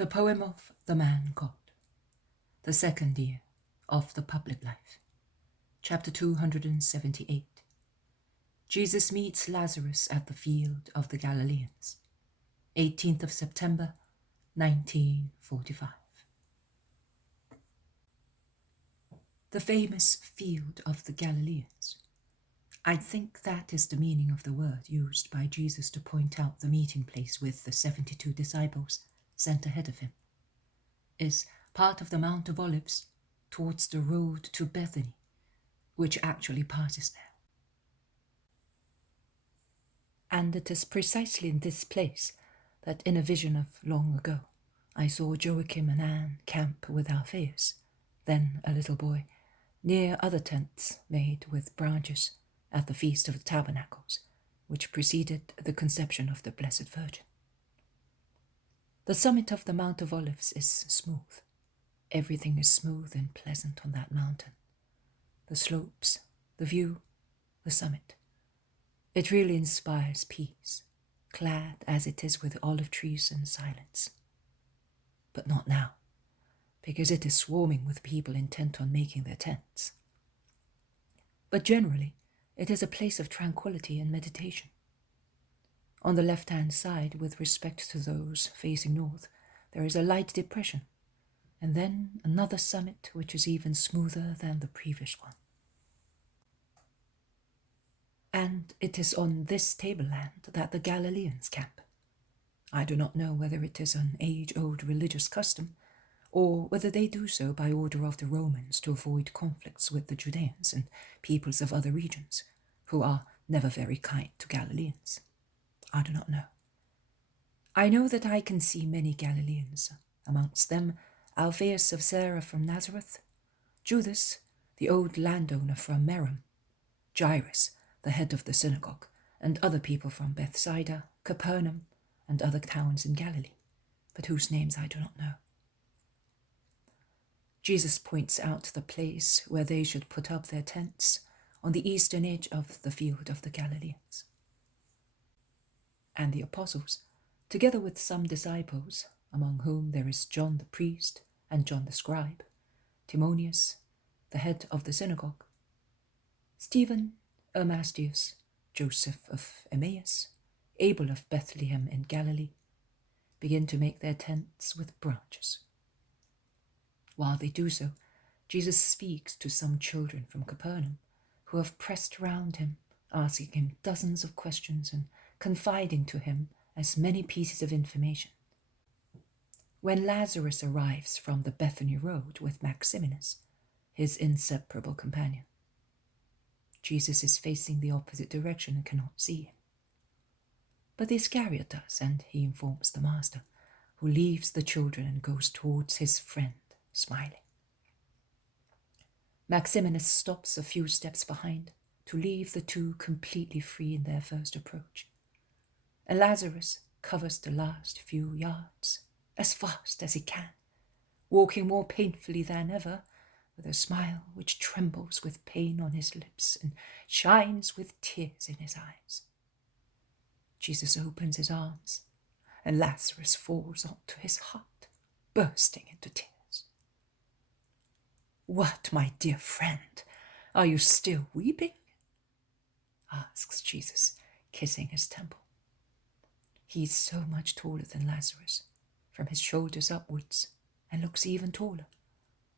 The poem of the man God, the second year of the public life. Chapter 278. Jesus meets Lazarus at the field of the Galileans. 18th of September, 1945. The famous field of the Galileans. I think that is the meaning of the word used by Jesus to point out the meeting place with the 72 disciples sent ahead of him, is part of the Mount of Olives towards the road to Bethany, which actually passes there. And it is precisely in this place that in a vision of long ago I saw Joachim and Anne camp with Alphaeus, then a little boy, near other tents made with branches at the Feast of the Tabernacles, which preceded the conception of the Blessed Virgin. The summit of the Mount of Olives is smooth. Everything is smooth and pleasant on that mountain. The slopes, the view, the summit. It really inspires peace, clad as it is with olive trees and silence. But not now, because it is swarming with people intent on making their tents. But generally, it is a place of tranquility and meditation. On the left-hand side, with respect to those facing north, there is a light depression, and then another summit which is even smoother than the previous one. And it is on this tableland that the Galileans camp. I do not know whether it is an age-old religious custom, or whether they do so by order of the Romans to avoid conflicts with the Judeans and peoples of other regions, who are never very kind to Galileans. I do not know. I know that I can see many Galileans, amongst them Alphaeus of Sarah from Nazareth, Judas, the old landowner from Merom, Jairus, the head of the synagogue, and other people from Bethsaida, Capernaum, and other towns in Galilee, but whose names I do not know. Jesus points out the place where they should put up their tents on the eastern edge of the field of the Galileans. And the apostles, together with some disciples, among whom there is John the priest and John the scribe, Timonius, the head of the synagogue, Stephen, Ermasteus, Joseph of Emmaus, Abel of Bethlehem in Galilee, begin to make their tents with branches. While they do so, Jesus speaks to some children from Capernaum who have pressed round him, asking him dozens of questions and confiding to him as many pieces of information. When Lazarus arrives from the Bethany road with Maximinus, his inseparable companion, Jesus is facing the opposite direction and cannot see him. But the Iscariot does, and he informs the master, who leaves the children and goes towards his friend, smiling. Maximinus stops a few steps behind to leave the two completely free in their first approach, and Lazarus covers the last few yards as fast as he can, walking more painfully than ever, with a smile which trembles with pain on his lips and shines with tears in his eyes. Jesus opens his arms, and Lazarus falls onto his heart, bursting into tears. "What, my dear friend, are you still weeping?" asks Jesus, kissing his temple. He is so much taller than Lazarus, from his shoulders upwards, and looks even taller,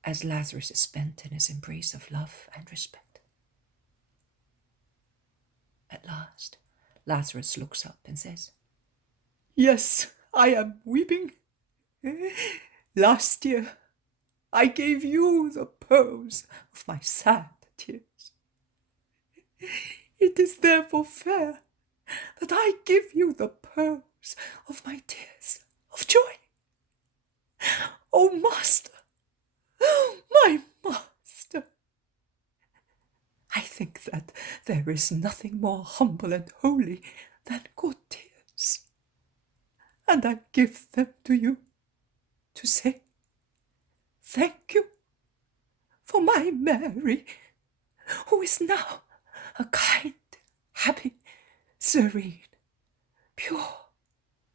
as Lazarus is spent in his embrace of love and respect. At last, Lazarus looks up and says, "Yes, I am weeping. Last year, I gave you the pearls of my sad tears. It is therefore fair that I give you the pearls of my tears of joy. O Master, my Master, I think that there is nothing more humble and holy than good tears, and I give them to you to say thank you for my Mary, who is now a kind, happy, serene, pure,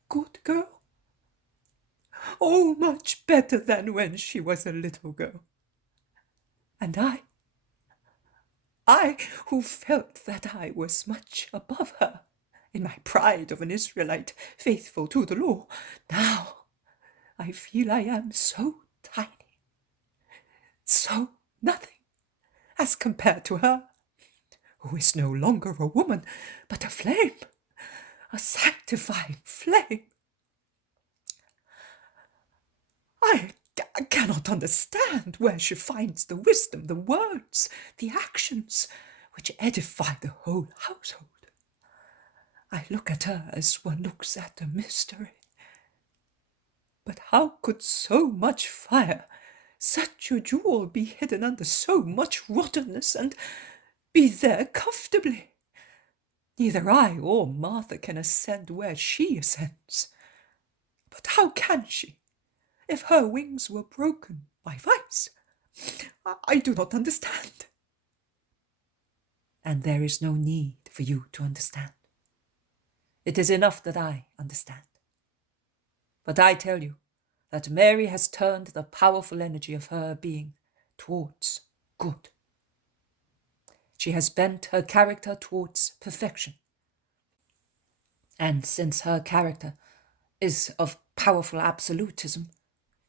good girl, oh, much better than when she was a little girl. And I who felt that I was much above her, in my pride of an Israelite faithful to the law, now I feel I am so tiny, so nothing, as compared to her, who is no longer a woman, but a flame, a sanctifying flame. I cannot understand where she finds the wisdom, the words, the actions, which edify the whole household. I look at her as one looks at a mystery. But how could so much fire, such a jewel, be hidden under so much rottenness and be there comfortably? Neither I or Martha can ascend where she ascends. But how can she, if her wings were broken by vice? I do not understand. And there is no need for you to understand. It is enough that I understand. But I tell you that Mary has turned the powerful energy of her being towards good. She has bent her character towards perfection. And since her character is of powerful absolutism,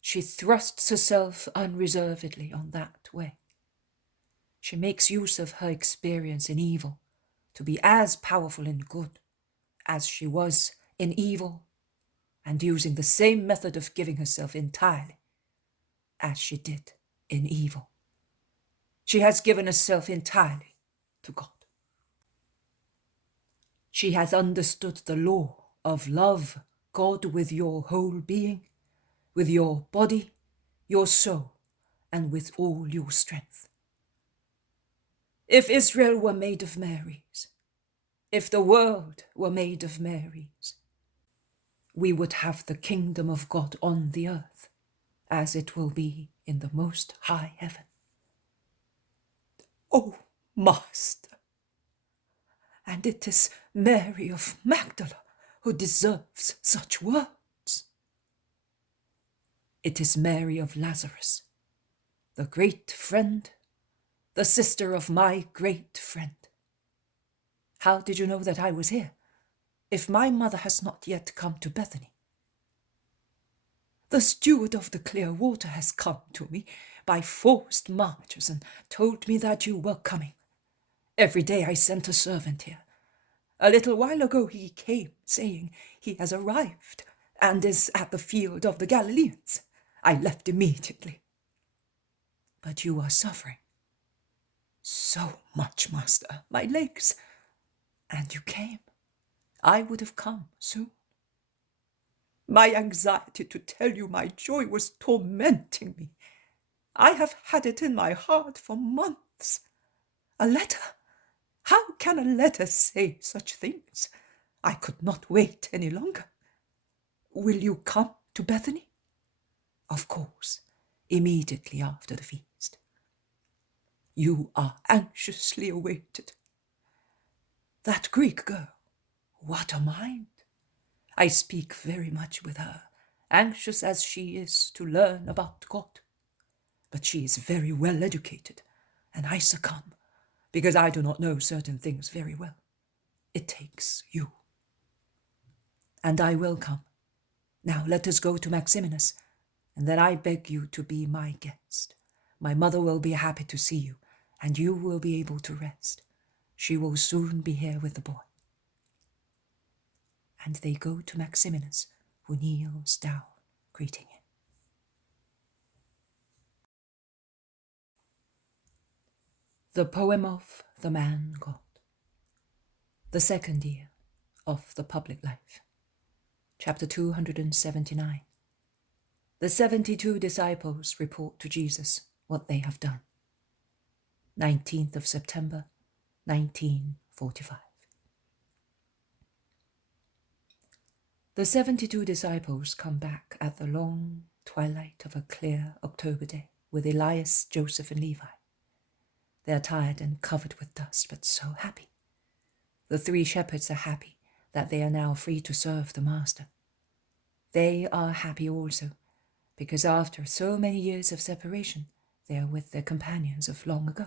she thrusts herself unreservedly on that way. She makes use of her experience in evil to be as powerful in good as she was in evil, and using the same method of giving herself entirely as she did in evil. She has given herself entirely to God. She has understood the law of love God with your whole being, with your body, your soul, and with all your strength. If Israel were made of Marys, if the world were made of Marys, we would have the kingdom of God on the earth, as it will be in the most high heaven. Oh, Master! And it is Mary of Magdala who deserves such words. It is Mary of Lazarus, the great friend, the sister of my great friend. How did you know that I was here, if my mother has not yet come to Bethany? The steward of the clear water has come to me by forced marches and told me that you were coming. Every day I sent a servant here. A little while ago he came, saying he has arrived and is at the field of the Galileans. I left immediately. But you are suffering so much, Master, my legs, and you came. I would have come soon. My anxiety to tell you my joy was tormenting me. I have had it in my heart for months. A letter? How can a letter say such things? I could not wait any longer. Will you come to Bethany? Of course, immediately after the feast. You are anxiously awaited. That Greek girl, what a mind! I speak very much with her, anxious as she is to learn about God. But she is very well educated, and I succumb, because I do not know certain things very well. It takes you. And I will come. Now let us go to Maximinus, and then I beg you to be my guest. My mother will be happy to see you, and you will be able to rest. She will soon be here with the boy. And they go to Maximinus, who kneels down, greeting him. The poem of the man God. The second year of the public life. Chapter 279. The 72 disciples report to Jesus what they have done. 19th of September, 1945. The 72 disciples come back at the long twilight of a clear October day with Elias, Joseph, and Levi. They are tired and covered with dust, but so happy. The 3 shepherds are happy that they are now free to serve the Master. They are happy also because after so many years of separation, they are with their companions of long ago.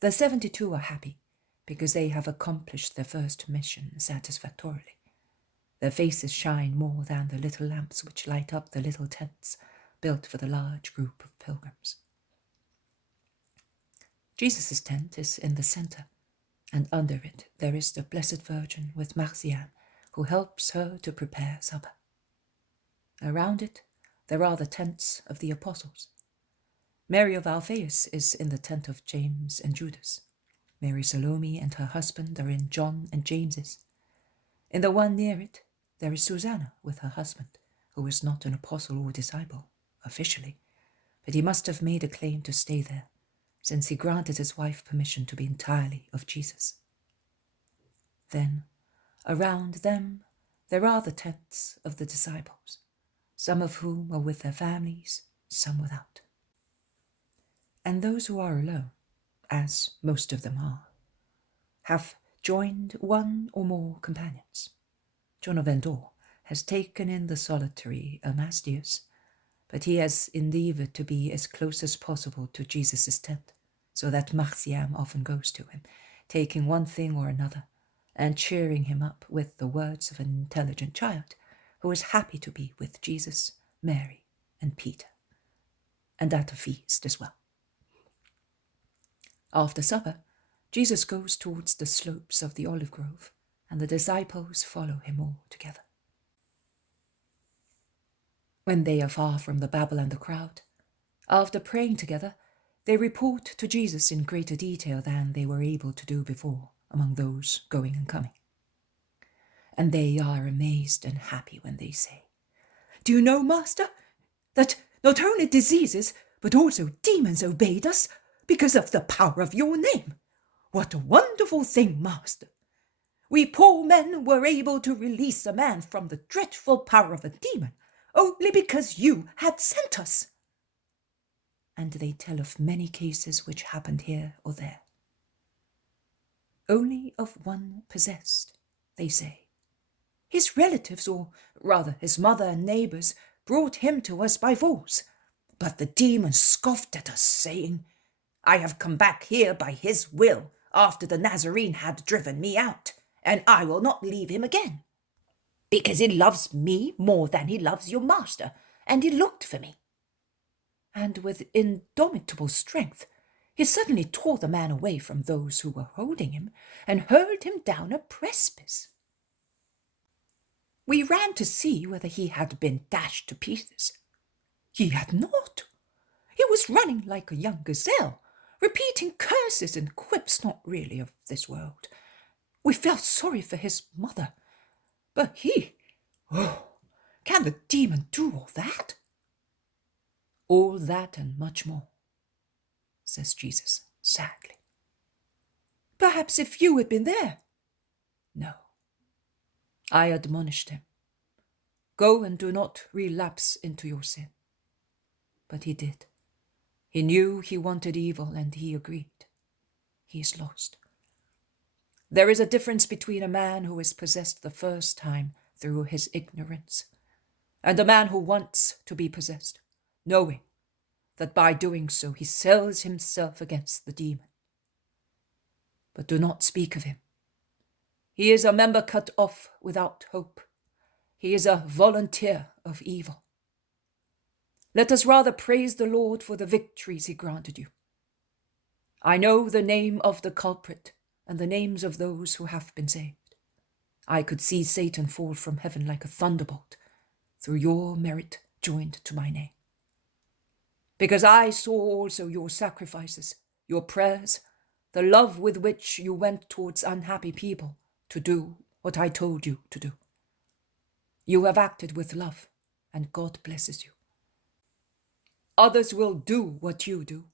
The 72 are happy because they have accomplished their first mission satisfactorily. Their faces shine more than the little lamps which light up the little tents built for the large group of pilgrims. Jesus' tent is in the center, and under it there is the Blessed Virgin with Marcian, who helps her to prepare supper. Around it there are the tents of the apostles. Mary of Alphaeus is in the tent of James and Judas. Mary Salome and her husband are in John and James's. In the one near it, there is Susanna with her husband, who is not an apostle or disciple, officially, but he must have made a claim to stay there, since he granted his wife permission to be entirely of Jesus. Then, around them, there are the tents of the disciples, some of whom are with their families, some without. And those who are alone, as most of them are, have joined one or more companions. John of Endor has taken in the solitary Ermasteus, but he has endeavored to be as close as possible to Jesus' tent, so that Marciam often goes to him, taking one thing or another, and cheering him up with the words of an intelligent child who is happy to be with Jesus, Mary, and Peter, and at a feast as well. After supper, Jesus goes towards the slopes of the olive grove, and the disciples follow him all together. When they are far from the babble and the crowd, after praying together, they report to Jesus in greater detail than they were able to do before among those going and coming. And they are amazed and happy when they say, "Do you know, Master, that not only diseases, but also demons obeyed us because of the power of your name? What a wonderful thing, Master! We poor men were able to release a man from the dreadful power of a demon, only because you had sent us." And they tell of many cases which happened here or there. Only of one possessed, they say. His relatives, or rather his mother and neighbors, brought him to us by force. But the demon scoffed at us, saying, "I have come back here by his will, after the Nazarene had driven me out, and I will not leave him again, because he loves me more than he loves your master, and he looked for me." And with indomitable strength, he suddenly tore the man away from those who were holding him and hurled him down a precipice. We ran to see whether he had been dashed to pieces. He had not. He was running like a young gazelle, repeating curses and quips not really of this world. We felt sorry for his mother, but can the demon do all that? All that and much more, says Jesus sadly. Perhaps if you had been there. No. I admonished him. Go and do not relapse into your sin. But he did. He knew he wanted evil, and he agreed. He is lost. There is a difference between a man who is possessed the first time through his ignorance, and a man who wants to be possessed, knowing that by doing so he sells himself against the demon. But do not speak of him. He is a member cut off without hope. He is a volunteer of evil. Let us rather praise the Lord for the victories he granted you. I know the name of the culprit and the names of those who have been saved. I could see Satan fall from heaven like a thunderbolt through your merit joined to my name. Because I saw also your sacrifices, your prayers, the love with which you went towards unhappy people to do what I told you to do. You have acted with love, and God blesses you. Others will do what you do,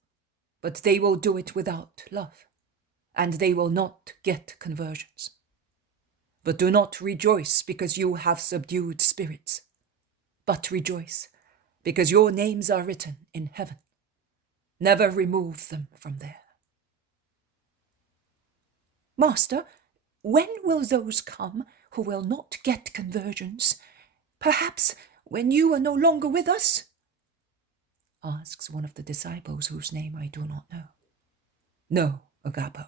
but they will do it without love, and they will not get conversions. But do not rejoice because you have subdued spirits, but rejoice because your names are written in heaven. Never remove them from there. Master, when will those come who will not get conversions? Perhaps when you are no longer with us? Asks one of the disciples whose name I do not know. No, Agapo,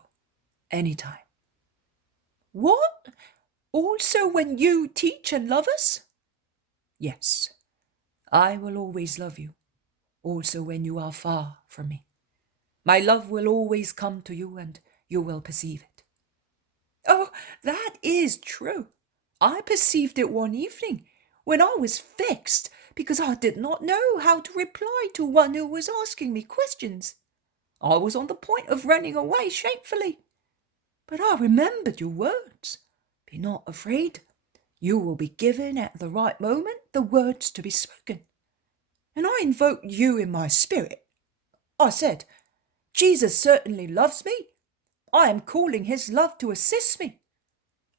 any time. What? Also when you teach and love us? Yes, I will always love you, also when you are far from me. My love will always come to you, and you will perceive it. Oh, that is true. I perceived it one evening when I was vexed because I did not know how to reply to one who was asking me questions. I was on the point of running away shamefully. But I remembered your words. Be not afraid. You will be given at the right moment the words to be spoken. And I invoked you in my spirit. I said, Jesus certainly loves me. I am calling his love to assist me.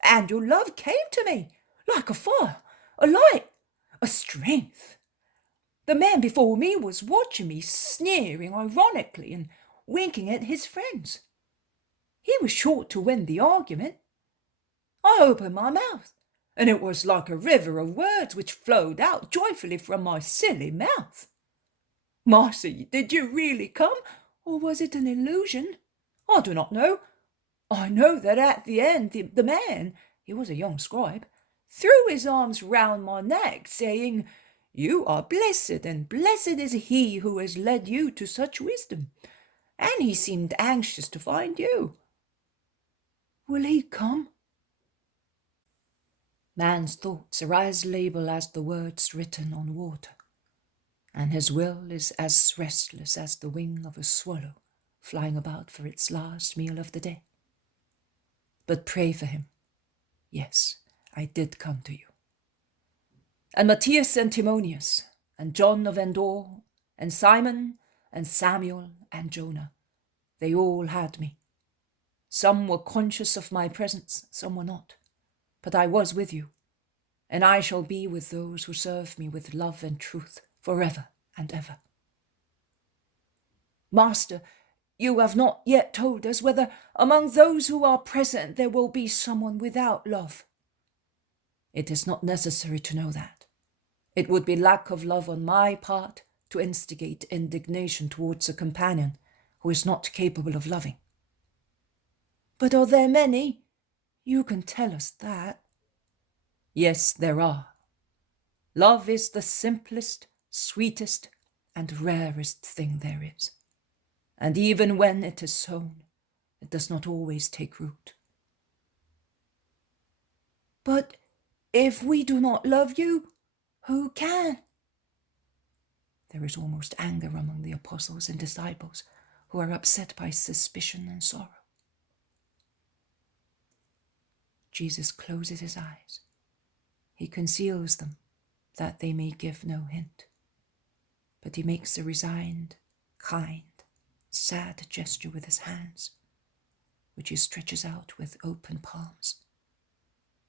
And your love came to me like a fire, a light, a strength. The man before me was watching me, sneering ironically and winking at his friends. He was sure to win the argument. I opened my mouth, and it was like a river of words which flowed out joyfully from my silly mouth. Marcy, did you really come, or was it an illusion? I do not know. I know that at the end the man, he was a young scribe, threw his arms round my neck, saying, You are blessed, and blessed is he who has led you to such wisdom. And he seemed anxious to find you. Will he come? Man's thoughts are as labile as the words written on water, and his will is as restless as the wing of a swallow flying about for its last meal of the day. But pray for him. Yes, I did come to you. And Matthias and Timonius, and John of Endor, and Simon, and Samuel, and Jonah, they all had me. Some were conscious of my presence, some were not. But I was with you, and I shall be with those who serve me with love and truth forever and ever. Master, you have not yet told us whether among those who are present there will be someone without love. It is not necessary to know that. It would be lack of love on my part to instigate indignation towards a companion who is not capable of loving. But are there many? You can tell us that. Yes, there are. Love is the simplest, sweetest, and rarest thing there is. And even when it is sown, it does not always take root. But if we do not love you, who can? There is almost anger among the apostles and disciples who are upset by suspicion and sorrow. Jesus closes his eyes. He conceals them that they may give no hint. But he makes a resigned, kind, sad gesture with his hands, which he stretches out with open palms.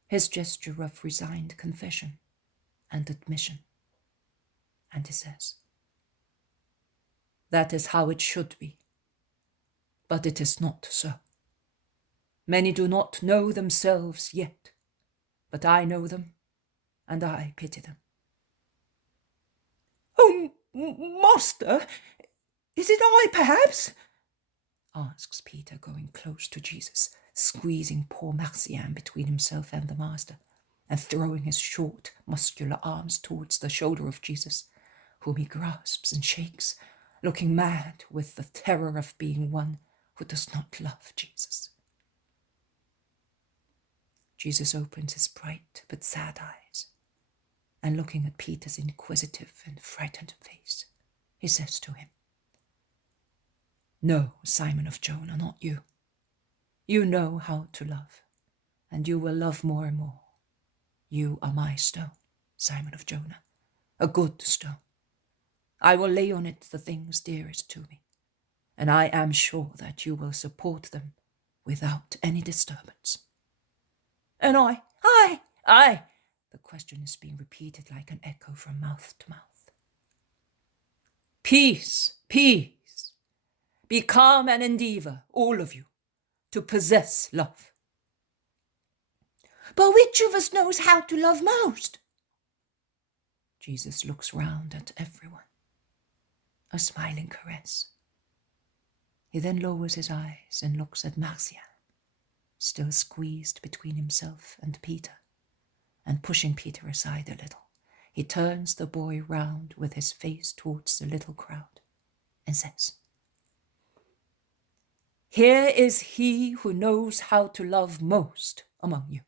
His gesture of resigned confession and admission. And he says, That is how it should be, but it is not so. Many do not know themselves yet, but I know them, and I pity them. Oh, Master, is it I, perhaps? Asks Peter, going close to Jesus, squeezing poor Marcian between himself and the Master, and throwing his short, muscular arms towards the shoulder of Jesus, whom he grasps and shakes, looking mad with the terror of being one who does not love Jesus. Jesus opens his bright but sad eyes, and looking at Peter's inquisitive and frightened face, he says to him, No, Simon of Jonah, not you. You know how to love, and you will love more and more. You are my stone, Simon of Jonah, a good stone. I will lay on it the things dearest to me, and I am sure that you will support them without any disturbance. And I, the question is being repeated like an echo from mouth to mouth. Peace, peace. Be calm and endeavour, all of you, to possess love. But which of us knows how to love most? Jesus looks round at everyone. A smiling caress. He then lowers his eyes and looks at Marcia, still squeezed between himself and Peter, and pushing Peter aside a little. He turns the boy round with his face towards the little crowd and says, "Here is he who knows how to love most among you,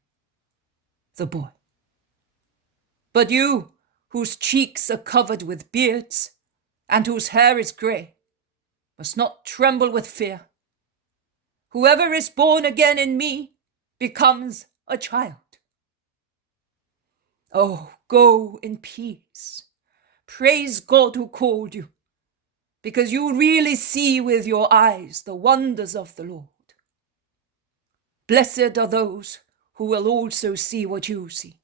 the boy. But you, whose cheeks are covered with beards and whose hair is grey, must not tremble with fear. Whoever is born again in me becomes a child. Oh, go in peace. Praise God who called you, because you really see with your eyes the wonders of the Lord. Blessed are those who will also see what you see,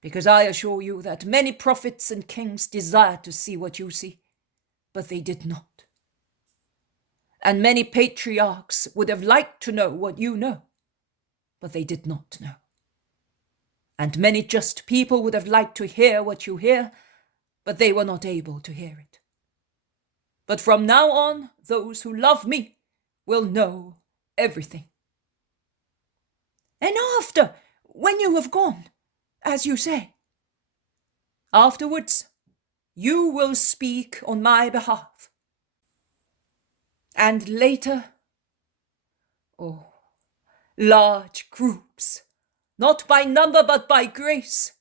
because I assure you that many prophets and kings desired to see what you see, but they did not. And many patriarchs would have liked to know what you know, but they did not know. And many just people would have liked to hear what you hear, but they were not able to hear it. But from now on, those who love me will know everything. And after, when you have gone, as you say, afterwards, you will speak on my behalf. And later, large groups, not by number but by grace,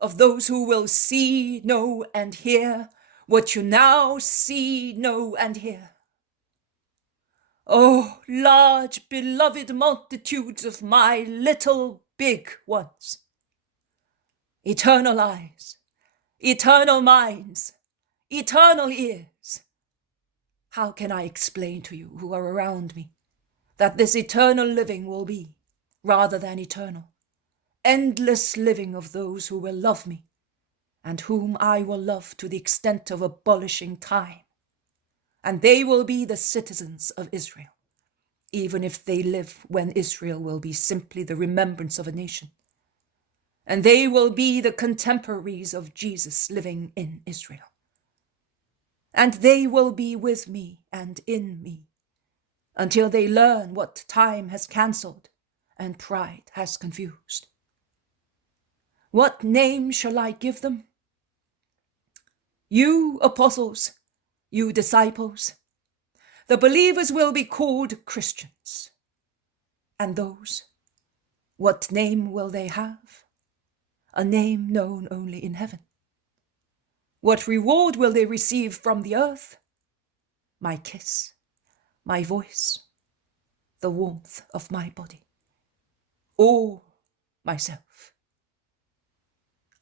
of those who will see, know, and hear what you now see, know, and hear. Oh, large, beloved multitudes of my little big ones. Eternal eyes, eternal minds, eternal ears. How can I explain to you who are around me that this eternal living will be, rather than eternal, endless living of those who will love me, and whom I will love to the extent of abolishing time, and they will be the citizens of Israel, even if they live when Israel will be simply the remembrance of a nation, and they will be the contemporaries of Jesus living in Israel, and they will be with me and in me, until they learn what time has cancelled and pride has confused. What name shall I give them? You apostles, you disciples, the believers will be called Christians. And those, what name will they have? A name known only in heaven. What reward will they receive from the earth? My kiss, my voice, the warmth of my body, all myself.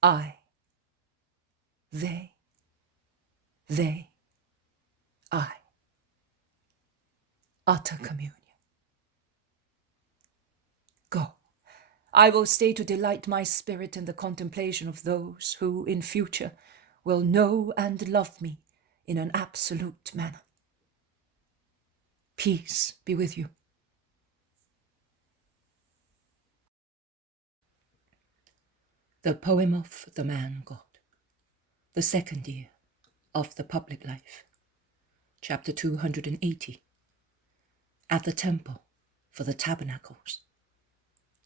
I, they, I. Utter communion. Go. I will stay to delight my spirit in the contemplation of those who in future will know and love me in an absolute manner. Peace be with you. The poem of the man God, the second year of the public life, chapter 280, at the temple for the Tabernacles,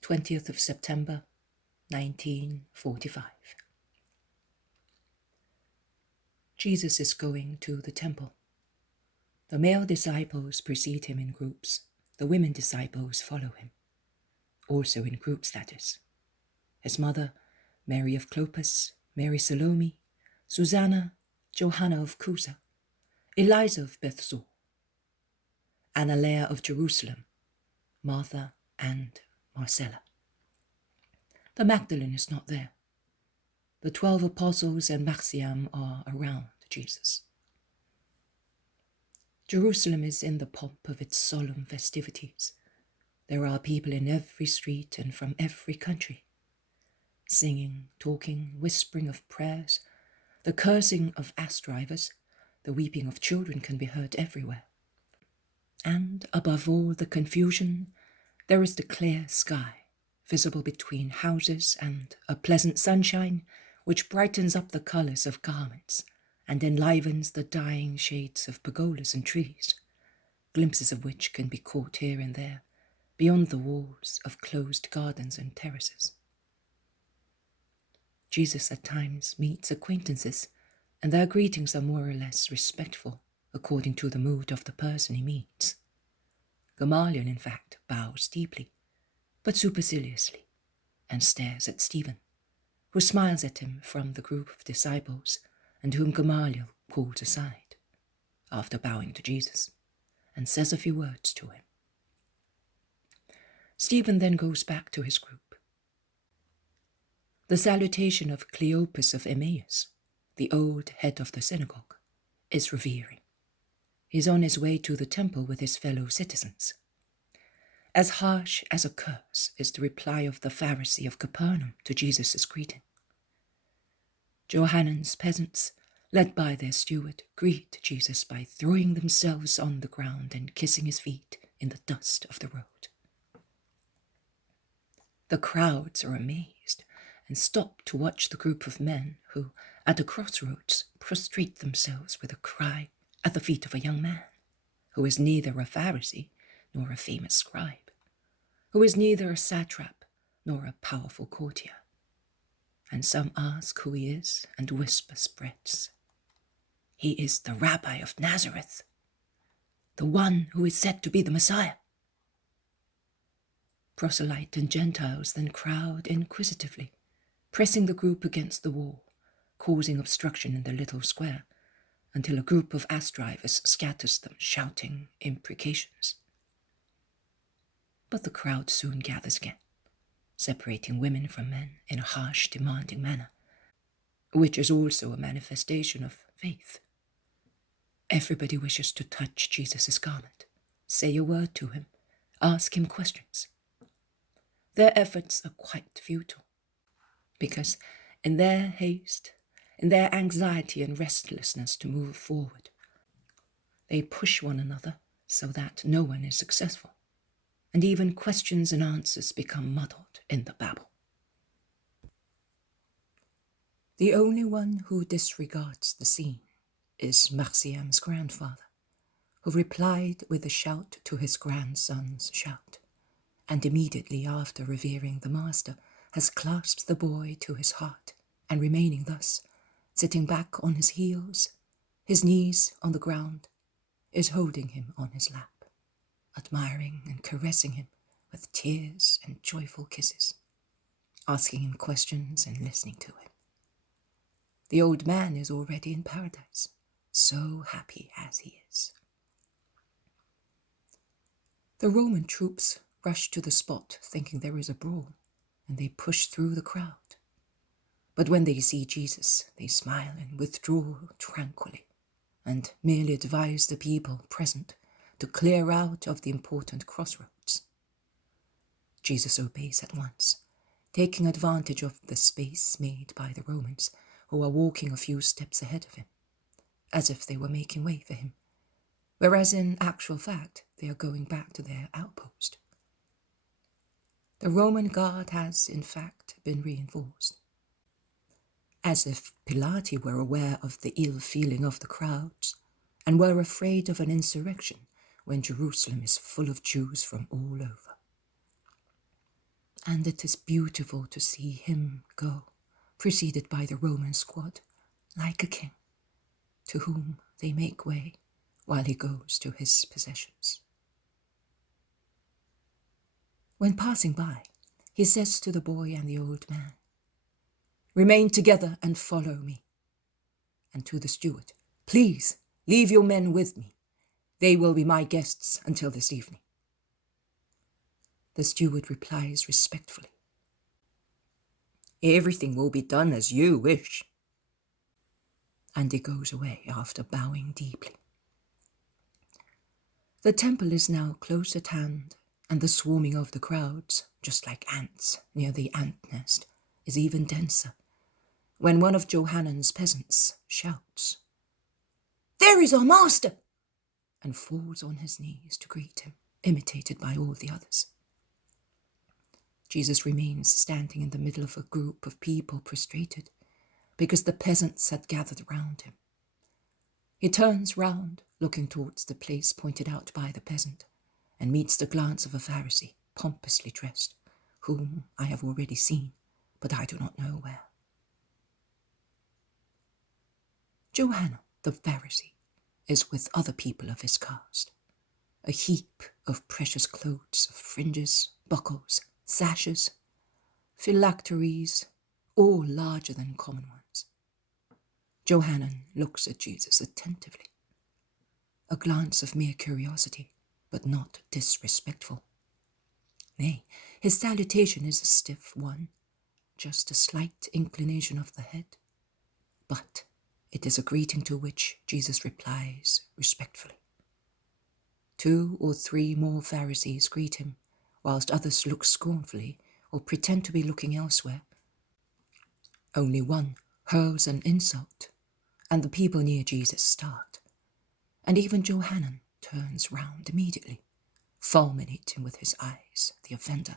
20th of September, 1945. Jesus is going to the temple. The male disciples precede him in groups. The women disciples follow him, also in groups, that is. His mother, Mary of Clopas, Mary Salome, Susanna, Johanna of Cusa, Eliza of Bethzur, Annalea of Jerusalem, Martha and Marcella. The Magdalene is not there. The 12 apostles and Marciam are around Jesus. Jerusalem is in the pomp of its solemn festivities. There are people in every street and from every country, singing, talking, whispering of prayers. The cursing of ass drivers, the weeping of children can be heard everywhere. And above all the confusion, there is the clear sky, visible between houses, and a pleasant sunshine which brightens up the colours of garments and enlivens the dying shades of pergolas and trees, glimpses of which can be caught here and there beyond the walls of closed gardens and terraces. Jesus at times meets acquaintances, and their greetings are more or less respectful according to the mood of the person he meets. Gamaliel, in fact, bows deeply, but superciliously, and stares at Stephen, who smiles at him from the group of disciples and whom Gamaliel calls aside, after bowing to Jesus, and says a few words to him. Stephen then goes back to his group. The salutation of Cleopas of Emmaus, the old head of the synagogue, is revering. He is on his way to the temple with his fellow citizens. As harsh as a curse is the reply of the Pharisee of Capernaum to Jesus' greeting. Johannan's peasants, led by their steward, greet Jesus by throwing themselves on the ground and kissing his feet in the dust of the road. The crowds are amazed and stop to watch the group of men who, at a crossroads, prostrate themselves with a cry at the feet of a young man, who is neither a Pharisee nor a famous scribe, who is neither a satrap nor a powerful courtier. And some ask who he is, and whisper spreads. He is the Rabbi of Nazareth, the one who is said to be the Messiah. Proselyte and Gentiles then crowd inquisitively, pressing the group against the wall, causing obstruction in the little square, until a group of ass drivers scatters them, shouting imprecations. But the crowd soon gathers again, separating women from men in a harsh, demanding manner, which is also a manifestation of faith. Everybody wishes to touch Jesus' garment, say a word to him, ask him questions. Their efforts are quite futile, because in their haste, in their anxiety and restlessness to move forward, they push one another so that no one is successful, and even questions and answers become muddled in the babble. The only one who disregards the scene is Marciam's grandfather, who replied with a shout to his grandson's shout, and immediately after revering the master, has clasped the boy to his heart, and remaining thus, sitting back on his heels, his knees on the ground, is holding him on his lap, admiring and caressing him with tears and joyful kisses, asking him questions and listening to him. The old man is already in paradise, so happy as he is. The Roman troops rush to the spot thinking there is a brawl, and they push through the crowd. But when they see Jesus, they smile and withdraw tranquilly, and merely advise the people present to clear out of the important crossroads. Jesus obeys at once, taking advantage of the space made by the Romans, who are walking a few steps ahead of him, as if they were making way for him, whereas in actual fact they are going back to their outpost. The Roman guard has, in fact, been reinforced, as if Pilate were aware of the ill feeling of the crowds and were afraid of an insurrection when Jerusalem is full of Jews from all over. And it is beautiful to see him go, preceded by the Roman squad, like a king, to whom they make way while he goes to his possessions. When passing by, he says to the boy and the old man, "Remain together and follow me." And to the steward, "Please, leave your men with me. They will be my guests until this evening." The steward replies respectfully, "Everything will be done as you wish." And he goes away after bowing deeply. The temple is now close at hand, and the swarming of the crowds, just like ants near the ant nest, is even denser, when one of Johannan's peasants shouts, "There is our master!" and falls on his knees to greet him, imitated by all the others. Jesus remains standing in the middle of a group of people prostrated, because the peasants had gathered round him. He turns round, looking towards the place pointed out by the peasant, and meets the glance of a Pharisee, pompously dressed, whom I have already seen, but I do not know where. Johanna, the Pharisee, is with other people of his caste, a heap of precious clothes of fringes, buckles, sashes, phylacteries, all larger than common ones. Johanan looks at Jesus attentively, a glance of mere curiosity, but not disrespectful. Nay, his salutation is a stiff one, just a slight inclination of the head, but it is a greeting to which Jesus replies respectfully. 2 or 3 more Pharisees greet him, whilst others look scornfully or pretend to be looking elsewhere. Only one hurls an insult, and the people near Jesus start, and even Johanan turns round immediately, fulminating with his eyes the offender,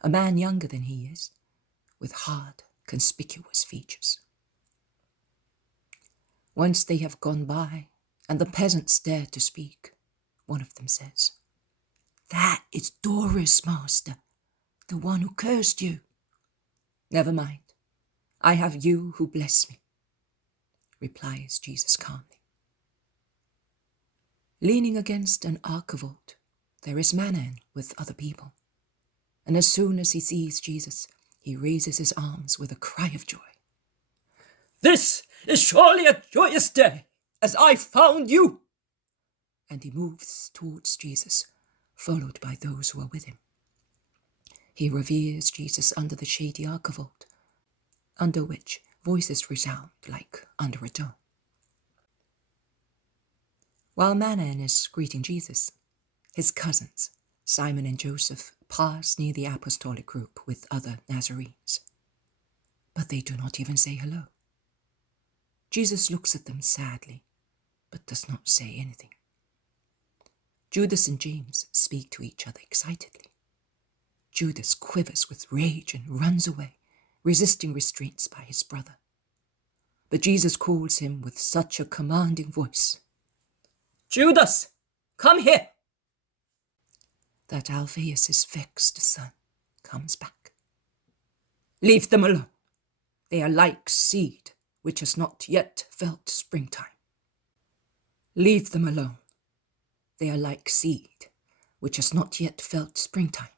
a man younger than he is, with hard, conspicuous features. Once they have gone by, and the peasants dare to speak, one of them says, "That is Doris, master, the one who cursed you." "Never mind, I have you who bless me," replies Jesus calmly. Leaning against an archivolt, there is Manan with other people, and as soon as he sees Jesus, he raises his arms with a cry of joy. "This is surely a joyous day, as I found you!" And he moves towards Jesus, followed by those who are with him. He reveres Jesus under the shady archivolt, under which voices resound like under a dome. While Manan is greeting Jesus, his cousins, Simon and Joseph, pass near the apostolic group with other Nazarenes. But they do not even say hello. Jesus looks at them sadly, but does not say anything. Judas and James speak to each other excitedly. Judas quivers with rage and runs away, resisting restraints by his brother. But Jesus calls him with such a commanding voice, "Judas, come here!" that Alphaeus' vexed son comes back. "Leave them alone. They are like seed which has not yet felt springtime. Leave them alone. They are like seed which has not yet felt springtime.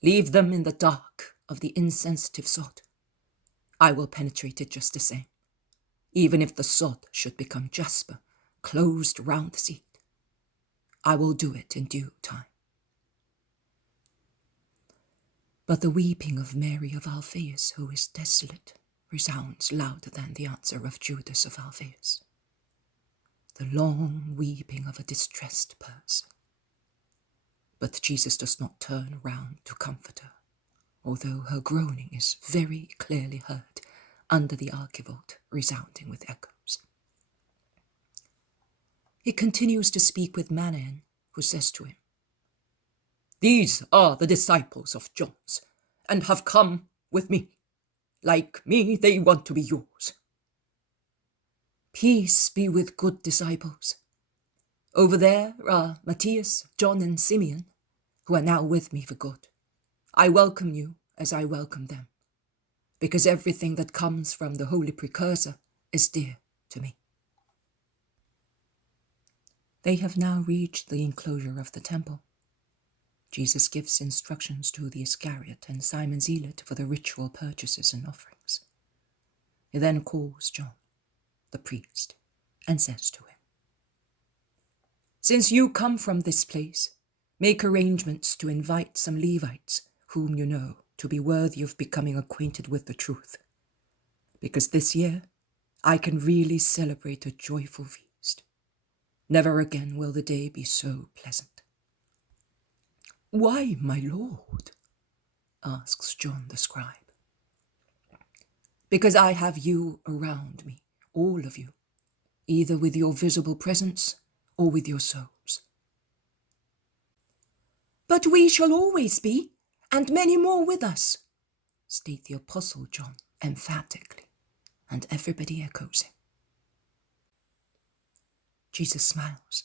Leave them in the dark of the insensitive sod. I will penetrate it just the same, even if the sod should become jasper, closed round the seed. I will do it in due time." But the weeping of Mary of Alphaeus, who is desolate, resounds louder than the answer of Judas of Alphaeus, the long weeping of a distressed person. But Jesus does not turn round to comfort her, although her groaning is very clearly heard under the archivolt, resounding with echoes. He continues to speak with Manan, who says to him, "These are the disciples of John's, and have come with me. Like me, they want to be yours." Peace be with good disciples. Over there are Matthias, John, and Simeon, who are now with me for good. I welcome you as I welcome them, because everything that comes from the Holy Precursor is dear to me. They have now reached the enclosure of the temple. Jesus gives instructions to the Iscariot and Simon Zealot for the ritual purchases and offerings. He then calls John, the priest, and says to him, "Since you come from this place, make arrangements to invite some Levites whom you know to be worthy of becoming acquainted with the truth, because this year I can really celebrate a joyful feast. Never again will the day be so pleasant." "Why, my lord?" asks John the scribe. "Because I have you around me, all of you, either with your visible presence or with your souls." "But we shall always be, and many more with us," state the Apostle John emphatically. and everybody echoes him. Jesus smiles,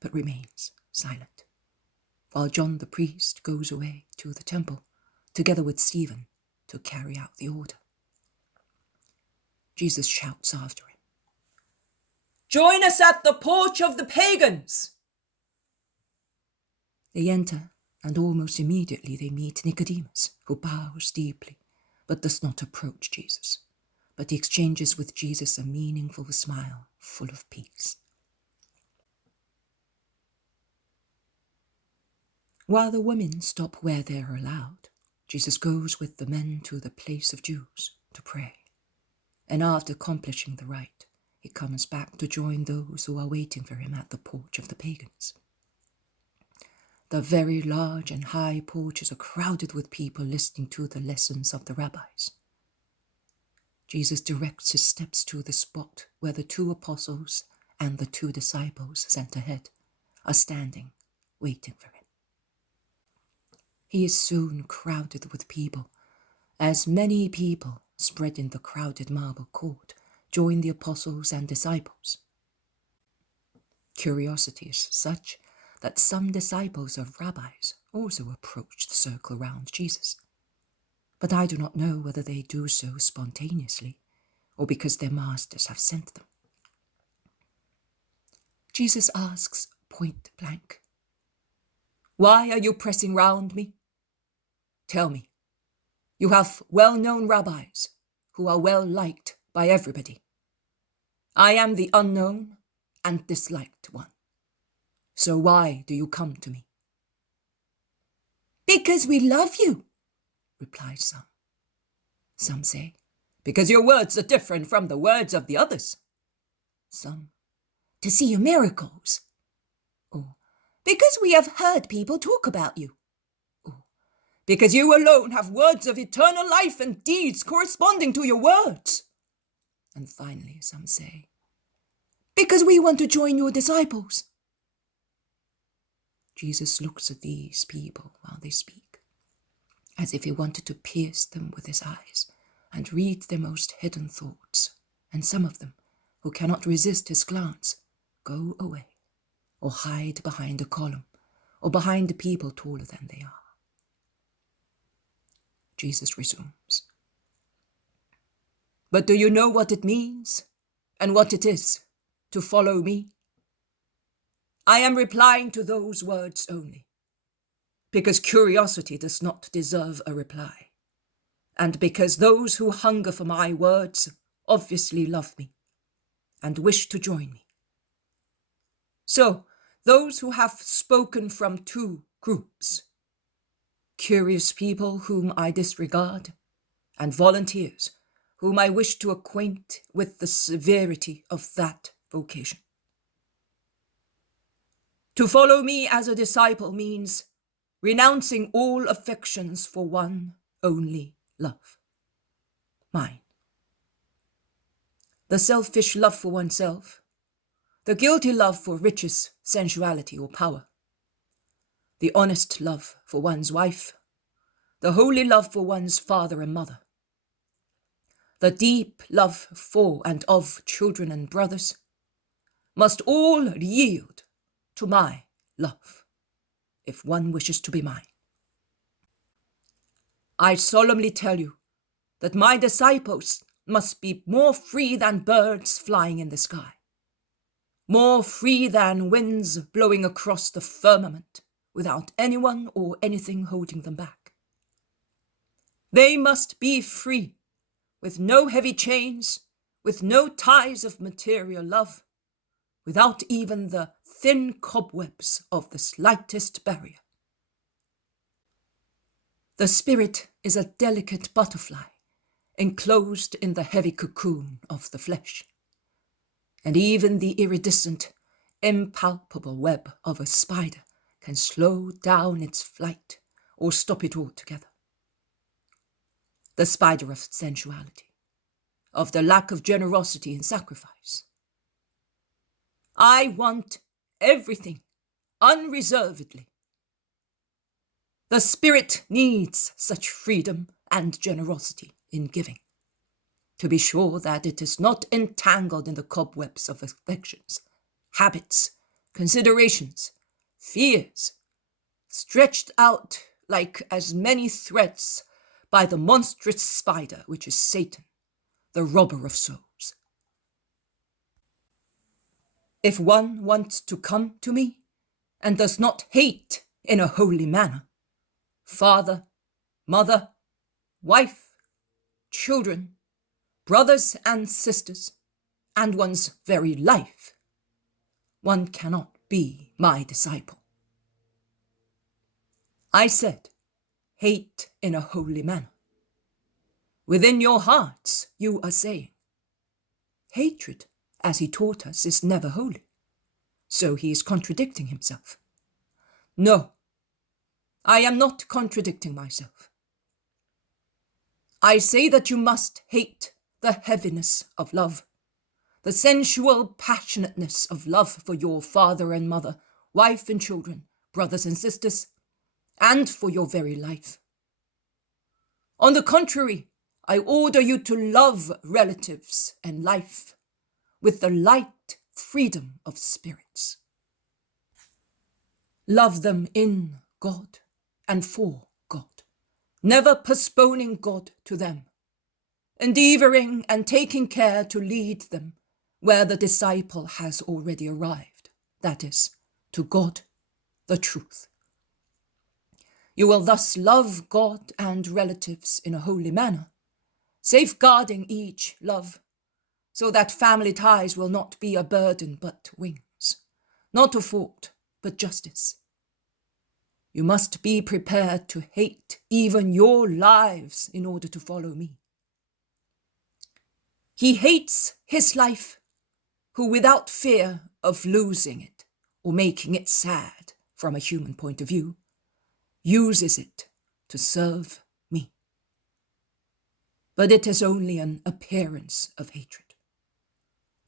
but remains silent, while John the priest goes away to the temple, together with Stephen, to carry out the order. Jesus shouts after him, "Join us at the porch of the pagans!" They enter, and almost immediately they meet Nicodemus, who bows deeply, but does not approach Jesus, but he exchanges with Jesus a meaningful smile full of peace. While the women stop where they are allowed, Jesus goes with the men to the place of Jews to pray, and after accomplishing the rite, he comes back to join those who are waiting for him at the porch of the pagans. The very large and high porches are crowded with people listening to the lessons of the rabbis. Jesus directs his steps to the spot where the 2 apostles and the 2 disciples sent ahead are standing, waiting for him. He is soon crowded with people, as many people spread in the crowded marble court join the apostles and disciples. Curiosity is such that some disciples of rabbis also approach the circle round Jesus, but I do not know whether they do so spontaneously or because their masters have sent them. Jesus asks point blank, "Why are you pressing round me? Tell me, you have well-known rabbis who are well-liked by everybody. I am the unknown and disliked one. So why do you come to me?" "Because we love you," replied some. Some say, "Because your words are different from the words of the others." Some, "To see your miracles." Or, "Because we have heard people talk about you." Or, "Because you alone have words of eternal life and deeds corresponding to your words." And finally, some say, "Because we want to join your disciples." Jesus looks at these people while they speak, as if he wanted to pierce them with his eyes and read their most hidden thoughts, and some of them, who cannot resist his glance, go away, or hide behind a column, or behind the people taller than they are. Jesus resumes, "But do you know what it means, and what it is, to follow me? I am replying to those words only, because curiosity does not deserve a reply, and because those who hunger for my words obviously love me and wish to join me. So, those who have spoken from 2 groups, curious people whom I disregard, and volunteers whom I wish to acquaint with the severity of that vocation. To follow me as a disciple means renouncing all affections for one only love, mine. The selfish love for oneself, the guilty love for riches, sensuality, or power, the honest love for one's wife, the holy love for one's father and mother, the deep love for and of children and brothers, must all yield to my love, if one wishes to be mine. I solemnly tell you that my disciples must be more free than birds flying in the sky, more free than winds blowing across the firmament without anyone or anything holding them back. They must be free, with no heavy chains, with no ties of material love, without even the thin cobwebs of the slightest barrier. The spirit is a delicate butterfly enclosed in the heavy cocoon of the flesh, and even the iridescent, impalpable web of a spider can slow down its flight or stop it altogether. The spider of sensuality, of the lack of generosity and sacrifice. I want everything unreservedly. The spirit needs such freedom and generosity in giving, to be sure that it is not entangled in the cobwebs of affections, habits, considerations, fears, stretched out like as many threads by the monstrous spider which is Satan, the robber of souls. If one wants to come to me and does not hate in a holy manner, father, mother, wife, children, brothers and sisters, and one's very life, one cannot be my disciple. I said, hate in a holy manner. Within your hearts, you are saying, hatred, as he taught us, is never holy. So he is contradicting himself. No, I am not contradicting myself. I say that you must hate the heaviness of love, the sensual passionateness of love for your father and mother, wife and children, brothers and sisters, and for your very life. On the contrary, I order you to love relatives and life with the light freedom of spirits. Love them in God and for God, never postponing God to them, endeavoring and taking care to lead them where the disciple has already arrived, that is, to God, the truth. You will thus love God and relatives in a holy manner, safeguarding each love, so that family ties will not be a burden but wings, not a fault but justice. You must be prepared to hate even your lives in order to follow me. He hates his life who, without fear of losing it or making it sad from a human point of view, uses it to serve me. But it is only an appearance of hatred,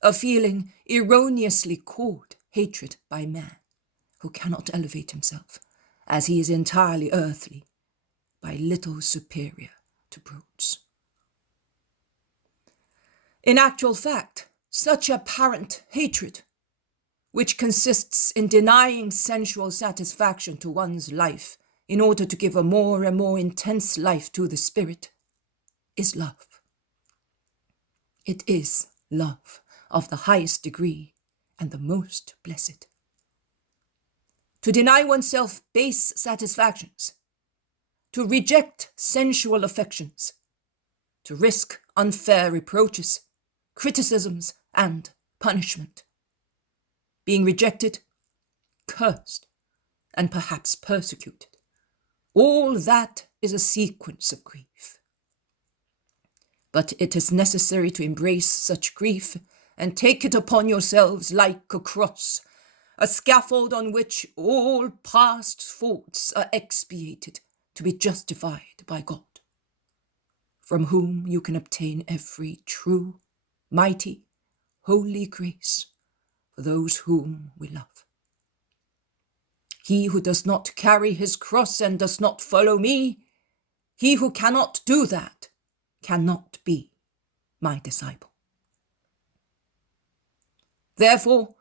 a feeling erroneously called hatred by man, who cannot elevate himself, as he is entirely earthly, by little superior to brutes. In actual fact, such apparent hatred, which consists in denying sensual satisfaction to one's life in order to give a more and more intense life to the spirit, is love. It is love of the highest degree and the most blessed. To deny oneself base satisfactions, to reject sensual affections, to risk unfair reproaches, criticisms, and punishment, being rejected, cursed, and perhaps persecuted. All that is a sequence of grief. But it is necessary to embrace such grief and take it upon yourselves like a cross, a scaffold on which all past faults are expiated to be justified by God, from whom you can obtain every true, mighty, holy grace for those whom we love. He who does not carry his cross and does not follow me, he who cannot do that cannot be my disciple. Therefore,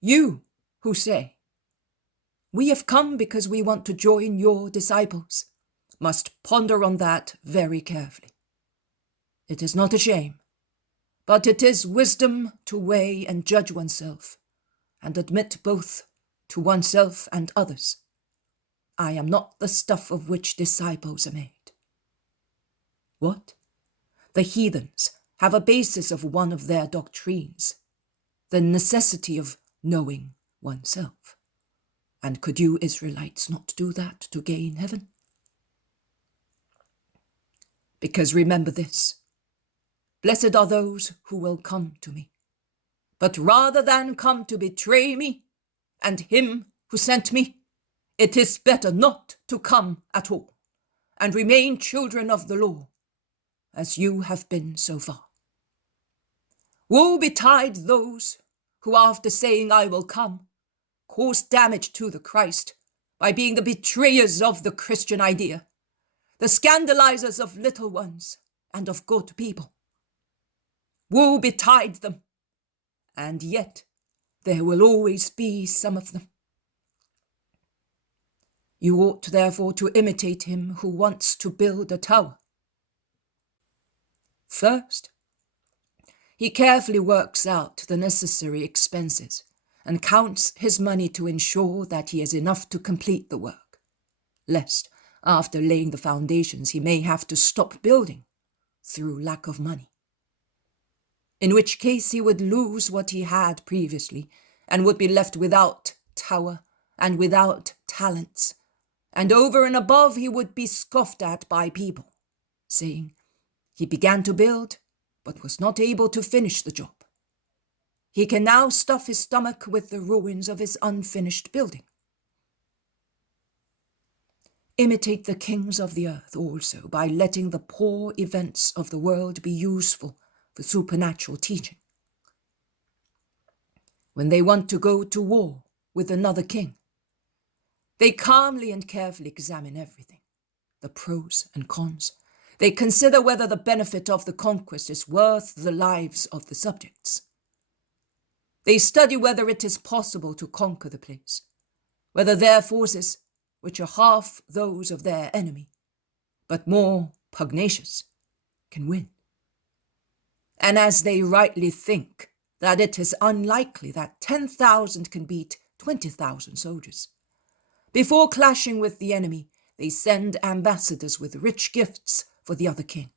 you who say, we have come because we want to join your disciples, must ponder on that very carefully. It is not a shame, but it is wisdom to weigh and judge oneself, and admit both to oneself and others, I am not the stuff of which disciples are made. What? The heathens have a basis of one of their doctrines, the necessity of knowing oneself. And could you Israelites not do that to gain heaven? Because remember this, blessed are those who will come to me. But rather than come to betray me and him who sent me, it is better not to come at all and remain children of the law, as you have been so far. Woe betide those who, after saying, I will come, cause damage to the Christ by being the betrayers of the Christian idea, the scandalizers of little ones and of good people. Woe betide them! And yet there will always be some of them. You ought therefore to imitate him who wants to build a tower. First, he carefully works out the necessary expenses and counts his money to ensure that he has enough to complete the work, lest, after laying the foundations, he may have to stop building through lack of money, in which case he would lose what he had previously and would be left without tower and without talents, and over and above he would be scoffed at by people, saying, he began to build, but was not able to finish the job. He can now stuff his stomach with the ruins of his unfinished building. Imitate the kings of the earth also by letting the poor events of the world be useful for supernatural teaching. When they want to go to war with another king, they calmly and carefully examine everything, the pros and cons. They consider whether the benefit of the conquest is worth the lives of the subjects. They study whether it is possible to conquer the place, whether their forces, which are half those of their enemy, but more pugnacious, can win. And as they rightly think that it is unlikely that 10,000 can beat 20,000 soldiers, before clashing with the enemy, they send ambassadors with rich gifts for the other king,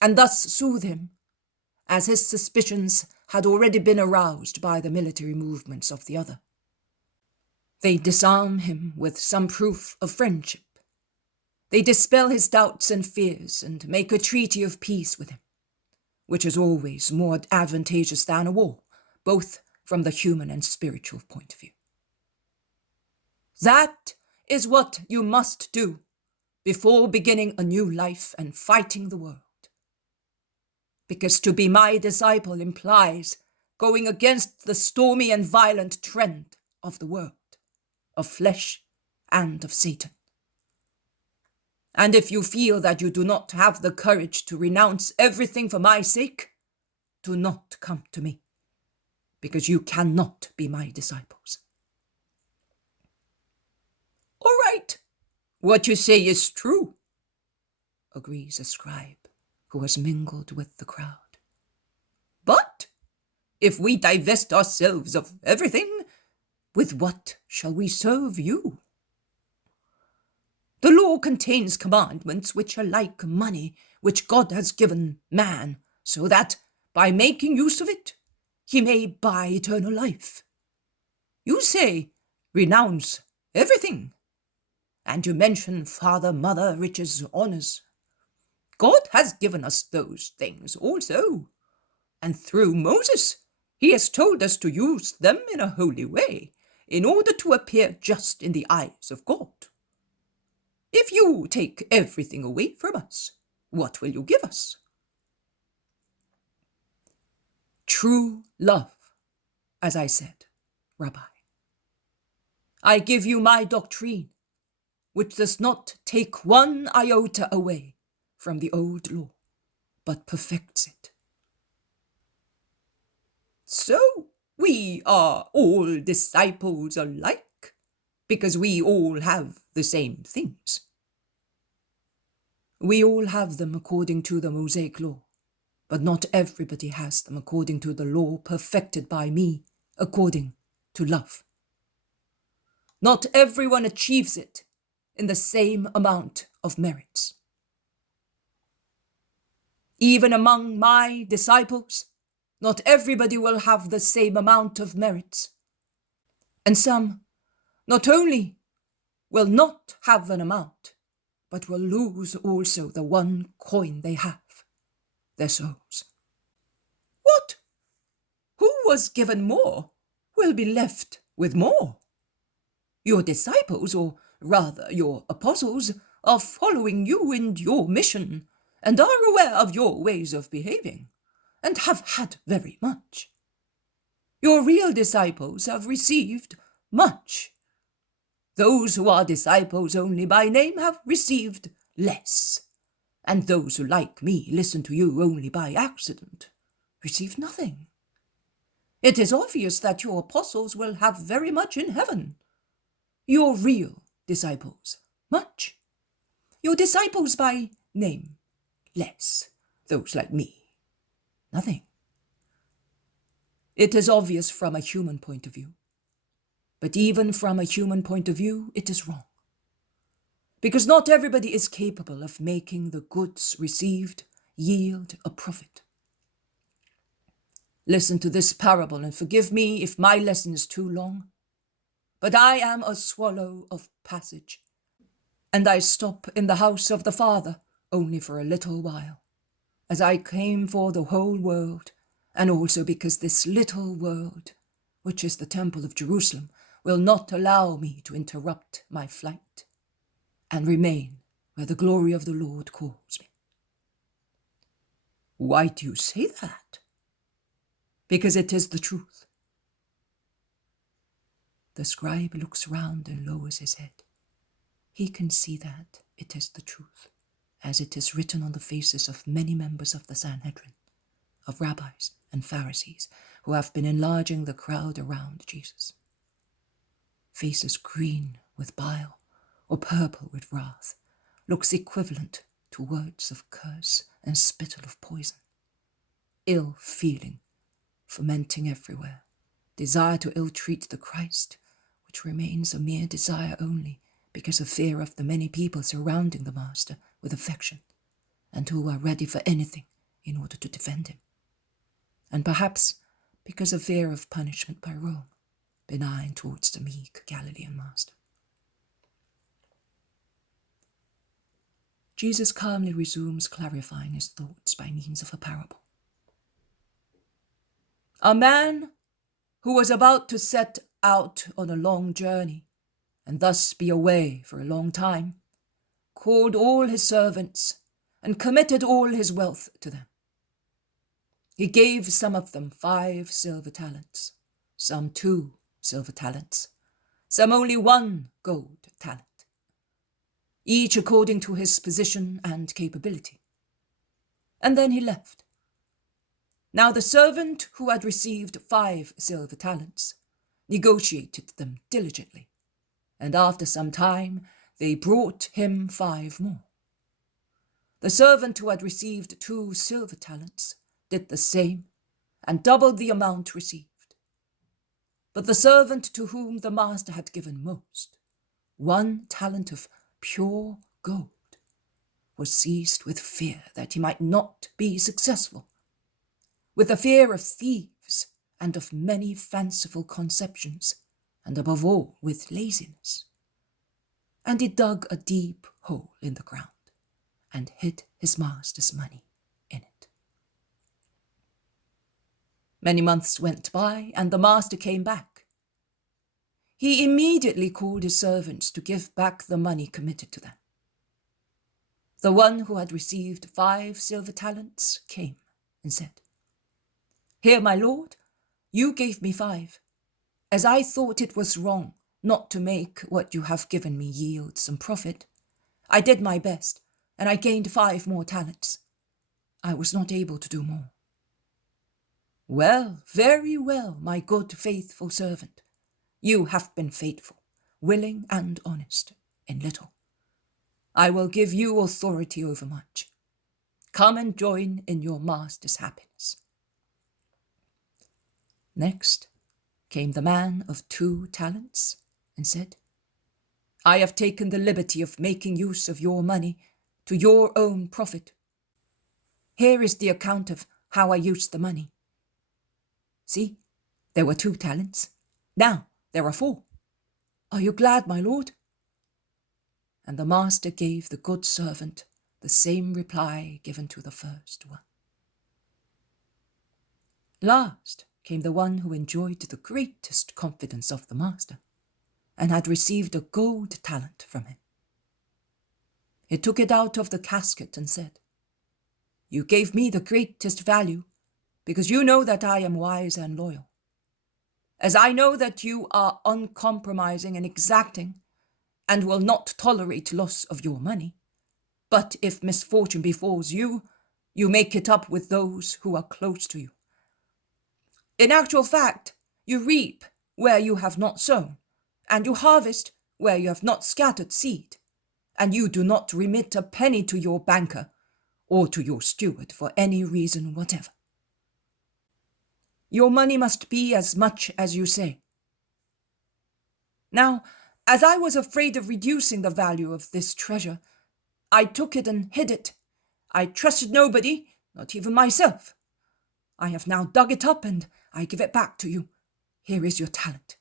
and thus soothe him, as his suspicions had already been aroused by the military movements of the other. They disarm him with some proof of friendship. They dispel his doubts and fears and make a treaty of peace with him, which is always more advantageous than a war, both from the human and spiritual point of view. That is what you must do before beginning a new life and fighting the world. Because to be my disciple implies going against the stormy and violent trend of the world, of flesh and of Satan. And if you feel that you do not have the courage to renounce everything for my sake, do not come to me, because you cannot be my disciples. All right, what you say is true, agrees a scribe who has mingled with the crowd. But if we divest ourselves of everything, with what shall we serve you? The law contains commandments which are like money, which God has given man, so that, by making use of it, he may buy eternal life. You say, renounce everything, and you mention father, mother, riches, honors. God has given us those things also, and through Moses he has told us to use them in a holy way, in order to appear just in the eyes of God. If you take everything away from us, what will you give us? True love, as I said, Rabbi. I give you my doctrine, which does not take one iota away from the old law, but perfects it. So we are all disciples alike, because we all have the same things. We all have them according to the Mosaic law, but not everybody has them according to the law perfected by me, according to love. Not everyone achieves it in the same amount of merits. Even among my disciples, not everybody will have the same amount of merits. And some not only will not have an amount, but will lose also the one coin they have, their souls. What? Who was given more will be left with more. Your disciples, or rather your apostles, are following you in your mission, and are aware of your ways of behaving, and have had very much. Your real disciples have received much. Those who are disciples only by name have received less, and those who, like me, listen to you only by accident, receive nothing. It is obvious that your apostles will have very much in heaven. Your real disciples, much. Your disciples by name, less. Those like me, nothing. It is obvious from a human point of view. But even from a human point of view, it is wrong. Because not everybody is capable of making the goods received yield a profit. Listen to this parable and forgive me if my lesson is too long, but I am a swallow of passage, and I stop in the house of the Father only for a little while, as I came for the whole world, and also because this little world, which is the temple of Jerusalem, will not allow me to interrupt my flight and remain where the glory of the Lord calls me. Why do you say that? Because it is the truth. The scribe looks round and lowers his head. He can see that it is the truth, as it is written on the faces of many members of the Sanhedrin, of rabbis and Pharisees who have been enlarging the crowd around Jesus. Faces green with bile or purple with wrath, looks equivalent to words of curse and spittle of poison. Ill feeling fermenting everywhere, desire to ill-treat the Christ, which remains a mere desire only because of fear of the many people surrounding the Master with affection, and who are ready for anything in order to defend him. And perhaps because of fear of punishment by Rome, benign towards the meek Galilean Master. Jesus calmly resumes clarifying his thoughts by means of a parable. A man who was about to set out on a long journey, and thus be away for a long time, called all his servants and committed all his wealth to them. He gave some of them 5 silver talents, some 2 silver talents, some only 1 gold talent, each according to his position and capability. And then he left. Now the servant who had received 5 silver talents negotiated them diligently, and after some time they brought him 5 more. The servant who had received 2 silver talents did the same and doubled the amount received. But the servant to whom the master had given most, 1 talent of pure gold, was seized with fear that he might not be successful, with the fear of thieves and of many fanciful conceptions, and above all with laziness. And he dug a deep hole in the ground and hid his master's money in it. Many months went by, and the master came back. He immediately called his servants to give back the money committed to them. The one who had received 5 silver talents came and said, "Here, my lord, you gave me 5, as I thought it was wrong not to make what you have given me yield some profit. I did my best, and I gained 5 more talents. I was not able to do more." "Well, very well, my good, faithful servant. You have been faithful, willing, and honest in little. I will give you authority over much. Come and join in your master's happiness." Next came the man of 2 talents and said, "I have taken the liberty of making use of your money to your own profit. Here is the account of how I used the money. See, there were 2 talents. Now there are 4. Are you glad, my lord?" And the master gave the good servant the same reply given to the first one. Last came the one who enjoyed the greatest confidence of the master, and had received a gold talent from him. He took it out of the casket and said, "You gave me the greatest value, because you know that I am wise and loyal. As I know that you are uncompromising and exacting, and will not tolerate loss of your money, but if misfortune befalls you, you make it up with those who are close to you, In actual fact, you reap where you have not sown, and you harvest where you have not scattered seed, and you do not remit a penny to your banker or to your steward for any reason whatever. Your money must be as much as you say. Now, as I was afraid of reducing the value of this treasure, I took it and hid it. I trusted nobody, not even myself. I have now dug it up and I give it back to you. Here is your talent.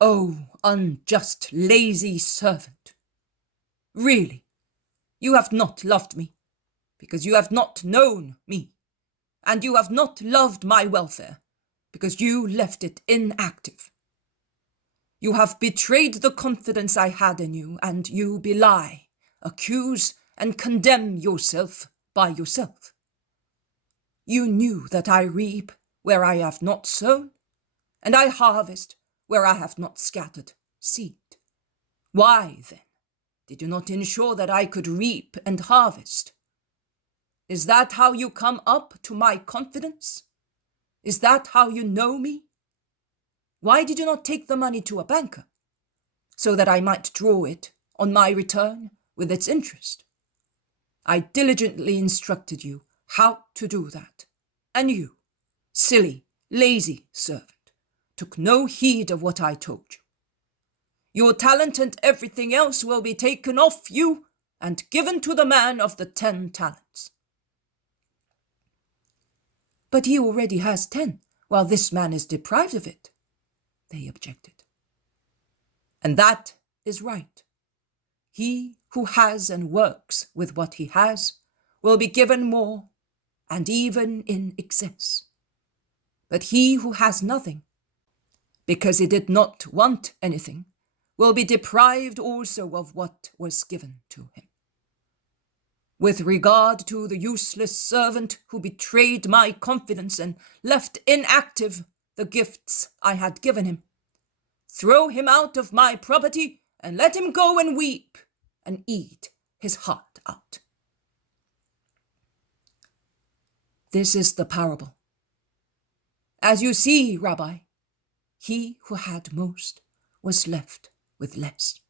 Oh, unjust, lazy servant! Really, you have not loved me, because you have not known me, and you have not loved my welfare, because you left it inactive. You have betrayed the confidence I had in you, and you belie, accuse, and condemn yourself by yourself. You knew that I reap where I have not sown, and I harvest where I have not scattered seed. Why, then, did you not ensure that I could reap and harvest? Is that how you come up to my confidence? Is that how you know me? Why did you not take the money to a banker, so that I might draw it on my return with its interest? I diligently instructed you how to do that, and you, silly, lazy servant, took no heed of what I told you. Your talent and everything else will be taken off you and given to the man of the 10 talents. But he already has 10, while this man is deprived of it, they objected. And that is right. He who has and works with what he has will be given more, and even in excess. But he who has nothing, because he did not want anything, will be deprived also of what was given to him. With regard to the useless servant who betrayed my confidence and left inactive the gifts I had given him, throw him out of my property and let him go and weep and eat his heart out. This is the parable. As you see, Rabbi, he who had most was left with less,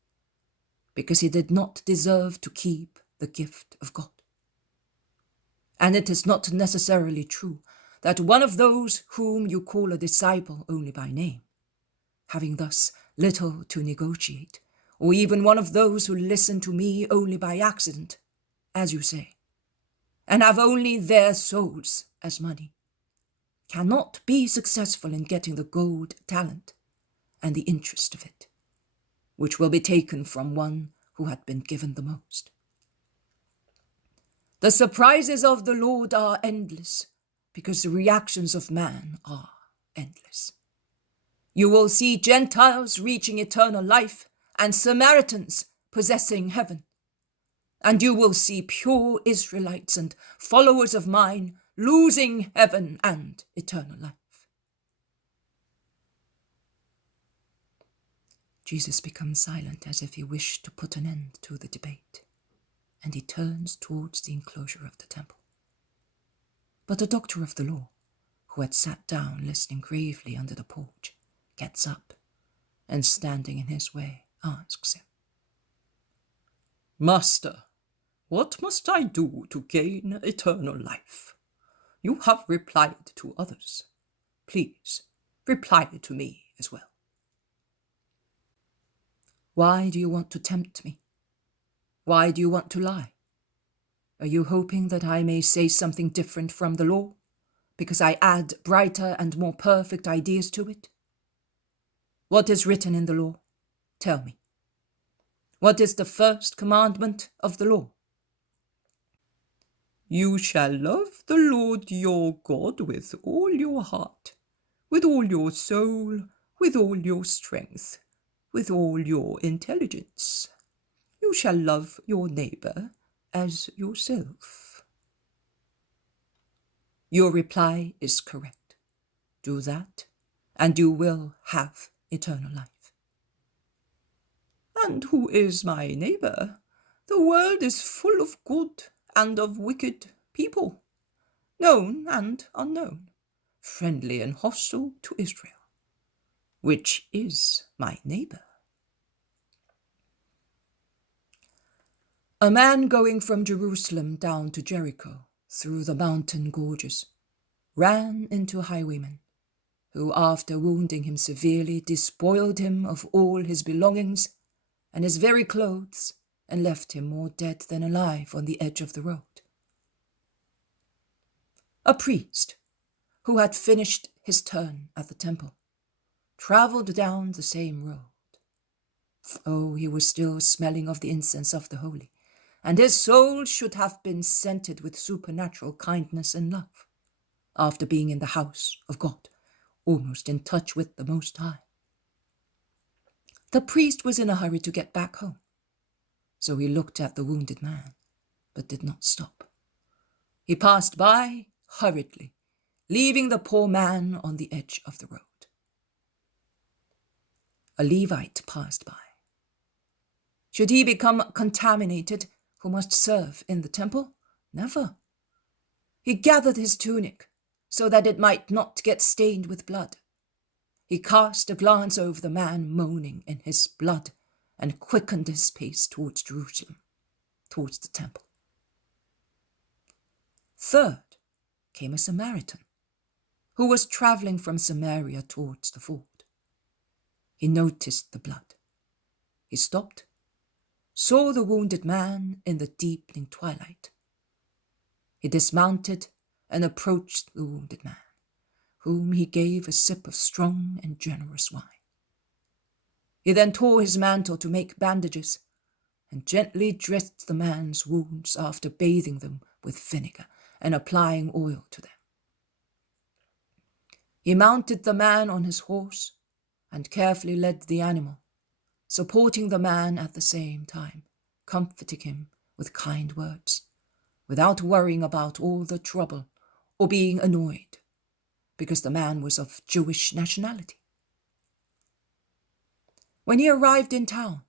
because he did not deserve to keep the gift of God. And it is not necessarily true that one of those whom you call a disciple only by name, having thus little to negotiate, or even one of those who listen to me only by accident, as you say, and have only their souls as money, cannot be successful in getting the gold talent and the interest of it, which will be taken from one who had been given the most. The surprises of the Lord are endless, because the reactions of man are endless. You will see Gentiles reaching eternal life and Samaritans possessing heaven. And you will see pure Israelites and followers of mine losing heaven and eternal life. Jesus becomes silent as if he wished to put an end to the debate, and he turns towards the enclosure of the temple. But a doctor of the law, who had sat down listening gravely under the porch, gets up and, standing in his way, asks him, "Master, what must I do to gain eternal life? You have replied to others. Please, reply to me as well." Why do you want to tempt me? Why do you want to lie? Are you hoping that I may say something different from the law, because I add brighter and more perfect ideas to it? What is written in the law? Tell me. What is the first commandment of the law? You shall love the Lord your God with all your heart, with all your soul, with all your strength, with all your intelligence. You shall love your neighbor as yourself. Your reply is correct. Do that, and you will have eternal life. And who is my neighbor? The world is full of good and of wicked people. known and unknown, friendly and hostile to Israel, which is my neighbor. A man going from Jerusalem down to Jericho through the mountain gorges ran into a highwayman, who after wounding him severely despoiled him of all his belongings and his very clothes, and left him more dead than alive on the edge of the road. A priest, who had finished his turn at the temple, travelled down the same road. Oh, he was still smelling of the incense of the holy, and his soul should have been scented with supernatural kindness and love, after being in the house of God, almost in touch with the Most High. The priest was in a hurry to get back home, so he looked at the wounded man, but did not stop. He passed by hurriedly, leaving the poor man on the edge of the road. A Levite passed by. Should he become contaminated who must serve in the temple? Never. He gathered his tunic so that it might not get stained with blood. He cast a glance over the man moaning in his blood and quickened his pace towards Jerusalem, towards the temple. Third came a Samaritan, who was traveling from Samaria towards the ford. He noticed the blood. He stopped, saw the wounded man in the deepening twilight. He dismounted and approached the wounded man, whom he gave a sip of strong and generous wine. He then tore his mantle to make bandages and gently dressed the man's wounds after bathing them with vinegar and applying oil to them. He mounted the man on his horse and carefully led the animal, supporting the man at the same time, comforting him with kind words, without worrying about all the trouble or being annoyed, because the man was of Jewish nationality. When he arrived in town,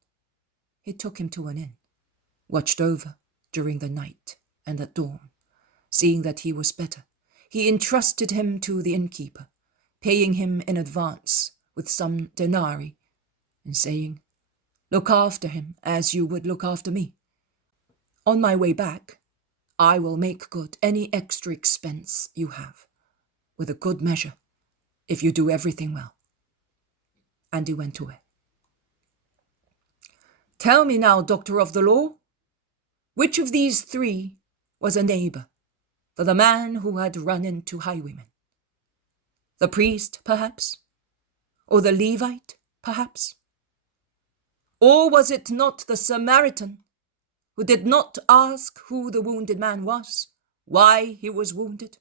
he took him to an inn, watched over during the night, and at dawn, seeing that he was better, he entrusted him to the innkeeper, paying him in advance with some denarii, and saying, "Look after him as you would look after me. On my way back, I will make good any extra expense you have, with a good measure, if you do everything well." And he went away. Tell me now, doctor of the law, which of these three was a neighbor for the man who had run into highwaymen? The priest, perhaps? Or the Levite, perhaps? Or was it not the Samaritan who did not ask who the wounded man was, why he was wounded,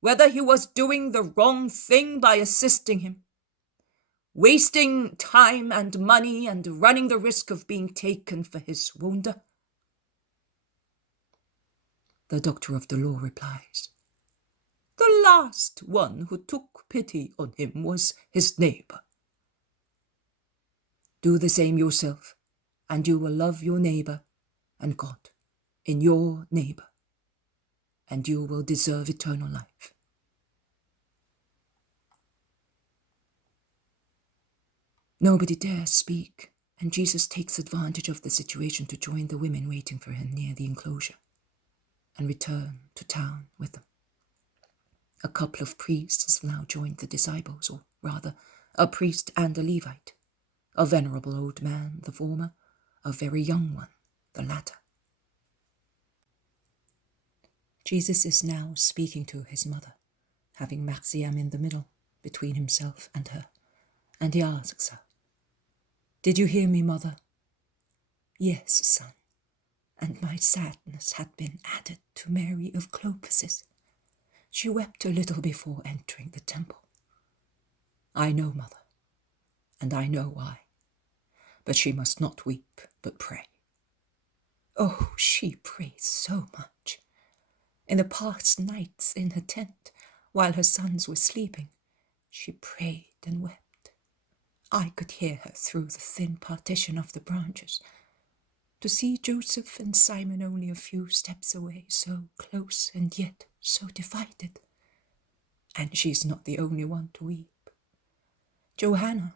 whether he was doing the wrong thing by assisting him, wasting time and money and running the risk of being taken for his wounder? The doctor of the law replies, "The last one who took pity on him was his neighbor." Do the same yourself, and you will love your neighbor and God in your neighbor, and you will deserve eternal life. Nobody dares speak, and Jesus takes advantage of the situation to join the women waiting for him near the enclosure and return to town with them. A couple of priests have now joined the disciples, or rather, a priest and a Levite, a venerable old man, the former, a very young one, the latter. Jesus is now speaking to his mother, having Marciam in the middle, between himself and her, and he asks her, "Did you hear me, mother?" "Yes, son, and my sadness had been added to Mary of Clopas. She wept a little before entering the temple." "I know, mother, and I know why. But she must not weep, but pray." "Oh, she prays so much. In the past nights in her tent, while her sons were sleeping, she prayed and wept. I could hear her through the thin partition of the branches. To see Joseph and Simon only a few steps away, so close and yet so divided. And she's not the only one to weep. Johanna,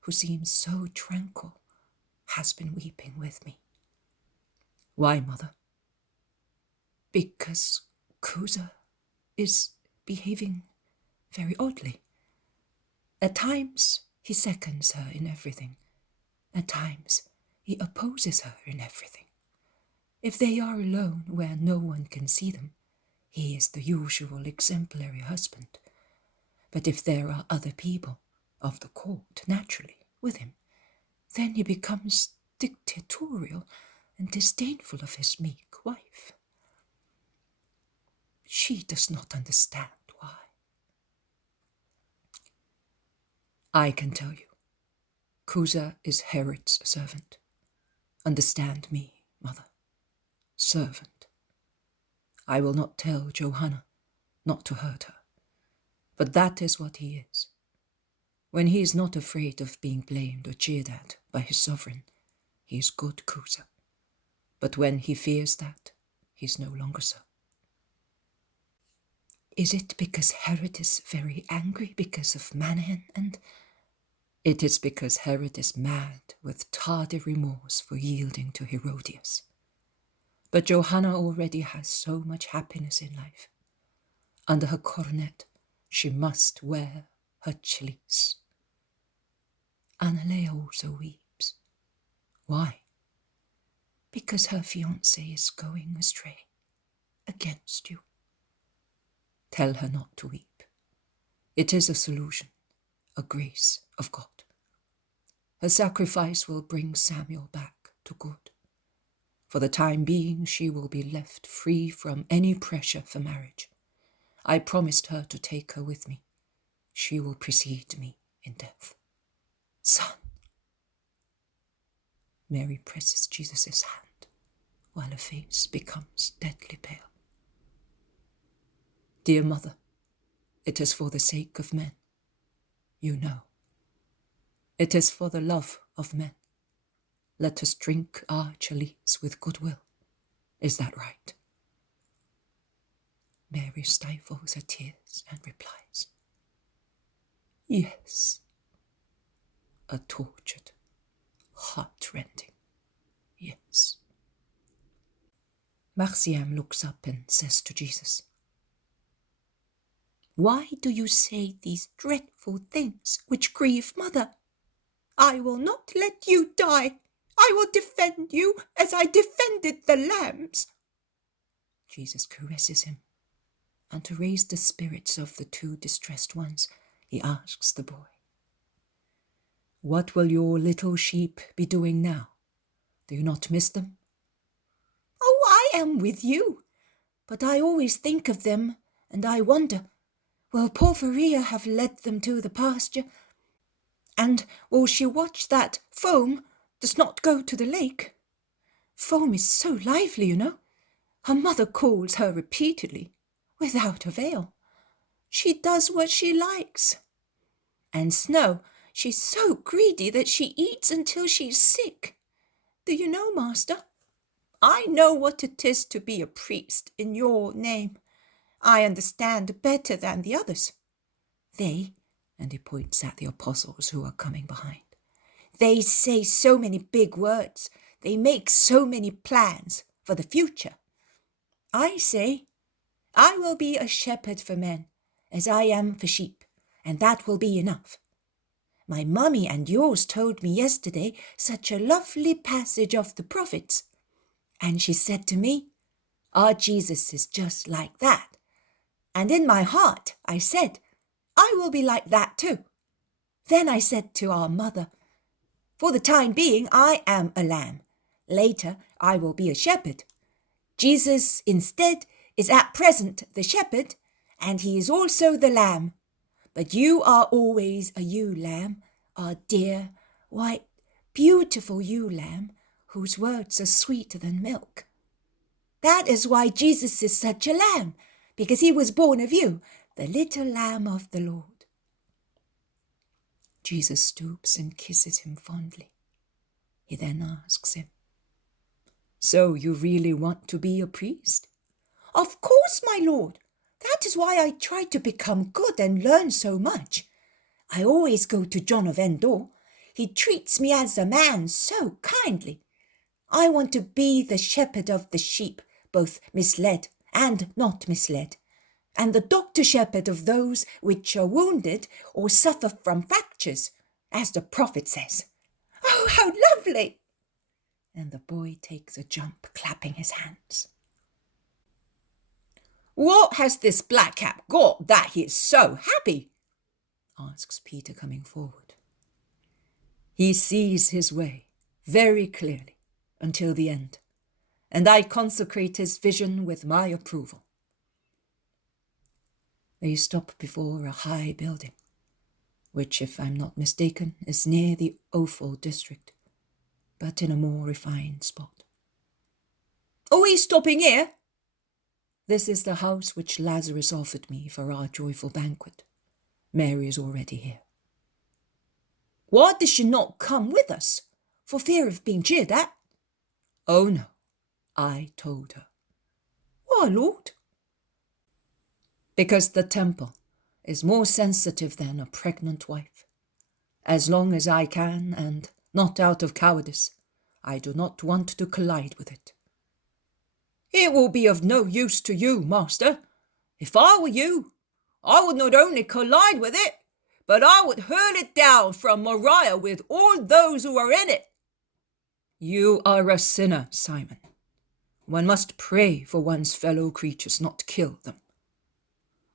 who seems so tranquil, has been weeping with me. Why, Mother? Because Cusa is behaving very oddly. At times he seconds her in everything. At times he opposes her in everything. If they are alone where no one can see them, he is the usual exemplary husband. But if there are other people of the court, naturally, with him, then he becomes dictatorial and disdainful of his meek wife. She does not understand why. I can tell you, Cusa is Herod's servant. Understand me, Mother. Servant. I will not tell Johanna not to hurt her, but that is what he is. When he is not afraid of being blamed or jeered at by his sovereign, he is good Cusa. But when he fears that, he is no longer so. Is it because Herod is very angry because of Manahen and... It is because Herod is mad with tardy remorse for yielding to Herodias. But Johanna already has so much happiness in life. Under her coronet, she must wear her chalice. Annalea also weeps. Why? Because her fiancé is going astray, against you. Tell her not to weep. It is a solution, a grace of God. Her sacrifice will bring Samuel back to good. For the time being, she will be left free from any pressure for marriage. I promised her to take her with me. She will precede me in death. Son. Mary presses Jesus' hand, while her face becomes deadly pale. Dear Mother, it is for the sake of men. You know. It is for the love of men. Let us drink our chalice with goodwill. Is that right? Mary stifles her tears and replies, yes. A tortured, heart-rending yes. Marciam looks up and says to Jesus, why do you say these dreadful things which grieve Mother? I will not let you die. I will defend you as I defended the lambs. Jesus caresses him, and to raise the spirits of the two distressed ones, he asks the boy, what will your little sheep be doing now? Do you not miss them? Oh, I am with you, but I always think of them, and I wonder, will Porphyria have led them to the pasture? And will she watch that Foam does not go to the lake? Foam is so lively, you know. Her mother calls her repeatedly, without avail. She does what she likes. And Snow, she's so greedy that she eats until she's sick. Do you know, Master? I know what it is to be a priest in your name. I understand better than the others. They, and he points at the apostles who are coming behind, they say so many big words. They make so many plans for the future. I say, I will be a shepherd for men, as I am for sheep, and that will be enough. My mummy and yours told me yesterday such a lovely passage of the prophets, and she said to me, our Jesus is just like that. And in my heart I said, I will be like that too. Then I said to our mother, for the time being I am a lamb. Later I will be a shepherd. Jesus instead is at present the shepherd, and he is also the lamb. But you are always a ewe lamb, our dear, white, beautiful ewe lamb, whose words are sweeter than milk. That is why Jesus is such a lamb, because he was born of you, the little lamb of the Lord. Jesus stoops and kisses him fondly. He then asks him, So you really want to be a priest? Of course, my lord. That is why I try to become good and learn so much. I always go to John of Endor. He treats me as a man so kindly. I want to be the shepherd of the sheep, both misled and not misled, and the doctor-shepherd of those which are wounded or suffer from fractures, as the prophet says. Oh, how lovely! And the boy takes a jump, clapping his hands. What has this black cap got that he is so happy? Asks Peter, coming forward. He sees his way very clearly until the end, and I consecrate his vision with my approval. They stop before a high building, which, if I'm not mistaken, is near the offal district, but in a more refined spot. Are we stopping here? This is the house which Lazarus offered me for our joyful banquet. Mary is already here. Why does she not come with us? For fear of being jeered at? Oh no, I told her. Why, Lord? Because the temple is more sensitive than a pregnant wife. As long as I can, and not out of cowardice, I do not want to collide with it. It will be of no use to you, master. If I were you, I would not only collide with it, but I would hurl it down from Moriah with all those who are in it. You are a sinner, Simon. One must pray for one's fellow creatures, not kill them.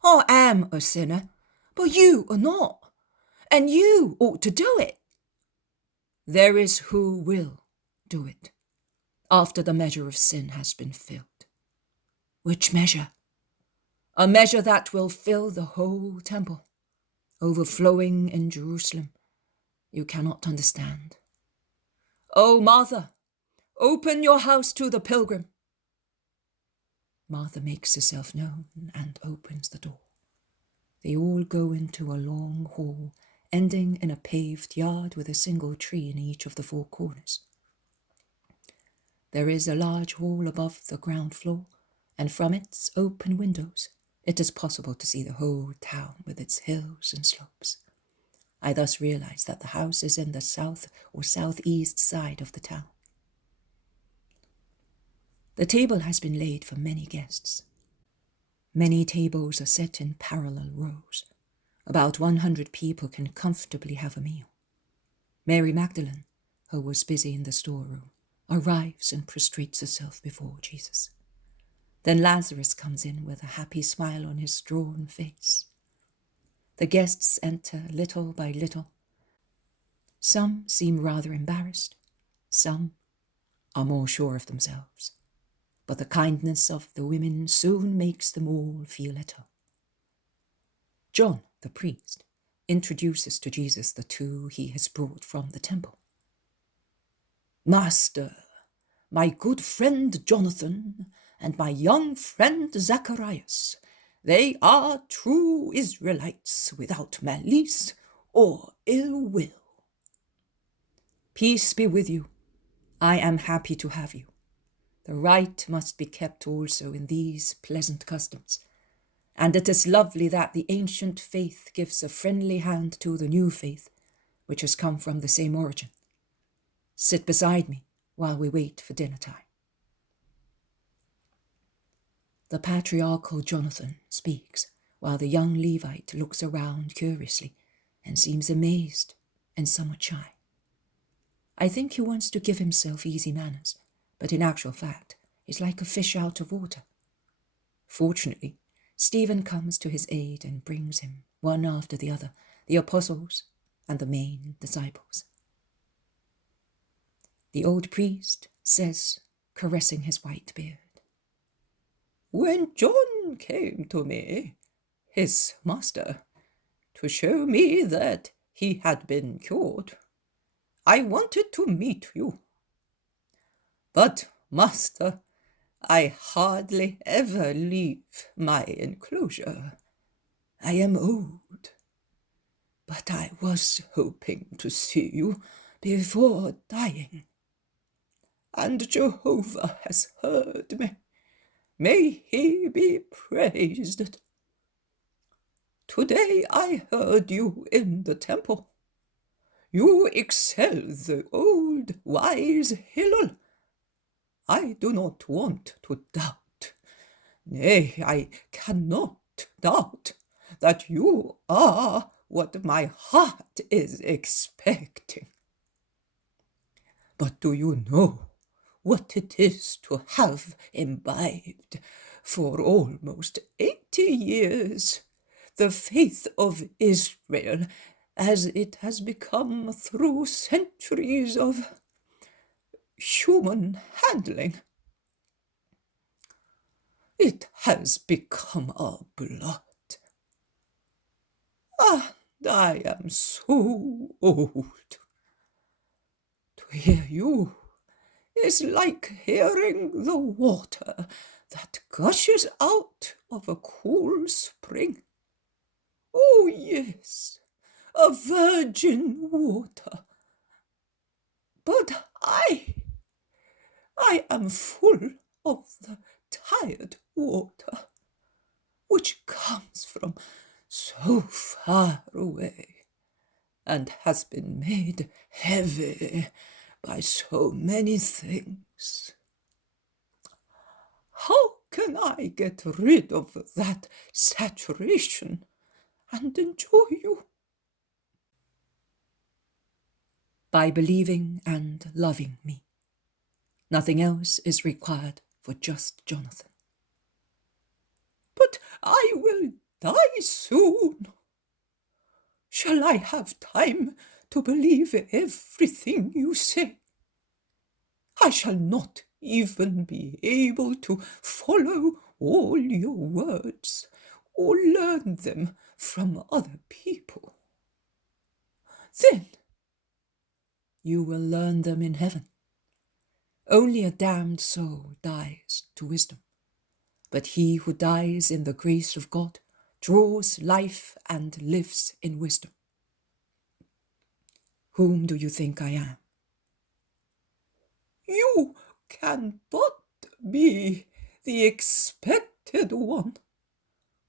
I am a sinner, but you are not, and you ought to do it. There is who will do it, after the measure of sin has been filled. Which measure? A measure that will fill the whole temple, overflowing in Jerusalem. You cannot understand. Oh, Martha, open your house to the pilgrim. Martha makes herself known and opens the door. They all go into a long hall, ending in a paved yard with a single tree in each of the four corners. There is a large hall above the ground floor, and from its open windows it is possible to see the whole town with its hills and slopes. I thus realize that the house is in the south or southeast side of the town. The table has been laid for many guests. Many tables are set in parallel rows. About 100 people can comfortably have a meal. Mary Magdalene, who was busy in the storeroom, arrives and prostrates herself before Jesus. Then Lazarus comes in with a happy smile on his drawn face. The guests enter little by little. Some seem rather embarrassed. Some are more sure of themselves. But the kindness of the women soon makes them all feel at home. John, the priest, introduces to Jesus the two he has brought from the temple. Master, my good friend Jonathan and my young friend Zacharias, they are true Israelites without malice or ill will. Peace be with you. I am happy to have you. The right must be kept also in these pleasant customs, and it is lovely that the ancient faith gives a friendly hand to the new faith, which has come from the same origin. Sit beside me while we wait for dinner time. The patriarchal Jonathan speaks, while the young Levite looks around curiously and seems amazed and somewhat shy. I think he wants to give himself easy manners, but in actual fact is like a fish out of water. Fortunately, Stephen comes to his aid and brings him, one after the other, the apostles and the main disciples. The old priest says, caressing his white beard, When John came to me, his master, to show me that he had been cured, I wanted to meet you. But, master, I hardly ever leave my enclosure. I am old, but I was hoping to see you before dying. and Jehovah has heard me. May he be praised. Today I heard you in the temple. You excel the old wise Hillel. I do not want to doubt, nay, I cannot doubt that you are what my heart is expecting. But do you know what it is to have imbibed for almost 80 years the faith of Israel as it has become through centuries of human handling? It has become our blood. And I am so old. To hear you is like hearing the water that gushes out of a cool spring. Oh, yes, a virgin water. But I am full of the tired water, which comes from so far away and has been made heavy by so many things. How can I get rid of that saturation and enjoy you? By believing and loving me. Nothing else is required for just Jonathan. But I will die soon. Shall I have time to believe everything you say? I shall not even be able to follow all your words or learn them from other people. Then you will learn them in heaven. Only a damned soul dies to wisdom, but he who dies in the grace of God draws life and lives in wisdom. Whom do you think I am? You can but be the expected one,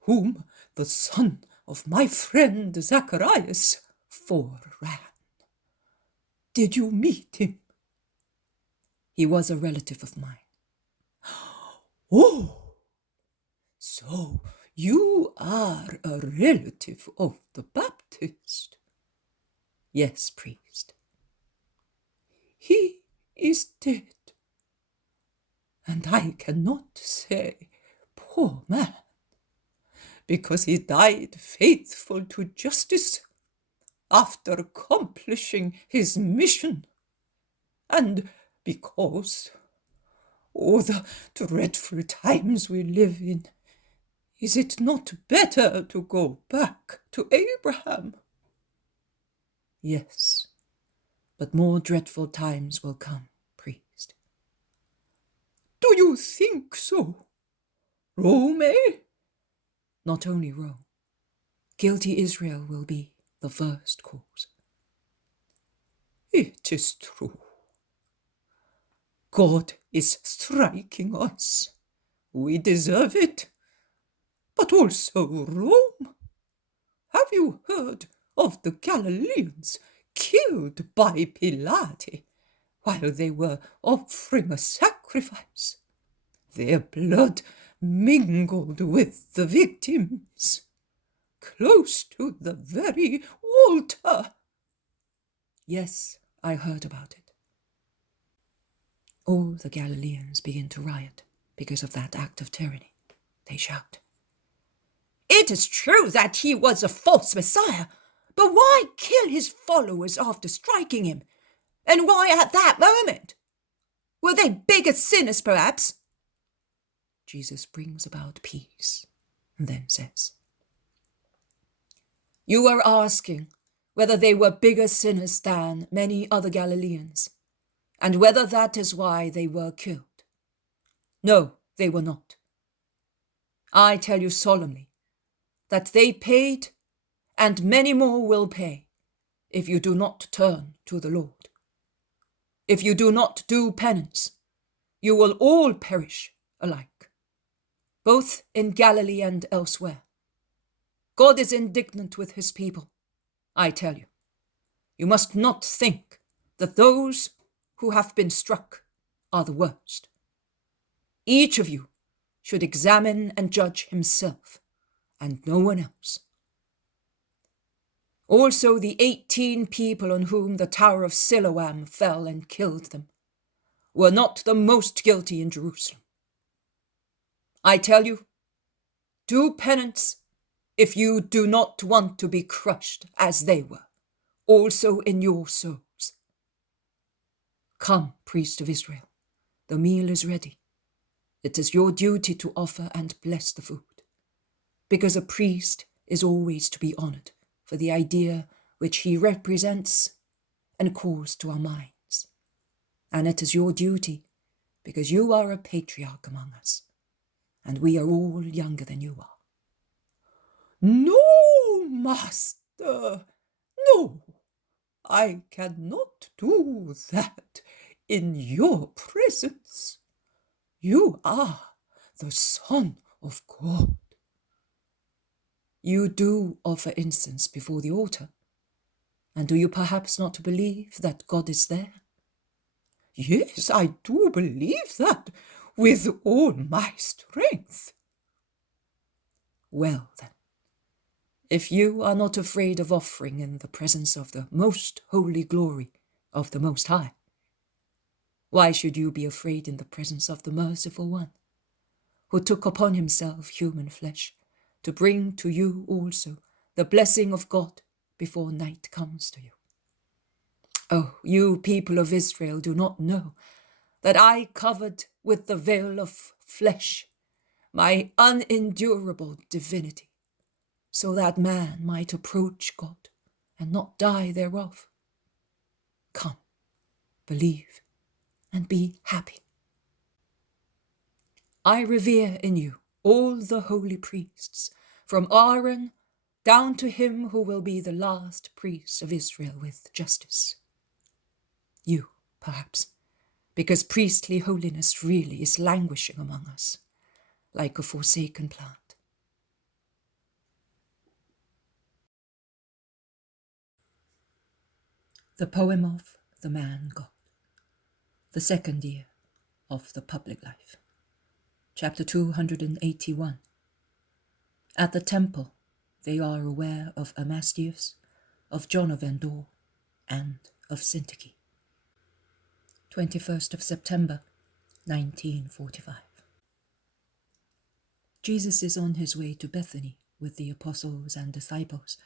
whom the son of my friend Zacharias foreran. Did you meet him? He was a relative of mine. Oh, so you are a relative of the Baptist? Yes, priest. He is dead, and I cannot say poor man, because he died faithful to justice after accomplishing his mission, and because, oh, the dreadful times we live in, is it not better to go back to Abraham? Yes, but more dreadful times will come, priest. Do you think so? Rome, eh? Not only Rome. Guilty Israel will be the first cause. It is true. God is striking us. We deserve it. But also Rome. Have you heard of the Galileans killed by Pilate while they were offering a sacrifice? Their blood mingled with the victims, close to the very altar. Yes, I heard about it. All the Galileans begin to riot because of that act of tyranny. They shout, "It is true that he was a false Messiah, but why kill his followers after striking him? And why at that moment? Were they bigger sinners, perhaps?" Jesus brings about peace and then says, You are asking whether they were bigger sinners than many other Galileans, and whether that is why they were killed. No, they were not. I tell you solemnly that they paid, and many more will pay, if you do not turn to the Lord. If you do not do penance You will all perish alike, both in Galilee and elsewhere. God is indignant with his people, I tell you. You must not think that those who have been struck are the worst. Each of you should examine and judge himself, and no one else. Also the 18 people on whom the Tower of Siloam fell and killed them were not the most guilty in Jerusalem. I tell you, do penance if you do not want to be crushed as they were, also in your souls. Come, priest of Israel, the meal is ready. It is your duty to offer and bless the food, because a priest is always to be honored for the idea which he represents and calls to our minds. And it is your duty, because you are a patriarch among us, and we are all younger than you are. No, master, no, I cannot do that in your presence. You are the Son of God. You do offer incense before the altar, and do you perhaps not believe that God is there? Yes, I do believe that with all my strength. Well, then, if you are not afraid of offering in the presence of the most holy glory of the Most High, why should you be afraid in the presence of the Merciful One, who took upon himself human flesh to bring to you also the blessing of God before night comes to you? Oh, you people of Israel do not know that I covered with the veil of flesh my unendurable divinity, so that man might approach God and not die thereof. Come, believe, and be happy. I revere in you all the holy priests, from Aaron down to him who will be the last priest of Israel with justice. You, perhaps, because priestly holiness really is languishing among us, like a forsaken plant. The poem of the man God, the second year of the public life. Chapter 281. At the temple, they are aware of Ermasteus, of John of Endor, and of Syntyche. 21st of September, 1945. Jesus is on his way to Bethany with the apostles and disciples,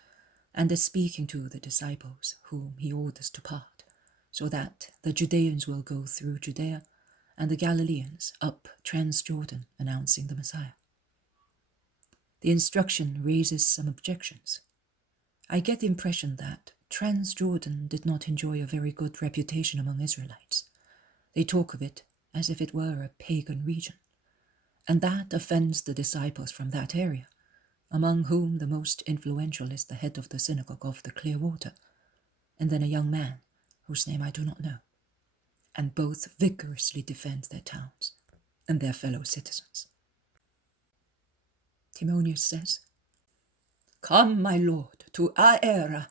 and is speaking to the disciples whom he orders to part, so that the Judeans will go through Judea and the Galileans up Transjordan, announcing the Messiah. The instruction raises some objections. I get the impression that Transjordan did not enjoy a very good reputation among Israelites. They talk of it as if it were a pagan region, and that offends the disciples from that area, among whom the most influential is the head of the synagogue of the Clear Water, and then a young man, whose name I do not know, and both vigorously defend their towns and their fellow citizens. Timonius says, Come, my lord, to Aera,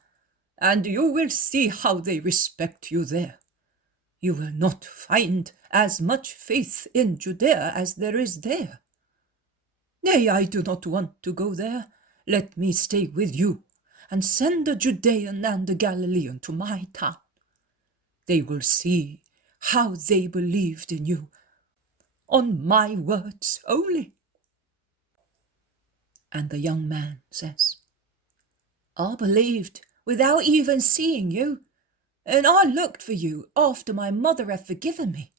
and you will see how they respect you there. You will not find as much faith in Judea as there is there. Nay, I do not want to go there. Let me stay with you, and send a Judean and a Galilean to my town. They will see how they believed in you, on my words only. And the young man says, I believed without even seeing you, and I looked for you after my mother had forgiven me.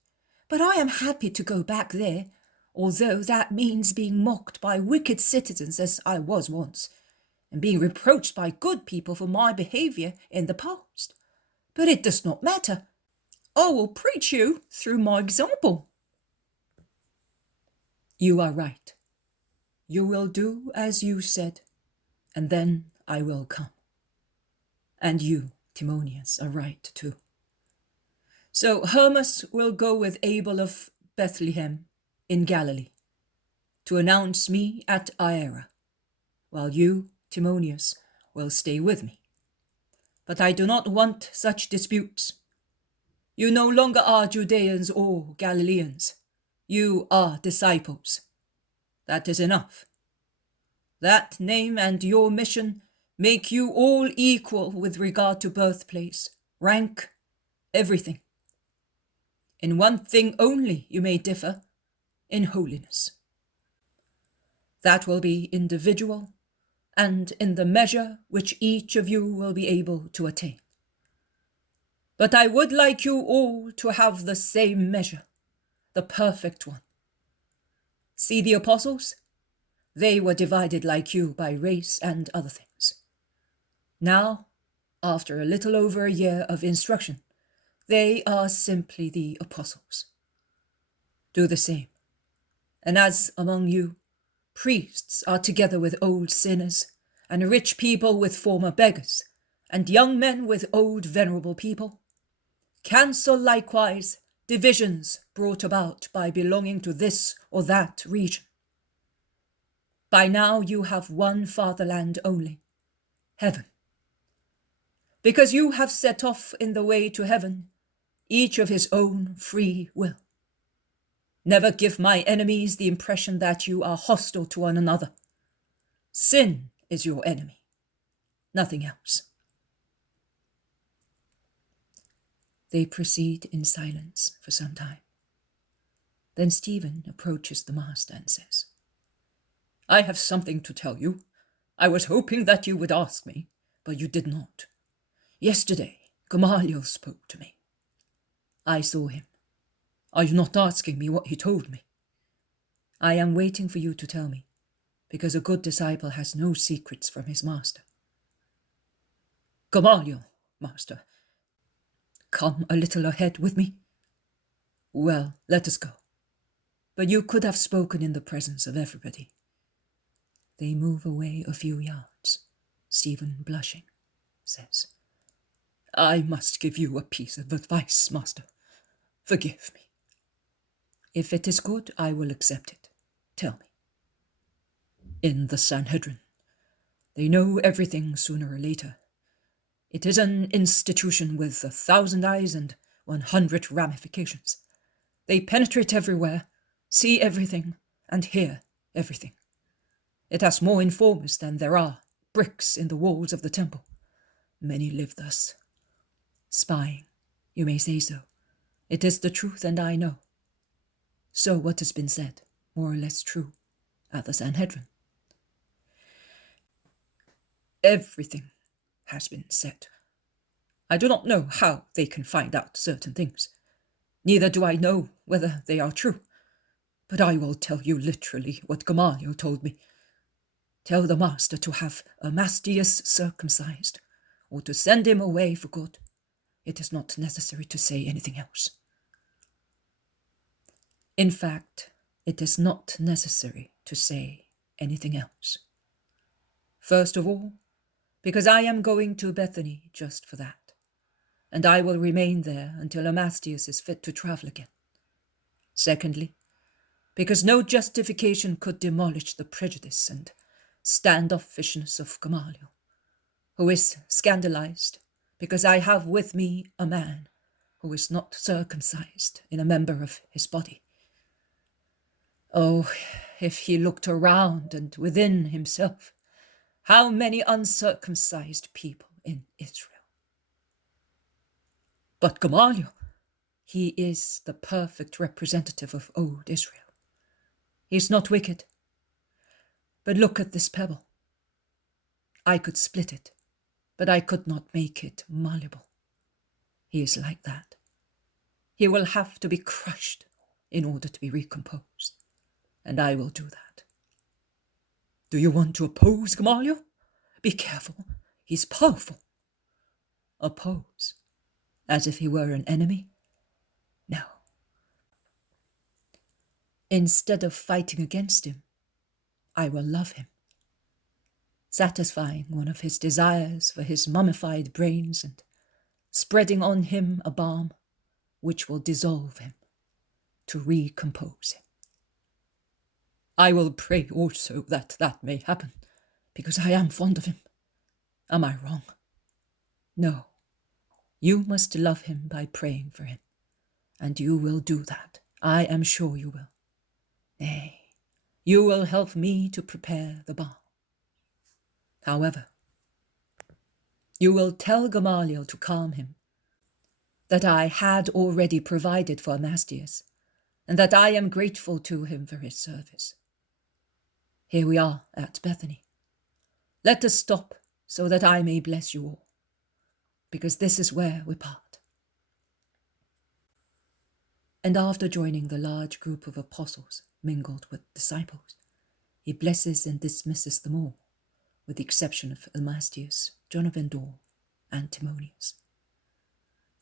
But I am happy to go back there, although that means being mocked by wicked citizens as I was once, and being reproached by good people for my behaviour in the past. But it does not matter. I will preach you through my example. You are right. You will do as you said, and then I will come. And you, Timonius, are right too. So Hermas will go with Abel of Bethlehem in Galilee, to announce me at Aera, while you, Timonius, will stay with me. But I do not want such disputes. You no longer are Judeans or Galileans. You are disciples. That is enough. That name and your mission make you all equal with regard to birthplace, rank, everything. In one thing only you may differ, in holiness. That will be individual, and in the measure which each of you will be able to attain. But I would like you all to have the same measure, the perfect one. See the apostles? They were divided like you by race and other things. Now, after a little over a year of instruction, they are simply the apostles. Do the same. And as among you, priests are together with old sinners, and rich people with former beggars, and young men with old venerable people, cancel likewise divisions brought about by belonging to this or that region. By now you have one fatherland only, heaven. Because you have set off in the way to heaven, each of his own free will. Never give my enemies the impression that you are hostile to one another. Sin is your enemy, nothing else. They proceed in silence for some time. Then Stephen approaches the master and says, I have something to tell you. I was hoping that you would ask me, but you did not. Yesterday, Gamaliel spoke to me. I saw him. Are you not asking me what he told me? I am waiting for you to tell me, because a good disciple has no secrets from his master. Gamaliel, master, come a little ahead with me. Well, let us go. But you could have spoken in the presence of everybody. They move away a few yards. Stephen, blushing, says, I must give you a piece of advice, master. Forgive me. If it is good, I will accept it. Tell me. In the Sanhedrin, they know everything sooner or later. It is an institution with 1,000 eyes and 100 ramifications. They penetrate everywhere, see everything, and hear everything. It has more informers than there are bricks in the walls of the temple. Many live thus. Spying, you may say so. It is the truth, and I know. So what has been said, more or less true, at the Sanhedrin? Everything has been said. I do not know how they can find out certain things. Neither do I know whether they are true. But I will tell you literally what Gamaliel told me. Tell the master to have Ermasteus circumcised, or to send him away for good. It is not necessary to say anything else. In fact, it is not necessary to say anything else. First of all, because I am going to Bethany just for that, and I will remain there until Ermasteus is fit to travel again. Secondly, because no justification could demolish the prejudice and standoffishness of Gamaliel, who is scandalized because I have with me a man who is not circumcised in a member of his body. Oh, if he looked around and within himself, how many uncircumcised people in Israel. But Gamaliel, he is the perfect representative of old Israel. He is not wicked. But look at this pebble. I could split it, but I could not make it malleable. He is like that. He will have to be crushed in order to be recomposed, and I will do that. Do you want to oppose Gamaliel? Be careful, he's powerful. Oppose, as if he were an enemy? No. Instead of fighting against him, I will love him, satisfying one of his desires for his mummified brains and spreading on him a balm which will dissolve him, to recompose him. I will pray also that that may happen, because I am fond of him. Am I wrong? No. You must love him by praying for him, and you will do that. I am sure you will. Nay, you will help me to prepare the balm. However, you will tell Gamaliel to calm him, that I had already provided for Ermasteus, and that I am grateful to him for his service. Here we are at Bethany. Let us stop so that I may bless you all, because this is where we part. And after joining the large group of apostles mingled with disciples, he blesses and dismisses them all, with the exception of Ermasteus, John of Endor, and Timonius.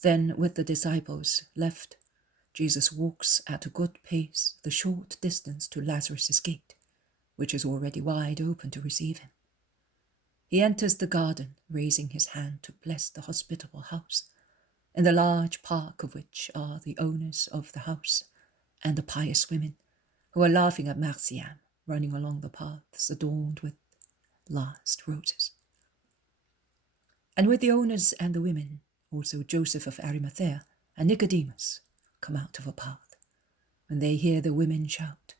Then, with the disciples left, Jesus walks at a good pace the short distance to Lazarus' gate, which is already wide open to receive him. He enters the garden, raising his hand to bless the hospitable house, in the large park of which are the owners of the house and the pious women who are laughing at Marciam, running along the paths adorned with last roses. And with the owners and the women, also Joseph of Arimathea and Nicodemus come out of a path, when they hear the women shout.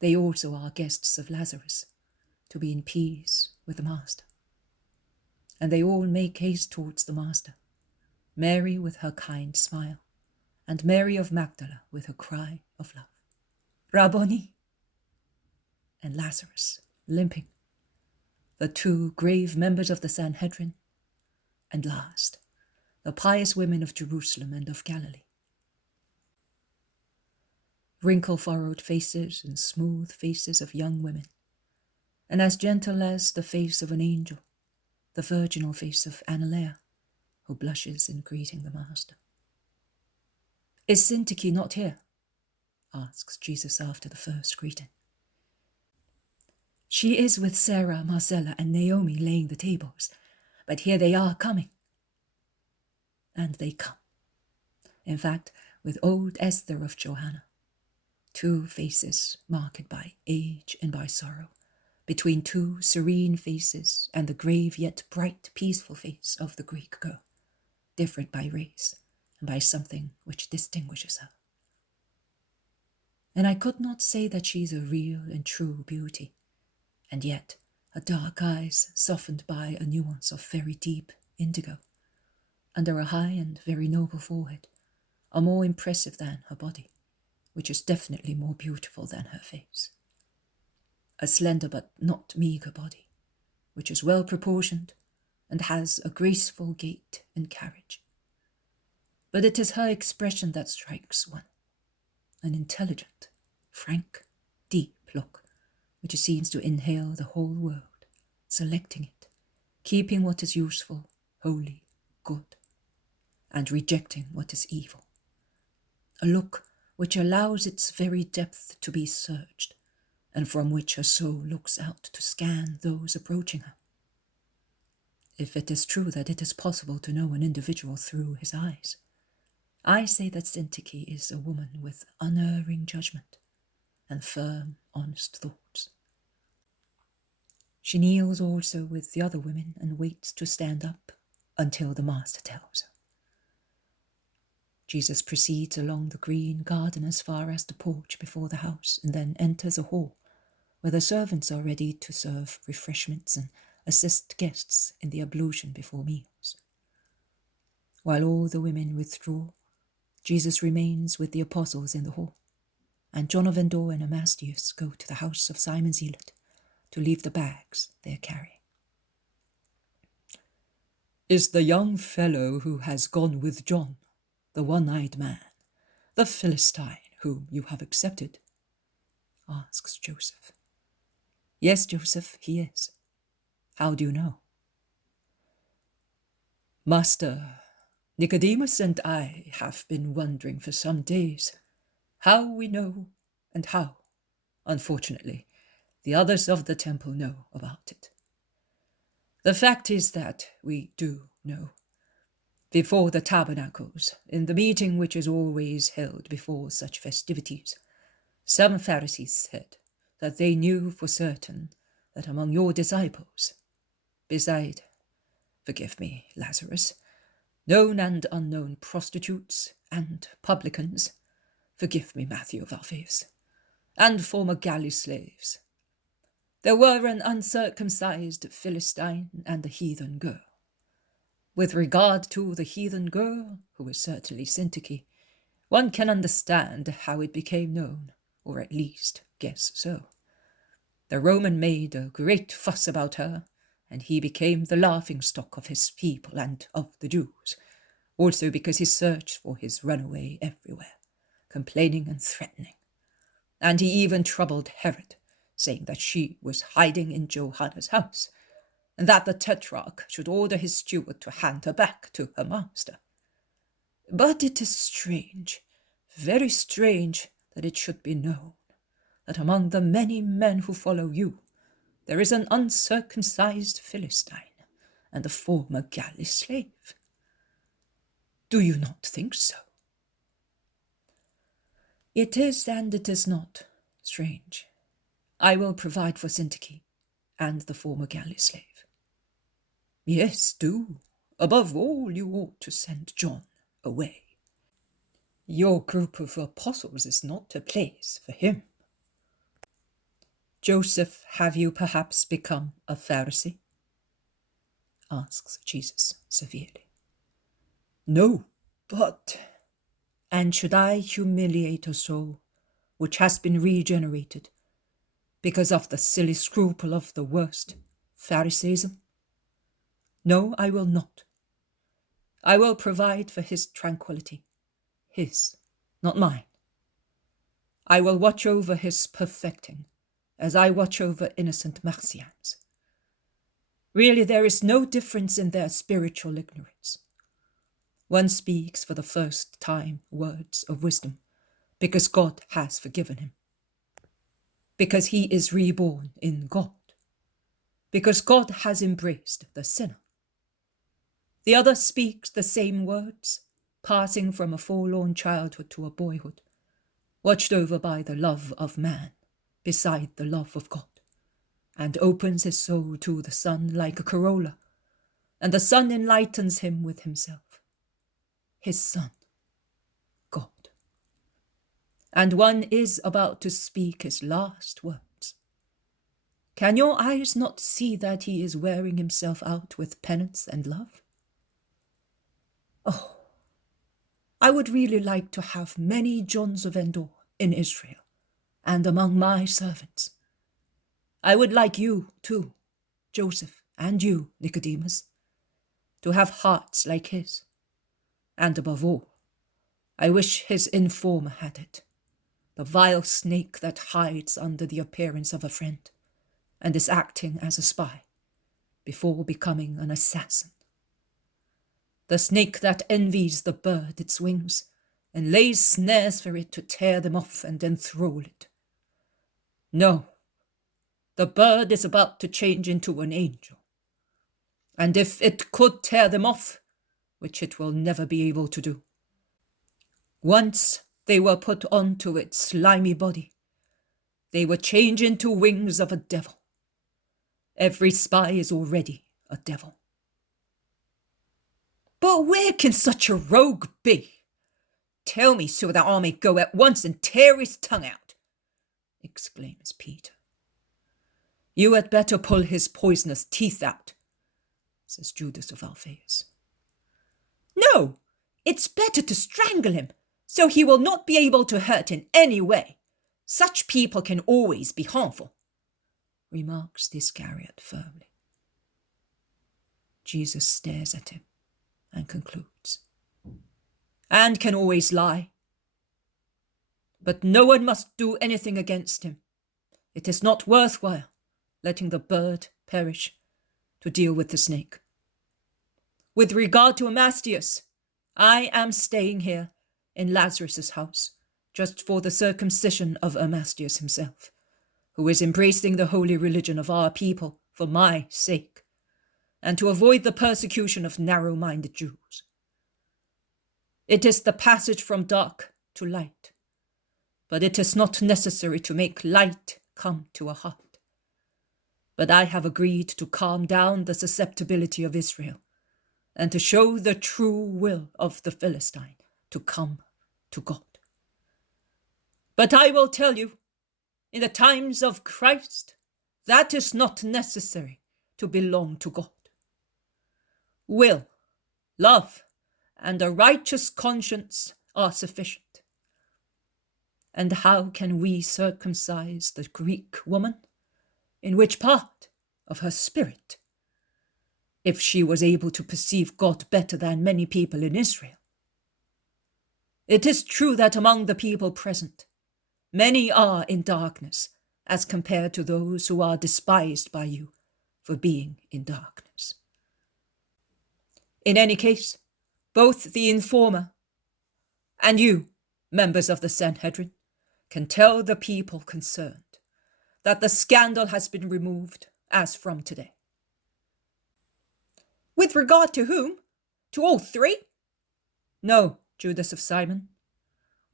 They also are guests of Lazarus, to be in peace with the Master. And they all make haste towards the Master, Mary with her kind smile, and Mary of Magdala with her cry of love. Rabboni! And Lazarus, limping, the two grave members of the Sanhedrin, and last, the pious women of Jerusalem and of Galilee. Wrinkle-furrowed faces and smooth faces of young women, and as gentle as the face of an angel, the virginal face of Annalea, who blushes in greeting the Master. Is Syntyche not here? Asks Jesus after the first greeting. She is with Sarah, Marcella, and Naomi laying the tables, but here they are coming. And they come. In fact, with old Esther of Johanna, two faces marked by age and by sorrow, between two serene faces and the grave yet bright, peaceful face of the Greek girl, different by race and by something which distinguishes her. And I could not say that she is a real and true beauty, and yet her dark eyes, softened by a nuance of very deep indigo, under a high and very noble forehead, are more impressive than her body, which is definitely more beautiful than her face. A slender but not meagre body, which is well proportioned and has a graceful gait and carriage. But it is her expression that strikes one, an intelligent, frank, deep look, which seems to inhale the whole world, selecting it, keeping what is useful, holy, good, and rejecting what is evil. A look which allows its very depth to be searched, and from which her soul looks out to scan those approaching her. If it is true that it is possible to know an individual through his eyes, I say that Syntyche is a woman with unerring judgment and firm, honest thoughts. She kneels also with the other women and waits to stand up until the Master tells her. Jesus proceeds along the green garden as far as the porch before the house, and then enters a hall where the servants are ready to serve refreshments and assist guests in the ablution before meals. While all the women withdraw, Jesus remains with the apostles in the hall, and John of Endor and Ermasteus go to the house of Simon Zealot to leave the bags they are carrying. Is the young fellow who has gone with John, the one-eyed man, the Philistine whom you have accepted? Asks Joseph. Yes, Joseph, he is. How do you know? Master, Nicodemus and I have been wondering for some days how we know and how, unfortunately, the others of the temple know about it. The fact is that we do know. Before the Tabernacles, in the meeting which is always held before such festivities, some Pharisees said that they knew for certain that among your disciples, beside, forgive me, Lazarus, known and unknown prostitutes and publicans, forgive me, Matthew of Alphaeus, and former galley slaves, there were an uncircumcised Philistine and a heathen girl. With regard to the heathen girl, who is certainly Syntyche, one can understand how it became known, or at least guess so. The Roman made a great fuss about her, and he became the laughingstock of his people and of the Jews, also because he searched for his runaway everywhere, complaining and threatening. And he even troubled Herod, saying that she was hiding in Johanna's house, and that the tetrarch should order his steward to hand her back to her master. But it is strange, very strange, that it should be known that among the many men who follow you, there is an uncircumcised Philistine and a former galley slave. Do you not think so? It is and it is not strange. I will provide for Syntyche and the former galley slave. Yes, do. Above all, you ought to send John away. Your group of apostles is not a place for him. Joseph, have you perhaps become a Pharisee? Asks Jesus severely. No, but... And should I humiliate a soul which has been regenerated because of the silly scruple of the worst Pharisaism? No, I will not. I will provide for his tranquility, his, not mine. I will watch over his perfecting, as I watch over innocent Marcians. Really, there is no difference in their spiritual ignorance. One speaks for the first time words of wisdom, because God has forgiven him, because he is reborn in God, because God has embraced the sinner. The other speaks the same words, passing from a forlorn childhood to a boyhood, watched over by the love of man, beside the love of God, and opens his soul to the sun like a corolla, and the sun enlightens him with himself, his son, God. And one is about to speak his last words. Can your eyes not see that he is wearing himself out with penance and love? Oh, I would really like to have many Johns of Endor in Israel and among my servants. I would like you, too, Joseph, and you, Nicodemus, to have hearts like his. And above all, I wish his informer had it, the vile snake that hides under the appearance of a friend and is acting as a spy before becoming an assassin. The snake that envies the bird its wings and lays snares for it to tear them off and enthrall it. No, the bird is about to change into an angel, and if it could tear them off, which it will never be able to do, once they were put onto its slimy body, they would change into wings of a devil. Every spy is already a devil. But where can such a rogue be? Tell me so that I may go at once and tear his tongue out, exclaims Peter. You had better pull his poisonous teeth out, says Judas of Alphaeus. No, it's better to strangle him, so he will not be able to hurt in any way. Such people can always be harmful, remarks the Iscariot firmly. Jesus stares at him and concludes, and can always lie. But no one must do anything against him. It is not worthwhile letting the bird perish to deal with the snake. With regard to Ermasteus, I am staying here in Lazarus's house just for the circumcision of Ermasteus himself, who is embracing the holy religion of our people for my sake, and to avoid the persecution of narrow-minded Jews. It is the passage from dark to light. But it is not necessary to make light come to a heart. But I have agreed to calm down the susceptibility of Israel and to show the true will of the Philistine to come to God. But I will tell you, in the times of Christ, that is not necessary to belong to God. Will, love, and a righteous conscience are sufficient. And how can we circumcise the Greek woman? In which part of her spirit? If she was able to perceive God better than many people in Israel. It is true that among the people present, many are in darkness as compared to those who are despised by you for being in darkness. In any case, both the informer and you, members of the Sanhedrin, can tell the people concerned that the scandal has been removed as from today. With regard to whom? To all three? No, Judas of Simon.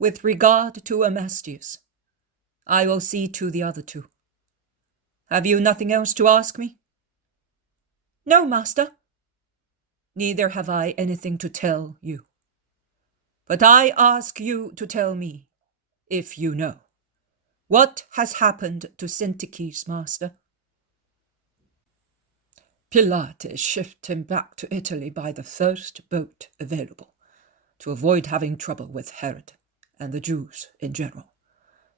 With regard to Ermasteus. I will see to the other two. Have you nothing else to ask me? No, master. Neither have I anything to tell you. But I ask you to tell me, if you know, what has happened to Syntyche's master? Pilates shipped him back to Italy by the first boat available, to avoid having trouble with Herod and the Jews in general.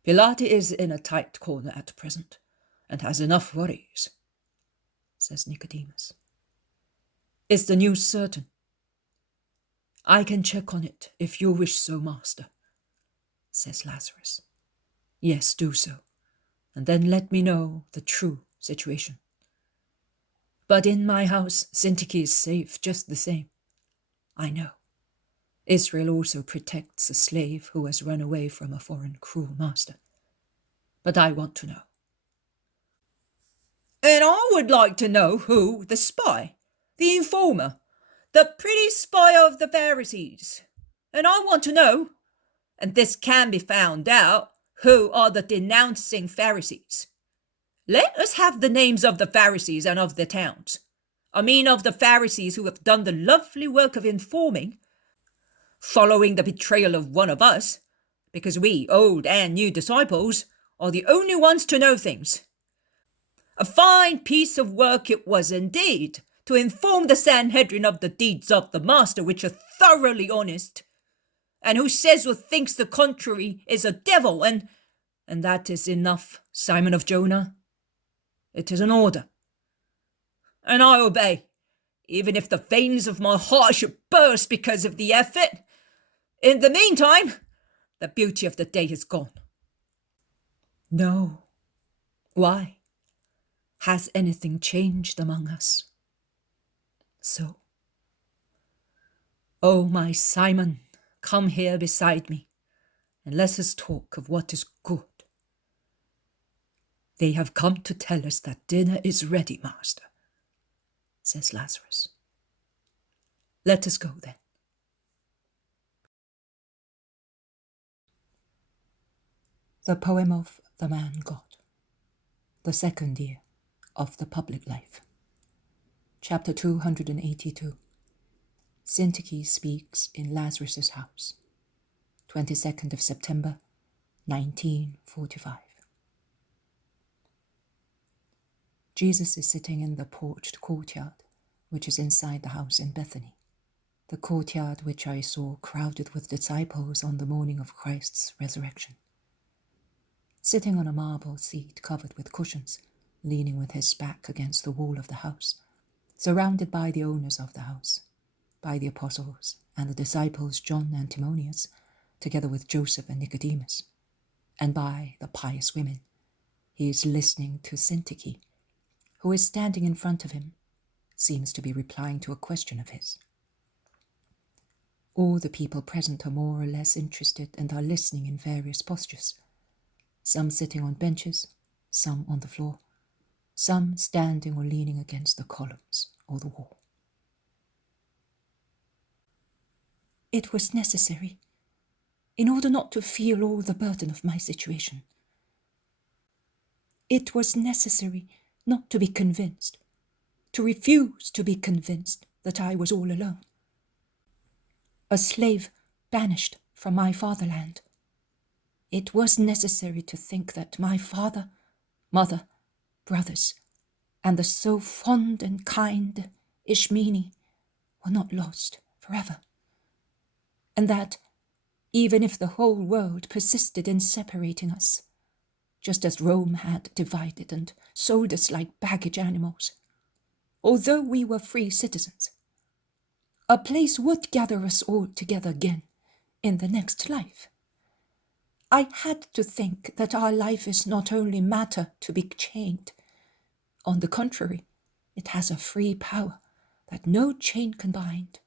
Pilates is in a tight corner at present, and has enough worries, says Nicodemus. Is the news certain? I can check on it if you wish so, master, says Lazarus. Yes, do so, and then let me know the true situation. But in my house, Syntyche is safe just the same. I know. Israel also protects a slave who has run away from a foreign cruel master. But I want to know. And I would like to know who the spy, the informer, the pretty spy of the Pharisees. And I want to know, and this can be found out, who are the denouncing Pharisees. Let us have the names of the Pharisees and of the towns. I mean of the Pharisees who have done the lovely work of informing, following the betrayal of one of us, because we, old and new disciples, are the only ones to know things. A fine piece of work it was indeed, to inform the Sanhedrin of the deeds of the Master, which are thoroughly honest, and who says or thinks the contrary is a devil, and that is enough, Simon of Jonah. It is an order, and I obey, even if the veins of my heart should burst because of the effort. In the meantime, the beauty of the day is gone. No. Why? Has anything changed among us? So. Oh, my Simon, come here beside me, and let us talk of what is good. They have come to tell us that dinner is ready, master, says Lazarus. Let us go then. The poem of the man God, the second year of the public life. Chapter 282. Syntyche Speaks in Lazarus' house. 22nd of September, 1945. Jesus is sitting in the porched courtyard, which is inside the house in Bethany, the courtyard which I saw crowded with disciples on the morning of Christ's resurrection. Sitting on a marble seat covered with cushions, leaning with his back against the wall of the house, surrounded by the owners of the house, by the apostles and the disciples John and Timonius, together with Joseph and Nicodemus, and by the pious women, he is listening to Syntyche, who is standing in front of him, seems to be replying to a question of his. All the people present are more or less interested and are listening in various postures, some sitting on benches, some on the floor, some standing or leaning against the columns or the wall. it was necessary, in order not to feel all the burden of my situation. It was necessary not to be convinced, to refuse to be convinced that I was all alone. A slave banished from my fatherland. It was necessary to think that my father, mother, brothers, and the so fond and kind Ishmini were not lost forever, and that, even if the whole world persisted in separating us, just as Rome had divided and sold us like baggage animals, although we were free citizens, a place would gather us all together again in the next life. I had to think that our life is not only matter to be chained. On the contrary, it has a free power that no chain can bind,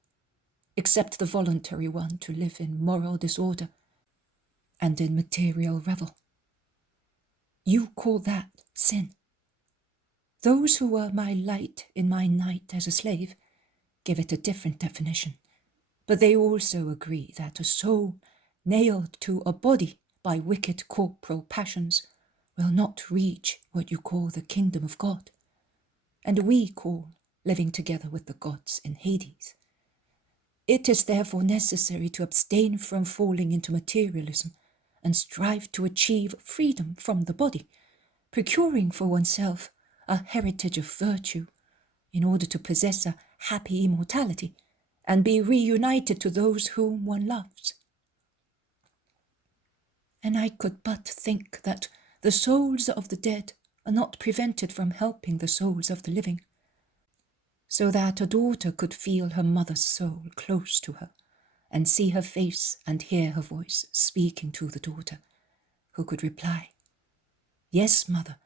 except the voluntary one to live in moral disorder and in material revel. You call that sin. Those who were my light in my night as a slave give it a different definition, but they also agree that a soul nailed to a body by wicked corporal passions will not reach what you call the kingdom of God, and we call living together with the gods in Hades. It is therefore necessary to abstain from falling into materialism and strive to achieve freedom from the body, procuring for oneself a heritage of virtue in order to possess a happy immortality and be reunited to those whom one loves. And I could but think that the souls of the dead are not prevented from helping the souls of the living, so that a daughter could feel her mother's soul close to her, and see her face and hear her voice speaking to the daughter, who could reply, "Yes, mother,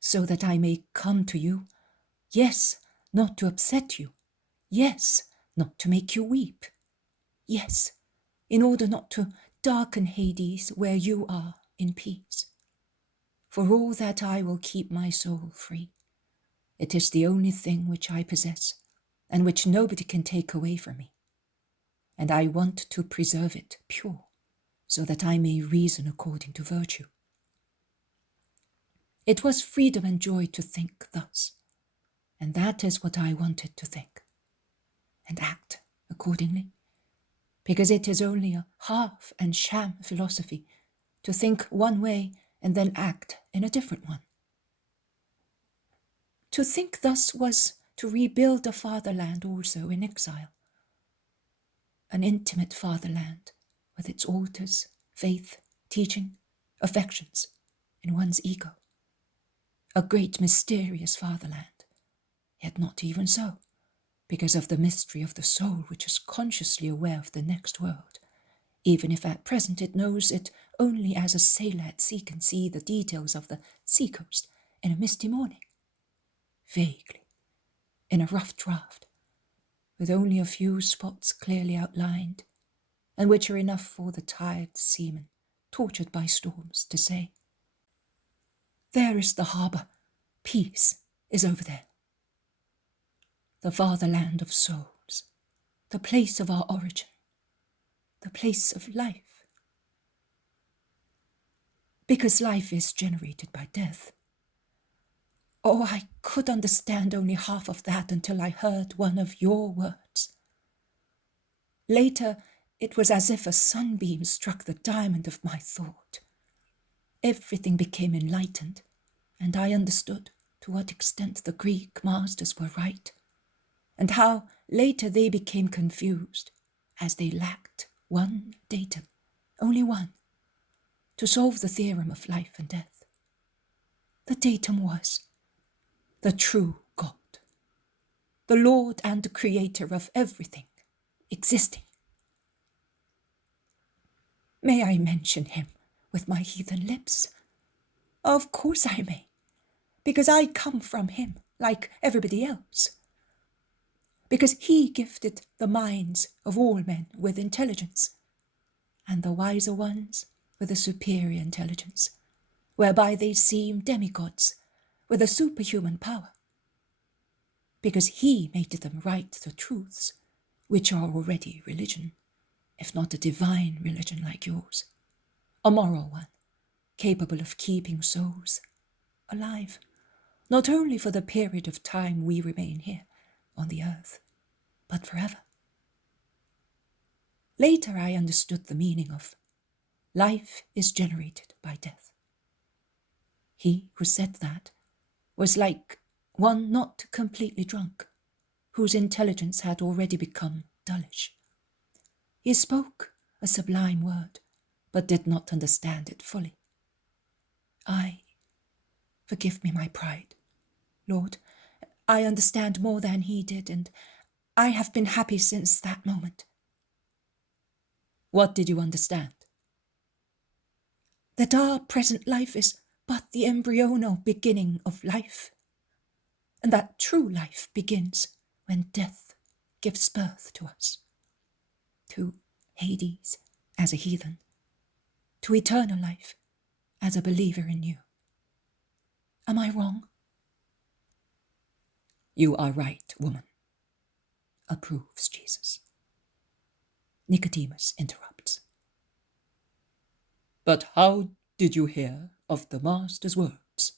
so that I may come to you. Yes, not to upset you. Yes, not to make you weep. Yes, in order not to darken Hades where you are in peace. For all that I will keep my soul free. It is the only thing which I possess, and which nobody can take away from me. And I want to preserve it pure, so that I may reason according to virtue." It was freedom and joy to think thus, and that is what I wanted to think, and act accordingly, because it is only a half and sham philosophy to think one way and then act in a different one. To think thus was to rebuild a fatherland also in exile, an intimate fatherland with its altars, faith, teaching, affections, in one's ego. A great mysterious fatherland, yet not even so, because of the mystery of the soul which is consciously aware of the next world, even if at present it knows it only as a sailor at sea can see the details of the sea-coast in a misty morning, vaguely, in a rough draught, with only a few spots clearly outlined, and which are enough for the tired seaman, tortured by storms, to say, "There is the harbour. Peace is over there." The fatherland of souls, the place of our origin, the place of life. Because life is generated by death. Oh, I could understand only half of that until I heard one of your words. Later, it was as if a sunbeam struck the diamond of my thought. Everything became enlightened, and I understood to what extent the Greek masters were right, and how later they became confused, as they lacked one datum, only one, to solve the theorem of life and death. The datum was the true God, the Lord and Creator of everything existing. May I mention him with my heathen lips? Of course I may, because I come from him like everybody else. Because he gifted the minds of all men with intelligence, and the wiser ones with a superior intelligence, whereby they seem demigods with a superhuman power. Because he made them write the truths, which are already religion, if not a divine religion like yours, a moral one, capable of keeping souls alive, not only for the period of time we remain here on the earth, but forever. Later I understood the meaning of life is generated by death. He who said that was like one not completely drunk, whose intelligence had already become dullish. He spoke a sublime word, but did not understand it fully. Forgive me my pride, Lord. I understand more than he did, and I have been happy since that moment. What did you understand? That our present life is but the embryonal beginning of life, and that true life begins when death gives birth to us, to Hades as a heathen, to eternal life as a believer in you. Am I wrong? You are right, woman, approves Jesus. Nicodemus interrupts. But how did you hear of the Master's words?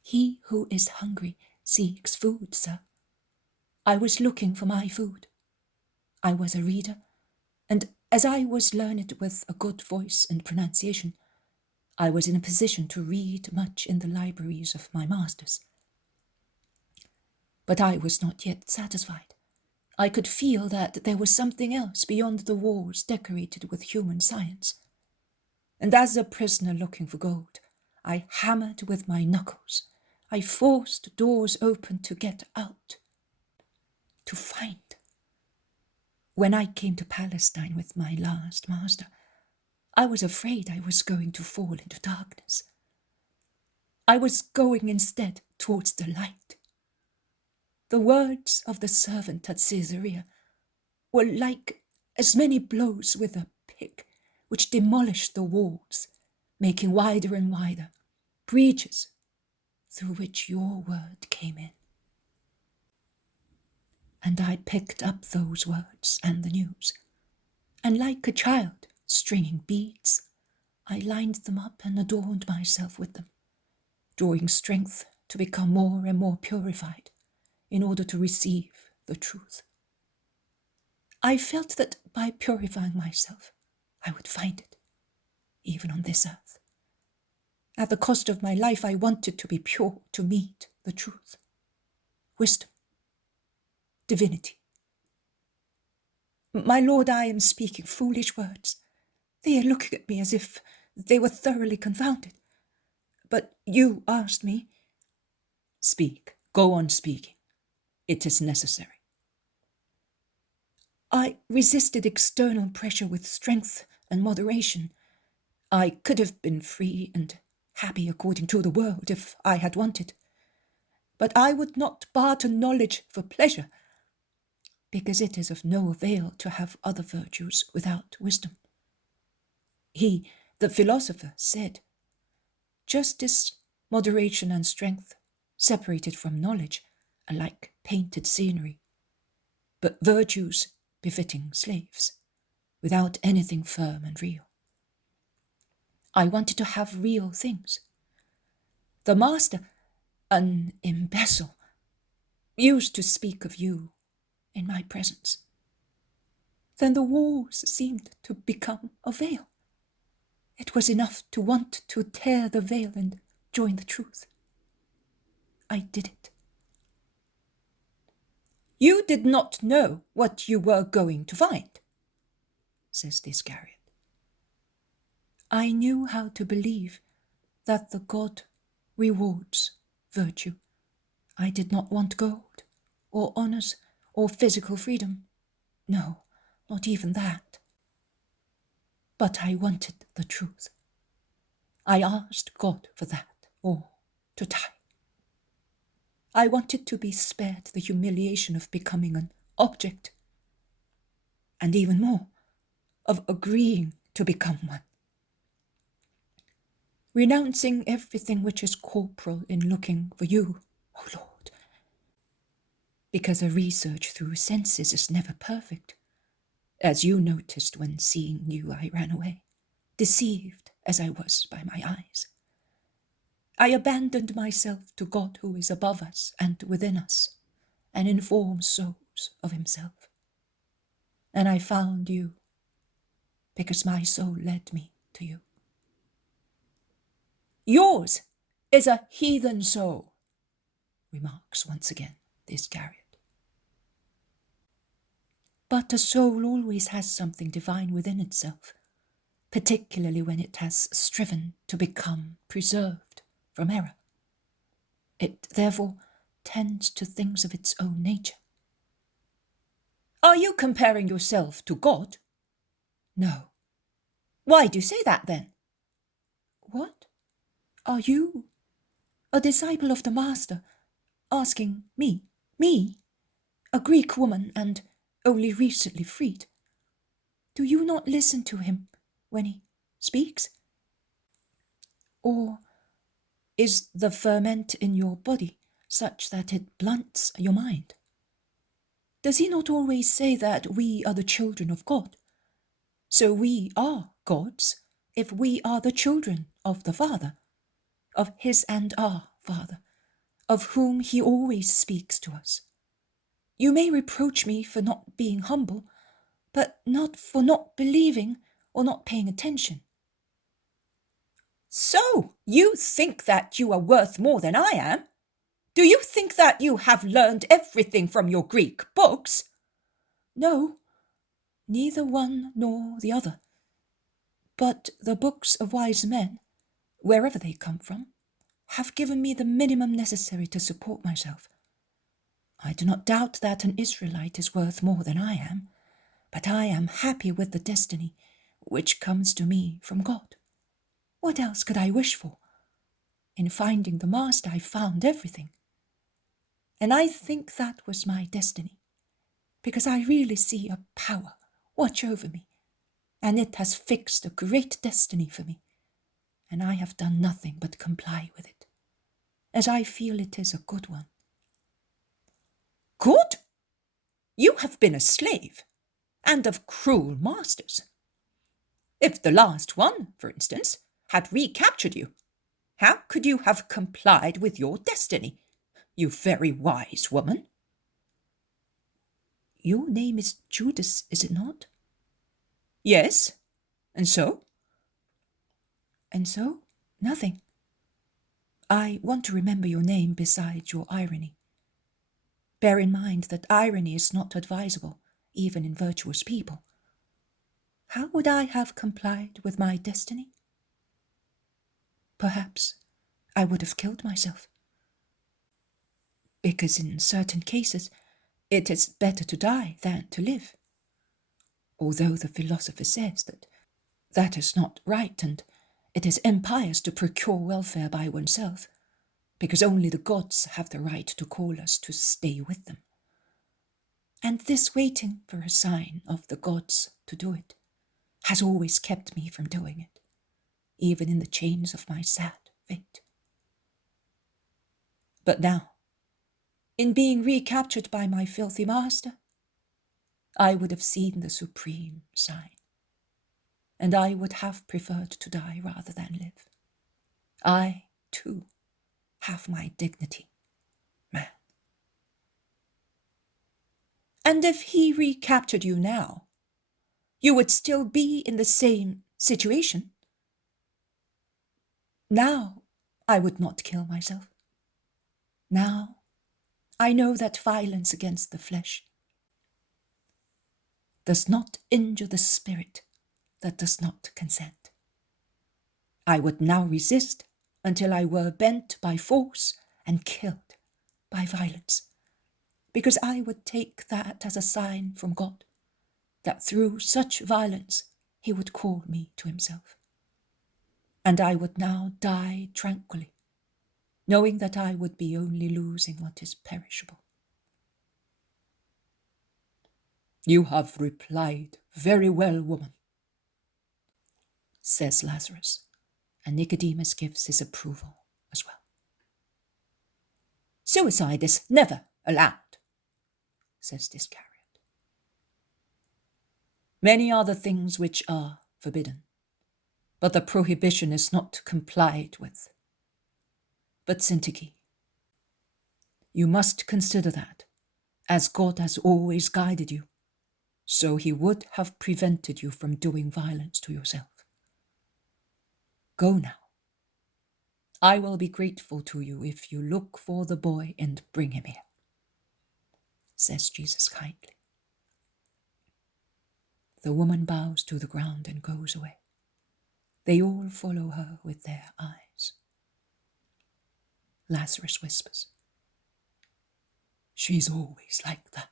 He who is hungry seeks food, sir. I was looking for my food. I was a reader, and as I was learned with a good voice and pronunciation, I was in a position to read much in the libraries of my masters. But I was not yet satisfied. I could feel that there was something else beyond the walls decorated with human science. And as a prisoner looking for gold, I hammered with my knuckles. I forced doors open to get out, to find. When I came to Palestine with my last master, I was afraid I was going to fall into darkness. I was going instead towards the light. The words of the servant at Caesarea were like as many blows with a pick, which demolished the walls, making wider and wider breaches through which your word came in. And I picked up those words and the news, and like a child stringing beads, I lined them up and adorned myself with them, drawing strength to become more and more purified in order to receive the truth. I felt that by purifying myself, I would find it, even on this earth. At the cost of my life, I wanted to be pure to meet the truth, wisdom, divinity. My Lord, I am speaking foolish words. They are looking at me as if they were thoroughly confounded. But you asked me. Speak, go on speaking. It is necessary. I resisted external pressure with strength and moderation. I could have been free and happy according to the world if I had wanted. But I would not barter knowledge for pleasure, because it is of no avail to have other virtues without wisdom. He, the philosopher, said, justice, moderation, and strength, separated from knowledge, are like painted scenery, but virtues befitting slaves, without anything firm and real. I wanted to have real things. The master, an imbecile, used to speak of you in my presence. Then the walls seemed to become a veil. It was enough to want to tear the veil and join the truth. I did it. You did not know what you were going to find, says the Iscariot. I knew how to believe that the God rewards virtue. I did not want gold, or honours, or physical freedom. No, not even that. But I wanted the truth. I asked God for that, or to die. I wanted to be spared the humiliation of becoming an object, and even more, of agreeing to become one. Renouncing everything which is corporal in looking for you, O Lord, because a research through senses is never perfect. As you noticed when seeing you, I ran away, deceived as I was by my eyes. I abandoned myself to God who is above us and within us, and informs souls of himself. And I found you, because my soul led me to you. Yours is a heathen soul, remarks once again the Iscariot. But a soul always has something divine within itself, particularly when it has striven to become preserved from error. It therefore tends to things of its own nature. Are you comparing yourself to God? No. Why do you say that then? What? Are you a disciple of the Master, asking me, a Greek woman and only recently freed? Do you not listen to him when he speaks? Or is the ferment in your body such that it blunts your mind? Does he not always say that we are the children of God? So we are God's if we are the children of the Father, of his and our Father, of whom he always speaks to us. You may reproach me for not being humble, but not for not believing or not paying attention. So, you think that you are worth more than I am? Do you think that you have learned everything from your Greek books? No, neither one nor the other. But the books of wise men, wherever they come from, have given me the minimum necessary to support myself. I do not doubt that an Israelite is worth more than I am, but I am happy with the destiny which comes to me from God. What else could I wish for? In finding the Master, I found everything. And I think that was my destiny, because I really see a power watch over me, and it has fixed a great destiny for me, and I have done nothing but comply with it, as I feel it is a good one. Good? You have been a slave, and of cruel masters. If the last one, for instance, had recaptured you, how could you have complied with your destiny, you very wise woman? Your name is Judas, is it not? Yes, and so? And so, nothing. I want to remember your name beside your irony. Bear in mind that irony is not advisable, even in virtuous people. How would I have complied with my destiny? Perhaps I would have killed myself. Because in certain cases, it is better to die than to live. Although the philosopher says that that is not right, and it is impious to procure welfare by oneself, because only the gods have the right to call us to stay with them. And this waiting for a sign of the gods to do it has always kept me from doing it, even in the chains of my sad fate. But now, in being recaptured by my filthy master, I would have seen the supreme sign, and I would have preferred to die rather than live. I, too, have my dignity, man. And if he recaptured you now, you would still be in the same situation. Now I would not kill myself. Now I know that violence against the flesh does not injure the spirit that does not consent. I would now resist until I were bent by force and killed by violence, because I would take that as a sign from God, that through such violence he would call me to himself. And I would now die tranquilly, knowing that I would be only losing what is perishable. You have replied very well, woman, says Lazarus, and Nicodemus gives his approval as well. Suicide is never allowed, says the Iscariot. Many are the things which are forbidden, but the prohibition is not complied with. But Syntyche, you must consider that, as God has always guided you, so he would have prevented you from doing violence to yourself. Go now. I will be grateful to you if you look for the boy and bring him here, says Jesus kindly. The woman bows to the ground and goes away. They all follow her with their eyes. Lazarus whispers, "She's always like that.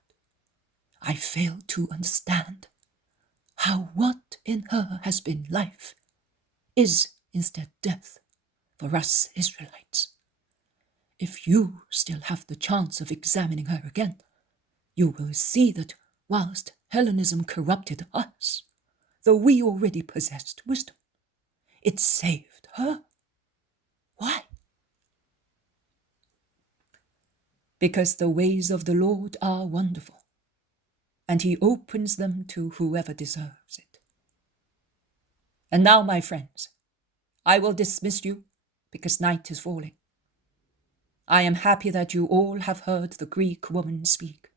I fail to understand how what in her has been life is instead death for us Israelites. If you still have the chance of examining her again, you will see that whilst Hellenism corrupted us, though we already possessed wisdom, it saved her. Why? Because the ways of the Lord are wonderful, and he opens them to whoever deserves it. And now, my friends, I will dismiss you because night is falling. I am happy that you all have heard the Greek woman speak.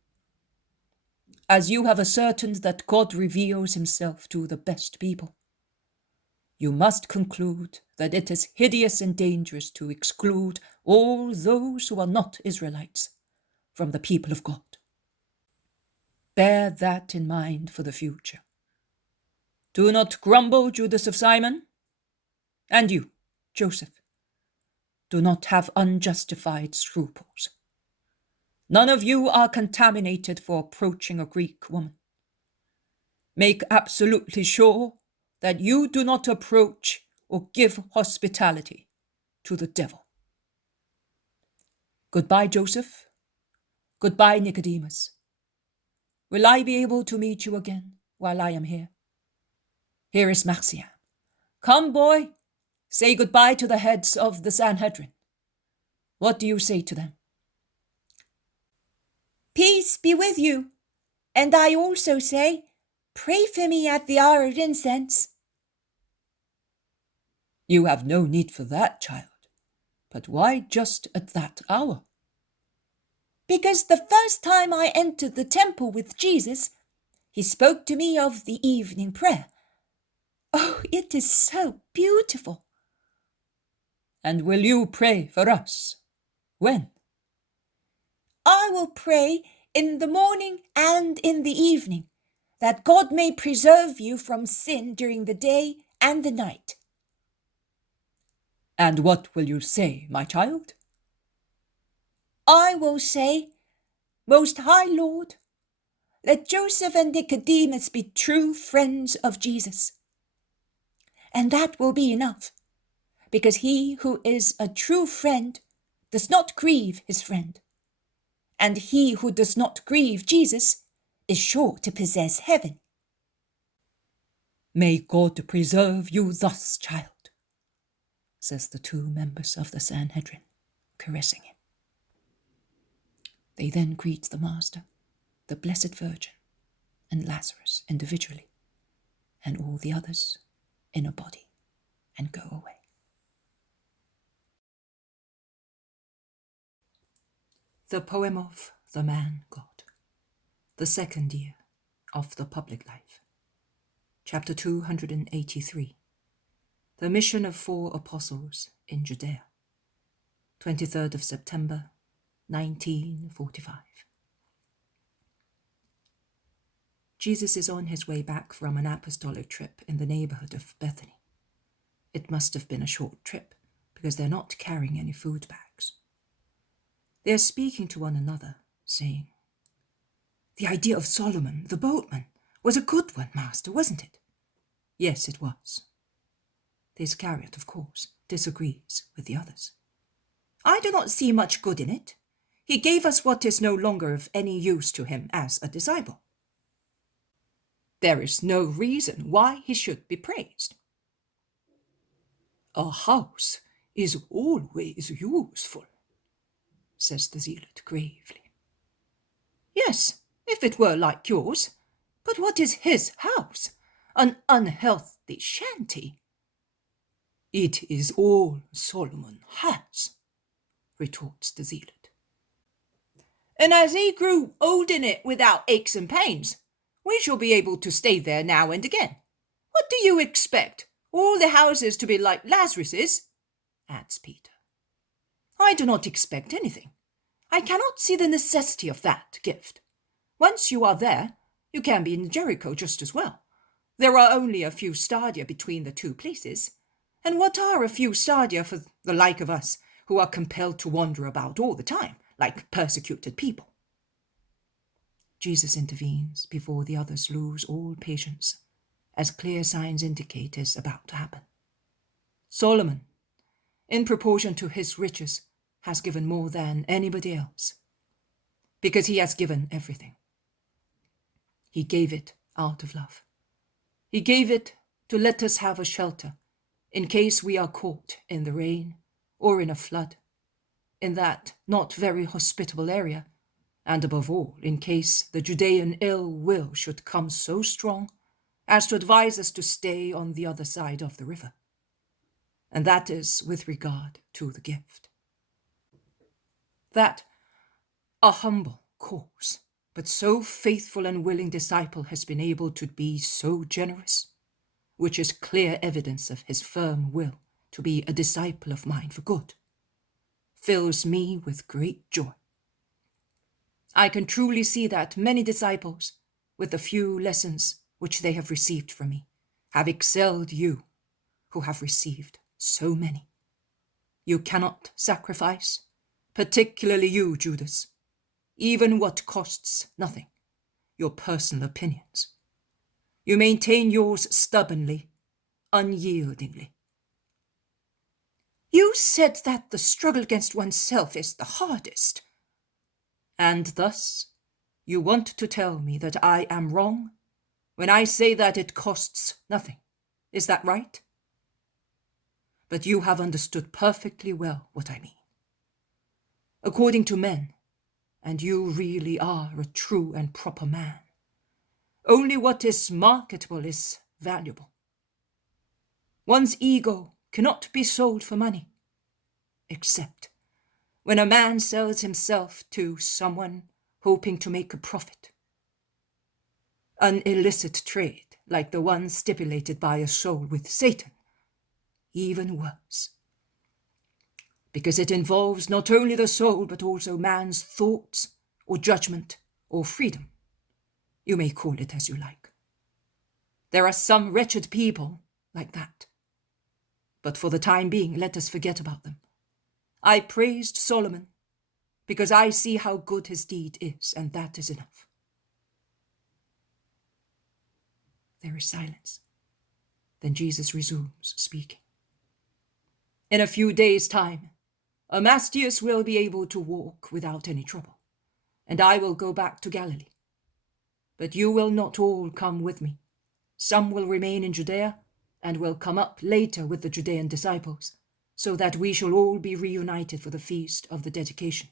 As you have ascertained that God reveals himself to the best people, you must conclude that it is hideous and dangerous to exclude all those who are not Israelites from the people of God. Bear that in mind for the future. Do not grumble, Judas of Simon. And you, Joseph, do not have unjustified scruples. None of you are contaminated for approaching a Greek woman. Make absolutely sure that you do not approach or give hospitality to the devil. Goodbye, Joseph. Goodbye, Nicodemus. Will I be able to meet you again while I am here? Here is Marcia. Come, boy, say goodbye to the heads of the Sanhedrin. What do you say to them? Peace be with you. And I also say, pray for me at the hour of incense. You have no need for that, child. But why just at that hour? Because the first time I entered the temple with Jesus, he spoke to me of the evening prayer. Oh, it is so beautiful. And will you pray for us? When? I will pray in the morning and in the evening, that God may preserve you from sin during the day and the night. And what will you say, my child? I will say, Most High Lord, let Joseph and Nicodemus be true friends of Jesus. And that will be enough, because he who is a true friend does not grieve his friend. And he who does not grieve Jesus is sure to possess heaven. May God preserve you thus, child, says the two members of the Sanhedrin, caressing him. They then greet the Master, the Blessed Virgin, and Lazarus individually, and all the others in a body, and go away. The poem of the Man God, the second year of the public life. Chapter 283. The mission of 4 apostles in Judea. 23rd of September, 1945. Jesus is on his way back from an apostolic trip in the neighborhood of Bethany. It must have been a short trip, because they're not carrying any food bags. They are speaking to one another, saying, "The idea of Solomon, the boatman, was a good one, Master, wasn't it?" "Yes, it was." The Iscariot, of course, disagrees with the others. "I do not see much good in it. He gave us what is no longer of any use to him as a disciple. There is no reason why he should be praised." "A house is always useful," says the zealot gravely. "Yes, if it were like yours. But what is his house? An unhealthy shanty." "It is all Solomon has," retorts the zealot. "And as he grew old in it without aches and pains, we shall be able to stay there now and again. What do you expect? All the houses to be like Lazarus's?" adds Peter. "I do not expect anything. I cannot see the necessity of that gift. Once you are there, you can be in Jericho just as well. There are only a few stadia between the two places. And what are a few stadia for the like of us, who are compelled to wander about all the time, like persecuted people?" Jesus intervenes before the others lose all patience, as clear signs indicate is about to happen. "Solomon, in proportion to his riches, has given more than anybody else, because he has given everything. He gave it out of love. He gave it to let us have a shelter in case we are caught in the rain or in a flood, in that not very hospitable area, and above all, in case the Judean ill will should come so strong as to advise us to stay on the other side of the river. And that is with regard to the gift. That a humble, coarse, but so faithful and willing disciple has been able to be so generous, which is clear evidence of his firm will to be a disciple of mine for good, fills me with great joy. I can truly see that many disciples, with the few lessons which they have received from me, have excelled you, who have received so many. You cannot sacrifice, particularly you, Judas, even what costs nothing, your personal opinions. You maintain yours stubbornly, unyieldingly. You said that the struggle against oneself is the hardest. And thus, you want to tell me that I am wrong when I say that it costs nothing. Is that right? But you have understood perfectly well what I mean. According to men, and you really are a true and proper man, only what is marketable is valuable. One's ego cannot be sold for money, except when a man sells himself to someone hoping to make a profit. An illicit trade like the one stipulated by a soul with Satan, even worse, because it involves not only the soul but also man's thoughts or judgment or freedom. You may call it as you like. There are some wretched people like that. But for the time being, let us forget about them. I praised Solomon because I see how good his deed is, and that is enough. There is silence. Then Jesus resumes speaking. In a few days' time, Ermasteus will be able to walk without any trouble, and I will go back to Galilee. But you will not all come with me. Some will remain in Judea, and will come up later with the Judean disciples, so that we shall all be reunited for the feast of the dedication.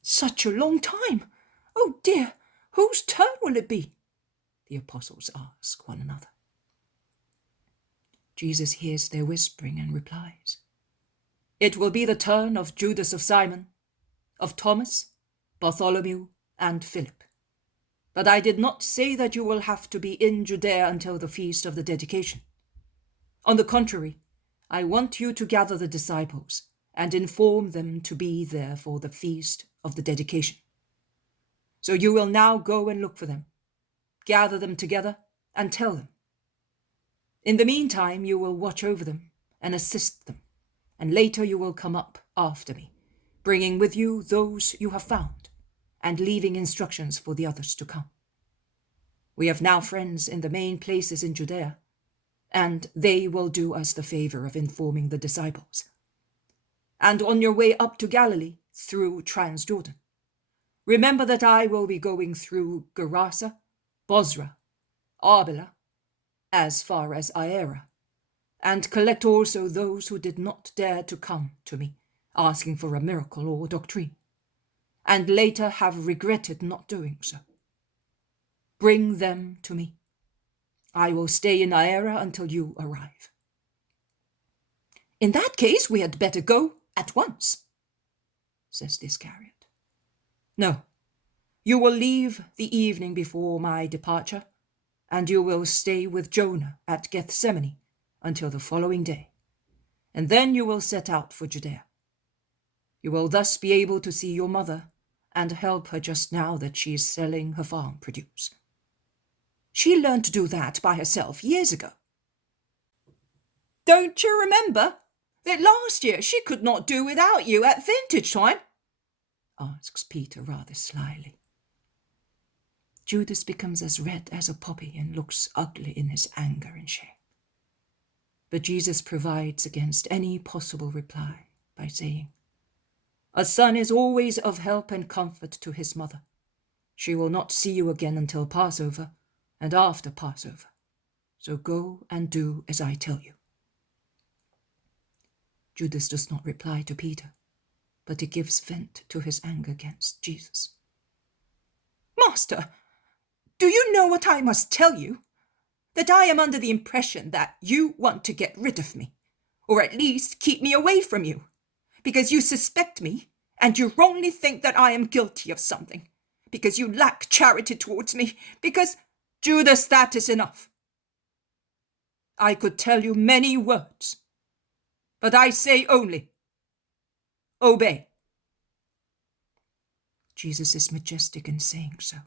Such a long time! Oh dear, whose turn will it be? The apostles ask one another. Jesus hears their whispering and replies, "It will be the turn of Judas of Simon, of Thomas, Bartholomew, and Philip. But I did not say that you will have to be in Judea until the feast of the dedication. On the contrary, I want you to gather the disciples and inform them to be there for the feast of the dedication. So you will now go and look for them, gather them together, and tell them. In the meantime, you will watch over them and assist them, and later you will come up after me, bringing with you those you have found, and leaving instructions for the others to come. We have now friends in the main places in Judea, and they will do us the favor of informing the disciples. And on your way up to Galilee, through Transjordan, remember that I will be going through Gerasa, Bozrah, Arbela, as far as Aera, and collect also those who did not dare to come to me, asking for a miracle or doctrine. and later have regretted not doing so. Bring them to me. I will stay in Aera until you arrive." "In that case, we had better go at once," says the Iscariot. "No, you will leave the evening before my departure, and you will stay with Jonah at Gethsemane until the following day, and then you will set out for Judea. You will thus be able to see your mother and help her just now that she is selling her farm produce. She learned to do that by herself years ago. Don't you remember that last year she could not do without you at vintage time?" asks Peter rather slyly. Judas becomes as red as a poppy and looks ugly in his anger and shame. But Jesus provides against any possible reply by saying, "A son is always of help and comfort to his mother. She will not see you again until Passover and after Passover. So go and do as I tell you." Judas does not reply to Peter, but he gives vent to his anger against Jesus. "Master, do you know what I must tell you? That I am under the impression that you want to get rid of me, or at least keep me away from you, because you suspect me and you wrongly think that I am guilty of something, because you lack charity towards me, because—" "Judas, that is enough. I could tell you many words, but I say only, obey." Jesus is majestic in saying so.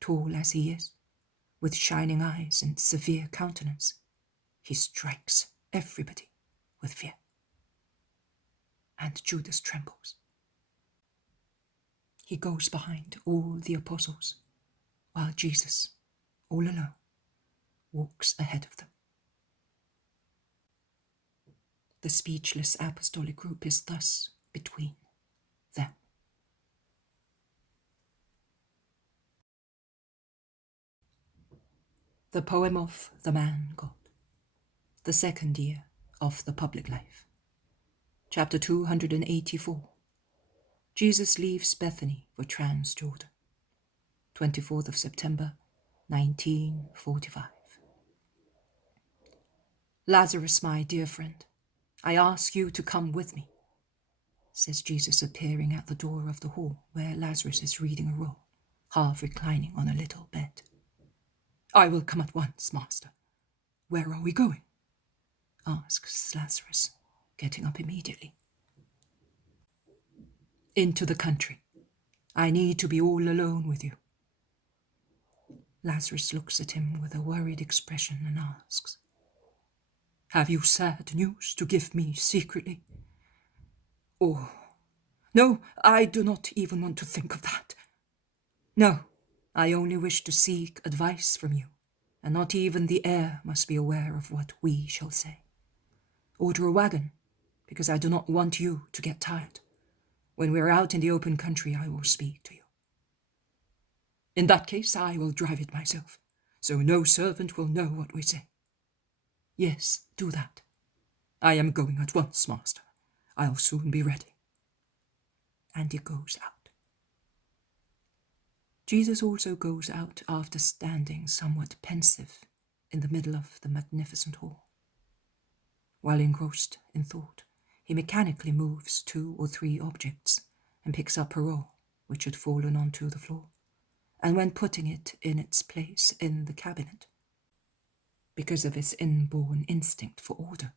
Tall as he is, with shining eyes and severe countenance, he strikes everybody with fear. And Judas trembles. He goes behind all the apostles, while Jesus, all alone, walks ahead of them. The speechless apostolic group is thus between them. The poem of the man God, the second year of the public life. Chapter 284. Jesus leaves Bethany for Transjordan. 24th of September, 1945. "Lazarus, my dear friend, I ask you to come with me," says Jesus, appearing at the door of the hall where Lazarus is reading a roll, half reclining on a little bed. "I will come at once, Master. Where are we going?" asks Lazarus, getting up immediately. "Into the country. I need to be all alone with you." Lazarus looks at him with a worried expression and asks, "Have you sad news to give me secretly? Or, no, I do not even want to think of that. No, I only wish to seek advice from you, and not even the air must be aware of what we shall say. Order a wagon, because I do not want you to get tired. When we are out in the open country, I will speak to you." "In that case, I will drive it myself, so no servant will know what we say." "Yes, do that." "I am going at once, Master. I'll soon be ready." And he goes out. Jesus also goes out after standing somewhat pensive in the middle of the magnificent hall. While engrossed in thought, he mechanically moves 2 or 3 objects and picks up a roll which had fallen onto the floor, and when putting it in its place in the cabinet, because of his inborn instinct for order,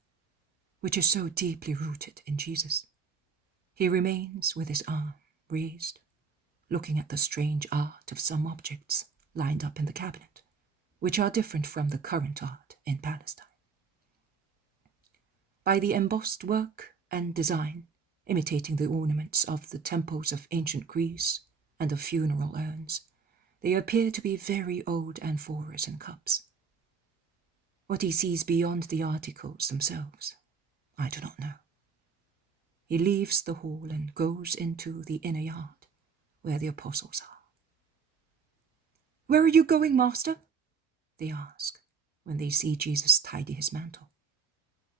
which is so deeply rooted in Jesus, he remains with his arm raised, looking at the strange art of some objects lined up in the cabinet, which are different from the current art in Palestine. By the embossed work and design, imitating the ornaments of the temples of ancient Greece and of funeral urns, they appear to be very old amphoras and cups. What he sees beyond the articles themselves, I do not know. He leaves the hall and goes into the inner yard, where the apostles are. "Where are you going, Master?" they ask, when they see Jesus tidy his mantle.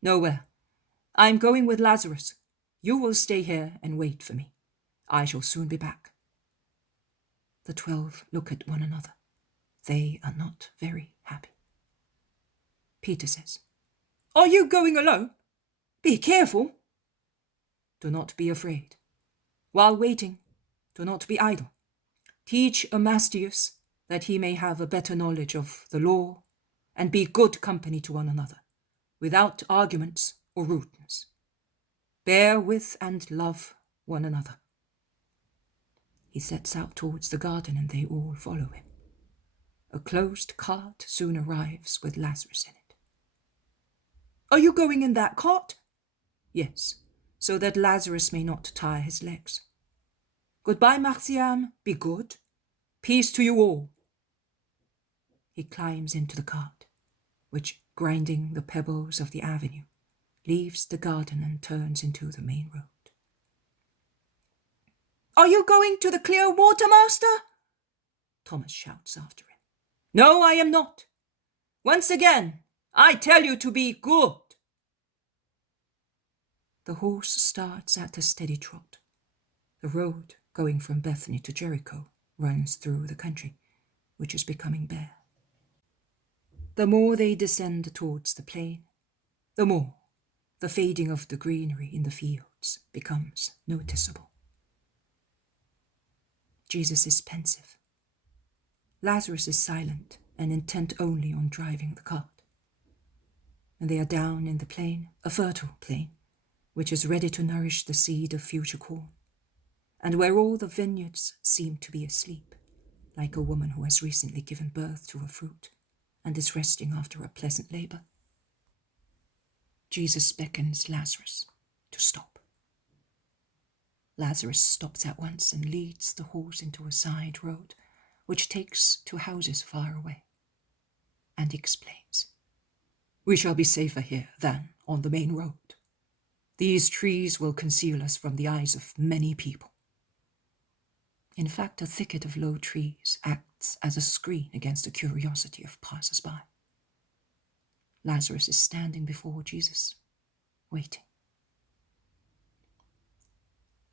"Nowhere. I'm going with Lazarus. You will stay here and wait for me. I shall soon be back." The 12 look at one another. They are not very happy. Peter says, "Are you going alone? Be careful." "Do not be afraid. While waiting, do not be idle. Teach Ermasteus that he may have a better knowledge of the law, and be good company to one another, without arguments or rudeness. Bear with and love one another." He sets out towards the garden, and they all follow him. A closed cart soon arrives with Lazarus in it. "Are you going in that cart?" "Yes, so that Lazarus may not tire his legs. Goodbye, Marciam, be good. Peace to you all." He climbs into the cart, which, grinding the pebbles of the avenue, leaves the garden and turns into the main road. "Are you going to the clear water, master?" Thomas shouts after him. "No, I am not. Once again, I tell you to be good." The horse starts at a steady trot. The road going from Bethany to Jericho runs through the country, which is becoming bare. The more they descend towards the plain, the more the fading of the greenery in the fields becomes noticeable. Jesus is pensive. Lazarus is silent and intent only on driving the cart. And they are down in the plain, a fertile plain, which is ready to nourish the seed of future corn, and where all the vineyards seem to be asleep, like a woman who has recently given birth to a fruit and is resting after a pleasant labor. Jesus beckons Lazarus to stop. Lazarus stops at once and leads the horse into a side road, which takes to houses far away, and explains, "We shall be safer here than on the main road. These trees will conceal us from the eyes of many people." In fact, a thicket of low trees acts as a screen against the curiosity of passers-by. Lazarus is standing before Jesus, waiting.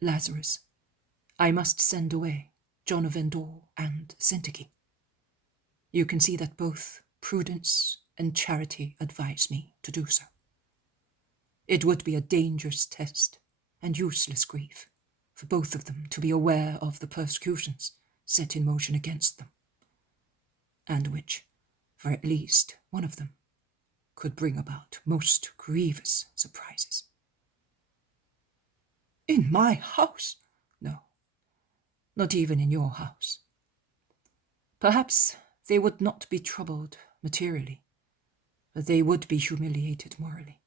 "Lazarus, I must send away John of Endor and Syntyche. You can see that both prudence and charity advise me to do so. It would be a dangerous test and useless grief for both of them to be aware of the persecutions set in motion against them, and which, for at least one of them, could bring about most grievous surprises." "In my house?" "No, not even in your house. Perhaps they would not be troubled materially, but they would be humiliated morally.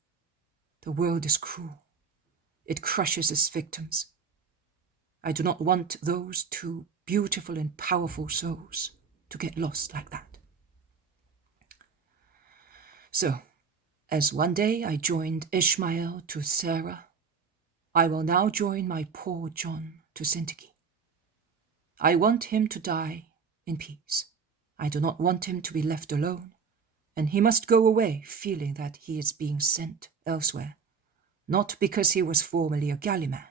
The world is cruel. It crushes its victims. I do not want those two beautiful and powerful souls to get lost like that. So, as one day I joined Ishmael to Sarah, I will now join my poor John to Syntyche. I want him to die in peace. I do not want him to be left alone, and he must go away feeling that he is being sent elsewhere, not because he was formerly a Galilean,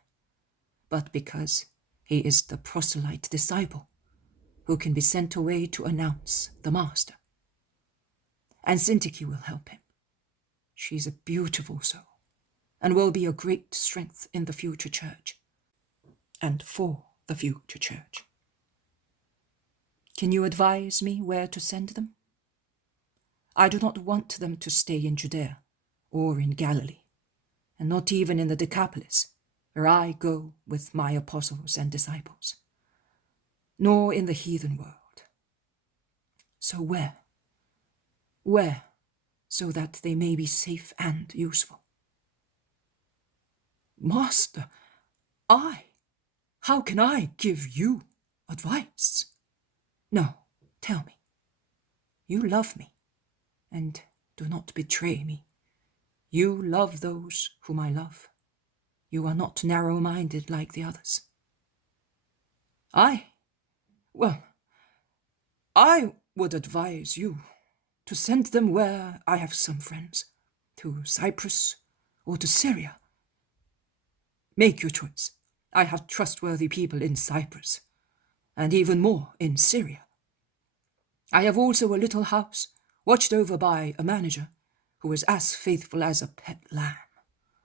but because he is the proselyte disciple who can be sent away to announce the Master. And Syntyche will help him. She's a beautiful soul, and will be a great strength in the future church, and for the future church. Can you advise me where to send them? I do not want them to stay in Judea or in Galilee, and not even in the Decapolis, where I go with my apostles and disciples, nor in the heathen world. So where? Where, so that they may be safe and useful? "Master, how can I give you advice?" No, tell me. You love me, and do not betray me. You love those whom I love. You are not narrow-minded like the others. I would advise you to send them where I have some friends, to Cyprus or to Syria. Make your choice. I have trustworthy people in Cyprus, and even more in Syria. I have also a little house, watched over by a manager, who is as faithful as a pet lamb,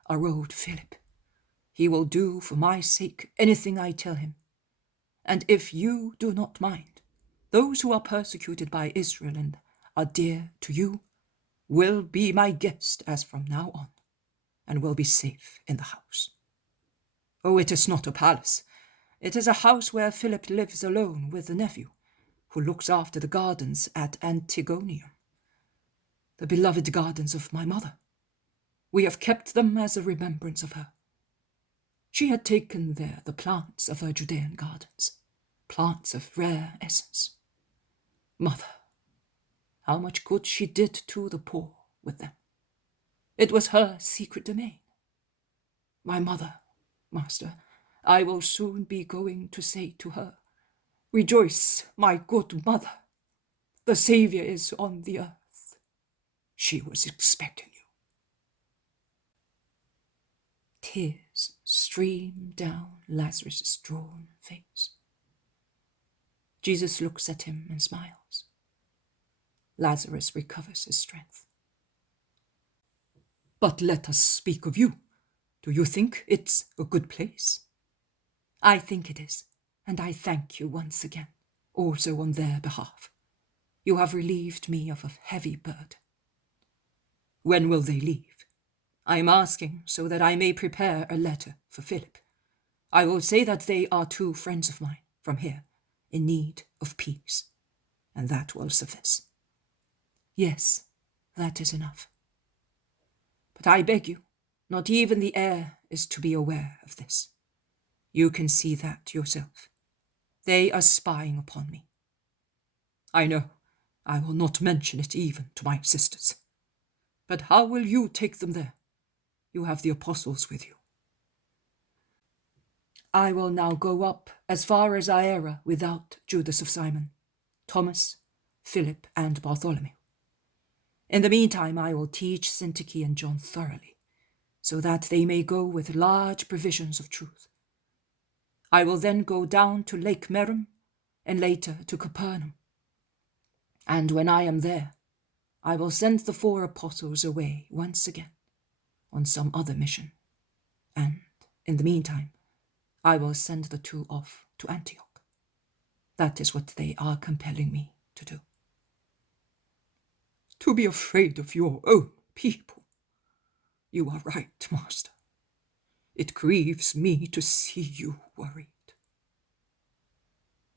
our old Philip. He will do for my sake anything I tell him. And if you do not mind, those who are persecuted by Israel and are dear to you will be my guest as from now on, and will be safe in the house. Oh, it is not a palace. It is a house where Philip lives alone with a nephew, who looks after the gardens at Antigonium, the beloved gardens of my mother. We have kept them as a remembrance of her. She had taken there the plants of her Judean gardens, plants of rare essence. Mother, how much good she did to the poor with them. It was her secret domain. My mother, master, I will soon be going to say to her, Rejoice, my good mother, the Saviour is on the earth. She was expecting you. Tears stream down Lazarus' drawn face. Jesus looks at him and smiles. Lazarus recovers his strength. But let us speak of you. Do you think it's a good place? I think it is, and I thank you once again, also on their behalf. You have relieved me of a heavy burden. When will they leave? I am asking so that I may prepare a letter for Philip. I will say that they are 2 friends of mine from here, in need of peace, and that will suffice. Yes, that is enough. But I beg you, not even the heir is to be aware of this. You can see that yourself. They are spying upon me. I know, I will not mention it even to my sisters. But how will you take them there? You have the apostles with you. I will now go up as far as Aera without Judas of Simon, Thomas, Philip, and Bartholomew. In the meantime, I will teach Syntyche and John thoroughly, so that they may go with large provisions of truth. I will then go down to Lake Merom, and later to Capernaum. And when I am there, I will send the 4 apostles away once again on some other mission, and in the meantime, I will send the 2 off to Antioch. That is what they are compelling me to do. To be afraid of your own people. You are right, master. It grieves me to see you worried.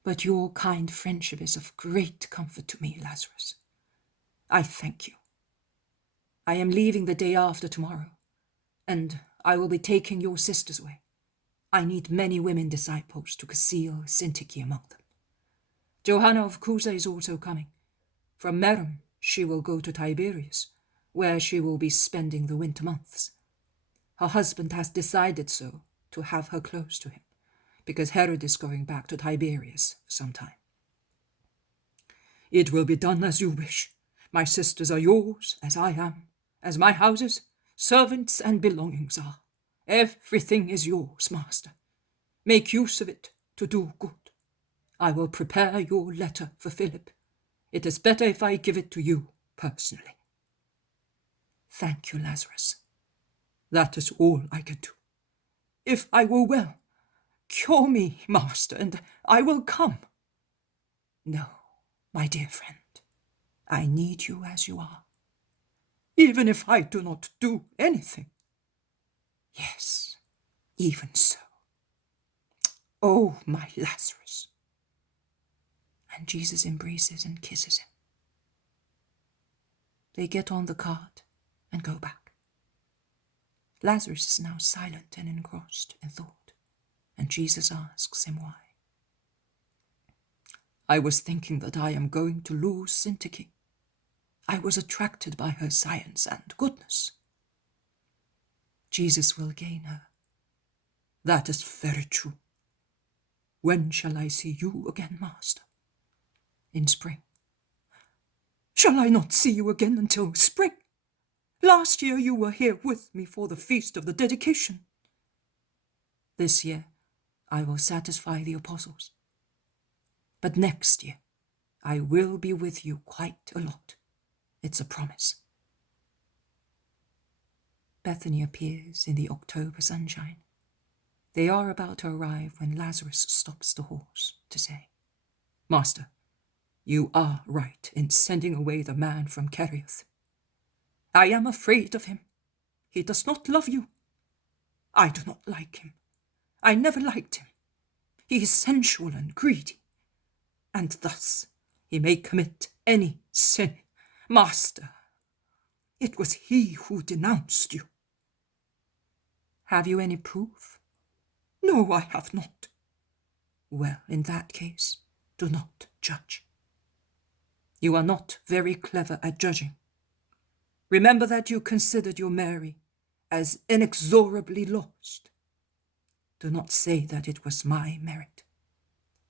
But your kind friendship is of great comfort to me, Lazarus. I thank you. I am leaving the day after tomorrow, and I will be taking your sisters away. I need many women disciples to conceal Syntyche among them. Johanna of Cusa is also coming. From Merom she will go to Tiberias, where she will be spending the winter months. Her husband has decided so, to have her close to him, because Herod is going back to Tiberias for some time. It will be done as you wish. My sisters are yours, as I am, as my houses, servants, and belongings are. Everything is yours, master. Make use of it to do good. I will prepare your letter for Philip. It is better if I give it to you personally. Thank you, Lazarus. That is all I can do. If I were well, cure me, master, and I will come. No, my dear friend, I need you as you are. Even if I do not do anything. Yes, even so. Oh, my Lazarus. And Jesus embraces and kisses him. They get on the cart and go back. Lazarus is now silent and engrossed in thought, and Jesus asks him why. I was thinking that I am going to lose Syntyche. I was attracted by her science and goodness. Jesus will gain her. That is very true. When shall I see you again, master? In spring. Shall I not see you again until spring? Last year you were here with me for the feast of the dedication. This year I will satisfy the apostles. But next year, I will be with you quite a lot. It's a promise. Bethany appears in the October sunshine. They are about to arrive when Lazarus stops the horse to say, Master, you are right in sending away the man from Kerioth. I am afraid of him. He does not love you. I do not like him. I never liked him. He is sensual and greedy, and thus he may commit any sin. Master, it was he who denounced you. Have you any proof? No, I have not. Well, in that case, do not judge. You are not very clever at judging. Remember that you considered your Mary as inexorably lost. Do not say that it was my merit.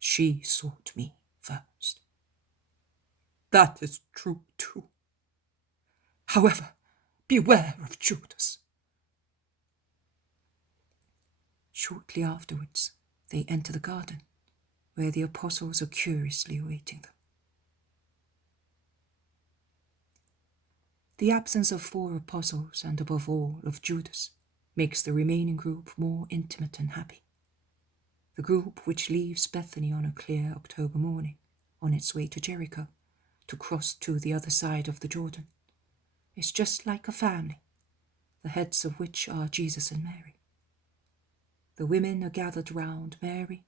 She sought me first. That is true too. However, beware of Judas. Shortly afterwards, they enter the garden, where the apostles are curiously awaiting them. The absence of 4 apostles, and above all of Judas, makes the remaining group more intimate and happy. The group which leaves Bethany on a clear October morning, on its way to Jericho, to cross to the other side of the Jordan, is just like a family, the heads of which are Jesus and Mary. The women are gathered round Mary.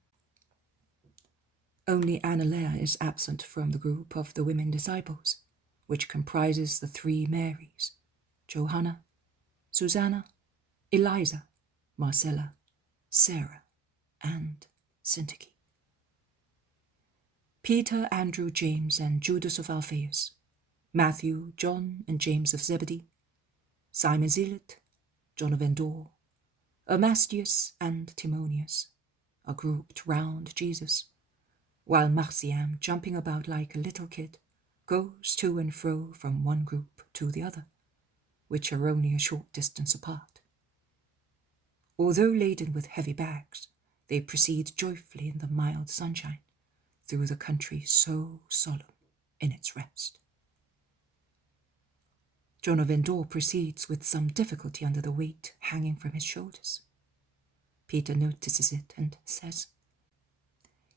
Only Annalea is absent from the group of the women disciples, which comprises the 3 Marys, Johanna, Susanna, Eliza, Marcella, Sarah, and Syntyche. Peter, Andrew, James, and Judas of Alphaeus, Matthew, John, and James of Zebedee, Simon Zealot, John of Endor, Ermasteus, and Timonius are grouped round Jesus, while Marciam, jumping about like a little kid, goes to and fro from one group to the other, which are only a short distance apart. Although laden with heavy bags, they proceed joyfully in the mild sunshine, through the country so solemn in its rest. John of Endor proceeds with some difficulty under the weight hanging from his shoulders. Peter notices it and says,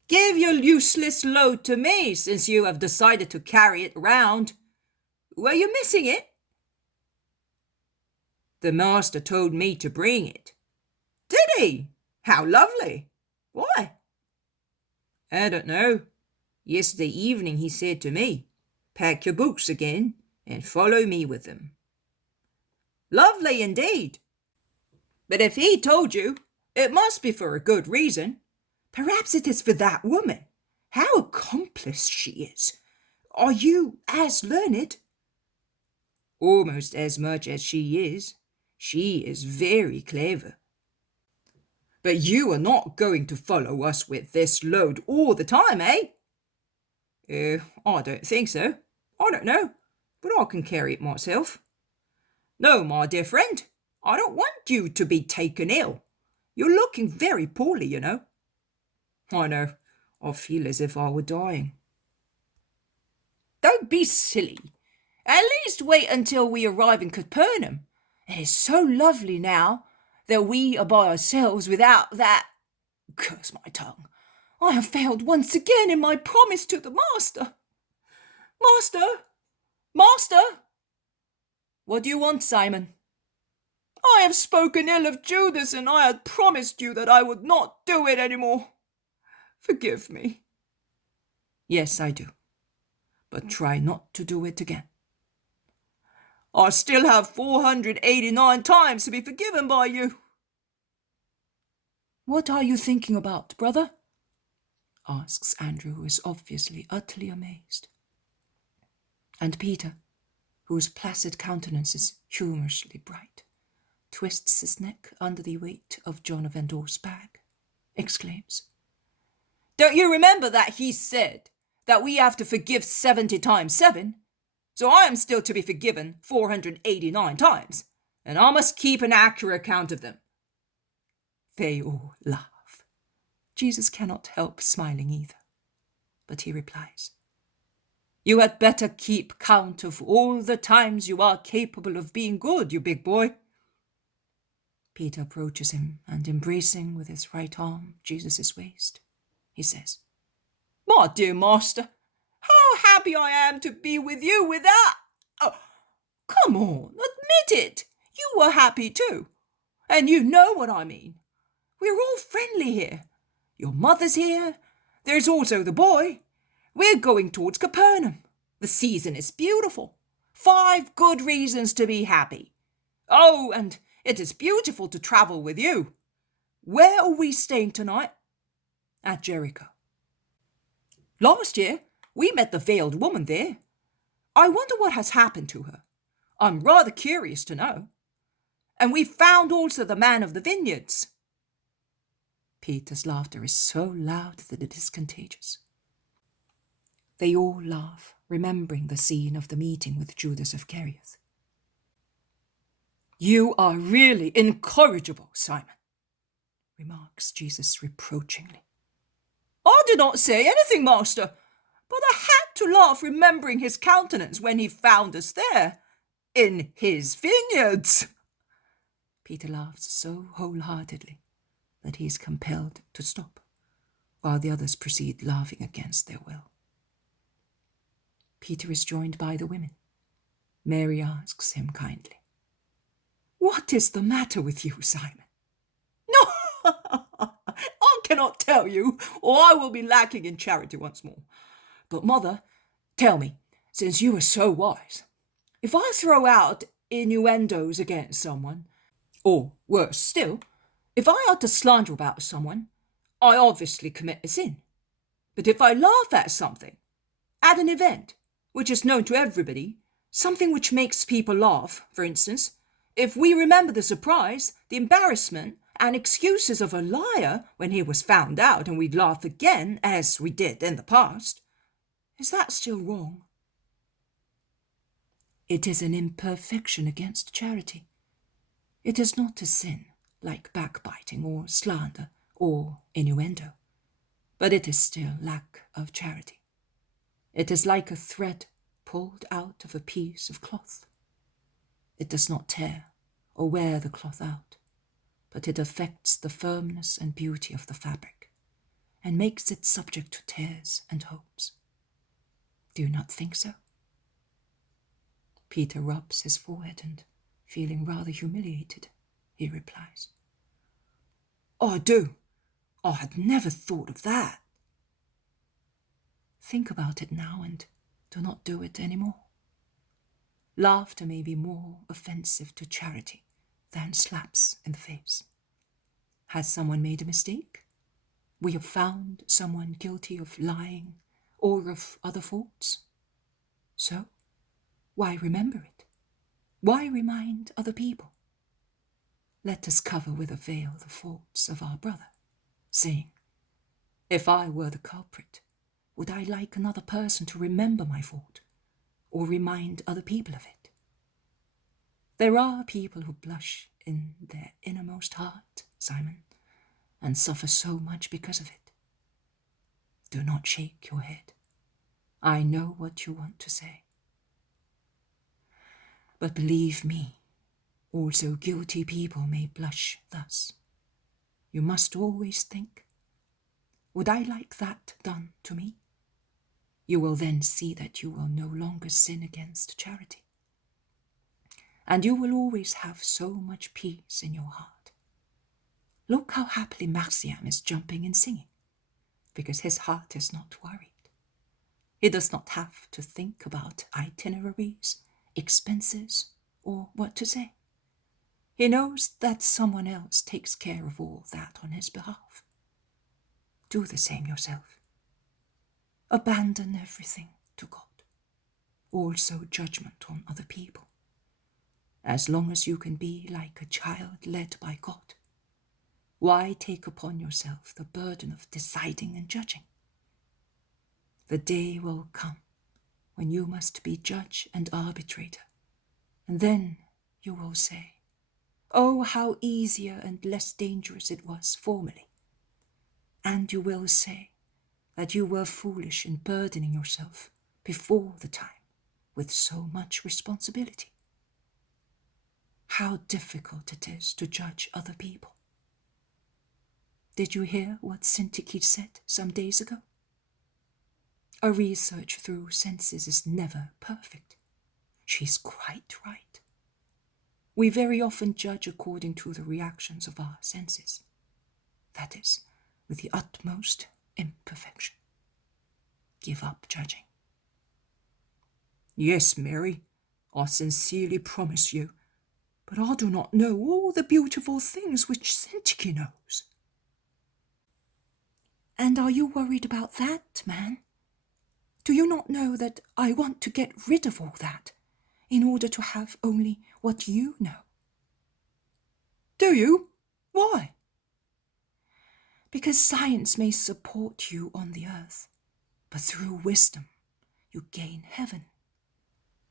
"Give your useless load to me, since you have decided to carry it round. Were you missing it?" "The master told me to bring it." "Did he? How lovely. Why?" "I don't know. Yesterday evening he said to me, 'Pack your books again and follow me with them.'" "Lovely indeed. But if he told you, it must be for a good reason. Perhaps it is for that woman. How accomplished she is. Are you as learned?" "Almost as much as she is. She is very clever." "But you are not going to follow us with this load all the time, eh?" I don't think so. I don't know, but I can carry it myself." "No, my dear friend, I don't want you to be taken ill. You're looking very poorly, you know." "I know. I feel as if I were dying." "Don't be silly. At least wait until we arrive in Capernaum. It is so lovely now that we are by ourselves without that... Curse my tongue. I have failed once again in my promise to the master. Master! Master!" "What do you want, Simon?" "I have spoken ill of Judas, and I had promised you that I would not do it any more. Forgive me." "Yes, I do. But try not to do it again." "I still have 489 times to be forgiven by you." "What are you thinking about, brother?" asks Andrew, who is obviously utterly amazed. And Peter, whose placid countenance is humorously bright, twists his neck under the weight of John of Endor's bag, exclaims, "Don't you remember that he said that we have to forgive 70 times 7? So I am still to be forgiven 489 times, and I must keep an accurate account of them." They all laugh. Jesus cannot help smiling either, but he replies, "You had better keep count of all the times you are capable of being good, you big boy." Peter approaches him and, embracing with his right arm Jesus' waist, he says, "My dear master, how happy I am to be with you with that. Oh, come on, admit it. You were happy too. And you know what I mean. We're all friendly here. Your mother's here. There's also the boy. We're going towards Capernaum. The season is beautiful. 5 good reasons to be happy. Oh, and it is beautiful to travel with you. Where are we staying tonight?" "At Jericho. Last year, we met the veiled woman there. I wonder what has happened to her. I'm rather curious to know. And we found also the man of the vineyards." Peter's laughter is so loud that it is contagious. They all laugh, remembering the scene of the meeting with Judas Iscariot. "You are really incorrigible, Simon," remarks Jesus reproachingly. "I did not say anything, master, but I had to laugh remembering his countenance when he found us there, in his vineyards." Peter laughs so wholeheartedly that he is compelled to stop, while the others proceed laughing against their will. Peter is joined by the women. Mary asks him kindly, "What is the matter with you, Simon?" "No, I cannot tell you, or I will be lacking in charity once more. But, mother, tell me, since you are so wise, if I throw out innuendos against someone, or worse still, if I utter slander about someone, I obviously commit a sin. But if I laugh at something, at an event, which is known to everybody, something which makes people laugh, for instance, if we remember the surprise, the embarrassment, and excuses of a liar when he was found out and we laugh again, as we did in the past, is that still wrong?" It is an imperfection against charity. It is not a sin, like backbiting or slander or innuendo, but it is still lack of charity. It is like a thread pulled out of a piece of cloth. It does not tear or wear the cloth out, but it affects the firmness and beauty of the fabric, and makes it subject to tears and holes. Do you not think so? Peter rubs his forehead and, feeling rather humiliated, he replies, "I do. I had never thought of that." Think about it now and do not do it any more. Laughter may be more offensive to charity than slaps in the face. Has someone made a mistake? We have found someone guilty of lying or of other faults. So, why remember it? Why remind other people? Let us cover with a veil the faults of our brother, saying, "If I were the culprit, would I like another person to remember my fault, or remind other people of it?" There are people who blush in their innermost heart, Simon, and suffer so much because of it. Do not shake your head. I know what you want to say. But believe me, also guilty people may blush thus. You must always think, would I like that done to me? You will then see that you will no longer sin against charity. And you will always have so much peace in your heart. Look how happily Marciam is jumping and singing, because his heart is not worried. He does not have to think about itineraries, expenses, or what to say. He knows that someone else takes care of all that on his behalf. Do the same yourself. Abandon everything to God, also judgment on other people. As long as you can be like a child led by God, why take upon yourself the burden of deciding and judging? The day will come when you must be judge and arbitrator, and then you will say, "Oh, how easier and less dangerous it was formerly." And you will say that you were foolish in burdening yourself before the time with so much responsibility. How difficult it is to judge other people. Did you hear what Syntyche said some days ago? A research through senses is never perfect. She's quite right. We very often judge according to the reactions of our senses. That is, with the utmost imperfection. Give up judging. Yes, Mary, I sincerely promise you, but I do not know all the beautiful things which Syntyche knows. And are you worried about that, man? Do you not know that I want to get rid of all that in order to have only what you know? Do you? Why? Because science may support you on the earth, but through wisdom you gain heaven.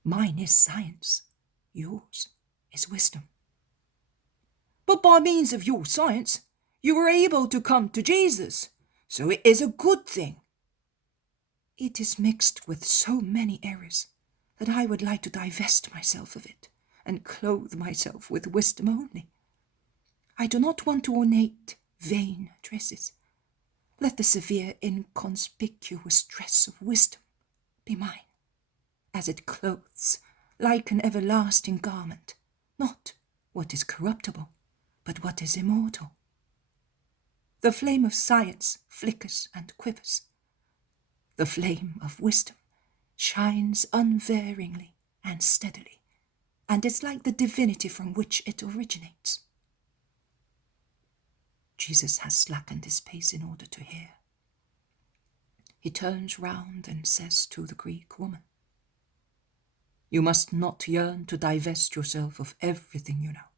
Mine is science, yours is wisdom. But by means of your science, you were able to come to Jesus, so it is a good thing. It is mixed with so many errors that I would like to divest myself of it and clothe myself with wisdom only. I do not want to ornate, vain dresses. Let the severe, inconspicuous dress of wisdom be mine, as it clothes, like an everlasting garment, not what is corruptible, but what is immortal. The flame of science flickers and quivers. The flame of wisdom shines unvaryingly and steadily, and is like the divinity from which it originates. Jesus has slackened his pace in order to hear. He turns round and says to the Greek woman, "You must not yearn to divest yourself of everything you know,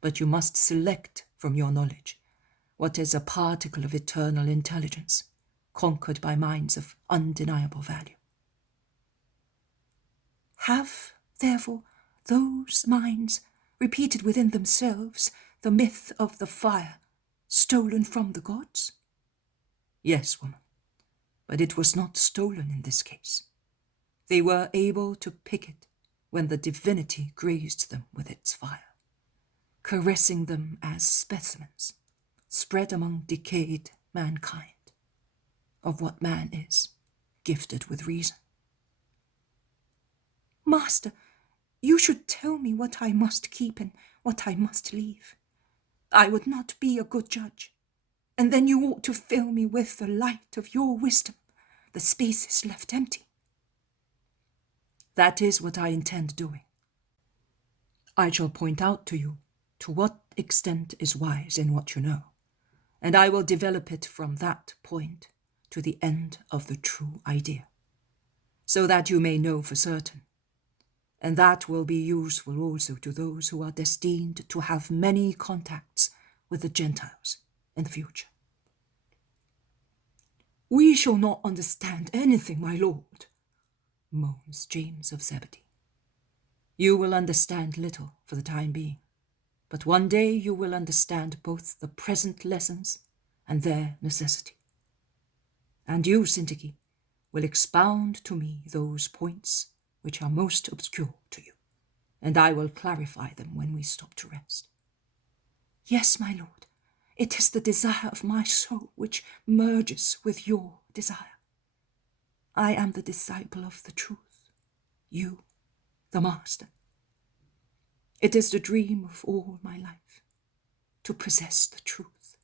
but you must select from your knowledge what is a particle of eternal intelligence, conquered by minds of undeniable value. Have, therefore, those minds repeated within themselves the myth of the fire stolen from the gods? Yes, woman, but it was not stolen in this case. They were able to pick it when the divinity grazed them with its fire, caressing them as specimens spread among decayed mankind, of what man is, gifted with reason. Master, you should tell me what I must keep and what I must leave. I would not be a good judge, and then you ought to fill me with the light of your wisdom, the spaces left empty. That is what I intend doing. I shall point out to you to what extent is wise in what you know, and I will develop it from that point to the end of the true idea, so that you may know for certain, and that will be useful also to those who are destined to have many contacts with the Gentiles in the future." "We shall not understand anything, my lord," moans James of Zebedee. "You will understand little for the time being, but one day you will understand both the present lessons and their necessity. And you, Syntyche, will expound to me those points which are most obscure to you, and I will clarify them when we stop to rest." "Yes, my lord, it is the desire of my soul which merges with your desire. I am the disciple of the truth, you the master. It is the dream of all my life to possess the truth."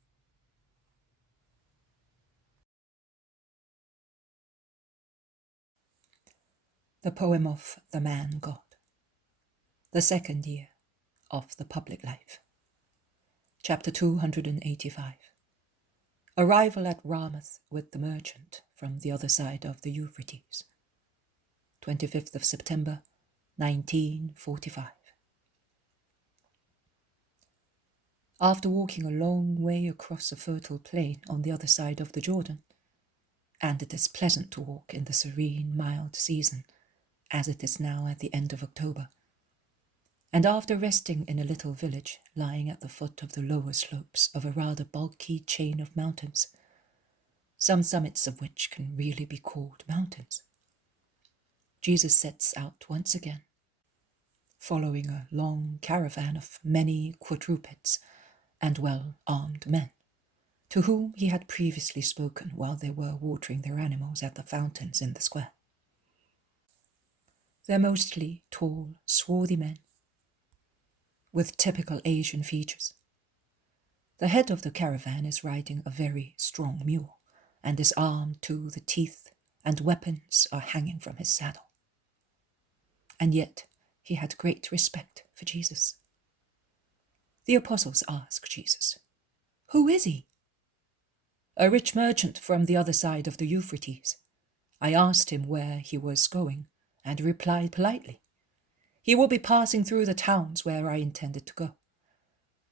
The poem of the Man God, the second year of the public life. Chapter 285. Arrival at Ramoth with the merchant from the other side of the Euphrates. 25th of September, 1945. After walking a long way across a fertile plain on the other side of the Jordan, and it is pleasant to walk in the serene, mild season, as it is now at the end of October, and after resting in a little village lying at the foot of the lower slopes of a rather bulky chain of mountains, some summits of which can really be called mountains, Jesus sets out once again, following a long caravan of many quadrupeds and well-armed men, to whom he had previously spoken while they were watering their animals at the fountains in the square. They're mostly tall, swarthy men, with typical Asian features. The head of the caravan is riding a very strong mule, and is armed to the teeth, and weapons are hanging from his saddle. And yet he had great respect for Jesus. The apostles ask Jesus, "Who is he?" "A rich merchant from the other side of the Euphrates. I asked him where he was going, and he replied politely, 'He will be passing through the towns where I intended to go,'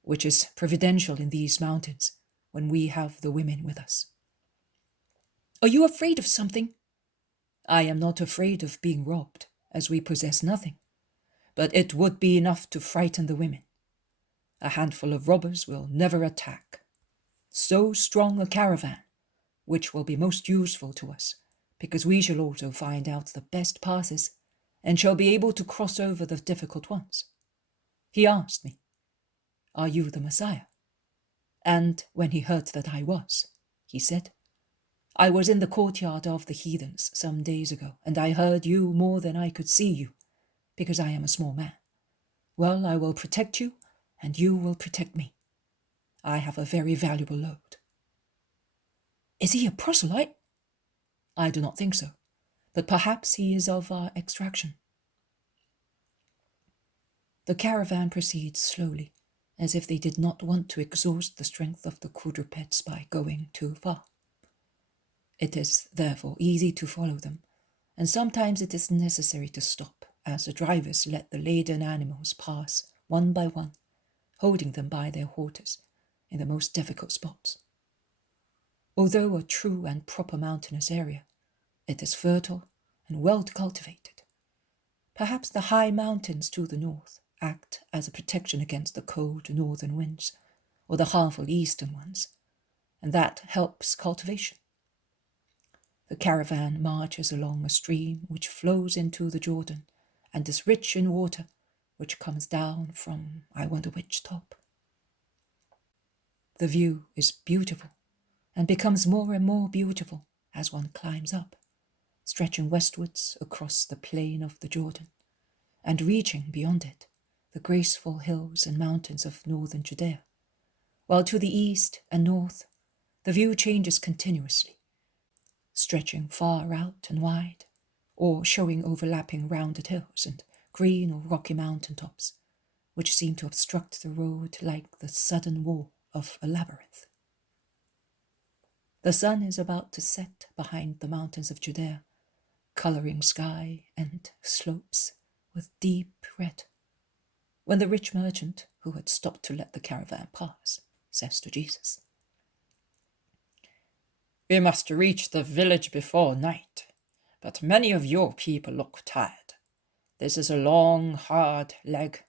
which is providential in these mountains when we have the women with us." "Are you afraid of something?" "I am not afraid of being robbed, as we possess nothing, but it would be enough to frighten the women. A handful of robbers will never attack so strong a caravan, which will be most useful to us, because we shall also find out the best passes and shall be able to cross over the difficult ones." He asked me, "Are you the Messiah?" And when he heard that I was, he said, "I was in the courtyard of the heathens some days ago, and I heard you more than I could see you, because I am a small man. Well, I will protect you, and you will protect me. I have a very valuable load." "Is he a proselyte?" "I do not think so, but perhaps he is of our extraction." The caravan proceeds slowly, as if they did not want to exhaust the strength of the quadrupeds by going too far. It is therefore easy to follow them, and sometimes it is necessary to stop, as the drivers let the laden animals pass one by one, holding them by their halters in the most difficult spots. Although a true and proper mountainous area, it is fertile and well cultivated. Perhaps the high mountains to the north act as a protection against the cold northern winds, or the harmful eastern ones, and that helps cultivation. The caravan marches along a stream which flows into the Jordan and is rich in water, which comes down from I wonder which top. The view is beautiful, and becomes more and more beautiful as one climbs up, stretching westwards across the plain of the Jordan, and reaching beyond it the graceful hills and mountains of northern Judea, while to the east and north the view changes continuously, stretching far out and wide, or showing overlapping rounded hills and green or rocky mountain tops, which seem to obstruct the road like the sudden wall of a labyrinth. The sun is about to set behind the mountains of Judea, colouring sky and slopes with deep red, when the rich merchant, who had stopped to let the caravan pass, says to Jesus, "We must reach the village before night, but many of your people look tired. This is a long, hard leg.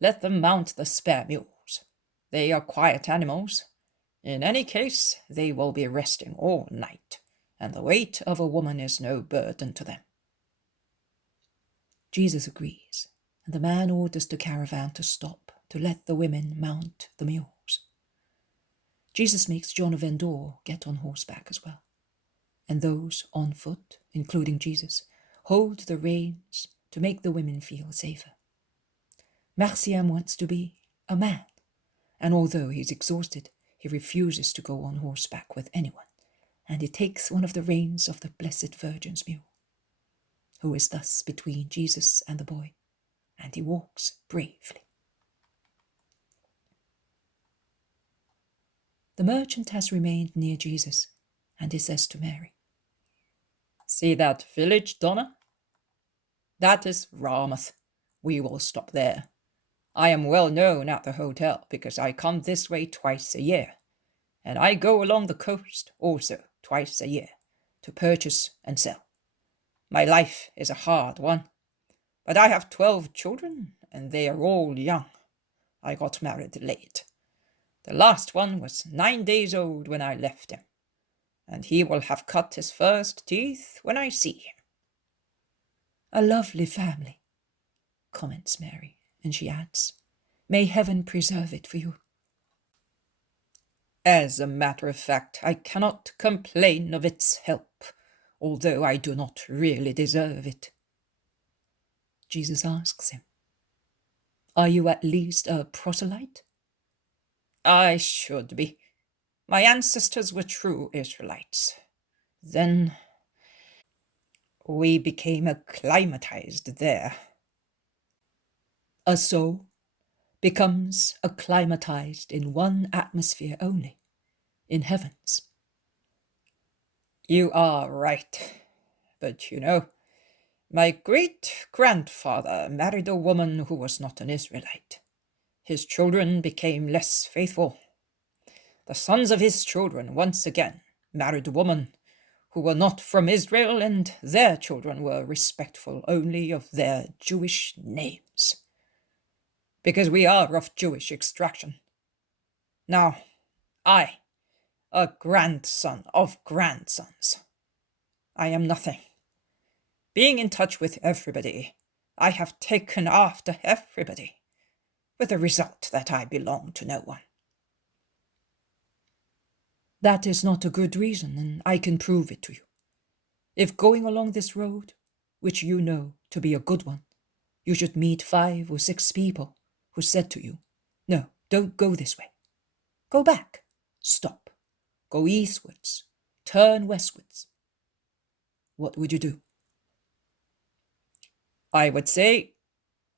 Let them mount the spare mules. They are quiet animals. In any case, they will be resting all night, and the weight of a woman is no burden to them." Jesus agrees, and the man orders the caravan to stop to let the women mount the mules. Jesus makes John of Endor get on horseback as well, and those on foot, including Jesus, hold the reins to make the women feel safer. Marciam wants to be a man, and although he's exhausted, he refuses to go on horseback with anyone, and he takes one of the reins of the Blessed Virgin's mule, who is thus between Jesus and the boy, and he walks bravely. The merchant has remained near Jesus, and he says to Mary, "See that village, Donna? That is Ramoth. We will stop there. I am well known at the hotel because I come this way twice a year, and I go along the coast also twice a year to purchase and sell. My life is a hard one, but I have 12 children and they are all young. I got married late. The last one was 9 days old when I left him, and he will have cut his first teeth when I see him." "A lovely family," comments Mary, and she adds, "May heaven preserve it for you." As a matter of fact, I cannot complain of its help, although I do not really deserve it. Jesus asks him, "Are you at least a proselyte?" I should be. My ancestors were true Israelites. Then we became acclimatized there. A soul becomes acclimatized in one atmosphere only, in heavens. You are right. But my great-grandfather married a woman who was not an Israelite. His children became less faithful. The sons of his children once again married a woman who were not from Israel, and their children were respectful only of their Jewish names, because we are of Jewish extraction. Now, I, a grandson of grandsons, I am nothing. Being in touch with everybody, I have taken after everybody, with the result that I belong to no one. That is not a good reason, and I can prove it to you. If going along this road, which you know to be a good one, you should meet 5 or 6 people who said to you, "No, don't go this way. Go back. Stop. Go eastwards. Turn westwards." What would you do? I would say,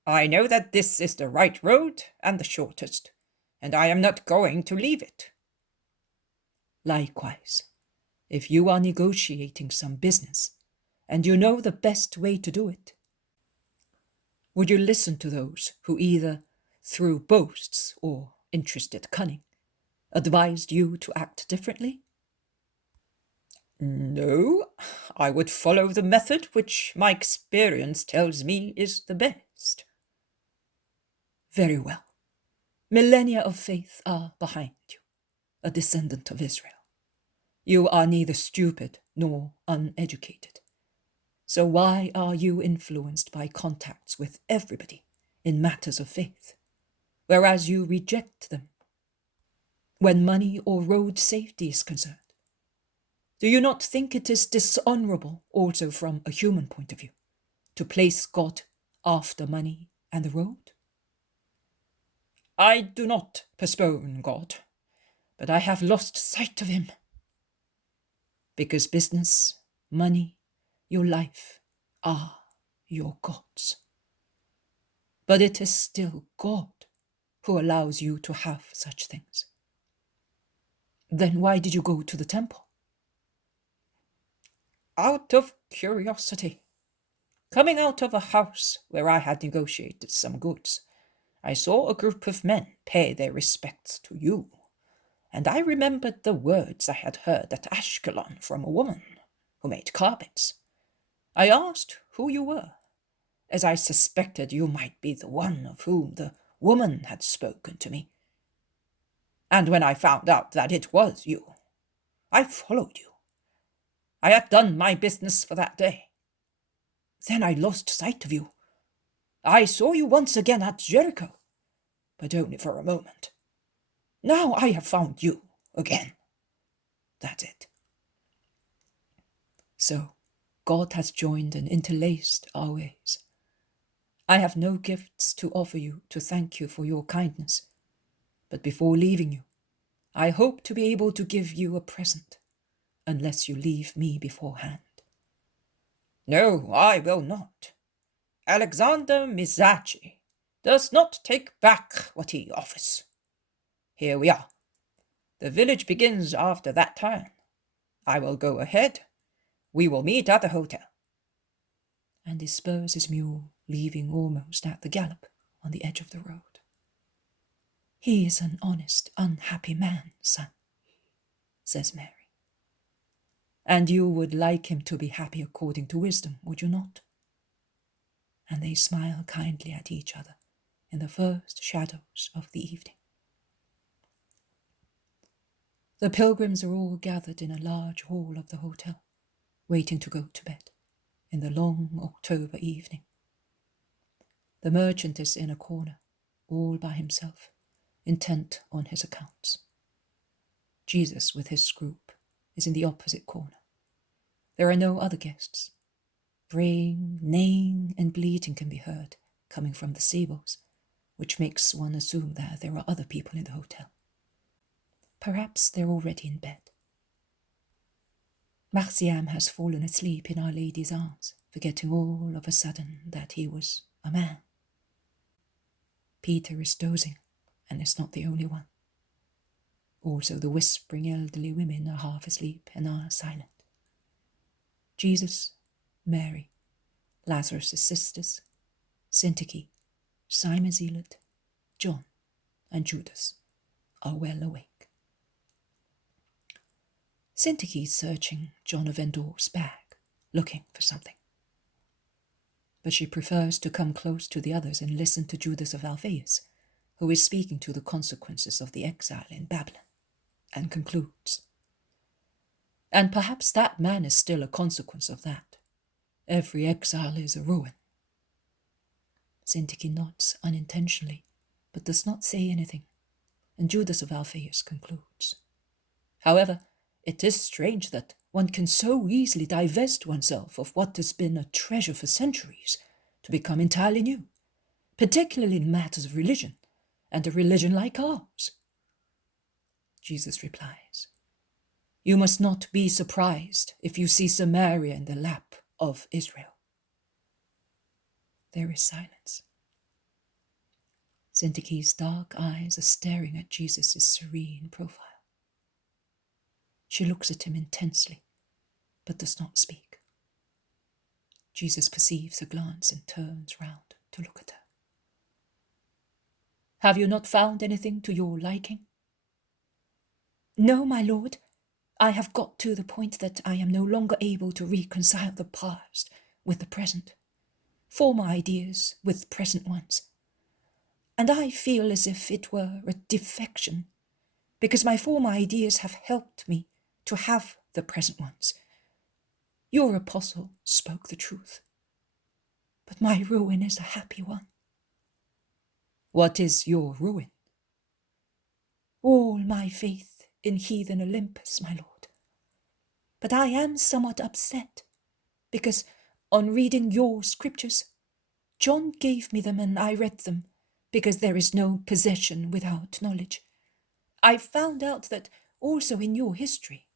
I know that this is the right road and the shortest, and I am not going to leave it. Likewise, if you are negotiating some business, and you know the best way to do it, would you listen to those who either, through boasts or interested cunning, advised you to act differently? No, I would follow the method which my experience tells me is the best. Very well. Millennia of faith are behind you, a descendant of Israel. You are neither stupid nor uneducated. So why are you influenced by contacts with everybody in matters of faith, whereas you reject them when money or road safety is concerned? Do you not think it is dishonorable, also from a human point of view, to place God after money and the road? I do not postpone God, but I have lost sight of him. Because business, money, your life are your gods. But it is still God who allows you to have such things. Then why did you go to the temple? Out of curiosity. Coming out of a house where I had negotiated some goods, I saw a group of men pay their respects to you, and I remembered the words I had heard at Ashkelon from a woman who made carpets. I asked who you were, as I suspected you might be the one of whom the woman had spoken to me. And when I found out that it was you, I followed you. I had done my business for that day. Then I lost sight of you. I saw you once again at Jericho, but only for a moment. Now I have found you again. That's it. So, God has joined and interlaced our ways. I have no gifts to offer you to thank you for your kindness, but before leaving you, I hope to be able to give you a present, unless you leave me beforehand. No, I will not. Alexander Zacchie does not take back what he offers. Here we are. The village begins after that turn. I will go ahead. We will meet at the hotel. And he spurs his mule, leaving almost at the gallop on the edge of the road. He is an honest, unhappy man, son, says Mary. And you would like him to be happy according to wisdom, would you not? And they smile kindly at each other in the first shadows of the evening. The pilgrims are all gathered in a large hall of the hotel, waiting to go to bed in the long October evening. The merchant is in a corner, all by himself, intent on his accounts. Jesus, with his group, is in the opposite corner. There are no other guests. Braying, neighing, and bleating can be heard coming from the stables, which makes one assume that there are other people in the hotel. Perhaps they're already in bed. Marciam has fallen asleep in Our Lady's arms, forgetting all of a sudden that he was a man. Peter is dozing, and is not the only one. Also the whispering elderly women are half asleep and are silent. Jesus, Mary, Lazarus' sisters, Syntyche, Simon Zealot, John, and Judas are well awake. Syntyche is searching John of Endor's bag, looking for something. But she prefers to come close to the others and listen to Judas of Alphaeus, who is speaking to the consequences of the exile in Babylon, and concludes, "And perhaps that man is still a consequence of that. Every exile is a ruin." Syntyche nods unintentionally, but does not say anything, and Judas of Alphaeus concludes, "However, it is strange that one can so easily divest oneself of what has been a treasure for centuries to become entirely new, particularly in matters of religion, and a religion like ours." Jesus replies, "You must not be surprised if you see Samaria in the lap of Israel." There is silence. Syntyche's dark eyes are staring at Jesus' serene profile. She looks at him intensely, but does not speak. Jesus perceives her glance and turns round to look at her. "Have you not found anything to your liking?" "No, my lord. I have got to the point that I am no longer able to reconcile the past with the present, former ideas with present ones. And I feel as if it were a defection, because my former ideas have helped me to have the present ones. Your apostle spoke the truth, but my ruin is a happy one." "What is your ruin?" "All my faith in heathen Olympus, my lord. But I am somewhat upset, because on reading your scriptures, John gave me them and I read them, because there is no possession without knowledge. I found out that also in your history,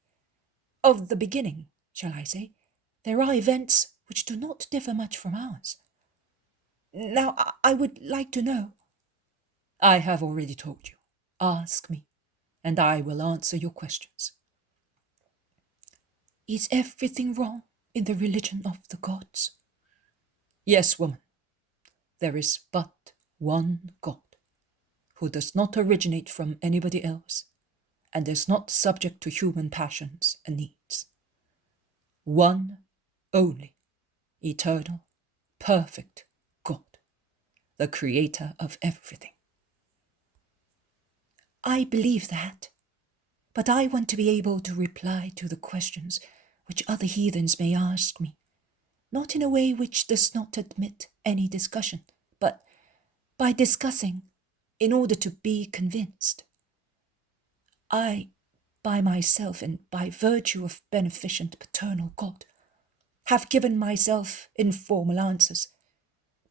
of the beginning, shall I say, there are events which do not differ much from ours. Now, I would like to know." "I have already told you. Ask me, and I will answer your questions." "Is everything wrong in the religion of the gods?" "Yes, woman. There is but one God, who does not originate from anybody else, and is not subject to human passions and needs. One only, eternal, perfect God, the creator of everything." "I believe that, but I want to be able to reply to the questions which other heathens may ask me, not in a way which does not admit any discussion, but by discussing in order to be convinced. I, by myself and by virtue of beneficent paternal God, have given myself informal answers,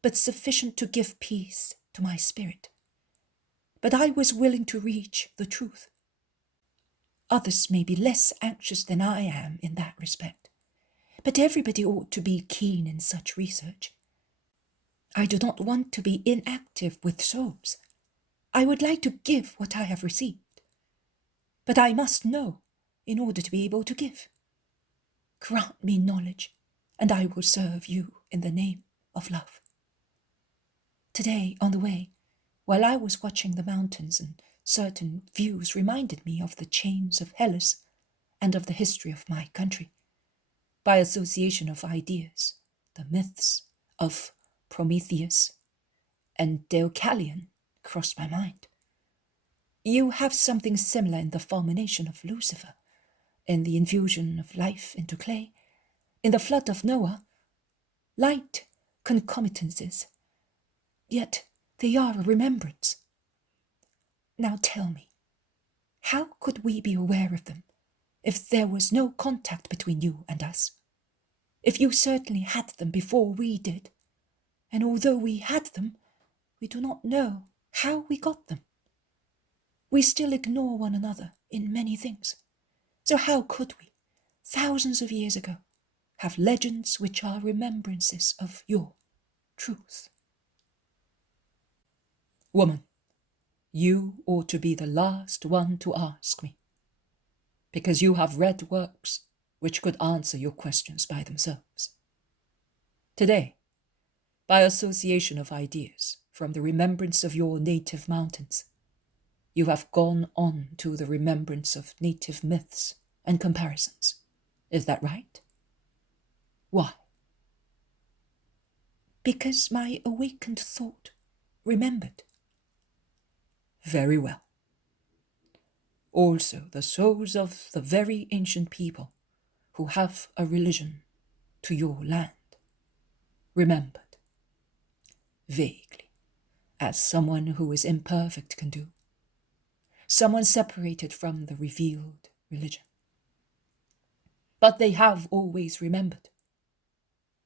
but sufficient to give peace to my spirit. But I was willing to reach the truth. Others may be less anxious than I am in that respect, but everybody ought to be keen in such research. I do not want to be inactive with souls. I would like to give what I have received, but I must know in order to be able to give. Grant me knowledge, and I will serve you in the name of love." Today, on the way, while I was watching the mountains, and certain views reminded me of the chains of Hellas and of the history of my country, by association of ideas, the myths of Prometheus and Deucalion crossed my mind. You have something similar in the fulmination of Lucifer, in the infusion of life into clay, in the flood of Noah. Light concomitances, yet they are a remembrance. Now tell me, how could we be aware of them if there was no contact between you and us? If you certainly had them before we did, and although we had them, we do not know how we got them. We still ignore one another in many things. So how could we, thousands of years ago, have legends which are remembrances of your truth? Woman, you ought to be the last one to ask me, because you have read works which could answer your questions by themselves. Today, by association of ideas from the remembrance of your native mountains, you have gone on to the remembrance of native myths and comparisons. Is that right? Why? Because my awakened thought remembered. Very well. Also, the souls of the very ancient people who have a religion to your land remembered, vaguely, as someone who is imperfect can do, someone separated from the revealed religion. But they have always remembered.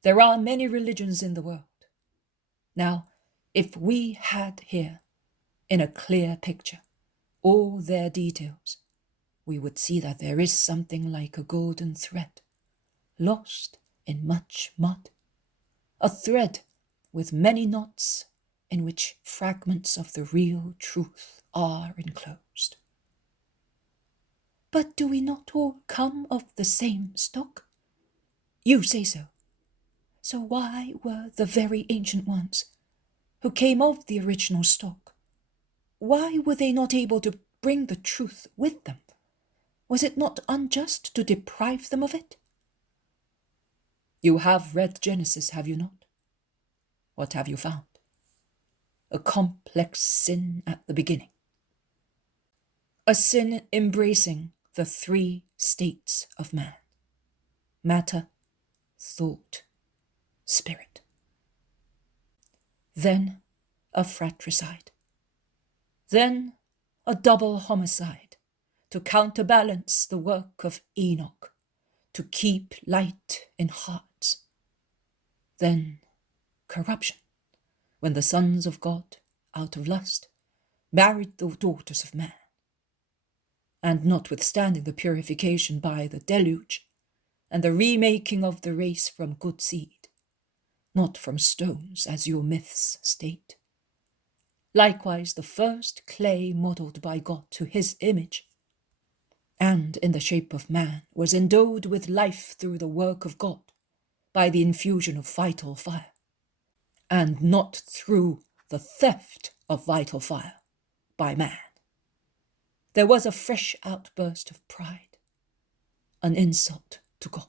There are many religions in the world. Now, if we had here, in a clear picture, all their details, we would see that there is something like a golden thread, lost in much mud, a thread with many knots in which fragments of the real truth are enclosed. But do we not all come of the same stock? You say so. So why were the very ancient ones, who came of the original stock, why were they not able to bring the truth with them? Was it not unjust to deprive them of it? You have read Genesis, have you not? What have you found? A complex sin at the beginning. A sin embracing the three states of man: matter, thought, spirit. Then a fratricide. Then a double homicide to counterbalance the work of Enoch, to keep light in hearts. Then corruption, when the sons of God, out of lust, married the daughters of man. And notwithstanding the purification by the deluge, and the remaking of the race from good seed, not from stones as your myths state, likewise the first clay modelled by God to his image, and in the shape of man, was endowed with life through the work of God, by the infusion of vital fire, and not through the theft of vital fire by man. There was a fresh outburst of pride, an insult to God.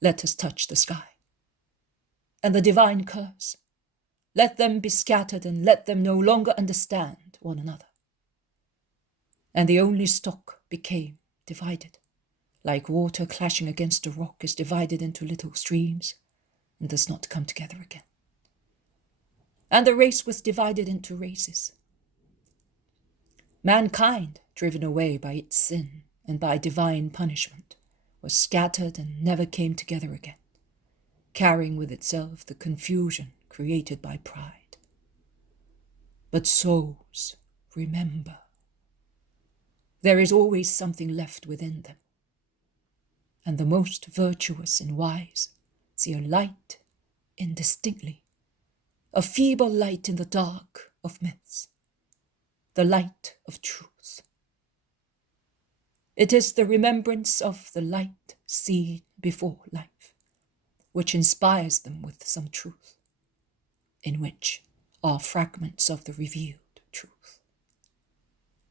Let us touch the sky, and the divine curse. Let them be scattered, and let them no longer understand one another. And the only stock became divided, like water clashing against a rock is divided into little streams, and does not come together again. And the race was divided into races. Mankind, driven away by its sin and by divine punishment, was scattered and never came together again, carrying with itself the confusion created by pride. But souls remember. There is always something left within them, and the most virtuous and wise see a light indistinctly, a feeble light in the dark of myths, the light of truth. It is the remembrance of the light seen before life, which inspires them with some truth, in which are fragments of the revealed truth.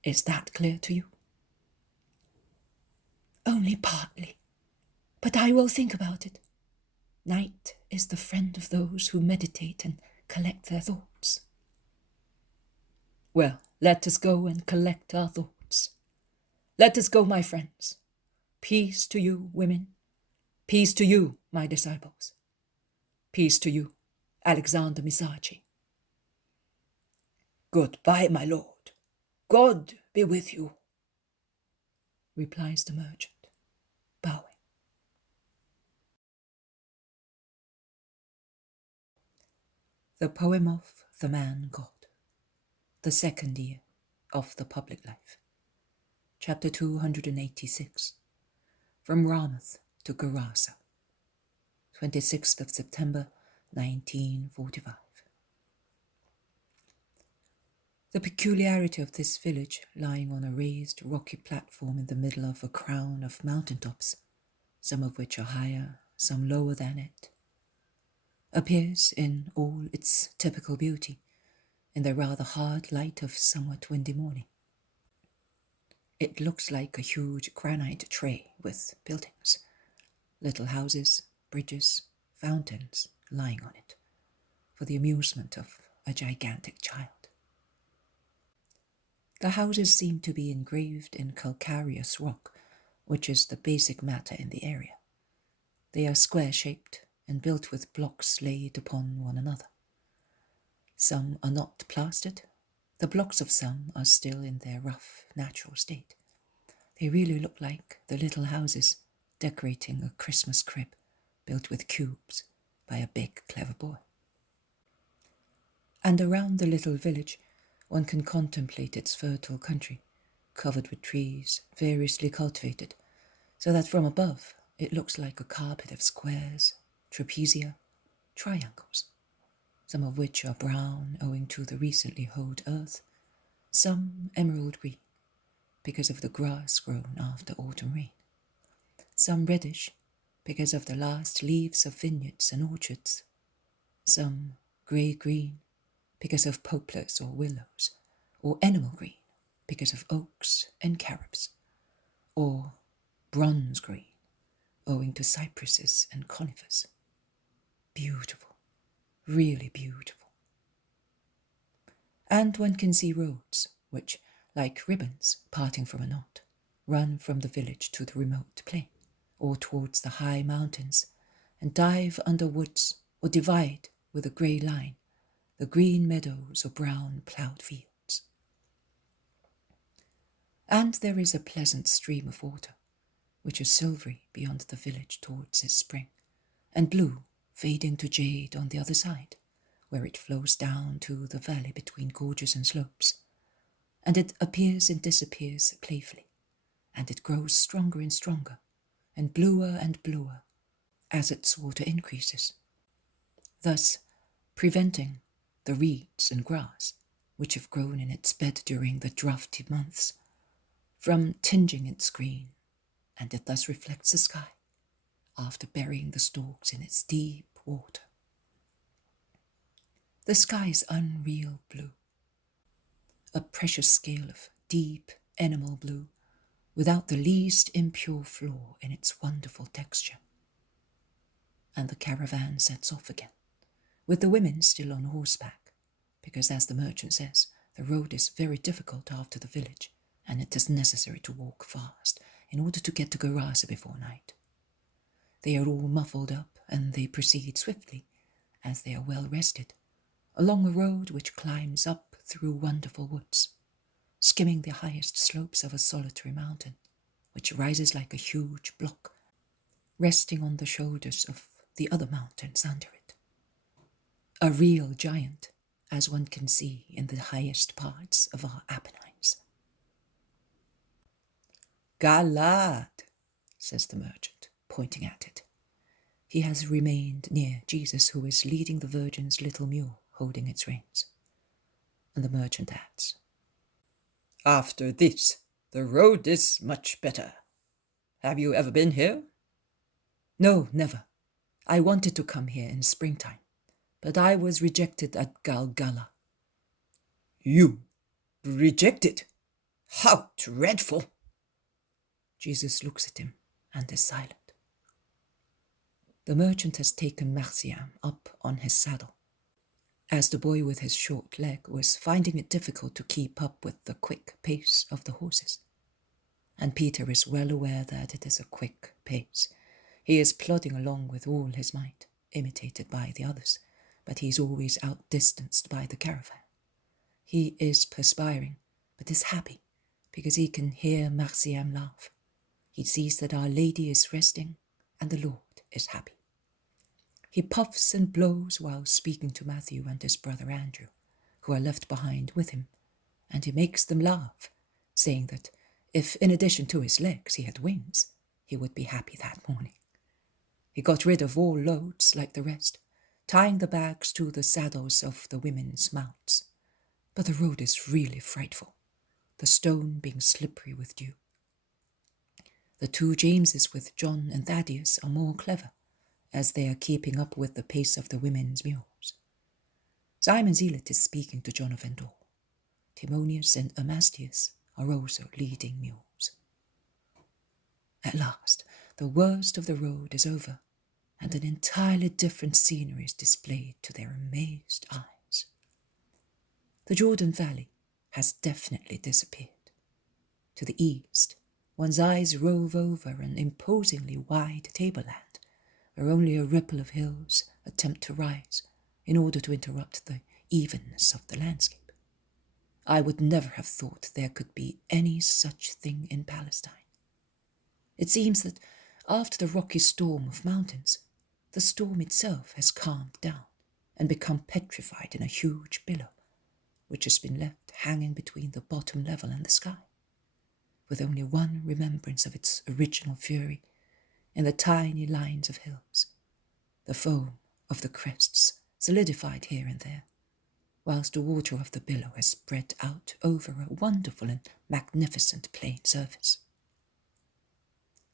Is that clear to you? Only partly, but I will think about it. Night is the friend of those who meditate and collect their thoughts. Well, let us go and collect our thoughts. Let us go, my friends. Peace to you, women. Peace to you, my disciples. Peace to you, Alexander Zacchie. Goodbye, my lord. God be with you, replies the merchant, bowing. The poem of the man God, the second year of the public life. Chapter 286, from Ramoth to Gerasa, 26th of September, 1945. The peculiarity of this village, lying on a raised rocky platform in the middle of a crown of mountain tops, some of which are higher, some lower than it, appears in all its typical beauty in the rather hard light of somewhat windy morning. It looks like a huge granite tray with buildings, little houses, bridges, fountains lying on it, for the amusement of a gigantic child. The houses seem to be engraved in calcareous rock, which is the basic matter in the area. They are square-shaped and built with blocks laid upon one another. Some are not plastered. The blocks of some are still in their rough, natural state. They really look like the little houses decorating a Christmas crib built with cubes by a big, clever boy. And around the little village, one can contemplate its fertile country, covered with trees, variously cultivated, so that from above it looks like a carpet of squares, trapezia, triangles, some of which are brown owing to the recently hoed earth, some emerald green, because of the grass grown after autumn rain, some reddish, because of the last leaves of vineyards and orchards, some grey-green, because of poplars or willows, or emerald green, because of oaks and carobs, or bronze green, owing to cypresses and conifers. Beautiful, really beautiful. And one can see roads which, like ribbons parting from a knot, run from the village to the remote plain, or towards the high mountains, and dive under woods, or divide with a grey line the green meadows or brown ploughed fields. And there is a pleasant stream of water, which is silvery beyond the village towards its spring, and blue fading to jade on the other side, where it flows down to the valley between gorges and slopes, and it appears and disappears playfully, and it grows stronger and stronger, and bluer, as its water increases, thus preventing the reeds and grass, which have grown in its bed during the draughty months, from tinging its green, and it thus reflects the sky, after burying the stalks in its deep water. The sky is unreal blue, a precious scale of deep enamel blue, without the least impure flaw in its wonderful texture. And the caravan sets off again, with the women still on horseback, because, as the merchant says, the road is very difficult after the village, and it is necessary to walk fast in order to get to Gerasa before night. They are all muffled up, and they proceed swiftly, as they are well rested, along a road which climbs up through wonderful woods, skimming the highest slopes of a solitary mountain, which rises like a huge block, resting on the shoulders of the other mountains under it. A real giant, as one can see in the highest parts of our Apennines. Galad, says the merchant, pointing at it. He has remained near Jesus, who is leading the Virgin's little mule, holding its reins. And the merchant adds, after this, the road is much better. Have you ever been here? No, never. I wanted to come here in springtime, but I was rejected at Galgala. You rejected? How dreadful! Jesus looks at him and is silent. The merchant has taken Marciam up on his saddle, as the boy with his short leg was finding it difficult to keep up with the quick pace of the horses. And Peter is well aware that it is a quick pace. He is plodding along with all his might, imitated by the others, but he is always outdistanced by the caravan. He is perspiring, but is happy, because he can hear Marciam laugh. He sees that Our Lady is resting, and the Lord is happy. He puffs and blows while speaking to Matthew and his brother Andrew, who are left behind with him, and he makes them laugh, saying that if, in addition to his legs, he had wings, he would be happy that morning. He got rid of all loads like the rest, tying the bags to the saddles of the women's mounts. But the road is really frightful, the stone being slippery with dew. The two Jameses with John and Thaddeus are more clever, as they are keeping up with the pace of the women's mules. Simon Zealot is speaking to John of Endor. Timonius and Ermasteus are also leading mules. At last, the worst of the road is over, and an entirely different scenery is displayed to their amazed eyes. The Jordan Valley has definitely disappeared. To the east, one's eyes rove over an imposingly wide tableland, where only a ripple of hills attempt to rise in order to interrupt the evenness of the landscape. I would never have thought there could be any such thing in Palestine. It seems that after the rocky storm of mountains, the storm itself has calmed down and become petrified in a huge billow, which has been left hanging between the bottom level and the sky, with only one remembrance of its original fury in the tiny lines of hills, the foam of the crests solidified here and there, whilst the water of the billow has spread out over a wonderful and magnificent plain surface.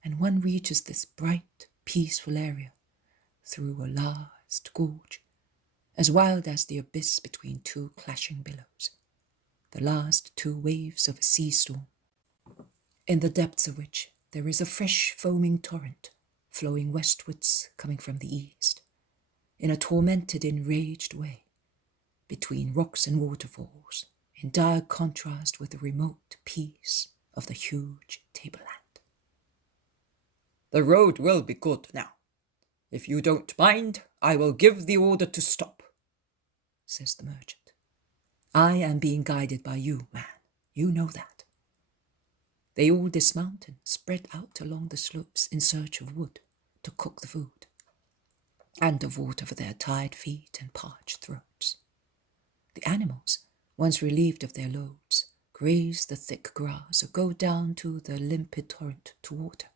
And one reaches this bright, peaceful area through a last gorge, as wild as the abyss between two clashing billows, the last two waves of a sea storm, in the depths of which there is a fresh foaming torrent flowing westwards coming from the east, in a tormented, enraged way, between rocks and waterfalls, in dire contrast with the remote peace of the huge tableland. The road will be good now. If you don't mind, I will give the order to stop, says the merchant. I am being guided by you, man. You know that. They all dismount and spread out along the slopes in search of wood to cook the food, and of water for their tired feet and parched throats. The animals, once relieved of their loads, graze the thick grass or go down to the limpid torrent to water.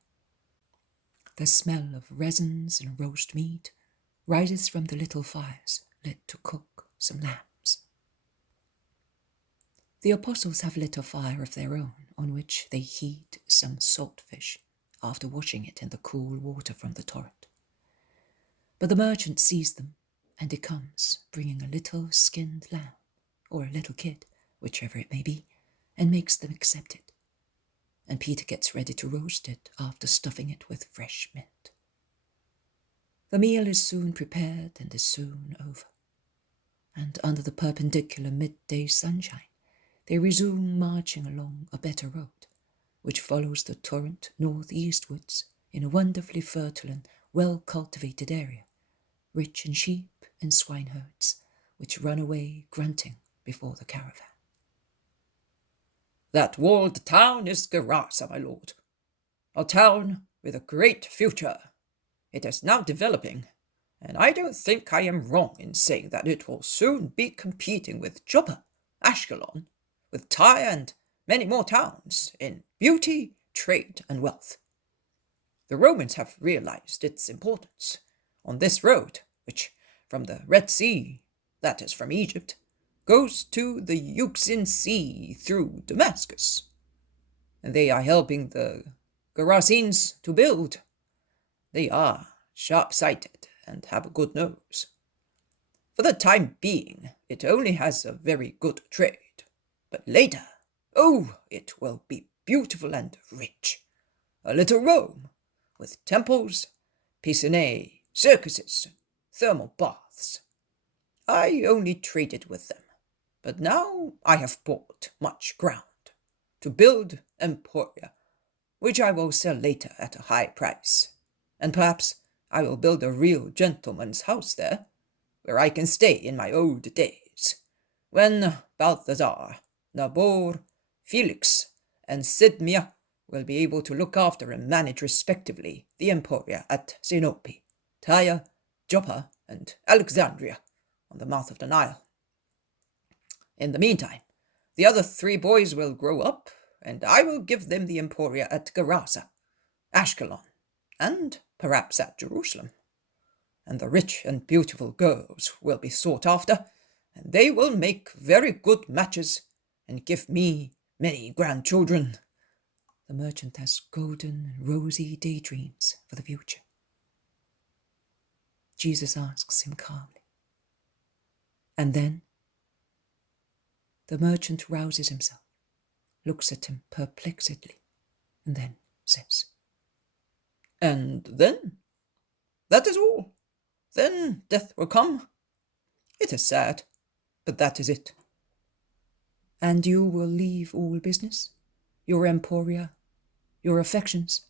The smell of resins and roast meat rises from the little fires lit to cook some lambs. The apostles have lit a fire of their own on which they heat some salt fish after washing it in the cool water from the torrent. But the merchant sees them, and he comes, bringing a little skinned lamb, or a little kid, whichever it may be, and makes them accept it. And Peter gets ready to roast it after stuffing it with fresh mint. The meal is soon prepared and is soon over, and under the perpendicular midday sunshine, they resume marching along a better road, which follows the torrent northeastwards in a wonderfully fertile and well-cultivated area, rich in sheep and swineherds, which run away grunting before the caravan. That walled town is Gerasa, my lord. A town with a great future. It is now developing, and I don't think I am wrong in saying that it will soon be competing with Joppa, Ashkelon, with Tyre and many more towns in beauty, trade, and wealth. The Romans have realized its importance on this road, which from the Red Sea, that is from Egypt, goes to the Euxine Sea through Damascus. And they are helping the Gerasenes to build. They are sharp-sighted and have a good nose. For the time being, it only has a very good trade. But later, it will be beautiful and rich. A little Rome, with temples, piscinae, circuses, thermal baths. I only traded with them, but now I have bought much ground to build emporia, which I will sell later at a high price, and perhaps I will build a real gentleman's house there, where I can stay in my old days, when Balthazar, Nabor, Felix, and Sidmia will be able to look after and manage respectively the emporia at Sinope, Tyre, Joppa, and Alexandria, on the mouth of the Nile. In the meantime, the other 3 boys will grow up, and I will give them the emporia at Gerasa, Ashkelon, and perhaps at Jerusalem. And the rich and beautiful girls will be sought after, and they will make very good matches, and give me many grandchildren. The merchant has golden and rosy daydreams for the future. Jesus asks him calmly. And then the merchant rouses himself, looks at him perplexedly, and then says, And then? That is all. Then death will come. It is sad, but that is it. And you will leave all business, your emporia, your affections?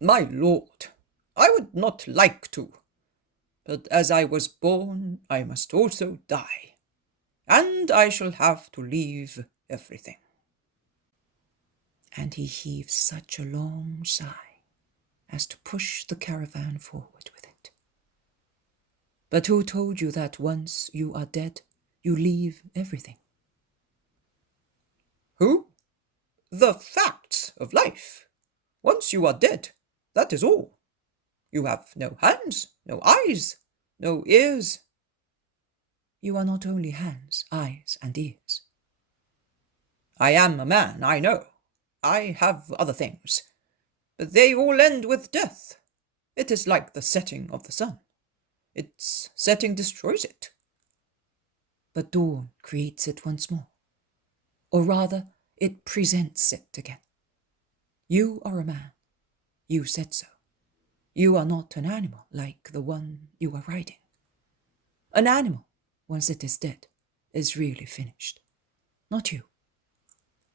My lord, I would not like to, but as I was born, I must also die, and I shall have to leave everything. And he heaves such a long sigh as to push the caravan forward with it. But who told you that once you are dead, you leave everything? Who? The facts of life. Once you are dead, that is all. You have no hands, no eyes, no ears. You are not only hands, eyes, and ears. I am a man, I know. I have other things, but they all end with death. It is like the setting of the sun. Its setting destroys it. But dawn creates it once more. Or rather, it presents it again. You are a man. You said so. You are not an animal like the one you are riding. An animal, once it is dead, is really finished. Not you.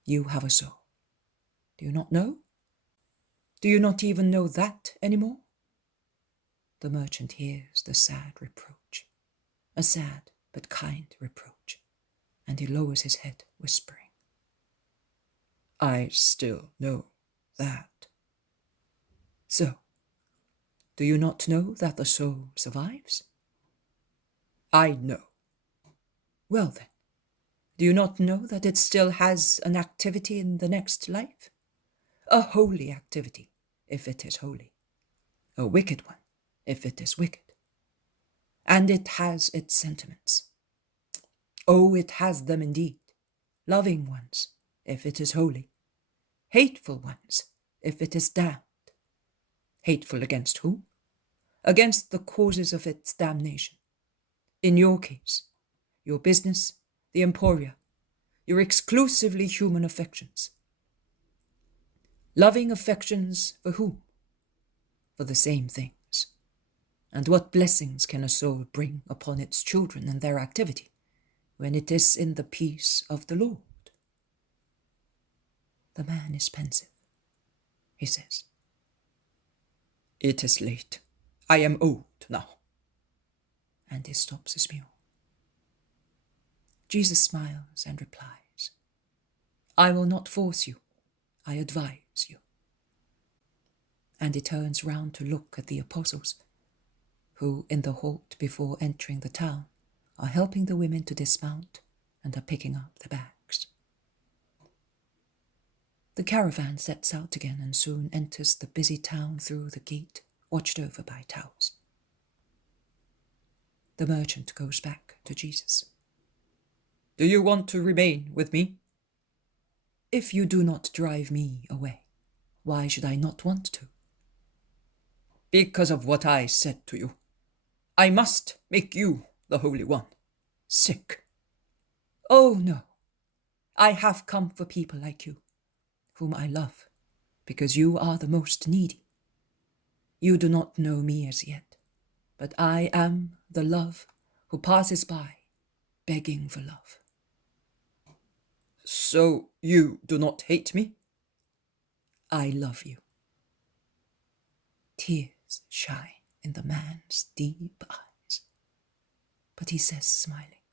You have a soul. Do you not know? Do you not even know that anymore? The merchant hears the sad reproach, a sad but kind reproach, and he lowers his head, whispering, I still know that. So, do you not know that the soul survives? I know. Well then, do you not know that it still has an activity in the next life? A holy activity, if it is holy. A wicked one, if it is wicked. And it has its sentiments. Oh, it has them indeed. Loving ones, if it is holy. Hateful ones, if it is damned. Hateful against who? Against the causes of its damnation. In your case, your business, the emporia, your exclusively human affections. Loving affections for whom? For the same things. And what blessings can a soul bring upon its children and their activity when it is in the peace of the Lord? The man is pensive. He says, It is late. I am old now. And he stops his mule. Jesus smiles and replies, I will not force you. I advise you. And he turns round to look at the apostles, who, in the halt before entering the town, are helping the women to dismount and are picking up their bags. The caravan sets out again and soon enters the busy town through the gate, watched over by towers. The merchant goes back to Jesus. Do you want to remain with me? If you do not drive me away, why should I not want to? Because of what I said to you. I must make you, the Holy One, sick. Oh, no. I have come for people like you, whom I love, because you are the most needy. You do not know me as yet, but I am the love who passes by, begging for love. So you do not hate me? I love you. Tears shine in the man's deep eyes, but he says, smiling,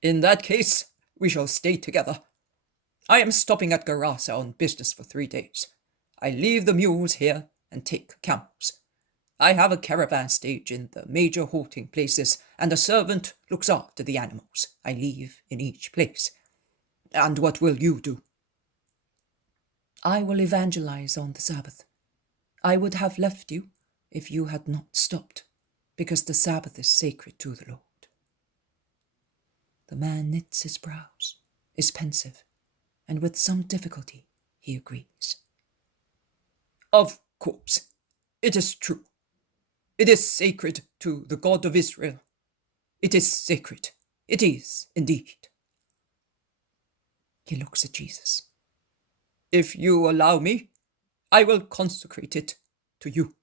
In that case, we shall stay together. I am stopping at Gerasa on business for 3 days. I leave the mules here and take camels. I have a caravan stage in the major halting places, and a servant looks after the animals I leave in each place. And what will you do? I will evangelize on the Sabbath. I would have left you if you had not stopped, because the Sabbath is sacred to the Lord. The man knits his brows, is pensive, and with some difficulty he agrees. Of course, it is true. It is sacred to the God of Israel. It is sacred. It is indeed. He looks at Jesus. If you allow me, I will consecrate it to you.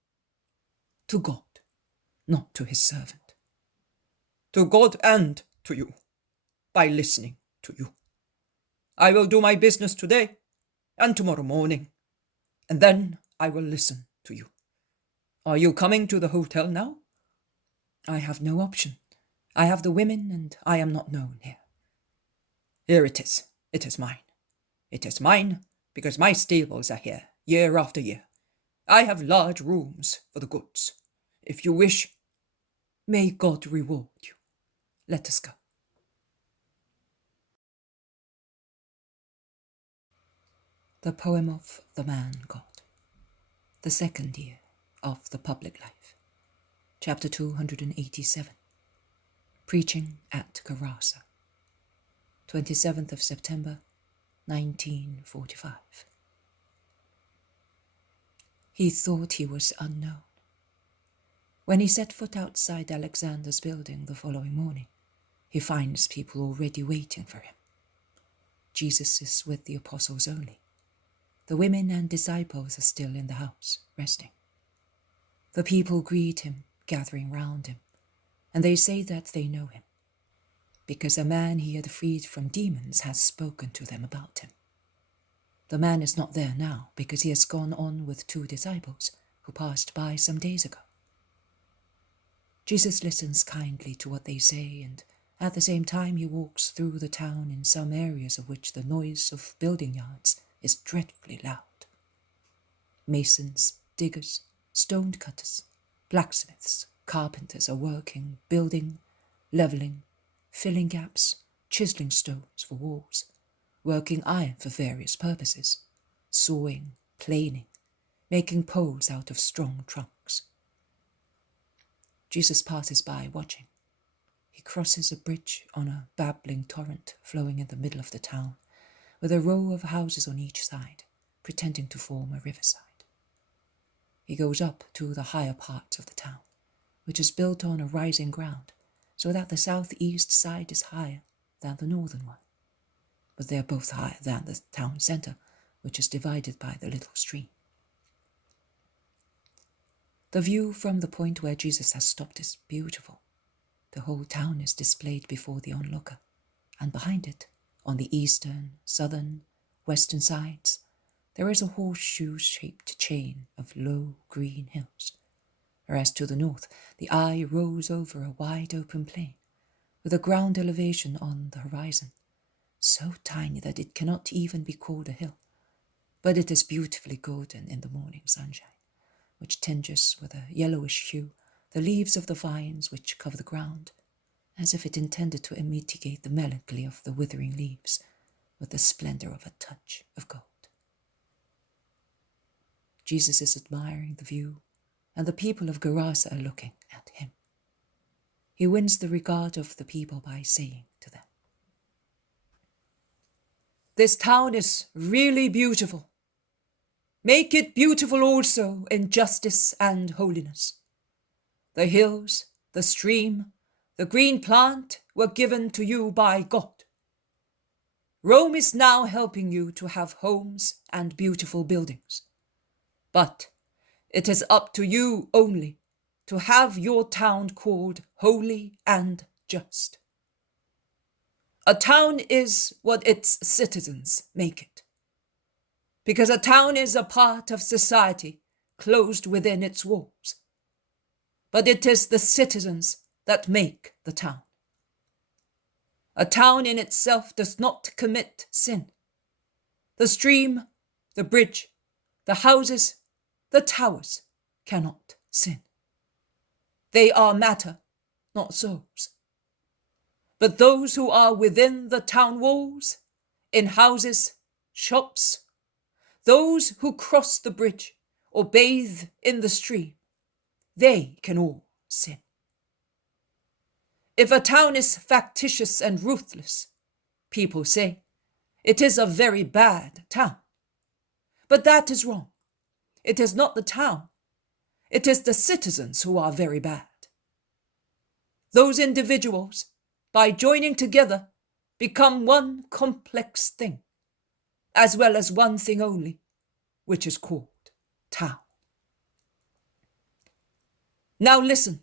To God, not to his servant. To God and to you, by listening to you. I will do my business today and tomorrow morning, and then I will listen to you. Are you coming to the hotel now? I have no option. I have the women, and I am not known here. Here it is. It is mine. It is mine because my stables are here year after year. I have large rooms for the goods. If you wish, may God reward you. Let us go. The poem of the man God. The second year of the public life. Chapter 287. Preaching at Gerasa. 27th of September, 1945. He thought he was unknown. When he set foot outside Alexander's building the following morning, he finds people already waiting for him. Jesus is with the apostles only. The women and disciples are still in the house, resting. The people greet him, gathering round him, and they say that they know him, because a man he had freed from demons has spoken to them about him. The man is not there now, because he has gone on with 2 disciples who passed by some days ago. Jesus listens kindly to what they say, and at the same time he walks through the town in some areas of which the noise of building yards is dreadfully loud. Masons, diggers, stone cutters, blacksmiths, carpenters are working, building, levelling, filling gaps, chiseling stones for walls, working iron for various purposes, sawing, planing, making poles out of strong trunks. Jesus passes by watching. He crosses a bridge on a babbling torrent flowing in the middle of the town, with a row of houses on each side, pretending to form a riverside. He goes up to the higher part of the town, which is built on a rising ground, so that the southeast side is higher than the northern one. But they are both higher than the town centre, which is divided by the little stream. The view from the point where Jesus has stopped is beautiful. The whole town is displayed before the onlooker, and behind it, on the eastern, southern, western sides, there is a horseshoe-shaped chain of low green hills, whereas to the north the eye rows over a wide open plain, with a ground elevation on the horizon, so tiny that it cannot even be called a hill, but it is beautifully golden in the morning sunshine, which tinges with a yellowish hue the leaves of the vines which cover the ground, as if it intended to mitigate the melancholy of the withering leaves with the splendor of a touch of gold. Jesus is admiring the view, and the people of Gerasa are looking at him. He wins the regard of the people by saying to them, "This town is really beautiful. Make it beautiful also in justice and holiness. The hills, the stream, the green plant were given to you by God. Rome is now helping you to have homes and beautiful buildings. But it is up to you only to have your town called holy and just. A town is what its citizens make it, because a town is a part of society closed within its walls. But it is the citizens that make the town. A town in itself does not commit sin. The stream, the bridge, the houses, the towers cannot sin. They are matter, not souls. But those who are within the town walls, in houses, shops, those who cross the bridge or bathe in the stream, they can all sin. If a town is factitious and ruthless, people say, it is a very bad town. But that is wrong. It is not the town. It is the citizens who are very bad. Those individuals, by joining together, become one complex thing, as well as one thing only, which is called town. Now listen.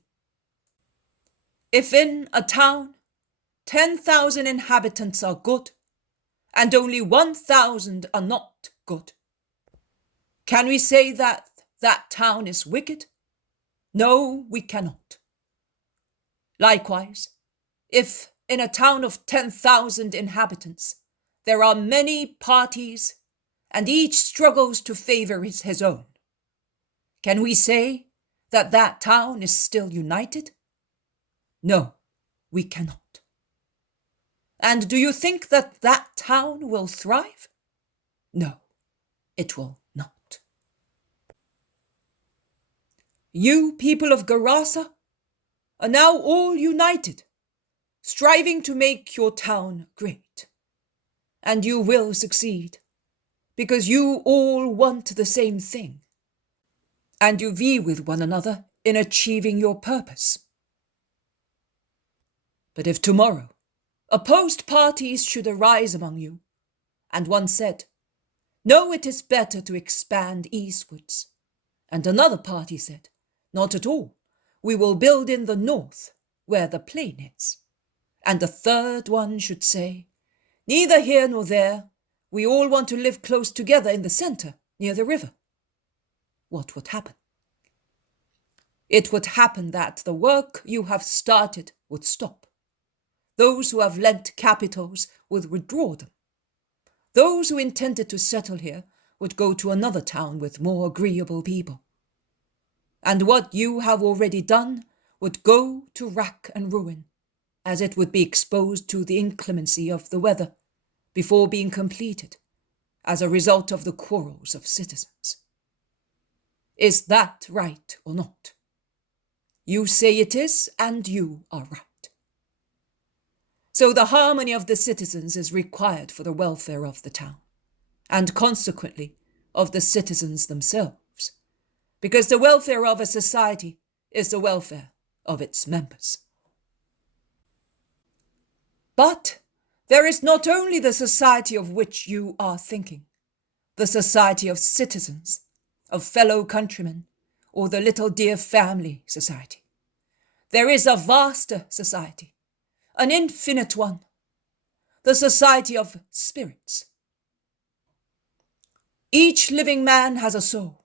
If in a town 10,000 inhabitants are good, and only 1,000 are not good, can we say that that town is wicked? No, we cannot. Likewise, if in a town of 10,000 inhabitants there are many parties, and each struggles to favor his own, can we say that that town is still united? No, we cannot. And do you think that that town will thrive? No, it will not. You people of Gerasa are now all united, striving to make your town great. And you will succeed, because you all want the same thing, and you vie with one another in achieving your purpose. But if tomorrow opposed parties should arise among you, and one said, no, it is better to expand eastwards, and another party said, not at all, we will build in the north, where the plain is, and the third one should say, neither here nor there, we all want to live close together in the center, near the river, what would happen? It would happen that the work you have started would stop. Those who have lent capitals would withdraw them. Those who intended to settle here would go to another town with more agreeable people. And what you have already done would go to rack and ruin, as it would be exposed to the inclemency of the weather before being completed, as a result of the quarrels of citizens. Is that right or not? You say it is, and you are right. So the harmony of the citizens is required for the welfare of the town, and consequently of the citizens themselves, because the welfare of a society is the welfare of its members. But there is not only the society of which you are thinking, the society of citizens, of fellow countrymen, or the little dear family society. There is a vaster society, an infinite one, the society of spirits. Each living man has a soul.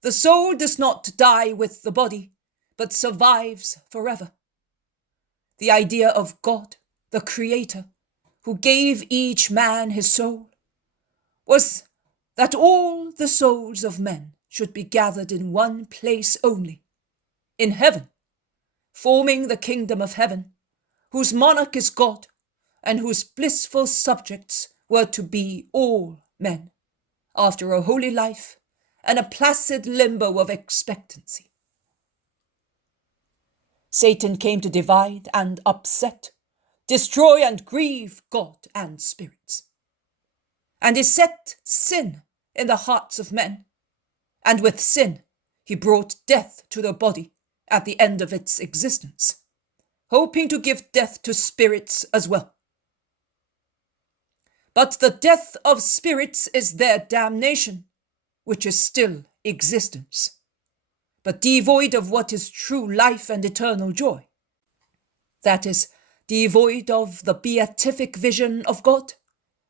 The soul does not die with the body, but survives forever. The idea of God, the Creator, who gave each man his soul, was that all the souls of men should be gathered in one place only, in heaven, forming the kingdom of heaven, whose monarch is God, and whose blissful subjects were to be all men, after a holy life and a placid limbo of expectancy. Satan came to divide and upset, destroy and grieve God and spirits. And he set sin in the hearts of men, and with sin he brought death to the body at the end of its existence, hoping to give death to spirits as well. But the death of spirits is their damnation, which is still existence, but devoid of what is true life and eternal joy. That is, devoid of the beatific vision of God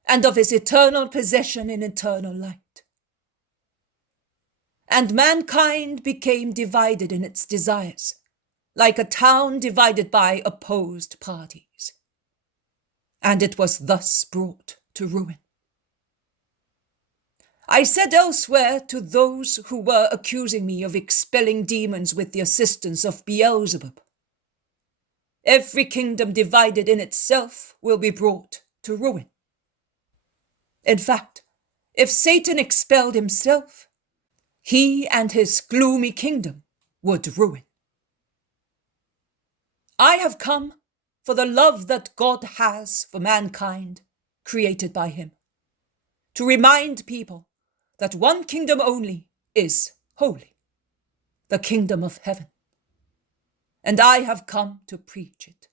and of his eternal possession in eternal light. And mankind became divided in its desires, like a town divided by opposed parties. And it was thus brought to ruin. I said elsewhere to those who were accusing me of expelling demons with the assistance of Beelzebub, every kingdom divided in itself will be brought to ruin. In fact, if Satan expelled himself, he and his gloomy kingdom would ruin. I have come for the love that God has for mankind created by him, to remind people that one kingdom only is holy, the kingdom of heaven. And I have come to preach it,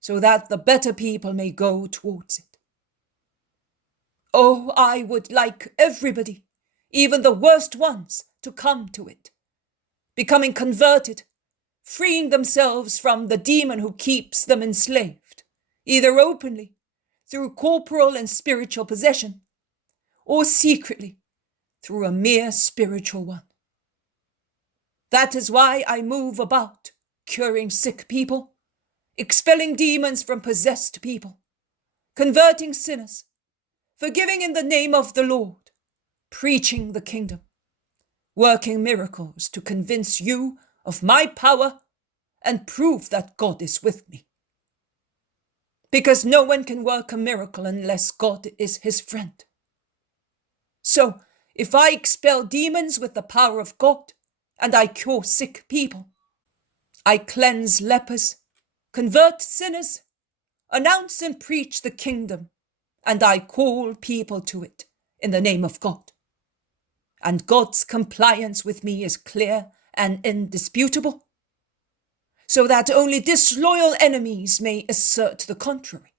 so that the better people may go towards it. Oh, I would like everybody, even the worst ones, to come to it, becoming converted, freeing themselves from the demon who keeps them enslaved, either openly, through corporal and spiritual possession, or secretly, through a mere spiritual one. That is why I move about, curing sick people, expelling demons from possessed people, converting sinners, forgiving in the name of the Lord, preaching the kingdom, working miracles to convince you of my power and prove that God is with me. Because no one can work a miracle unless God is his friend. So, if I expel demons with the power of God, and I cure sick people, I cleanse lepers, convert sinners, announce and preach the kingdom, and I call people to it in the name of God. And God's compliance with me is clear and indisputable, so that only disloyal enemies may assert the contrary.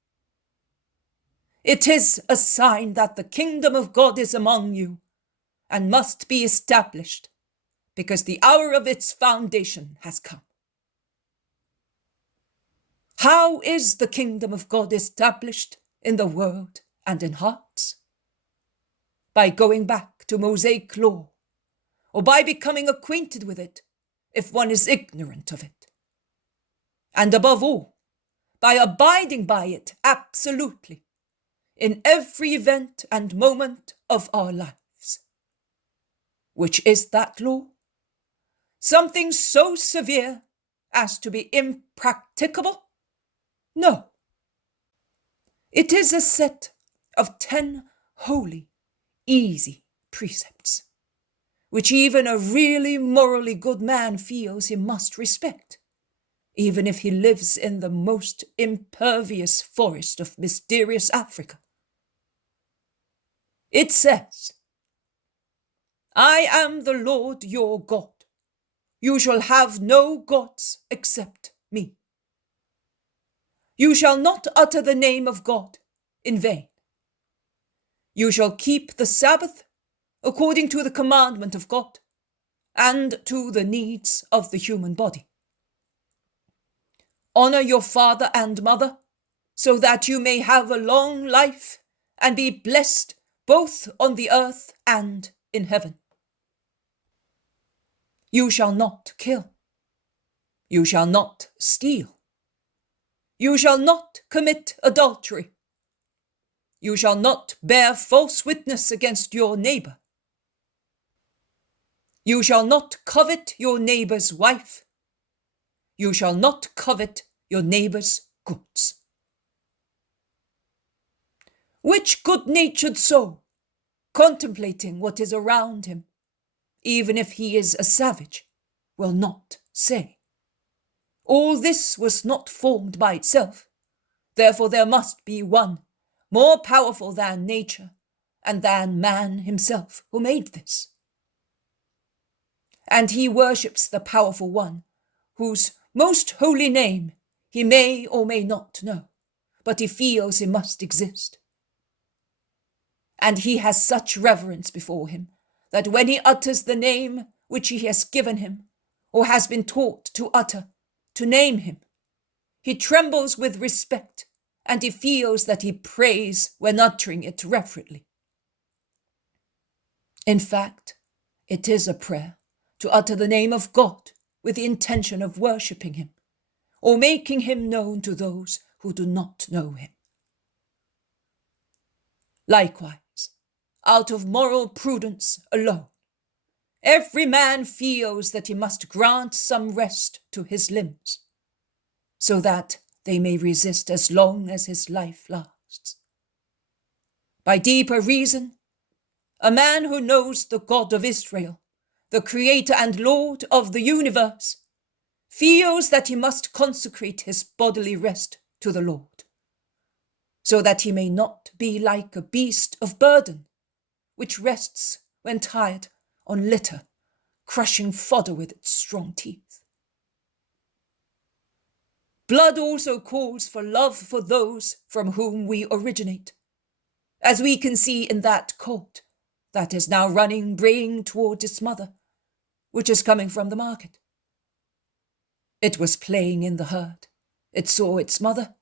It is a sign that the kingdom of God is among you and must be established, because the hour of its foundation has come. How is the kingdom of God established in the world and in hearts? By going back to Mosaic law, or by becoming acquainted with it if one is ignorant of it. And above all, by abiding by it absolutely in every event and moment of our lives. Which is that law? Something so severe as to be impracticable? No. It is a set of 10 holy, easy precepts, which even a really morally good man feels he must respect, even if he lives in the most impervious forest of mysterious Africa. It says, I am the Lord your God. You shall have no gods except me. You shall not utter the name of God in vain. You shall keep the Sabbath according to the commandment of God and to the needs of the human body. Honor your father and mother, so that you may have a long life and be blessed both on the earth and in heaven. You shall not kill. You shall not steal. You shall not commit adultery. You shall not bear false witness against your neighbor. You shall not covet your neighbor's wife. You shall not covet your neighbor's goods. Which good-natured soul, contemplating what is around him, even if he is a savage, will not say, all this was not formed by itself, therefore there must be one more powerful than nature and than man himself who made this. And he worships the powerful one, whose most holy name he may or may not know, but he feels he must exist. And he has such reverence before him, that when he utters the name which he has given him, or has been taught to utter, to name him. He trembles with respect, and he feels that he prays when uttering it reverently. In fact, it is a prayer to utter the name of God with the intention of worshipping him, or making him known to those who do not know him. Likewise, out of moral prudence alone, every man feels that he must grant some rest to his limbs, so that they may resist as long as his life lasts. By deeper reason, a man who knows the God of Israel, the Creator and Lord of the universe, feels that he must consecrate his bodily rest to the Lord, so that he may not be like a beast of burden, which rests when tired on litter, crushing fodder with its strong teeth. Blood also calls for love for those from whom we originate, as we can see in that colt that is now running braying towards its mother, which is coming from the market. It was playing in the herd. It saw its mother.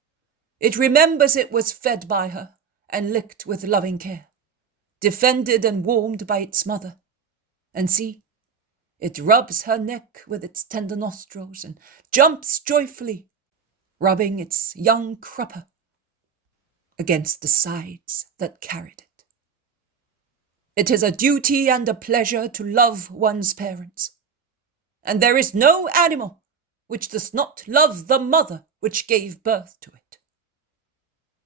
It remembers it was fed by her and licked with loving care, defended and warmed by its mother. And see, it rubs her neck with its tender nostrils and jumps joyfully, rubbing its young crupper against the sides that carried it. It is a duty and a pleasure to love one's parents, and there is no animal which does not love the mother which gave birth to it.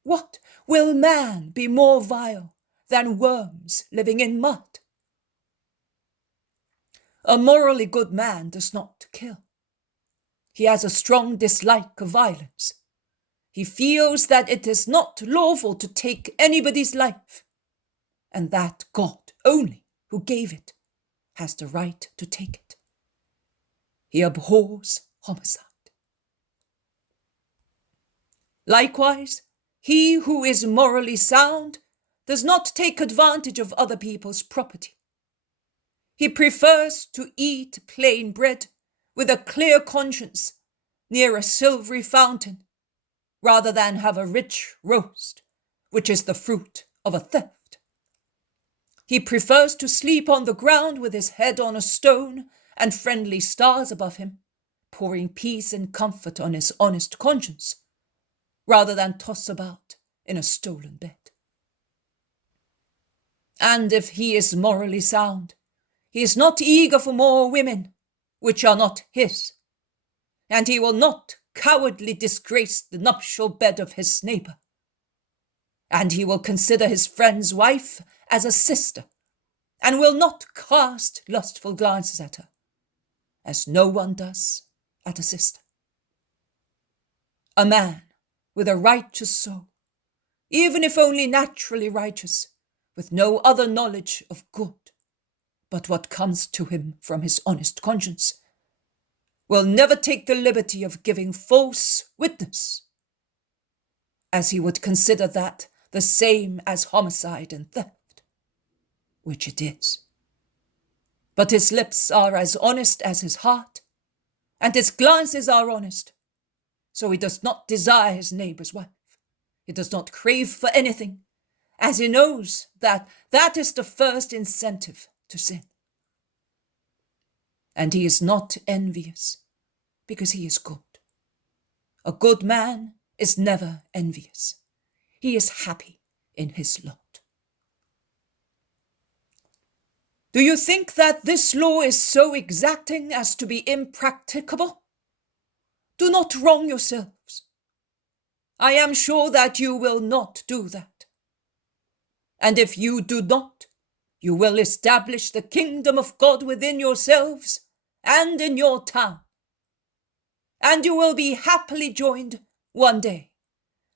What will man be more vile than worms living in mud? A morally good man does not kill. He has a strong dislike of violence. He feels that it is not lawful to take anybody's life, and that God only, who gave it, has the right to take it. He abhors homicide. Likewise, he who is morally sound does not take advantage of other people's property. He prefers to eat plain bread with a clear conscience near a silvery fountain, rather than have a rich roast, which is the fruit of a theft. He prefers to sleep on the ground with his head on a stone and friendly stars above him, pouring peace and comfort on his honest conscience, rather than toss about in a stolen bed. And if he is morally sound, he is not eager for more women, which are not his, and he will not cowardly disgrace the nuptial bed of his neighbour, and he will consider his friend's wife as a sister, and will not cast lustful glances at her, as no one does at a sister. A man with a righteous soul, even if only naturally righteous, with no other knowledge of good but what comes to him from his honest conscience, will never take the liberty of giving false witness, as he would consider that the same as homicide and theft, which it is. But his lips are as honest as his heart, and his glances are honest, so he does not desire his neighbour's wife. He does not crave for anything, as he knows that that is the first incentive to sin. And he is not envious, because he is good. A good man is never envious. He is happy in his lot. Do you think that this law is so exacting as to be impracticable? Do not wrong yourselves. I am sure that you will not do that. And if you do not, you will establish the kingdom of God within yourselves and in your town. And you will be happily joined one day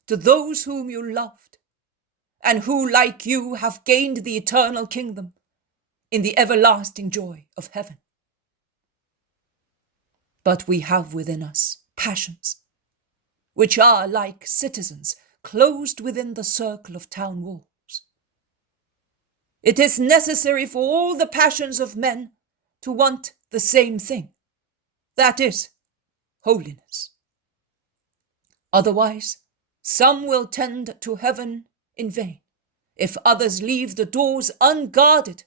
to those whom you loved, and who, like you, have gained the eternal kingdom in the everlasting joy of heaven. But we have within us passions, which are like citizens closed within the circle of town walls. It is necessary for all the passions of men to want the same thing, that is, holiness. Otherwise, some will tend to heaven in vain, if others leave the doors unguarded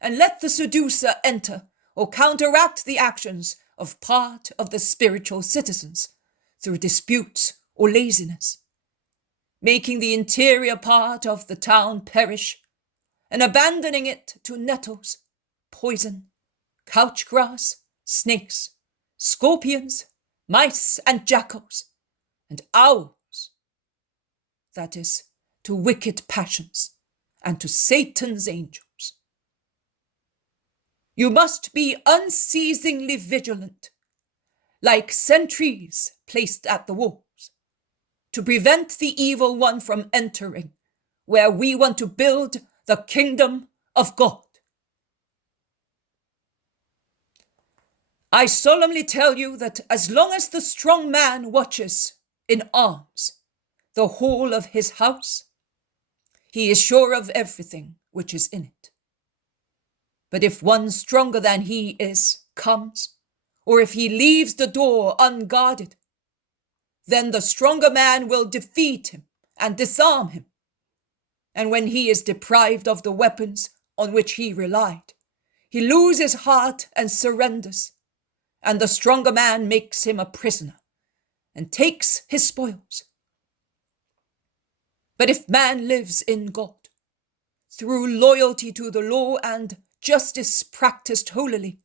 and let the seducer enter or counteract the actions of part of the spiritual citizens through disputes or laziness, making the interior part of the town perish and abandoning it to nettles, poison, couch grass, snakes, scorpions, mice and jackals, and owls, that is, to wicked passions and to Satan's angels. You must be unceasingly vigilant, like sentries placed at the walls, to prevent the evil one from entering where we want to build the kingdom of God. I solemnly tell you that as long as the strong man watches in arms the whole of his house, he is sure of everything which is in it. But if one stronger than he is comes, or if he leaves the door unguarded, then the stronger man will defeat him and disarm him. And when he is deprived of the weapons on which he relied, he loses heart and surrenders, and the stronger man makes him a prisoner and takes his spoils. But if man lives in God, through loyalty to the law and justice practiced holily,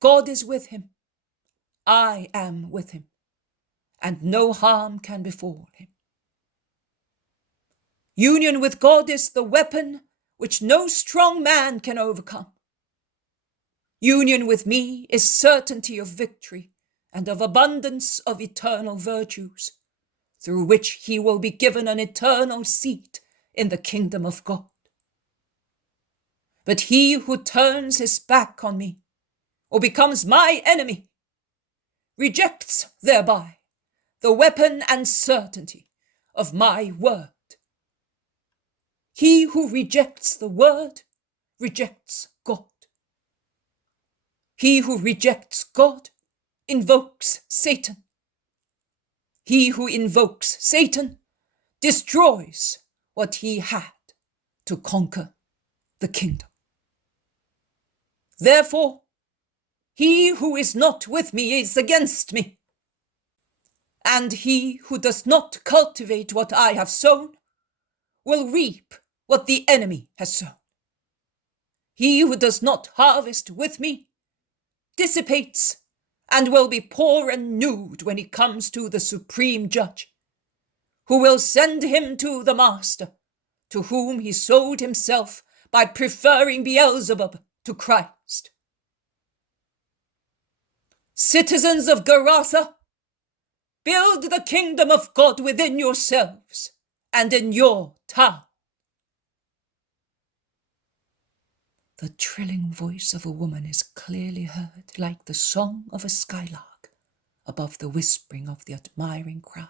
God is with him. I am with him, and no harm can befall him. Union with God is the weapon which no strong man can overcome. Union with me is certainty of victory and of abundance of eternal virtues, through which he will be given an eternal seat in the kingdom of God. But he who turns his back on me, or becomes my enemy, rejects thereby the weapon and certainty of my word. He who rejects the word rejects God. He who rejects God invokes Satan. He who invokes Satan destroys what he had to conquer the kingdom. Therefore, he who is not with me is against me, and he who does not cultivate what I have sown will reap what the enemy has sown. He who does not harvest with me dissipates and will be poor and nude when he comes to the supreme judge, who will send him to the master, to whom he sold himself by preferring Beelzebub to Christ. Citizens of Gerasa, build the kingdom of God within yourselves and in your town. The trilling voice of a woman is clearly heard, like the song of a skylark, above the whispering of the admiring crowd.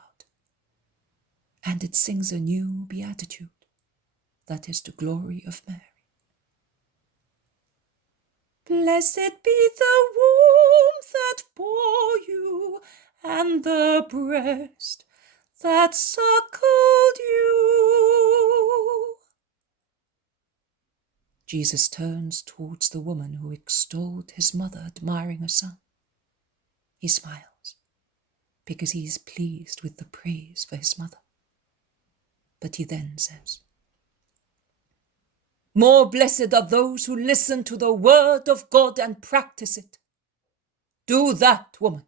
And it sings a new beatitude, that is the glory of Mary. Blessed be the womb that bore you, and the breast that suckled you. Jesus turns towards the woman who extolled his mother, admiring her son. He smiles, because he is pleased with the praise for his mother. But he then says, more blessed are those who listen to the word of God and practice it. Do that, woman.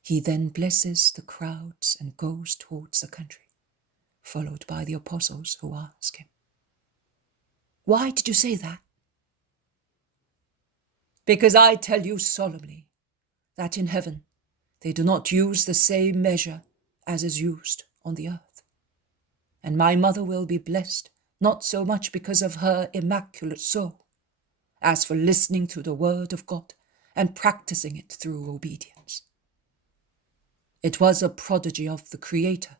He then blesses the crowds and goes towards the country, followed by the apostles who ask him, why did you say that? Because I tell you solemnly that in heaven they do not use the same measure as is used on the earth. And my mother will be blessed, not so much because of her immaculate soul, as for listening to the word of God and practicing it through obedience. It was a prodigy of the Creator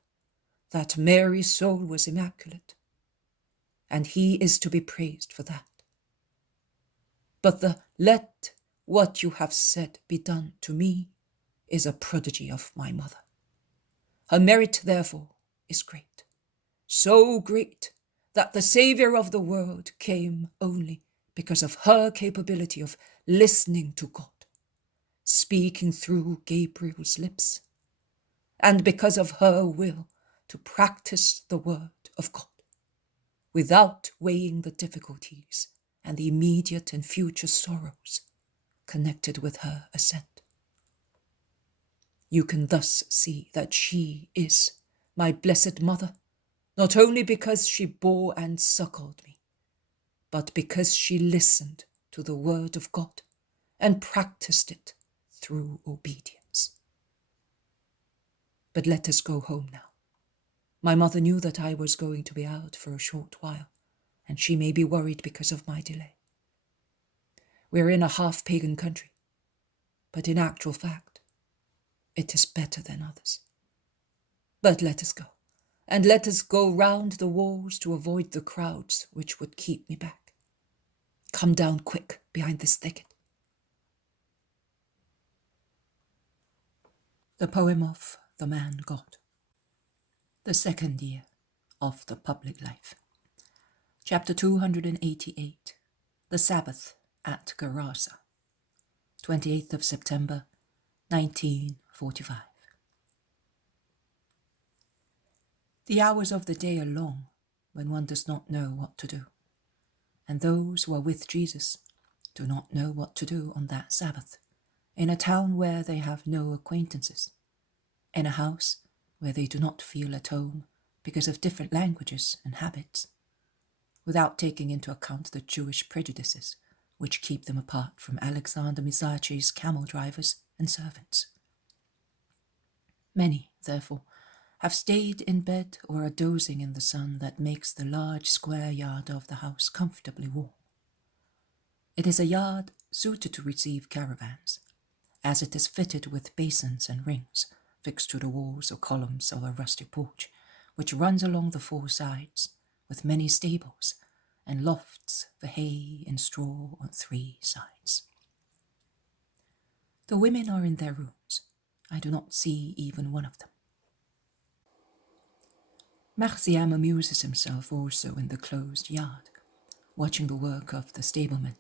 that Mary's soul was immaculate, and he is to be praised for that. But the let what you have said be done to me is a prodigy of my mother. Her merit, therefore, is great, so great that the Saviour of the world came only because of her capability of listening to God, speaking through Gabriel's lips, and because of her will to practice the word of God, without weighing the difficulties and the immediate and future sorrows connected with her ascent. You can thus see that she is my blessed mother, not only because she bore and suckled me, but because she listened to the word of God and practiced it through obedience. But let us go home now. My mother knew that I was going to be out for a short while, and she may be worried because of my delay. We're in a half-pagan country, but in actual fact, it is better than others. But let us go, and let us go round the walls to avoid the crowds which would keep me back. Come down quick behind this thicket. The poem of the Man God. The second year of the public life. Chapter 288. The Sabbath at Gerasa. 28th of September, 1945. The hours of the day are long when one does not know what to do, and those who are with Jesus do not know what to do on that Sabbath, in a town where they have no acquaintances, in a house where they do not feel at home because of different languages and habits, without taking into account the Jewish prejudices which keep them apart from Alexander Zacchie's camel drivers and servants. Many, therefore, have stayed in bed or are dozing in the sun that makes the large square yard of the house comfortably warm. It is a yard suited to receive caravans, as it is fitted with basins and rings fixed to the walls or columns of a rustic porch, which runs along the four sides, with many stables and lofts for hay and straw on three sides. The women are in their rooms. I do not see even one of them. Marciam amuses himself also in the closed yard, watching the work of the stablemen,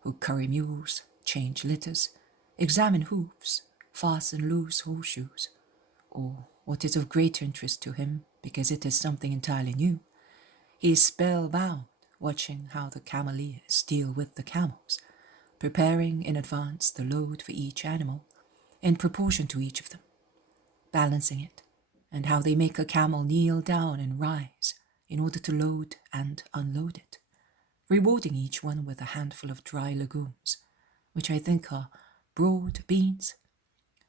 who curry mules, change litters, examine hoofs, fasten loose horseshoes, or, what is of greater interest to him because it is something entirely new, he is spellbound watching how the Cameleers deal with the camels, preparing in advance the load for each animal in proportion to each of them, balancing it, and how they make a camel kneel down and rise in order to load and unload it, rewarding each one with a handful of dry legumes, which I think are broad beans,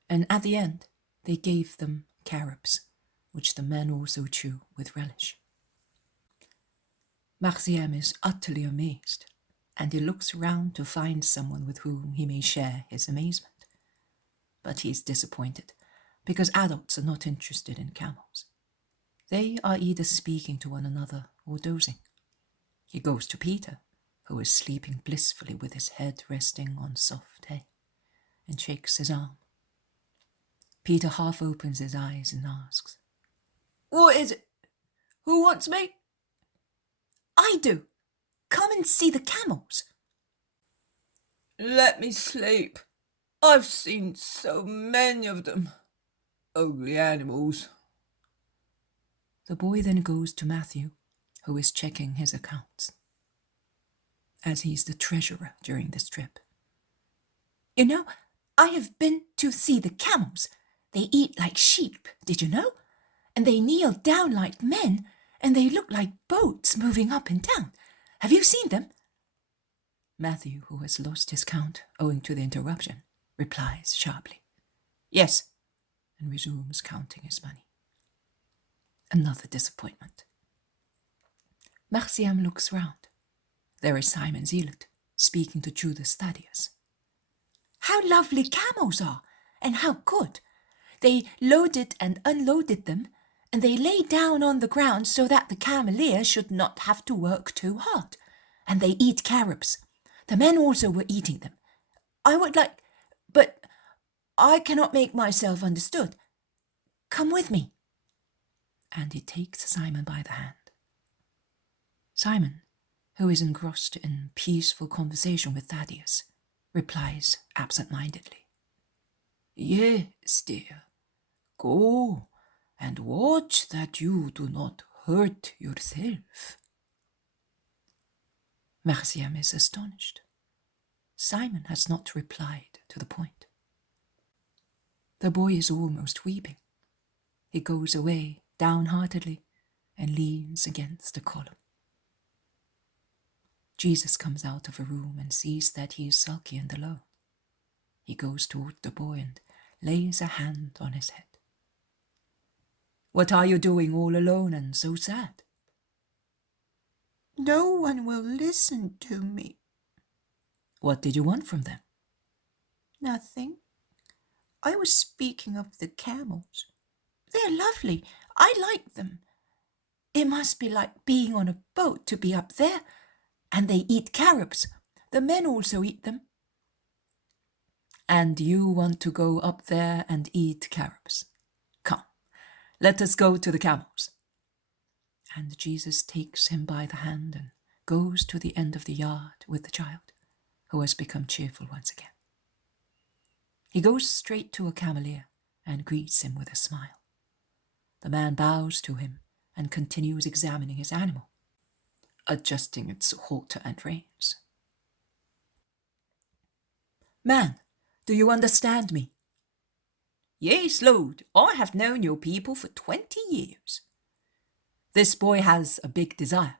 and at the end they gave them carobs, which the men also chew with relish. Marciam is utterly amazed, and he looks round to find someone with whom he may share his amazement. But he is disappointed, because adults are not interested in camels. They are either speaking to one another or dozing. He goes to Peter, who is sleeping blissfully with his head resting on soft hay, and shakes his arm. Peter half opens his eyes and asks, "What is it? Who wants me?" "I do. Come and see the camels." "Let me sleep. I've seen so many of them. Ugly animals." The boy then goes to Matthew, who is checking his accounts, as he's the treasurer during this trip. "You know, I have been to see the camels. They eat like sheep, did you know? And they kneel down like men, and they look like boats moving up and down. Have you seen them?" Matthew, who has lost his count owing to the interruption, replies sharply, "Yes," and resumes counting his money. Another disappointment. Marciam looks round. There is Simon Zealot, speaking to Judas Thaddeus. "How lovely camels are, and how good. They loaded and unloaded them, and they lay down on the ground so that the Cameleer should not have to work too hard. And they eat carobs. The men also were eating them. I would like, but I cannot make myself understood. Come with me. And he takes Simon by the hand. Simon, who is engrossed in peaceful conversation with Thaddeus, replies absent-mindedly. Yes, dear. Go, and watch that you do not hurt yourself. Marciam is astonished. Simon has not replied to the point. The boy is almost weeping. He goes away downheartedly and leans against a column. Jesus comes out of a room and sees that he is sulky and alone. He goes toward the boy and lays a hand on his head. What are you doing all alone and so sad? No one will listen to me. What did you want from them? Nothing. I was speaking of the camels. They're lovely. I like them. It must be like being on a boat to be up there. And they eat carobs. The men also eat them. And you want to go up there and eat carobs? Come, let us go to the camels. And Jesus takes him by the hand and goes to the end of the yard with the child, who has become cheerful once again. He goes straight to a Cameleer and greets him with a smile. The man bows to him and continues examining his animal, adjusting its halter and reins. Man, do you understand me? Yes, Lord, I have known your people for 20 years. This boy has a big desire,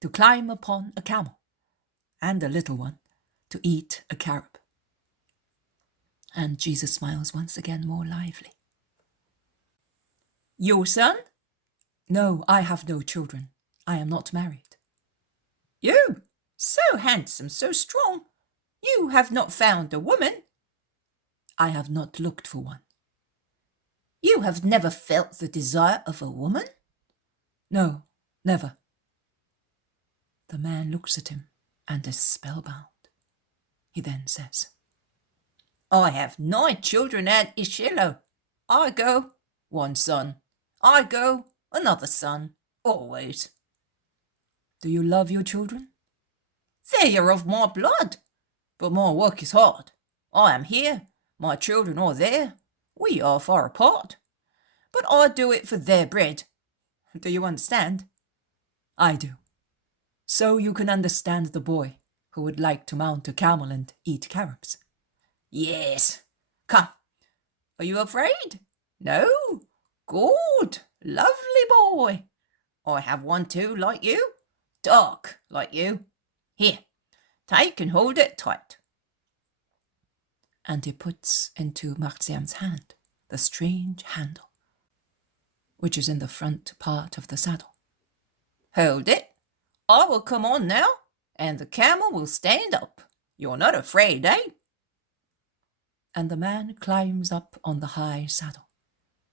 to climb upon a camel, and a little one, to eat a carob. And Jesus smiles once again more lively. Your son? No, I have no children. I am not married. You, so handsome, so strong. You have not found a woman. I have not looked for one. You have never felt the desire of a woman? No, never. The man looks at him and is spellbound. He then says, I have 9 children at Ishiloh. I go, 1 son. I go, another son, always. Do you love your children? They are of my blood, but my work is hard. I am here, my children are there. We are far apart, but I do it for their bread. Do you understand? I do. So you can understand the boy who would like to mount a camel and eat carobs. Yes. Come. Are you afraid? No? Good. Lovely boy. I have one too, like you. Dark, like you. Here, take and hold it tight. And he puts into Marciam's hand the strange handle, which is in the front part of the saddle. Hold it. I will come on now, and the camel will stand up. You're not afraid, eh? And the man climbs up on the high saddle.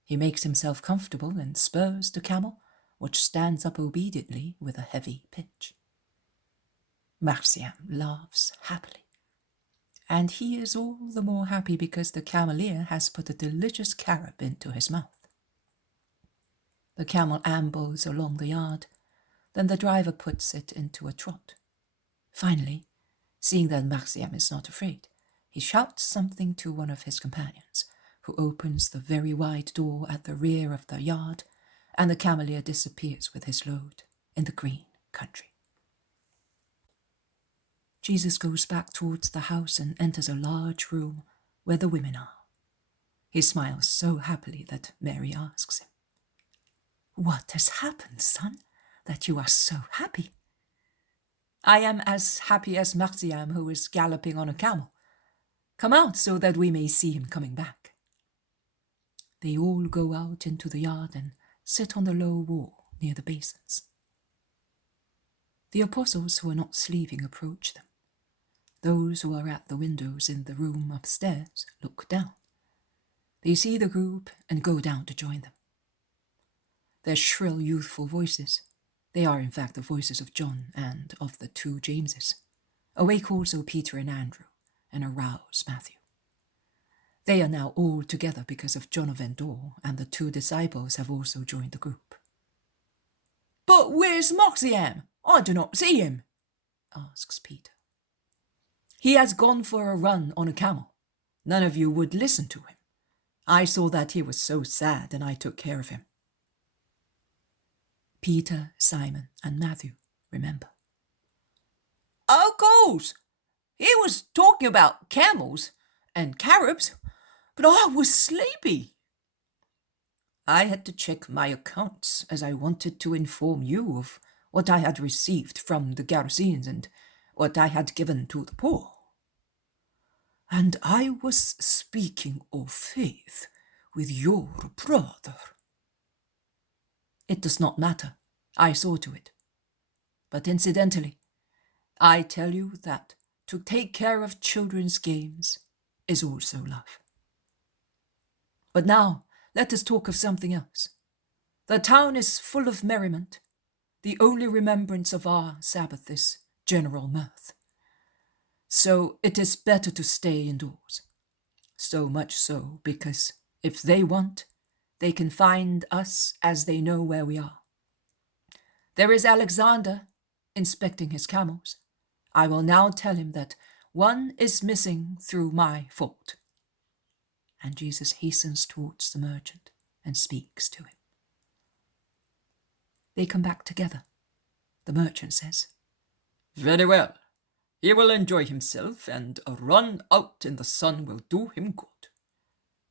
He makes himself comfortable and spurs the camel, which stands up obediently with a heavy pitch. Marciam laughs happily, and he is all the more happy because the Cameleer has put a delicious carob into his mouth. The camel ambles along the yard, then the driver puts it into a trot. Finally, seeing that Marciam is not afraid, he shouts something to one of his companions, who opens the very wide door at the rear of the yard, and the Cameleer disappears with his load in the green country. Jesus goes back towards the house and enters a large room where the women are. He smiles so happily that Mary asks him, "What has happened, son, that you are so happy?" "I am as happy as Marciam, who is galloping on a camel. Come out so that we may see him coming back." They all go out into the yard and sit on the low wall near the basins. The apostles who are not sleeping approach them. Those who are at the windows in the room upstairs look down. They see the group and go down to join them. Their shrill, youthful voices, they are in fact the voices of John and of the 2 Jameses, awake also Peter and Andrew, and arouse Matthew. They are now all together because of John of Endor, and the 2 disciples have also joined the group. But where's Moxiam? I do not see him, asks Peter. He has gone for a run on a camel. None of you would listen to him. I saw that he was so sad, and I took care of him. Peter, Simon, and Matthew remember. Of course, he was talking about camels and caribs, but I was sleepy. I had to check my accounts, as I wanted to inform you of what I had received from the Galileans and what I had given to the poor. And I was speaking of faith with your brother. It does not matter. I saw to it. But incidentally, I tell you that to take care of children's games is also love. But now, let us talk of something else. The town is full of merriment. The only remembrance of our Sabbath is general mirth. So it is better to stay indoors. So much so because if they want, they can find us as they know where we are. There is Alexander inspecting his camels. I will now tell him that one is missing through my fault. And Jesus hastens towards the merchant and speaks to him. They come back together. The merchant says, Very well. He will enjoy himself, and a run out in the sun will do him good.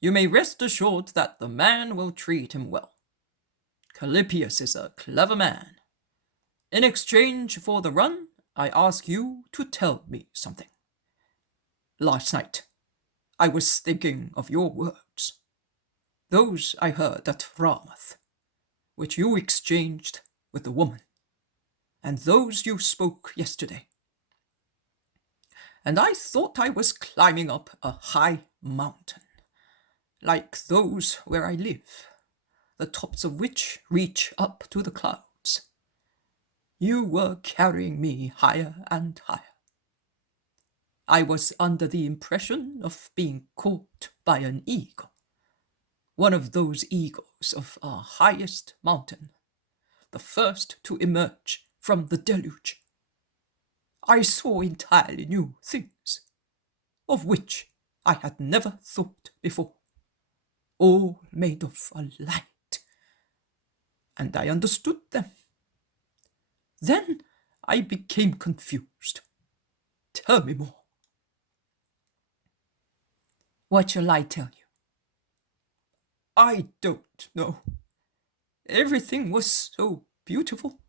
You may rest assured that the man will treat him well. Calipius is a clever man. In exchange for the run, I ask you to tell me something. Last night, I was thinking of your words. Those I heard at Ramoth, which you exchanged with the woman, and those you spoke yesterday. And I thought I was climbing up a high mountain, like those where I live, the tops of which reach up to the clouds. You were carrying me higher and higher. I was under the impression of being caught by an eagle, one of those eagles of our highest mountain, the first to emerge from the deluge. I saw entirely new things, of which I had never thought before, all made of a light, and I understood them. Then I became confused. Tell me more. What shall I tell you? I don't know. Everything was so beautiful.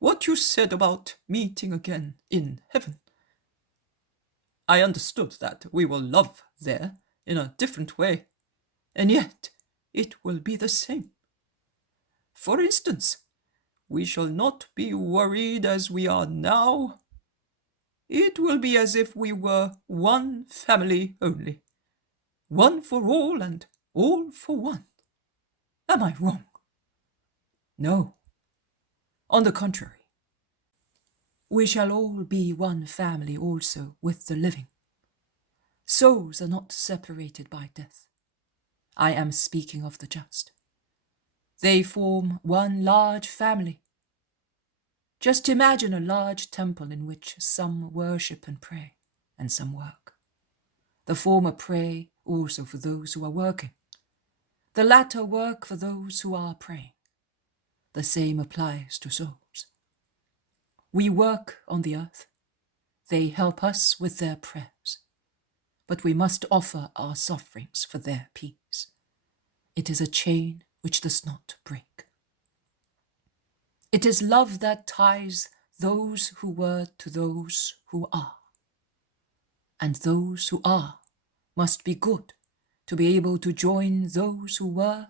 What you said about meeting again in heaven. I understood that we will love there in a different way, and yet it will be the same. For instance, we shall not be worried as we are now. It will be as if we were one family only, one for all and all for one. Am I wrong? No. On the contrary, we shall all be one family also with the living. Souls are not separated by death. I am speaking of the just. They form one large family. Just imagine a large temple in which some worship and pray, and some work. The former pray also for those who are working. The latter work for those who are praying. The same applies to souls. We work on the earth. They help us with their prayers. But we must offer our sufferings for their peace. It is a chain which does not break. It is love that ties those who were to those who are. And those who are must be good to be able to join those who were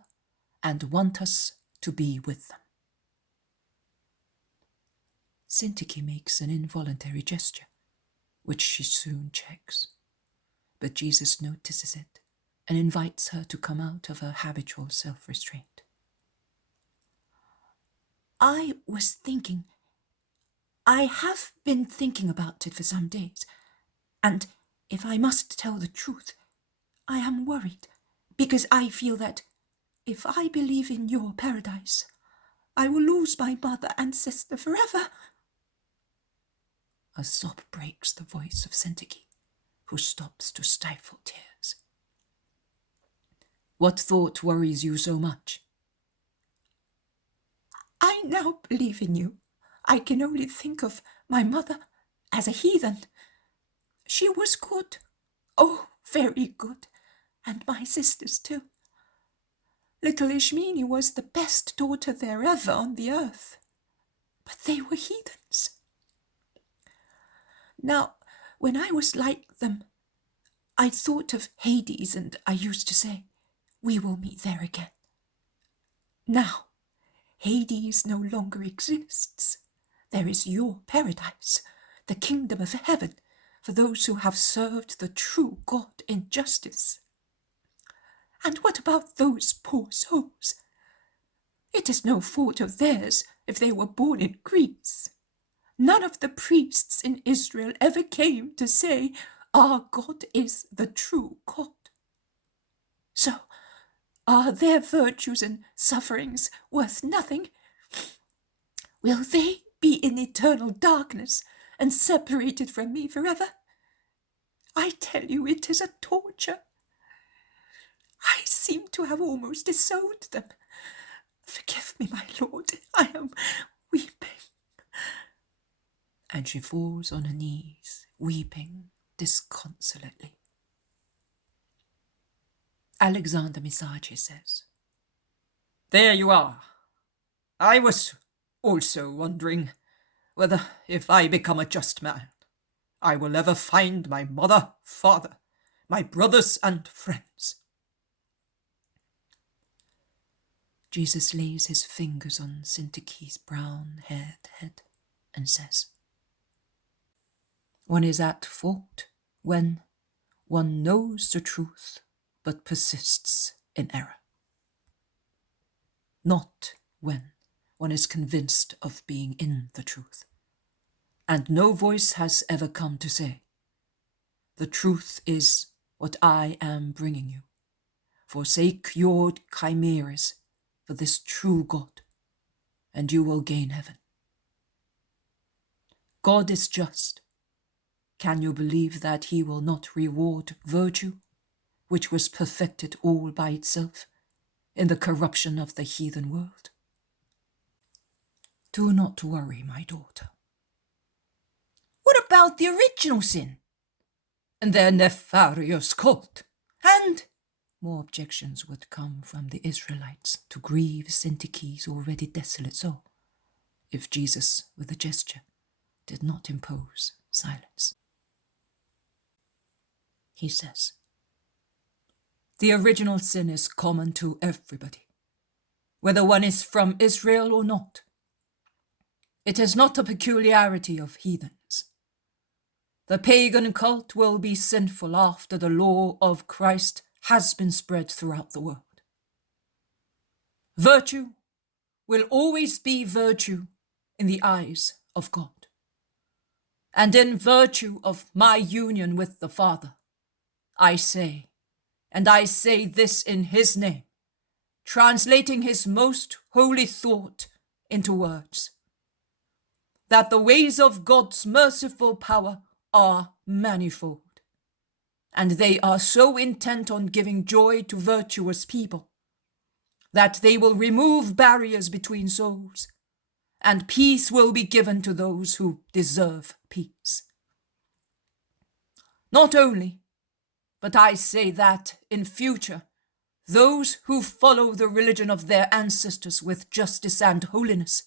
and want us to be with them. Syntyche makes an involuntary gesture, which she soon checks. But Jesus notices it and invites her to come out of her habitual self-restraint. I have been thinking about it for some days, and If I must tell the truth, I am worried, because I feel that if I believe in your paradise, I will lose my mother and sister forever. A sob breaks the voice of Syntyche, who stops to stifle tears. What thought worries you so much? I now believe in you. I can only think of my mother as a heathen. She was good, oh, very good, and my sisters too. Little Ishmini was the best daughter there ever on the earth, but they were heathens. Now, when I was like them, I thought of Hades, and I used to say, we will meet there again. Now, Hades no longer exists. There is your paradise, the kingdom of heaven, for those who have served the true God in justice. And what about those poor souls? It is no fault of theirs if they were born in Greece. None of the priests in Israel ever came to say, our God is the true God. So, are their virtues and sufferings worth nothing? Will they be in eternal darkness and separated from me forever? I tell you, it is a torture. I seem to have almost disowned them. Forgive me, my lord, I am weeping. And she falls on her knees, weeping disconsolately. Alexander Missace says, There you are. I was also wondering whether, if I become a just man, I will ever find my mother, father, my brothers and friends. Jesus lays his fingers on Syntyche's brown-haired head and says, one is at fault when one knows the truth but persists in error. Not when one is convinced of being in the truth. And no voice has ever come to say, the truth is what I am bringing you. Forsake your chimeras for this true God, and you will gain heaven. God is just. Can you believe that he will not reward virtue, which was perfected all by itself in the corruption of the heathen world? Do not worry, my daughter. What about the original sin? And their nefarious cult? And more objections would come from the Israelites to grieve Syntyche's already desolate soul, if Jesus, with a gesture, did not impose silence. He says, the original sin is common to everybody, whether one is from Israel or not. It is not a peculiarity of heathens. The pagan cult will be sinful after the law of Christ has been spread throughout the world. Virtue will always be virtue in the eyes of God. And in virtue of my union with the Father, I say, and I say this in his name, translating his most holy thought into words, that the ways of God's merciful power are manifold, and they are so intent on giving joy to virtuous people that they will remove barriers between souls, and peace will be given to those who deserve peace. Not only, but I say that in future, those who follow the religion of their ancestors with justice and holiness,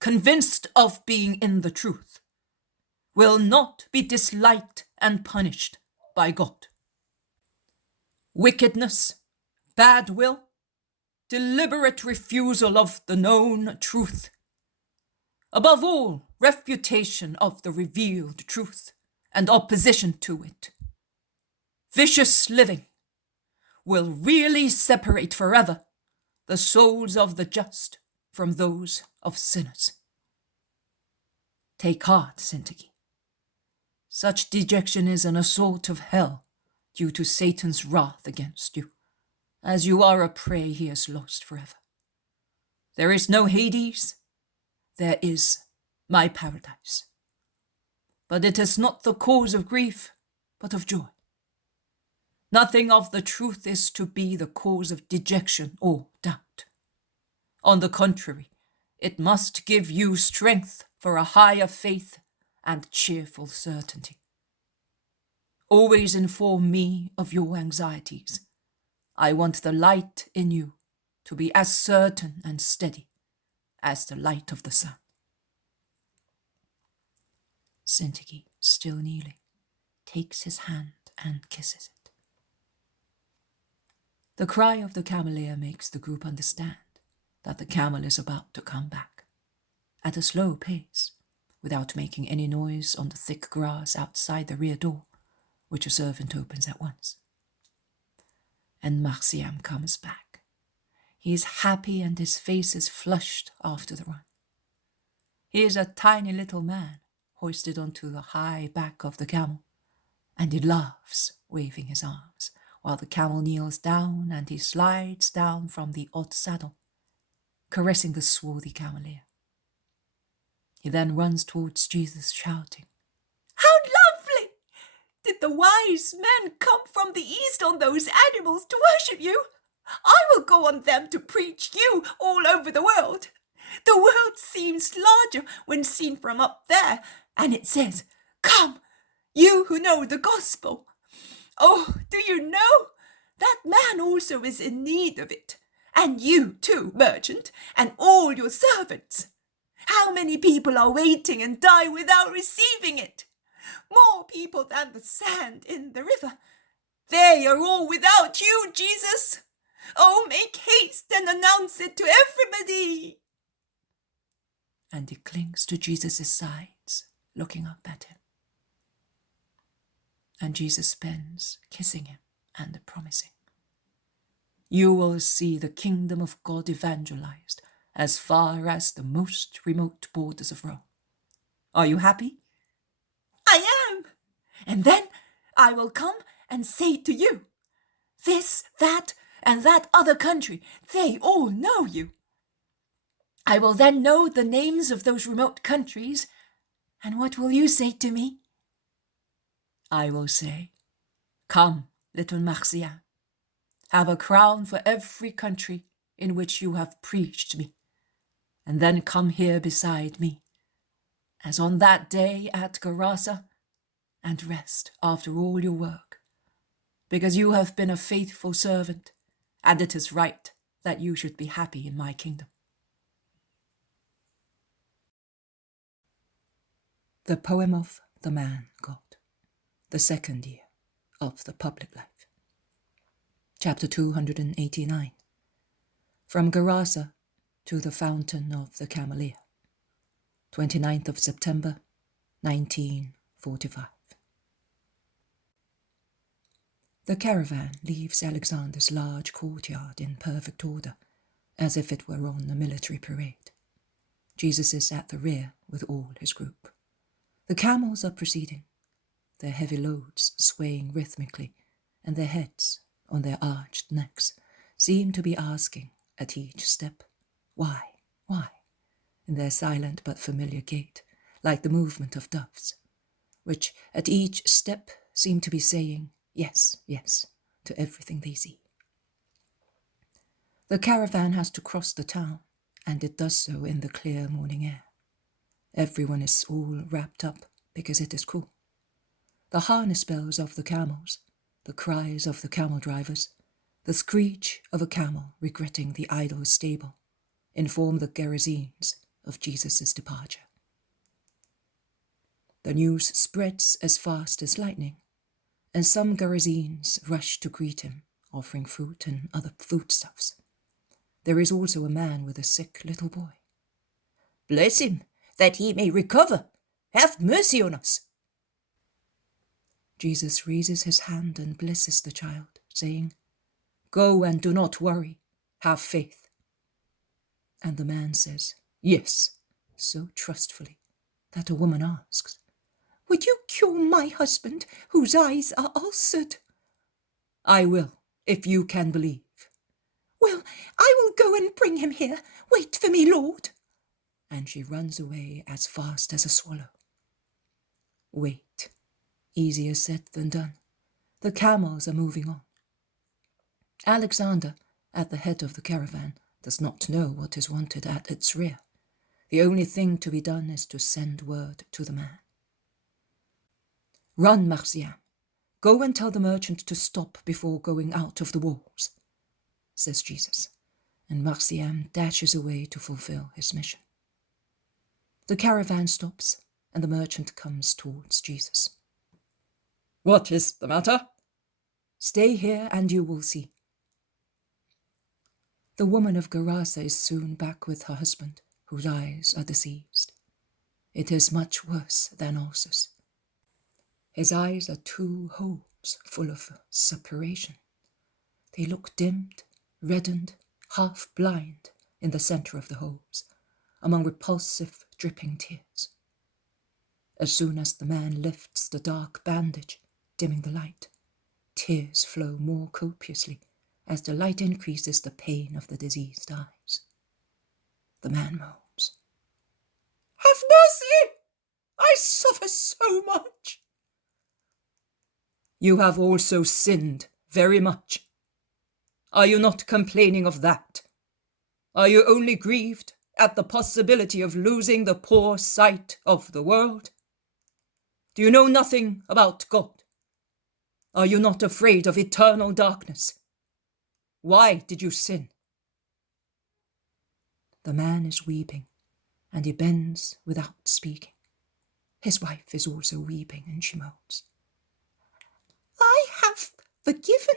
convinced of being in the truth, will not be disliked and punished by God. Wickedness, bad will, deliberate refusal of the known truth, above all, refutation of the revealed truth and opposition to it, vicious living, will really separate forever the souls of the just from those of sinners. Take heart, Syntyche. Such dejection is an assault of hell due to Satan's wrath against you, as you are a prey he has lost forever. There is no Hades, there is my paradise. But it is not the cause of grief, but of joy. Nothing of the truth is to be the cause of dejection or doubt. On the contrary, it must give you strength for a higher faith and cheerful certainty. Always inform me of your anxieties. I want the light in you to be as certain and steady as the light of the sun. Syntyche, still kneeling, takes his hand and kisses it. The cry of the Cameleer makes the group understand that the camel is about to come back, at a slow pace, without making any noise on the thick grass outside the rear door, which a servant opens at once. And Ermasteus comes back. He is happy and his face is flushed after the run. He is a tiny little man, hoisted onto the high back of the camel, and he laughs, waving his arms, while the camel kneels down and he slides down from the odd saddle, caressing the swarthy Cameleer. He then runs towards Jesus, shouting, "How lovely! Did the wise men come from the east on those animals to worship you? I will go on them to preach you all over the world. The world seems larger when seen from up there, and it says, 'Come, you who know the gospel.' Oh, do you know? That man also is in need of it. And you too, merchant, and all your servants. How many people are waiting and die without receiving it? More people than the sand in the river. They are all without you, Jesus. Oh, make haste and announce it to everybody." And he clings to Jesus' sides, looking up at him. And Jesus bends, kissing him and promising, "You will see the kingdom of God evangelized as far as the most remote borders of Rome. Are you happy?" "I am. And then I will come and say to you, 'This, that, and that other country, they all know you.' I will then know the names of those remote countries, and what will you say to me?" I will say, 'Come, little Ermasteus, have a crown for every country in which you have preached me, and then come here beside me, as on that day at Gerasa, and rest after all your work, because you have been a faithful servant, and it is right that you should be happy in my kingdom.'" The poem of the man God, the second year of the public life. Chapter 289. From Gerasa to the fountain of the Cameleer. 29th of September, 1945. The caravan leaves Alexander's large courtyard in perfect order, as if it were on a military parade. Jesus is at the rear with all his group. The camels are proceeding, their heavy loads swaying rhythmically, and their heads, on their arched necks, seem to be asking, at each step, why, in their silent but familiar gait, like the movement of doves, which at each step seem to be saying, yes, yes, to everything they see. The caravan has to cross the town, and it does so in the clear morning air. Everyone is all wrapped up because it is cool. The harness bells of the camels, the cries of the camel drivers, the screech of a camel regretting the idle stable, inform the Galileans of Jesus' departure. The news spreads as fast as lightning, and some Galileans rush to greet him, offering fruit and other foodstuffs. There is also a man with a sick little boy. "Bless him, that he may recover. Have mercy on us." Jesus raises his hand and blesses the child, saying, "Go and do not worry. Have faith." And the man says, "Yes," so trustfully that a woman asks, Would you cure my husband, whose eyes are ulcered? I will, if you can believe. Well, I will go and bring him here. Wait for me, Lord. And she runs away as fast as a swallow. Wait. Easier said than done. The camels are moving on. Alexander, at the head of the caravan, does not know what is wanted at its rear. The only thing to be done is to send word to the man. Run, Marciam. Go and tell the merchant to stop before going out of the walls, says Jesus, and Marciam dashes away to fulfill his mission. The caravan stops, and the merchant comes towards Jesus. What is the matter? Stay here and you will see. The woman of Gerasa is soon back with her husband, whose eyes are diseased. It is much worse than ulcers. His eyes are 2 holes full of suppuration. They look dimmed, reddened, half blind in the centre of the holes, among repulsive, dripping tears. As soon as the man lifts the dark bandage, dimming the light, tears flow more copiously. As the light increases the pain of the diseased eyes. The man moans. Have mercy! I suffer so much. You have also sinned very much. Are you not complaining of that? Are you only grieved at the possibility of losing the poor sight of the world? Do you know nothing about God? Are you not afraid of eternal darkness? Why did you sin? The man is weeping, and he bends without speaking. His wife is also weeping, and she moans. I have forgiven.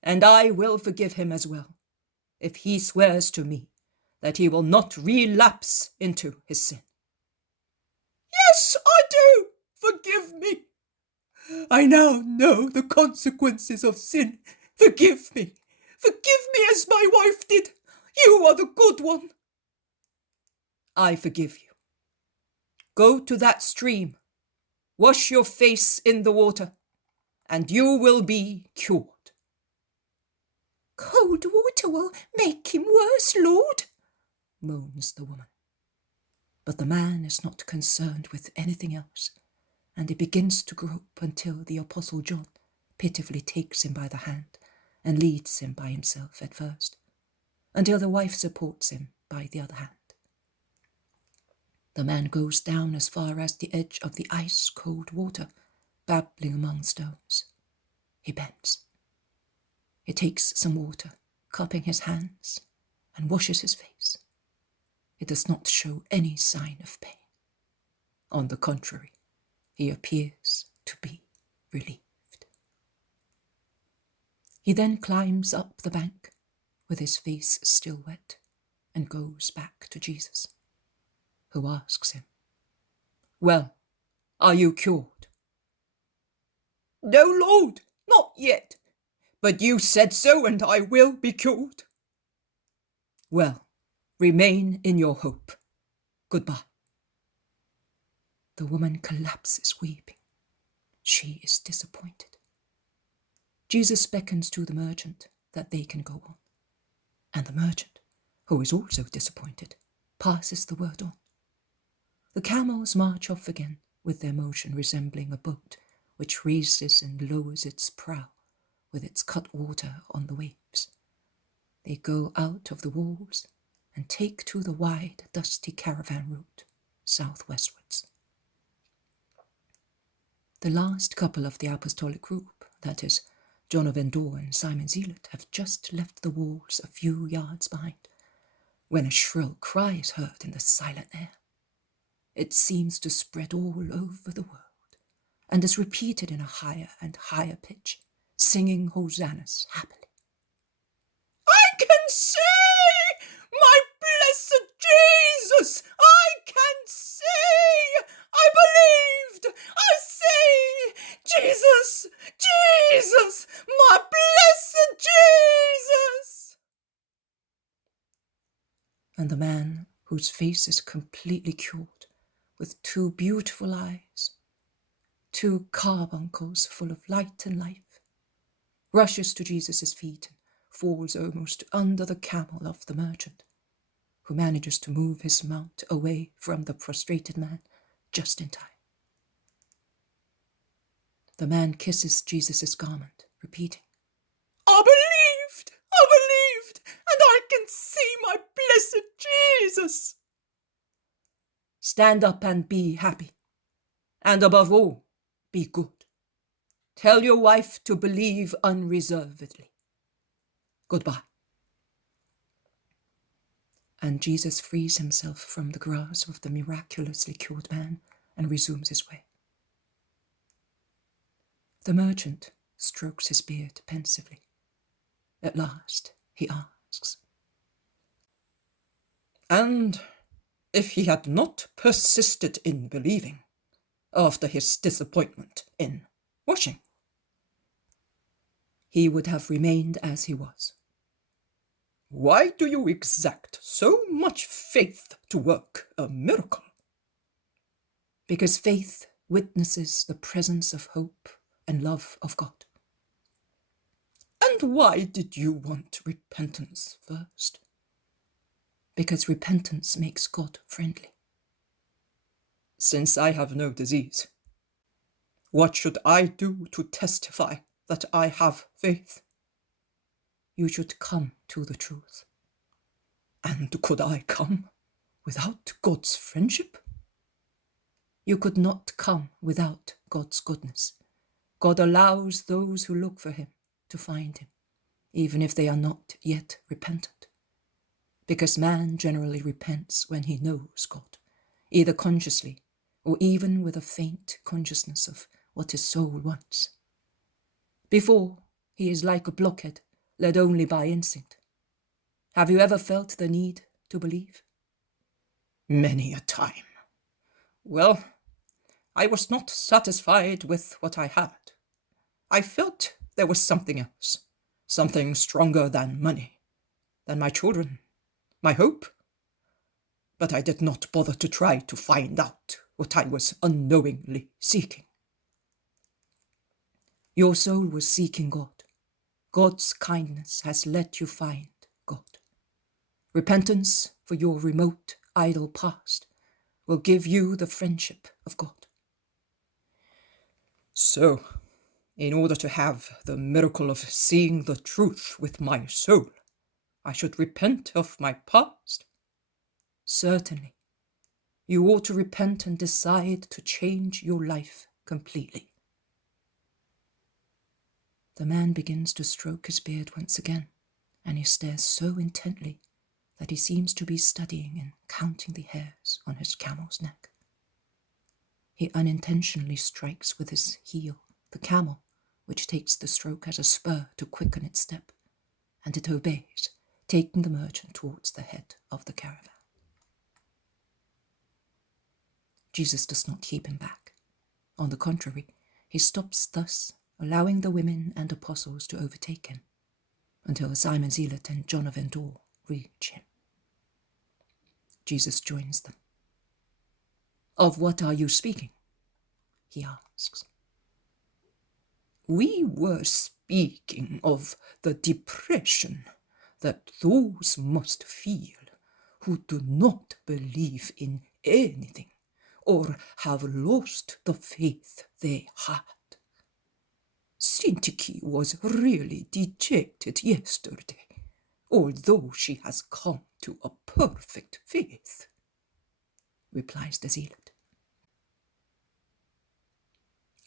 And I will forgive him as well, if he swears to me that he will not relapse into his sin. Yes, I do. Forgive me. I now know the consequences of sin. Forgive me. Forgive me as my wife did. You are the good one. I forgive you. Go to that stream, wash your face in the water, and you will be cured. Cold water will make him worse, Lord, moans the woman. But the man is not concerned with anything else, and he begins to grope until the Apostle John pitifully takes him by the hand and leads him by himself at first, until the wife supports him by the other hand. The man goes down as far as the edge of the ice-cold water, babbling among stones. He bends. He takes some water, cupping his hands, and washes his face. He does not show any sign of pain. On the contrary, he appears to be relieved. He then climbs up the bank, with his face still wet, and goes back to Jesus, who asks him, Well, are you cured? No, Lord, not yet. But you said so, and I will be cured. Well, remain in your hope. Goodbye. The woman collapses weeping. She is disappointed. Jesus beckons to the merchant that they can go on, and the merchant, who is also disappointed, passes the word on. The camels march off again, with their motion resembling a boat which raises and lowers its prow with its cutwater on the waves. They go out of the walls and take to the wide, dusty caravan route southwestwards. The last couple of the apostolic group, that is, John of Endor and Simon Zealot, have just left the walls a few yards behind, when a shrill cry is heard in the silent air. It seems to spread all over the world, and is repeated in a higher and higher pitch, singing hosannas happily. I can see my blessed Jesus. I can see. I believed. I see. Jesus, Jesus, my blessed Jesus. And the man, whose face is completely cured, with 2 beautiful eyes, 2 carbuncles full of light and life, rushes to Jesus' feet and falls almost under the camel of the merchant, who manages to move his mount away from the prostrated man just in time. The man kisses Jesus' garment, repeating, I believed, and I can see my blessed Jesus. Stand up and be happy, and above all, be good. Tell your wife to believe unreservedly. Goodbye. And Jesus frees himself from the grasp of the miraculously cured man and resumes his way. The merchant strokes his beard pensively. At last, he asks, And if he had not persisted in believing after his disappointment in washing, he would have remained as he was. Why do you exact so much faith to work a miracle? Because faith witnesses the presence of hope and love of God. And why did you want repentance first? Because repentance makes God friendly. Since I have no disease, what should I do to testify that I have faith? You should come to the truth. And could I come without God's friendship? You could not come without God's goodness. God allows those who look for him to find him, even if they are not yet repentant. Because man generally repents when he knows God, either consciously or even with a faint consciousness of what his soul wants. Before, he is like a blockhead, led only by instinct. Have you ever felt the need to believe? Many a time. Well, I was not satisfied with what I had. I felt there was something else, something stronger than money, than my children, my hope. But I did not bother to try to find out what I was unknowingly seeking. Your soul was seeking God. God's kindness has let you find God. Repentance for your remote, idle past will give you the friendship of God. So, in order to have the miracle of seeing the truth with my soul, I should repent of my past? Certainly. You ought to repent and decide to change your life completely. The man begins to stroke his beard once again, and he stares so intently that he seems to be studying and counting the hairs on his camel's neck. He unintentionally strikes with his heel the camel, which takes the stroke as a spur to quicken its step, and it obeys, taking the merchant towards the head of the caravan. Jesus does not keep him back. On the contrary, he stops thus, allowing the women and apostles to overtake him, until Simon Zealot and John of Endor reach him. Jesus joins them. Of what are you speaking? He asks. We were speaking of the depression that those must feel who do not believe in anything or have lost the faith they had. Syntyche was really dejected yesterday, although she has come to a perfect faith, replies the zealot.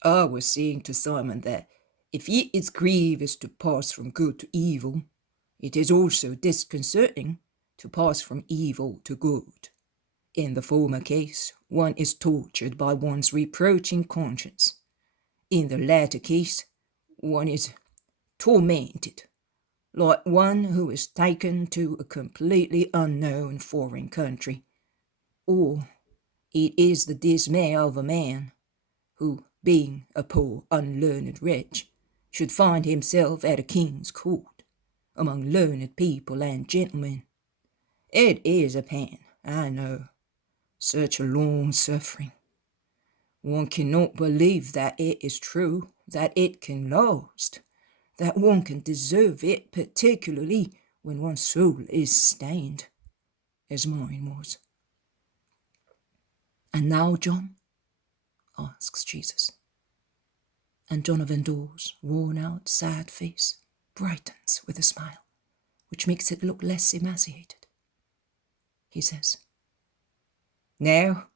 I was saying to Simon that if it is grievous to pass from good to evil, it is also disconcerting to pass from evil to good. In the former case, one is tortured by one's reproaching conscience. In the latter case, one is tormented, like one who is taken to a completely unknown foreign country. Or it is the dismay of a man who, being a poor unlearned wretch, should find himself at a king's court, among learned people and gentlemen. It is a pain, I know, such a long suffering. One cannot believe that it is true, that it can last, that one can deserve it, particularly when one's soul is stained, as mine was. And now, John? Asks Jesus. And John of Endor's worn-out, sad face brightens with a smile, which makes it look less emaciated. He says, Now,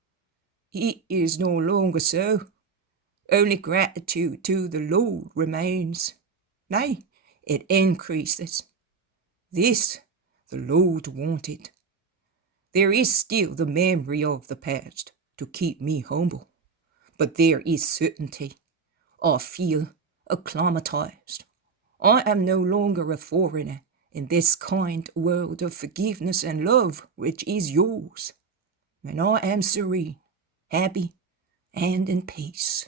it is no longer so. Only gratitude to the Lord remains. Nay, it increases. This the Lord wanted. There is still the memory of the past to keep me humble, but there is certainty. I feel acclimatized. I am no longer a foreigner in this kind world of forgiveness and love which is yours, and I am serene, happy, and in peace.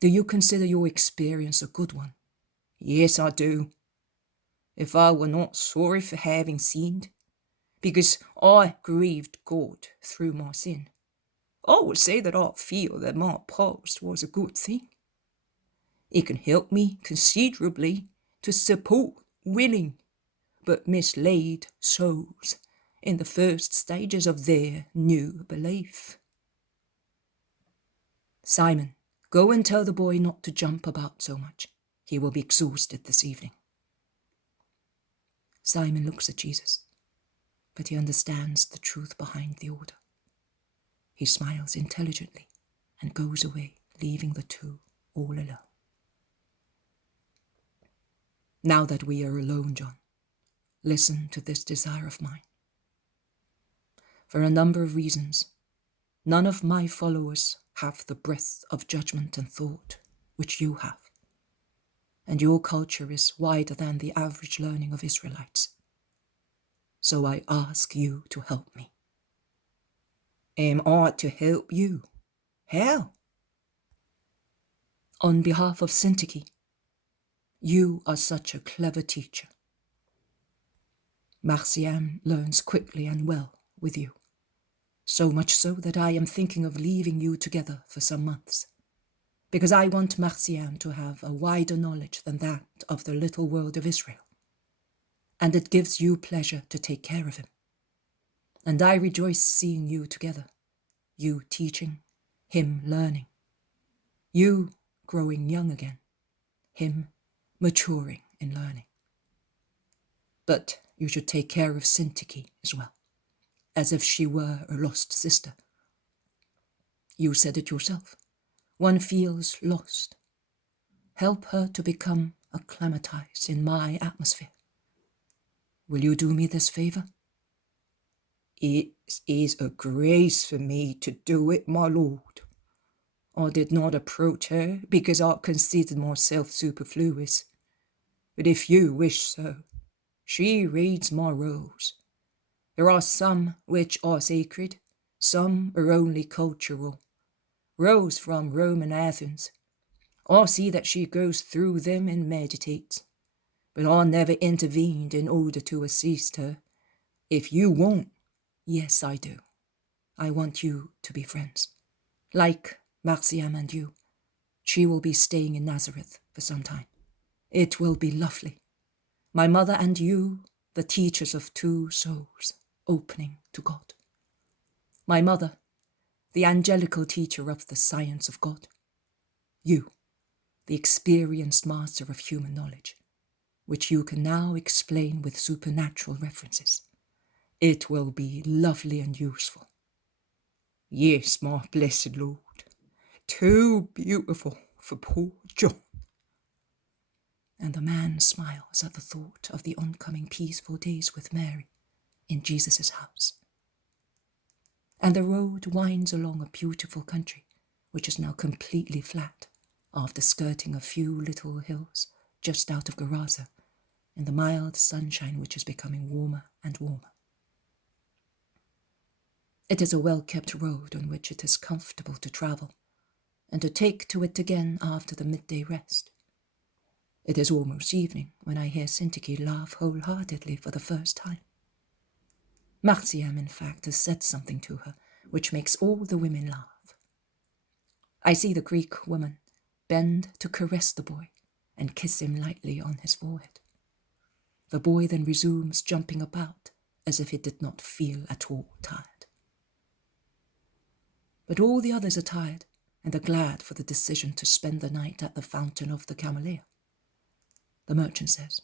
Do you consider your experience a good one? Yes, I do. If I were not sorry for having sinned, because I grieved God through my sin, I would say that I feel that my past was a good thing. It can help me considerably to support willing but misled souls in the first stages of their new belief. Simon, go and tell the boy not to jump about so much. He will be exhausted this evening. Simon looks at Jesus, but he understands the truth behind the order. He smiles intelligently and goes away, leaving the two all alone. Now that we are alone, John, listen to this desire of mine. For a number of reasons, none of my followers have the breadth of judgment and thought which you have, and your culture is wider than the average learning of Israelites. So I ask you to help me. Am I to help you? How? On behalf of Syntyche, you are such a clever teacher. Marciam learns quickly and well with you, so much so that I am thinking of leaving you together for some months, because I want Marciam to have a wider knowledge than that of the little world of Israel, and it gives you pleasure to take care of him. And I rejoice seeing you together, you teaching, him learning, you growing young again, him maturing in learning. But you should take care of Syntyche as well, as if she were a lost sister. You said it yourself. One feels lost. Help her to become acclimatized in my atmosphere. Will you do me this favor? It is a grace for me to do it, my lord. I did not approach her because I considered myself superfluous. But if you wish so, she reads my rules. There are some which are sacred, some are only cultural. Rose from Rome and Athens. I see that she goes through them and meditates, but I never intervened in order to assist her. If you want, yes, I do. I want you to be friends. Like Marciam and you, she will be staying in Nazareth for some time. It will be lovely. My mother and you, the teachers of two souls, opening to God. My mother, the angelical teacher of the science of God. You, the experienced master of human knowledge, which you can now explain with supernatural references. It will be lovely and useful. Yes, my blessed Lord, too beautiful for poor John. And the man smiles at the thought of the oncoming peaceful days with Mary in Jesus' house. And the road winds along a beautiful country, which is now completely flat, after skirting a few little hills just out of Gerasa, in the mild sunshine which is becoming warmer and warmer. It is a well-kept road on which it is comfortable to travel, and to take to it again after the midday rest. It is almost evening when I hear Syntyche laugh wholeheartedly for the first time. Marciam, in fact, has said something to her which makes all the women laugh. I see the Greek woman bend to caress the boy and kiss him lightly on his forehead. The boy then resumes jumping about as if he did not feel at all tired. But all the others are tired and are glad for the decision to spend the night at the fountain of the Cameleer. The merchant says,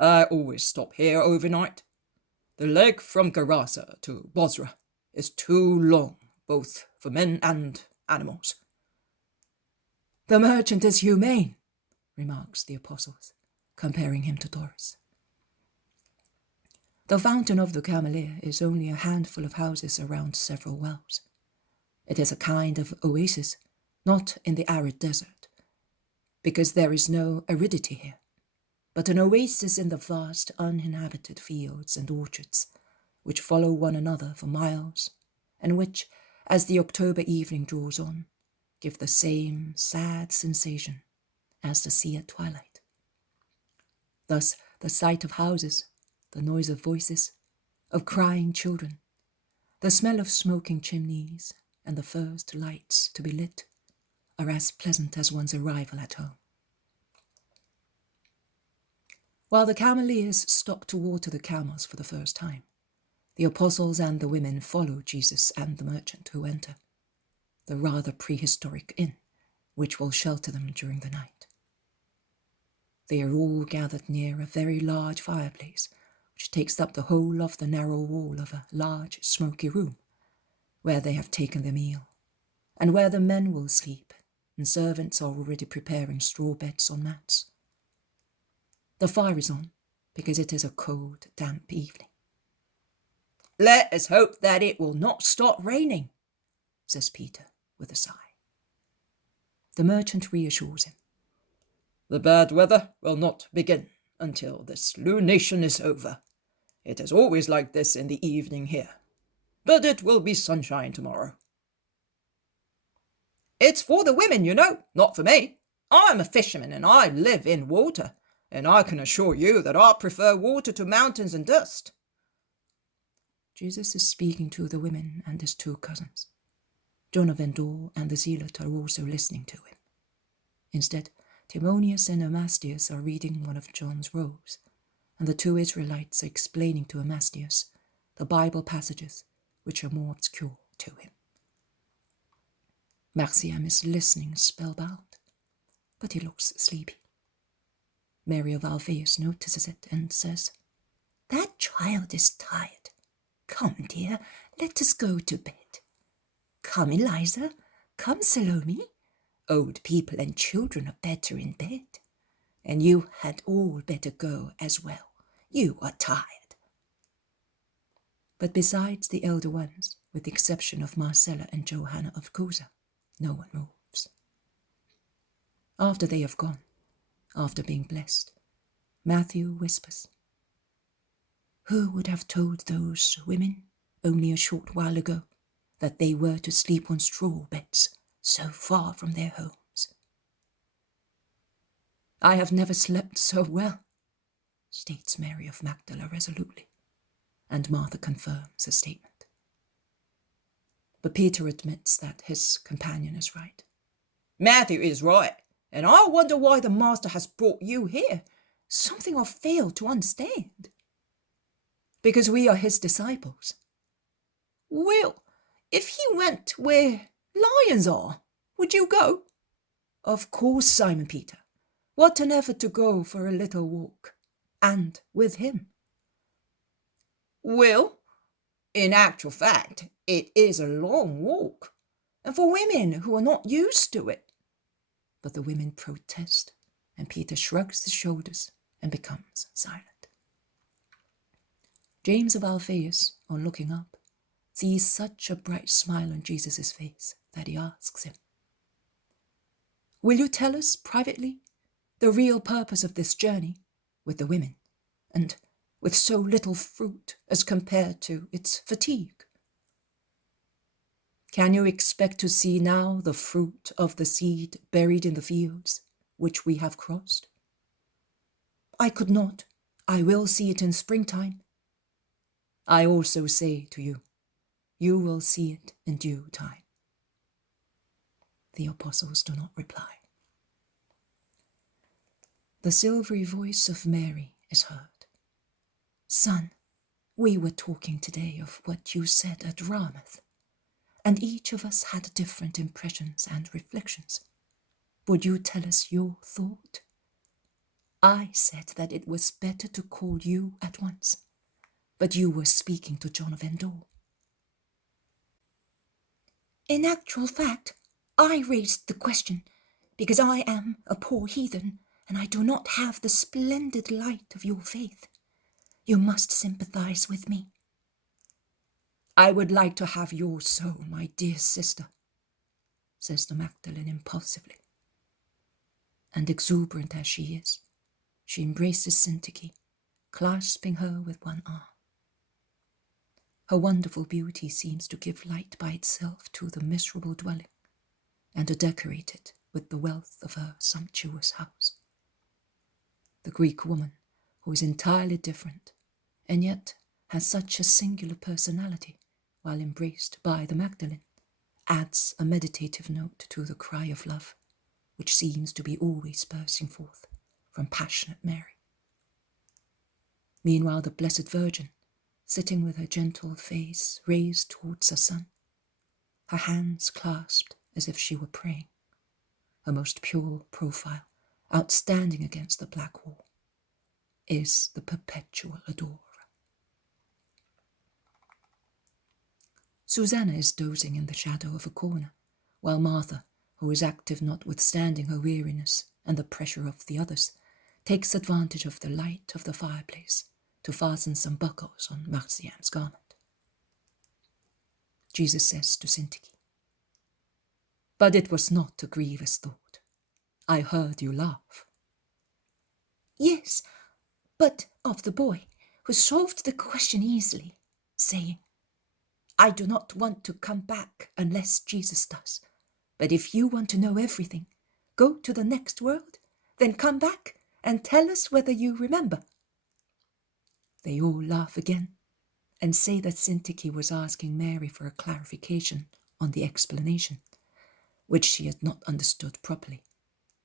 I always stop here overnight. The leg from Gerasa to Bozrah is too long, both for men and animals. The merchant is humane, remarks the apostles, comparing him to Taurus. The fountain of the Cameleer is only a handful of houses around several wells. It is a kind of oasis, not in the arid desert, because there is no aridity here, but an oasis in the vast uninhabited fields and orchards, which follow one another for miles, and which, as the October evening draws on, give the same sad sensation as the sea at twilight. Thus, the sight of houses, the noise of voices, of crying children, the smell of smoking chimneys, and the first lights to be lit are as pleasant as one's arrival at home. While the Cameleers stop to water the camels for the first time, the apostles and the women follow Jesus and the merchant who enter the rather prehistoric inn, which will shelter them during the night. They are all gathered near a very large fireplace, which takes up the whole of the narrow wall of a large smoky room, where they have taken their meal, and where the men will sleep, and servants are already preparing straw beds on mats. The fire is on, because it is a cold, damp evening. Let us hope that it will not stop raining, says Peter with a sigh. The merchant reassures him. The bad weather will not begin until this lunation is over. It is always like this in the evening here. But it will be sunshine tomorrow. It's for the women, you know, not for me. I'm a fisherman and I live in water, and I can assure you that I prefer water to mountains and dust. Jesus is speaking to the women and his two cousins. John of Endor and the zealot are also listening to him. Instead, Timonius and Ermasteus are reading one of John's robes, and the two Israelites are explaining to Ermasteus the Bible passages which are more obscure to him. Marciam is listening spellbound, but he looks sleepy. Mary of Alphaeus notices it and says, That child is tired. Come, dear, let us go to bed. Come, Eliza. Come, Salome. Old people and children are better in bed. And you had all better go as well. You are tired. But besides the elder ones, with the exception of Marcella and Johanna of Cusa, no one moves. After they have gone, after being blessed, Matthew whispers, Who would have told those women only a short while ago that they were to sleep on straw beds so far from their homes? I have never slept so well, states Mary of Magdala resolutely, and Martha confirms her statement. But Peter admits that his companion is right. Matthew is right, and I wonder why the master has brought you here. Something I fail to understand. Because we are his disciples. Well, if he went where lions are, would you go? Of course, Simon Peter. What an effort to go for a little walk, and with him. Well, in actual fact, it is a long walk, and for women who are not used to it. But the women protest, and Peter shrugs his shoulders and becomes silent. James of Alphaeus, on looking up, sees such a bright smile on Jesus' face that he asks him, Will you tell us privately the real purpose of this journey with the women, and with so little fruit as compared to its fatigue? Can you expect to see now the fruit of the seed buried in the fields which we have crossed? I could not. I will see it in springtime. I also say to you, you will see it in due time. The apostles do not reply. The silvery voice of Mary is heard. Son, we were talking today of what you said at Ramoth, and each of us had different impressions and reflections. Would you tell us your thought? I said that it was better to call you at once, but you were speaking to John of Endor. In actual fact, I raised the question because I am a poor heathen and I do not have the splendid light of your faith. You must sympathize with me. I would like to have your soul, my dear sister, says the Magdalene impulsively. And exuberant as she is, she embraces Syntyche, clasping her with one arm. Her wonderful beauty seems to give light by itself to the miserable dwelling, and to decorate it with the wealth of her sumptuous house. The Greek woman, who is entirely different, and yet has such a singular personality, while embraced by the Magdalene, adds a meditative note to the cry of love, which seems to be always bursting forth from passionate Mary. Meanwhile, the Blessed Virgin, sitting with her gentle face raised towards her Son, her hands clasped as if she were praying, her most pure profile outstanding against the black wall, is the perpetual adorer. Susanna is dozing in the shadow of a corner, while Martha, who is active notwithstanding her weariness and the pressure of the others, takes advantage of the light of the fireplace to fasten some buckles on Marcian's garment. Jesus says to Syntyche, "But it was not a grievous thought. I heard you laugh." Yes, but of the boy who solved the question easily, saying, I do not want to come back unless Jesus does. But if you want to know everything, go to the next world, then come back and tell us whether you remember. They all laugh again and say that Syntyche was asking Mary for a clarification on the explanation, which she had not understood properly,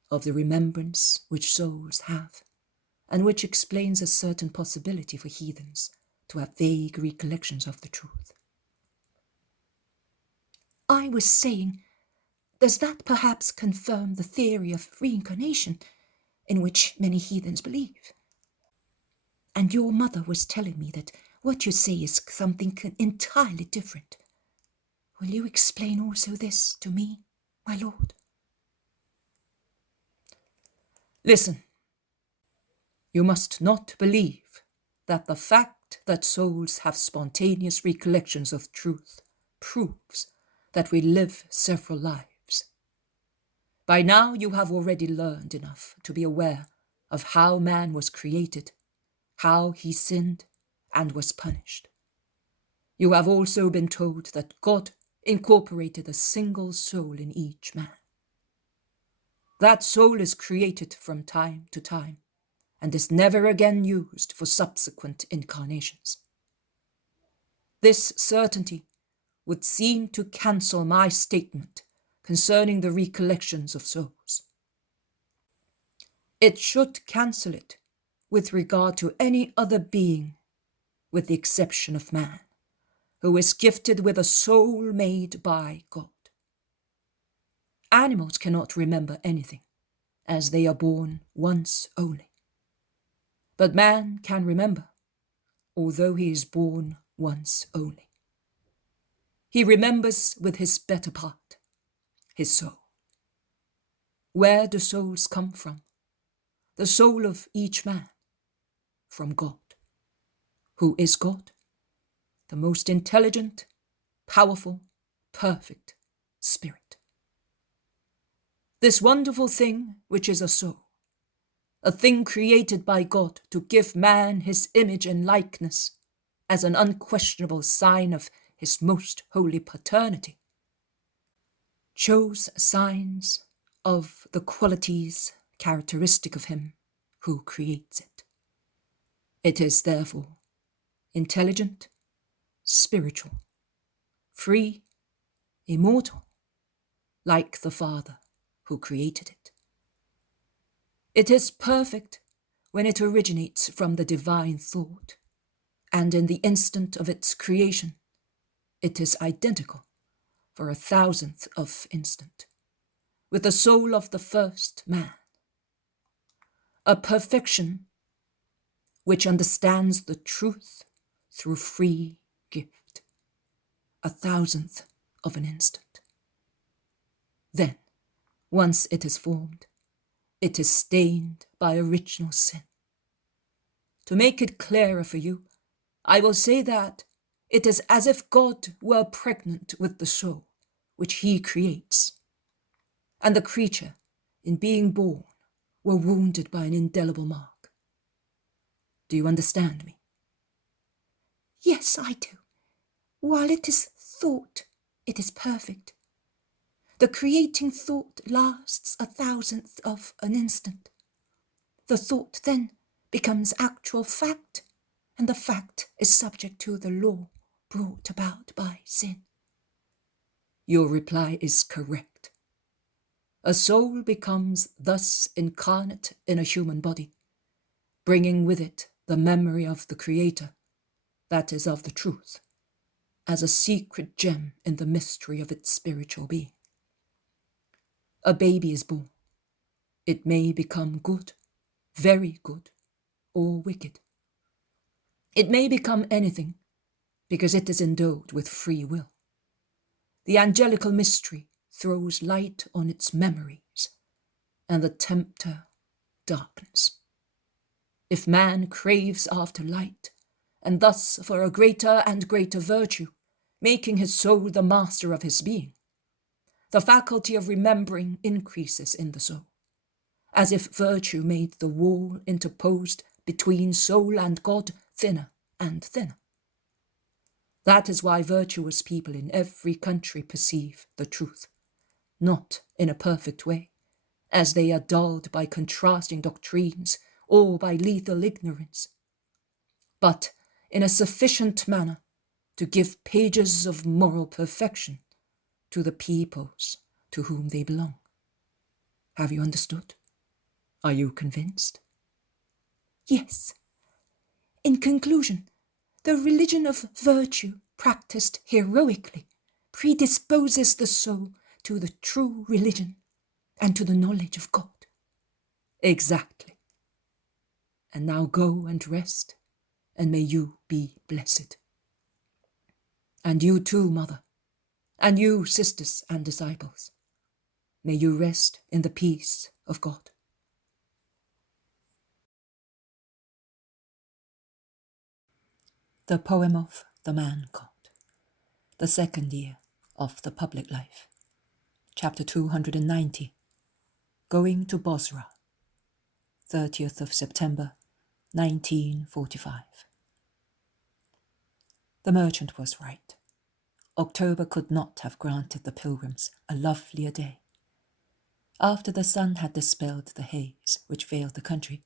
of the remembrance which souls have, and which explains a certain possibility for heathens to have vague recollections of the truth. I was saying, does that perhaps confirm the theory of reincarnation in which many heathens believe? And your mother was telling me that what you say is something entirely different. Will you explain also this to me, my lord? Listen, you must not believe that the fact that souls have spontaneous recollections of truth proves that we live several lives. By now you have already learned enough to be aware of how man was created, how he sinned and was punished. You have also been told that God incorporated a single soul in each man. That soul is created from time to time and is never again used for subsequent incarnations. This certainty would seem to cancel my statement concerning the recollections of souls. It should cancel it with regard to any other being, with the exception of man, who is gifted with a soul made by God. Animals cannot remember anything, as they are born once only. But man can remember, although he is born once only. He remembers with his better part, his soul. Where do souls come from? The soul of each man, from God. Who is God? The most intelligent, powerful, perfect Spirit. This wonderful thing which is a soul, a thing created by God to give man his image and likeness as an unquestionable sign of his most holy paternity, shows signs of the qualities characteristic of him who creates it. It is therefore intelligent, spiritual, free, immortal, like the Father who created it. It is perfect when it originates from the divine thought, and in the instant of its creation, it is identical for 1,000th of instant with the soul of the first man. A perfection which understands the truth through free gift, 1,000th of an instant. Then, once it is formed, it is stained by original sin. To make it clearer for you, I will say that it is as if God were pregnant with the soul which he creates, and the creature, in being born, were wounded by an indelible mark. Do you understand me? Yes, I do. While it is thought, it is perfect. The creating thought lasts 1,000th of an instant. The thought then becomes actual fact, and the fact is subject to the law brought about by sin. Your reply is correct. A soul becomes thus incarnate in a human body, bringing with it the memory of the Creator, that is of the truth, as a secret gem in the mystery of its spiritual being. A baby is born. It may become good, very good, or wicked. It may become anything, because it is endowed with free will. The angelical mystery throws light on its memories, and the tempter darkens. If man craves after light, and thus for a greater and greater virtue, making his soul the master of his being, the faculty of remembering increases in the soul, as if virtue made the wall interposed between soul and God thinner and thinner. That is why virtuous people in every country perceive the truth, not in a perfect way, as they are dulled by contrasting doctrines or by lethal ignorance, but in a sufficient manner to give pages of moral perfection to the peoples to whom they belong. Have you understood? Are you convinced? Yes. In conclusion, the religion of virtue practiced heroically predisposes the soul to the true religion and to the knowledge of God. Exactly. And now go and rest, and may you be blessed. And you too, Mother, and you, sisters and disciples, may you rest in the peace of God. The poem of the man called, the second year of the public life, chapter 290, going to Bozrah, 30th of September, 1945. The merchant was right. October could not have granted the pilgrims a lovelier day. After the sun had dispelled the haze which veiled the country,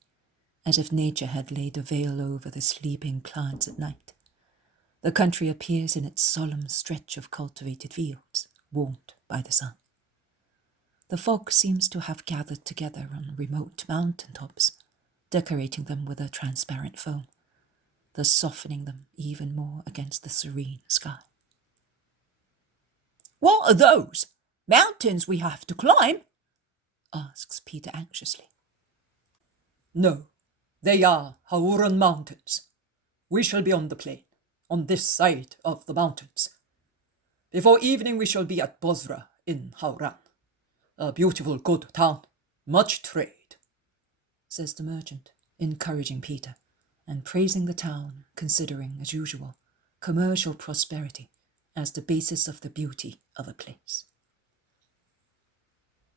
as if nature had laid a veil over the sleeping plants at night, the country appears in its solemn stretch of cultivated fields, warmed by the sun. The fog seems to have gathered together on remote mountain tops, decorating them with a transparent foam, thus softening them even more against the serene sky. What are those? Mountains we have to climb? Asks Peter anxiously. No, they are Hauran Mountains. We shall be on the plain, on this side of the mountains. Before evening we shall be at Bozrah in Hauran. A beautiful, good town, much trade, says the merchant, encouraging Peter, and praising the town, considering, as usual, commercial prosperity as the basis of the beauty of a place.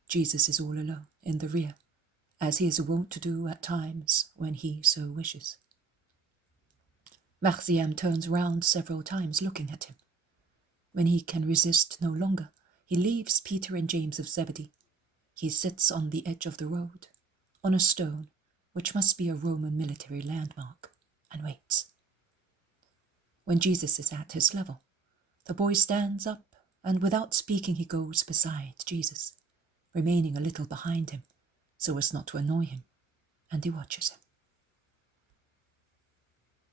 Jesus is all alone in the rear, as he is wont to do at times when he so wishes. Marziam turns round several times looking at him. When he can resist no longer, he leaves Peter and James of Zebedee. He sits on the edge of the road, on a stone, which must be a Roman military landmark, and waits. When Jesus is at his level, the boy stands up and without speaking he goes beside Jesus, remaining a little behind him so as not to annoy him, and he watches him.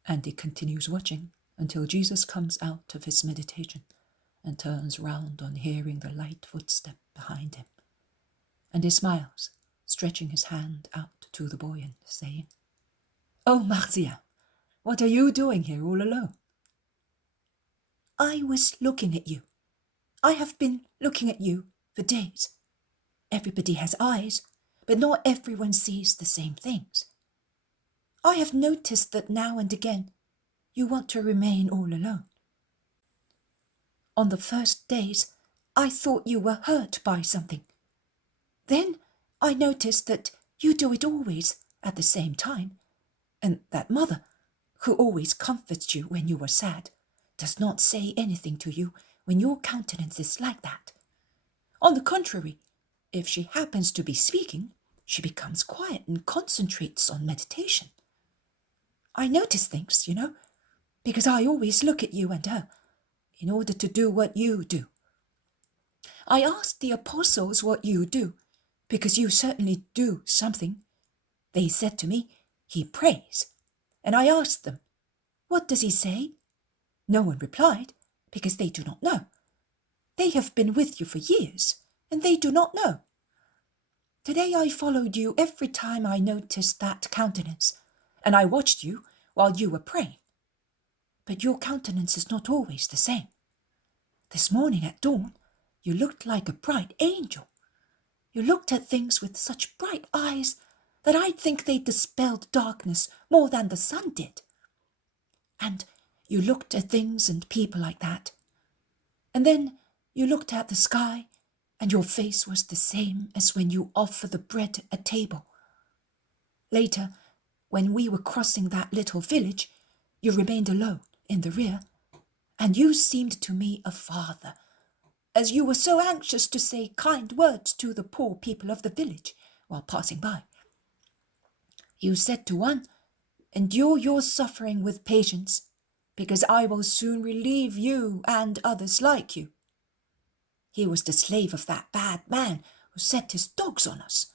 And he continues watching until Jesus comes out of his meditation and turns round on hearing the light footstep behind him. And he smiles, stretching his hand out to the boy and saying, "Oh, Marcia, what are you doing here all alone?" I was looking at you. I have been looking at you for days. Everybody has eyes, but not everyone sees the same things. I have noticed that now and again you want to remain all alone. On the first days, I thought you were hurt by something. Then I noticed that you do it always at the same time, and that Mother, who always comforts you when you are sad, does not say anything to you when your countenance is like that. On the contrary, if she happens to be speaking, she becomes quiet and concentrates on meditation. I notice things, because I always look at you and her in order to do what you do. I asked the apostles what you do, because you certainly do something. They said to me, he prays. And I asked them, what does he say? No one replied, because they do not know. They have been with you for years, and they do not know. Today I followed you every time I noticed that countenance, and I watched you while you were praying. But your countenance is not always the same. This morning at dawn, you looked like a bright angel. You looked at things with such bright eyes that I'd think they dispelled darkness more than the sun did. And you looked at things and people like that. And then you looked at the sky, and your face was the same as when you offer the bread at table. Later, when we were crossing that little village, you remained alone in the rear, and you seemed to me a father, as you were so anxious to say kind words to the poor people of the village while passing by. You said to one, "Endure your suffering with patience, because I will soon relieve you and others like you." He was the slave of that bad man who set his dogs on us.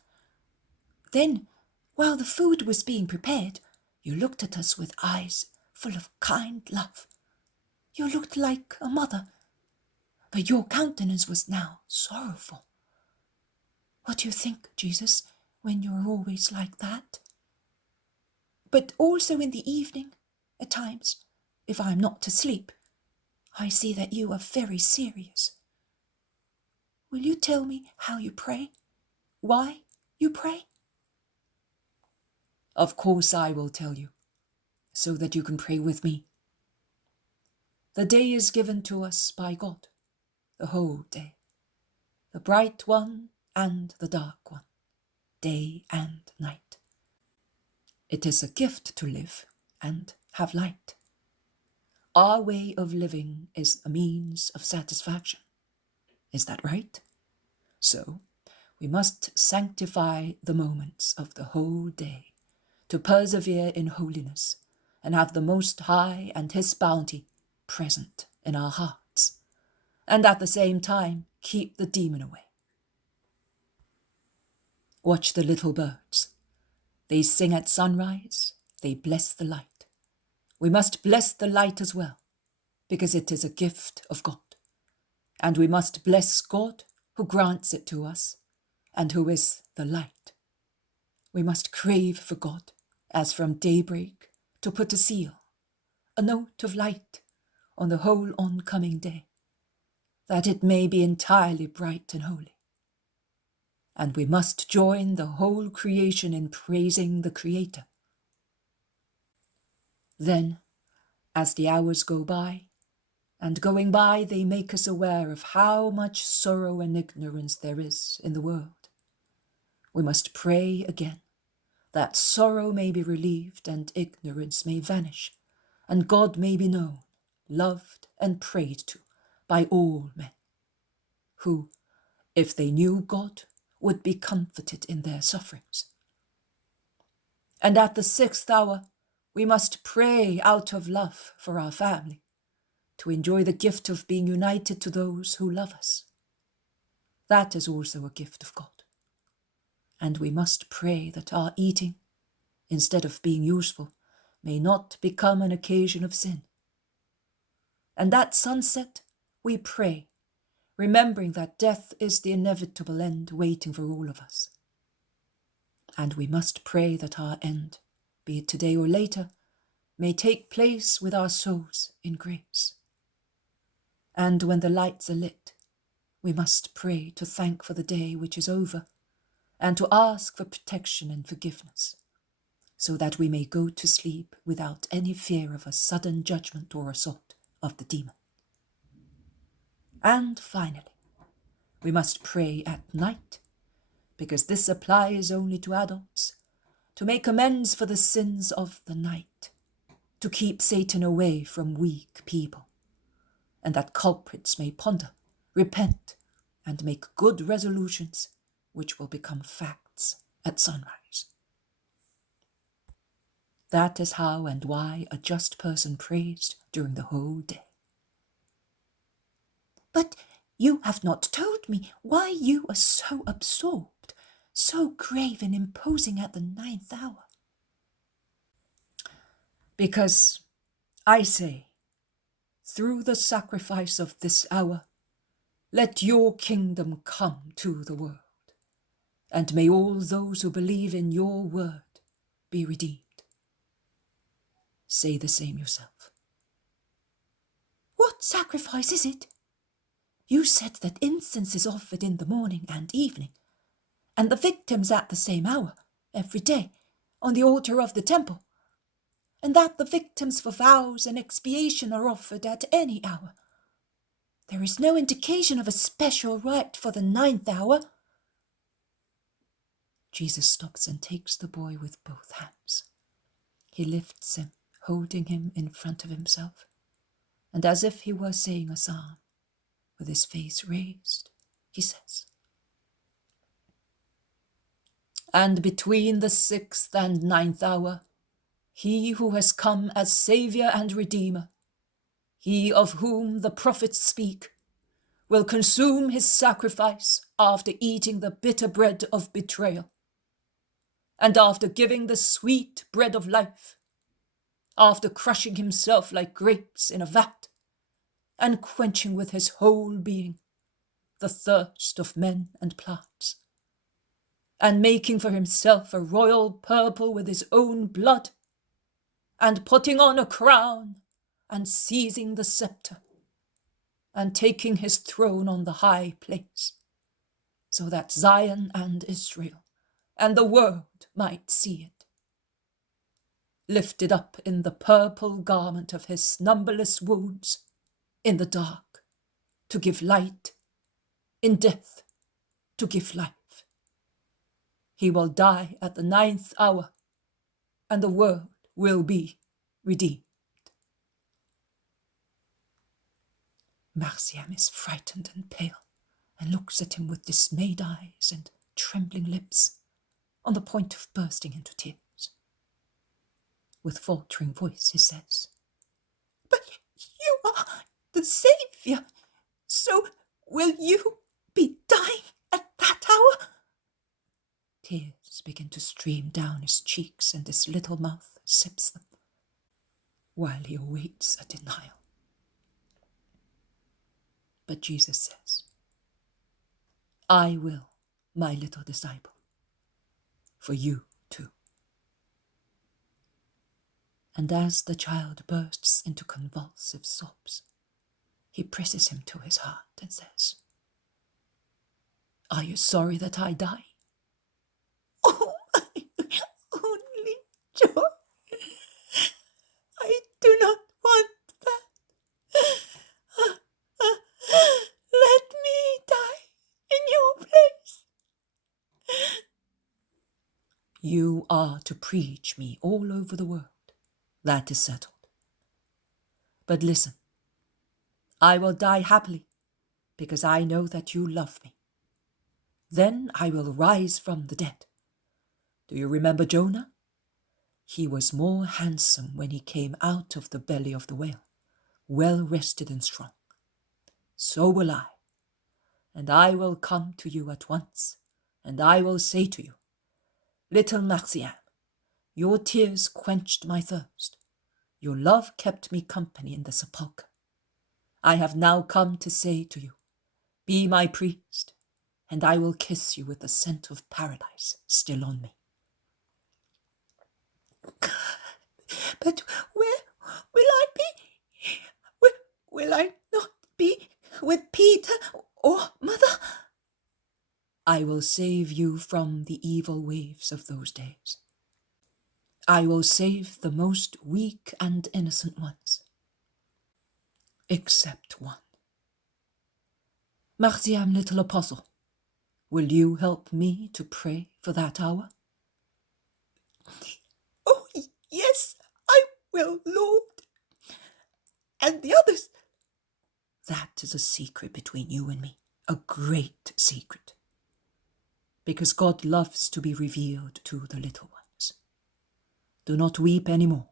Then, while the food was being prepared, you looked at us with eyes full of kind love. You looked like a mother, but your countenance was now sorrowful. What do you think, Jesus, when you are always like that? But also in the evening, at times, if I am not asleep, I see that you are very serious. Will you tell me how you pray? Why you pray? Of course I will tell you, so that you can pray with me. The day is given to us by God, the whole day, the bright one and the dark one, day and night. It is a gift to live and have light. Our way of living is a means of satisfaction. Is that right? So, we must sanctify the moments of the whole day to persevere in holiness and have the Most High and His bounty present in our hearts, and at the same time keep the demon away. Watch the little birds. They sing at sunrise, they bless the light. We must bless the light as well, because it is a gift of God. And we must bless God who grants it to us, and who is the light. We must crave for God, as from daybreak, to put a seal, a note of light, on the whole oncoming day, that it may be entirely bright and holy. And we must join the whole creation in praising the Creator. Then, as the hours go by, and going by they make us aware of how much sorrow and ignorance there is in the world, we must pray again, that sorrow may be relieved and ignorance may vanish, and God may be known, loved and prayed to by all men, who, if they knew God, would be comforted in their sufferings. And at the 6th hour, we must pray out of love for our family, to enjoy the gift of being united to those who love us. That is also a gift of God. And we must pray that our eating, instead of being useful, may not become an occasion of sin. And at sunset, we pray, remembering that death is the inevitable end waiting for all of us. And we must pray that our end, be it today or later, may take place with our souls in grace. And when the lights are lit, we must pray to thank for the day which is over, and to ask for protection and forgiveness, so that we may go to sleep without any fear of a sudden judgment or assault of the demon. And finally, we must pray at night, because this applies only to adults, to make amends for the sins of the night, to keep Satan away from weak people, and that culprits may ponder, repent, and make good resolutions which will become facts at sunrise. That is how and why a just person prays during the whole day. But you have not told me why you are so absorbed, so grave and imposing at the 9th hour. Because I say, through the sacrifice of this hour, let your kingdom come to the world, and may all those who believe in your word be redeemed. Say the same yourself. What sacrifice is it? You said that incense is offered in the morning and evening, and the victims at the same hour, every day, on the altar of the temple, and that the victims for vows and expiation are offered at any hour. There is no indication of a special rite for the 9th hour. Jesus stops and takes the boy with both hands. He lifts him, holding him in front of himself, and as if he were saying a psalm, with his face raised, he says, "And between the 6th and 9th hour, he who has come as Saviour and Redeemer, he of whom the prophets speak, will consume his sacrifice after eating the bitter bread of betrayal, and after giving the sweet bread of life, after crushing himself like grapes in a vat, and quenching with his whole being the thirst of men and plants, and making for himself a royal purple with his own blood, and putting on a crown, and seizing the scepter, and taking his throne on the high place, so that Zion and Israel and the world might see it. Lifted up in the purple garment of his numberless wounds, in the dark, to give light, in death, to give life. He will die at the 9th hour, and the world will be redeemed." Marciam is frightened and pale, and looks at him with dismayed eyes and trembling lips, on the point of bursting into tears. With faltering voice he says, "But you are the Saviour, so will you be dying at that hour?" Tears begin to stream down his cheeks, and his little mouth sips them, while he awaits a denial. But Jesus says, "I will, my little disciple, for you too." And as the child bursts into convulsive sobs, he presses him to his heart and says, "Are you sorry that I die?" "Oh, my only joy! I do not want that. Let me die in your place." "You are to preach me all over the world. That is settled. But listen, I will die happily, because I know that you love me. Then I will rise from the dead. Do you remember Jonah? He was more handsome when he came out of the belly of the whale well rested and strong. So will I. And I will come to you at once, and I will say to you, Little Marciam, your tears quenched my thirst. Your love kept me company in the sepulchre. I have now come to say to you, be my priest, and I will kiss you with the scent of paradise still on me. But where will I be? Will I not be with Peter or Mother? I will save you from the evil waves of those days. I will save the most weak and innocent ones, except one. Marciam, little apostle, will you help me to pray for that hour? Oh, yes, I will, Lord. And the others? That is a secret between you and me, a great secret, because God loves to be revealed to the little ones. Do not weep any more.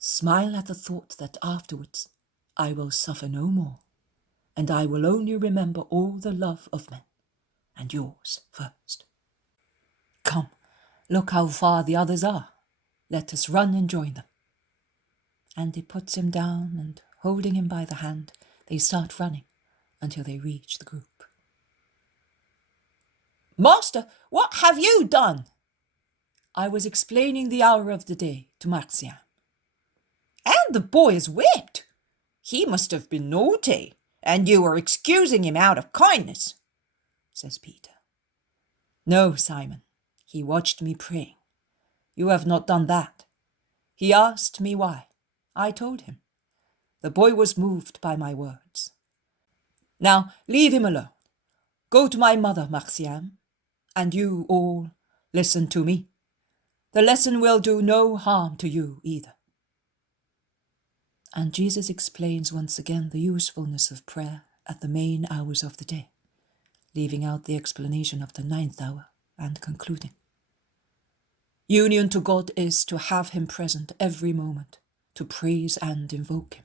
Smile at the thought that afterwards I will suffer no more, and I will only remember all the love of men, and yours first. Come, look how far the others are. Let us run and join them. And he puts him down, and holding him by the hand, they start running until they reach the group. Master, what have you done? I was explaining the hour of the day to Marciam. And the boy is whipped. He must have been naughty, and you are excusing him out of kindness, says Peter. No, Simon, he watched me praying. You have not done that. He asked me why. I told him. The boy was moved by my words. Now leave him alone. Go to my mother, Marciam, and you all listen to me. The lesson will do no harm to you either. And Jesus explains once again the usefulness of prayer at the main hours of the day, leaving out the explanation of the 9th hour and concluding. Union to God is to have him present every moment, to praise and invoke him.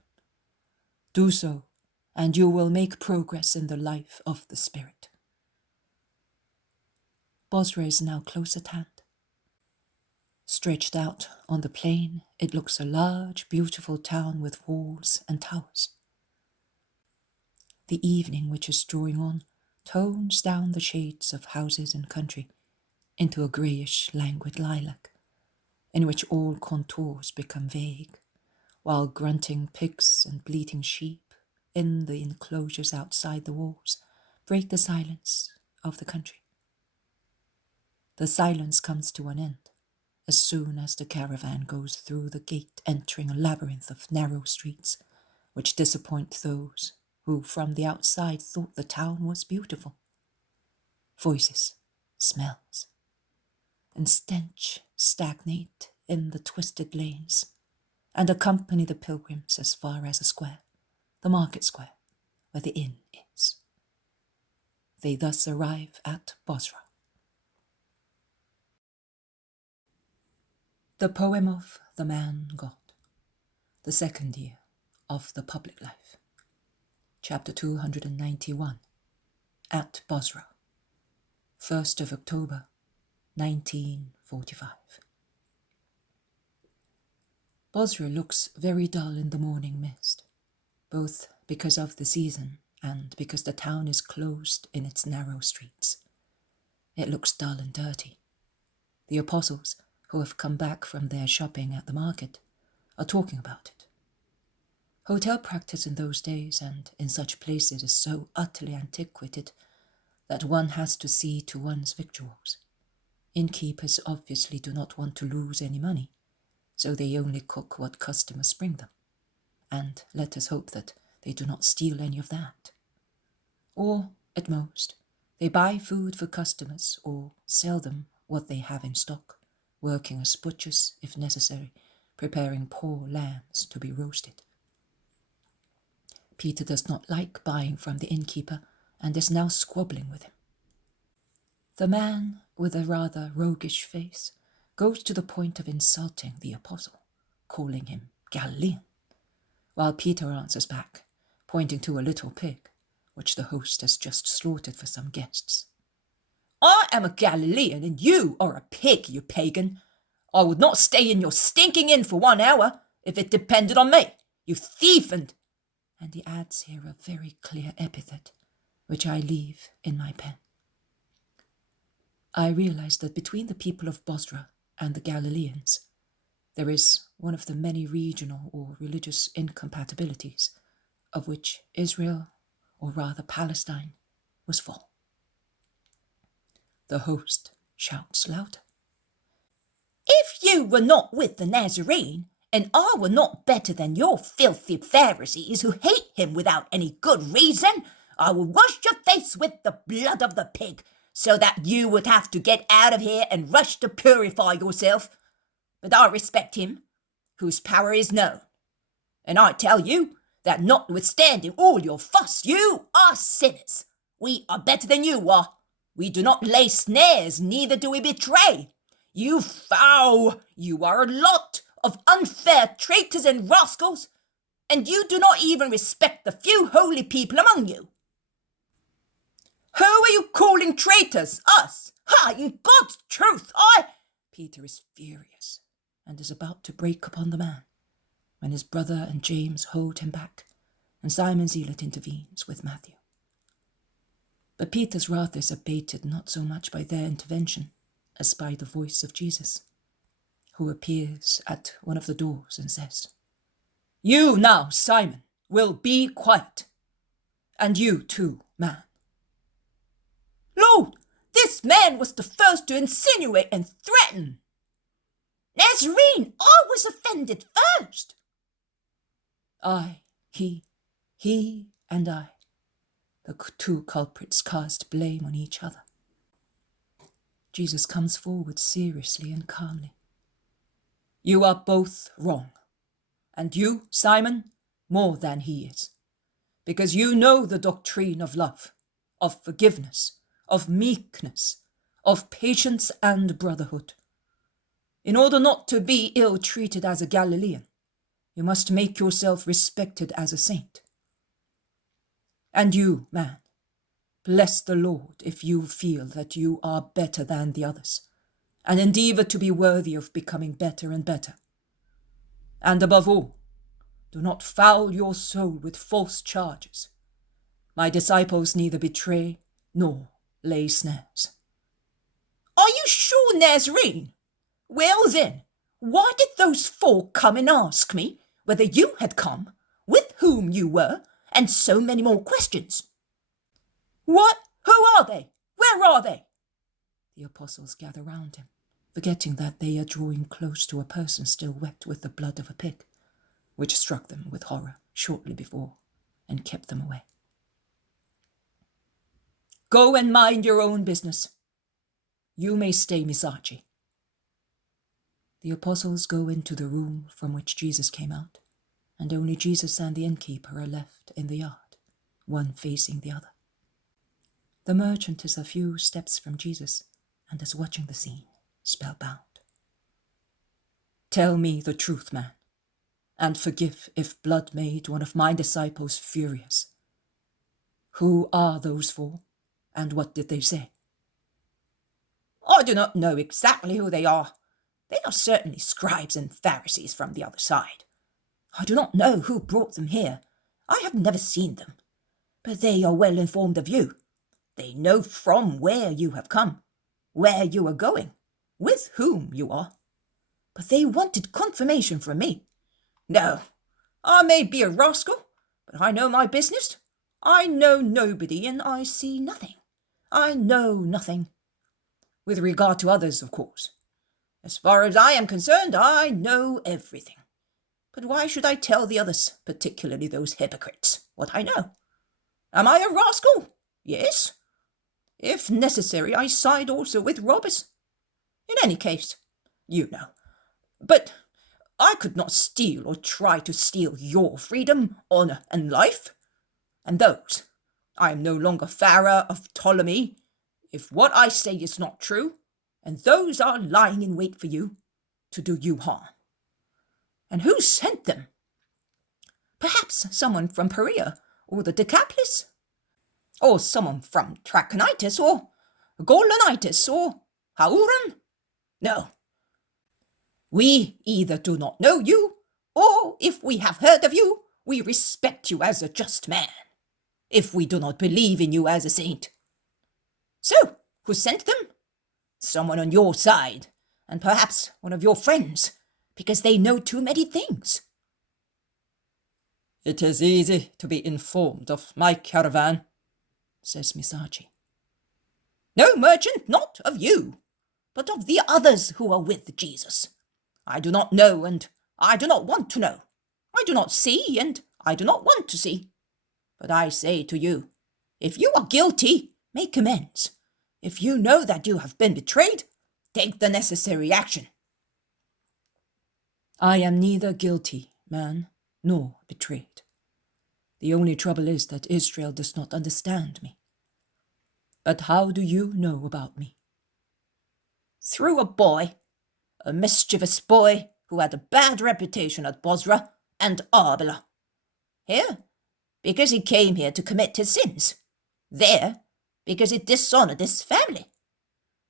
Do so, and you will make progress in the life of the Spirit. Bozrah is now close at hand. Stretched out on the plain, it looks a large, beautiful town with walls and towers. The evening which is drawing on tones down the shades of houses and country into a greyish, languid lilac, in which all contours become vague, while grunting pigs and bleating sheep in the enclosures outside the walls break the silence of the country. The silence comes to an end as soon as the caravan goes through the gate, entering a labyrinth of narrow streets which disappoint those who from the outside thought the town was beautiful. Voices, smells, and stench stagnate in the twisted lanes and accompany the pilgrims as far as a square, the market square, where the inn is. They thus arrive at Bozrah. The poem of the man God, the 2nd year of the public life. Chapter 291, at Bozrah, 1st of October, 1945. Bozrah looks very dull in the morning mist, both because of the season and because the town is closed in its narrow streets. It looks dull and dirty. The apostles, who have come back from their shopping at the market, are talking about it. Hotel practice in those days and in such places is so utterly antiquated that one has to see to one's victuals. Innkeepers obviously do not want to lose any money, so they only cook what customers bring them, and let us hope that they do not steal any of that. Or, at most, they buy food for customers or sell them what they have in stock, working as butchers if necessary, preparing poor lambs to be roasted. Peter does not like buying from the innkeeper and is now squabbling with him. The man, with a rather roguish face, goes to the point of insulting the apostle, calling him Galilean, while Peter answers back, pointing to a little pig, which the host has just slaughtered for some guests. I am a Galilean, and you are a pig, you pagan. I would not stay in your stinking inn for 1 hour if it depended on me, you thief and he adds here a very clear epithet, which I leave in my pen. I realize that between the people of Bozrah and the Galileans, there is one of the many regional or religious incompatibilities of which Israel, or rather Palestine, was full. The host shouts louder. If you were not with the Nazarene, and I were not better than your filthy Pharisees who hate him without any good reason, I will wash your face with the blood of the pig, so that you would have to get out of here and rush to purify yourself. But I respect him, whose power is known. And I tell you that notwithstanding all your fuss, you are sinners. We are better than you are. We do not lay snares, neither do we betray. You foul, you are a lot of unfair traitors and rascals, and you do not even respect the few holy people among you. Who are you calling traitors? Us? Ha! In God's truth, Peter is furious and is about to break upon the man, when his brother and James hold him back, and Simon Zealot intervenes with Matthew. But Peter's wrath is abated not so much by their intervention as by the voice of Jesus, who appears at one of the doors and says, You now, Simon, will be quiet. And you too, man. Lord, this man was the first to insinuate and threaten. Nazarene, I was offended first. I, he and I, the two culprits cast blame on each other. Jesus comes forward seriously and calmly. You are both wrong, and you, Simon, more than he is, because you know the doctrine of love, of forgiveness, of meekness, of patience and brotherhood. In order not to be ill-treated as a Galilean, you must make yourself respected as a saint. And you, man, bless the Lord if you feel that you are better than the others, and endeavour to be worthy of becoming better and better. And above all, do not foul your soul with false charges. My disciples neither betray nor lay snares. Are you sure, Nazarene? Well then, why did those 4 come and ask me whether you had come, with whom you were, and so many more questions? What? Who are they? Where are they? The apostles gather round him, forgetting that they are drawing close to a person still wet with the blood of a pig, which struck them with horror shortly before and kept them away. Go and mind your own business. You may stay, Miss Zacchie. The apostles go into the room from which Jesus came out, and only Jesus and the innkeeper are left in the yard, one facing the other. The merchant is a few steps from Jesus and is watching the scene, spellbound. Tell me the truth, man, and forgive if blood made one of my disciples furious. Who are those 4, and what did they say? I do not know exactly who they are. They are certainly scribes and Pharisees from the other side. I do not know who brought them here. I have never seen them. But they are well informed of you. They know from where you have come, where you are going, with whom you are. But they wanted confirmation from me. No, I may be a rascal, but I know my business. I know nobody, and I see nothing. I know nothing. With regard to others, of course. As far as I am concerned, I know everything. But why should I tell the others, particularly those hypocrites, what I know? Am I a rascal? Yes. If necessary, I side also with robbers. In any case, you know. But I could not steal or try to steal your freedom, honour, and life. And those, I am no longer Pharaoh of Ptolemy, if what I say is not true, and those are lying in wait for you to do you harm. And who sent them? Perhaps someone from Perea, or the Decapolis? Or someone from Trachonitis, or Gaulonitis, or Hauran? No. We either do not know you, or if we have heard of you, we respect you as a just man, if we do not believe in you as a saint. So, who sent them? Someone on your side, and perhaps one of your friends, because they know too many things. It is easy to be informed of my caravan, says Zacchie. No, merchant, not of you, but of the others who are with Jesus. I do not know, and I do not want to know. I do not see, and I do not want to see. But I say to you, if you are guilty, make amends. If you know that you have been betrayed, take the necessary action. I am neither guilty, man, nor betrayed. The only trouble is that Israel does not understand me. But how do you know about me? Through a boy, a mischievous boy who had a bad reputation at Bozrah and Arbela. Here, because he came here to commit his sins. There, because he dishonored his family.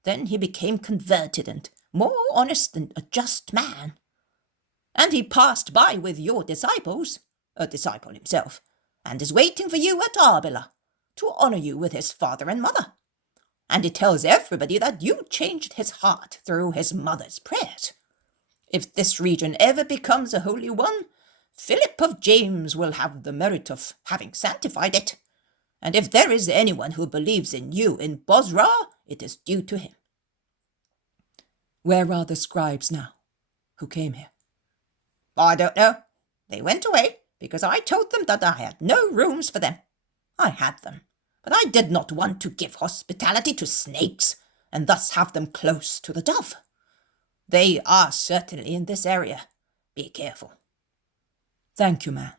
Then he became converted and more honest than a just man. And he passed by with your disciples, a disciple himself, and is waiting for you at Arbela to honor you with his father and mother. And he tells everybody that you changed his heart through his mother's prayers. If this region ever becomes a holy one, Philip of James will have the merit of having sanctified it. And if there is anyone who believes in you in Bozrah, it is due to him. Where are the scribes now, who came here? I don't know. They went away because I told them that I had no rooms for them. I had them, but I did not want to give hospitality to snakes and thus have them close to the dove. They are certainly in this area. Be careful. Thank you, man.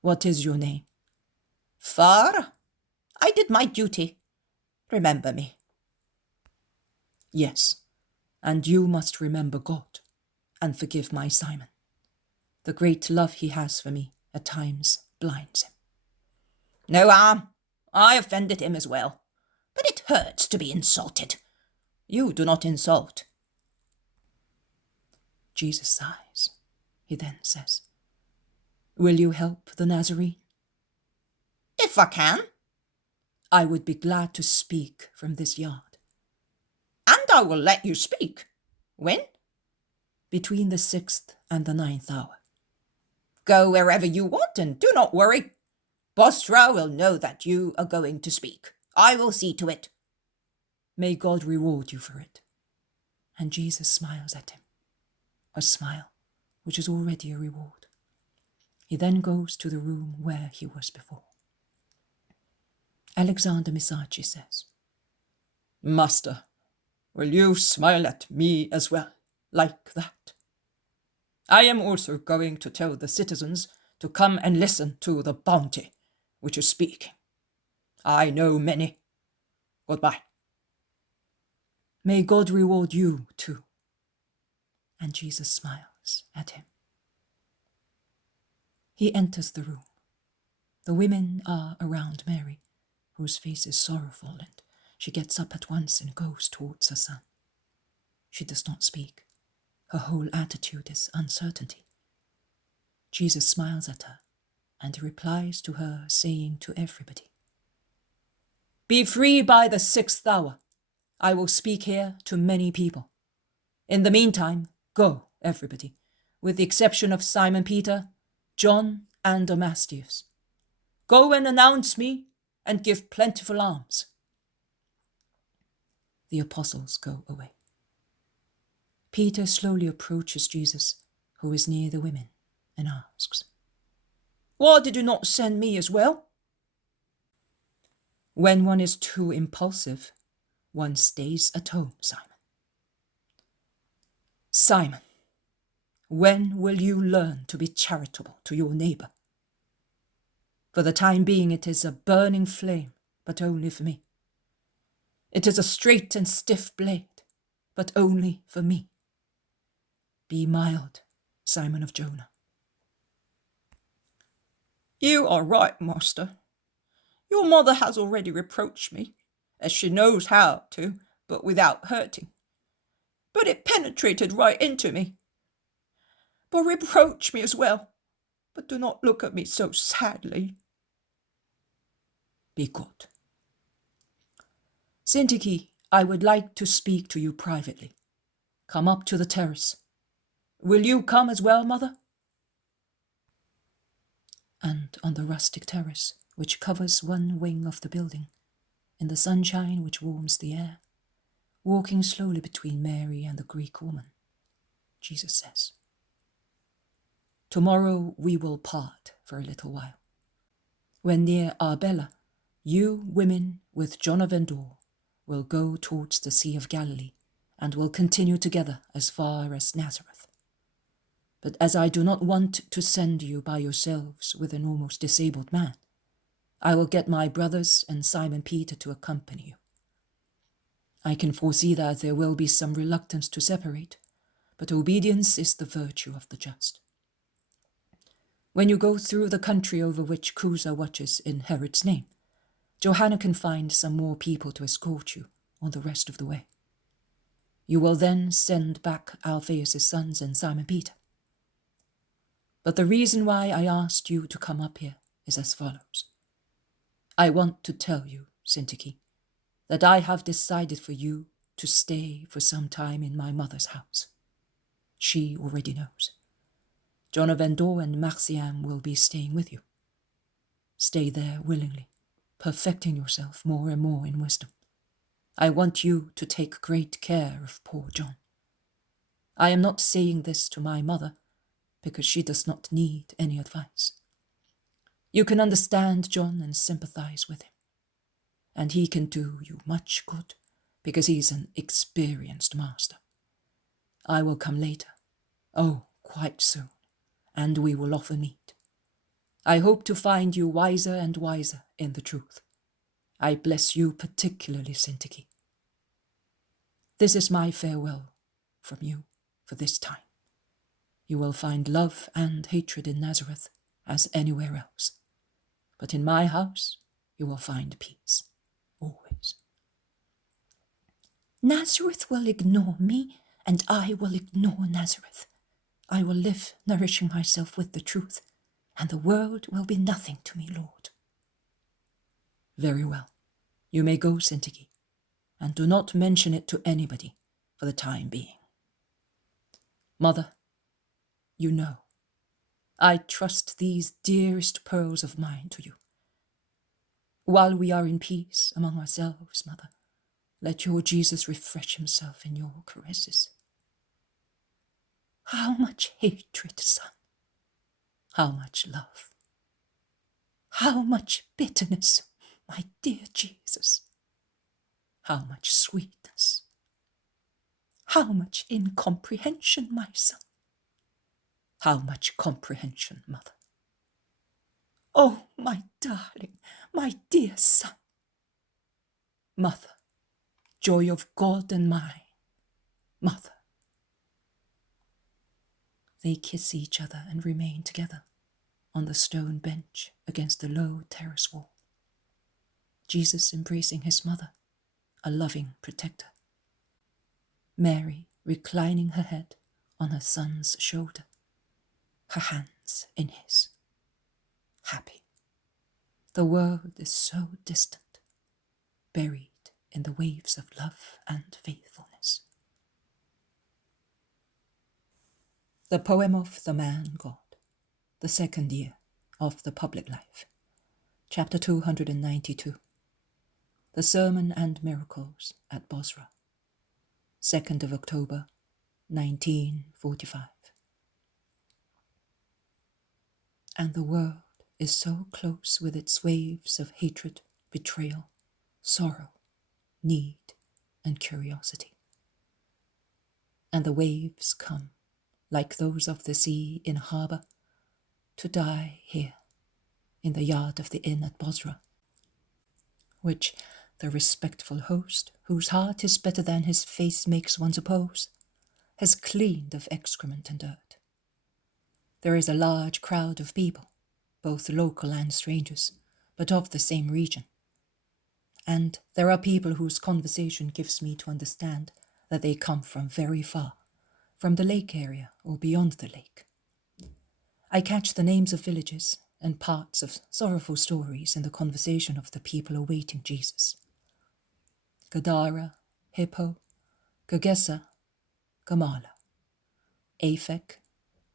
What is your name? Far. I did my duty. Remember me. Yes, and you must remember God and forgive my Simon. The great love he has for me at times blinds him. No harm. I offended him as well. But it hurts to be insulted. You do not insult. Jesus sighs. He then says, Will you help the Nazarene? If I can. I would be glad to speak from this yard. And I will let you speak. When? Between the 6th and the 9th hour. Go wherever you want and do not worry. Bozrah will know that you are going to speak. I will see to it. May God reward you for it. And Jesus smiles at him, a smile which is already a reward. He then goes to the room where he was before. Alexander Zacchie says, Master, will you smile at me as well, like that? I am also going to tell the citizens to come and listen to the bounty which is speaking. I know many. Goodbye. May God reward you too. And Jesus smiles at him. He enters the room. The women are around Mary, whose face is sorrowful, and she gets up at once and goes towards her son. She does not speak. Her whole attitude is uncertainty. Jesus smiles at her and replies to her, saying to everybody, Be free by the 6th hour. I will speak here to many people. In the meantime, go, everybody, with the exception of Simon Peter, John, and Ermasteus. Go and announce me and give plentiful alms. The apostles go away. Peter slowly approaches Jesus, who is near the women, and asks, Why did you not send me as well? When one is too impulsive, one stays at home, Simon. Simon, when will you learn to be charitable to your neighbour? For the time being it is a burning flame, but only for me. It is a straight and stiff blade, but only for me. Be mild, Simon of Jonah. You are right, master. Your mother has already reproached me, as she knows how to, but without hurting. But it penetrated right into me. But reproach me as well, but do not look at me so sadly. Be good. Syntyche, I would like to speak to you privately. Come up to the terrace. Will you come as well, mother? And on the rustic terrace, which covers one wing of the building, in the sunshine which warms the air, walking slowly between Mary and the Greek woman, Jesus says, "Tomorrow we will part for a little while. When near Arbela, you women with John of Endor will go towards the Sea of Galilee and will continue together as far as Nazareth. But as I do not want to send you by yourselves with an almost disabled man, I will get my brothers and Simon Peter to accompany you. I can foresee that there will be some reluctance to separate, but obedience is the virtue of the just. When you go through the country over which Chusa watches in Herod's name, Johanna can find some more people to escort you on the rest of the way. You will then send back Alphaeus' sons and Simon Peter. But the reason why I asked you to come up here is as follows. I want to tell you, Syntyche, that I have decided for you to stay for some time in my mother's house. She already knows. John of Endor and Marciam will be staying with you. Stay there willingly, perfecting yourself more and more in wisdom. I want you to take great care of poor John. I am not saying this to my mother, because she does not need any advice. You can understand John and sympathize with him, and he can do you much good, because he is an experienced master. I will come later, quite soon, and we will often meet. I hope to find you wiser and wiser in the truth. I bless you particularly, Syntyche. This is my farewell from you for this time. You will find love and hatred in Nazareth as anywhere else. But in my house, you will find peace, always. Nazareth will ignore me, and I will ignore Nazareth. I will live nourishing myself with the truth, and the world will be nothing to me, Lord. Very well. You may go, Syntyche, and do not mention it to anybody for the time being. Mother, you know, I trust these dearest pearls of mine to you. While we are in peace among ourselves, Mother, let your Jesus refresh himself in your caresses. How much hatred, son! How much love! How much bitterness, my dear Jesus! How much sweetness! How much incomprehension, my son! How much comprehension, Mother! Oh, my darling, my dear son! Mother, joy of God and mine, Mother. They kiss each other and remain together on the stone bench against the low terrace wall. Jesus embracing his mother, a loving protector. Mary reclining her head on her son's shoulder, her hands in his. Happy. The world is so distant, buried in the waves of love and faithfulness. The poem of the Man God, the second year of the public life, chapter 292. The Sermon and Miracles at Bozrah, 2nd of October, 1945. And the world is so close with its waves of hatred, betrayal, sorrow, need, and curiosity. And the waves come, like those of the sea in a harbour, to die here, in the yard of the inn at Bozrah, which the respectful host, whose heart is better than his face makes one suppose, has cleaned of excrement and dirt. There is a large crowd of people, both local and strangers, but of the same region. And there are people whose conversation gives me to understand that they come from very far, from the lake area or beyond the lake. I catch the names of villages and parts of sorrowful stories in the conversation of the people awaiting Jesus. Gadara, Hippo, Gerasa, Gamala, Aphek,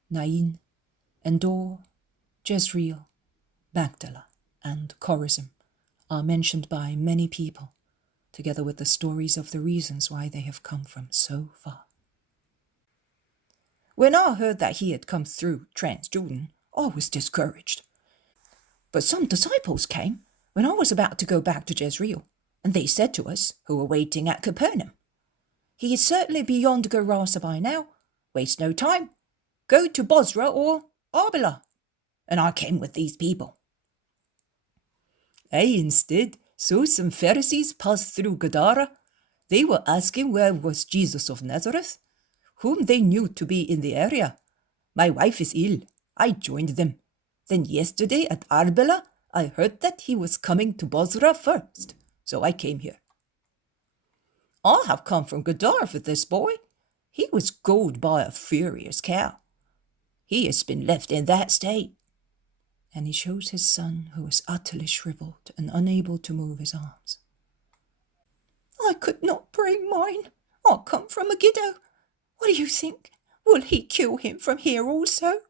Nain, Endor, Jezreel, Magdala, and Chorazim are mentioned by many people, together with the stories of the reasons why they have come from so far. When I heard that he had come through Transjordan, I was discouraged. But some disciples came when I was about to go back to Jezreel, and they said to us, who were waiting at Capernaum, "He is certainly beyond Gerasa by now. Waste no time. Go to Bozrah or Arbela." And I came with these people. I instead saw some Pharisees pass through Gadara. They were asking where was Jesus of Nazareth, whom they knew to be in the area. My wife is ill. I joined them. Then yesterday at Arbela, I heard that he was coming to Bozrah first, so I came here. I have come from Gadara for this boy. He was gored by a furious cow. He has been left in that state. And he shows his son, who is utterly shriveled and unable to move his arms. I could not bring mine. I come from Megiddo. What do you think? Will he kill him from here also?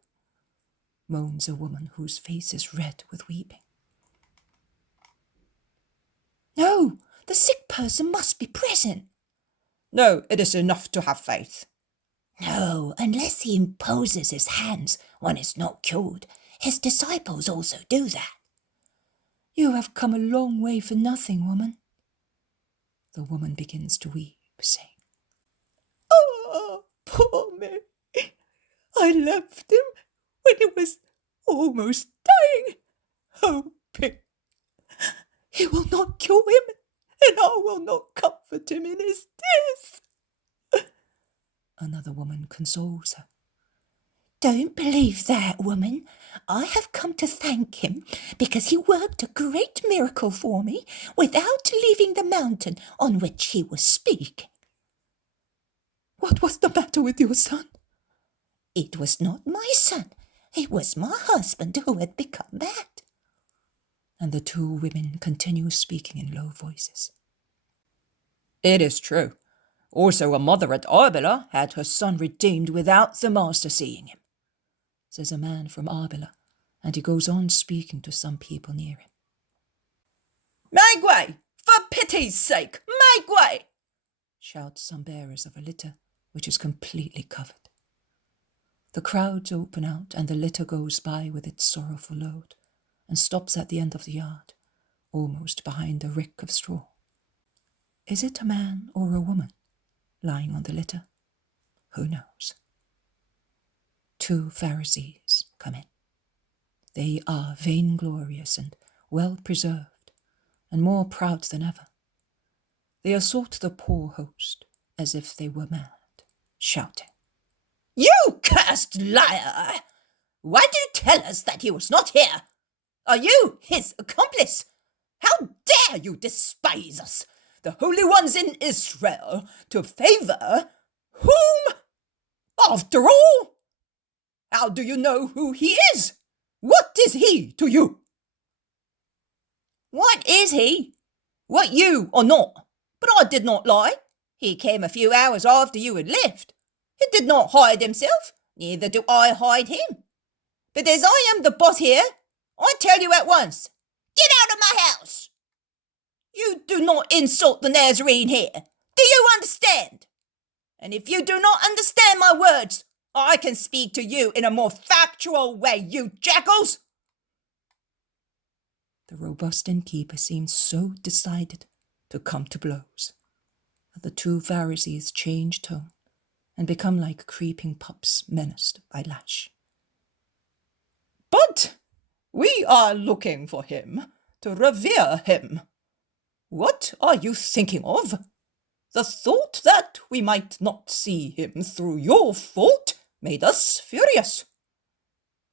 Moans a woman whose face is red with weeping. No, the sick person must be present. No, it is enough to have faith. No, unless he imposes his hands, one is not cured. His disciples also do that. You have come a long way for nothing, woman. The woman begins to weep, saying, "Oh, poor me. I left him when he was almost dying, hoping he will not cure him, and I will not comfort him in his death." Another woman consoles her. "Don't believe that, woman. I have come to thank him because he worked a great miracle for me without leaving the mountain on which he was speaking." "What was the matter with your son?" "It was not my son. It was my husband who had become mad." And the two women continue speaking in low voices. It is true. Also a mother at Arbela had her son redeemed without the master seeing him, says a man from Arbela, and he goes on speaking to some people near him. "Make way! For pity's sake, make way!" shouts some bearers of a litter, which is completely covered. The crowds open out, and the litter goes by with its sorrowful load, and stops at the end of the yard, almost behind a rick of straw. Is it a man or a woman lying on the litter? Who knows? Two Pharisees come in. They are vainglorious and well-preserved, and more proud than ever. They assault the poor host as if they were mad, shouting, "You cursed liar! Why do you tell us that he was not here? Are you his accomplice? How dare you despise us, the holy ones in Israel, to favor whom? After all, how do you know who he is? What is he to you?" "What is he? What you or not? But I did not lie. He came a few hours after you had left. He did not hide himself, neither do I hide him. But as I am the boss here, I tell you at once, get out of my house. You do not insult the Nazarene here. Do you understand? And if you do not understand my words, I can speak to you in a more factual way, you jackals." The robust innkeeper seems so decided to come to blows that the two Pharisees change tone and become like creeping pups menaced by lash. "But we are looking for him to revere him. What are you thinking of? The thought that we might not see him through your fault made us furious.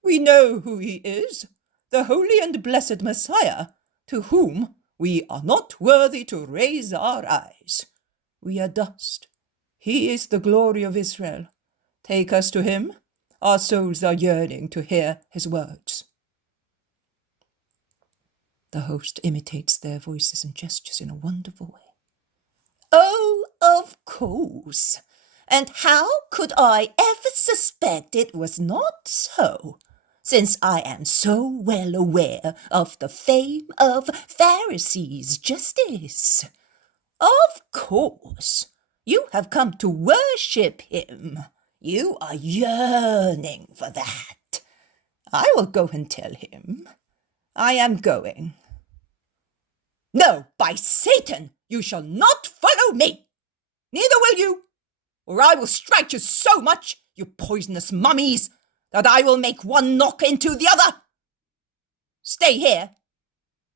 We know who he is, the holy and blessed Messiah, to whom we are not worthy to raise our eyes. We are dust. He is the glory of Israel. Take us to him. Our souls are yearning to hear his words." The host imitates their voices and gestures in a wonderful way. "Oh, of course. And how could I ever suspect it was not so, since I am so well aware of the fame of Pharisees' justice? Of course, you have come to worship him. You are yearning for that. I will go and tell him. I am going." "No, by Satan, you shall not follow me. Neither will you, or I will strike you so much, you poisonous mummies, that I will make one knock into the other. Stay here.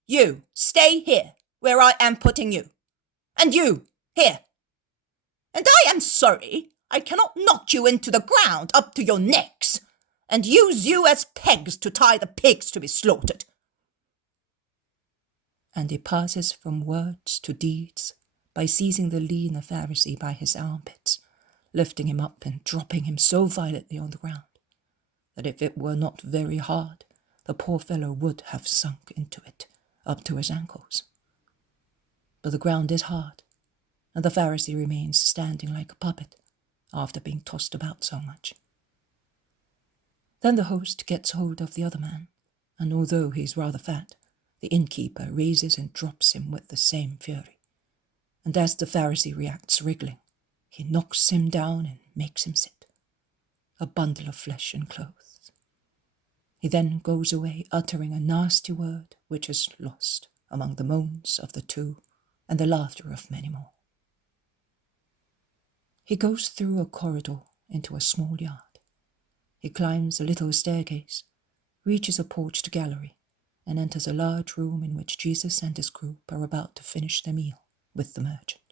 You, stay here, where I am putting you. And you, here. And I am sorry I cannot knock you into the ground up to your necks, and use you as pegs to tie the pigs to be slaughtered." And he passes from words to deeds by seizing the leaner Pharisee by his armpits, lifting him up and dropping him so violently on the ground that if it were not very hard, the poor fellow would have sunk into it up to his ankles. But the ground is hard, and the Pharisee remains standing like a puppet after being tossed about so much. Then the host gets hold of the other man, and although he is rather fat, the innkeeper raises and drops him with the same fury. And as the Pharisee reacts wriggling, he knocks him down and makes him sit, a bundle of flesh and clothes. He then goes away uttering a nasty word which is lost among the moans of the two and the laughter of many more. He goes through a corridor into a small yard. He climbs a little staircase, reaches a porched gallery, and enters a large room in which Jesus and his group are about to finish their meal with the merchant.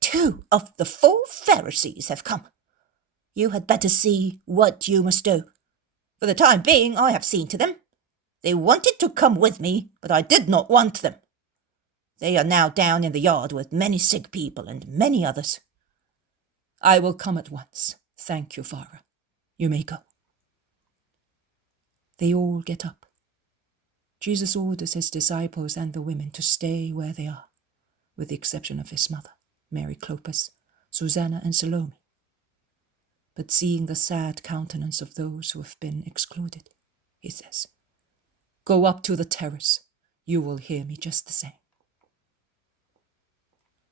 "2 of the 4 Pharisees have come. You had better see what you must do. For the time being, I have seen to them. They wanted to come with me, but I did not want them. They are now down in the yard with many sick people and many others." "I will come at once. Thank you, Father. You may go." They all get up. Jesus orders his disciples and the women to stay where they are, with the exception of his mother, Mary Clopas, Susanna, and Salome. But seeing the sad countenance of those who have been excluded, he says, "Go up to the terrace. You will hear me just the same."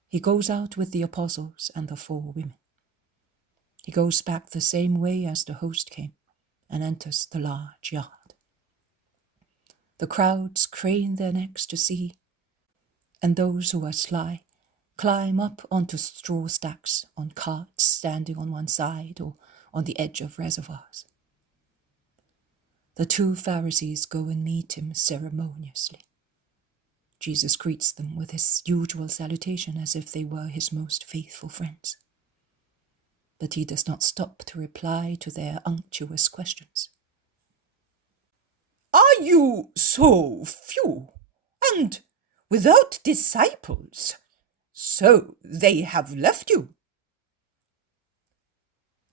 He goes out with the apostles and the 4 women. He goes back the same way as the host came and enters the large yard. The crowds crane their necks to see, and those who are sly climb up onto straw stacks on carts standing on one side or on the edge of reservoirs. The 2 Pharisees go and meet him ceremoniously. Jesus greets them with his usual salutation as if they were his most faithful friends. But he does not stop to reply to their unctuous questions. "Are you so few, and without disciples? So they have left you?"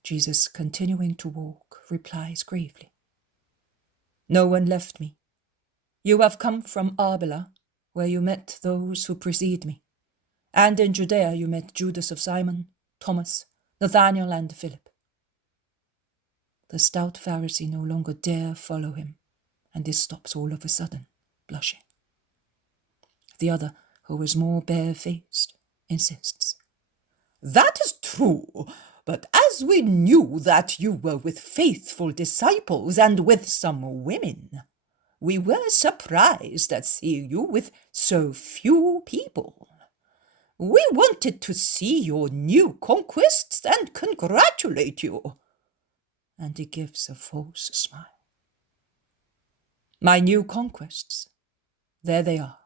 Jesus, continuing to walk, replies gravely, "No one left me. You have come from Arbela, where you met those who precede me, and in Judea you met Judas of Simon, Thomas, Nathanael, and Philip." The stout Pharisee no longer dare follow him, and he stops all of a sudden, blushing. The other, who is more bare-faced, insists, "That is true, but as we knew that you were with faithful disciples and with some women, we were surprised at seeing you with so few people. We wanted to see your new conquests and congratulate you." And he gives a false smile. "My new conquests, there they are."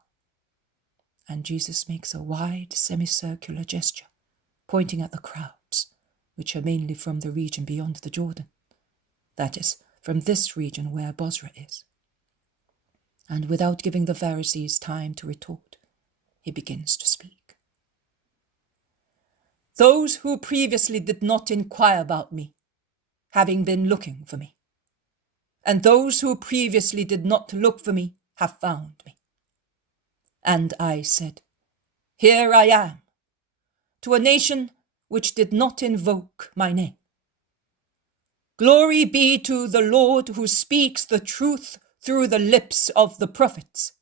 And Jesus makes a wide semicircular gesture, pointing at the crowds, which are mainly from the region beyond the Jordan, that is, from this region where Bozrah is. And without giving the Pharisees time to retort, he begins to speak. Those who previously did not inquire about me, having been looking for me, and those who previously did not look for me have found me. And I said, Here I am, to a nation which did not invoke my name. Glory be to the Lord who speaks the truth through the lips of the prophets.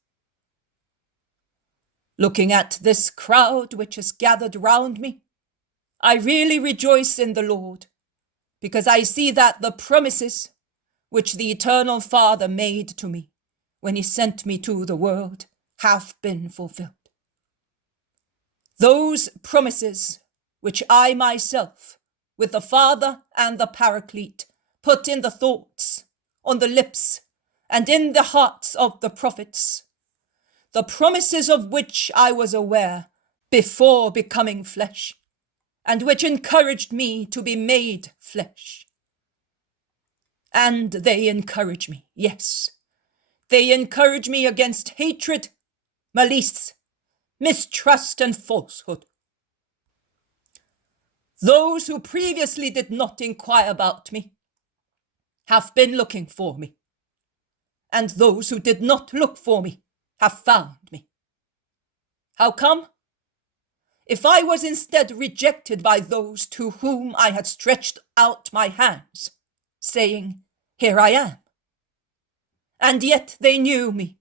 Looking at this crowd which has gathered round me, I really rejoice in the Lord, because I see that the promises which the Eternal Father made to me when he sent me to the world have been fulfilled. Those promises which I myself, with the Father and the Paraclete, put in the thoughts, on the lips, and in the hearts of the prophets, the promises of which I was aware before becoming flesh, and which encouraged me to be made flesh. And they encourage me, yes, they encourage me against hatred, malice, mistrust, and falsehood. Those who previously did not inquire about me have been looking for me, and those who did not look for me have found me. How come? If I was instead rejected by those to whom I had stretched out my hands, saying, Here I am, and yet they knew me,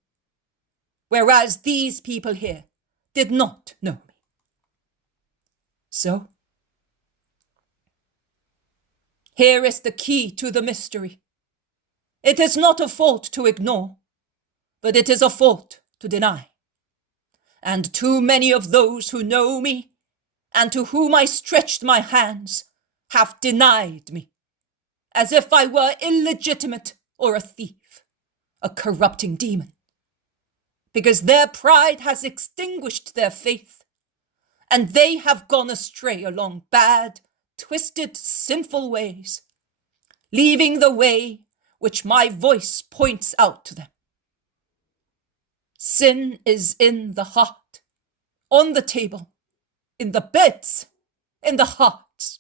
whereas these people here did not know me. So, here is the key to the mystery. It is not a fault to ignore, but it is a fault to deny. And too many of those who know me and to whom I stretched my hands have denied me, as if I were illegitimate or a thief, a corrupting demon, because their pride has extinguished their faith, and they have gone astray along bad, twisted, sinful ways, leaving the way which my voice points out to them. Sin is in the heart, on the table, in the beds, in the hearts,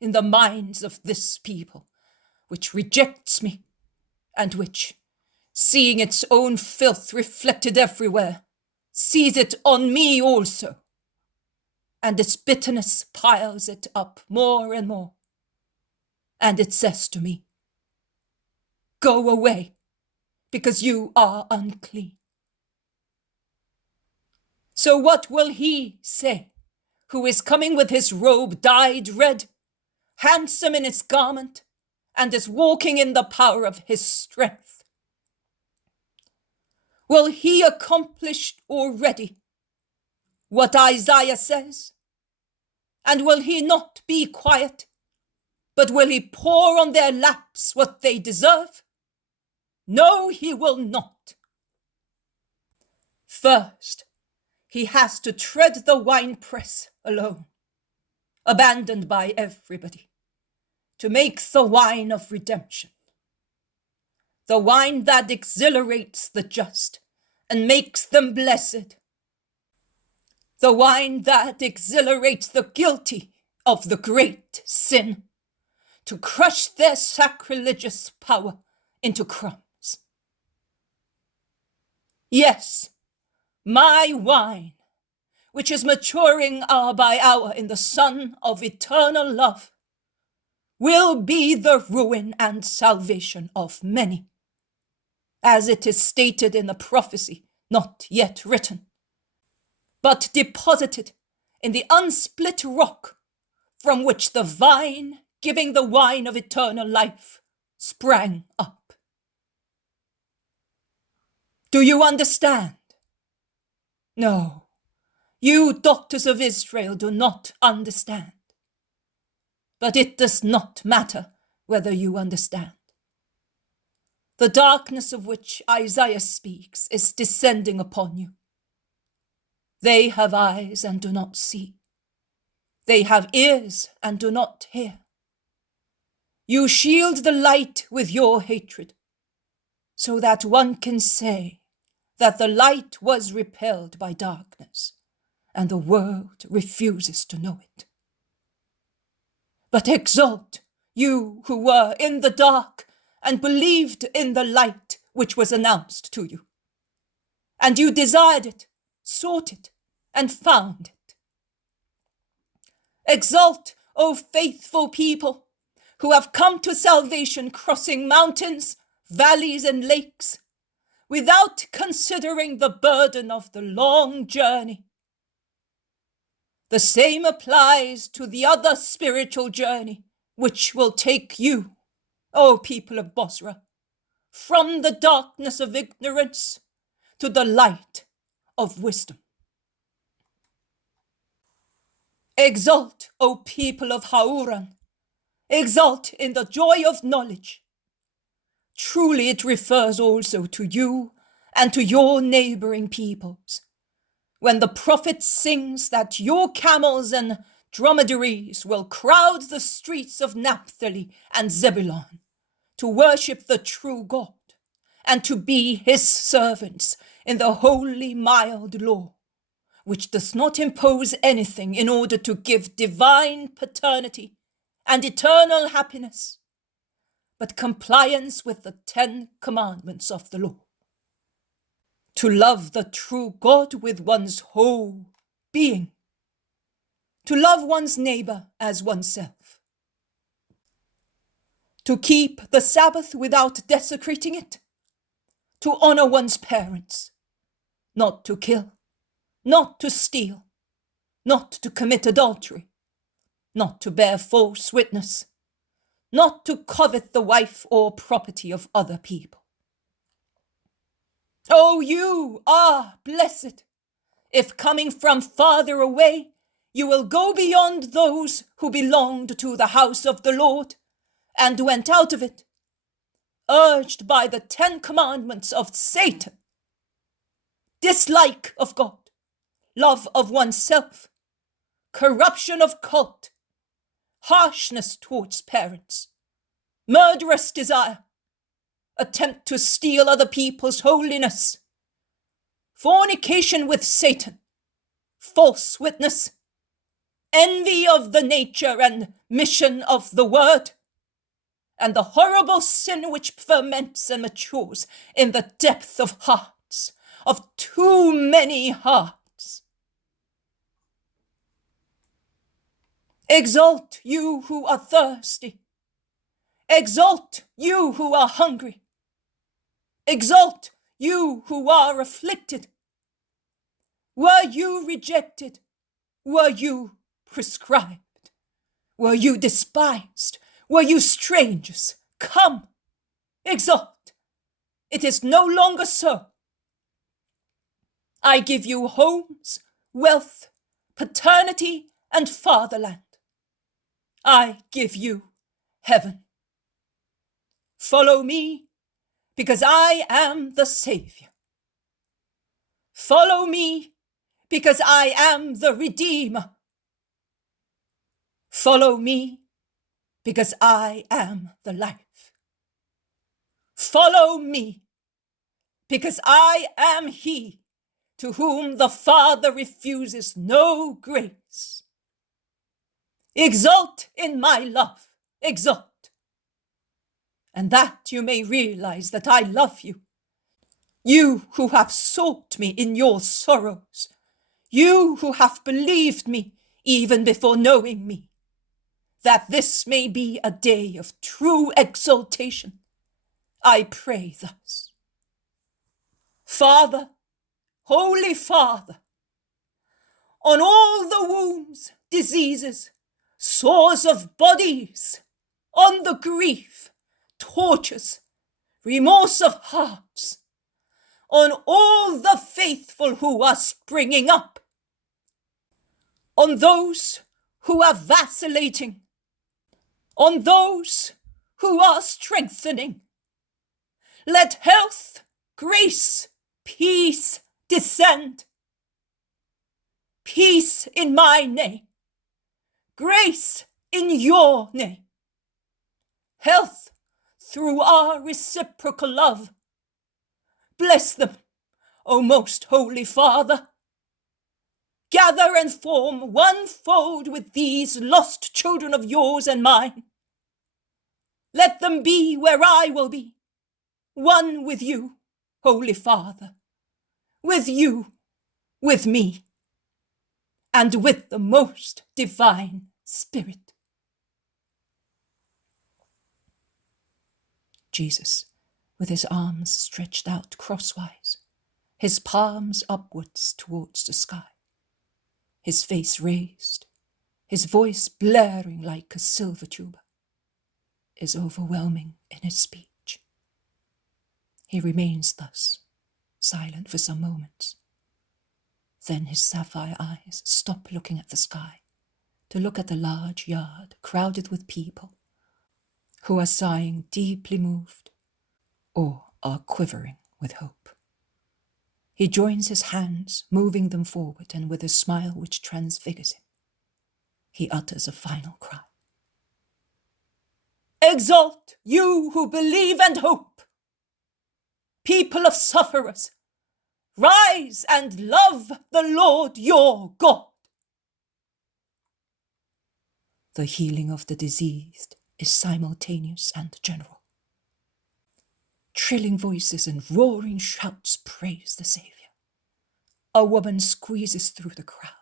in the minds of this people, which rejects me, and which, seeing its own filth reflected everywhere, sees it on me also, and its bitterness piles it up more and more. And it says to me, Go away, because you are unclean. So what will he say, who is coming with his robe dyed red, handsome in its garment, and is walking in the power of his strength? Will he accomplish already what Isaiah says? And will he not be quiet, but will he pour on their laps what they deserve? No, he will not. First, he has to tread the winepress alone, abandoned by everybody, to make the wine of redemption, the wine that exhilarates the just and makes them blessed, the wine that exhilarates the guilty of the great sin, to crush their sacrilegious power into crumbs. Yes, my wine, which is maturing hour by hour in the sun of eternal love, will be the ruin and salvation of many, as it is stated in the prophecy not yet written, but deposited in the unsplit rock from which the vine giving the wine of eternal life sprang up. Do you understand? No, you doctors of Israel do not understand. But it does not matter whether you understand. The darkness of which Isaiah speaks is descending upon you. They have eyes and do not see. They have ears and do not hear. You shield the light with your hatred, so that one can say that the light was repelled by darkness, and the world refuses to know it. But exult, you who were in the dark and believed in the light which was announced to you. And you desired it, sought it, and found it. Exult, O faithful people, who have come to salvation crossing mountains, valleys, and lakes, without considering the burden of the long journey. The same applies to the other spiritual journey, which will take you, O people of Bozrah, from the darkness of ignorance to the light of wisdom. Exult, O people of Hauran, exult in the joy of knowledge. Truly it refers also to you and to your neighboring peoples, when the prophet sings that your camels and dromedaries will crowd the streets of Naphtali and Zebulun to worship the true God and to be his servants in the holy mild law, which does not impose anything in order to give divine paternity and eternal happiness, but compliance with the 10 commandments of the law. To love the true God with one's whole being, to love one's neighbor as oneself, to keep the Sabbath without desecrating it, to honor one's parents, not to kill, not to steal, not to commit adultery, not to bear false witness, not to covet the wife or property of other people. Oh, you are blessed if, coming from farther away, you will go beyond those who belonged to the house of the Lord and went out of it, urged by the 10 commandments of Satan: dislike of God, love of oneself, corruption of cult, harshness towards parents, murderous desire, attempt to steal other people's holiness, fornication with Satan, false witness, envy of the nature and mission of the word, and the horrible sin which ferments and matures in the depth of hearts, of too many hearts. Exult, you who are thirsty. Exult, you who are hungry. Exult, you who are afflicted. Were you rejected? Were you prescribed? Were you despised? Were you strangers? Come, exult. It is no longer so. I give you homes, wealth, paternity, and fatherland. I give you heaven. Follow me, because I am the Savior. Follow me, because I am the Redeemer. Follow me, because I am the life. Follow me, because I am he to whom the Father refuses no grace. Exult in my love, exult, and that you may realize that I love you. You who have sought me in your sorrows, you who have believed me even before knowing me, that this may be a day of true exaltation, I pray thus. Father, Holy Father, on all the wounds, diseases, sores of bodies, on the grief, tortures, remorse of hearts, on all the faithful who are springing up, on those who are vacillating, on those who are strengthening. Let health, grace, peace descend. Peace in my name, grace in your name. health through our reciprocal love. Bless them, O most holy Father. Gather and form one fold with these lost children of yours and mine. Let them be where I will be, one with you, Holy Father, with you, with me, and with the most divine Spirit. Jesus, with his arms stretched out crosswise, his palms upwards towards the sky, his face raised, his voice blaring like a silver tuba, is overwhelming in his speech. He remains thus, silent for some moments. Then his sapphire eyes stop looking at the sky to look at the large yard crowded with people who are sighing deeply moved or are quivering with hope. He joins his hands, moving them forward, and with a smile which transfigures him, he utters a final cry. Exalt, you who believe and hope! People of sufferers, rise and love the Lord your God! The healing of the diseased is simultaneous and general. Trilling voices and roaring shouts praise the Saviour. A woman squeezes through the crowd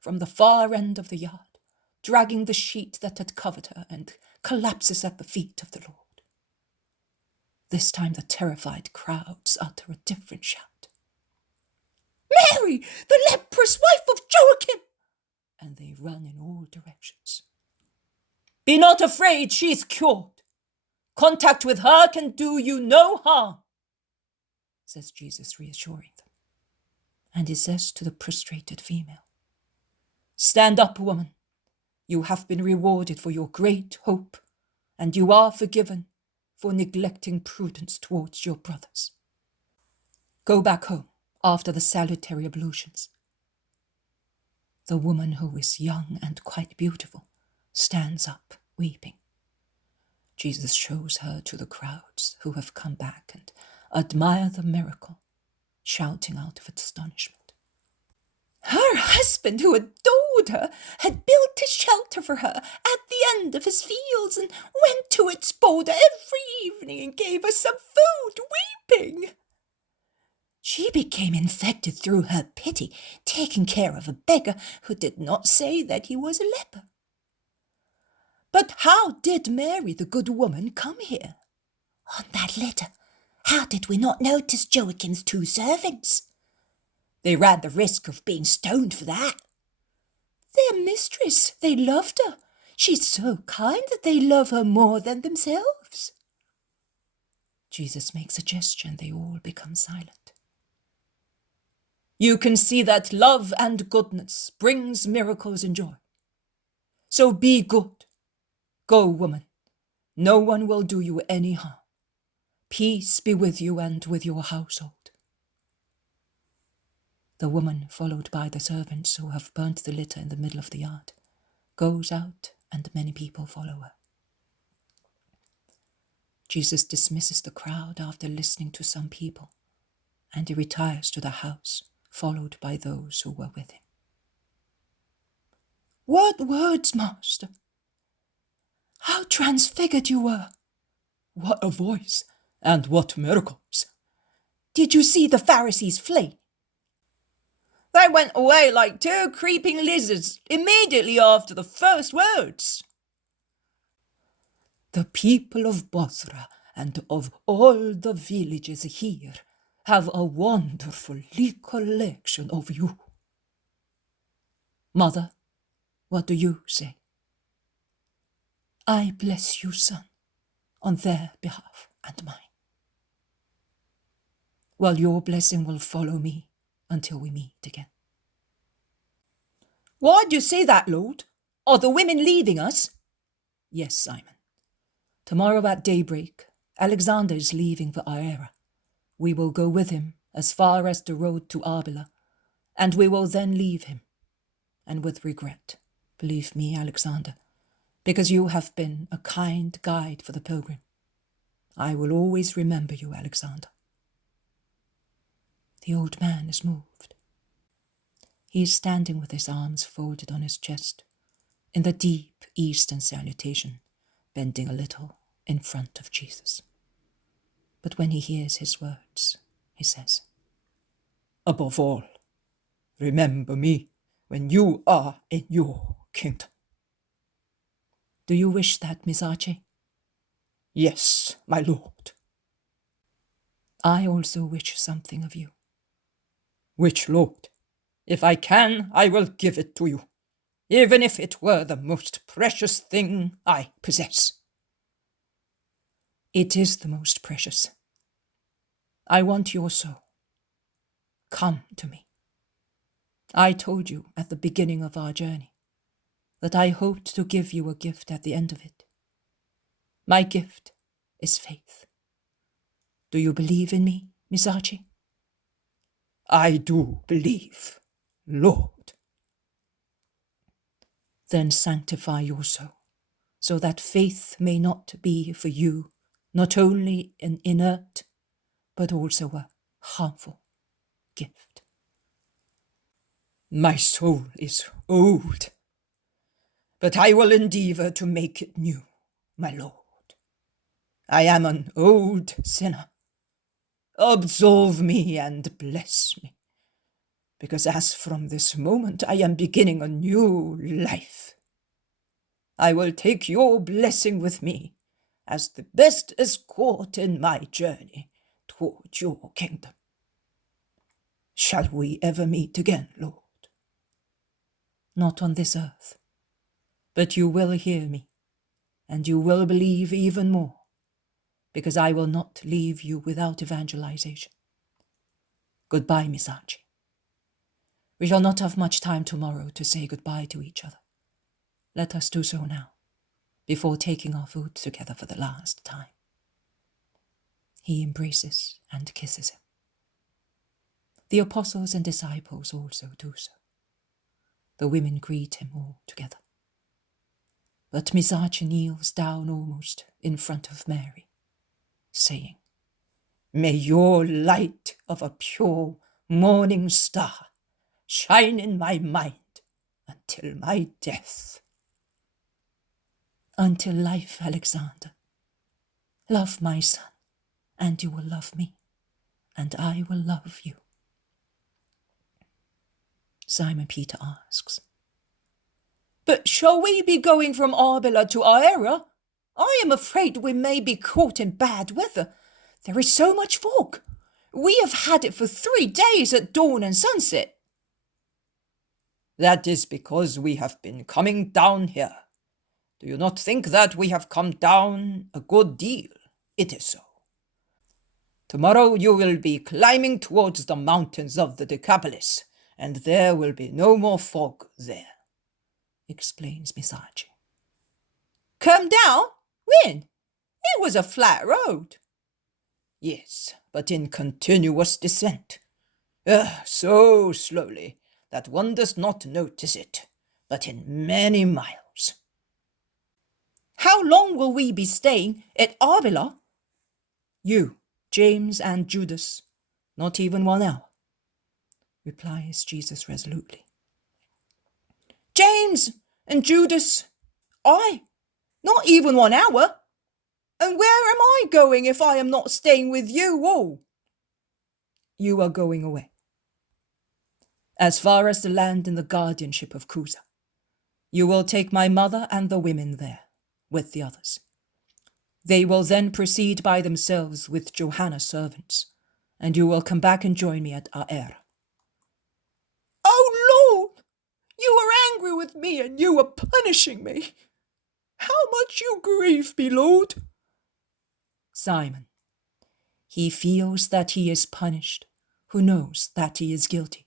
from the far end of the yard, dragging the sheet that had covered her, and collapses at the feet of the Lord. This time the terrified crowds utter a different shout. Mary, the leprous wife of Joachim! And they run in all directions. Be not afraid, she is cured. Contact with her can do you no harm, says Jesus, reassuring them. And he says to the prostrated female, Stand up, woman. You have been rewarded for your great hope, and you are forgiven for neglecting prudence towards your brothers. Go back home after the salutary ablutions. The woman, who is young and quite beautiful, stands up, weeping. Jesus shows her to the crowds who have come back and admire the miracle, shouting out of astonishment. Her husband, who adored her, had built a shelter for her at the end of his fields and went to its border every evening and gave her some food, weeping. She became infected through her pity, taking care of a beggar who did not say that he was a leper. But how did Mary, the good woman, come here? On that litter. How did we not notice Joachim's 2 servants? They ran the risk of being stoned for that. Their mistress, they loved her. She's so kind that they love her more than themselves. Jesus makes a gesture and they all become silent. You can see that love and goodness brings miracles and joy. So be good. Go, woman. No one will do you any harm. Peace be with you and with your household. The woman, followed by the servants who have burnt the litter in the middle of the yard, goes out, and many people follow her. Jesus dismisses the crowd after listening to some people, and he retires to the house, followed by those who were with him. What words, Master! How transfigured you were! What a voice, and what miracles! Did you see the Pharisees flee? They went away like 2 creeping lizards immediately after the first words. The people of Bozrah and of all the villages here have a wonderful recollection of you. Mother, what do you say? I bless you, son, on their behalf and mine. Well, your blessing will follow me until we meet again. Why do you say that, Lord? Are the women leaving us? Yes, Simon. Tomorrow at daybreak, Alexander is leaving for Aera. We will go with him as far as the road to Arbela, and we will then leave him. And with regret, believe me, Alexander, because you have been a kind guide for the pilgrim. I will always remember you, Alexander. The old man is moved. He is standing with his arms folded on his chest, in the deep Eastern salutation, bending a little in front of Jesus. But when he hears his words, he says, Above all, remember me when you are in your kingdom. Do you wish that, Zacchie? Yes, my lord. I also wish something of you. Which, Lord? If I can, I will give it to you, even if it were the most precious thing I possess. It is the most precious. I want your soul. Come to me. I told you at the beginning of our journey that I hoped to give you a gift at the end of it. My gift is faith. Do you believe in me, Zacchie? I do believe, Lord. Then sanctify your soul, so that faith may not be for you not only an inert, but also a harmful gift. My soul is old, but I will endeavor to make it new, my Lord. I am an old sinner. Absolve me and bless me, because as from this moment I am beginning a new life. I will take your blessing with me as the best escort in my journey toward your kingdom. Shall we ever meet again, Lord? Not on this earth, but you will hear me, and you will believe even more, because I will not leave you without evangelization. Goodbye, Zacchie. We shall not have much time tomorrow to say goodbye to each other. Let us do so now, before taking our food together for the last time. He embraces and kisses him. The apostles and disciples also do so. The women greet him all together. But Zacchie kneels down almost in front of Mary, saying, May your light of a pure morning star shine in my mind until my death. Until life, Alexander. Love my son, and you will love me, and I will love you. Simon Peter asks, But shall we be going from Arbela to Aera? I am afraid we may be caught in bad weather. There is so much fog. We have had it for 3 days at dawn and sunset. That is because we have been coming down here. Do you not think that we have come down a good deal? It is so. Tomorrow you will be climbing towards the mountains of the Decapolis, and there will be no more fog there, explains Zacchie. Come down? When? It was a flat road. Yes, but in continuous descent. So slowly that one does not notice it, but in many miles. How long will we be staying at Arbela? You, James and Judas, not even 1 hour, replies Jesus resolutely. James and Judas, not even 1 hour. And where am I going if I am not staying with you all? You are going away, as far as the land in the guardianship of Cusa. You will take my mother and the women there, with the others. They will then proceed by themselves with Johanna's servants, and you will come back and join me at Aera. Oh, Lord, you are angry with me and you are punishing me. How much you grieve me, Lord. Simon, he feels that he is punished, who knows that he is guilty.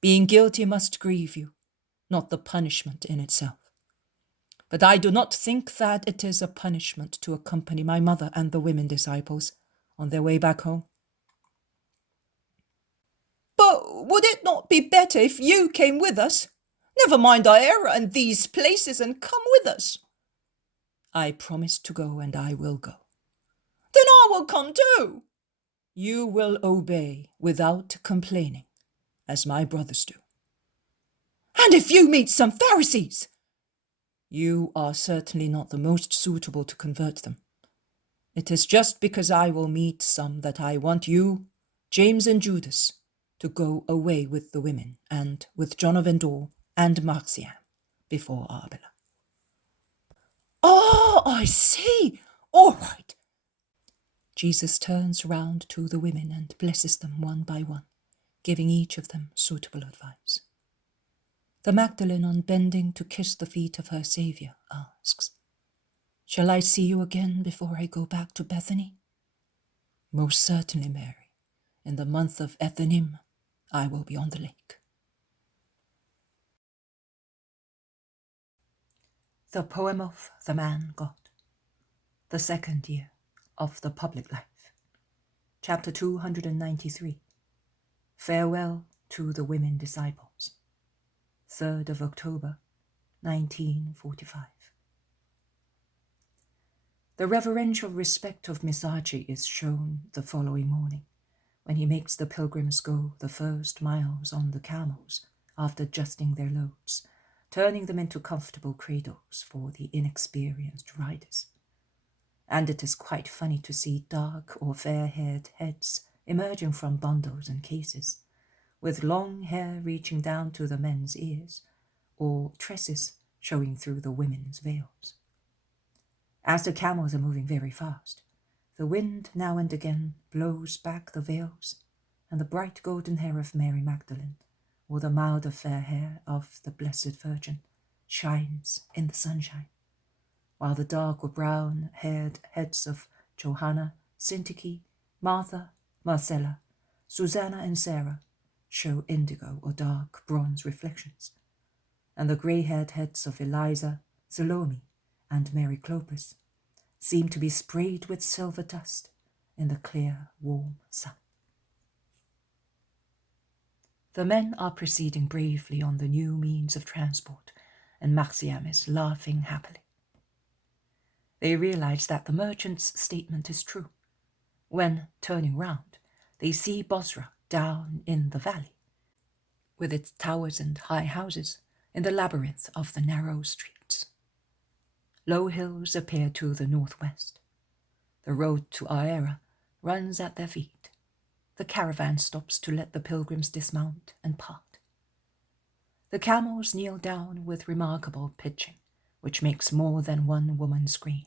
Being guilty must grieve you, not the punishment in itself. But I do not think that it is a punishment to accompany my mother and the women disciples on their way back home. But would it not be better if you came with us? Never mind Aera and these places and come with us. I promised to go, and I will go. Then I will come too. You will obey without complaining, as my brothers do. And if you meet some Pharisees? You are certainly not the most suitable to convert them. It is just because I will meet some that I want you, James and Judas, to go away with the women and with John of Endor and Marciam before Arbela. Oh, I see. All right. Jesus turns round to the women and blesses them one by one, giving each of them suitable advice. The Magdalene, on bending to kiss the feet of her Saviour, asks, "Shall I see you again before I go back to Bethany?" "Most certainly, Mary. In the month of Ethanim, I will be on the lake." The Poem of the Man God. The second year of the public life. Chapter 293. Farewell to the women disciples. 3rd of October, 1945. The reverential respect of Zacchie is shown the following morning, when he makes the pilgrims go the first miles on the camels after adjusting their loads, turning them into comfortable cradles for the inexperienced riders. And it is quite funny to see dark or fair-haired heads emerging from bundles and cases, with long hair reaching down to the men's ears, or tresses showing through the women's veils. As the camels are moving very fast, the wind now and again blows back the veils, and the bright golden hair of Mary Magdalene, or the milder fair hair of the Blessed Virgin, shines in the sunshine, while the dark or brown-haired heads of Johanna, Syntyche, Martha, Marcella, Susanna, and Sarah show indigo or dark bronze reflections, and the grey-haired heads of Eliza, Salome, and Mary Clopas seem to be sprayed with silver dust in the clear, warm sun. The men are proceeding bravely on the new means of transport, and Marciam is laughing happily. They realize that the merchant's statement is true. When, turning round, they see Bozrah down in the valley, with its towers and high houses in the labyrinth of the narrow streets. Low hills appear to the northwest. The road to Aera runs at their feet. The caravan stops to let the pilgrims dismount and part. The camels kneel down with remarkable pitching, which makes more than one woman scream.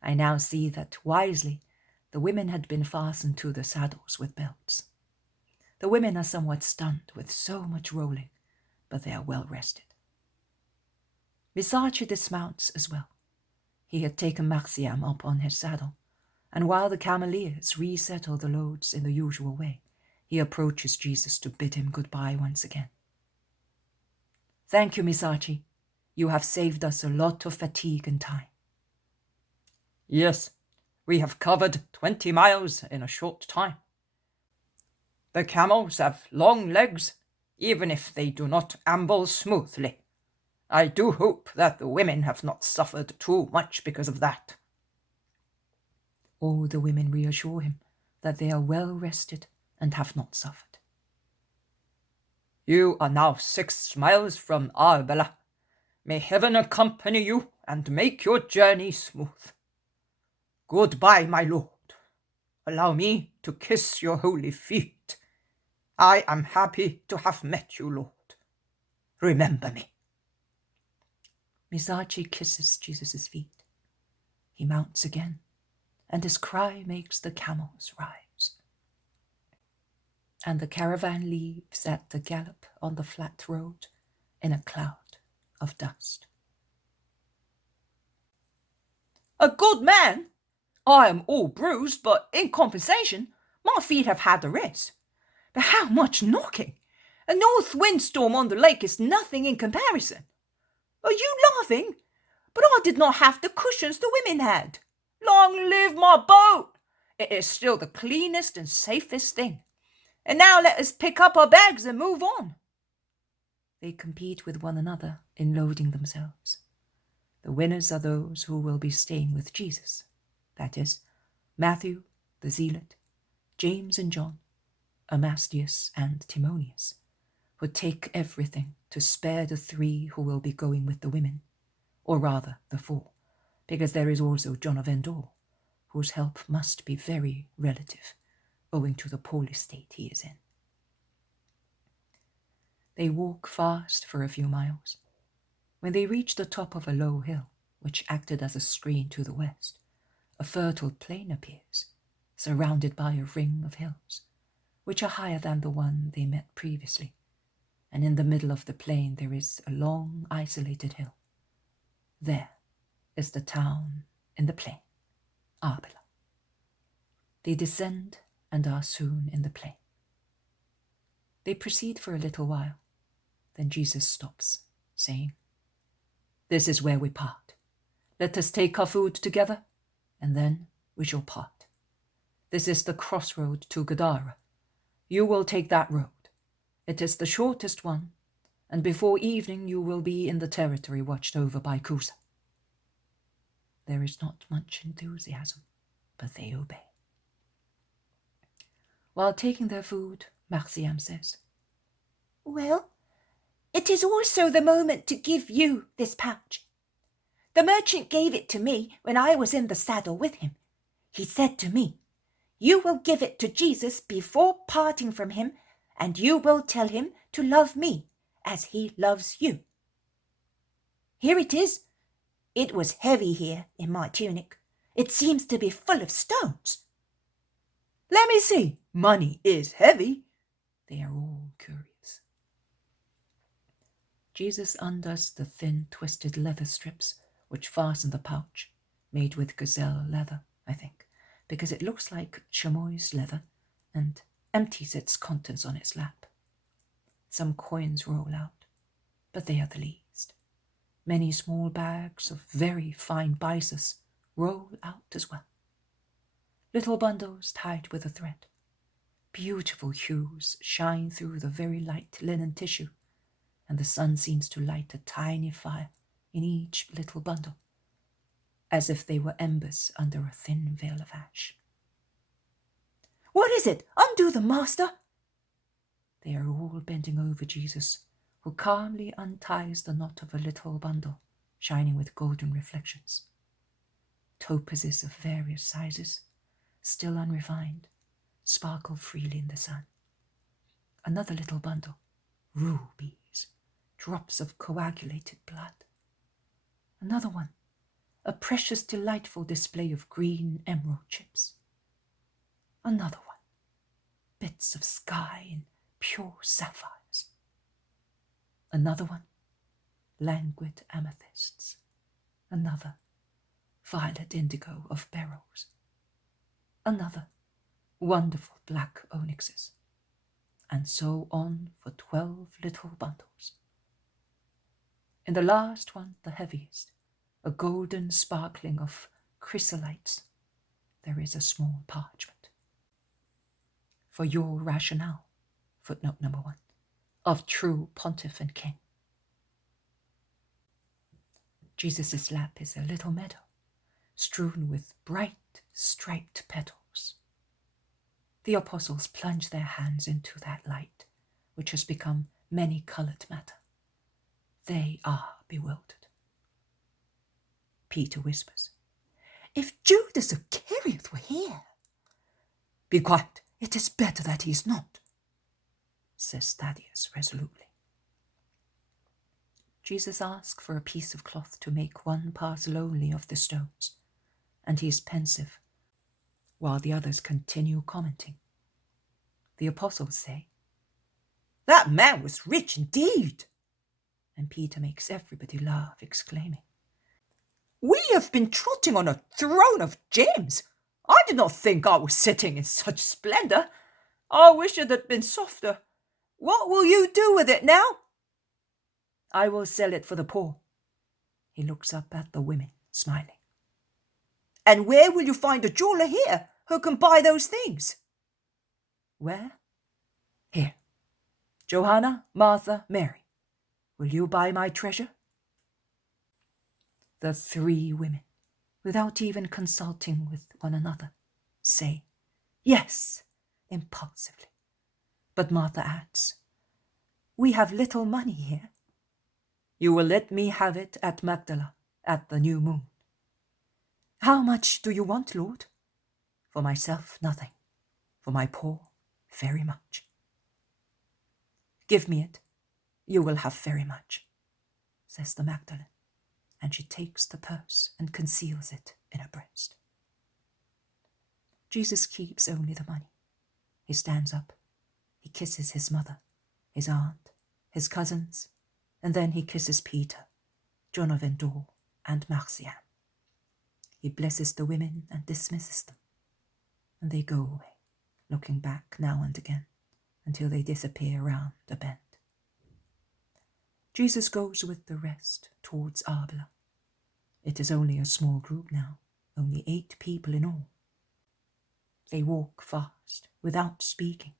I now see that, wisely, the women had been fastened to the saddles with belts. The women are somewhat stunned with so much rolling, but they are well rested. Zacchie dismounts as well. He had taken Marciam up on his saddle, and while the Cameleers resettle the loads in the usual way, he approaches Jesus to bid him goodbye once again. "Thank you, Zacchie. You have saved us a lot of fatigue and time." "Yes, we have covered 20 miles in a short time. The camels have long legs, even if they do not amble smoothly. I do hope that the women have not suffered too much because of that." All the women reassure him that they are well rested and have not suffered. "You are now 6 miles from Arbela. May heaven accompany you and make your journey smooth. Goodbye, my lord. Allow me to kiss your holy feet. I am happy to have met you, Lord. Remember me." Zacchie kisses Jesus' feet. He mounts again, and his cry makes the camels rise. And the caravan leaves at the gallop on the flat road in a cloud of dust. "A good man? I am all bruised, but in compensation, my feet have had a rest. But how much knocking! A north windstorm on the lake is nothing in comparison. Are you laughing? But I did not have the cushions the women had. Long live my boat! It is still the cleanest and safest thing. And now let us pick up our bags and move on." They compete with one another in loading themselves. The winners are those who will be staying with Jesus. That is, Matthew, the Zealot, James and John, Ermasteus and Timonius, who take everything to spare the 3 who will be going with the women, or rather the 4, because there is also John of Endor, whose help must be very relative, owing to the poorly state he is in. They walk fast for a few miles. When they reach the top of a low hill, which acted as a screen to the west, a fertile plain appears, surrounded by a ring of hills, which are higher than the one they met previously, and in the middle of the plain there is a long, isolated hill. There is the town in the plain, Arbela. They descend and are soon in the plain. They proceed for a little while. Then Jesus stops, saying, "This is where we part. Let us take our food together, and then we shall part. This is the crossroad to Gadara. You will take that road. It is the shortest one, and before evening you will be in the territory watched over by Cusa." There is not much enthusiasm, but they obey. While taking their food, Marciam says, "Well, it is also the moment to give you this pouch. The merchant gave it to me when I was in the saddle with him. He said to me, 'You will give it to Jesus before parting from him, and you will tell him to love me as he loves you.' Here it is. It was heavy here in my tunic. It seems to be full of stones." "Let me see. Money is heavy." They are all curious. Jesus undoes the thin, twisted leather strips which fasten the pouch, made with gazelle leather, I think, because it looks like chamois leather, and empties its contents on its lap. Some coins roll out, but they are the least. Many small bags of very fine byssus roll out as well. Little bundles tied with a thread. Beautiful hues shine through the very light linen tissue, and the sun seems to light a tiny fire in each little bundle, as if they were embers under a thin veil of ash. "What is it? Undo them, master." They are all bending over Jesus, who calmly unties the knot of a little bundle, shining with golden reflections. Topazes of various sizes, still unrefined, sparkle freely in the sun. Another little bundle, rubies, drops of coagulated blood. Another one, a precious, delightful display of green emerald chips. Another one, bits of sky in pure sapphires. Another one, languid amethysts. Another, violet indigo of beryls. Another, wonderful black onyxes. And so on for 12 little bundles. In the last one, the heaviest, a golden sparkling of chrysolites, there is a small parchment. For your rationale, footnote number 1, of true pontiff and king. Jesus' lap is a little meadow, strewn with bright striped petals. The apostles plunge their hands into that light, which has become many-coloured matter. They are bewildered. Peter whispers, "If Judas Iscariot were here." "Be quiet. It is better that he is not," says Thaddeus resolutely. Jesus asks for a piece of cloth to make one pass lonely of the stones, and he is pensive, while the others continue commenting. The apostles say, "That man was rich indeed." And Peter makes everybody laugh, exclaiming, "We have been trotting on a throne of gems. I did not think I was sitting in such splendour. I wish it had been softer. What will you do with it now?" "I will sell it for the poor." He looks up at the women, smiling. "And where will you find a jeweller here who can buy those things?" "Where?" "Here. Johanna, Martha, Mary. Will you buy my treasure?" The three women, without even consulting with one another, say, "Yes," impulsively. But Martha adds, "We have little money here. You will let me have it at Magdala, at the new moon." "How much do you want, Lord?" "For myself, nothing. For my poor, very much." "Give me it. You will have very much," says the Magdalene, and she takes the purse and conceals it in her breast. Jesus keeps only the money. He stands up. He kisses his mother, his aunt, his cousins, and then he kisses Peter, John of Endor, and Marcian. He blesses the women and dismisses them, and they go away, looking back now and again until they disappear round a bend. Jesus goes with the rest towards Arbela. It is only a small group now, only 8 people in all. They walk fast, without speaking,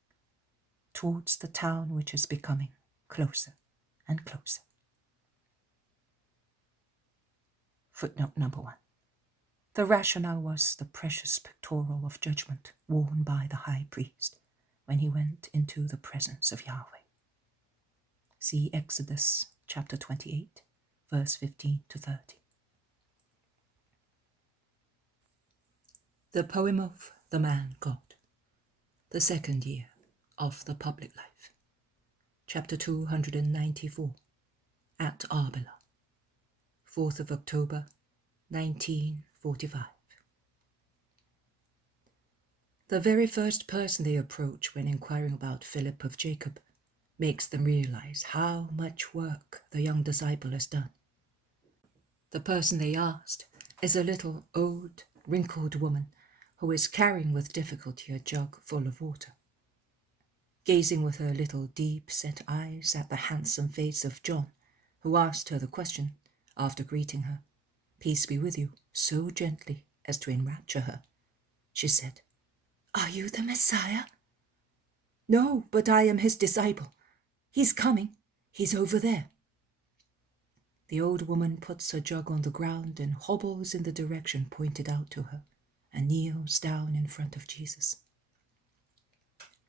towards the town which is becoming closer and closer. Footnote number 1. The rationale was the precious pectoral of judgment worn by the high priest when he went into the presence of Yahweh. See Exodus chapter 28, verse 15 to 30. The poem of the man God, the second year of the public life, chapter 294, at Arbela, 4th of October, 1945. The very first person they approach when inquiring about Philip of Jacob makes them realize how much work the young disciple has done. The person they asked is a little old, wrinkled woman who is carrying with difficulty a jug full of water. Gazing with her little deep-set eyes at the handsome face of John, who asked her the question, after greeting her, "Peace be with you," so gently as to enrapture her, she said, "Are you the Messiah?" "No, but I am his disciple. He's coming. He's over there." The old woman puts her jug on the ground and hobbles in the direction pointed out to her, and kneels down in front of Jesus.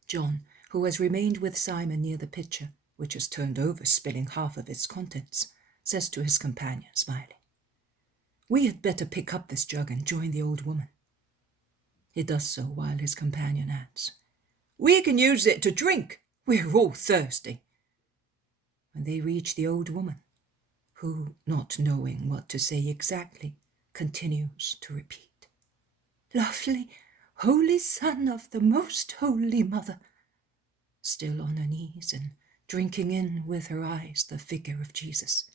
John, who has remained with Simon near the pitcher, which is turned over, spilling half of its contents, says to his companion, smiling, "We had better pick up this jug and join the old woman." He does so while his companion adds, "We can use it to drink. We're all thirsty." When they reach the old woman, who, not knowing what to say exactly, continues to repeat, "Lovely, holy Son of the most holy Mother," still on her knees and drinking in with her eyes the figure of Jesus,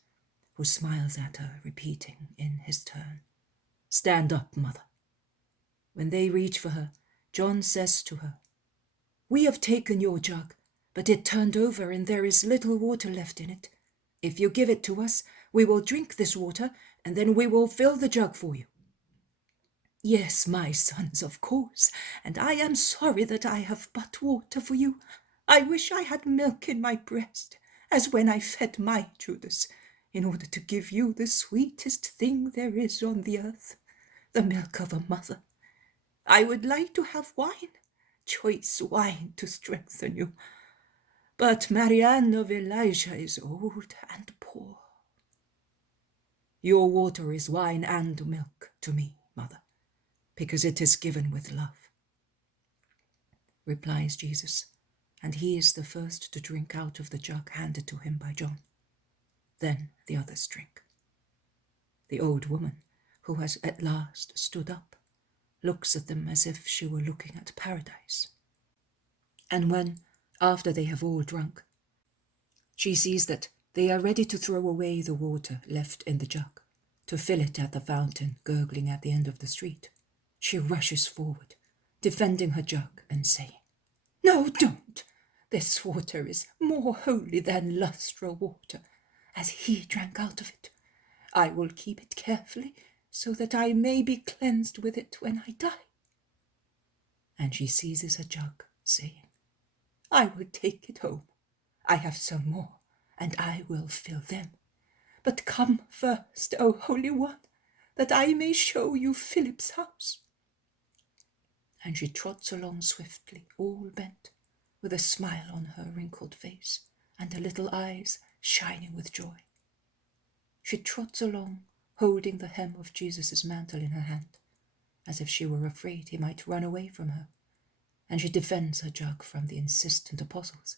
who smiles at her, repeating in his turn, "Stand up, mother." When they reach for her, John says to her, "We have taken your jug, but it turned over and there is little water left in it. If you give it to us, we will drink this water, and then we will fill the jug for you." "Yes, my sons, of course, and I am sorry that I have but water for you. I wish I had milk in my breast, as when I fed my Judas, in order to give you the sweetest thing there is on the earth, the milk of a mother. I would like to have wine, choice wine to strengthen you. But Marianne of Elijah is old and poor." "Your water is wine and milk to me, mother, because it is given with love," replies Jesus, and he is the first to drink out of the jug handed to him by John. Then the others drink. The old woman, who has at last stood up, looks at them as if she were looking at paradise. And when, after they have all drunk, she sees that they are ready to throw away the water left in the jug, to fill it at the fountain gurgling at the end of the street, she rushes forward, defending her jug and saying, "No, don't! This water is more holy than lustral water, as he drank out of it. I will keep it carefully, so that I may be cleansed with it when I die." And she seizes a jug, saying, "I will take it home. I have some more, and I will fill them. But come first, O Holy One, that I may show you Philip's house. And she trots along swiftly, all bent, with a smile on her wrinkled face and her little eyes shining with joy. She trots along, holding the hem of Jesus' mantle in her hand, as if she were afraid he might run away from her, and she defends her jug from the insistent apostles,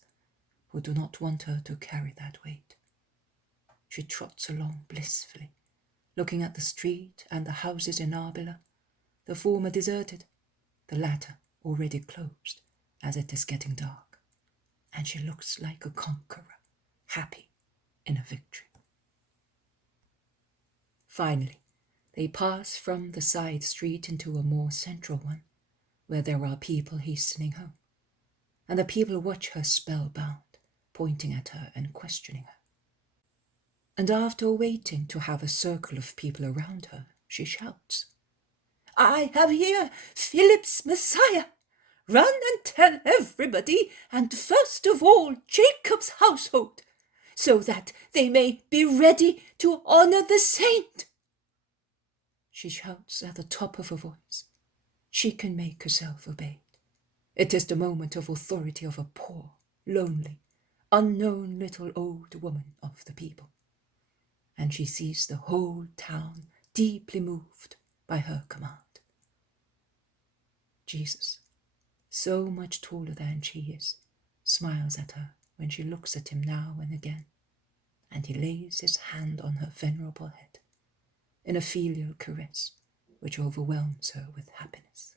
who do not want her to carry that weight. She trots along blissfully, looking at the street and the houses in Arbela, the former deserted, the latter already closed, as it is getting dark, and she looks like a conqueror, happy in a victory. Finally, they pass from the side street into a more central one, where there are people hastening home, and the people watch her spellbound, pointing at her and questioning her. And after waiting to have a circle of people around her, she shouts, I have here Philip's Messiah. Run and tell everybody, and first of all Jacob's household, so that they may be ready to honor the saint. She shouts at the top of her voice. She can make herself obeyed. It is the moment of authority of a poor, lonely, unknown little old woman of the people. And she sees the whole town deeply moved by her command. Jesus, so much taller than she is, smiles at her when she looks at him now and again, and he lays his hand on her venerable head in a filial caress which overwhelms her with happiness.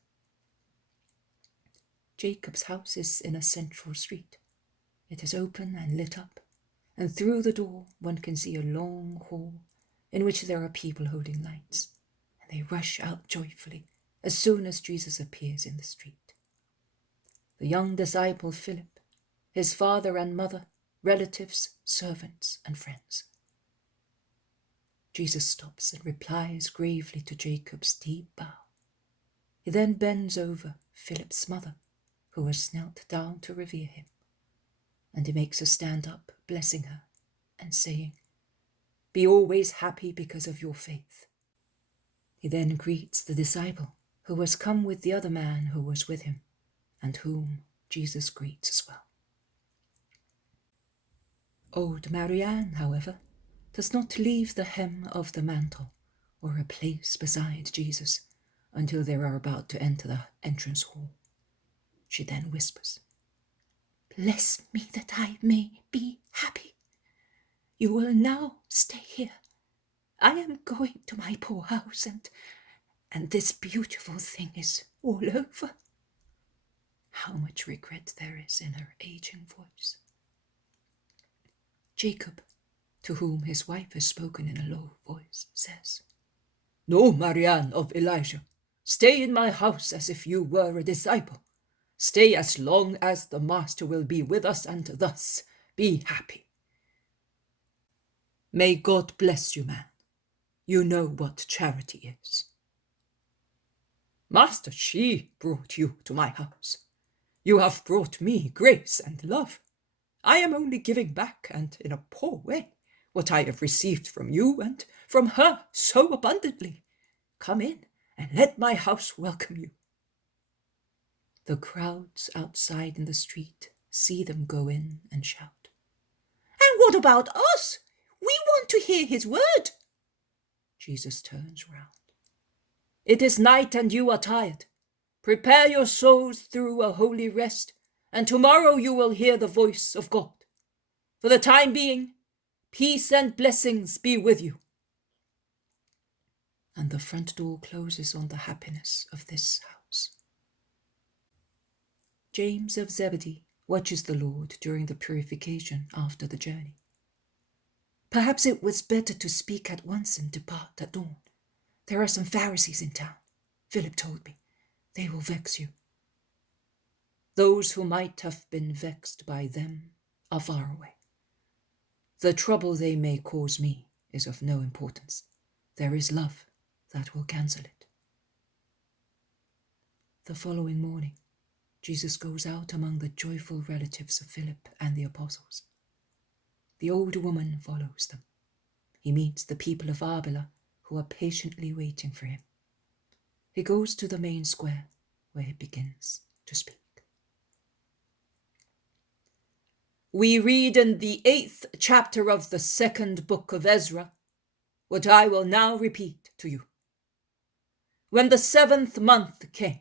Jacob's house is in a central street. It is open and lit up, and through the door one can see a long hall in which there are people holding lights, and they rush out joyfully as soon as Jesus appears in the street. The young disciple Philip, his father and mother, relatives, servants, and friends. Jesus stops and replies gravely to Jacob's deep bow. He then bends over Philip's mother, who has knelt down to revere him, and he makes her stand up, blessing her and saying, "Be always happy because of your faith." He then greets the disciple who has come with the other man who was with him, and whom Jesus greets as well. Old Marianne, however, does not leave the hem of the mantle or her place beside Jesus until they are about to enter the entrance hall. She then whispers, Bless me that I may be happy. You will now stay here. I am going to my poor house, and this beautiful thing is all over. How much regret there is in her aging voice. Jacob, to whom his wife has spoken in a low voice, says, "No, Marianne of Elijah, stay in my house as if you were a disciple. Stay as long as the Master will be with us, and thus be happy." "May God bless you, man. You know what charity is." "Master, she brought you to my house. You have brought me grace and love. I am only giving back, and in a poor way, what I have received from you and from her so abundantly. Come in, and let my house welcome you." The crowds outside in the street see them go in and shout, And what about us? We want to hear his word. Jesus turns round. "It is night and you are tired. Prepare your souls through a holy rest, and tomorrow you will hear the voice of God. For the time being, peace and blessings be with you." And the front door closes on the happiness of this house. James of Zebedee watches the Lord during the purification after the journey. Perhaps it was better to speak at once and depart at dawn. There are some Pharisees in town. Philip told me. They will vex you. Those who might have been vexed by them are far away. The trouble they may cause me is of no importance. There is love that will cancel it. The following morning, Jesus goes out among the joyful relatives of Philip and the apostles. The old woman follows them. he meets the people of Arbela who are patiently waiting for him. He goes to the main square where he begins to speak. We read in the 8th chapter of the 2nd book of Ezra what I will now repeat to you. When the 7th month came,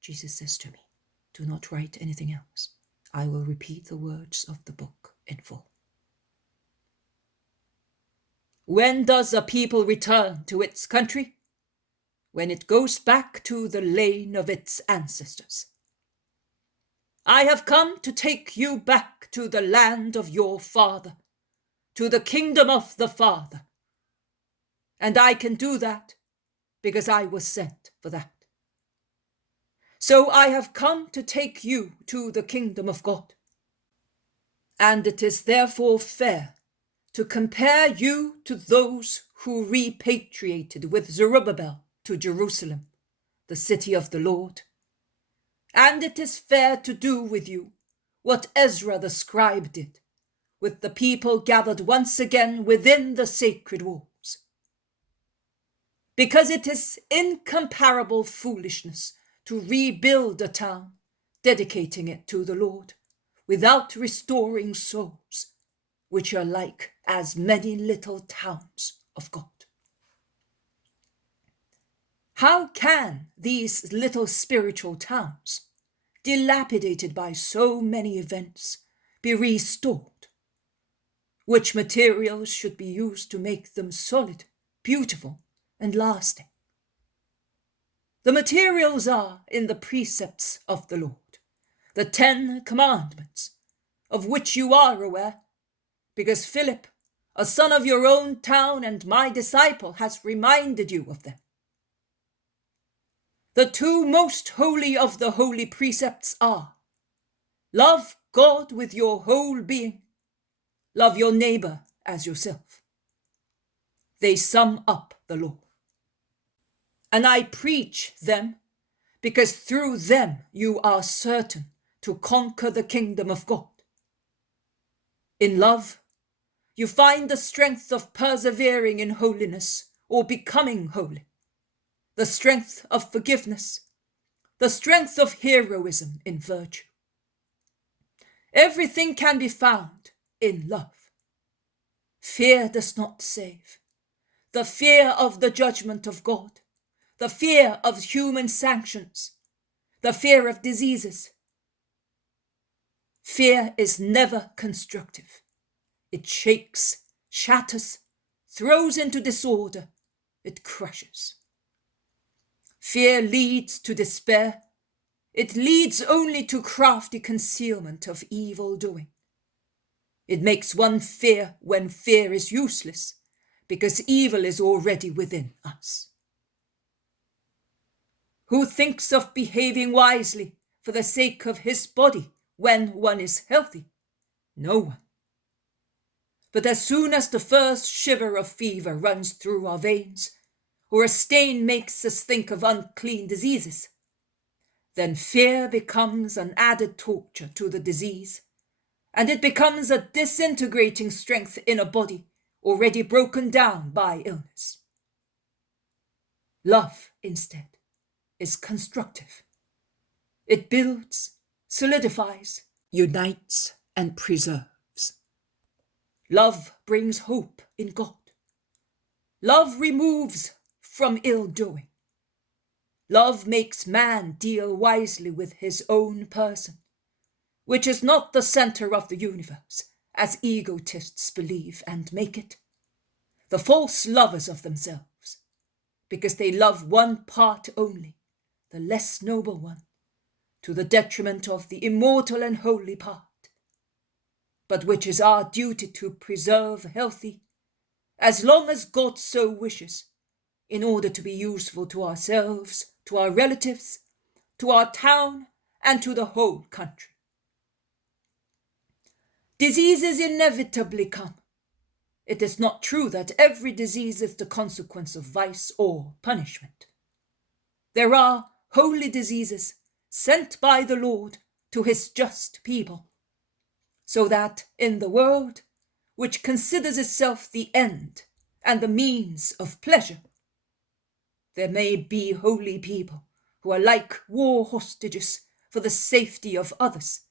Jesus says to me, do not write anything else. I will repeat the words of the book in full. When does a people return to its country? When it goes back to the lane of its ancestors. I have come to take you back to the land of your father, to the kingdom of the Father. And I can do that because I was sent for that. So I have come to take you to the kingdom of God. And it is therefore fair to compare you to those who repatriated with Zerubbabel to Jerusalem, the city of the Lord. And it is fair to do with you what Ezra the scribe did, with the people gathered once again within the sacred walls. Because it is incomparable foolishness to rebuild a town, dedicating it to the Lord, without restoring souls, which are like as many little towns of God. How can these little spiritual towns, dilapidated by so many events, be restored? Which materials should be used to make them solid, beautiful, and lasting? The materials are in the precepts of the Lord, the 10 commandments, of which you are aware, because Philip, a son of your own town and my disciple, has reminded you of them. The 2 most holy of the holy precepts are: love God with your whole being, love your neighbor as yourself. They sum up the law. And I preach them because through them you are certain to conquer the kingdom of God. In love, you find the strength of persevering in holiness or becoming holy, the strength of forgiveness, the strength of heroism in virtue. Everything can be found in love. Fear does not save. The fear of the judgment of God, the fear of human sanctions, the fear of diseases. Fear is never constructive. It shakes, shatters, throws into disorder. It crushes. Fear leads to despair. It leads only to crafty concealment of evil doing. It makes one fear when fear is useless, because evil is already within us. Who thinks of behaving wisely for the sake of his body when one is healthy? No one. But as soon as the first shiver of fever runs through our veins, or a stain makes us think of unclean diseases, then fear becomes an added torture to the disease, and it becomes a disintegrating strength in a body already broken down by illness. Love, instead, is constructive. It builds, solidifies, unites, and preserves. Love brings hope in God. Love removes from ill doing. Love makes man deal wisely with his own person, which is not the center of the universe, as egotists believe and make it. The false lovers of themselves, because they love one part only, the less noble one, to the detriment of the immortal and holy part, but which is our duty to preserve healthy, as long as God so wishes, in order to be useful to ourselves, to our relatives, to our town, and to the whole country. Diseases inevitably come. It is not true that every disease is the consequence of vice or punishment. There are holy diseases sent by the Lord to his just people, so that in the world which considers itself the end and the means of pleasure. There may be holy people who are like war hostages for the safety of others,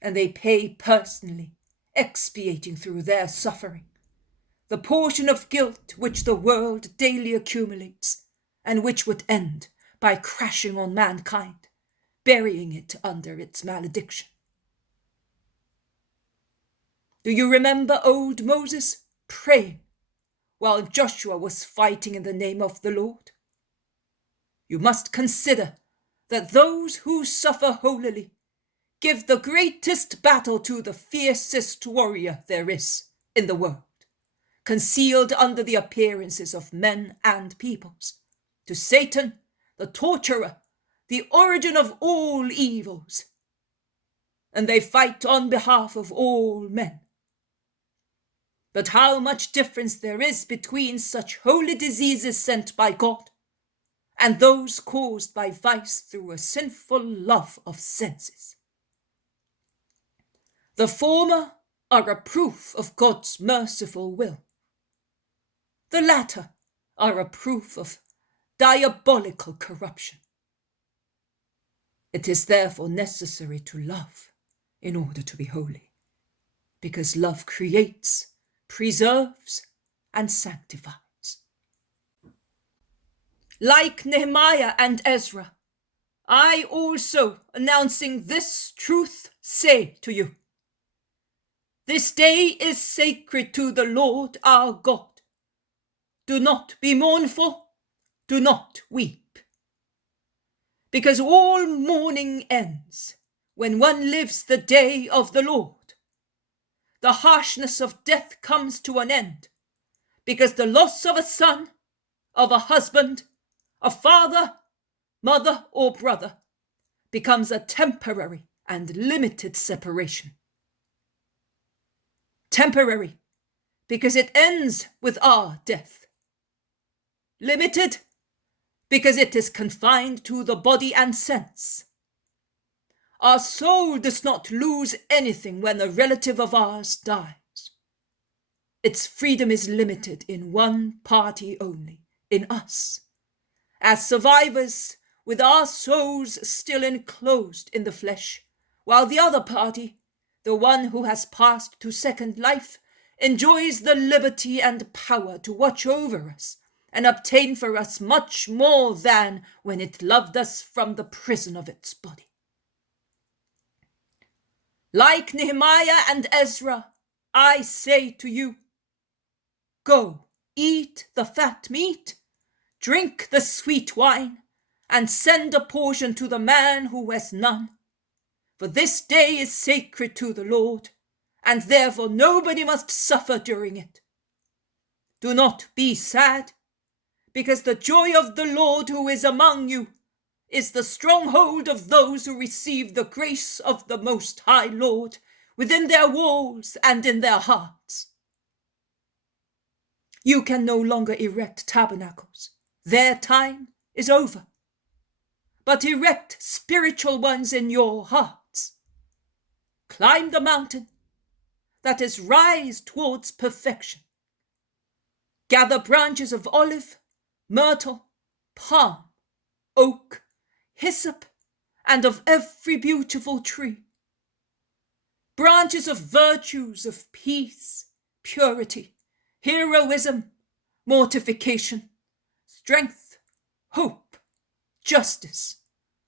and they pay personally, expiating through their suffering the portion of guilt which the world daily accumulates, and which would end by crashing on mankind, burying it under its malediction. Do you remember old Moses praying while Joshua was fighting in the name of the Lord? You must consider that those who suffer holily give the greatest battle to the fiercest warrior there is in the world, concealed under the appearances of men and peoples, to Satan, the torturer, the origin of all evils. And they fight on behalf of all men. But how much difference there is between such holy diseases sent by God and those caused by vice through a sinful love of senses. The former are a proof of God's merciful will. The latter are a proof of diabolical corruption. It is therefore necessary to love in order to be holy, because love creates, preserves, and sanctifies. Like Nehemiah and Ezra, I also, announcing this truth, say to you, this day is sacred to the Lord our God. Do not be mournful, do not weep. Because all mourning ends when one lives the day of the Lord. The harshness of death comes to an end, because the loss of a son, of a husband, a father, mother, or brother becomes a temporary and limited separation. Temporary, because it ends with our death. Limited, because it is confined to the body and sense. Our soul does not lose anything when a relative of ours dies. Its freedom is limited in one party only, in us, as survivors with our souls still enclosed in the flesh, while the other party, the one who has passed to second life, enjoys the liberty and power to watch over us and obtain for us much more than when it loved us from the prison of its body. Like Nehemiah and Ezra, I say to you, go, eat the fat meat, drink the sweet wine, and send a portion to the man who has none. For this day is sacred to the Lord, and therefore nobody must suffer during it. Do not be sad, because the joy of the Lord who is among you is the stronghold of those who receive the grace of the Most High Lord within their walls and in their hearts. You can no longer erect tabernacles. Their time is over. But erect spiritual ones in your hearts. Climb the mountain, that is, rise towards perfection. Gather branches of olive, myrtle, palm, oak, hyssop, and of every beautiful tree. Branches of virtues of peace, purity, heroism, mortification, strength, hope, justice,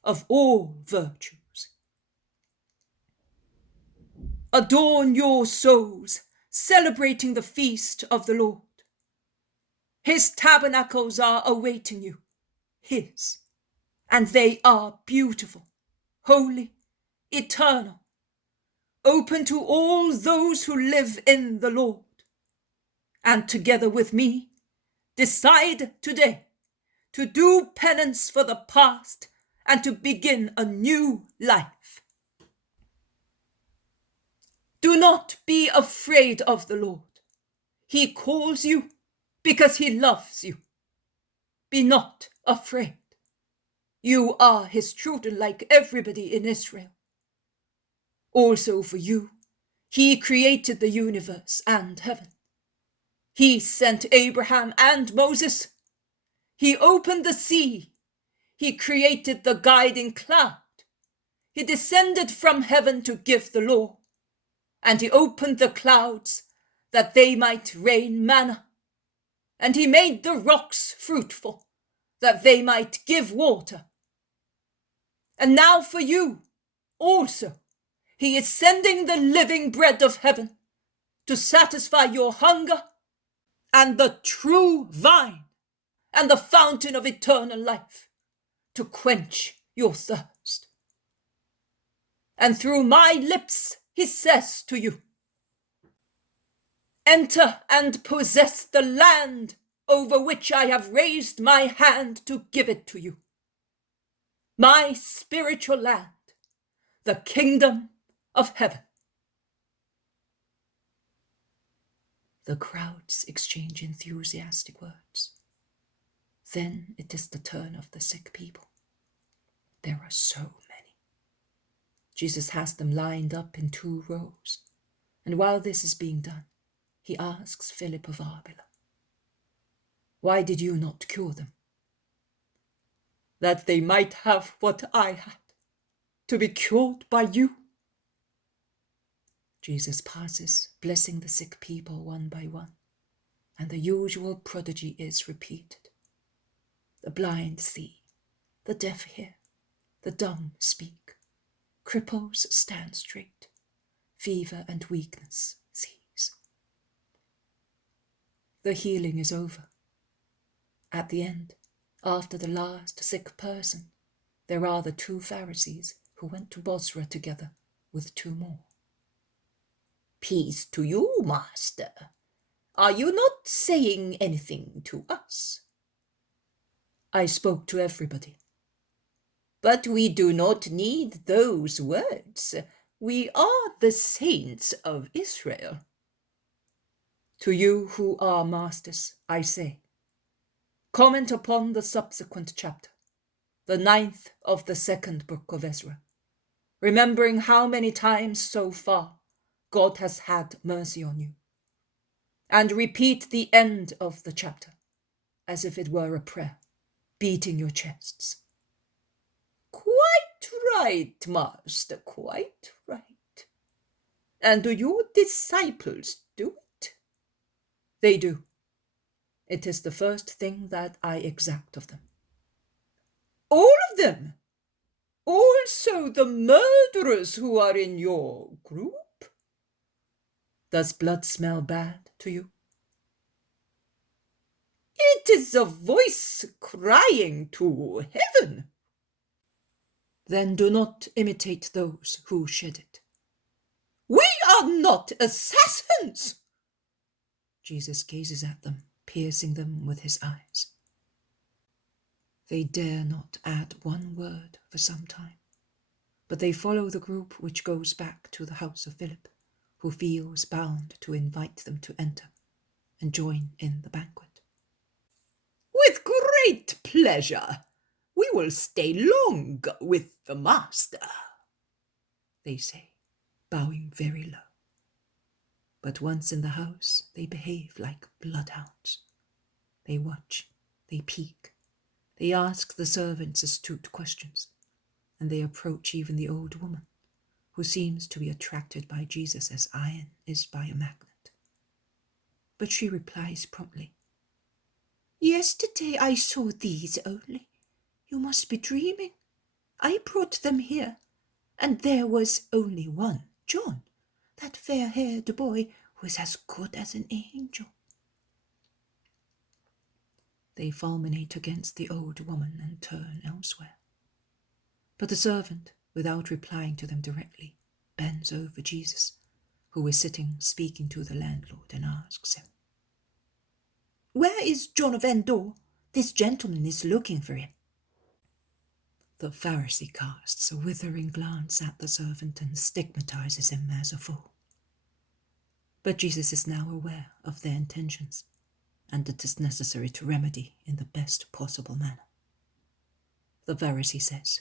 of all virtues. Adorn your souls, celebrating the feast of the Lord. His tabernacles are awaiting you, his, and they are beautiful, holy, eternal, open to all those who live in the Lord. And together with me, decide today to do penance for the past and to begin a new life. Do not be afraid of the Lord. He calls you because he loves you. Be not afraid. You are his children like everybody in Israel. Also for you, He created the universe and heaven. He sent Abraham and Moses. He opened the sea. He created the guiding cloud. He descended from heaven to give the law. And he opened the clouds that they might rain manna. And he made the rocks fruitful, that they might give water. And now for you also, he is sending the living bread of heaven to satisfy your hunger, and the true vine and the fountain of eternal life to quench your thirst. And through my lips he says to you, enter and possess the land over which I have raised my hand to give it to you. My spiritual land, the kingdom of heaven. The crowds exchange enthusiastic words. Then it is the turn of the sick people. There are so many. Jesus has them lined up in 2 rows, and while this is being done, he asks Philip of Arbela, "Why did you not cure them?" "That they might have what I had, to be cured by you." Jesus passes, blessing the sick people one by one, and the usual prodigy is repeated. The blind see, the deaf hear, the dumb speak, cripples stand straight, fever and weakness cease. The healing is over. At the end, after the last sick person, there are the 2 Pharisees who went to Bozrah together with 2 more. Peace to you, Master. Are you not saying anything to us? I spoke to everybody. But we do not need those words. We are the saints of Israel. To you who are masters, I say, comment upon the subsequent chapter, the 9th of the 2nd book of Ezra, remembering how many times so far God has had mercy on you, and repeat the end of the chapter as if it were a prayer, beating your chests. Quite right, Master, quite right. And do your disciples do it? They do. It is the first thing that I exact of them. All of them? Also the murderers who are in your group? Does blood smell bad to you? It is a voice crying to heaven. Then do not imitate those who shed it. We are not assassins. Jesus gazes at them, piercing them with his eyes. They dare not add 1 word for some time, but they follow the group which goes back to the house of Philip, who feels bound to invite them to enter and join in the banquet. With great pleasure. We will stay long with the Master, they say, bowing very low. But once in the house, they behave like bloodhounds. They watch, they peek, they ask the servants astute questions, and they approach even the old woman, who seems to be attracted by Jesus as iron is by a magnet. But she replies promptly, "Yesterday I saw these only. You must be dreaming. I brought them here, and there was only one, John, that fair-haired boy who is as good as an angel." They fulminate against the old woman and turn elsewhere. But the servant, without replying to them directly, bends over Jesus, who is sitting speaking to the landlord, and asks him, "Where is John of Endor? This gentleman is looking for him." The Pharisee casts a withering glance at the servant and stigmatizes him as a fool. But Jesus is now aware of their intentions, and it is necessary to remedy in the best possible manner. The Pharisee says,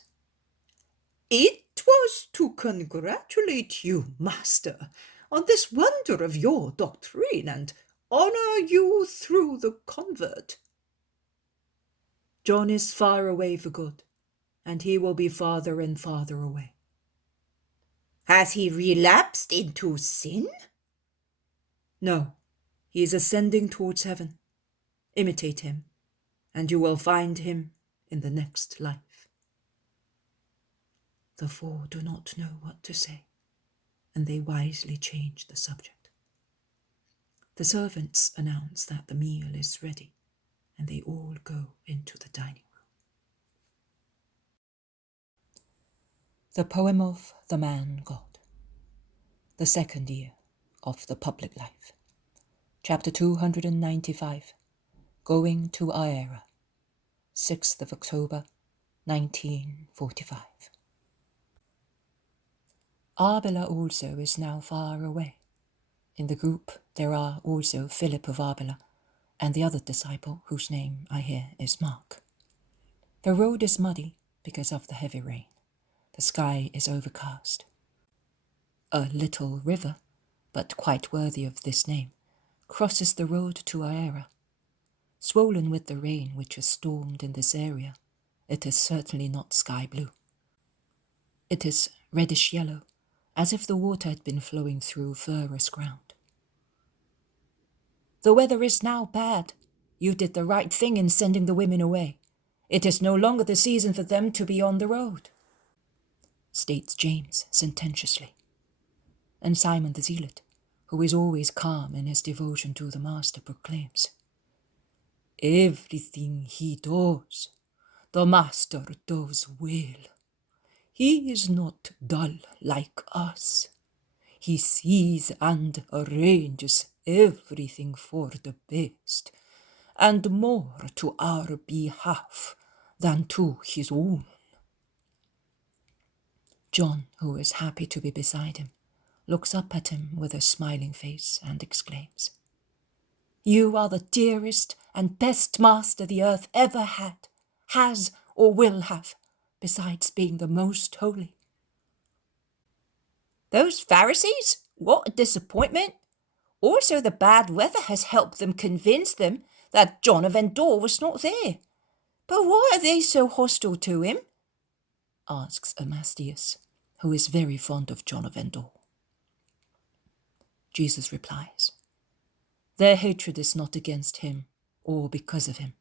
"It was to congratulate you, Master, on this wonder of your doctrine, and honour you through the convert. John is far away for good, and he will be farther and farther away. Has he relapsed into sin? No, he is ascending towards heaven. Imitate him, and you will find him in the next life. The four do not know what to say, and they wisely change the subject. The servants announce that the meal is ready, and they all go into the dining room. The poem of the man God. The second year of the public life. Chapter 295. Going to Aera. 6th of October, 1945. Arbela also is now far away. In the group there are also Philip of Arbela and the other disciple whose name I hear is Mark. The road is muddy because of the heavy rain. The sky is overcast. A little river, but quite worthy of this name, crosses the road to Aera. Swollen with the rain which has stormed in this area, it is certainly not sky blue. It is reddish yellow, as if the water had been flowing through ferrous ground. The weather is now bad. You did the right thing in sending the women away. It is no longer the season for them to be on the road, states James sententiously. And Simon the Zealot, who is always calm in his devotion to the Master, proclaims, "Everything he does, the Master does well. He is not dull like us. He sees and arranges everything for the best, and more to our behalf than to his own." John, who is happy to be beside him, looks up at him with a smiling face and exclaims, "You are the dearest and best master the earth ever had, has or will have, besides being the most holy." Those Pharisees? What a disappointment! Also, the bad weather has helped them convince them that John of Endor was not there. But why are they so hostile to him? Asks Ermasteus, who is very fond of John of Endor. Jesus replies, "Their hatred is not against him or because of him.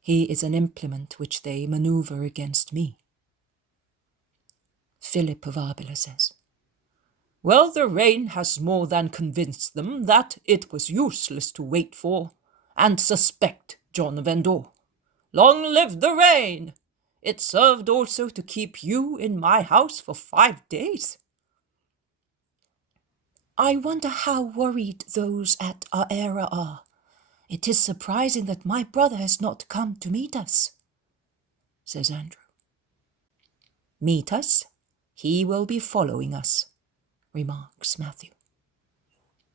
He is an implement which they maneuver against me." Philip of Arbela says, "Well, the rain has more than convinced them that it was useless to wait for and suspect John of Endor. Long live the rain! It served also to keep you in my house for 5 days. I wonder how worried those at Aera are. It is surprising that my brother has not come to meet us," says Andrew. "Meet us? He will be following us," remarks Matthew.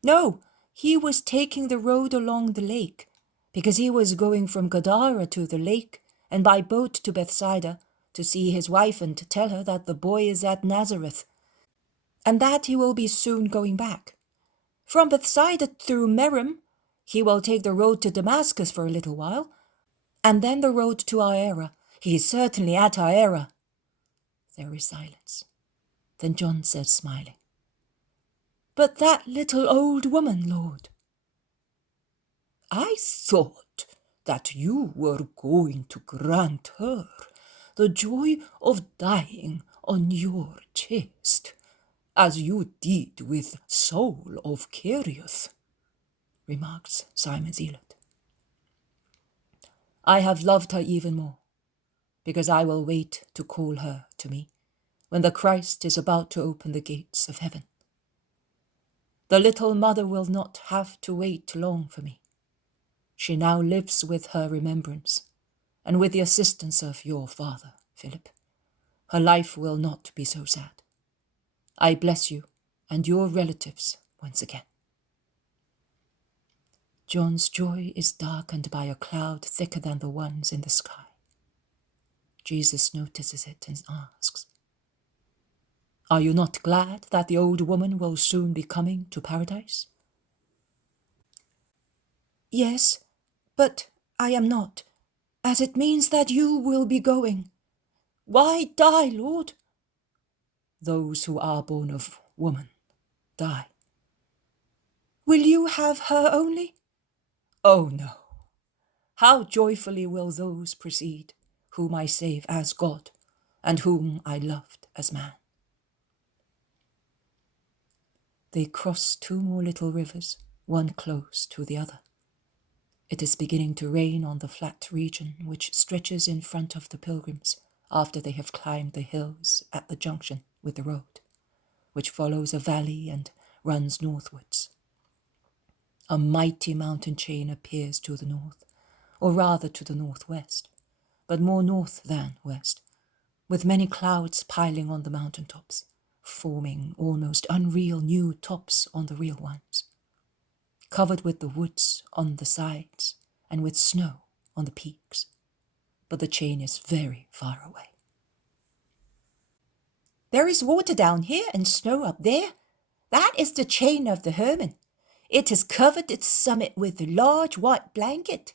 "No, he was taking the road along the lake, because he was going from Gadara to the lake and by boat to Bethsaida to see his wife and to tell her that the boy is at Nazareth, and that he will be soon going back. From Bethsaida through Merim, he will take the road to Damascus for a little while, and then the road to Aera. He is certainly at Aera." There is silence. Then John says, smiling, "But that little old woman, Lord?" "I thought that you were going to grant her the joy of dying on your chest, as you did with Saul of Kerioth," remarks Simon Zealot. "I have loved her even more, because I will wait to call her to me when the Christ is about to open the gates of heaven. The little mother will not have to wait long for me. She now lives with her remembrance, and with the assistance of your father, Philip, her life will not be so sad. I bless you and your relatives once again." John's joy is darkened by a cloud thicker than the ones in the sky. Jesus notices it and asks, Are you not glad that the old woman will soon be coming to paradise? Yes, but I am not, as it means that you will be going. Why die, Lord? Those who are born of woman die. Will you have her only? Oh no! How joyfully will those proceed whom I save as God, and whom I loved as man. They cross 2 more little rivers, one close to the other. It is beginning to rain on the flat region which stretches in front of the pilgrims after they have climbed the hills at the junction with the road, which follows a valley and runs northwards. A mighty mountain chain appears to the north, or rather to the northwest, but more north than west, with many clouds piling on the mountain tops, forming almost unreal new tops on the real ones, covered with the woods on the sides and with snow on the peaks. But the chain is very far away. There is water down here and snow up there. That is the chain of the Hermon. It has covered its summit with a large white blanket.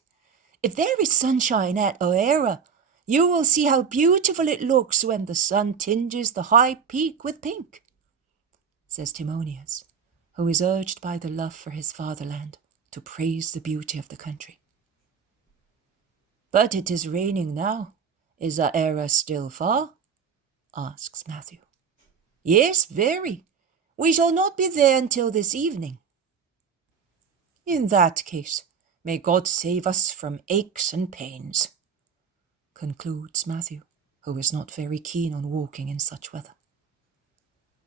If there is sunshine at Oera, you will see how beautiful it looks when the sun tinges the high peak with pink, says Timonius, who is urged by the love for his fatherland to praise the beauty of the country. But it is raining now. Is Oera still far? Asks Matthew. Yes, very. We shall not be there until this evening. In that case, may God save us from aches and pains, concludes Matthew, who is not very keen on walking in such weather.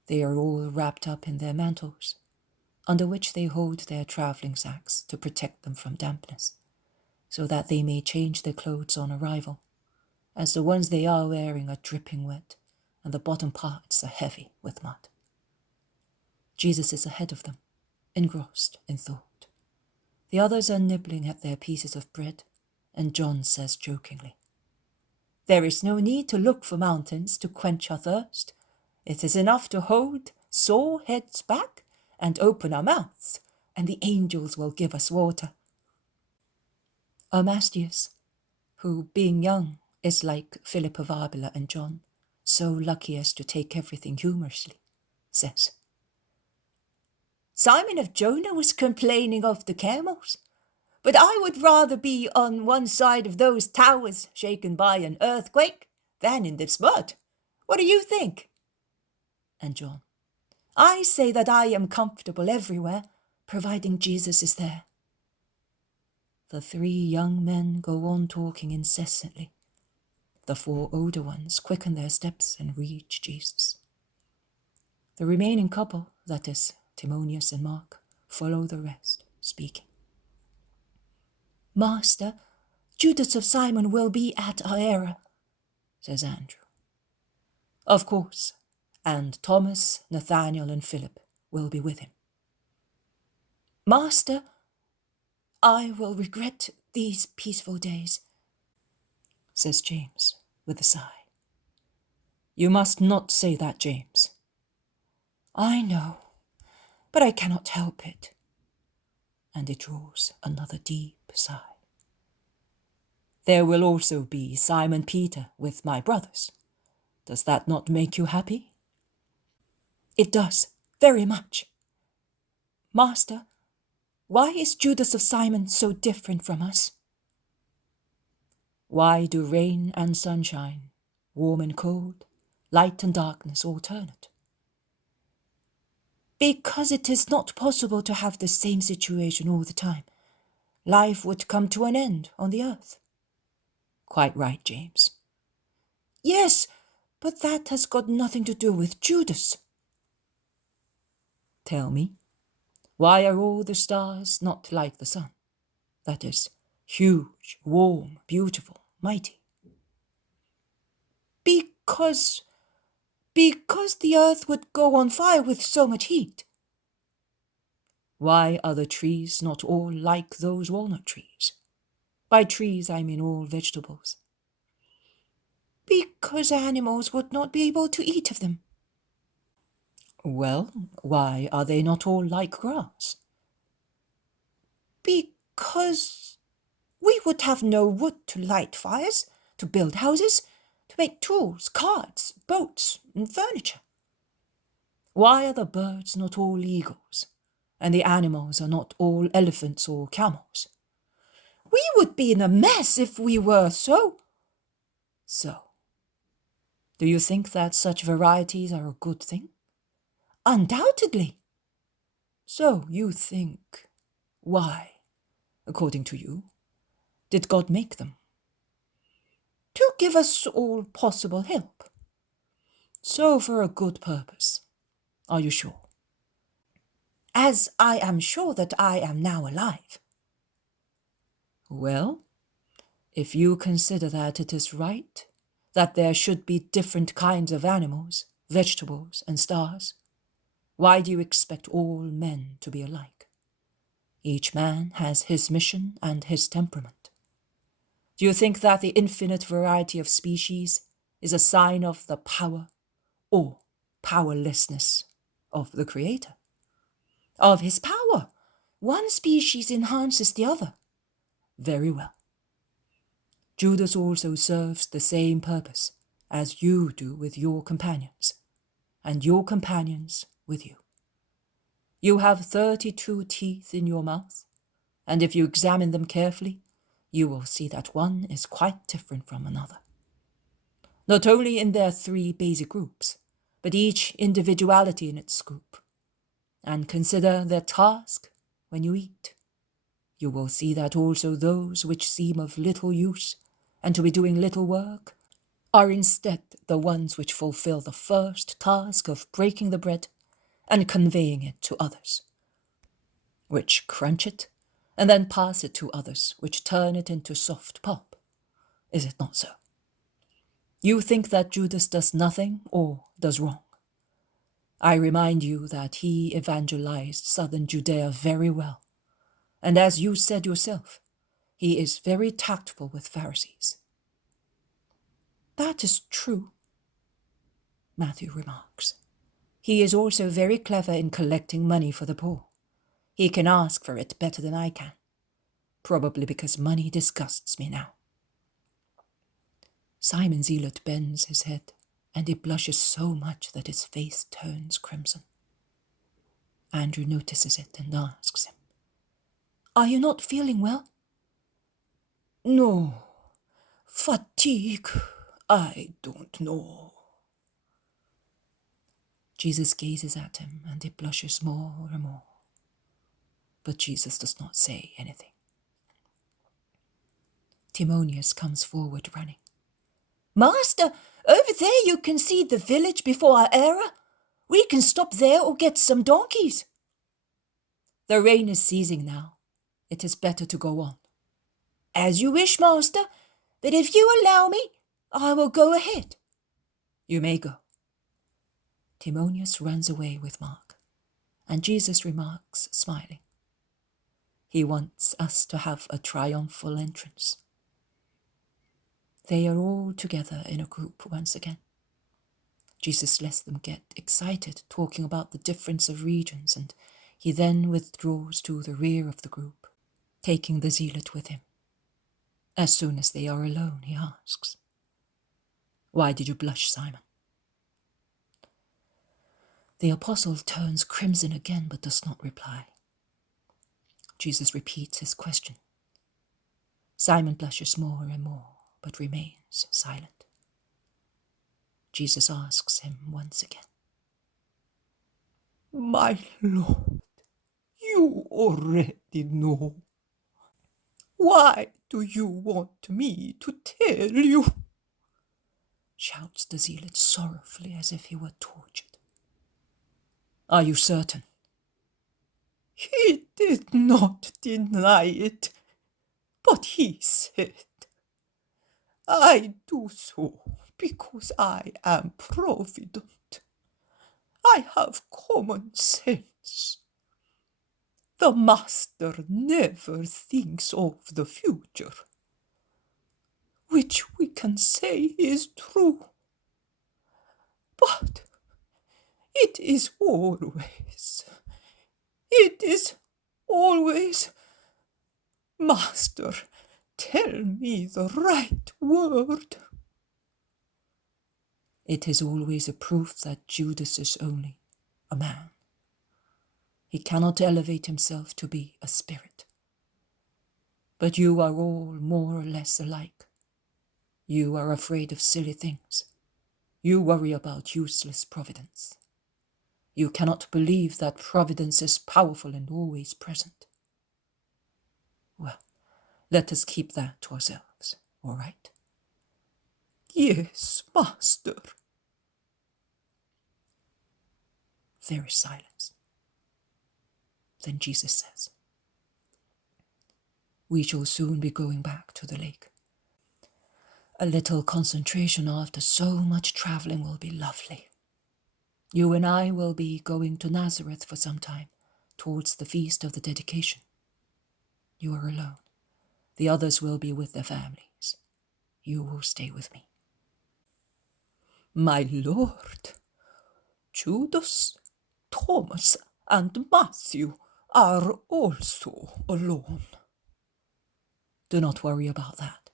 They are all wrapped up in their mantles, under which they hold their travelling sacks to protect them from dampness, so that they may change their clothes on arrival, as the ones they are wearing are dripping wet, and the bottom parts are heavy with mud. Jesus is ahead of them, engrossed in thought. The others are nibbling at their pieces of bread, and John says jokingly, There is no need to look for mountains to quench our thirst. It is enough to hold sore heads back and open our mouths, and the angels will give us water. Ermasteus, who, being young, is like Philip of Arbela and John, so lucky as to take everything humorously, says, Simon of Jonah was complaining of the camels, but I would rather be on one side of those towers shaken by an earthquake than in this mud. What do you think? And John, I say that I am comfortable everywhere, providing Jesus is there. The 3 young men go on talking incessantly. The 4 older ones quicken their steps and reach Jesus. The remaining couple, that is, Timonius and Mark, follow the rest, speaking. Master, Judas of Simon will be at Oera, says Andrew. Of course, and Thomas, Nathanael, and Philip will be with him. Master, I will regret these peaceful days, says James with a sigh. You must not say that, James. I know, but I cannot help it. And he draws another deep sigh. There will also be Simon Peter with my brothers. Does that not make you happy? It does, very much. Master, why is Judas of Simon so different from us? Why do rain and sunshine, warm and cold, light and darkness alternate? Because it is not possible to have the same situation all the time. Life would come to an end on the earth. Quite right, James. Yes, but that has got nothing to do with Judas. Tell me, why are all the stars not like the sun? That is, huge, warm, beautiful, mighty. Because the earth would go on fire with so much heat. Why are the trees not all like those walnut trees? By trees, I mean all vegetables. Because animals would not be able to eat of them. Well, why are they not all like grass? Because we would have no wood to light fires, to build houses, to make tools, carts, boats, and furniture. Why are the birds not all eagles, and the animals are not all elephants or camels? We would be in a mess if we were so. So, do you think that such varieties are a good thing? Undoubtedly. So you think, why, according to you, did God make them? To give us all possible help. So for a good purpose. Are you sure? As I am sure that I am now alive. Well, if you consider that it is right that there should be different kinds of animals, vegetables, and stars, why do you expect all men to be alike? Each man has his mission and his temperament. Do you think that the infinite variety of species is a sign of the power or powerlessness of the Creator? Of his power. One species enhances the other. Very well. Judas also serves the same purpose as you do with your companions, and your companions with you. You have 32 teeth in your mouth, and if you examine them carefully, you will see that one is quite different from another. Not only in their 3 basic groups, but each individuality in its group. And consider their task when you eat. You will see that also those which seem of little use and to be doing little work are instead the ones which fulfill the first task of breaking the bread and conveying it to others, which crunch it and then pass it to others, which turn it into soft pulp. Is it not so? You think that Judas does nothing or does wrong. I remind you that he evangelized southern Judea very well, and as you said yourself, he is very tactful with Pharisees. That is true, Matthew remarks. He is also very clever in collecting money for the poor. He can ask for it better than I can, probably because money disgusts me now. Simon Zealot bends his head, and he blushes so much that his face turns crimson. Andrew notices it and asks him, "Are you not feeling well?" "No. Fatigue, I don't know." Jesus gazes at him, and he blushes more and more. But Jesus does not say anything. Timonius comes forward running. "Master, over there you can see the village before our era. We can stop there or get some donkeys." The rain is ceasing now. It is better to go on. "As you wish, master, but if you allow me, I will go ahead." You may go. Timonius runs away with Mark, and Jesus remarks, smiling, he wants us to have a triumphal entrance. They are all together in a group once again. Jesus lets them get excited, talking about the difference of regions, and he then withdraws to the rear of the group, taking the zealot with him. As soon as they are alone, he asks, "Why did you blush, Simon?" The apostle turns crimson again, but does not reply. Jesus repeats his question. Simon blushes more and more, but remains silent. Jesus asks him once again, "My Lord, you already know. Why do you want me to tell you?" shouts the zealot sorrowfully as if he were tortured. "Are you certain?" He did not deny it, but he said, "I do so because I am provident. I have common sense. The master never thinks of the future, which we can say is true. But It is always, Master, tell me the right word. It is always a proof that Judas is only a man. He cannot elevate himself to be a spirit. But you are all more or less alike. You are afraid of silly things. You worry about useless providence. You cannot believe that providence is powerful and always present. Well, let us keep that to ourselves, all right? Yes, Master. There is silence. Then Jesus says, we shall soon be going back to the lake. A little concentration after so much traveling will be lovely. You and I will be going to Nazareth for some time, towards the feast of the dedication. You are alone. The others will be with their families. You will stay with me. My Lord, Judas, Thomas, and Matthew are also alone. Do not worry about that.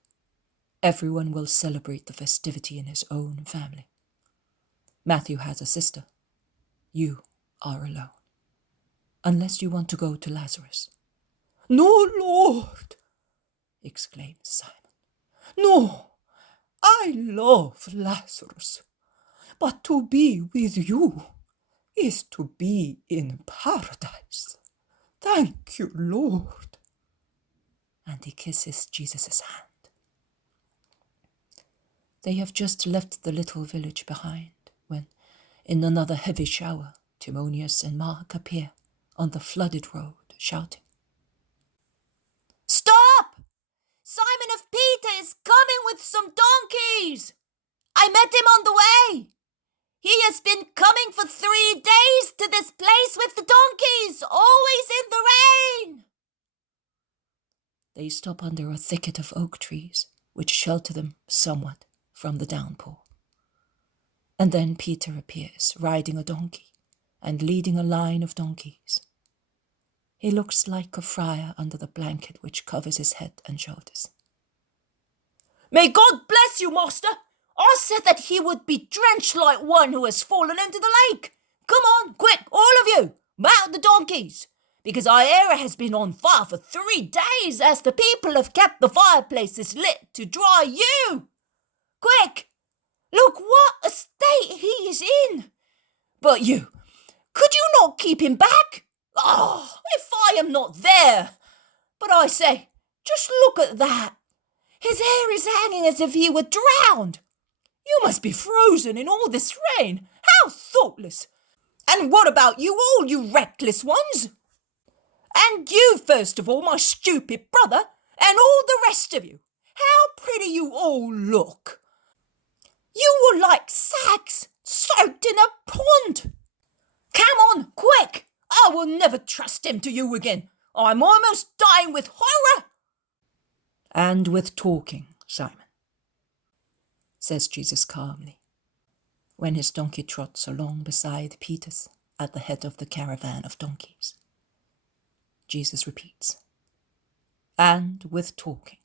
Everyone will celebrate the festivity in his own family. Matthew has a sister. You are alone. Unless you want to go to Lazarus. No, Lord, exclaims Simon. no, I love Lazarus, but to be with you is to be in paradise. Thank you, Lord. And he kisses Jesus' hand. They have just left the little village behind when, in another heavy shower, Timonius and Mark appear on the flooded road, shouting, Stop! Simon of Peter is coming with some donkeys. I met him on the way. He has been coming for 3 days to this place with the donkeys, always in the rain. They stop under a thicket of oak trees, which shelter them somewhat from the downpour. And then Peter appears, riding a donkey and leading a line of donkeys. He looks like a friar under the blanket which covers his head and shoulders. May God bless you, master. I said that he would be drenched like one who has fallen into the lake. Come on, quick, all of you, mount the donkeys, because Iaira has been on fire for 3 days as the people have kept the fireplaces lit to dry you. Quick, look what a state he is in. But you, could you not keep him back? Oh, if I am not there. But I say, just look at that. His hair is hanging as if he were drowned. You must be frozen in all this rain. How thoughtless. And what about you all, you reckless ones? And you, first of all, my stupid brother, and all the rest of you. How pretty you all look. You were like sacks soaked in a pond. Come on, quick. I will never trust him to you again. I'm almost dying with horror. And with talking, Simon, says Jesus calmly, when his donkey trots along beside Peter's at the head of the caravan of donkeys. Jesus repeats, and with talking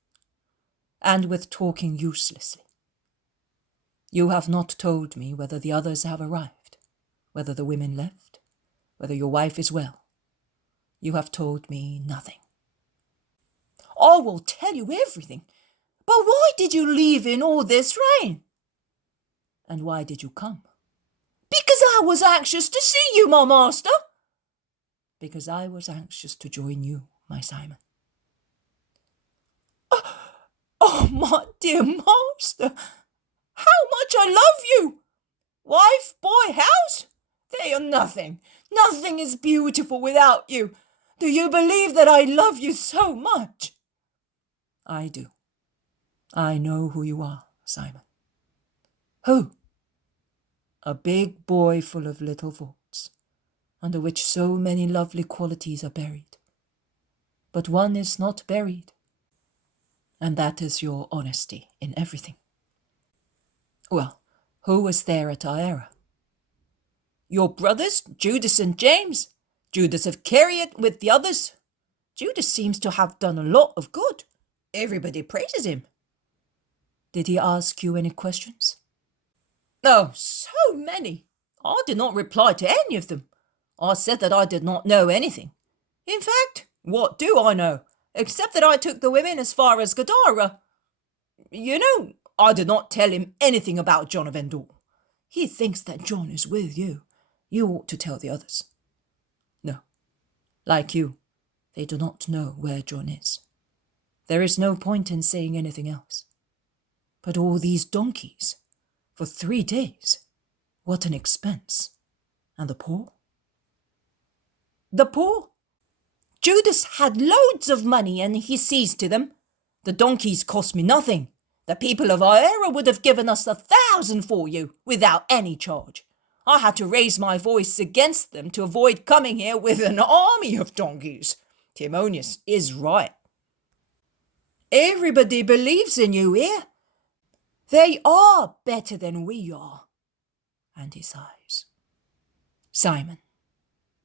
uselessly. You have not told me whether the others have arrived, whether the women left, whether your wife is well. You have told me nothing. I will tell you everything. But why did you leave in all this rain? And why did you come? Because I was anxious to see you, my master. Because I was anxious to join you, my Simon. Oh, my dear master, how much I love you. Wife, boy, house, they are nothing. Nothing is beautiful without you. Do you believe that I love you so much? I do. I know who you are, Simon. Who? A big boy full of little vaults, under which so many lovely qualities are buried. But one is not buried, and that is your honesty in everything. Well, who was there at Iaira? Your brothers, Judas and James. Judas of Iscariot with the others. Judas seems to have done a lot of good. Everybody praises him. Did he ask you any questions? Oh, so many. I did not reply to any of them. I said that I did not know anything. In fact, what do I know, except that I took the women as far as Gadara? You know, I did not tell him anything about John of Endor. He thinks that John is with you. You ought to tell the others. No, like you, they do not know where John is. There is no point in saying anything else. But all these donkeys, for 3 days, what an expense. And the poor? The poor? Judas had loads of money and he seized to them. The donkeys cost me nothing. The people of our era would have given us 1,000 for you without any charge. I had to raise my voice against them to avoid coming here with an army of donkeys. Timonius is right. Everybody believes in you here. They are better than we are. And he sighs. Simon,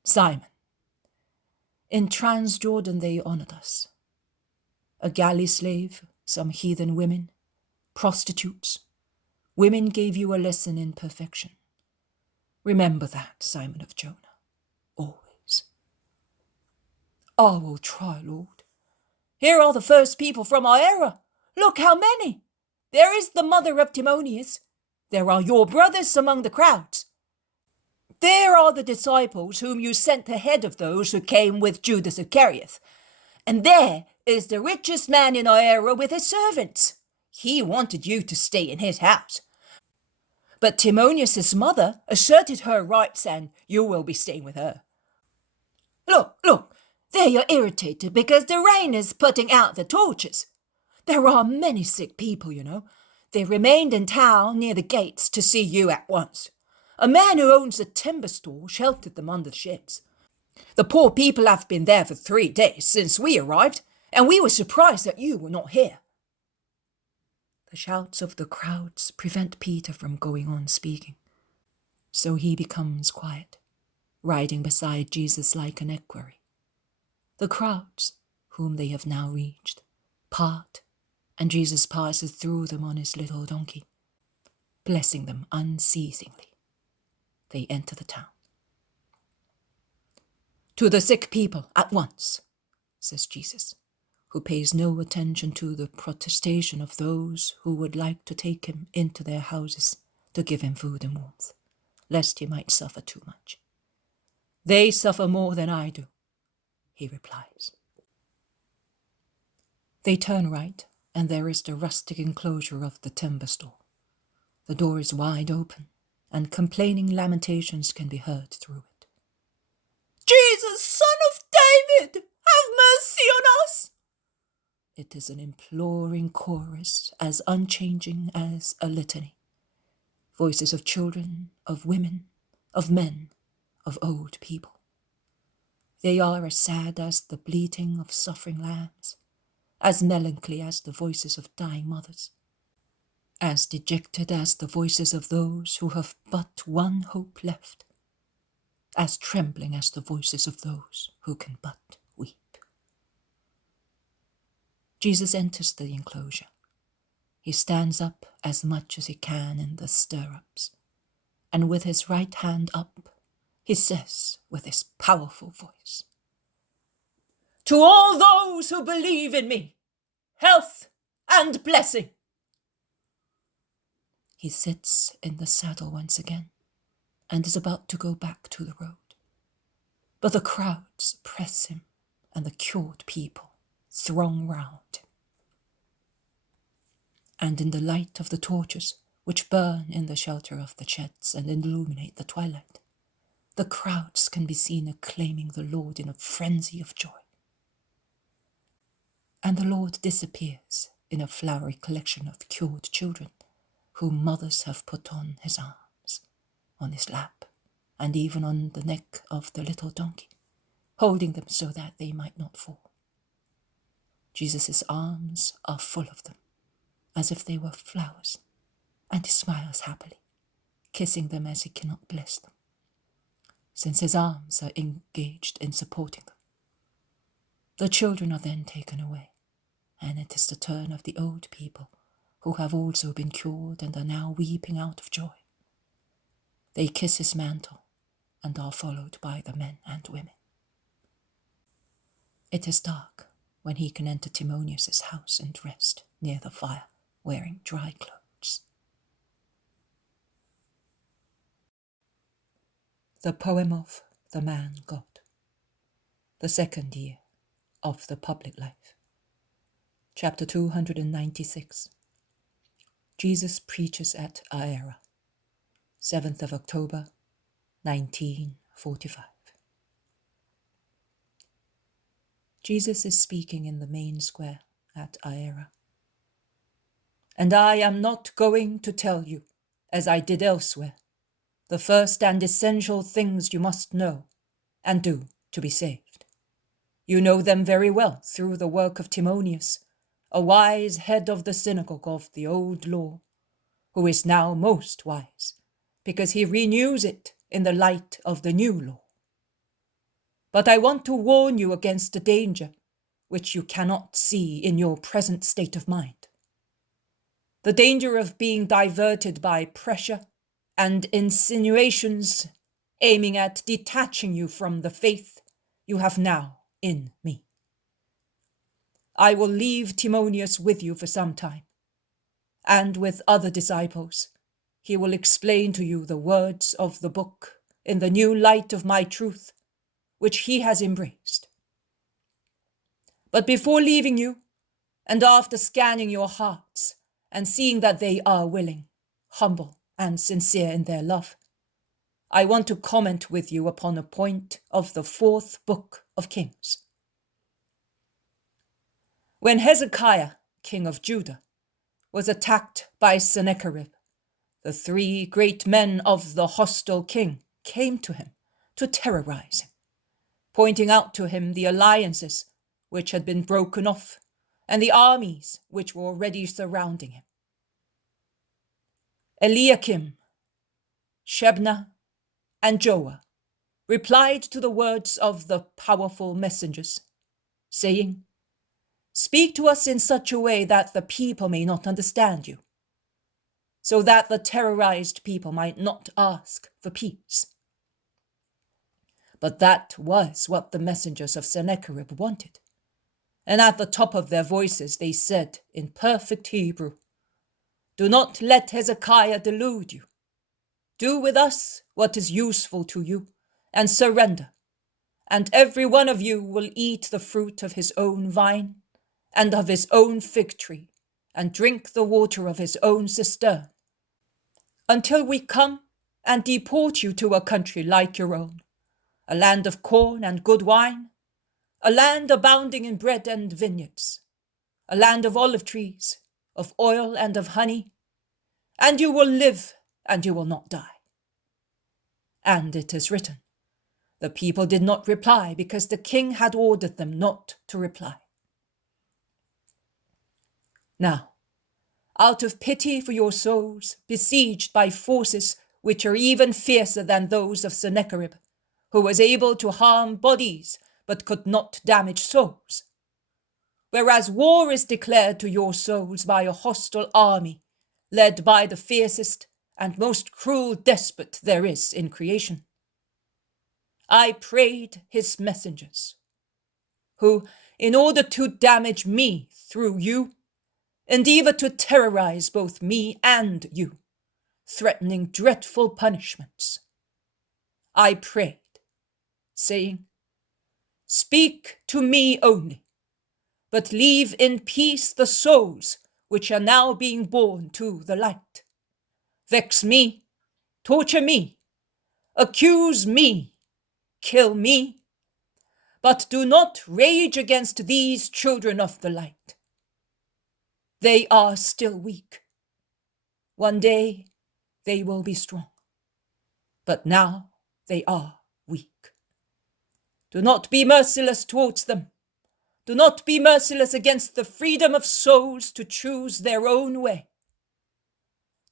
Simon, in Transjordan they honoured us. A galley slave, some heathen women, prostitutes. Women gave you a lesson in perfection. Remember that, Simon of Jonah, always. I will try, Lord. Here are the first people from our era. Look how many. There is the mother of Timonius. There are your brothers among the crowds. There are the disciples whom you sent ahead of those who came with Judas Iscariot. And there is the richest man in our era with his servants. He wanted you to stay in his house. But Timonius' mother asserted her rights and you will be staying with her. Look, they are irritated because the rain is putting out the torches. There are many sick people, you know. They remained in town near the gates to see you at once. A man who owns a timber store sheltered them under the sheds. The poor people have been there for 3 days since we arrived, and we were surprised that you were not here. The shouts of the crowds prevent Peter from going on speaking. So he becomes quiet, riding beside Jesus like an equerry. The crowds, whom they have now reached, part, and Jesus passes through them on his little donkey, blessing them unceasingly. They enter the town. To the sick people at once, says Jesus, who pays no attention to the protestation of those who would like to take him into their houses to give him food and warmth, lest he might suffer too much. They suffer more than I do, he replies. They turn right, and there is the rustic enclosure of the timber store. The door is wide open, and complaining lamentations can be heard through it. Jesus, Son of David, have mercy on us! It is an imploring chorus as unchanging as a litany. Voices of children, of women, of men, of old people. They are as sad as the bleating of suffering lambs, as melancholy as the voices of dying mothers, as dejected as the voices of those who have but one hope left, as trembling as the voices of those who can but weep. Jesus enters the enclosure. He stands up as much as he can in the stirrups, and with his right hand up, he says with his powerful voice, "To all those who believe in me, health and blessing." He sits in the saddle once again and is about to go back to the road. But the crowds press him and the cured people throng round him. And in the light of the torches which burn in the shelter of the sheds and illuminate the twilight, the crowds can be seen acclaiming the Lord in a frenzy of joy. And the Lord disappears in a flowery collection of cured children, whom mothers have put on his arms, on his lap, and even on the neck of the little donkey, holding them so that they might not fall. Jesus' arms are full of them, as if they were flowers, and he smiles happily, kissing them as he cannot bless them. since his arms are engaged in supporting them. The children are then taken away, and it is the turn of the old people, who have also been cured and are now weeping out of joy. They kiss his mantle and are followed by the men and women. It is dark when he can enter Timonius's house and rest near the fire, wearing dry clothes. The poem of the man God. The second year of the public life. Chapter 296. Jesus preaches at Aera, 7th of October, 1945. Jesus is speaking in the main square at Aera. And I am not going to tell you, as I did elsewhere, the first and essential things you must know and do to be saved. You know them very well through the work of Timonius, a wise head of the synagogue of the old law, who is now most wise, because he renews it in the light of the new law. But I want to warn you against a danger which you cannot see in your present state of mind. The danger of being diverted by pressure and insinuations aiming at detaching you from the faith you have now in me. I will leave Timonius with you for some time, and with other disciples, he will explain to you the words of the book in the new light of my truth, which he has embraced. But before leaving you, and after scanning your hearts and seeing that they are willing, humble, and sincere in their love, I want to comment with you upon a point of the 4th book of Kings. When Hezekiah, king of Judah, was attacked by Sennacherib, the 3 great men of the hostile king came to him to terrorize him, pointing out to him the alliances which had been broken off and the armies which were already surrounding him. Eliakim, Shebna, and Joah replied to the words of the powerful messengers, saying, "Speak to us in such a way that the people may not understand you, so that the terrorized people might not ask for peace." But that was what the messengers of Sennacherib wanted, and at the top of their voices they said in perfect Hebrew, "Do not let Hezekiah delude you. Do with us what is useful to you, and surrender, and every one of you will eat the fruit of his own vine and of his own fig tree, and drink the water of his own cistern, until we come and deport you to a country like your own, a land of corn and good wine, a land abounding in bread and vineyards, a land of olive trees, of oil and of honey, and you will live and you will not die." And it is written, the people did not reply because the king had ordered them not to reply. Now, out of pity for your souls, besieged by forces which are even fiercer than those of Sennacherib, who was able to harm bodies but could not damage souls, whereas war is declared to your souls by a hostile army, led by the fiercest and most cruel despot there is in creation, I prayed his messengers, who, in order to damage me through you, endeavor to terrorize both me and you, threatening dreadful punishments. I prayed, saying, "Speak to me only, but leave in peace the souls which are now being born to the light. Vex me, torture me, accuse me, kill me, but do not rage against these children of the light. They are still weak. One day they will be strong, but now they are weak. Do not be merciless towards them. Do not be merciless against the freedom of souls to choose their own way.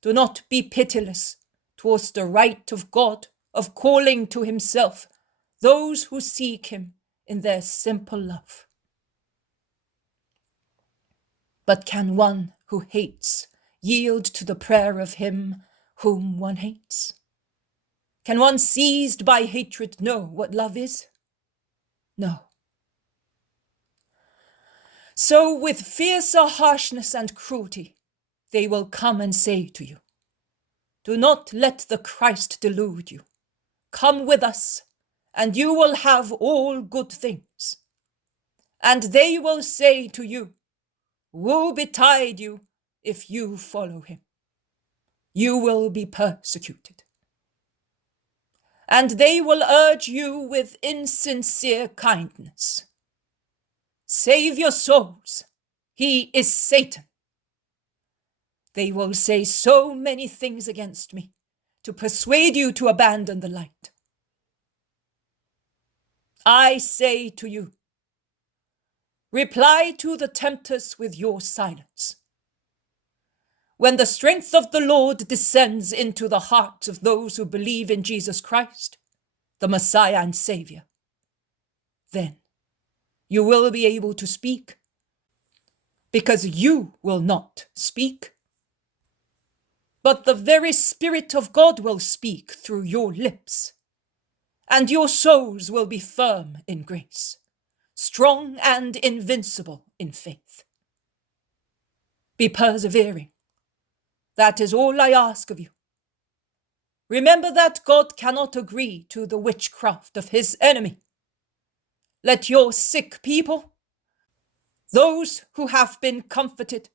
Do not be pitiless towards the right of God of calling to himself those who seek him in their simple love. But can one who hates yield to the prayer of him whom one hates? Can one seized by hatred know what love is? No. So with fiercer harshness and cruelty, they will come and say to you, do not let the Christ delude you. Come with us, and you will have all good things. And they will say to you, woe betide you if you follow him. You will be persecuted. And they will urge you with insincere kindness. Save your souls. He is Satan. They will say so many things against me to persuade you to abandon the light. I say to you, reply to the tempters with your silence. When the strength of the Lord descends into the hearts of those who believe in Jesus Christ, the Messiah and Savior, then you will be able to speak, because you will not speak, but the very Spirit of God will speak through your lips, and your souls will be firm in grace, strong and invincible in faith. Be persevering. That is all I ask of you. Remember that God cannot agree to the witchcraft of his enemy. Let your sick people, those who have been comforted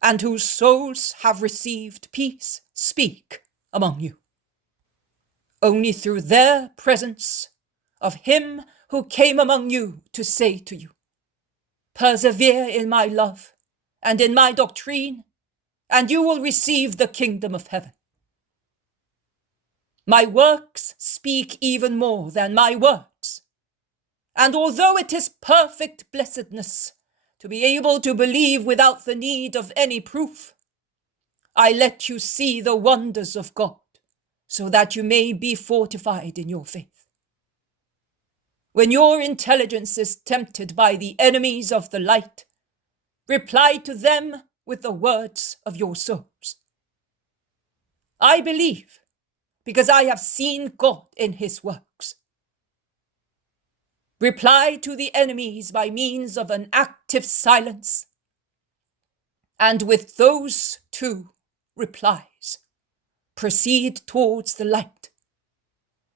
and whose souls have received peace, speak among you. Only through their presence of him who came among you to say to you, persevere in my love and in my doctrine, and you will receive the kingdom of heaven. My works speak even more than my words. And although it is perfect blessedness to be able to believe without the need of any proof, I let you see the wonders of God so that you may be fortified in your faith. When your intelligence is tempted by the enemies of the light, reply to them with the words of your souls. I believe because I have seen God in his works. Reply to the enemies by means of an active silence. And with those two replies, proceed towards the light.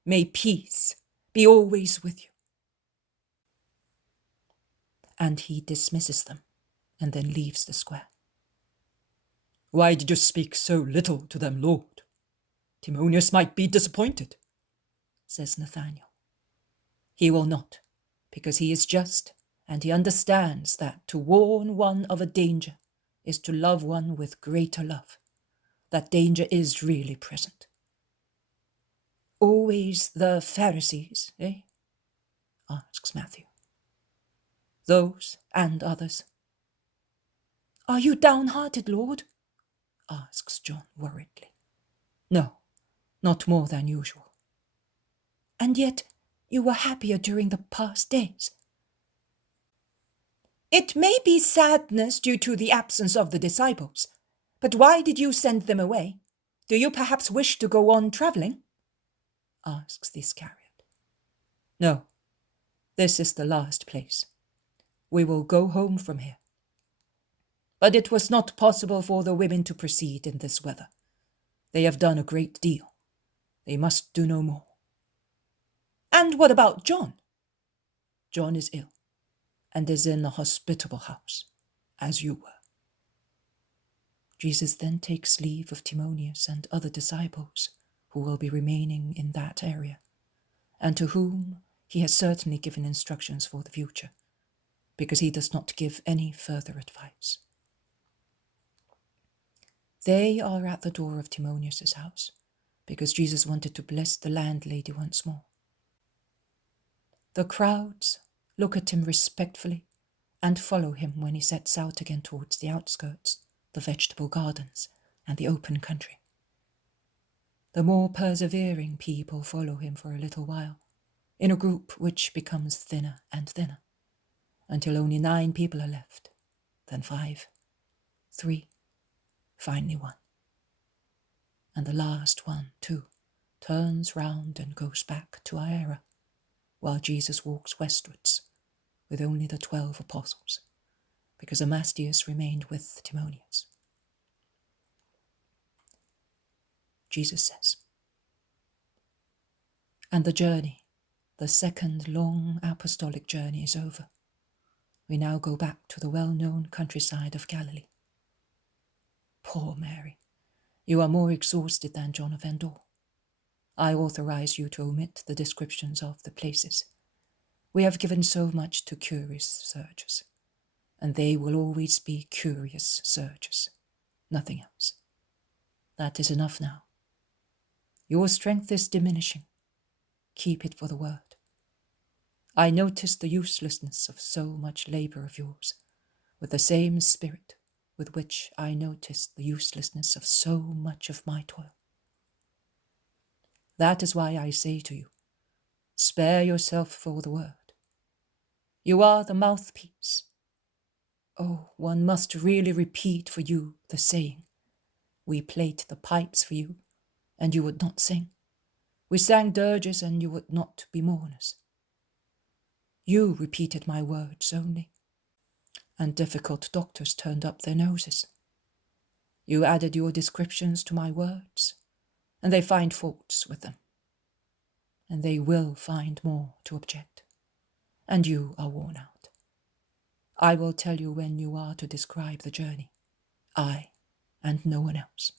May peace be always with you. And he dismisses them and then leaves the square. Why did you speak so little to them, Lord? Timonius might be disappointed, says Nathanael. He will not, because he is just, and he understands that to warn one of a danger is to love one with greater love. That danger is really present. Always the Pharisees, eh? Asks Matthew. Those and others. Are you downhearted, Lord? Asks John worriedly. No, not more than usual. And yet you were happier during the past days. It may be sadness due to the absence of the disciples, but why did you send them away? Do you perhaps wish to go on travelling? Asks the Iscariot. No, this is the last place. We will go home from here. But it was not possible for the women to proceed in this weather. They have done a great deal. They must do no more. And what about John? John is ill, and is in a hospitable house, as you were. Jesus then takes leave of Timonius and other disciples who will be remaining in that area, and to whom he has certainly given instructions for the future, because he does not give any further advice. They are at the door of Timonius's house, because Jesus wanted to bless the landlady once more. The crowds look at him respectfully and follow him when he sets out again towards the outskirts, the vegetable gardens, and the open country. the more persevering people follow him for a little while, in a group which becomes thinner and thinner, until only 9 people are left, then 5, 3, finally 1. And the last one, too, turns round and goes back to Aera, while Jesus walks westwards with only the 12 apostles, because Ermasteus remained with Timonius. Jesus says, "And the journey, the second long apostolic journey, is over. We now go back to the well-known countryside of Galilee. Poor Mary, you are more exhausted than John of Endor. I authorize you to omit the descriptions of the places. We have given so much to curious searchers, and they will always be curious searchers, nothing else. That is enough now. Your strength is diminishing. Keep it for the word. I notice the uselessness of so much labor of yours, with the same spirit with which I notice the uselessness of so much of my toil. That is why I say to you, spare yourself for the word. You are the mouthpiece. Oh, one must really repeat for you the saying. We played the pipes for you, and you would not sing. We sang dirges, and you would not be mourners. You repeated my words only, and difficult doctors turned up their noses. You added your descriptions to my words, and they find faults with them. And they will find more to object, and you are worn out. I will tell you when you are to describe the journey, I and no one else.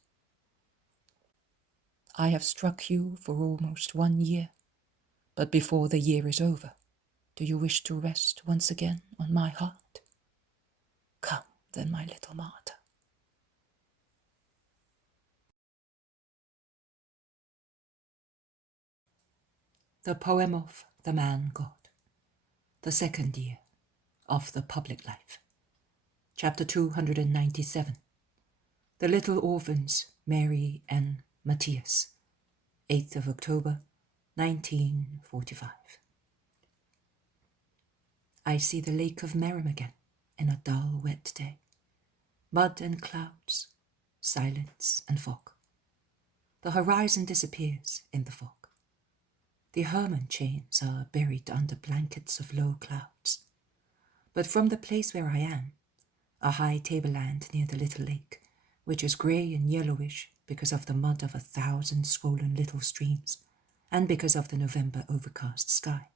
I have struck you for almost 1 year, but before the year is over, do you wish to rest once again on my heart? Come, then, my little martyr. The poem of the man God, the second year of the public life. Chapter 297. The little orphans, Mary and Matthias, 8th of October, 1945. I see the lake of Merim again in a dull, wet day. Mud and clouds, silence and fog. The horizon disappears in the fog. The Hermon chains are buried under blankets of low clouds. But from the place where I am, a high tableland near the little lake, which is grey and yellowish because of the mud of 1,000 swollen little streams, and because of the November overcast sky.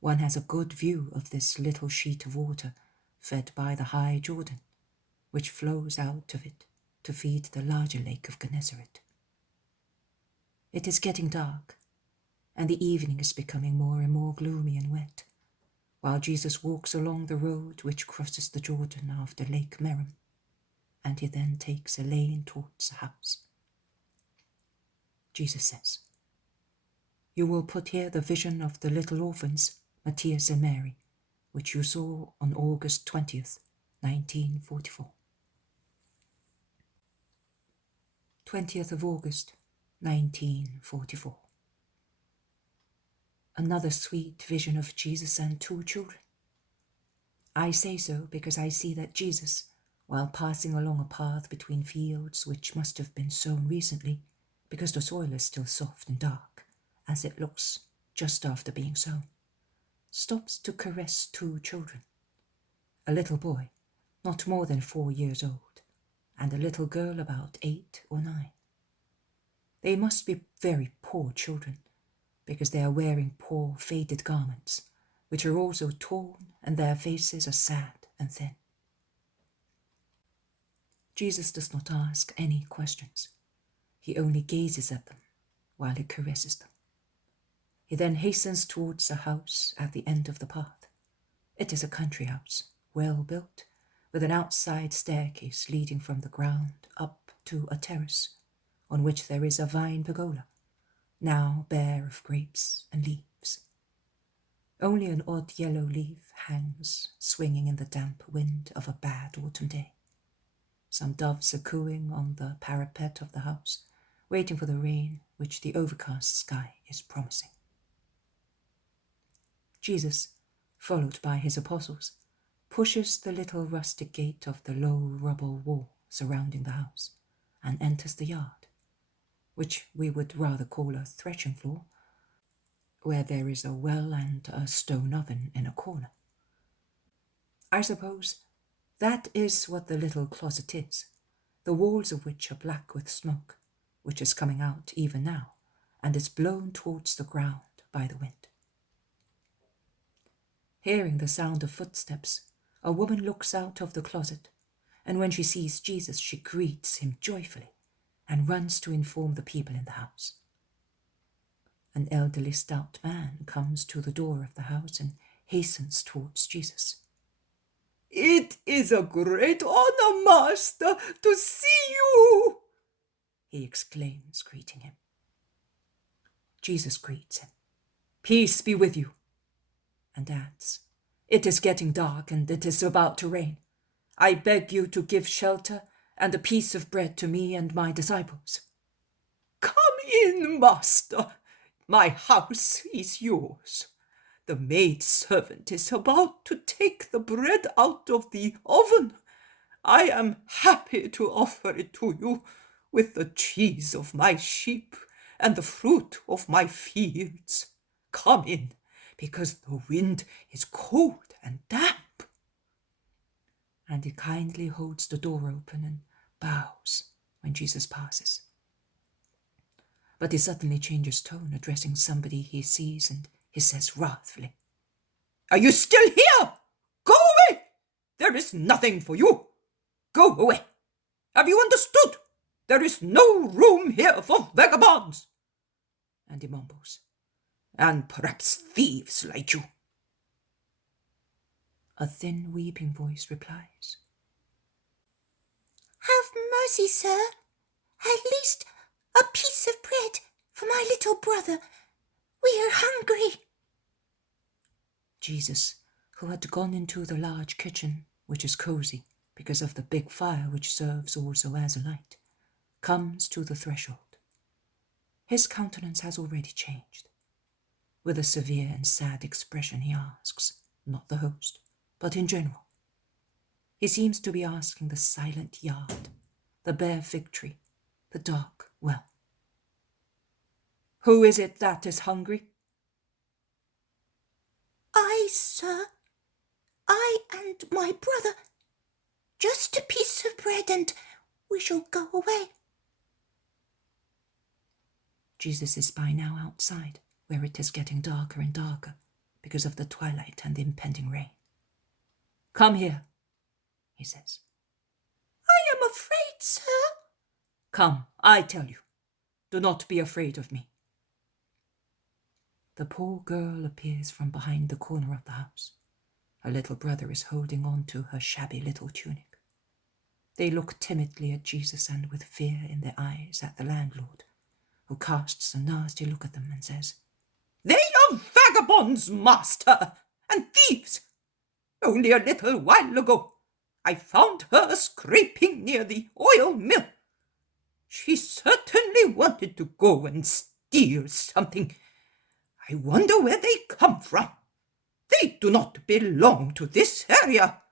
One has a good view of this little sheet of water fed by the high Jordan, which flows out of it to feed the larger lake of Gennesaret. It is getting dark, and the evening is becoming more and more gloomy and wet, while Jesus walks along the road which crosses the Jordan after Lake Merim, and he then takes a lane towards a house. Jesus says, "You will put here the vision of the little orphans, Matthias and Mary, which you saw on August 20th, 1944. 20th of August, 1944. Another sweet vision of Jesus and 2 children. I say so because I see that Jesus, while passing along a path between fields which must have been sown recently, because the soil is still soft and dark, as it looks just after being sown, stops to caress 2 children, a little boy, not more than 4 years old, and a little girl about 8 or 9. They must be very poor children, because they are wearing poor faded garments, which are also torn, and their faces are sad and thin. Jesus does not ask any questions. He only gazes at them while he caresses them. He then hastens towards a house at the end of the path. It is a country house, well built, with an outside staircase leading from the ground up to a terrace, on which there is a vine pergola, now bare of grapes and leaves. Only an odd yellow leaf hangs, swinging in the damp wind of a bad autumn day. Some doves are cooing on the parapet of the house, waiting for the rain which the overcast sky is promising. Jesus, followed by his apostles, pushes the little rustic gate of the low rubble wall surrounding the house and enters the yard, which we would rather call a threshing floor, where there is a well and a stone oven in a corner. I suppose that is what the little closet is, the walls of which are black with smoke, which is coming out even now, and is blown towards the ground by the wind. Hearing the sound of footsteps, a woman looks out of the closet, and when she sees Jesus, she greets him joyfully and runs to inform the people in the house. An elderly stout man comes to the door of the house and hastens towards Jesus. "It is a great honor, Master, to see you," he exclaims, greeting him. Jesus greets him. "Peace be with you," and adds, "It is getting dark and it is about to rain. I beg you to give shelter and a piece of bread to me and my disciples." "Come in, Master. My house is yours. The maidservant is about to take the bread out of the oven. I am happy to offer it to you with the cheese of my sheep and the fruit of my fields. Come in, because the wind is cold and damp." And he kindly holds the door open and bows when Jesus passes. But he suddenly changes tone, addressing somebody he sees, and he says wrathfully, "Are you still here? Go away! There is nothing for you. Go away. Have you understood? There is no room here for vagabonds." And he mumbles, "And perhaps thieves like you." A thin weeping voice replies, "Have mercy, sir. At least a piece of bread for my little brother. We are hungry." Jesus, who had gone into the large kitchen, which is cozy because of the big fire which serves also as a light, comes to the threshold. His countenance has already changed. With a severe and sad expression he asks, not the host, but in general. He seems to be asking the silent yard, the bare fig tree, the dark well. "Who is it that is hungry?" "I, sir. I and my brother. Just a piece of bread and we shall go away." Jesus is by now outside, where it is getting darker and darker because of the twilight and the impending rain. "Come here," he says. "I am afraid, sir." "Come, I tell you. Do not be afraid of me." The poor girl appears from behind the corner of the house. Her little brother is holding on to her shabby little tunic. They look timidly at Jesus and with fear in their eyes at the landlord, who casts a nasty look at them and says, "They are vagabonds, Master, and thieves. Only a little while ago I found her scraping near the oil mill. She certainly wanted to go and steal something. I wonder where they come from. They do not belong to this area."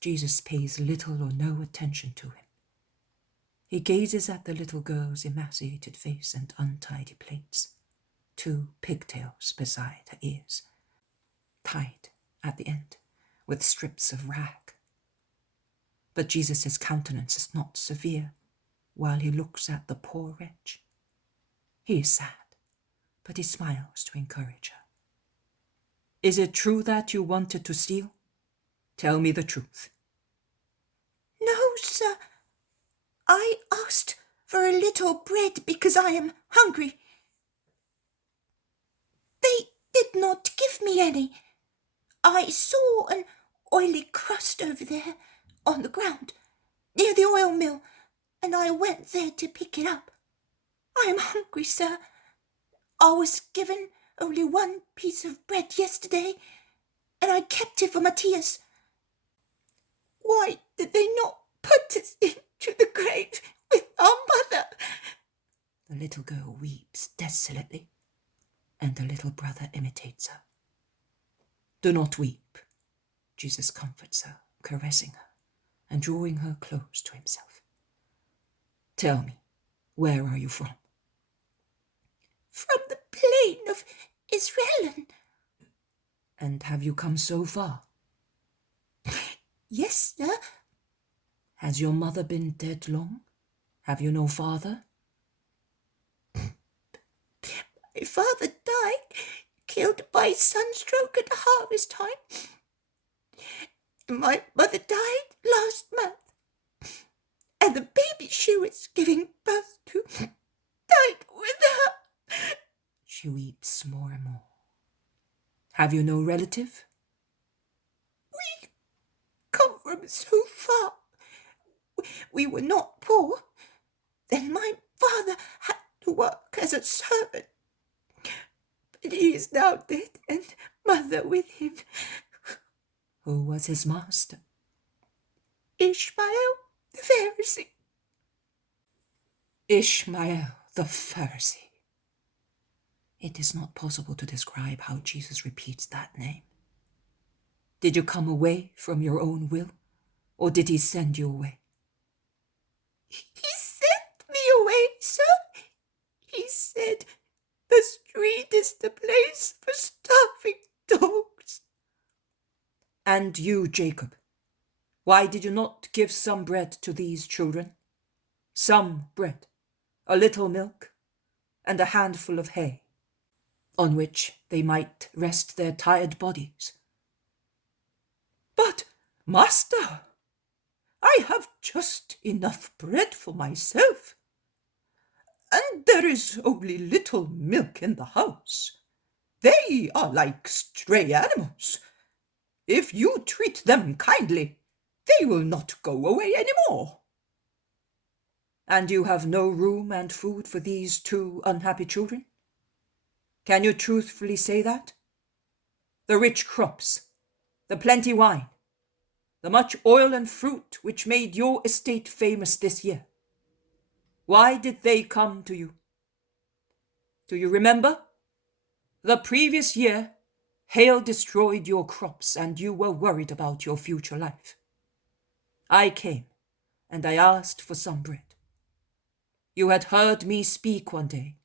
Jesus pays little or no attention to him. He gazes at the little girl's emaciated face and untidy plaits, 2 pigtails beside her ears, tied at the end with strips of rag. But Jesus' countenance is not severe while he looks at the poor wretch. He is sad, but he smiles to encourage her. "Is it true that you wanted to steal? Tell me the truth." "No, sir. I asked for a little bread because I am hungry. They did not give me any. I saw an oily crust over there on the ground near the oil mill, and I went there to pick it up. I am hungry, sir. I was given only 1 piece of bread yesterday, and I kept it for Matthias. Why did they not put it into the grave with our mother. The little girl weeps desolately, and the little brother imitates her. Do not weep. Jesus comforts her, caressing her, and drawing her close to himself. Tell me, where are you from? From the plain of Israel. And have you come so far? Yes, sir. Has your mother been dead long? Have you no father? My father died, killed by sunstroke at harvest time. My mother died last month, and the baby she was giving birth to died with her. She weeps more and more. Have you no relative? We come from so far. We were not poor. Then my father had to work as a servant. But he is now dead, and mother with him. Who was his master? Ishmael the Pharisee. Ishmael the Pharisee. It is not possible to describe how Jesus repeats that name. Did you come away from your own will, or did he send you away? He sent me away, sir. He said, the street is the place for starving dogs. And you, Jacob, why did you not give some bread to these children? Some bread, a little milk, and a handful of hay, on which they might rest their tired bodies. But, Master, I have just enough bread for myself, and there is only little milk in the house. They are like stray animals. If you treat them kindly, they will not go away any more. And you have no room and food for these two unhappy children? Can you truthfully say that? The rich crops, the plenty wine, the much oil and fruit which made your estate famous this year. Why did they come to you? Do you remember? The previous year, hail destroyed your crops and you were worried about your future life. I came and I asked for some bread. You had heard me speak one day,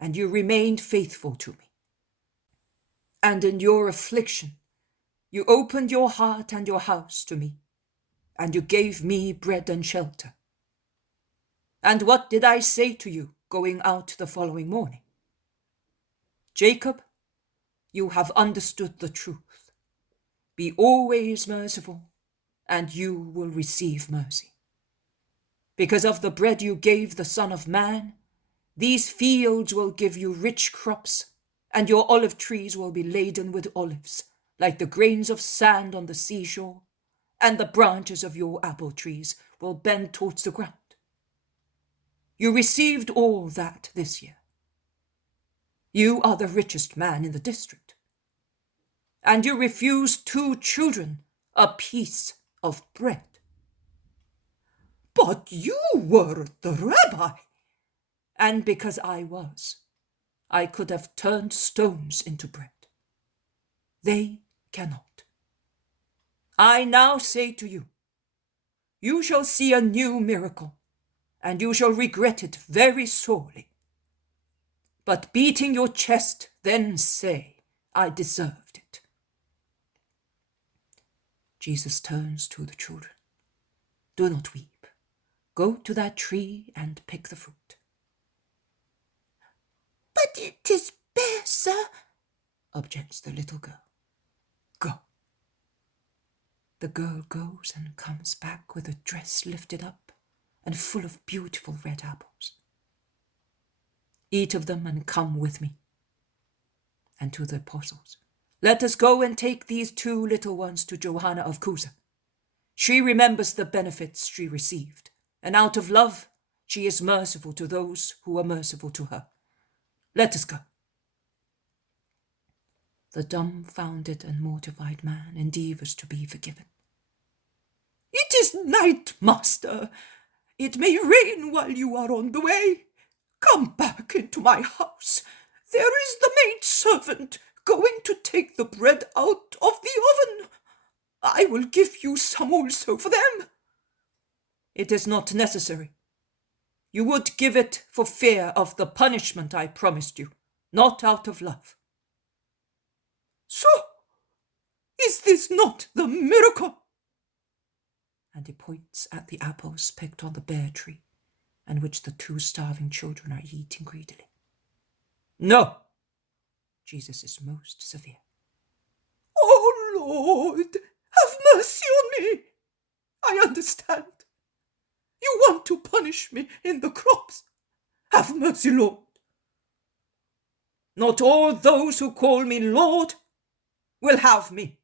and you remained faithful to me. And in your affliction, you opened your heart and your house to me, and you gave me bread and shelter. And what did I say to you going out the following morning? Jacob, you have understood the truth. Be always merciful, and you will receive mercy. Because of the bread you gave the Son of Man, these fields will give you rich crops, and your olive trees will be laden with olives, like the grains of sand on the seashore, and the branches of your apple trees will bend towards the ground. You received all that this year. You are the richest man in the district. And you refused 2 children a piece of bread. But you were the rabbi. And because I was, I could have turned stones into bread. They cannot. I now say to you, you shall see a new miracle, and you shall regret it very sorely. But beating your chest, then say, I deserved it. Jesus turns to the children. Do not weep. Go to that tree and pick the fruit. But it is bare, sir, objects the little girl. Go. The girl goes and comes back with a dress lifted up and full of beautiful red apples. Eat of them and come with me. And to the apostles, let us go and take these 2 little ones to Johanna of Cusa. She remembers the benefits she received, and out of love she is merciful to those who are merciful to her. Let us go. The dumbfounded and mortified man endeavours to be forgiven. It is night, Master. It may rain while you are on the way. Come back into my house. There is the maidservant going to take the bread out of the oven. I will give you some also for them." "It is not necessary. You would give it for fear of the punishment I promised you, not out of love." "So, is this not the miracle?" And he points at the apples picked on the bare tree, and which the 2 starving children are eating greedily. "No." Jesus is most severe. "Oh, Lord, have mercy on me. I understand. You want to punish me in the crops. Have mercy, Lord." "Not all those who call me Lord will have me,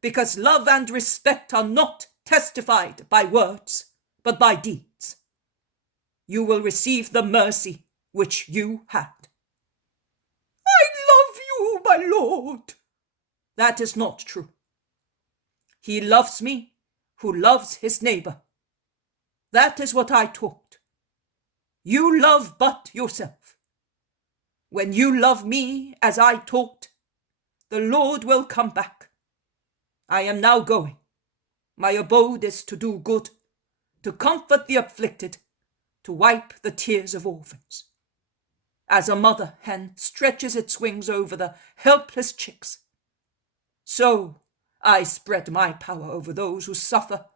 because love and respect are not testified by words, but by deeds. You will receive the mercy which you had." "I love you, my Lord." "That is not true. He loves me who loves his neighbor. That is what I taught. You love but yourself. When you love me as I taught, the Lord will come back. I am now going. My abode is to do good, to comfort the afflicted, to wipe the tears of orphans. As a mother hen stretches its wings over the helpless chicks, so I spread my power over those who suffer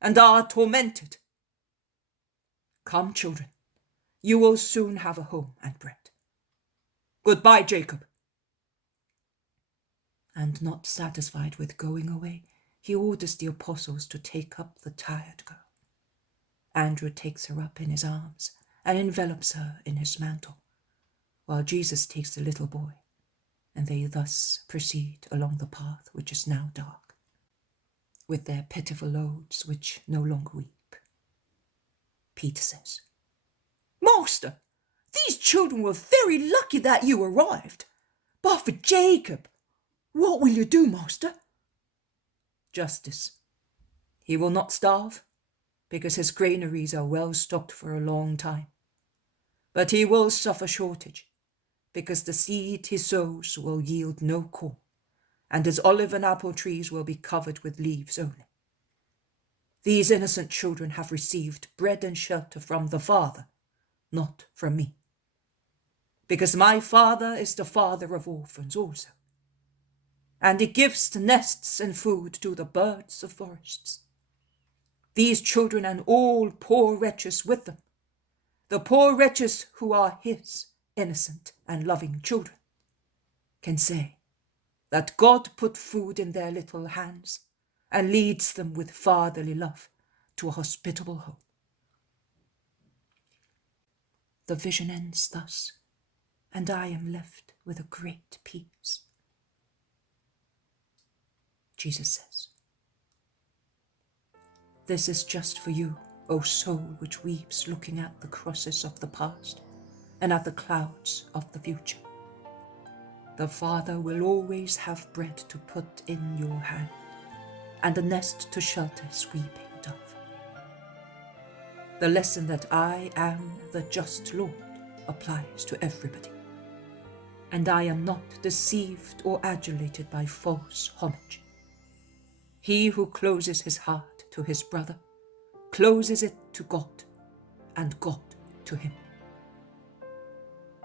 and are tormented. Come, children, you will soon have a home and bread. Goodbye, Jacob." And not satisfied with going away, he orders the apostles to take up the tired girl. Andrew takes her up in his arms and envelops her in his mantle, while Jesus takes the little boy, and they thus proceed along the path which is now dark, with their pitiful loads which no longer weep. Peter says, "Master, these children were very lucky that you arrived. But for Jacob, what will you do, Master?" "Justice. He will not starve, because his granaries are well stocked for a long time. But he will suffer shortage, because the seed he sows will yield no corn, and his olive and apple trees will be covered with leaves only. These innocent children have received bread and shelter from the Father, not from me, because my Father is the Father of orphans also, and he gives nests and food to the birds of forests. These children and all poor wretches with them, the poor wretches who are his innocent and loving children, can say that God put food in their little hands and leads them with fatherly love to a hospitable home." The vision ends thus, and I am left with a great peace. Jesus says, "This is just for you, O soul which weeps looking at the crosses of the past and at the clouds of the future. The Father will always have bread to put in your hand, and a nest to shelter his weeping dove. The lesson that I am the just Lord applies to everybody, and I am not deceived or adulated by false homage. He who closes his heart to his brother closes it to God, and God to him.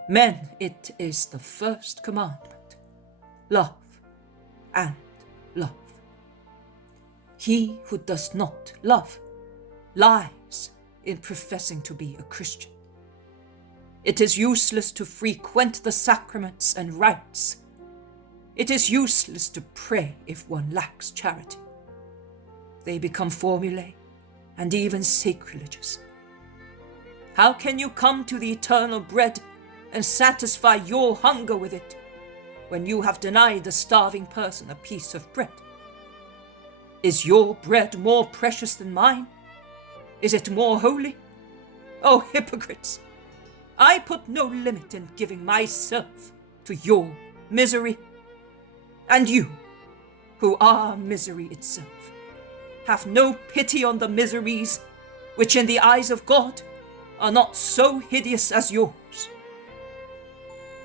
Men, it is the first commandment, love and love. He who does not love lies in professing to be a Christian. It is useless to frequent the sacraments and rites. It is useless to pray if one lacks charity. They become formulae and even sacrilegious. How can you come to the eternal bread and satisfy your hunger with it when you have denied the starving person a piece of bread? Is your bread more precious than mine? Is it more holy? O hypocrites! I put no limit in giving myself to your misery. And you, who are misery itself, have no pity on the miseries which in the eyes of God are not so hideous as yours.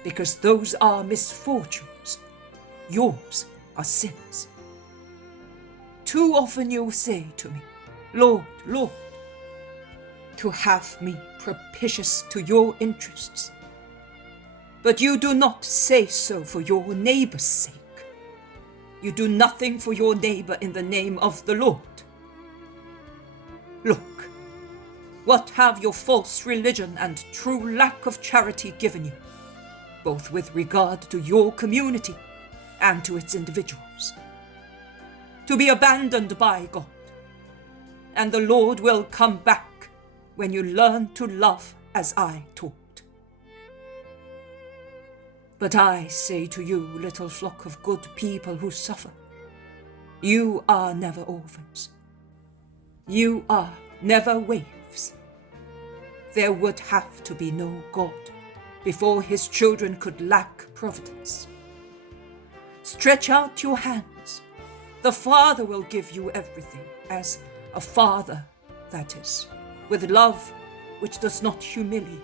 Because those are misfortunes, yours are sins. Too often you say to me, Lord, Lord, to have me propitious to your interests. But you do not say so for your neighbor's sake. You do nothing for your neighbor in the name of the Lord. Look, what have your false religion and true lack of charity given you, both with regard to your community and to its individuals? To be abandoned by God, and the Lord will come back when you learn to love as I taught. But I say to you, little flock of good people who suffer, you are never orphans. You are never waifs. There would have to be no God before his children could lack providence. Stretch out your hands. The Father will give you everything, as a father, that is, with love which does not humiliate.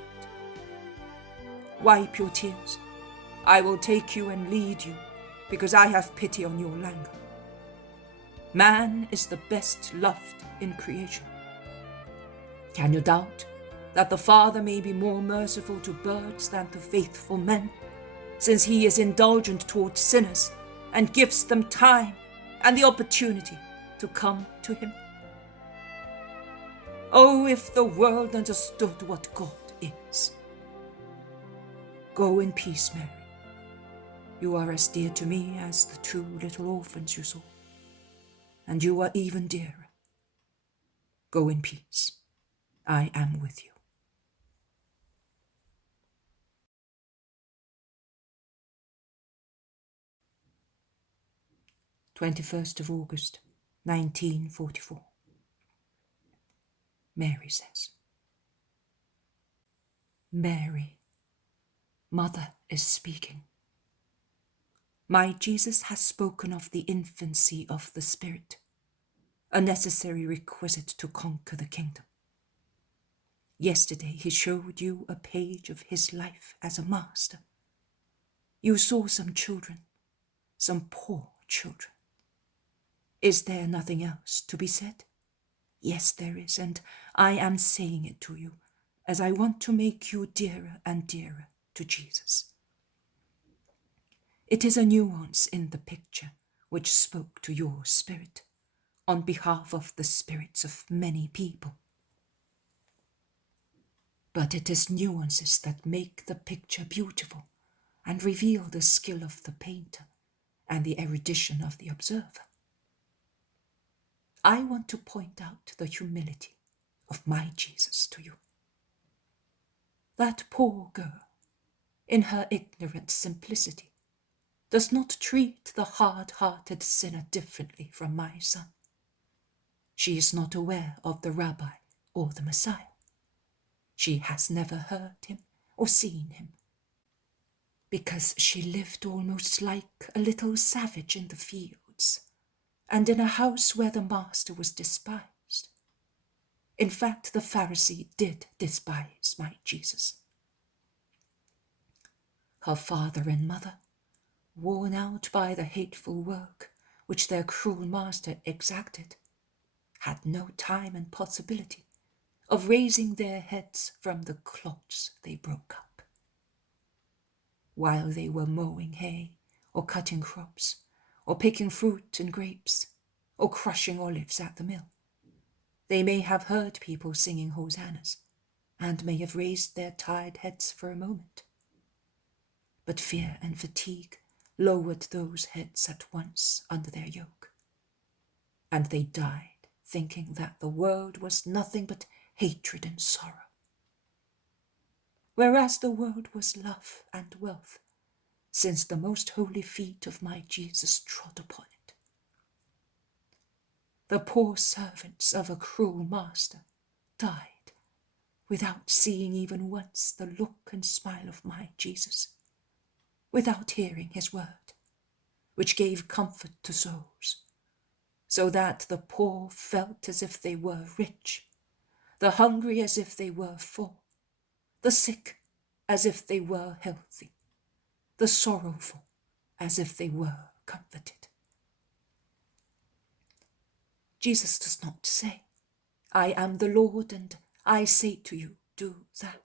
Wipe your tears. I will take you and lead you, because I have pity on your languor. Man is the best loved in creation. Can you doubt that the Father may be more merciful to birds than to faithful men, since he is indulgent towards sinners and gives them time and the opportunity to come to him? Oh, if the world understood what God is. Go in peace, Mary. You are as dear to me as the 2 little orphans you saw, and you are even dearer. Go in peace. I am with you. "21st of August, 1944. Mary says, Mary, Mother is speaking. My Jesus has spoken of the infancy of the Spirit, a necessary requisite to conquer the kingdom. Yesterday he showed you a page of his life as a master. You saw some children, some poor children. Is there nothing else to be said? Yes, there is, and I am saying it to you, as I want to make you dearer and dearer to Jesus. It is a nuance in the picture which spoke to your spirit, on behalf of the spirits of many people. But it is nuances that make the picture beautiful and reveal the skill of the painter and the erudition of the observer. I want to point out the humility of my Jesus to you. That poor girl, in her ignorant simplicity, does not treat the hard-hearted sinner differently from my son. She is not aware of the Rabbi or the Messiah. She has never heard him or seen him, because she lived almost like a little savage in the fields, and in a house where the master was despised. In fact, the Pharisee did despise my Jesus. Her father and mother, worn out by the hateful work which their cruel master exacted, had no time and possibility of raising their heads from the clods they broke up. While they were mowing hay, or cutting crops, or picking fruit and grapes, or crushing olives at the mill, they may have heard people singing hosannas, and may have raised their tired heads for a moment. But fear and fatigue lowered those heads at once under their yoke, and they died thinking that the world was nothing but hatred and sorrow, whereas the world was love and wealth, since the most holy feet of my Jesus trod upon it. The poor servants of a cruel master died without seeing even once the look and smile of my Jesus, without hearing his word, which gave comfort to souls, so that the poor felt as if they were rich, the hungry as if they were full, the sick as if they were healthy, the sorrowful as if they were comforted. Jesus does not say, I am the Lord and I say to you, do that.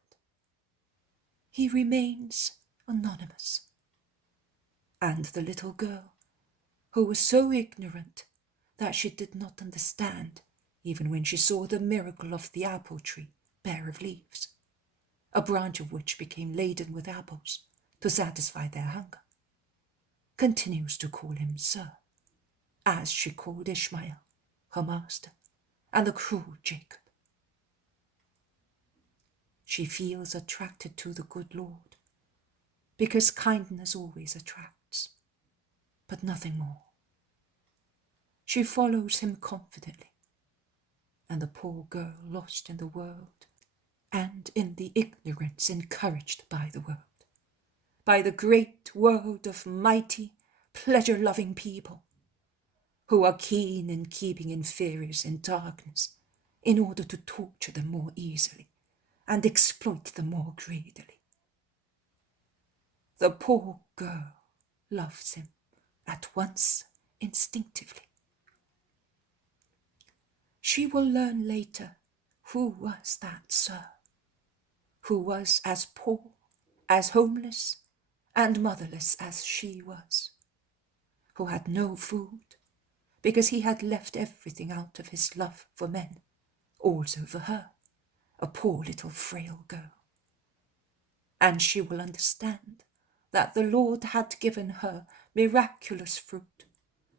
He remains anonymous. And the little girl, who was so ignorant that she did not understand even when she saw the miracle of the apple tree bare of leaves, a branch of which became laden with apples to satisfy their hunger, continues to call him Sir, as she called Ishmael, her master, and the cruel Jacob. She feels attracted to the good Lord, because kindness always attracts, but nothing more. She follows him confidently, and the poor girl lost in the world and in the ignorance encouraged by the world, by the great world of mighty, pleasure-loving people who are keen in keeping inferiors in darkness in order to torture them more easily and exploit them more greedily. The poor girl loves him at once instinctively. She will learn later who was that Sir, who was as poor, as homeless, and motherless as she was, who had no food, because he had left everything out of his love for men, also for her, a poor little frail girl. And she will understand that the Lord had given her miraculous fruit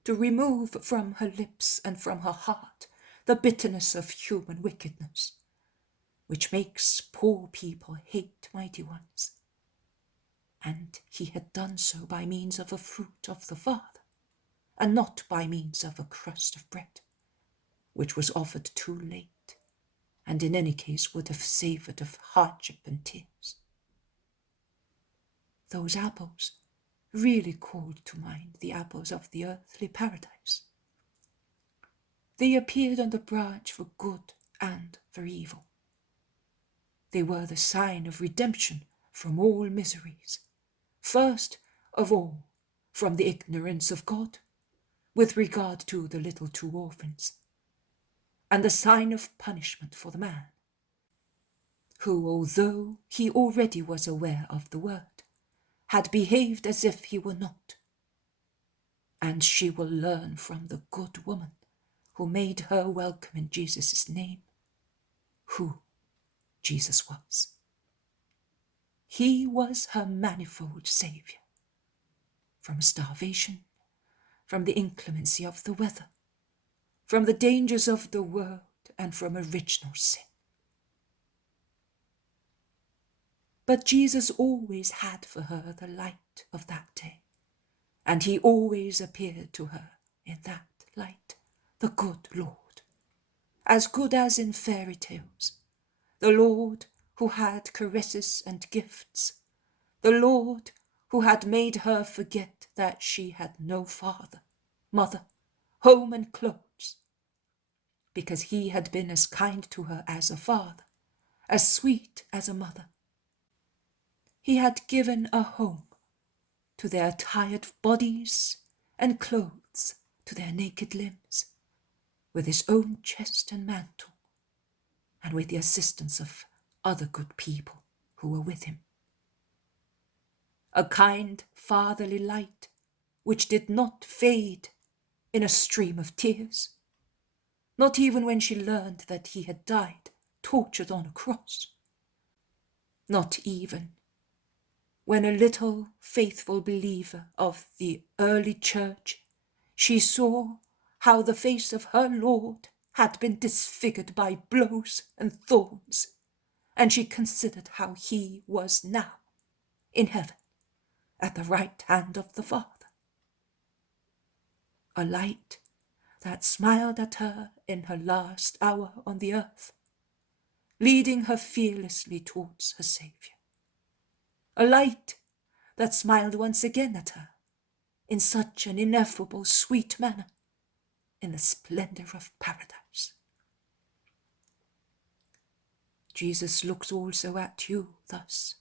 to remove from her lips and from her heart the bitterness of human wickedness, which makes poor people hate mighty ones. And he had done so by means of a fruit of the Father, and not by means of a crust of bread, which was offered too late, and in any case would have savoured of hardship and tears. Those apples really called to mind the apples of the earthly paradise. They appeared on the branch for good and for evil. They were the sign of redemption from all miseries, first of all from the ignorance of God, with regard to the little two orphans, and the sign of punishment for the man, who, although he already was aware of the word, had behaved as if he were not. And she will learn from the good woman who made her welcome in Jesus' name, who Jesus was. He was her manifold Saviour, from starvation, from the inclemency of the weather, from the dangers of the world, and from original sin. But Jesus always had for her the light of that day, and he always appeared to her in that light, the good Lord, as good as in fairy tales, the Lord who had caresses and gifts, the Lord who had made her forget that she had no father, mother, home and clothes, because he had been as kind to her as a father, as sweet as a mother. He had given a home to their tired bodies and clothes to their naked limbs, with his own chest and mantle, and with the assistance of other good people who were with him. A kind fatherly light which did not fade in a stream of tears, not even when she learned that he had died, tortured on a cross, not even when a little faithful believer of the early church, she saw how the face of her Lord had been disfigured by blows and thorns, and she considered how he was now in heaven at the right hand of the Father. A light that smiled at her in her last hour on the earth, leading her fearlessly towards her Saviour. A light that smiled once again at her in such an ineffable sweet manner in the splendour of paradise. Jesus looks also at you thus.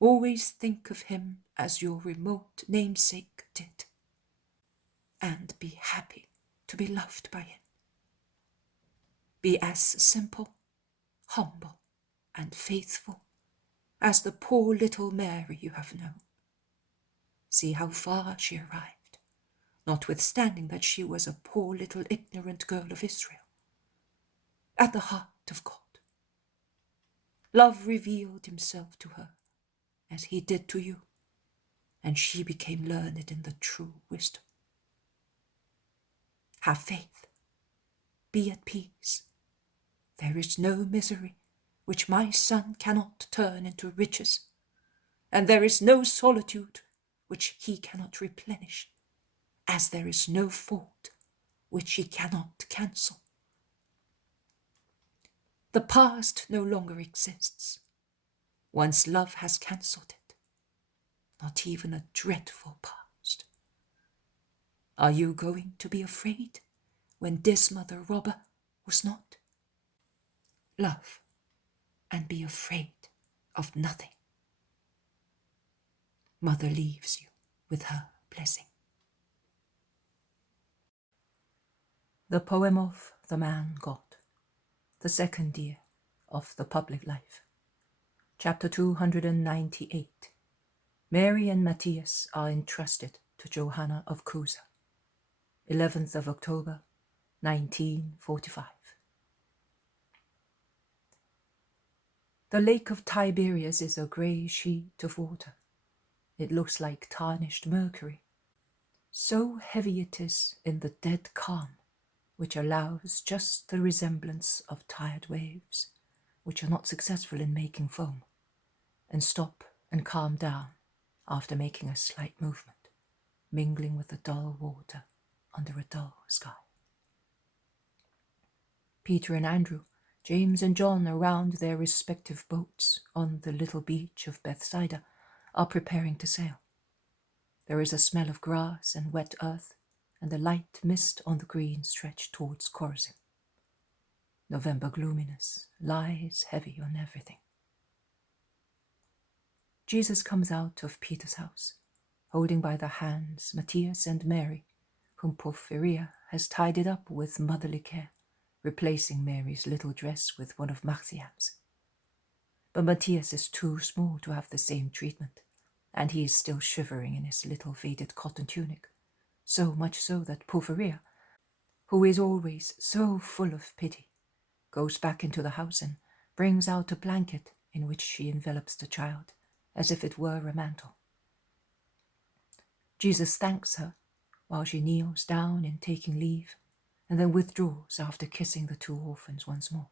Always think of him as your remote namesake did, and be happy to be loved by him. Be as simple, humble, and faithful as the poor little Mary you have known. See how far she arrived, notwithstanding that she was a poor little ignorant girl of Israel, at the heart of God. Love revealed himself to her, as he did to you, and she became learned in the true wisdom. Have faith. Be at peace. There is no misery which my Son cannot turn into riches, and there is no solitude which he cannot replenish, as there is no fault which he cannot cancel. The past no longer exists. Once love has cancelled it, not even a dreadful past. Are you going to be afraid when this mother robber was not? Love, and be afraid of nothing. Mother leaves you with her blessing. The poem of the man God, the second year of the public life. Chapter 298. Mary and Matthias are entrusted to Johanna of Cusa. 11th of October, 1945. The lake of Tiberias is a grey sheet of water. It looks like tarnished mercury. So heavy it is in the dead calm, which allows just the resemblance of tired waves, which are not successful in making foam, and stop and calm down after making a slight movement, mingling with the dull water under a dull sky. Peter and Andrew, James and John around their respective boats on the little beach of Bethsaida are preparing to sail. There is a smell of grass and wet earth, and a light mist on the green stretch towards Chorazin. November gloominess lies heavy on everything. Jesus comes out of Peter's house, holding by the hands Matthias and Mary, whom Porphyria has tidied up with motherly care, replacing Mary's little dress with one of Marciam's. But Matthias is too small to have the same treatment, and he is still shivering in his little faded cotton tunic, so much so that Porphyria, who is always so full of pity, goes back into the house and brings out a blanket in which she envelops the child, as if it were a mantle. Jesus thanks her while she kneels down in taking leave, and then withdraws after kissing the two orphans once more.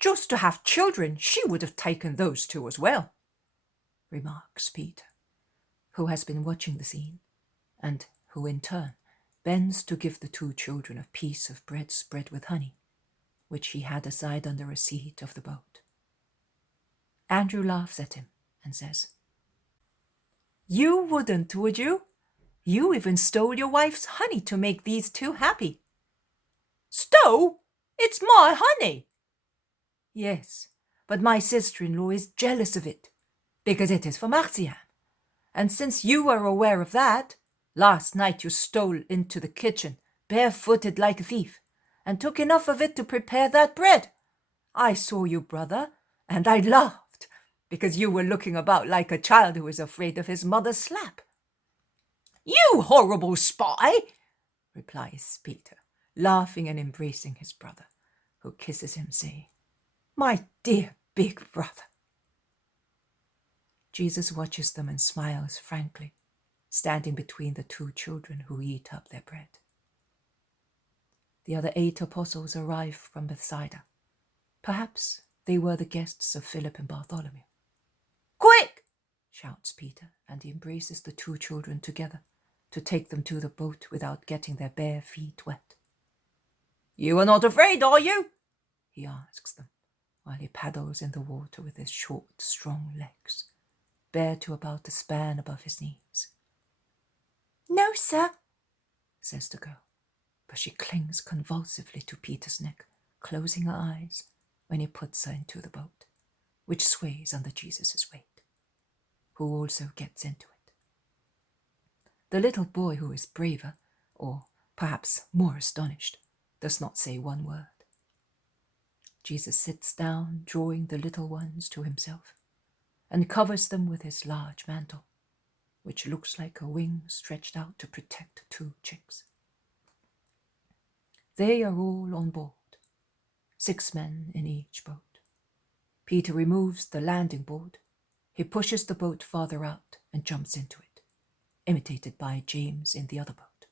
Just to have children, she would have taken those two as well, remarks Peter, who has been watching the scene, and who in turn bends to give the two children a piece of bread spread with honey, which he had aside under a seat of the boat. Andrew laughs at him and says, "You wouldn't, would you? You even stole your wife's honey to make these two happy." "Stole? It's my honey." "Yes, but my sister-in-law is jealous of it, because it is for Marciam. And since you were aware of that, last night you stole into the kitchen, barefooted like a thief, and took enough of it to prepare that bread. I saw you, brother, and I laughed, because you were looking about like a child who is afraid of his mother's slap." "You horrible spy," replies Peter, laughing and embracing his brother, who kisses him, saying, "My dear big brother." Jesus watches them and smiles frankly, standing between the two children who eat up their bread. The other 8 apostles arrive from Bethsaida. Perhaps they were the guests of Philip and Bartholomew. "Quick!" shouts Peter, and he embraces the two children together to take them to the boat without getting their bare feet wet. "You are not afraid, are you?" he asks them, while he paddles in the water with his short, strong legs, bare to about a span above his knees. "No, sir," says the girl, but she clings convulsively to Peter's neck closing her eyes when he puts her into the boat, which sways under Jesus' weight, who also gets into it. The little boy, who is braver, or perhaps more astonished, does not say one word. Jesus sits down, drawing the little ones to himself, and covers them with his large mantle, which looks like a wing stretched out to protect 2 chicks. They are all on board, 6 men in each boat. Peter removes the landing board. He pushes the boat farther out and jumps into it, imitated by James in the other boat.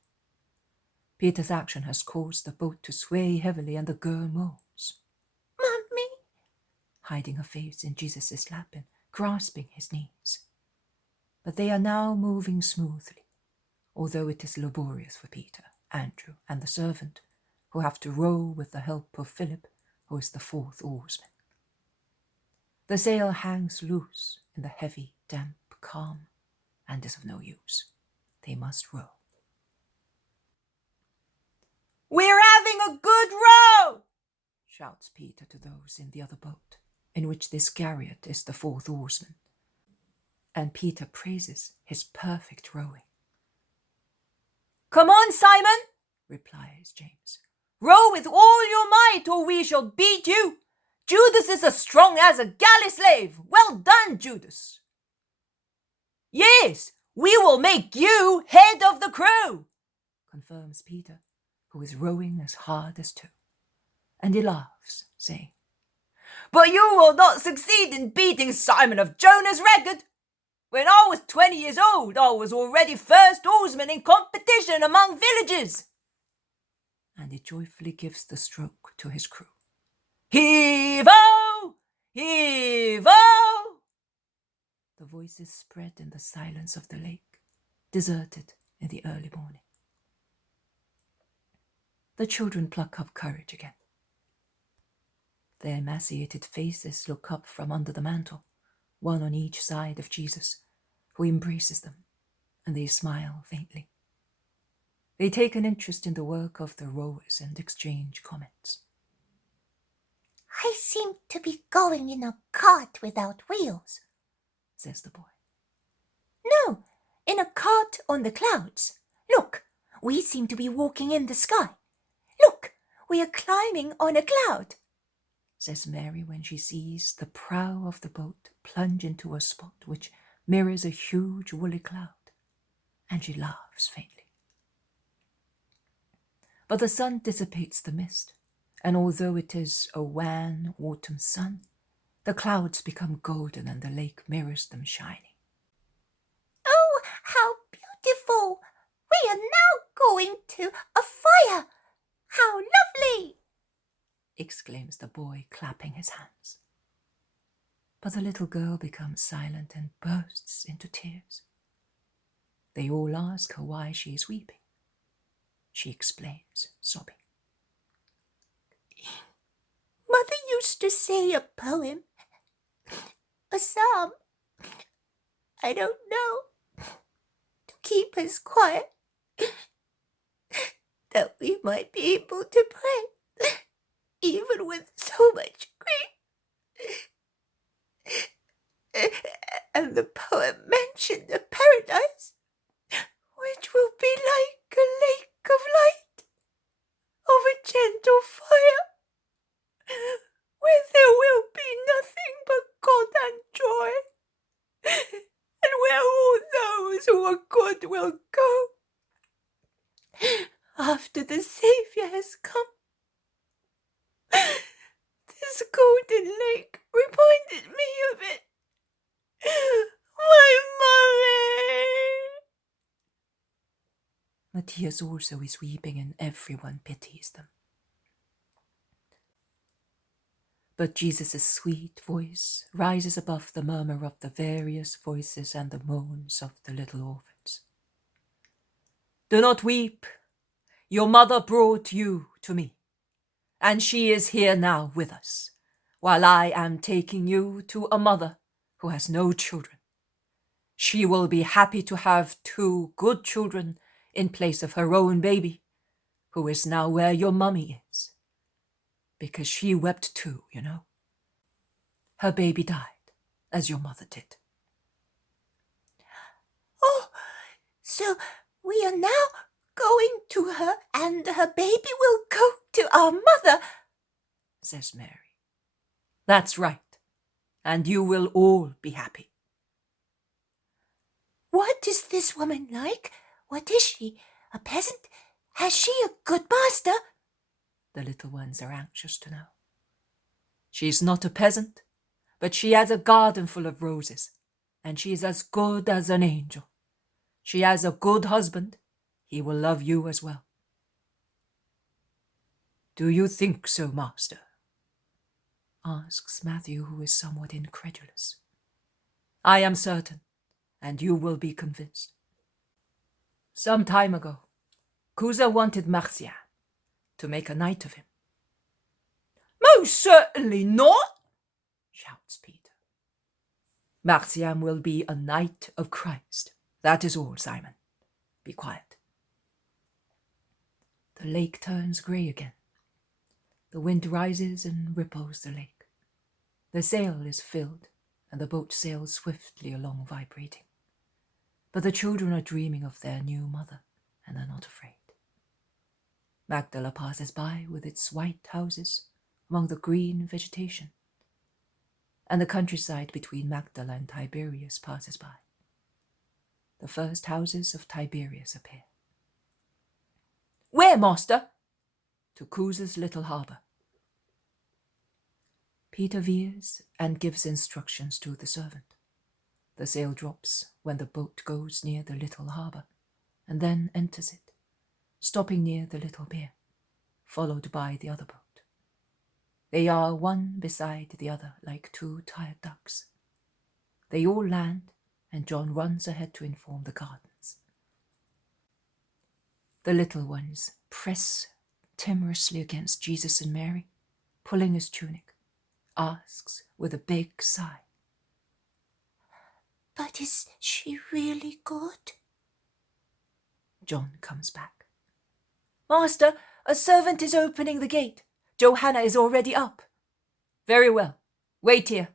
Peter's action has caused the boat to sway heavily, and the girl moans, Mummy! hiding her face in Jesus' lap and grasping his knees. But they are now moving smoothly, although it is laborious for Peter, Andrew, and the servant, who have to row with the help of Philip, who is the 4th oarsman. The sail hangs loose in the heavy, damp calm, and is of no use. They must row. We're having a good row, shouts Peter to those in the other boat, in which this Galilean is the 4th oarsman, and Peter praises his perfect rowing. Come on, Simon, replies James. row with all your might, or we shall beat you. Judas is as strong as a galley slave. Well done, Judas. Yes, we will make you head of the crew, confirms Peter, who is rowing as hard as 2. And he laughs, saying, but you will not succeed in beating Simon of Jonah's record. When I was 20 years old, I was already 1st oarsman in competition among villages. And he joyfully gives the stroke to his crew. Heave-o! Heave-o! The voices spread in the silence of the lake, deserted in the early morning. The children pluck up courage again. Their emaciated faces look up from under the mantle, one on each side of Jesus, who embraces them, and they smile faintly. They take an interest in the work of the rowers and exchange comments. I seem to be going in a cart without wheels, says the boy. No, in a cart on the clouds. Look, we seem to be walking in the sky. Look, we are climbing on a cloud, says Mary when she sees the prow of the boat plunge into a spot which mirrors a huge woolly cloud, and she laughs faintly. But the sun dissipates the mist, and although it is a wan autumn sun, the clouds become golden and the lake mirrors them shining. Oh, how beautiful! We are now going to a fire! How lovely! Exclaims the boy, clapping his hands. But the little girl becomes silent and bursts into tears. They all ask her why she is weeping. She explains, sobbing. Mother used to say a poem, a psalm, I don't know, to keep us quiet, that we might be able to pray, even with so much grief. And the poem mentioned a paradise, which will be like a lake of light, of a gentle fire, where there will be nothing but God and joy, and where all those who are good will go, after the Saviour has come. This golden lake reminded me of it. My mummy! Matthias also is weeping, and everyone pities them. But Jesus' sweet voice rises above the murmur of the various voices and the moans of the little orphans. Do not weep. Your mother brought you to me, and she is here now with us, while I am taking you to a mother who has no children. She will be happy to have 2 good children in place of her own baby, who is now where your mummy is. because she wept too, you know. Her baby died, as your mother did. Oh, so we are now going to her, and her baby will go to our mother, says Mary. That's right, and you will all be happy. What is this woman like? What is she? A peasant? Has she a good master? The little ones are anxious to know. She's not a peasant, but she has a garden full of roses, and she is as good as an angel. She has a good husband. He will love you as well. Do you think so, master? Asks Matthew, who is somewhat incredulous. I am certain, and you will be convinced. Some time ago, Cusa wanted Marcian to make a knight of him. Most certainly not, shouts Peter. Marcian will be a knight of Christ. That is all, Simon. Be quiet. The lake turns grey again. The wind rises and ripples the lake. The sail is filled, and the boat sails swiftly along, vibrating. But the children are dreaming of their new mother, and are not afraid. Magdala passes by with its white houses among the green vegetation, and the countryside between Magdala and Tiberias passes by. The first houses of Tiberias appear. Where, master? To Cusa's little harbour. Peter veers and gives instructions to the servant. The sail drops when the boat goes near the little harbour, and then enters it, stopping near the little pier, followed by the other boat. They are one beside the other like two tired ducks. They all land, and John runs ahead to inform the gardens. The little ones press timorously against Jesus and Mary, pulling his tunic, asks with a big sigh, But is she really good? John comes back. Master, a servant is opening the gate. Johanna is already up. Very well. Wait here.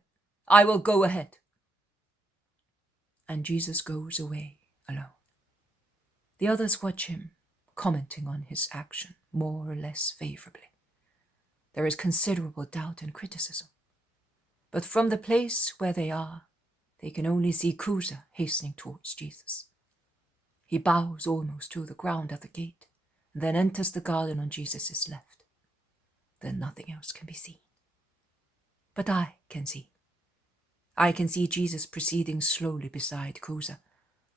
I will go ahead. And Jesus goes away alone. The others watch him, commenting on his action more or less favourably. There is considerable doubt and criticism. But from the place where they are, they can only see Cusa hastening towards Jesus. He bows almost to the ground at the gate, and then enters the garden on Jesus' left. Then nothing else can be seen. But I can see. I can see Jesus proceeding slowly beside Cusa,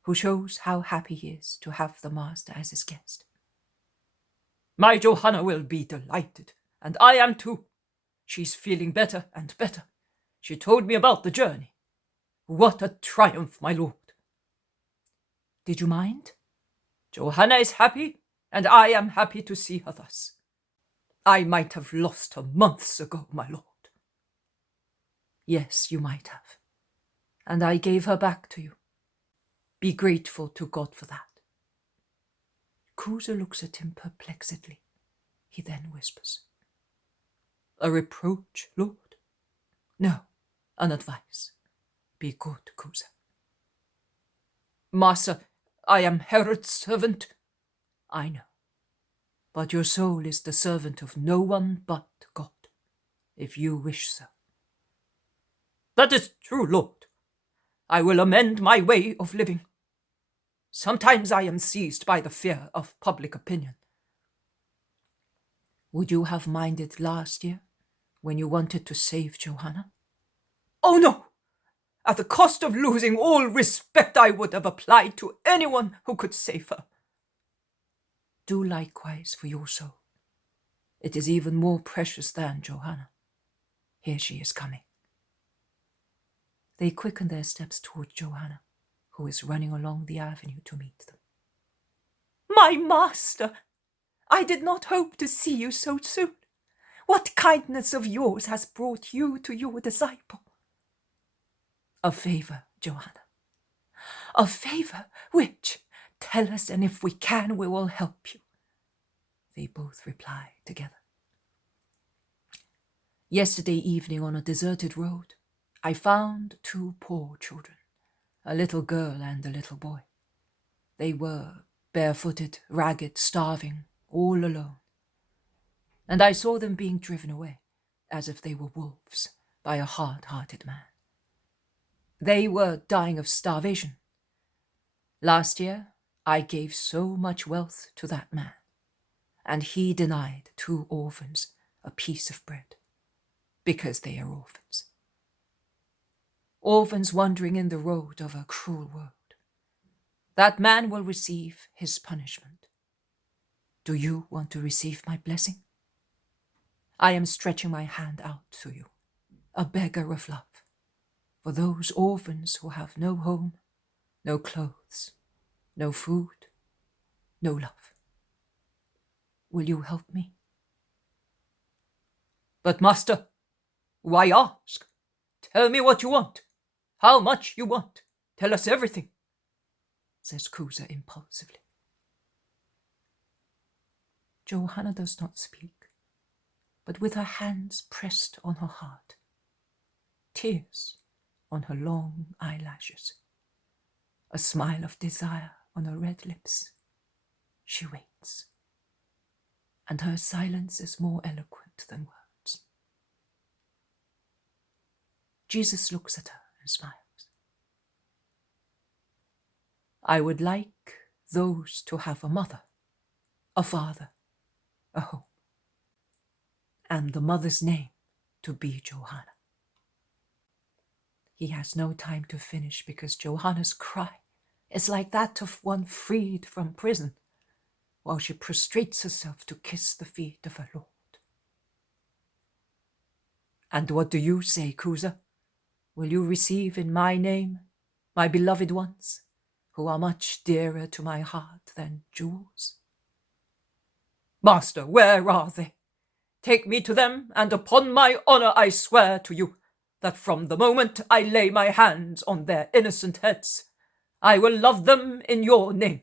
who shows how happy he is to have the master as his guest. My Johanna will be delighted, and I am too. She's feeling better and better. She told me about the journey. What a triumph, my lord. Did you mind? Johanna is happy, and I am happy to see her thus. I might have lost her months ago, my lord. Yes, you might have. And I gave her back to you. Be grateful to God for that. Cusa looks at him perplexedly. He then whispers, A reproach, lord? No, an advice. Be good, Cusa. Master, I am Herod's servant. I know. But your soul is the servant of no one but God, if you wish so. That is true, Lord. I will amend my way of living. Sometimes I am seized by the fear of public opinion. Would you have minded last year, when you wanted to save Johanna? Oh no! At the cost of losing all respect I would have applied to anyone who could save her. Do likewise for your soul. It is even more precious than Johanna. Here she is coming. They quicken their steps toward Johanna, who is running along the avenue to meet them. My master! I did not hope to see you so soon. What kindness of yours has brought you to your disciple? A favour, Johanna. A favour which, tell us, and if we can, we will help you. They both reply together. Yesterday evening on a deserted road, I found 2 poor children, a little girl and a little boy. They were barefooted, ragged, starving, all alone. And I saw them being driven away, as if they were wolves, by a hard-hearted man. They were dying of starvation. Last year, I gave so much wealth to that man, and he denied 2 orphans a piece of bread, because they are orphans. Orphans wandering in the road of a cruel world. That man will receive his punishment. Do you want to receive my blessing? I am stretching my hand out to you, a beggar of love, for those orphans who have no home, no clothes, no food, no love. Will you help me? But, Master, why ask? Tell me what you want, how much you want. Tell us everything, says Cusa impulsively. Johanna does not speak, but with her hands pressed on her heart, tears on her long eyelashes, a smile of desire on her red lips, she waits, and her silence is more eloquent than words. Jesus looks at her and smiles. I would like those to have a mother, a father, a home, and the mother's name to be Johanna. He has no time to finish because Johanna's cry is like that of one freed from prison, while she prostrates herself to kiss the feet of her Lord. And what do you say, Cusa? Will you receive in my name my beloved ones, who are much dearer to my heart than jewels? Master, where are they? Take me to them, and upon my honour I swear to you that from the moment I lay my hands on their innocent heads, I will love them in your name,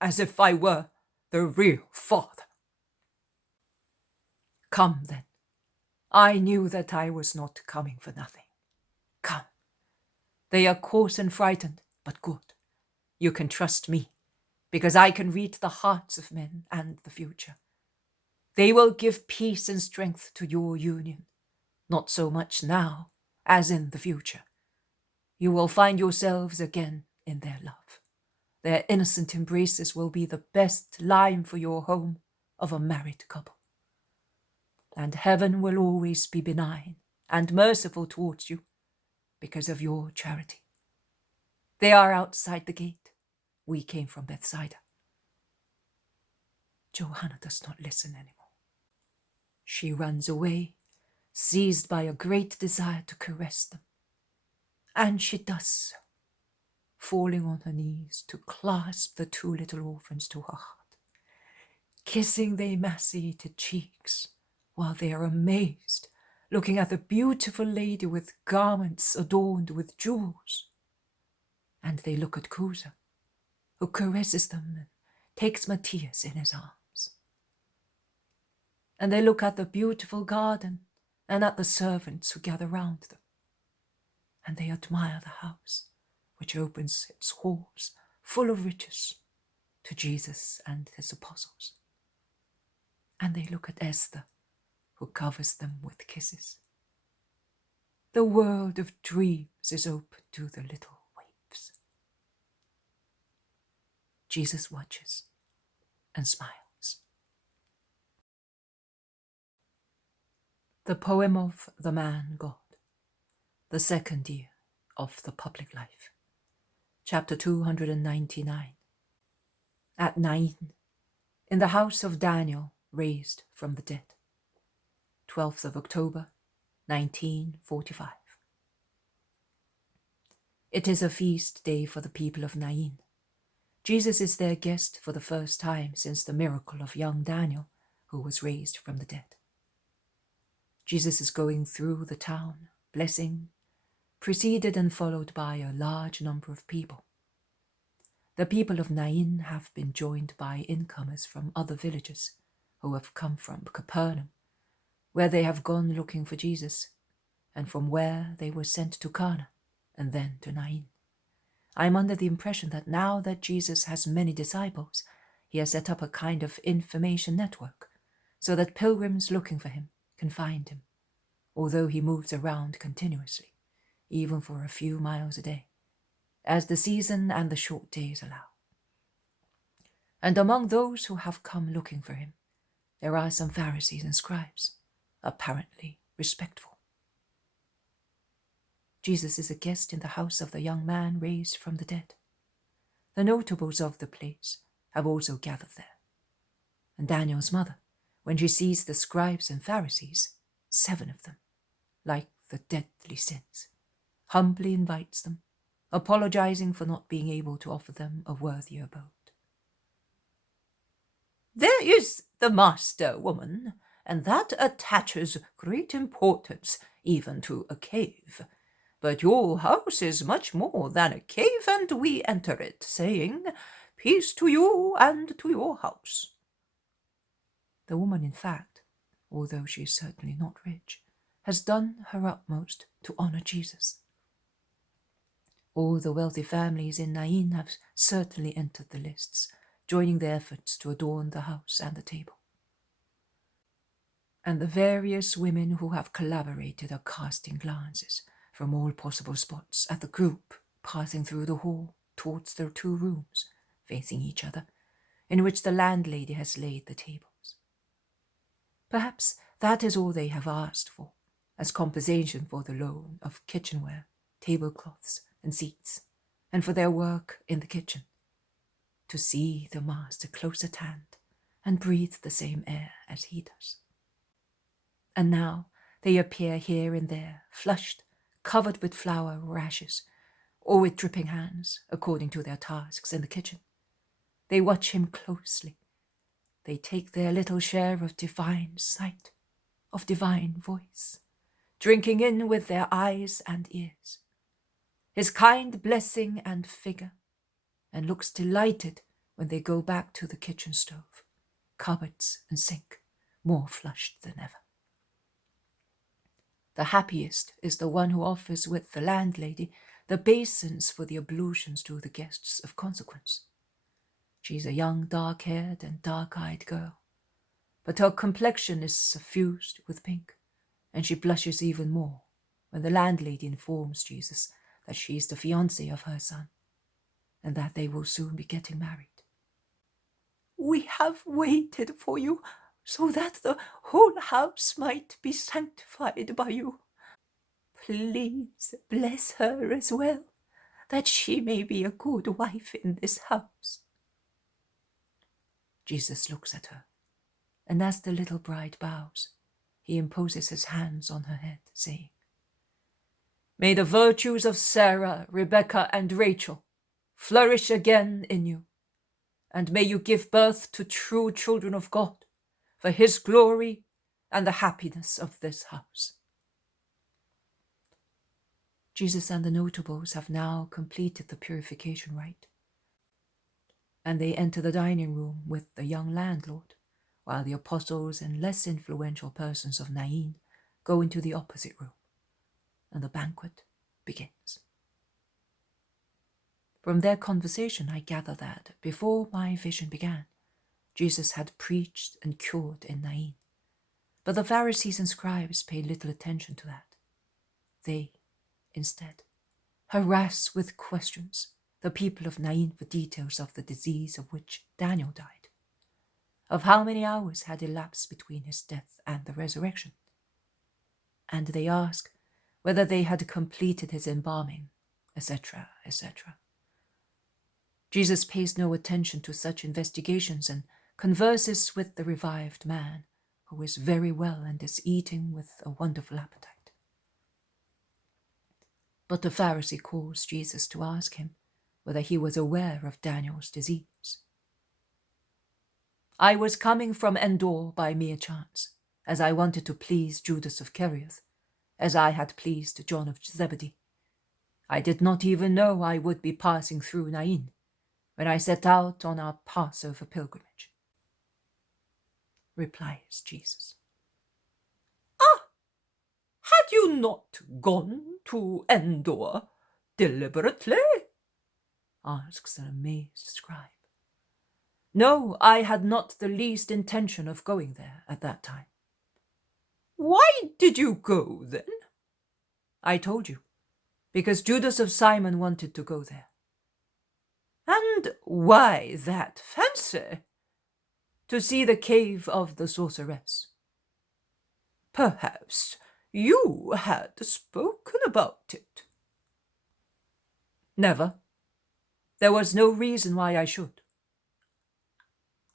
as if I were the real father. Come then. I knew that I was not coming for nothing. Come. They are coarse and frightened, but good. You can trust me, because I can read the hearts of men and the future. They will give peace and strength to your union, not so much now as in the future. You will find yourselves again in their love. Their innocent embraces will be the best lime for your home of a married couple. And heaven will always be benign and merciful towards you because of your charity. They are outside the gate. We came from Bethsaida. Johanna does not listen anymore. She runs away, seized by a great desire to caress them. And she does so, falling on her knees to clasp the 2 little orphans to her heart, kissing their emaciated cheeks while they are amazed, looking at the beautiful lady with garments adorned with jewels. And they look at Cusa, who caresses them and takes Matthias in his arms. And they look at the beautiful garden and at the servants who gather round them. And they admire the house, which opens its halls full of riches to Jesus and his apostles. And they look at Esther, who covers them with kisses. The world of dreams is open to the little waifs. Jesus watches and smiles. The poem of the man God, the second year of the public life. Chapter 299. At Nain, in the house of Daniel raised from the dead. 12th of October, 1945. It is a feast day for the people of Nain. Jesus is their guest for the first time since the miracle of young Daniel, who was raised from the dead. Jesus is going through the town, blessing, preceded and followed by a large number of people. The people of Nain have been joined by incomers from other villages who have come from Capernaum, where they have gone looking for Jesus, and from where they were sent to Cana, and then to Nain. I am under the impression that now that Jesus has many disciples, he has set up a kind of information network, so that pilgrims looking for him can find him, although he moves around continuously, even for a few miles a day, as the season and the short days allow. And among those who have come looking for him, there are some Pharisees and scribes, apparently respectful. Jesus is a guest in the house of the young man raised from the dead. The notables of the place have also gathered there. And Daniel's mother, when she sees the scribes and Pharisees, 7 of them, like the deadly sins, humbly invites them, apologizing for not being able to offer them a worthy abode. There is the master, woman, and that attaches great importance even to a cave. But your house is much more than a cave, and we enter it, saying, Peace to you and to your house. The woman, in fact, although she is certainly not rich, has done her utmost to honor Jesus. All the wealthy families in Nain have certainly entered the lists, joining their efforts to adorn the house and the table. And the various women who have collaborated are casting glances from all possible spots at the group passing through the hall towards their 2 rooms, facing each other, in which the landlady has laid the tables. Perhaps that is all they have asked for, as compensation for the loan of kitchenware, tablecloths, and seats, and for their work in the kitchen, to see the master close at hand and breathe the same air as he does. And now they appear here and there, flushed, covered with flour or ashes, or with dripping hands, according to their tasks in the kitchen. They watch him closely. They take their little share of divine sight, of divine voice, drinking in with their eyes and ears his kind blessing and figure, and looks delighted when they go back to the kitchen stove, cupboards and sink, more flushed than ever. The happiest is the one who offers with the landlady the basins for the ablutions to the guests of consequence. She is a young, dark-haired and dark-eyed girl, but her complexion is suffused with pink, and she blushes even more when the landlady informs Jesus that she is the fiancée of her son, and that they will soon be getting married. We have waited for you, so that the whole house might be sanctified by you. Please bless her as well, that she may be a good wife in this house. Jesus looks at her, and as the little bride bows, he imposes his hands on her head, saying, May the virtues of Sarah, Rebecca, and Rachel flourish again in you, and may you give birth to true children of God, for his glory and the happiness of this house. Jesus and the notables have now completed the purification rite, and they enter the dining room with the young landlord, while the apostles and less influential persons of Nain go into the opposite room, and the banquet begins. From their conversation I gather that, before my vision began, Jesus had preached and cured in Nain, but the Pharisees and scribes paid little attention to that. They, instead, harass with questions the people of Nain for details of the disease of which Daniel died, of how many hours had elapsed between his death and the resurrection, and they ask whether they had completed his embalming, etc., etc. Jesus pays no attention to such investigations and converses with the revived man, who is very well and is eating with a wonderful appetite. But the Pharisee calls Jesus to ask him whether he was aware of Daniel's disease. I was coming from Endor by mere chance, as I wanted to please Judas of Kerioth, as I had pleased John of Zebedee. I did not even know I would be passing through Nain when I set out on our Passover pilgrimage, replies Jesus. Had you not gone to Endor deliberately? Asks an amazed scribe. No, I had not the least intention of going there at that time. Why did you go then? I told you, because Judas of Simon wanted to go there. And why that fancy? To see the cave of the sorceress. Perhaps you had spoken about it. Never. There was no reason why I should.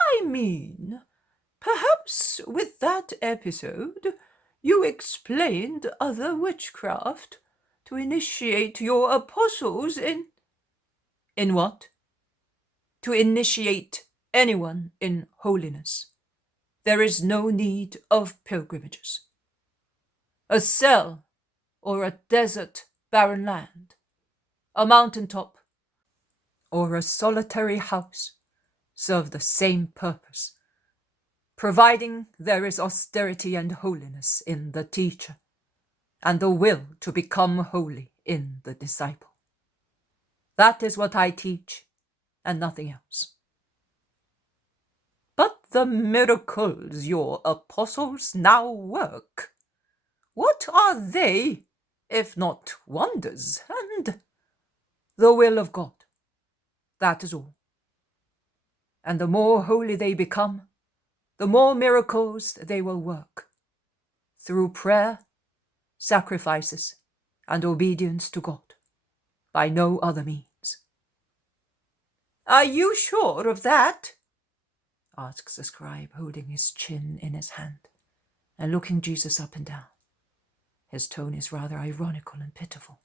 I mean, perhaps with that episode you explained other witchcraft to initiate your apostles in... In what? To initiate anyone in holiness. There is no need of pilgrimages. A cell or a desert barren land, a mountaintop or a solitary house serve the same purpose, providing there is austerity and holiness in the teacher, and the will to become holy in the disciple. That is what I teach, and nothing else. But the miracles your apostles now work, what are they, if not wonders, and the will of God? That is all. And the more holy they become, the more miracles they will work, through prayer, sacrifices, and obedience to God, by no other means. Are you sure of that? Asks the scribe, holding his chin in his hand and looking Jesus up and down. His tone is rather ironical and pitiful.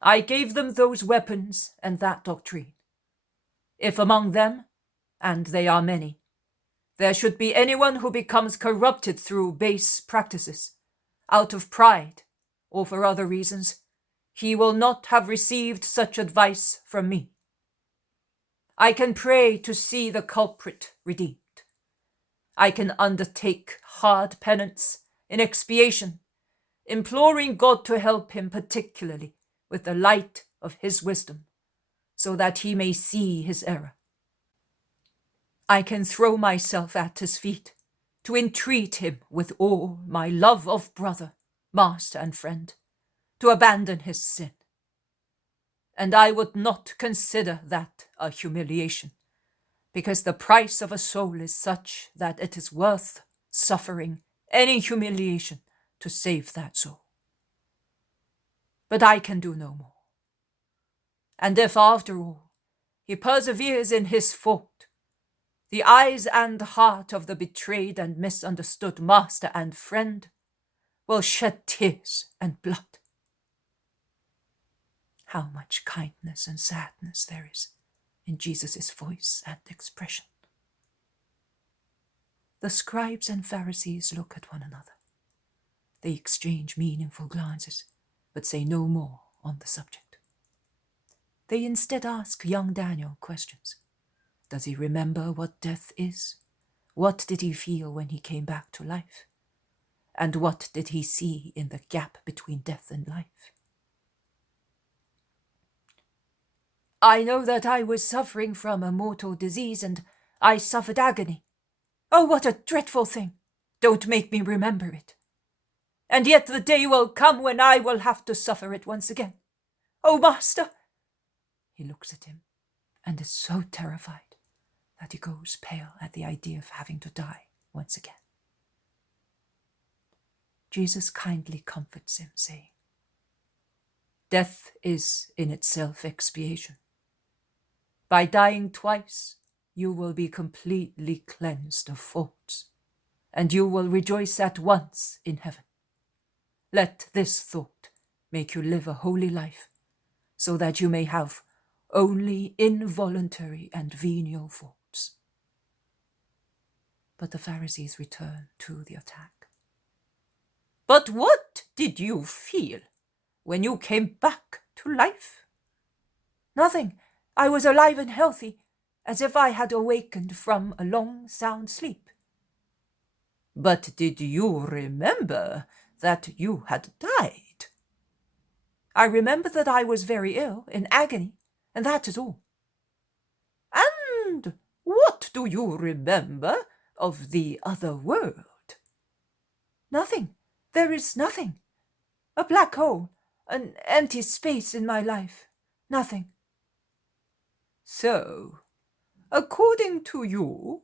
I gave them those weapons and that doctrine. If among them, and they are many, there should be anyone who becomes corrupted through base practices, out of pride or for other reasons, he will not have received such advice from me. I can pray to see the culprit redeemed. I can undertake hard penance in expiation, imploring God to help him particularly with the light of his wisdom, so that he may see his error. I can throw myself at his feet to entreat him with all my love of brother, master, and friend, to abandon his sin. And I would not consider that a humiliation, because the price of a soul is such that it is worth suffering any humiliation to save that soul. But I can do no more. And if, after all, he perseveres in his fault, the eyes and heart of the betrayed and misunderstood master and friend will shed tears and blood. How much kindness and sadness there is in Jesus' voice and expression. The scribes and Pharisees look at one another. They exchange meaningful glances, but say no more on the subject. They instead ask young Daniel questions. Does he remember what death is? What did he feel when he came back to life? And what did he see in the gap between death and life? I know that I was suffering from a mortal disease, and I suffered agony. Oh, what a dreadful thing! Don't make me remember it. And yet the day will come when I will have to suffer it once again. Oh, Master! He looks at him and is so terrified that he goes pale at the idea of having to die once again. Jesus kindly comforts him, saying, Death is in itself expiation. By dying twice, you will be completely cleansed of faults, and you will rejoice at once in heaven. Let this thought make you live a holy life, so that you may have only involuntary and venial faults. But the Pharisees return to the attack. But what did you feel when you came back to life? Nothing. I was alive and healthy, as if I had awakened from a long, sound sleep. But did you remember that you had died. I remember that I was very ill, in agony, and that is all. And what do you remember of the other world? Nothing. There is nothing. A black hole, an empty space in my life. Nothing. So, according to you,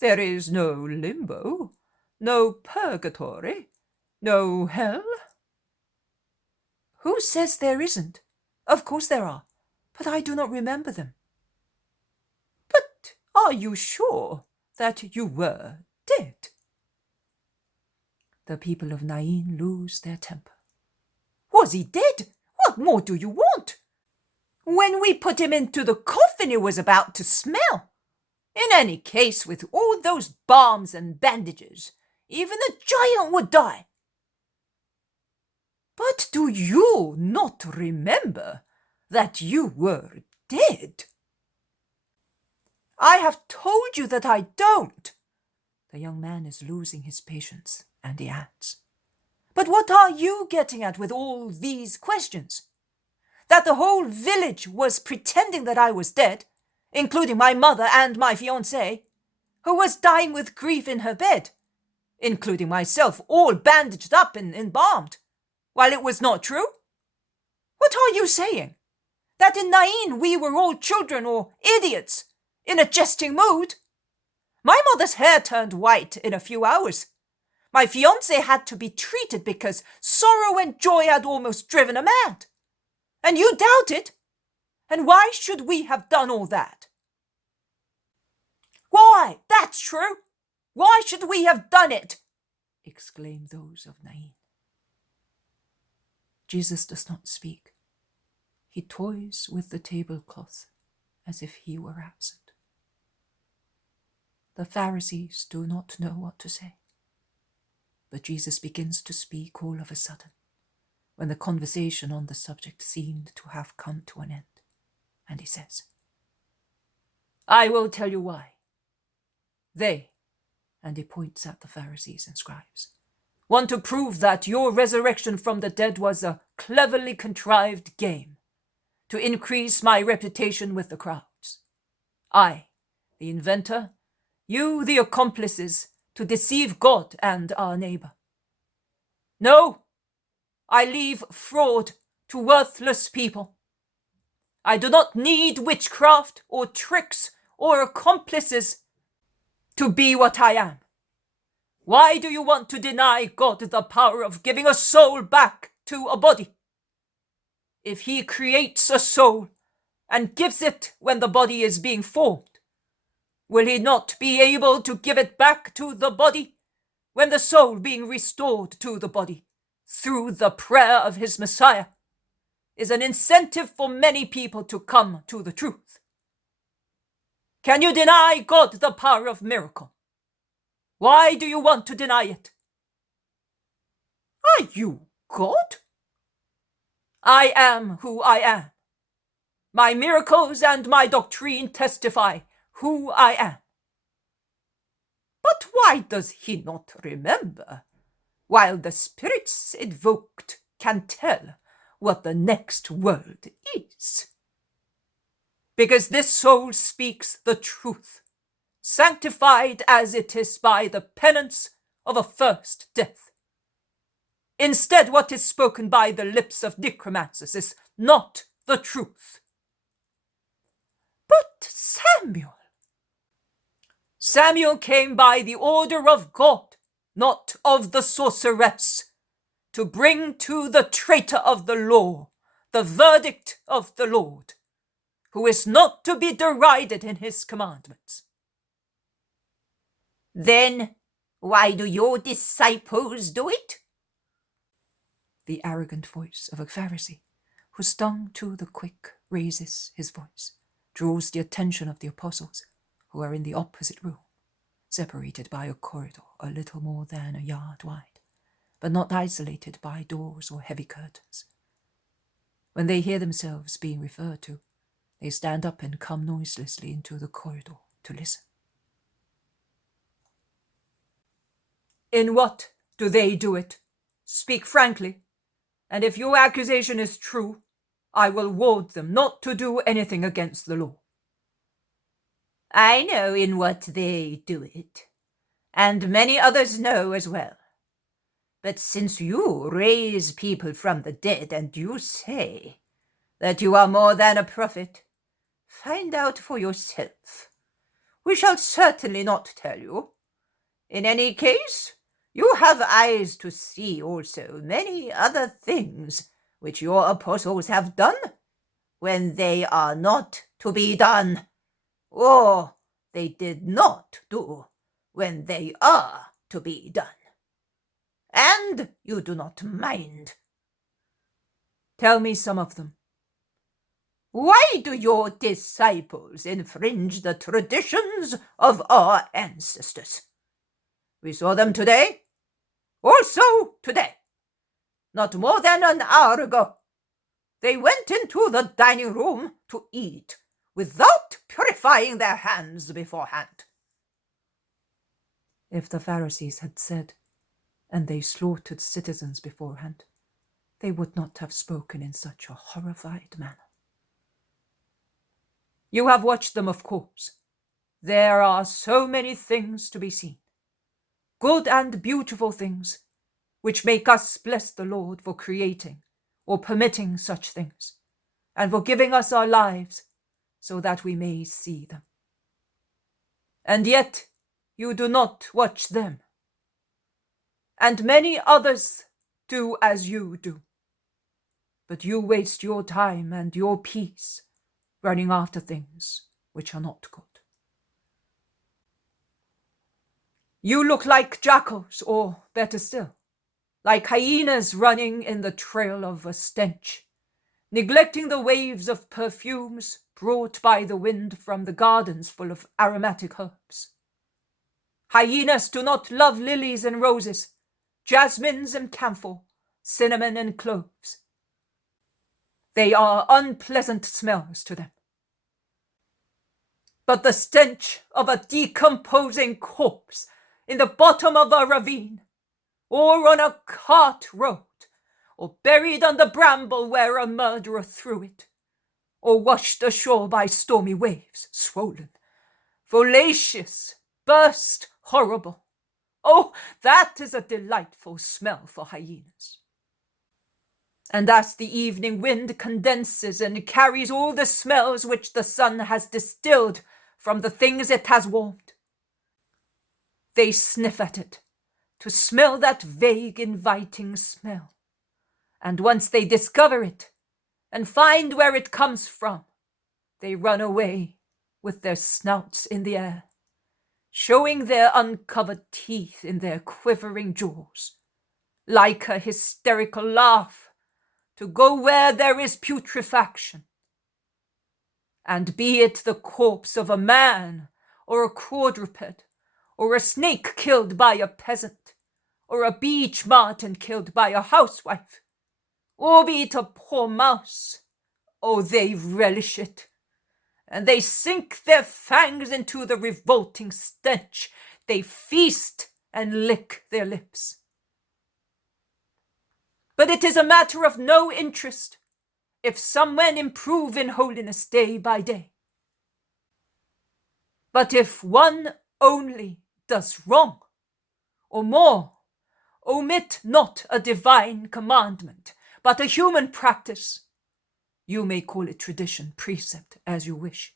there is no limbo, no purgatory, no hell? Who says there isn't? Of course there are, but I do not remember them. But are you sure that you were dead? The people of Nain lose their temper. Was he dead? What more do you want? When we put him into the coffin, it was about to smell. In any case, with all those balms and bandages, even a giant would die. But do you not remember that you were dead? I have told you that I don't. The young man is losing his patience, and he adds, but what are you getting at with all these questions? That the whole village was pretending that I was dead, including my mother and my fiancé, who was dying with grief in her bed, including myself, all bandaged up and embalmed, while it was not true? What are you saying? That in Nain we were all children or idiots, in a jesting mood? My mother's hair turned white in a few hours. My fiancé had to be treated because sorrow and joy had almost driven her mad. And you doubt it? And why should we have done all that? Why, that's true. Why should we have done it? Exclaimed those of Nain. Jesus does not speak. He toys with the tablecloth as if he were absent. The Pharisees do not know what to say. But Jesus begins to speak all of a sudden, when the conversation on the subject seemed to have come to an end. And he says, I will tell you why. They, and he points at the Pharisees and scribes, want to prove that your resurrection from the dead was a cleverly contrived game to increase my reputation with the crowds. I, the inventor, you, the accomplices, to deceive God and our neighbor. No, I leave fraud to worthless people. I do not need witchcraft or tricks or accomplices to be what I am. Why do you want to deny God the power of giving a soul back to a body? If he creates a soul and gives it when the body is being formed, will he not be able to give it back to the body when the soul being restored to the body through the prayer of his Messiah is an incentive for many people to come to the truth? Can you deny God the power of miracle? Why do you want to deny it? Are you God? I am who I am. My miracles and my doctrine testify who I am. But why does he not remember, while the spirits invoked can tell what the next world is? Because this soul speaks the truth, sanctified as it is by the penance of a first death. Instead, what is spoken by the lips of necromancers is not the truth. But Samuel came by the order of God, not of the sorceress, to bring to the traitor of the law the verdict of the Lord, who is not to be derided in his commandments. Then why do your disciples do it? The arrogant voice of a Pharisee, who stung to the quick raises his voice, draws the attention of the apostles, who are in the opposite room, separated by a corridor a little more than a yard wide, but not isolated by doors or heavy curtains. When they hear themselves being referred to, they stand up and come noiselessly into the corridor to listen. In what do they do it? Speak frankly, and if your accusation is true, I will warn them not to do anything against the law. I know in what they do it, and many others know as well. But since you raise people from the dead and you say that you are more than a prophet, find out for yourself. We shall certainly not tell you. In any case, you have eyes to see also many other things which your apostles have done when they are not to be done, or they did not do when they are to be done. And you do not mind. Tell me some of them. Why do your disciples infringe the traditions of our ancestors? We saw them today, also today, not more than an hour ago. They went into the dining room to eat without purifying their hands beforehand. If the Pharisees had said, and they slaughtered citizens beforehand, they would not have spoken in such a horrified manner. You have watched them, of course. There are so many things to be seen, good and beautiful things, which make us bless the Lord for creating or permitting such things, and for giving us our lives so that we may see them. And yet you do not watch them. And many others do as you do. But you waste your time and your peace running after things which are not good. You look like jackals, or better still, like hyenas running in the trail of a stench, neglecting the waves of perfumes brought by the wind from the gardens full of aromatic herbs. Hyenas do not love lilies and roses, jasmines and camphor, cinnamon and cloves. They are unpleasant smells to them. But the stench of a decomposing corpse in the bottom of a ravine, or on a cart road, or buried under bramble where a murderer threw it, or washed ashore by stormy waves, swollen, fallacious, burst, horrible. Oh, that is a delightful smell for hyenas. And as the evening wind condenses and carries all the smells which the sun has distilled from the things it has warmed, they sniff at it to smell that vague, inviting smell. And once they discover it and find where it comes from, they run away with their snouts in the air, showing their uncovered teeth in their quivering jaws, like a hysterical laugh, to go where there is putrefaction. And be it the corpse of a man, or a quadruped, or a snake killed by a peasant, or a beech marten killed by a housewife, or be it a poor mouse, oh, they relish it, and they sink their fangs into the revolting stench. They feast and lick their lips. But it is a matter of no interest if some men improve in holiness day by day. But if one only does wrong, or more, omit not a divine commandment, but a human practice, you may call it tradition, precept, as you wish,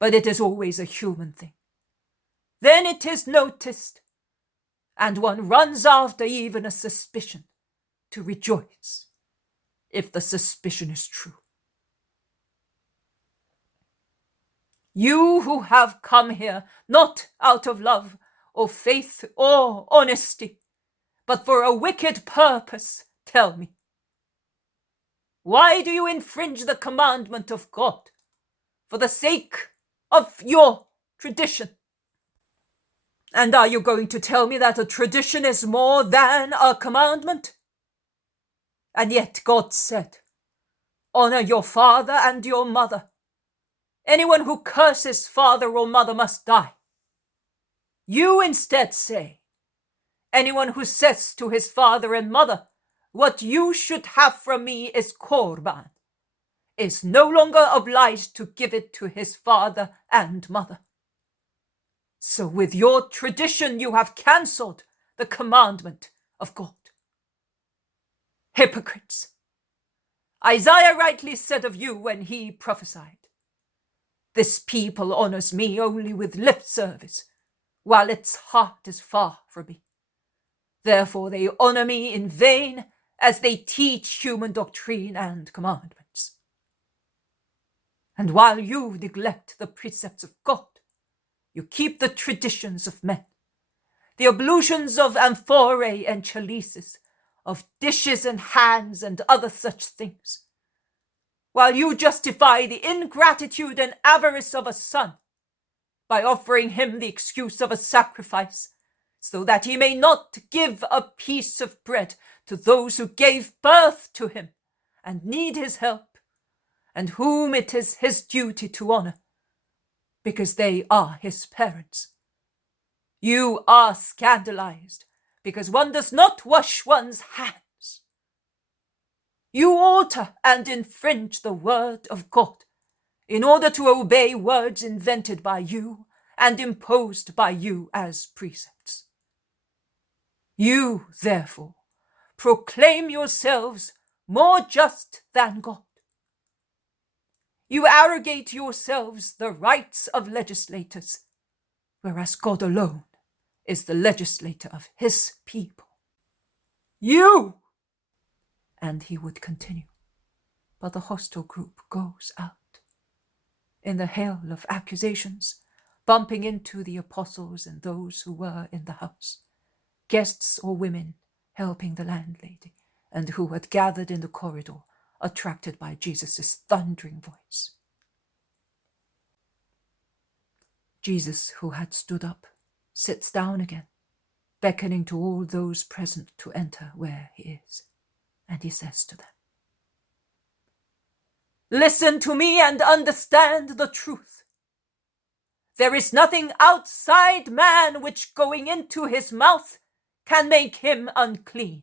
but it is always a human thing. Then it is noticed, and one runs after even a suspicion to rejoice, if the suspicion is true. You who have come here not out of love or faith or honesty, but for a wicked purpose, tell me, why do you infringe the commandment of God for the sake of your tradition? And are you going to tell me that a tradition is more than a commandment? And yet God said, honor your father and your mother. Anyone who curses father or mother must die. You instead say, anyone who says to his father and mother, what you should have from me is korban, is no longer obliged to give it to his father and mother. So with your tradition you have cancelled the commandment of God. Hypocrites! Isaiah rightly said of you when he prophesied, "This people honors me only with lip service, while its heart is far from me. Therefore they honor me in vain as they teach human doctrine and commandments." And while you neglect the precepts of God, you keep the traditions of men, the ablutions of amphorae and chalices, of dishes and hands and other such things, while you justify the ingratitude and avarice of a son by offering him the excuse of a sacrifice, so that he may not give a piece of bread to those who gave birth to him and need his help, and whom it is his duty to honor, because they are his parents. You are scandalized because one does not wash one's hands. You alter and infringe the word of God in order to obey words invented by you and imposed by you as precepts. You, therefore, proclaim yourselves more just than God. You arrogate yourselves the rights of legislators, whereas God alone is the legislator of his people. You! And he would continue, but the hostile group goes out. In the hail of accusations, bumping into the apostles and those who were in the house, guests or women helping the landlady, and who had gathered in the corridor, attracted by Jesus' thundering voice. Jesus, who had stood up, sits down again, beckoning to all those present to enter where he is, and he says to them, "Listen to me and understand the truth. There is nothing outside man which going into his mouth can make him unclean.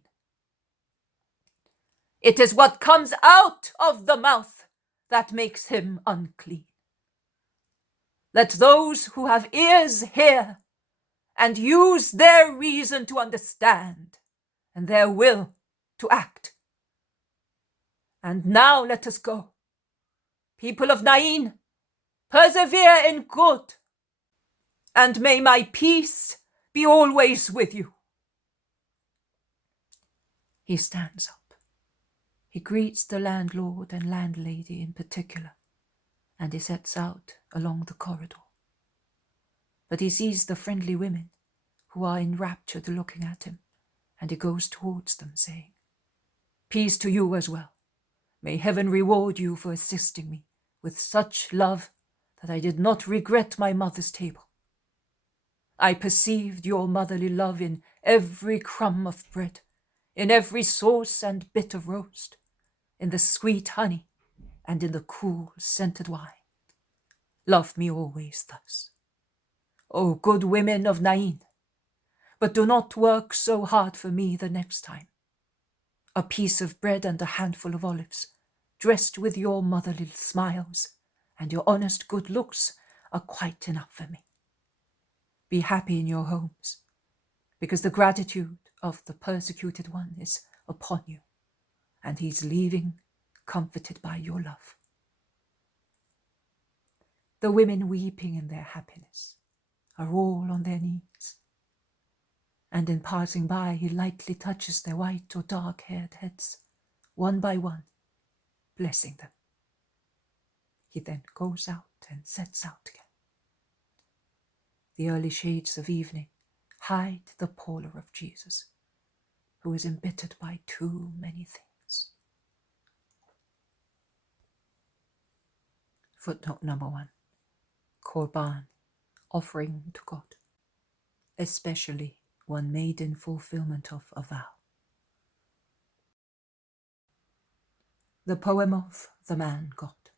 It is what comes out of the mouth that makes him unclean. Let those who have ears hear and use their reason to understand and their will to act. And now let us go. People of Nain, persevere in good, and may my peace be always with you." He stands up. He greets the landlord and landlady in particular, and he sets out along the corridor. But he sees the friendly women who are enraptured looking at him, and he goes towards them, saying, "Peace to you as well. May heaven reward you for assisting me with such love that I did not regret my mother's table. I perceived your motherly love in every crumb of bread, in every sauce and bit of roast, in the sweet honey and in the cool scented wine. Love me always thus. O good women of Nain, but do not work so hard for me the next time. A piece of bread and a handful of olives, dressed with your motherly smiles and your honest good looks, are quite enough for me. Be happy in your homes, because the gratitude of the persecuted one is upon you, and he is leaving comforted by your love." The women weeping in their happiness are all on their knees, and in passing by he lightly touches their white or dark-haired heads, one by one, blessing them. He then goes out and sets out again. The early shades of evening hide the pallor of Jesus, who is embittered by too many things. Footnote number 1. Korban, offering to God, especially one made in fulfillment of a vow. The poem of the man God,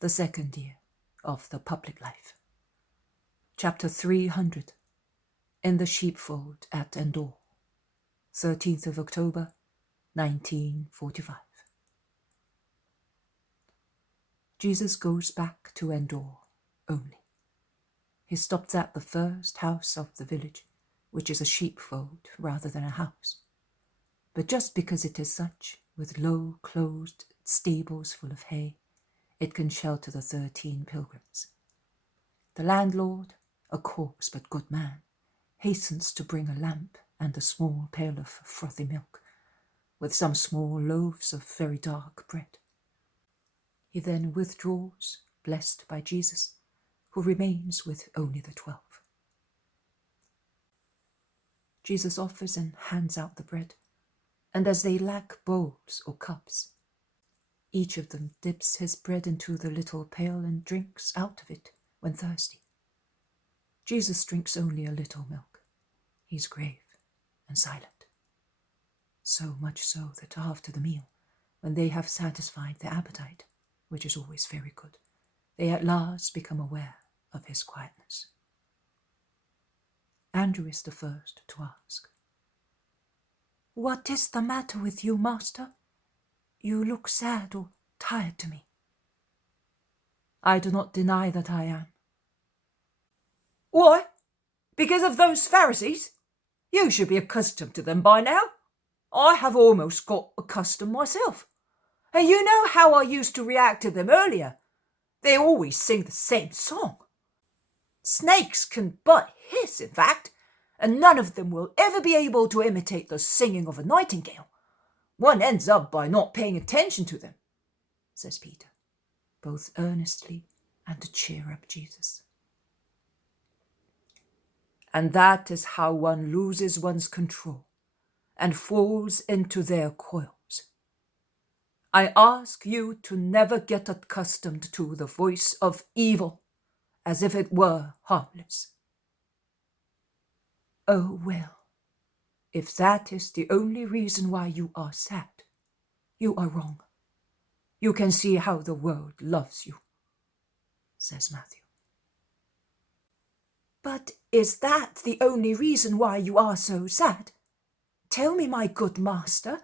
the second year of the public life. Chapter 300, in the sheepfold at Endor, 13th of October, 1945. Jesus goes back to Endor only. He stops at the first house of the village, which is a sheepfold rather than a house. But just because it is such, with low closed stables full of hay, it can shelter the 13 pilgrims. The landlord, a coarse but good man, hastens to bring a lamp and a small pail of frothy milk, with some small loaves of very dark bread. He then withdraws, blessed by Jesus, who remains with only the 12. Jesus offers and hands out the bread, and as they lack bowls or cups, each of them dips his bread into the little pail and drinks out of it when thirsty. Jesus drinks only a little milk. He's grave and silent. So much so that after the meal, when they have satisfied their appetite, which is always very good, they at last become aware of his quietness. Andrew is the first to ask, "What is the matter with you, Master? You look sad or tired to me." "I do not deny that I am." Why? Because of those Pharisees? You should be accustomed to them by now. I have almost got accustomed myself. And you know how I used to react to them earlier. They always sing the same song. Snakes can but hiss, in fact, and none of them will ever be able to imitate the singing of a nightingale. One ends up by not paying attention to them, says Peter, both earnestly and to cheer up Jesus. And that is how one loses one's control and falls into their coils. I ask you to never get accustomed to the voice of evil as if it were harmless. Oh, well, if that is the only reason why you are sad, you are wrong. You can see how the world loves you, says Matthew. But is that the only reason why you are so sad? Tell me, my good master,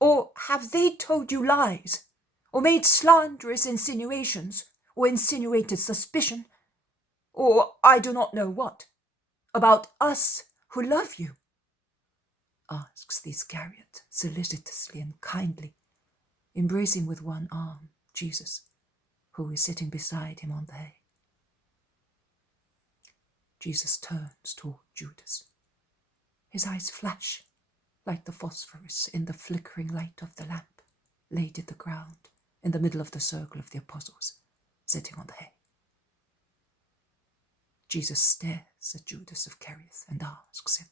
or have they told you lies, or made slanderous insinuations, or insinuated suspicion, or I do not know what, about us who love you? Asks the Iscariot solicitously and kindly, embracing with one arm Jesus, who is sitting beside him on the hay. Jesus turns toward Judas. His eyes flash like the phosphorus in the flickering light of the lamp laid at the ground in the middle of the circle of the apostles, sitting on the hay. Jesus stares at Judas of Iscariot and asks him,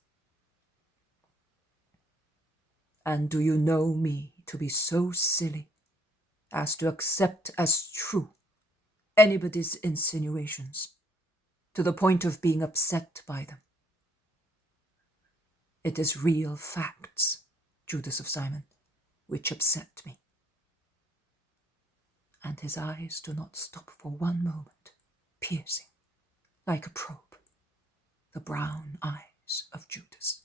"And do you know me to be so silly as to accept as true anybody's insinuations, to the point of being upset by them? It is real facts, Judas of Simon, which upset me." And his eyes do not stop for one moment, piercing, like a probe, the brown eyes of Judas.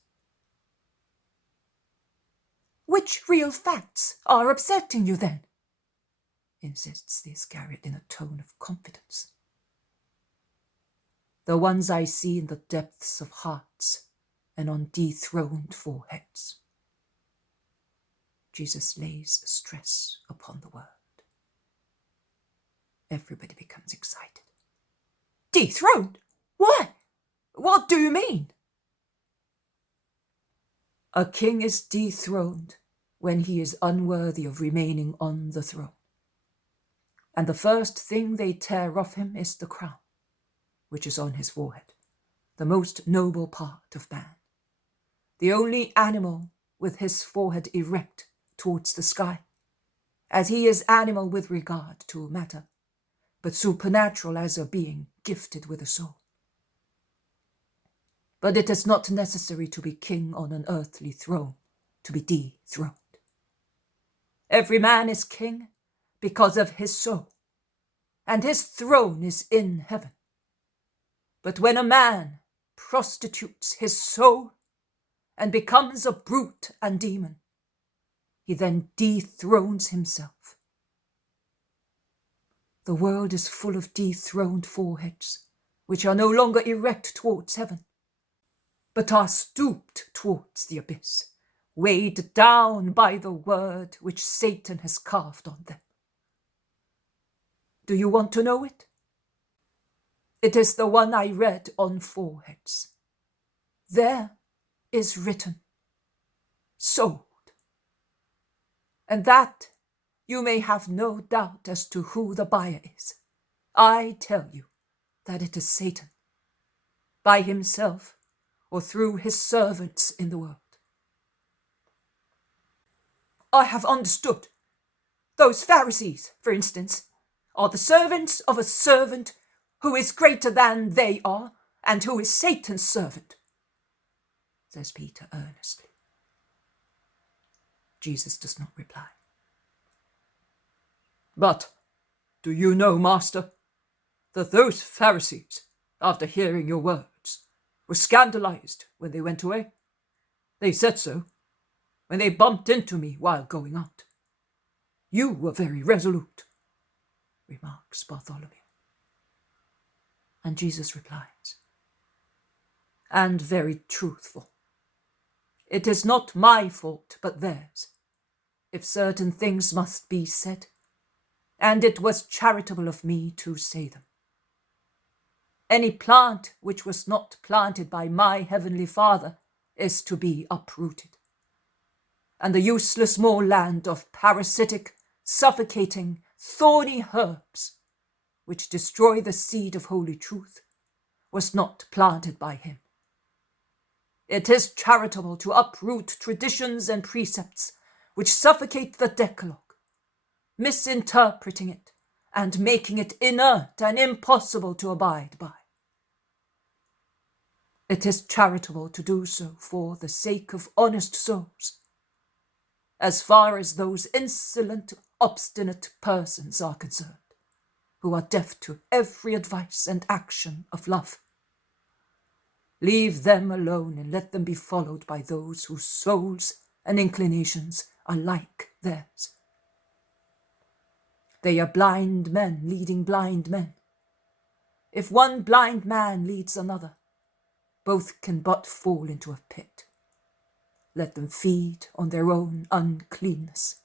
"Which real facts are upsetting you then?" insists the Iscariot in a tone of confidence. "The ones I see in the depths of hearts and on dethroned foreheads." Jesus lays stress upon the word. Everybody becomes excited. "Dethroned? Why? What do you mean?" "A king is dethroned when he is unworthy of remaining on the throne. And the first thing they tear off him is the crown, which is on his forehead, the most noble part of man. The only animal with his forehead erect towards the sky, as he is animal with regard to matter, but supernatural as a being gifted with a soul. But it is not necessary to be king on an earthly throne to be dethroned. Every man is king because of his soul, and his throne is in heaven. But when a man prostitutes his soul and becomes a brute and demon, he then dethrones himself. The world is full of dethroned foreheads, which are no longer erect towards heaven, but are stooped towards the abyss, weighed down by the word which Satan has carved on them. Do you want to know it? It is the one I read on foreheads. There is written, sold. And that you may have no doubt as to who the buyer is. I tell you that it is Satan, by himself or through his servants in the world. I have understood. Those Pharisees, for instance, are the servants of a servant who is greater than they are, and who is Satan's servant, says Peter earnestly. Jesus does not reply. But do you know, Master, that those Pharisees, after hearing your words, were scandalized when they went away? They said so when they bumped into me while going out. You were very resolute, remarks Bartholomew. And Jesus replies, and very truthful. It is not my fault, but theirs, if certain things must be said, and it was charitable of me to say them. Any plant which was not planted by my heavenly Father is to be uprooted, and the useless moorland of parasitic, suffocating, thorny herbs, which destroy the seed of holy truth, was not planted by him. It is charitable to uproot traditions and precepts which suffocate the Decalogue, misinterpreting it and making it inert and impossible to abide by. It is charitable to do so for the sake of honest souls, as far as those insolent, obstinate persons are concerned, who are deaf to every advice and action of love. Leave them alone and let them be followed by those whose souls and inclinations are like theirs. They are blind men leading blind men. If one blind man leads another, both can but fall into a pit. Let them feed on their own uncleanness,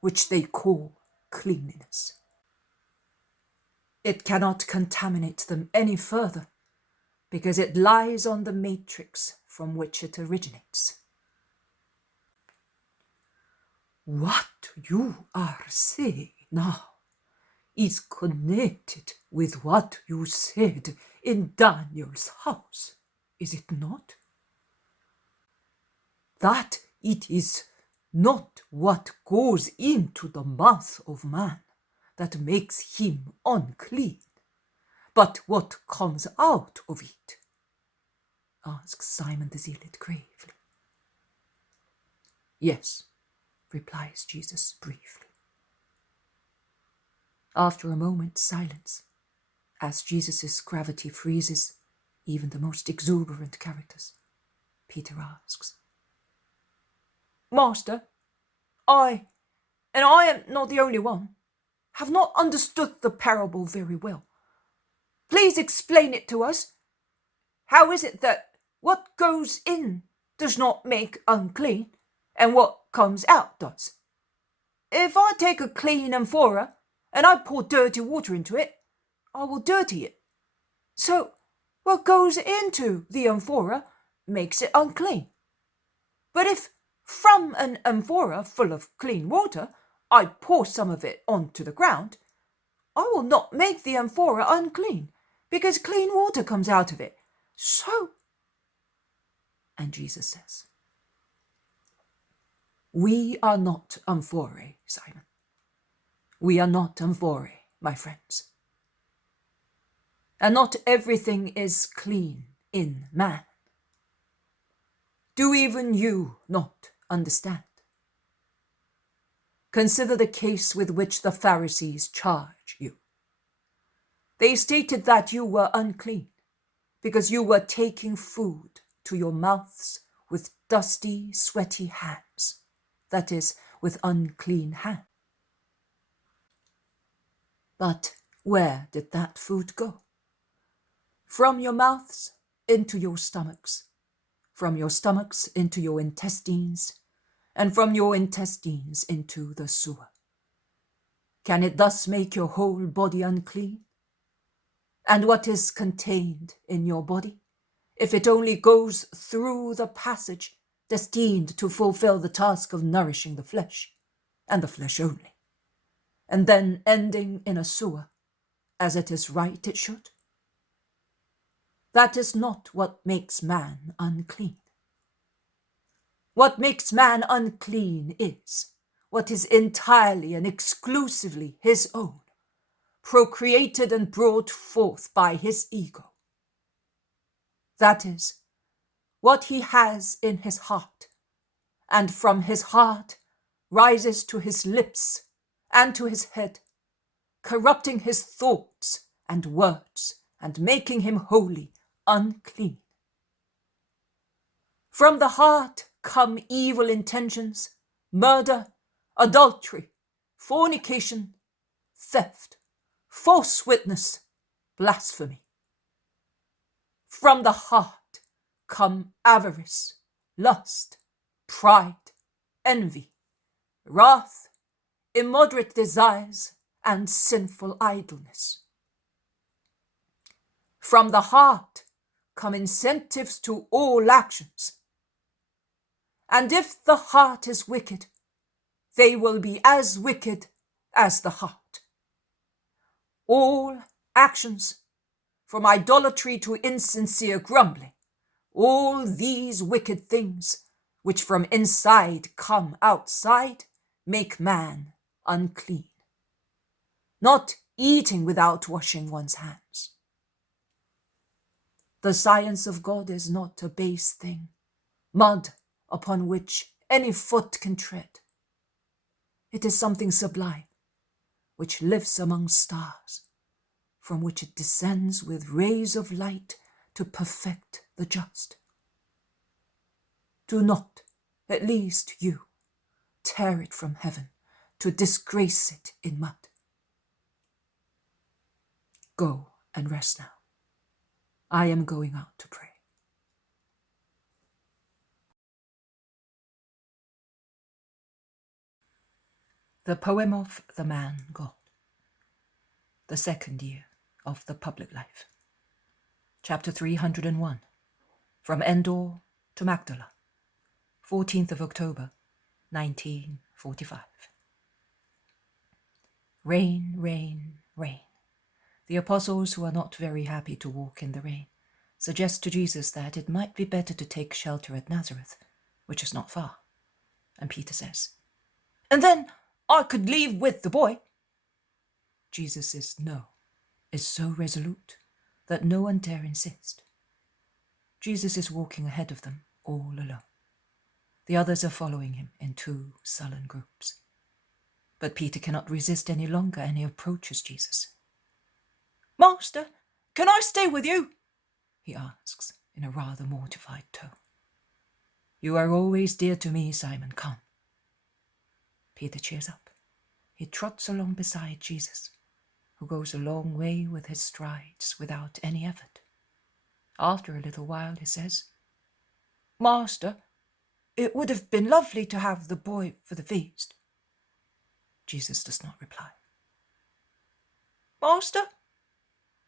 which they call cleanliness. It cannot contaminate them any further, because it lies on the matrix from which it originates. What you are saying now is connected with what you said in Daniel's house, is it not? That it is not what goes into the mouth of man that makes him unclean, but what comes out of it, asks Simon the Zealot gravely. Yes, replies Jesus briefly. After a moment's silence, as Jesus' gravity freezes even the most exuberant characters, Peter asks, Master, I, and I am not the only one, have not understood the parable very well. Please explain it to us. How is it that what goes in does not make unclean, and what comes out does? If I take a clean amphora and I pour dirty water into it, I will dirty it. So what goes into the amphora makes it unclean. But if from an amphora full of clean water I pour some of it onto the ground, I will not make the amphora unclean, because clean water comes out of it. So, and Jesus says, we are not amphorae, Simon. We are not amphorae, my friends. And not everything is clean in man. Do even you not understand? Consider the case with which the Pharisees charge you. They stated that you were unclean because you were taking food to your mouths with dusty, sweaty hands, that is, with unclean hands. But where did that food go? From your mouths into your stomachs, from your stomachs into your intestines, and from your intestines into the sewer. Can it thus make your whole body unclean? And what is contained in your body, if it only goes through the passage destined to fulfill the task of nourishing the flesh, and the flesh only, and then ending in a sewer, as it is right it should? That is not what makes man unclean. What makes man unclean is what is entirely and exclusively his own, procreated and brought forth by his ego. That is, what he has in his heart, and from his heart rises to his lips and to his head, corrupting his thoughts and words, and making him wholly unclean. From the heart come evil intentions, murder, adultery, fornication, theft, false witness, blasphemy. From the heart come avarice, lust, pride, envy, wrath, immoderate desires, and sinful idleness. From the heart come incentives to all actions. And if the heart is wicked, they will be as wicked as the heart. All actions, from idolatry to insincere grumbling, all these wicked things, which from inside come outside, make man unclean. Not eating without washing one's hands. The science of God is not a base thing, mud upon which any foot can tread. It is something sublime, which lives among stars, from which it descends with rays of light to perfect the just. Do not, at least you, tear it from heaven to disgrace it in mud. Go and rest now. I am going out to pray. The poem of the man God. The second year of the public life. Chapter 301. From Endor to Magdala. 14th of October, 1945. Rain, rain, rain. The apostles, who are not very happy to walk in the rain, suggest to Jesus that it might be better to take shelter at Nazareth, which is not far. And Peter says, "And then I could leave with the boy." Jesus is so resolute that no one dare insist. Jesus is walking ahead of them all alone. The others are following him in two sullen groups. But Peter cannot resist any longer, and he approaches Jesus. "Master, can I stay with you?" he asks in a rather mortified tone. "You are always dear to me, Simon. Come." Peter cheers up. He trots along beside Jesus, who goes a long way with his strides without any effort. After a little while he says, "Master, it would have been lovely to have the boy for the feast." Jesus does not reply. "Master,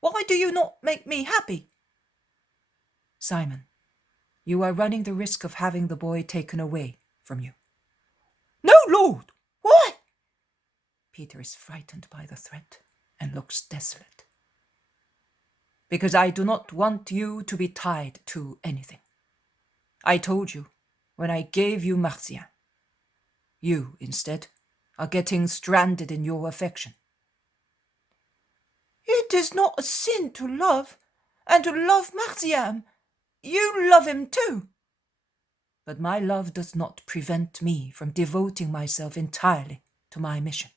why do you not make me happy?" "Simon, you are running the risk of having the boy taken away from you." "No, Lord, why?" Peter is frightened by the threat and looks desolate. "Because I do not want you to be tied to anything. I told you when I gave you Martien. You, instead, are getting stranded in your affection." "It is not a sin to love, and to love Martien. You love him too." "But my love does not prevent me from devoting myself entirely to my mission.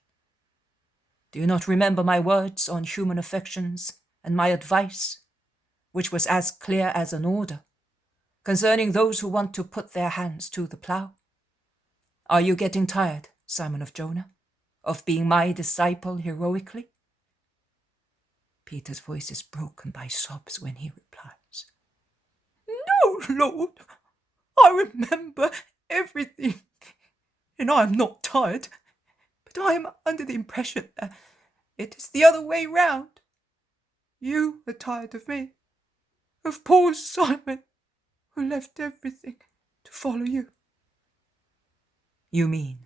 Do you not remember my words on human affections and my advice, which was as clear as an order, concerning those who want to put their hands to the plough? Are you getting tired Simon of Jonah, of being my disciple heroically? Peter's voice is broken by sobs when he replies, No, Lord, I remember everything, and I am not tired, but I am under the impression that it is the other way round. You are tired of me, of poor Simon, who left everything to follow you. You mean,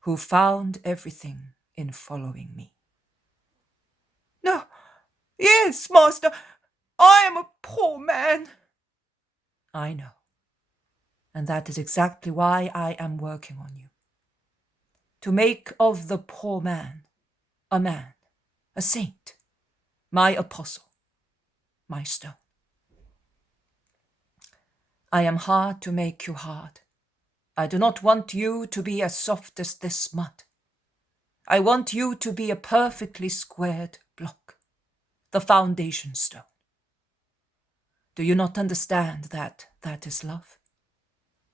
who found everything in following me? No, yes, Master, I am a poor man. I know, and that is exactly why I am working on you. To make of the poor man, a saint, my apostle, my stone. I am hard to make you hard. I do not want you to be as soft as this mud. I want you to be a perfectly squared block, the foundation stone. Do you not understand that that is love?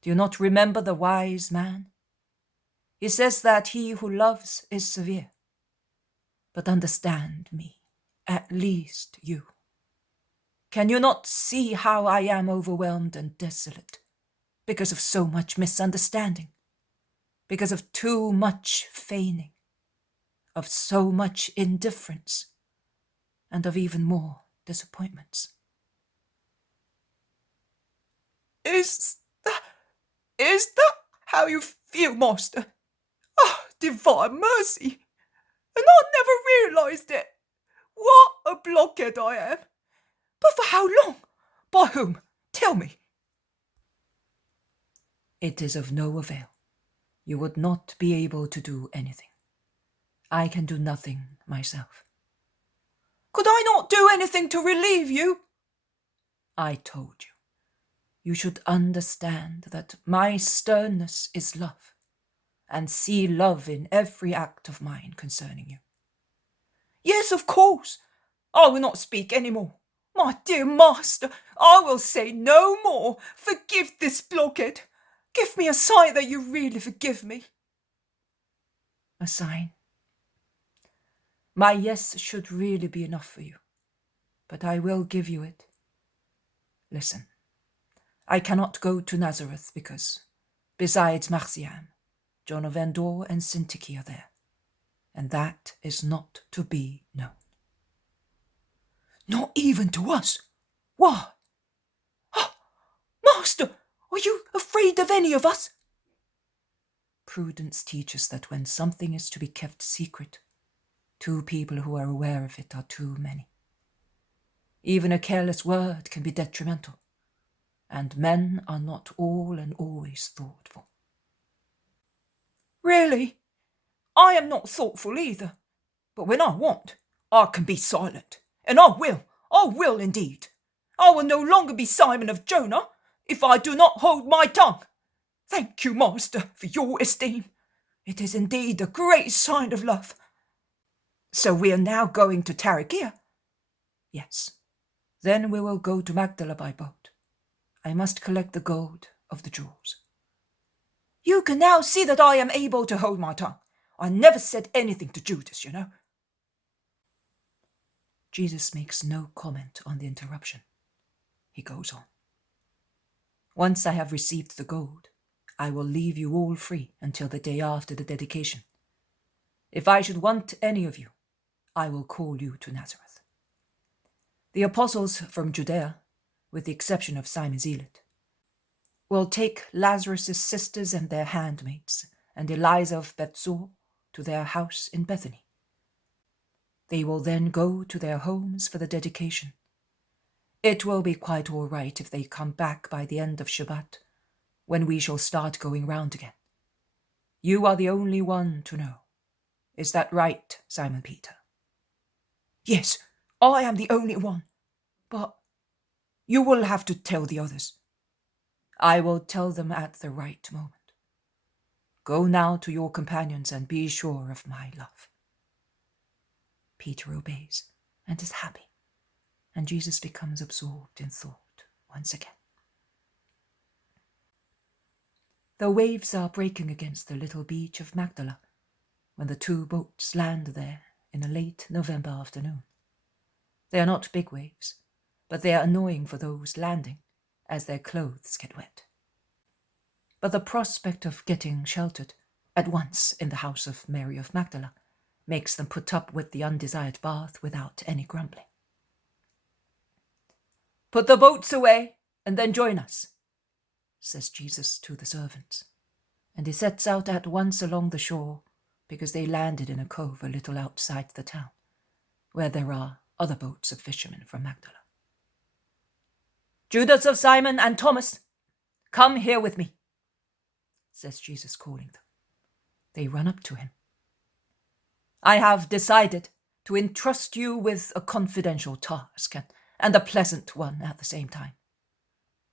Do you not remember the wise man? He says that he who loves is severe. But understand me, at least you. Can you not see how I am overwhelmed and desolate because of so much misunderstanding, because of too much feigning, of so much indifference, and of even more disappointments? Is that how you feel, Master? Ah, divine mercy! And I never realised it. What a blockhead I am! But for how long? By whom? Tell me. It is of no avail. You would not be able to do anything. I can do nothing myself. Could I not do anything to relieve you? I told you. You should understand that my sternness is love, and see love in every act of mine concerning you. Yes, of course. I will not speak any more. My dear master, I will say no more. Forgive this blockhead. Give me a sign that you really forgive me. A sign? My yes should really be enough for you, but I will give you it. Listen, I cannot go to Nazareth because, besides Marciam, John of Endor and Syntyche are there, and that is not to be known. Not even to us? Why? Oh, master, are you afraid of any of us? Prudence teaches that when something is to be kept secret, 2 people who are aware of it are too many. Even a careless word can be detrimental, and men are not all and always thoughtful. Really? I am not thoughtful either, but when I want, I can be silent, and I will indeed. I will no longer be Simon of Jonah if I do not hold my tongue. Thank you, master, for your esteem. It is indeed a great sign of love. So we are now going to Tarakia? Yes. Then we will go to Magdala by boat. I must collect the gold of the jewels. You can now see that I am able to hold my tongue. I never said anything to Judas, you know. Jesus makes no comment on the interruption. He goes on. Once I have received the gold, I will leave you all free until the day after the dedication. If I should want any of you, I will call you to Nazareth. The apostles from Judaea, with the exception of Simon Zealot, will take Lazarus' sisters and their handmaids and Eliza of Bethzur to their house in Bethany. They will then go to their homes for the dedication. It will be quite all right if they come back by the end of Shabbat, when we shall start going round again. You are the only one to know. Is that right, Simon Peter? Yes, I am the only one. But you will have to tell the others. I will tell them at the right moment. Go now to your companions and be sure of my love. Peter obeys and is happy, and Jesus becomes absorbed in thought once again. The waves are breaking against the little beach of Magdala when the 2 boats land there in a late November afternoon. They are not big waves, but they are annoying for those landing, as their clothes get wet. But the prospect of getting sheltered at once in the house of Mary of Magdala makes them put up with the undesired bath without any grumbling. "Put the boats away, and then join us," says Jesus to the servants, and he sets out at once along the shore, because they landed in a cove a little outside the town, where there are other boats of fishermen from Magdala. "Judas of Simon and Thomas, come here with me," says Jesus, calling them. They run up to him. "I have decided to entrust you with a confidential task, and a pleasant one at the same time.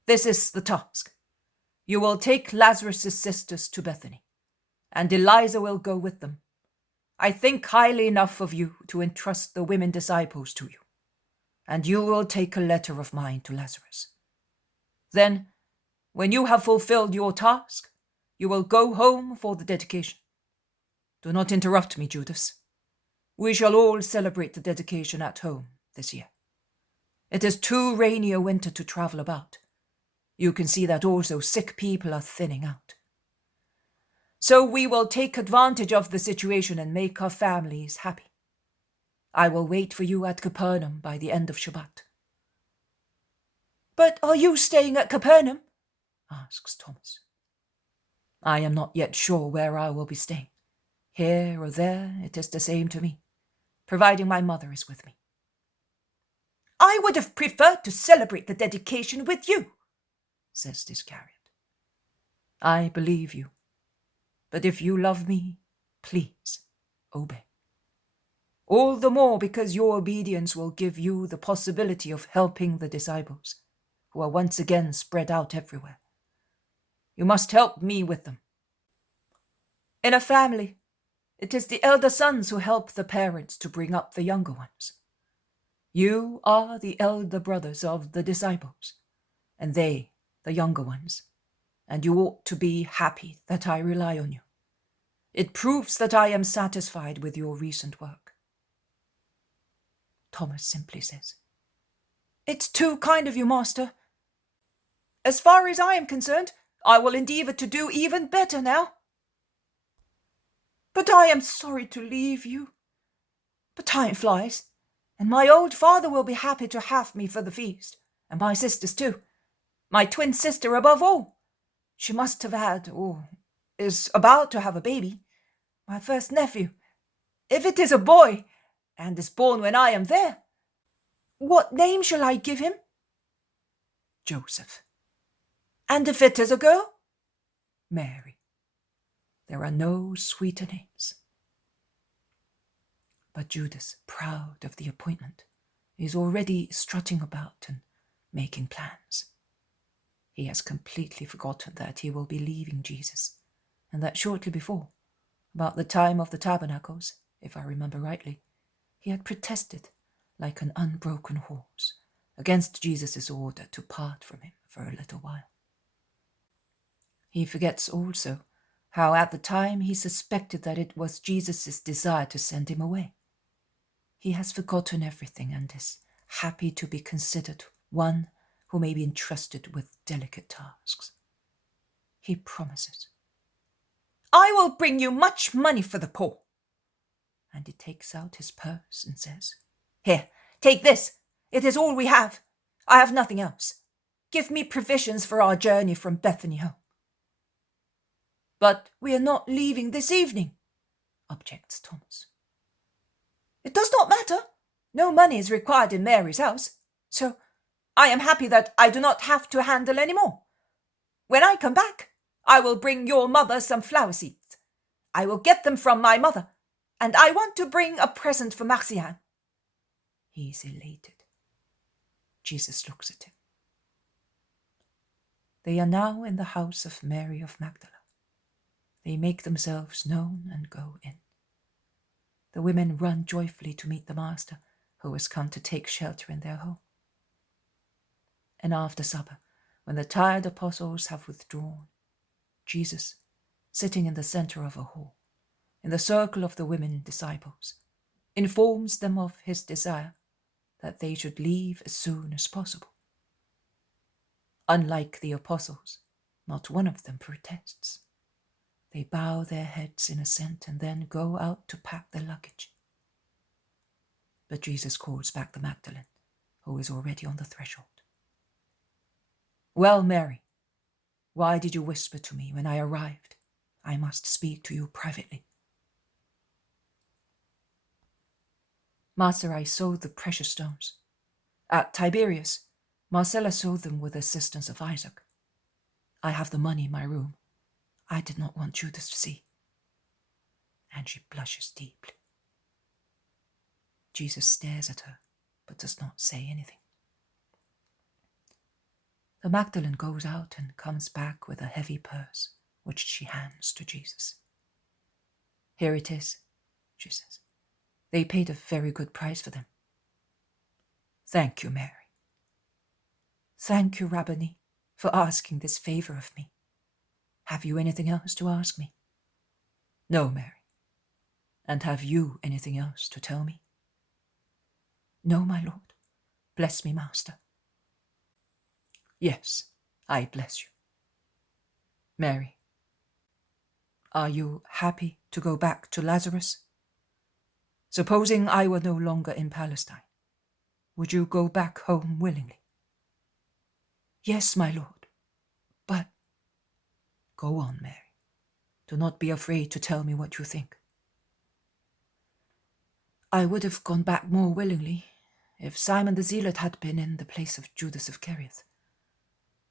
This is the task. You will take Lazarus' sisters to Bethany, and Eliza will go with them. I think highly enough of you to entrust the women disciples to you, and you will take a letter of mine to Lazarus. Then, when you have fulfilled your task, you will go home for the dedication. Do not interrupt me, Judas. We shall all celebrate the dedication at home this year. It is too rainy a winter to travel about. You can see that also sick people are thinning out. So we will take advantage of the situation and make our families happy. I will wait for you at Capernaum by the end of Shabbat." "But are you staying at Capernaum?" asks Thomas. "I am not yet sure where I will be staying. Here or there, it is the same to me, providing my mother is with me." "I would have preferred to celebrate the dedication with you," says the Iscariot. "I believe you, but if you love me, please obey. All the more because your obedience will give you the possibility of helping the disciples, who are once again spread out everywhere. You must help me with them. In a family, it is the elder sons who help the parents to bring up the younger ones. You are the elder brothers of the disciples, and they the younger ones, and you ought to be happy that I rely on you. It proves that I am satisfied with your recent work." Thomas simply says, "It's too kind of you, Master. As far as I am concerned, I will endeavour to do even better now. But I am sorry to leave you. But time flies, and my old father will be happy to have me for the feast, and my sisters too. My twin sister above all. She must have had, or is about to have a baby. My first nephew. If it is a boy, and is born when I am there, what name shall I give him?" "Joseph." "And if it is a girl?" "Mary. There are no sweeter names." But Judas, proud of the appointment, is already strutting about and making plans. He has completely forgotten that he will be leaving Jesus, and that shortly before, about the time of the Tabernacles, if I remember rightly, he had protested, like an unbroken horse, against Jesus' order to part from him for a little while. He forgets also how at the time he suspected that it was Jesus' desire to send him away. He has forgotten everything and is happy to be considered one who may be entrusted with delicate tasks. He promises, "I will bring you much money for the poor." And he takes out his purse and says, "Here, take this. It is all we have. I have nothing else. Give me provisions for our journey from Bethany home." "But we are not leaving this evening," objects Thomas. "It does not matter. No money is required in Mary's house. So I am happy that I do not have to handle any more. When I come back, I will bring your mother some flower seeds. I will get them from my mother, and I want to bring a present for Marcian." He is elated. Jesus looks at him. They are now in the house of Mary of Magdala. They make themselves known and go in. The women run joyfully to meet the Master, who has come to take shelter in their home. And after supper, when the tired apostles have withdrawn, Jesus, sitting in the center of a hall, in the circle of the women disciples, informs them of his desire that they should leave as soon as possible. Unlike the apostles, not one of them protests. They bow their heads in assent and then go out to pack their luggage. But Jesus calls back the Magdalene, who is already on the threshold. "Well, Mary, why did you whisper to me when I arrived? I must speak to you privately." "Master, I sold the precious stones. At Tiberias, Marcella sold them with the assistance of Isaac. I have the money in my room. I did not want Judas to see." And she blushes deeply. Jesus stares at her, but does not say anything. The Magdalene goes out and comes back with a heavy purse, which she hands to Jesus. "Here it is," she says. "They paid a very good price for them." "Thank you, Mary." "Thank you, Rabboni, for asking this favor of me. Have you anything else to ask me?" "No, Mary. And have you anything else to tell me?" "No, my lord. Bless me, Master." "Yes, I bless you." "Mary, are you happy to go back to Lazarus? Supposing I were no longer in Palestine, would you go back home willingly?" "Yes, my lord, but—" "Go on, Mary. Do not be afraid to tell me what you think." "I would have gone back more willingly if Simon the Zealot had been in the place of Judas Iscariot,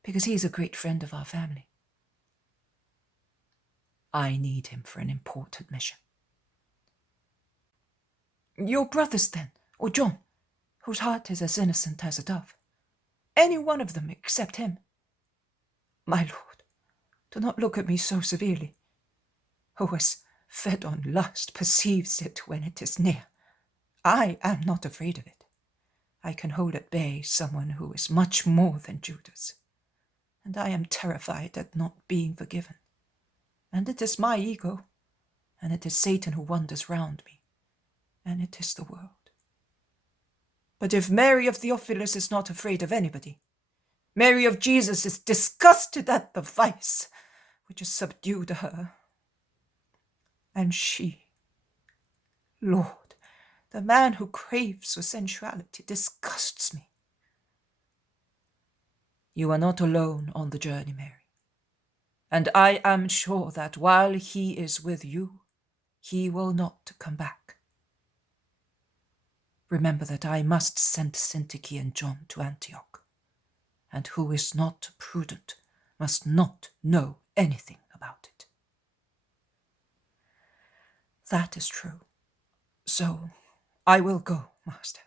because he is a great friend of our family. I need him for an important mission." "Your brothers, then, or John, whose heart is as innocent as a dove. Any one of them except him." "My lord, do not look at me so severely. Who has fed on lust perceives it when it is near. I am not afraid of it. I can hold at bay someone who is much more than Judas. And I am terrified at not being forgiven. And it is my ego, and it is Satan who wanders round me, and it is the world. But if Mary of Theophilus is not afraid of anybody, Mary of Jesus is disgusted at the vice which has subdued her. And she, Lord, the man who craves for sensuality, disgusts me." "You are not alone on the journey, Mary. And I am sure that while he is with you, he will not come back. Remember that I must send Syntyche and John to Antioch, and who is not prudent must not know anything about it." "That is true. So I will go, Master.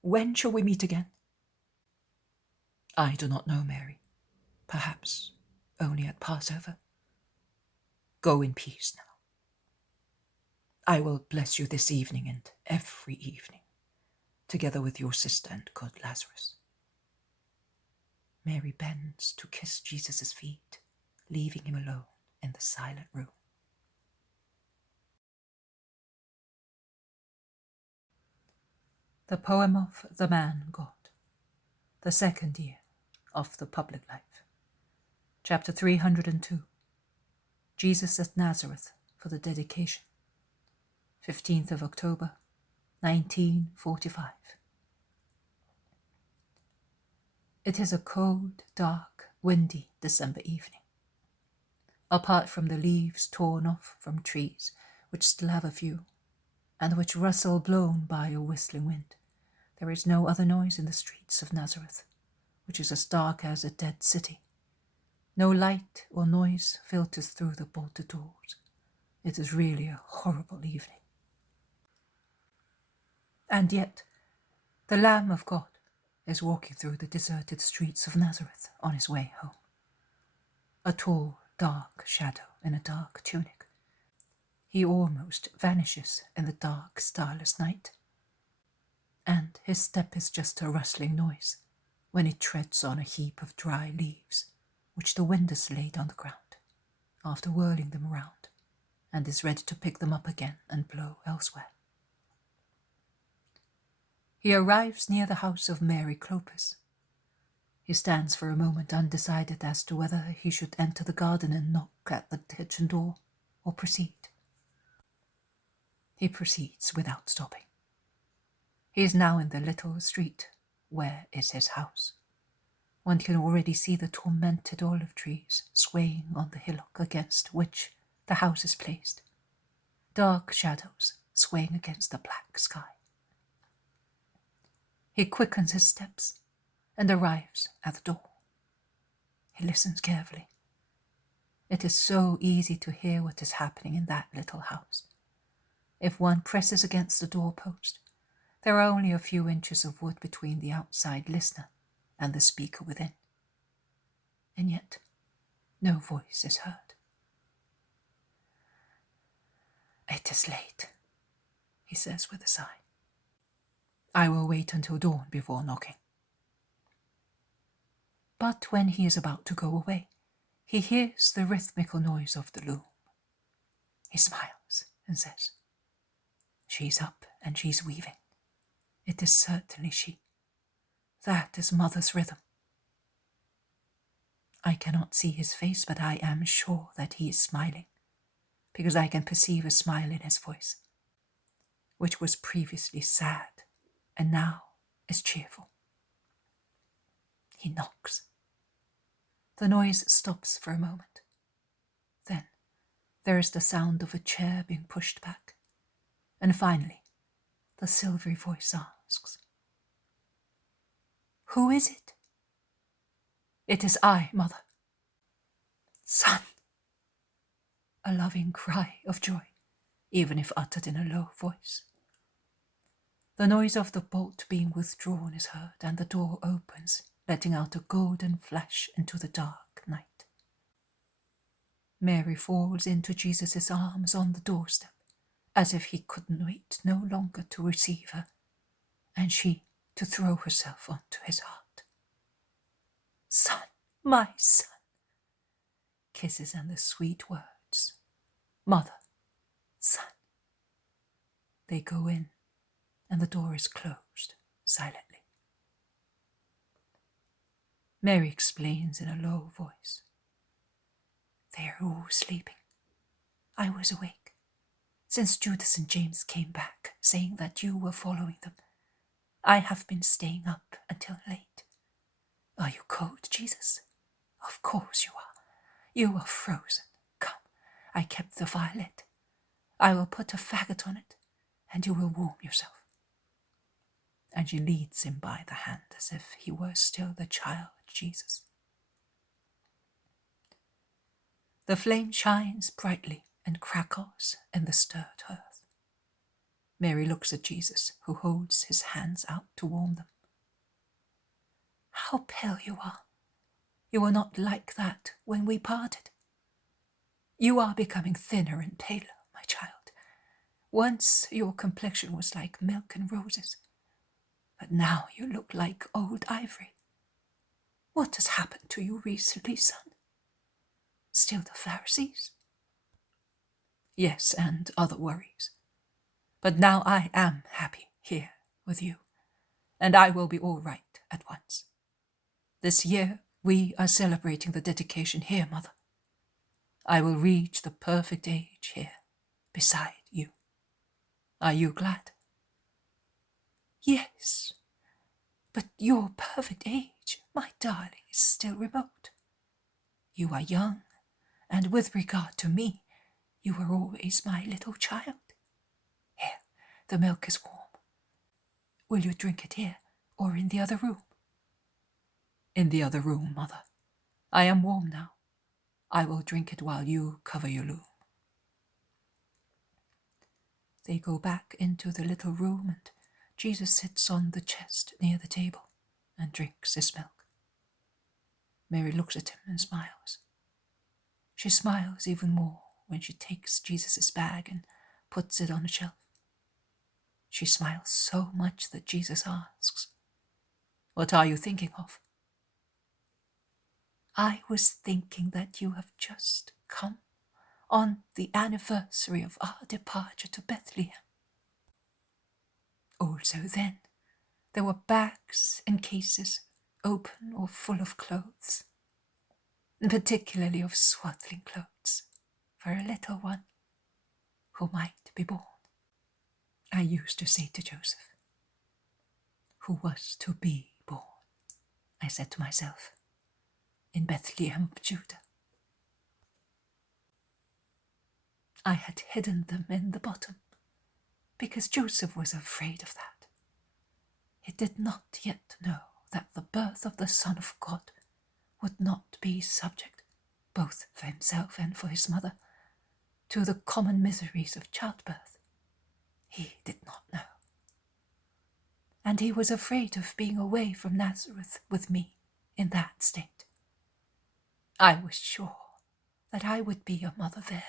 When shall we meet again?" "I do not know, Mary. Perhaps only at Passover. Go in peace now. I will bless you this evening and every evening, together with your sister and good Lazarus." Mary bends to kiss Jesus' feet, leaving him alone in the silent room. The poem of the Man God, the second year of the public life. Chapter 302. Jesus at Nazareth for the dedication. 15th of October, 1945. It is a cold, dark, windy December evening. Apart from the leaves torn off from trees, which still have a few, and which rustle blown by a whistling wind, there is no other noise in the streets of Nazareth, which is as dark as a dead city. No light or noise filters through the bolted doors. It is really a horrible evening. And yet, the Lamb of God is walking through the deserted streets of Nazareth on his way home. A tall, dark shadow in a dark tunic. He almost vanishes in the dark, starless night. And his step is just a rustling noise when he treads on a heap of dry leaves, which the wind has laid on the ground. after whirling them around, and is ready to pick them up again and blow elsewhere. He arrives near the house of Mary Clopas. He stands for a moment undecided as to whether he should enter the garden and knock at the kitchen door or proceed. He proceeds without stopping. He is now in the little street where is his house. One can already see the tormented olive trees swaying on the hillock against which the house is placed, dark shadows swaying against the black sky. He quickens his steps and arrives at the door. He listens carefully. It is so easy to hear what is happening in that little house. If one presses against the doorpost, there are only a few inches of wood between the outside listener and the speaker within. And yet, no voice is heard. "It is late," he says with a sigh. "I will wait until dawn before knocking." But when he is about to go away, he hears the rhythmical noise of the loom. He smiles and says, "She's up and she's weaving. It is certainly she. That is Mother's rhythm." I cannot see his face, but I am sure that he is smiling, because I can perceive a smile in his voice, which was previously sad and now is cheerful. He knocks. The noise stops for a moment. Then there is the sound of a chair being pushed back, and finally the silvery voice asks, "Who is it?" "It is I, Mother." "Son!" A loving cry of joy, even if uttered in a low voice. The noise of the bolt being withdrawn is heard, and the door opens, letting out a golden flash into the dark night. Mary falls into Jesus' arms on the doorstep, as if he could wait no longer to receive her, and she to throw herself onto his heart. "Son, my son!" Kisses and the sweet words, "Mother, son." They go in, and the door is closed silently. Mary explains in a low voice, "They are all sleeping. I was awake, since Judas and James came back, saying that you were following them. I have been staying up until late. Are you cold, Jesus? Of course you are. You are frozen. Come, I kept the fire lit. I will put a faggot on it, and you will warm yourself." And she leads him by the hand as if he were still the child Jesus. The flame shines brightly and crackles in the stirred hearth. Mary looks at Jesus, who holds his hands out to warm them. "How pale you are. You were not like that when we parted. You are becoming thinner and paler, my child. Once your complexion was like milk and roses, but now you look like old ivory. What has happened to you recently, son? Still the Pharisees?" "Yes, and other worries. But now I am happy here with you, and I will be all right at once. This year we are celebrating the dedication here, Mother. I will reach the perfect age here, beside you. Are you glad?" "Yes, but your perfect age, my darling, is still remote. You are young, and with regard to me, you were always my little child. Here, the milk is warm. Will you drink it here, or in the other room?" "In the other room, Mother. I am warm now. I will drink it while you cover your loom." They go back into the little room, and Jesus sits on the chest near the table and drinks his milk. Mary looks at him and smiles. She smiles even more when she takes Jesus' bag and puts it on a shelf. She smiles so much that Jesus asks, "What are you thinking of?" "I was thinking that you have just come on the anniversary of our departure to Bethlehem. Also then, there were bags and cases, open or full of clothes, and particularly of swaddling clothes, for a little one who might be born. I used to say to Joseph, who was to be born, I said to myself, in Bethlehem of Judah. I had hidden them in the bottom, because Joseph was afraid of that. He did not yet know that the birth of the Son of God would not be subject, both for himself and for his mother, to the common miseries of childbirth. He did not know. And he was afraid of being away from Nazareth with me in that state. I was sure that I would be a mother there.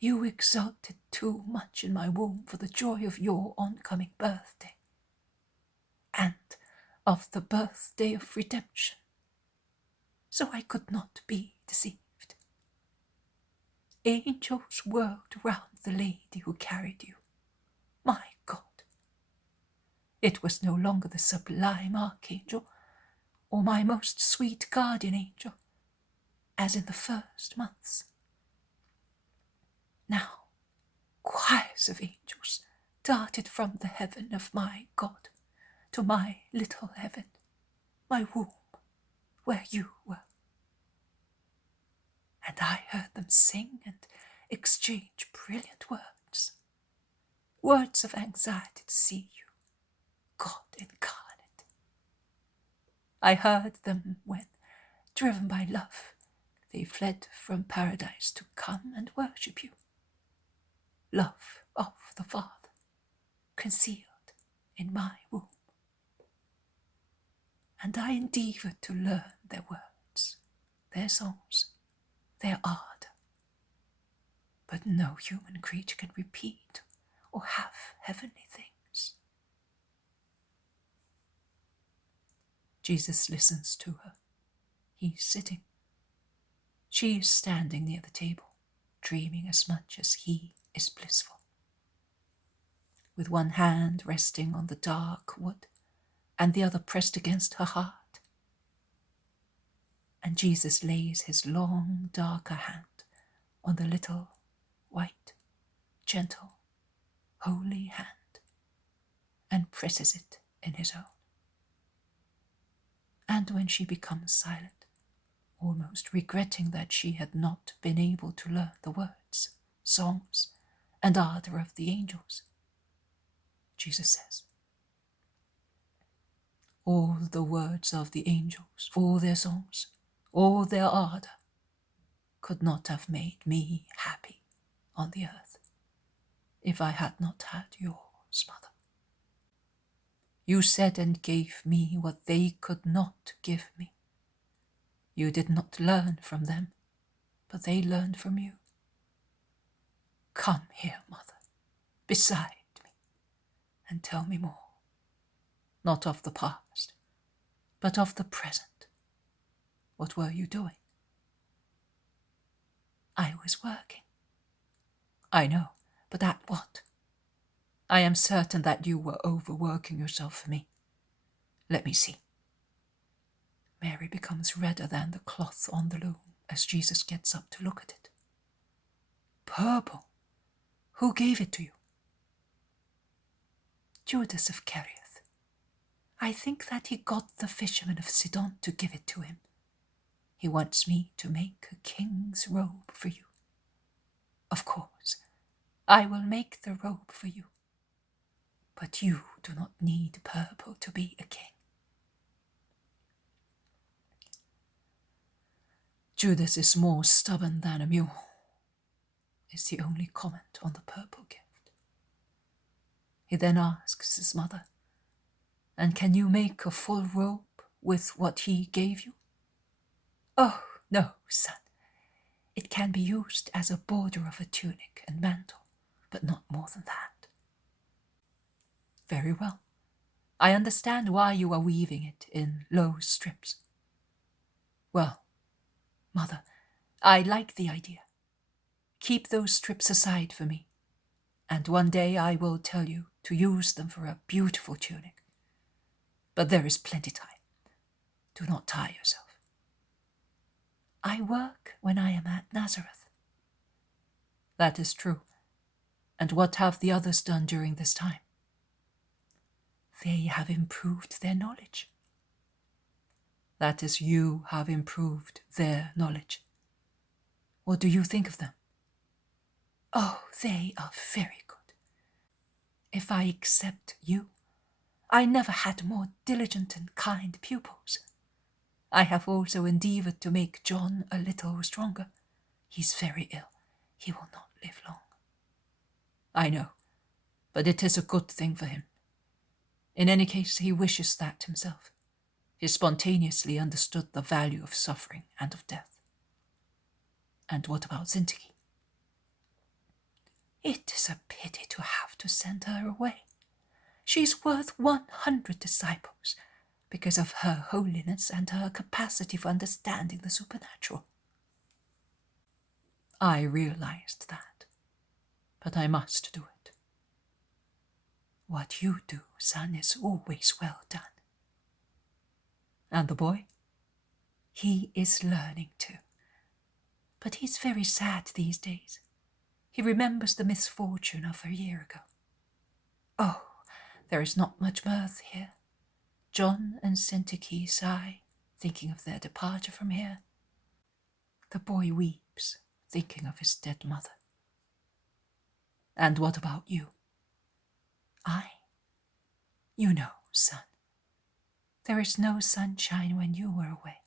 You exulted too much in my womb for the joy of your oncoming birthday, and of the birthday of redemption, so I could not be deceived. Angels whirled round the lady who carried you. My God! It was no longer the sublime archangel, or my most sweet guardian angel, as in the first months. Now, choirs of angels darted from the heaven of my God to my little heaven, my womb, where you were. And I heard them sing and exchange brilliant words, words of anxiety to see you, God incarnate. I heard them when, driven by love, they fled from paradise to come and worship you. Love of the Father, concealed in my womb. And I endeavoured to learn their words, their songs, their ardour. But no human creature can repeat or have heavenly things. Jesus listens to her. He's sitting. She is standing near the table, dreaming as much as he is blissful. With one hand resting on the dark wood, and the other pressed against her heart. And Jesus lays his long, darker hand on the little, white, gentle, holy hand, and presses it in his own. And when she becomes silent, almost regretting that she had not been able to learn the words, songs, and ardour of the angels, Jesus says, all the words of the angels, all their songs, all their ardour, could not have made me happy on the earth if I had not had yours, Mother. You said and gave me what they could not give me. You did not learn from them, but they learned from you. Come here, Mother, beside me, and tell me more, not of the past, but of the present. What were you doing? I was working. I know, but at what? I am certain that you were overworking yourself for me. Let me see. Mary becomes redder than the cloth on the loom as Jesus gets up to look at it. Purple. Who gave it to you? Judas of Kerioth. I think that he got the fisherman of Sidon to give it to him. He wants me to make a king's robe for you. Of course, I will make the robe for you. But you do not need purple to be a king. Judas is more stubborn than a mule, is the only comment on the purple gift. He then asks his mother, and can you make a full robe with what he gave you? Oh, no, son. It can be used as a border of a tunic and mantle, but not more than that. Very well. I understand why you are weaving it in low strips. Well, Mother, I like the idea. Keep those strips aside for me, and one day I will tell you to use them for a beautiful tunic. But there is plenty time. Do not tire yourself. I work when I am at Nazareth. That is true. And what have the others done during this time? They have improved their knowledge. That is, you have improved their knowledge. What do you think of them? Oh, they are very good. If I except you, I never had more diligent and kind pupils. I have also endeavoured to make John a little stronger. He's very ill. He will not live long. I know, but it is a good thing for him. In any case, he wishes that himself. He spontaneously understood the value of suffering and of death. And what about Syntyche? It is a pity to have to send her away. She's worth 100 disciples because of her holiness and her capacity for understanding the supernatural. I realized that, but I must do it. What you do, son, is always well done. And the boy? He is learning too. But he's very sad these days. He remembers the misfortune of a year ago. Oh, there is not much mirth here. John and Syntyche sigh, thinking of their departure from here. The boy weeps, thinking of his dead mother. And what about you? You know, son, there is no sunshine when you were away.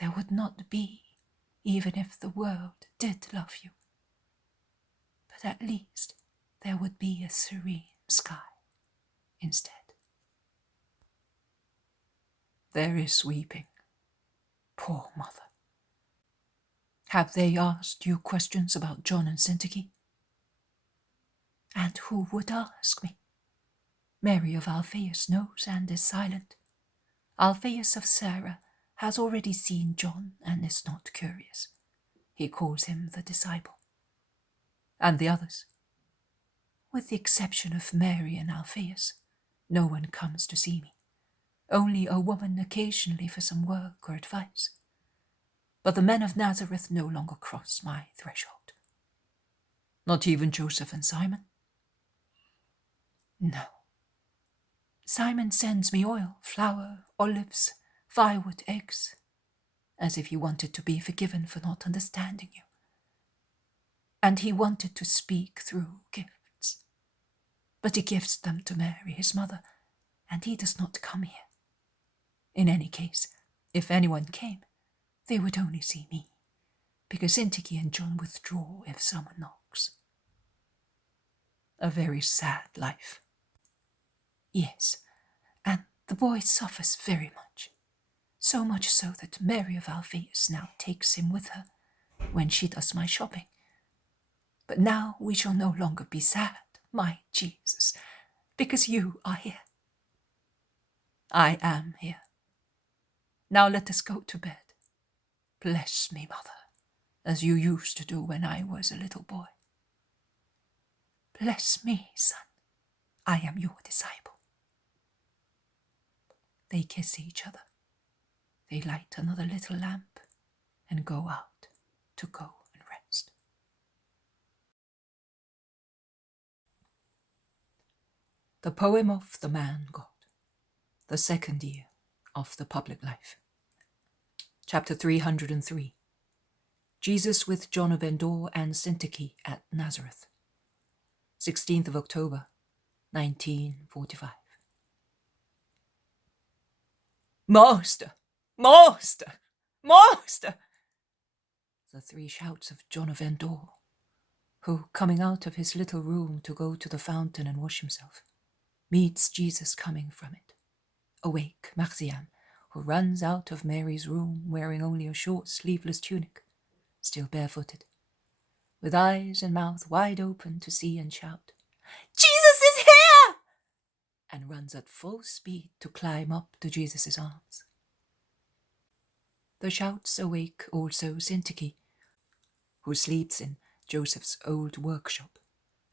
There would not be, even if the world did love you. But at least there would be a serene sky instead. There is weeping. Poor mother. Have they asked you questions about John and Syntyche? And who would ask me? Mary of Alphaeus knows and is silent. Alphaeus of Sarah has already seen John and is not curious. He calls him the disciple. And the others? With the exception of Mary and Alphaeus, no one comes to see me. Only a woman occasionally for some work or advice. But the men of Nazareth no longer cross my threshold. Not even Joseph and Simon? No. Simon sends me oil, flour, olives, firewood, eggs, as if he wanted to be forgiven for not understanding you. And he wanted to speak through gifts. But he gives them to Mary, his mother, and he does not come here. In any case, if anyone came, they would only see me, because Syntyche and John withdraw if someone knocks. A very sad life. Yes, and the boy suffers very much, so much so that Mary of Alphaeus now takes him with her when she does my shopping. But now we shall no longer be sad, my Jesus, because you are here. I am here. Now let us go to bed. Bless me, mother, as you used to do when I was a little boy. Bless me, son. I am your disciple. They kiss each other. They light another little lamp and go out to go and rest. The poem of the man God, the second year of the public life. Chapter 303. Jesus with John of Endor and Syntyche at Nazareth. 16th of October, 1945. Master! Master! Master! The three shouts of John of Endor, who, coming out of his little room to go to the fountain and wash himself, meets Jesus coming from it. Awake, Marziam, who runs out of Mary's room wearing only a short sleeveless tunic, still barefooted, with eyes and mouth wide open to see and shout, "Jesus is here!" and runs at full speed to climb up to Jesus' arms. The shouts awake also Syntyche, who sleeps in Joseph's old workshop,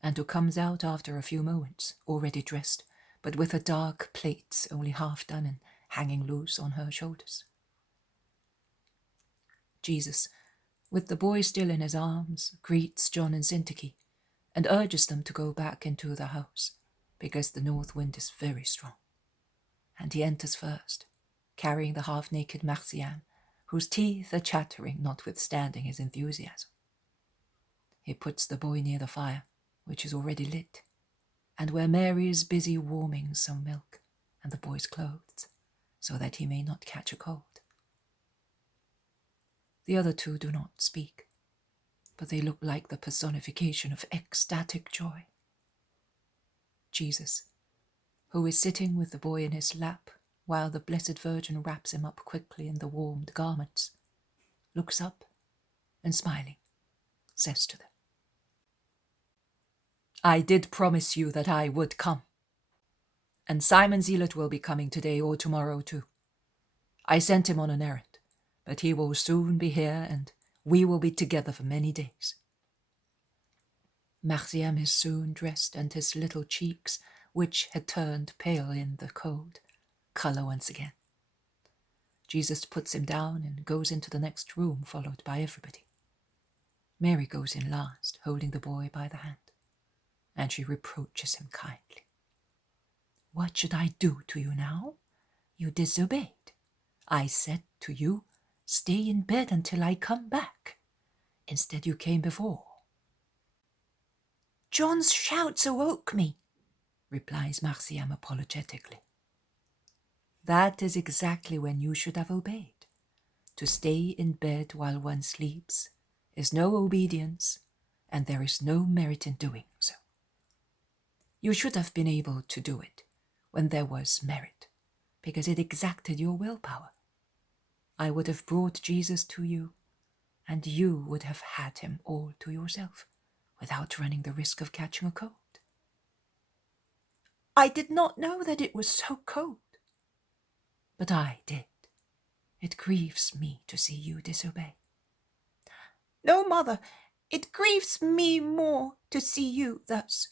and who comes out after a few moments, already dressed, but with a dark plait only half done and hanging loose on her shoulders. Jesus, with the boy still in his arms, greets John and Syntyche and urges them to go back into the house, because the north wind is very strong. And he enters first, carrying the half-naked Marcian, whose teeth are chattering notwithstanding his enthusiasm. He puts the boy near the fire, which is already lit, and where Mary is busy warming some milk and the boy's clothes, so that he may not catch a cold. The other two do not speak, but they look like the personification of ecstatic joy. Jesus, who is sitting with the boy in his lap while the Blessed Virgin wraps him up quickly in the warmed garments, looks up and, smiling, says to them, "I did promise you that I would come, and Simon Zealot will be coming today or tomorrow too. I sent him on an errand, but he will soon be here, and we will be together for many days." Marciam is soon dressed, and his little cheeks, which had turned pale in the cold, colour once again. Jesus puts him down and goes into the next room, followed by everybody. Mary goes in last, holding the boy by the hand, and she reproaches him kindly. "What should I do to you now? You disobeyed. I said to you, 'Stay in bed until I come back.' Instead you came before." "John's shouts awoke me," replies Marciam apologetically. "That is exactly when you should have obeyed. To stay in bed while one sleeps is no obedience, and there is no merit in doing so. You should have been able to do it when there was merit, because it exacted your willpower. I would have brought Jesus to you, and you would have had him all to yourself, without running the risk of catching a cold." "I did not know that it was so cold." "But I did. It grieves me to see you disobey." "No, mother, it grieves me more to see you thus.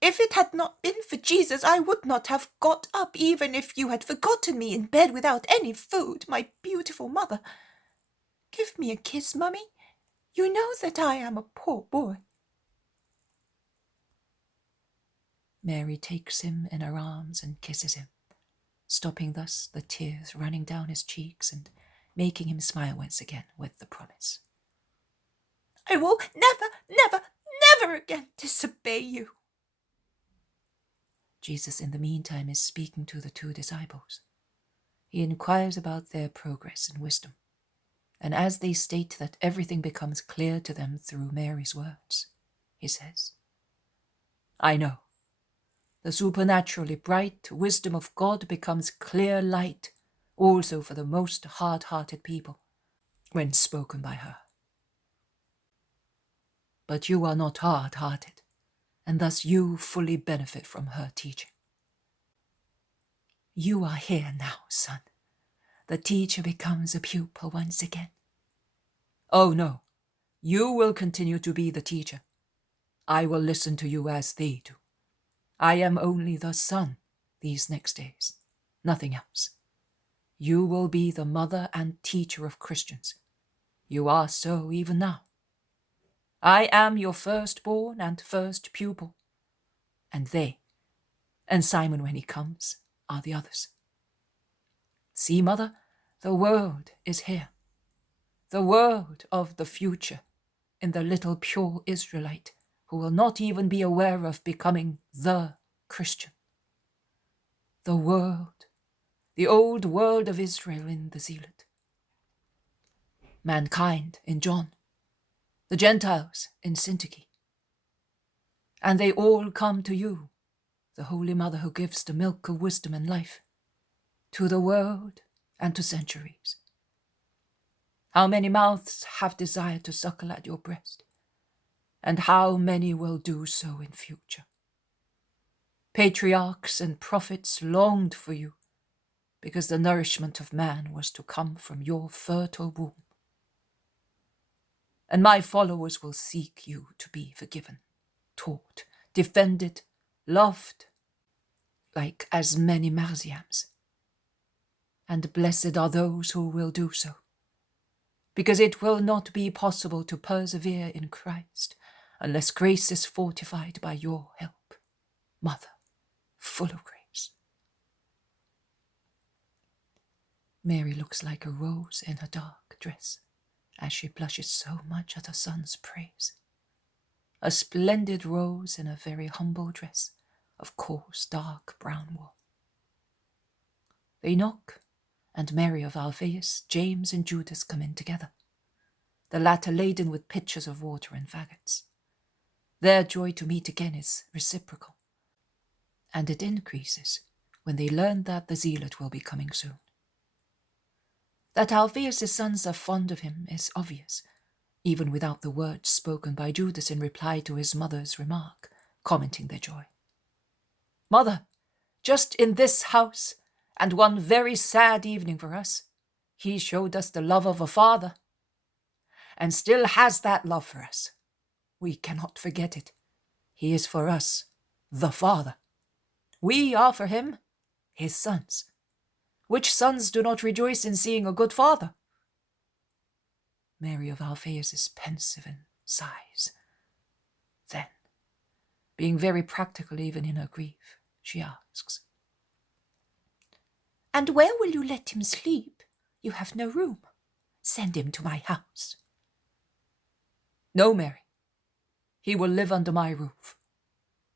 If it had not been for Jesus, I would not have got up, even if you had forgotten me in bed without any food, my beautiful mother. Give me a kiss, mummy. You know that I am a poor boy." Mary takes him in her arms and kisses him, stopping thus the tears running down his cheeks and making him smile once again with the promise, "I will never, never, never again disobey you." Jesus in the meantime is speaking to the two disciples. He inquires about their progress in wisdom, and as they state that everything becomes clear to them through Mary's words, he says, "I know. The supernaturally bright wisdom of God becomes clear light also for the most hard-hearted people when spoken by her. But you are not hard-hearted, and thus you fully benefit from her teaching. You are here now, son. The teacher becomes a pupil once again." "Oh no, you will continue to be the teacher. I will listen to you as they do. I am only the son these next days, nothing else. You will be the mother and teacher of Christians. You are so even now. I am your firstborn and first pupil, and they, and Simon when he comes, are the others. See, mother, the world is here. The world of the future in the little pure Israelite who will not even be aware of becoming the Christian. The world, the old world of Israel in the Zealot. Mankind in John, the Gentiles in Syntyche. And they all come to you, the Holy Mother who gives the milk of wisdom and life, to the world and to centuries. How many mouths have desired to suckle at your breast, and how many will do so in future? Patriarchs and prophets longed for you, because the nourishment of man was to come from your fertile womb. And my followers will seek you to be forgiven, taught, defended, loved, like as many Marziams. And blessed are those who will do so, because it will not be possible to persevere in Christ unless grace is fortified by your help, Mother, full of grace. Mary looks like a rose in her dark dress, as she blushes so much at her son's praise. A splendid rose in a very humble dress of coarse dark brown wool. They knock, and Mary of Alphaeus, James and Judas come in together, the latter laden with pitchers of water and faggots. Their joy to meet again is reciprocal, and it increases when they learn that the zealot will be coming soon. That Alphaeus' sons are fond of him is obvious, even without the words spoken by Judas in reply to his mother's remark, commenting their joy. Mother, just in this house, and one very sad evening for us, he showed us the love of a father, and still has that love for us. We cannot forget it. He is for us the Father. We are for him his sons. Which sons do not rejoice in seeing a good father? Mary of Alphaeus is pensive and sighs. Then, being very practical even in her grief, she asks, "And where will you let him sleep? You have no room. Send him to my house." No, Mary. He will live under my roof.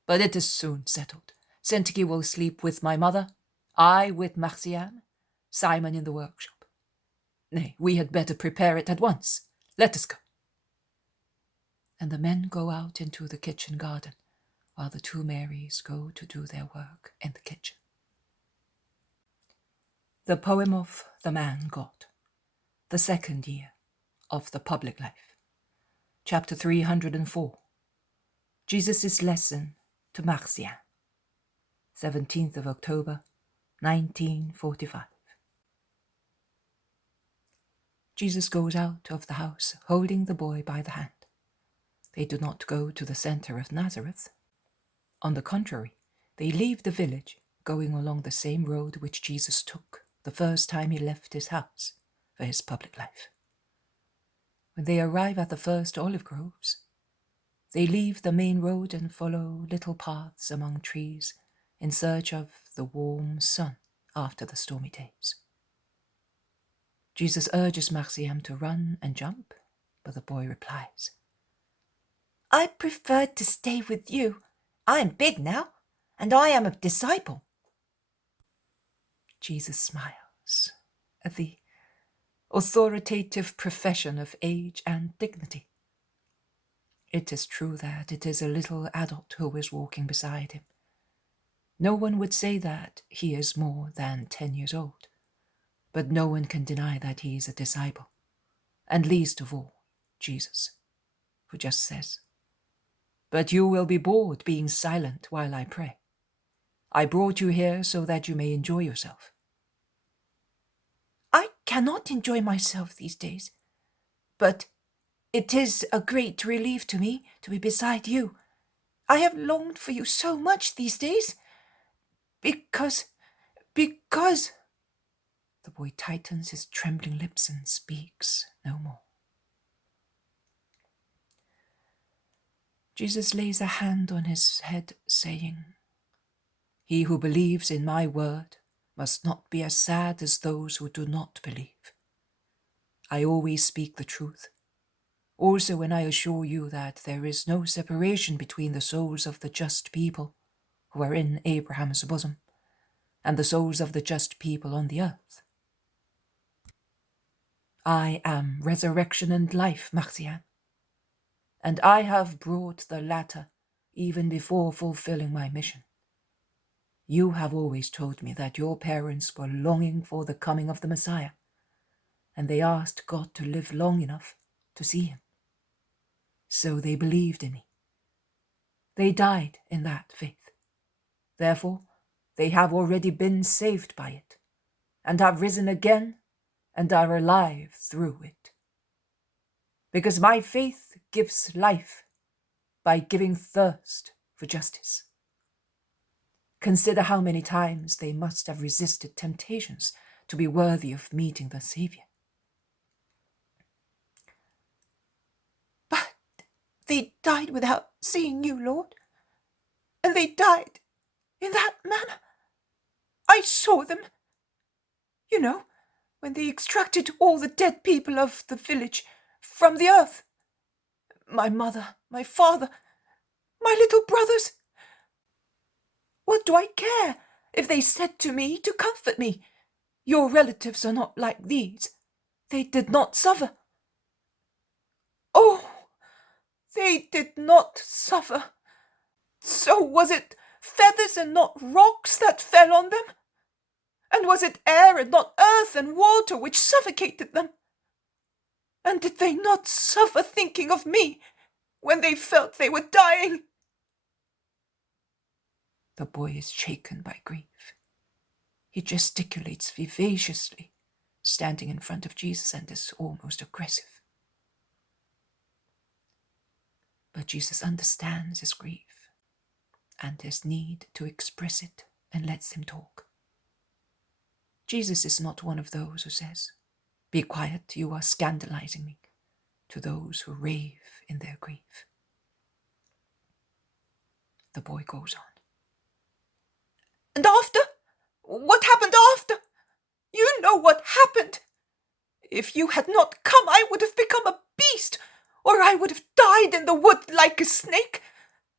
But it is soon settled. Syntyche will sleep with my mother, I with Marziam, Simon in the workshop. Nay, we had better prepare it at once. Let us go. And the men go out into the kitchen garden, while the two Marys go to do their work in the kitchen. The poem of the Man God, the second year of the public life. Chapter 304. Jesus' lesson to Marziam. 17th of October, 1945. Jesus goes out of the house, holding the boy by the hand. They do not go to the center of Nazareth. On the contrary, they leave the village, going along the same road which Jesus took the first time he left his house for his public life. When they arrive at the first olive groves, they leave the main road and follow little paths among trees in search of the warm sun after the stormy days. Jesus urges Marziam to run and jump, but the boy replies, "I prefer to stay with you. I am big now, and I am a disciple." Jesus smiles at the authoritative profession of age and dignity. It is true that it is a little adult who is walking beside him. No one would say that he is more than 10 years old, but no one can deny that he is a disciple, and least of all, Jesus, who just says, "But you will be bored being silent while I pray. I brought you here so that you may enjoy yourself." "I cannot enjoy myself these days, but it is a great relief to me to be beside you. I have longed for you so much these days, because... The boy tightens his trembling lips and speaks no more. Jesus lays a hand on his head, saying, "He who believes in my word must not be as sad as those who do not believe. I always speak the truth, also when I assure you that there is no separation between the souls of the just people who are in Abraham's bosom and the souls of the just people on the earth. I am resurrection and life, Marziam, and I have brought the latter even before fulfilling my mission. You have always told me that your parents were longing for the coming of the Messiah, and they asked God to live long enough to see him. So they believed in me. They died in that faith. Therefore, they have already been saved by it, and have risen again and are alive through it. Because my faith gives life by giving thirst for justice. Consider how many times they must have resisted temptations to be worthy of meeting the Savior. But they died without seeing you, Lord. And they died in that manner. I saw them. You know, when they extracted all the dead people of the village from the earth. My mother, my father, my little brothers. What do I care if they said to me to comfort me, "Your relatives are not like these. They did not suffer." Oh, they did not suffer. So was it feathers and not rocks that fell on them? And was it air and not earth and water which suffocated them? And did they not suffer thinking of me when they felt they were dying? The boy is shaken by grief. He gesticulates vivaciously, standing in front of Jesus, and is almost aggressive. But Jesus understands his grief and his need to express it and lets him talk. Jesus is not one of those who says, "Be quiet, you are scandalizing me," to those who rave in their grief. The boy goes on. And after? What happened after? You know what happened. If you had not come, I would have become a beast, or I would have died in the wood like a snake,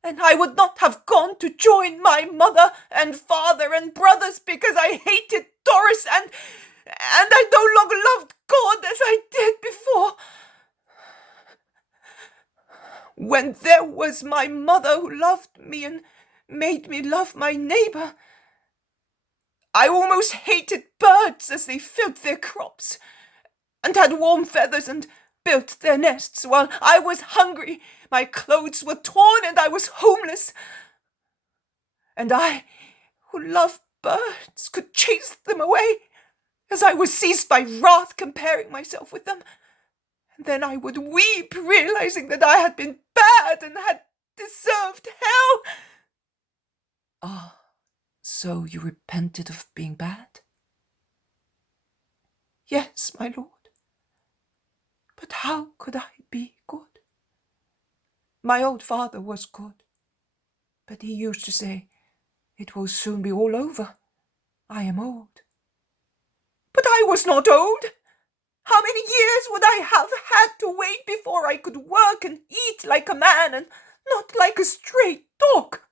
and I would not have gone to join my mother and father and brothers because I hated Doris and I no longer loved God as I did before. When there was my mother who loved me and made me love my neighbor, I almost hated birds as they filled their crops and had warm feathers and built their nests while I was hungry. My clothes were torn and I was homeless. And I, who loved birds, could chase them away as I was seized by wrath comparing myself with them. And then I would weep, realizing that I had been bad and had deserved hell. Ah, so you repented of being bad? Yes, my Lord. But how could I be good? My old father was good, but he used to say, "It will soon be all over. I am old." But I was not old. How many years would I have had to wait before I could work and eat like a man and not like a stray dog?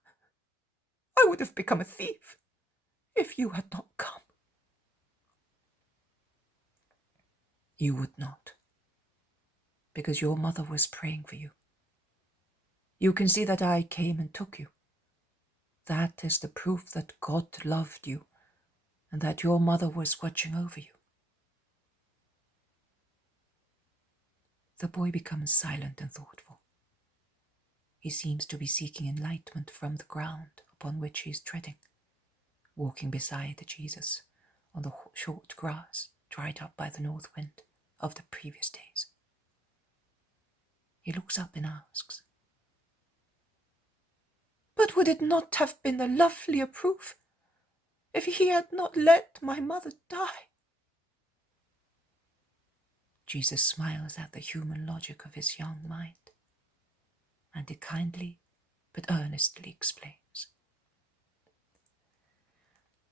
I would have become a thief if you had not come. You would not, because your mother was praying for you. You can see that I came and took you. That is the proof that God loved you and that your mother was watching over you. The boy becomes silent and thoughtful. He seems to be seeking enlightenment from the ground upon which he is treading, walking beside Jesus on the short grass dried up by the north wind of the previous days. He looks up and asks, But would it not have been a lovelier proof if he had not let my mother die? Jesus smiles at the human logic of his young mind, and he kindly but earnestly explains.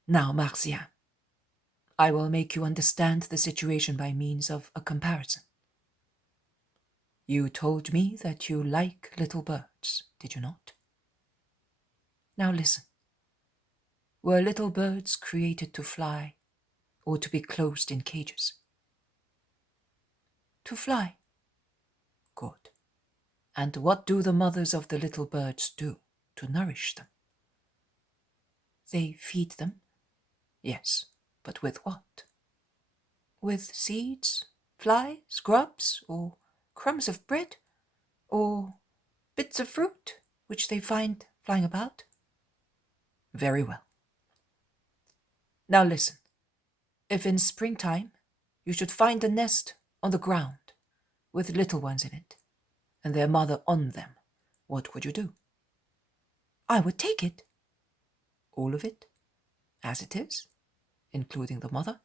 Now, Marcia, I will make you understand the situation by means of a comparison. You told me that you like little birds, did you not? Now listen. Were little birds created to fly or to be closed in cages? To fly. Good. And what do the mothers of the little birds do to nourish them? They feed them? Yes, but with what? With seeds, flies, grubs, or crumbs of bread, or bits of fruit which they find flying about? Very well. Now listen. If in springtime you should find a nest on the ground with little ones in it, and their mother on them, what would you do? I would take it. All of it, as it is, including the mother?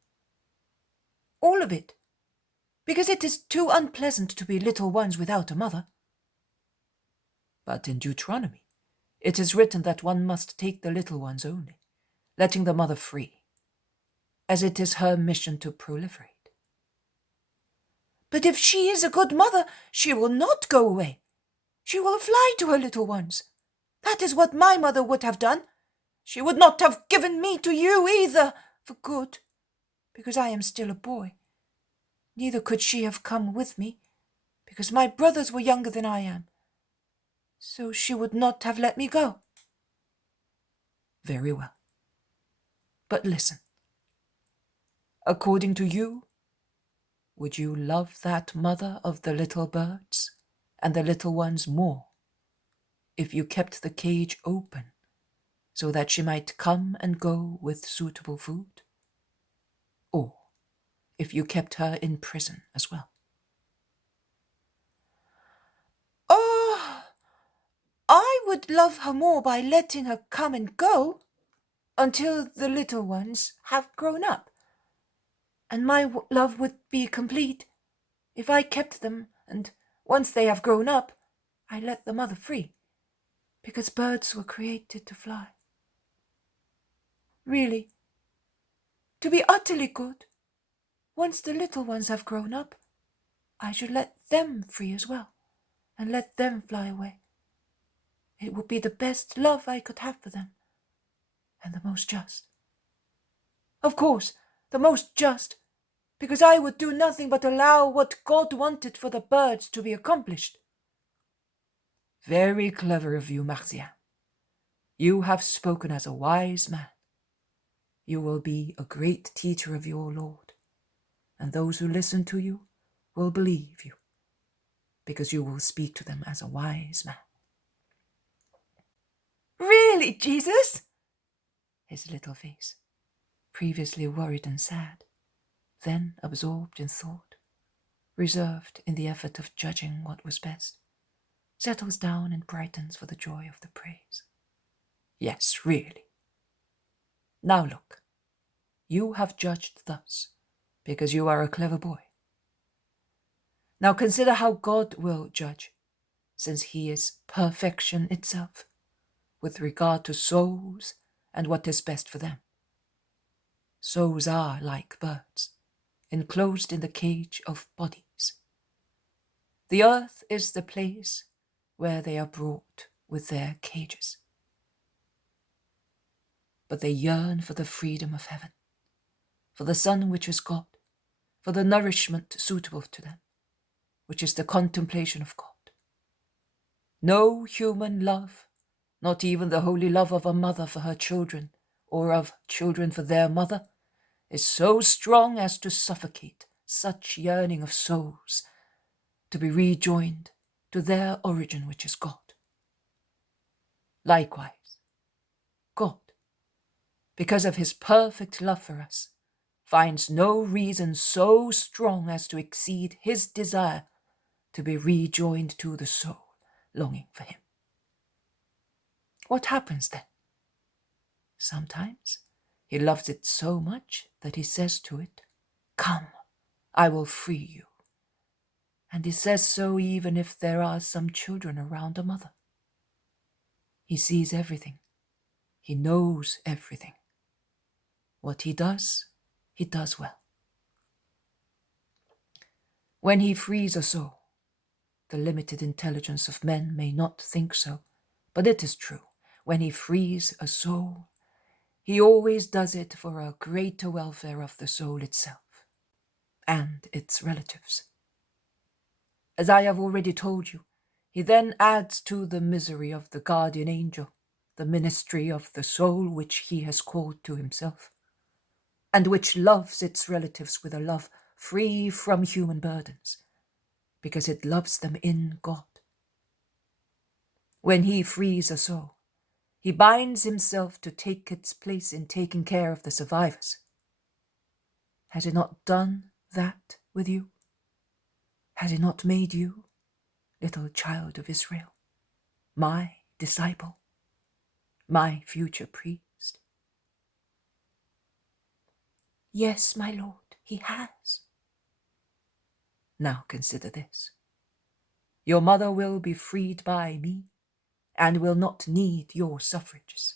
All of it. Because it is too unpleasant to be little ones without a mother. But in Deuteronomy, it is written that one must take the little ones only, letting the mother free, as it is her mission to proliferate. But if she is a good mother, she will not go away. She will fly to her little ones. That is what my mother would have done. She would not have given me to you either, for good, because I am still a boy. Neither could she have come with me, because my brothers were younger than I am. So she would not have let me go. Very well. But listen. According to you, would you love that mother of the little birds and the little ones more if you kept the cage open so that she might come and go with suitable food? Or if you kept her in prison as well? Oh, I would love her more by letting her come and go until the little ones have grown up. And my love would be complete if I kept them, and once they have grown up, I let the mother free, because birds were created to fly. Really, to be utterly good, once the little ones have grown up, I should let them free as well, and let them fly away. It would be the best love I could have for them, and the most just. Of course, the most just, because I would do nothing but allow what God wanted for the birds to be accomplished. Very clever of you, Martien. You have spoken as a wise man. You will be a great teacher of your Lord, and those who listen to you will believe you, because you will speak to them as a wise man. Really, Jesus? His little face, previously worried and sad, then absorbed in thought, reserved in the effort of judging what was best, settles down and brightens for the joy of the praise. Yes, really. Now look, you have judged thus, because you are a clever boy. Now consider how God will judge, since he is perfection itself, with regard to souls and what is best for them. Souls are like birds, enclosed in the cage of bodies. The earth is the place where they are brought with their cages. But they yearn for the freedom of heaven, for the sun which is God, for the nourishment suitable to them, which is the contemplation of God. No human love, not even the holy love of a mother for her children, or of children for their mother, is so strong as to suffocate such yearning of souls to be rejoined to their origin, which is God. Likewise, God, because of his perfect love for us, finds no reason so strong as to exceed his desire to be rejoined to the soul longing for him. What happens then? Sometimes he loves it so much that he says to it, "Come, I will free you." And he says so even if there are some children around a mother. He sees everything. He knows everything. What he does well. When he frees a soul, the limited intelligence of men may not think so, but it is true. When he frees a soul, he always does it for a greater welfare of the soul itself and its relatives. As I have already told you, he then adds to the misery of the guardian angel the ministry of the soul which he has called to himself, and which loves its relatives with a love free from human burdens, because it loves them in God. When he frees a soul, he binds himself to take its place in taking care of the survivors. Has it not done that with you? Has it not made you, little child of Israel, my disciple, my future priest? Yes, my lord, he has. Now consider this. Your mother will be freed by me, and will not need your suffrages.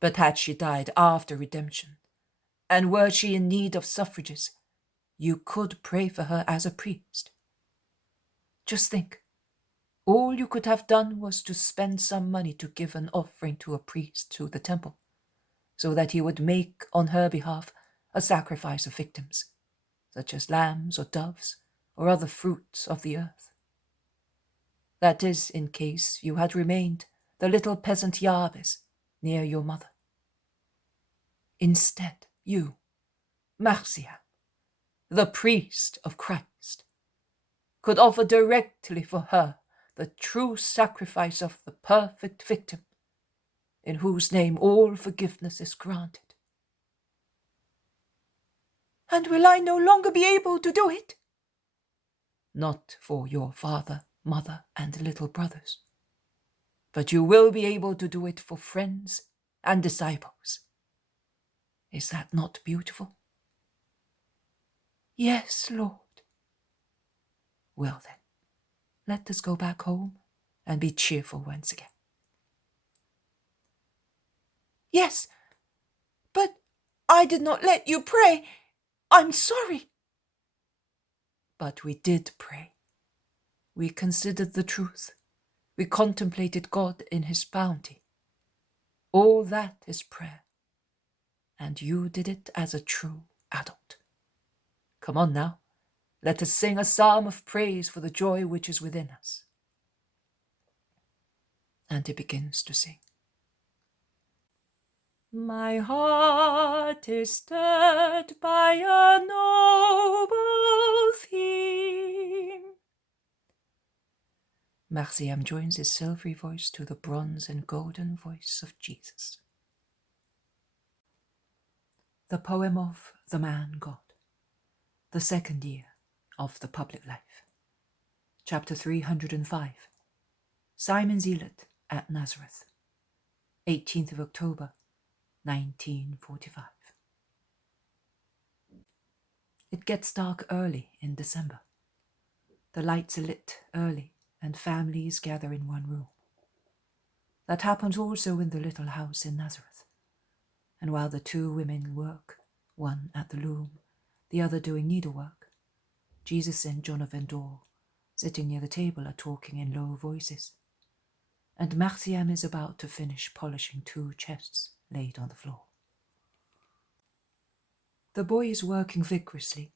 But had she died after redemption, and were she in need of suffrages, you could pray for her as a priest. Just think, all you could have done was to spend some money to give an offering to a priest to the temple, so that he would make on her behalf a sacrifice of victims, such as lambs or doves or other fruits of the earth. That is, in case you had remained the little peasant Jabez near your mother. Instead, you, Marcia, the priest of Christ, could offer directly for her the true sacrifice of the perfect victim, in whose name all forgiveness is granted. And will I no longer be able to do it? Not for your father, mother, and little brothers, but you will be able to do it for friends and disciples. Is that not beautiful? Yes, Lord. Well then, let us go back home and be cheerful once again. Yes, but I did not let you pray. I'm sorry. But we did pray. We considered the truth. We contemplated God in his bounty. All that is prayer. And you did it as a true adult. Come on now, let us sing a psalm of praise for the joy which is within us. And he begins to sing. My heart is stirred by a noble theme. Marciam joins his silvery voice to the bronze and golden voice of Jesus. The poem of the man God, the second year of the public life. Chapter 305. Simon Zealot at Nazareth, 18th of October, 1945. It gets dark early in December. The lights are lit early and families gather in one room. That happens also in the little house in Nazareth. And while the two women work, one at the loom, the other doing needlework, Jesus and John of Endor, sitting near the table, are talking in low voices. And Marciam is about to finish polishing two chests laid on the floor. The boy is working vigorously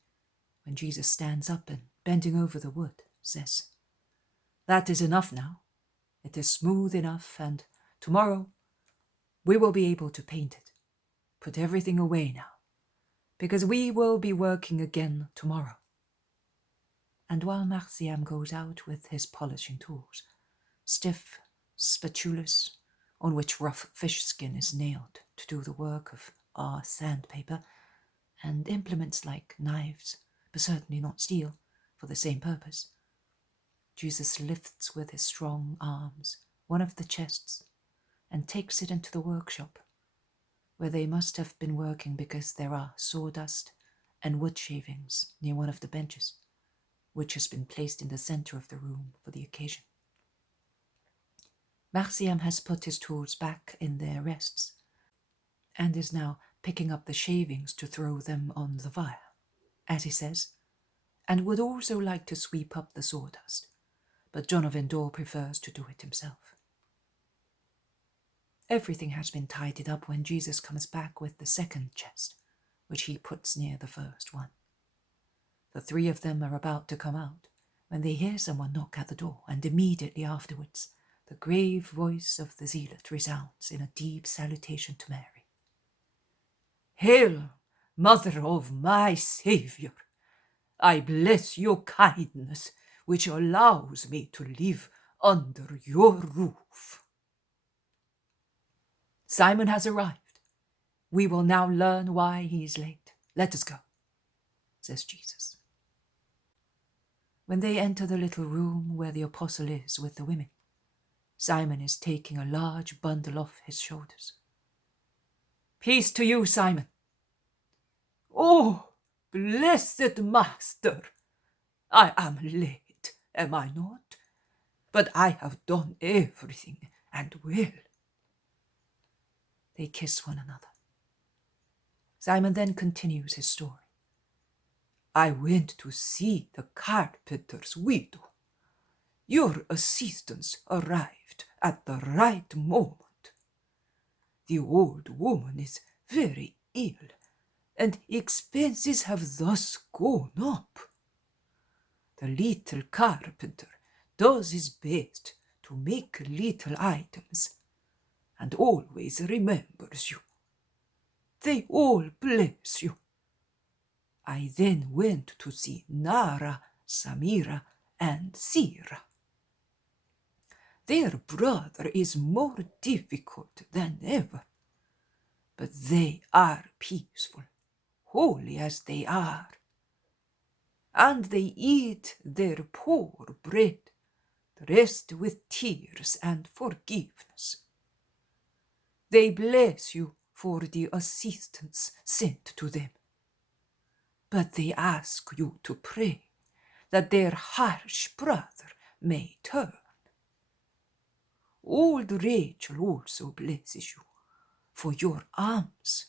when Jesus stands up and, bending over the wood, says, "That is enough now. It is smooth enough, and tomorrow we will be able to paint it. Put everything away now, because we will be working again tomorrow." And while Marciam goes out with his polishing tools, stiff spatulas on which rough fish skin is nailed to do the work of our sandpaper, and implements like knives, but certainly not steel, for the same purpose, Jesus lifts with his strong arms one of the chests and takes it into the workshop, where they must have been working because there are sawdust and wood shavings near one of the benches, which has been placed in the center of the room for the occasion. Marciam has put his tools back in their rests and is now picking up the shavings to throw them on the fire, as he says, and would also like to sweep up the sawdust, but John of Endor prefers to do it himself. Everything has been tidied up when Jesus comes back with the second chest, which he puts near the first one. The three of them are about to come out when they hear someone knock at the door, and immediately afterwards the grave voice of the zealot resounds in a deep salutation to Mary. "Hail, Mother of my Saviour! I bless your kindness, which allows me to live under your roof." Simon has arrived. We will now learn why he is late. Let us go. says Jesus. When they enter the little room where the apostle is with the women, Simon is taking a large bundle off his shoulders. "Peace to you, Simon." "Oh, blessed Master, I am late, am I not? But I have done everything, and will." They kiss one another. Simon then continues his story. "I went to see the carpenter's widow. Your assistants arrived at the right moment. The old woman is very ill, and expenses have thus gone up. The little carpenter does his best to make little items, and always remembers you. They all bless you. I then went to see Nara, Samira, and Sira. Their brother is more difficult than ever, but they are peaceful, holy as they are, and they eat their poor bread, dressed with tears and forgiveness. They bless you for the assistance sent to them, but they ask you to pray that their harsh brother may turn. Old Rachel also blesses you for your alms.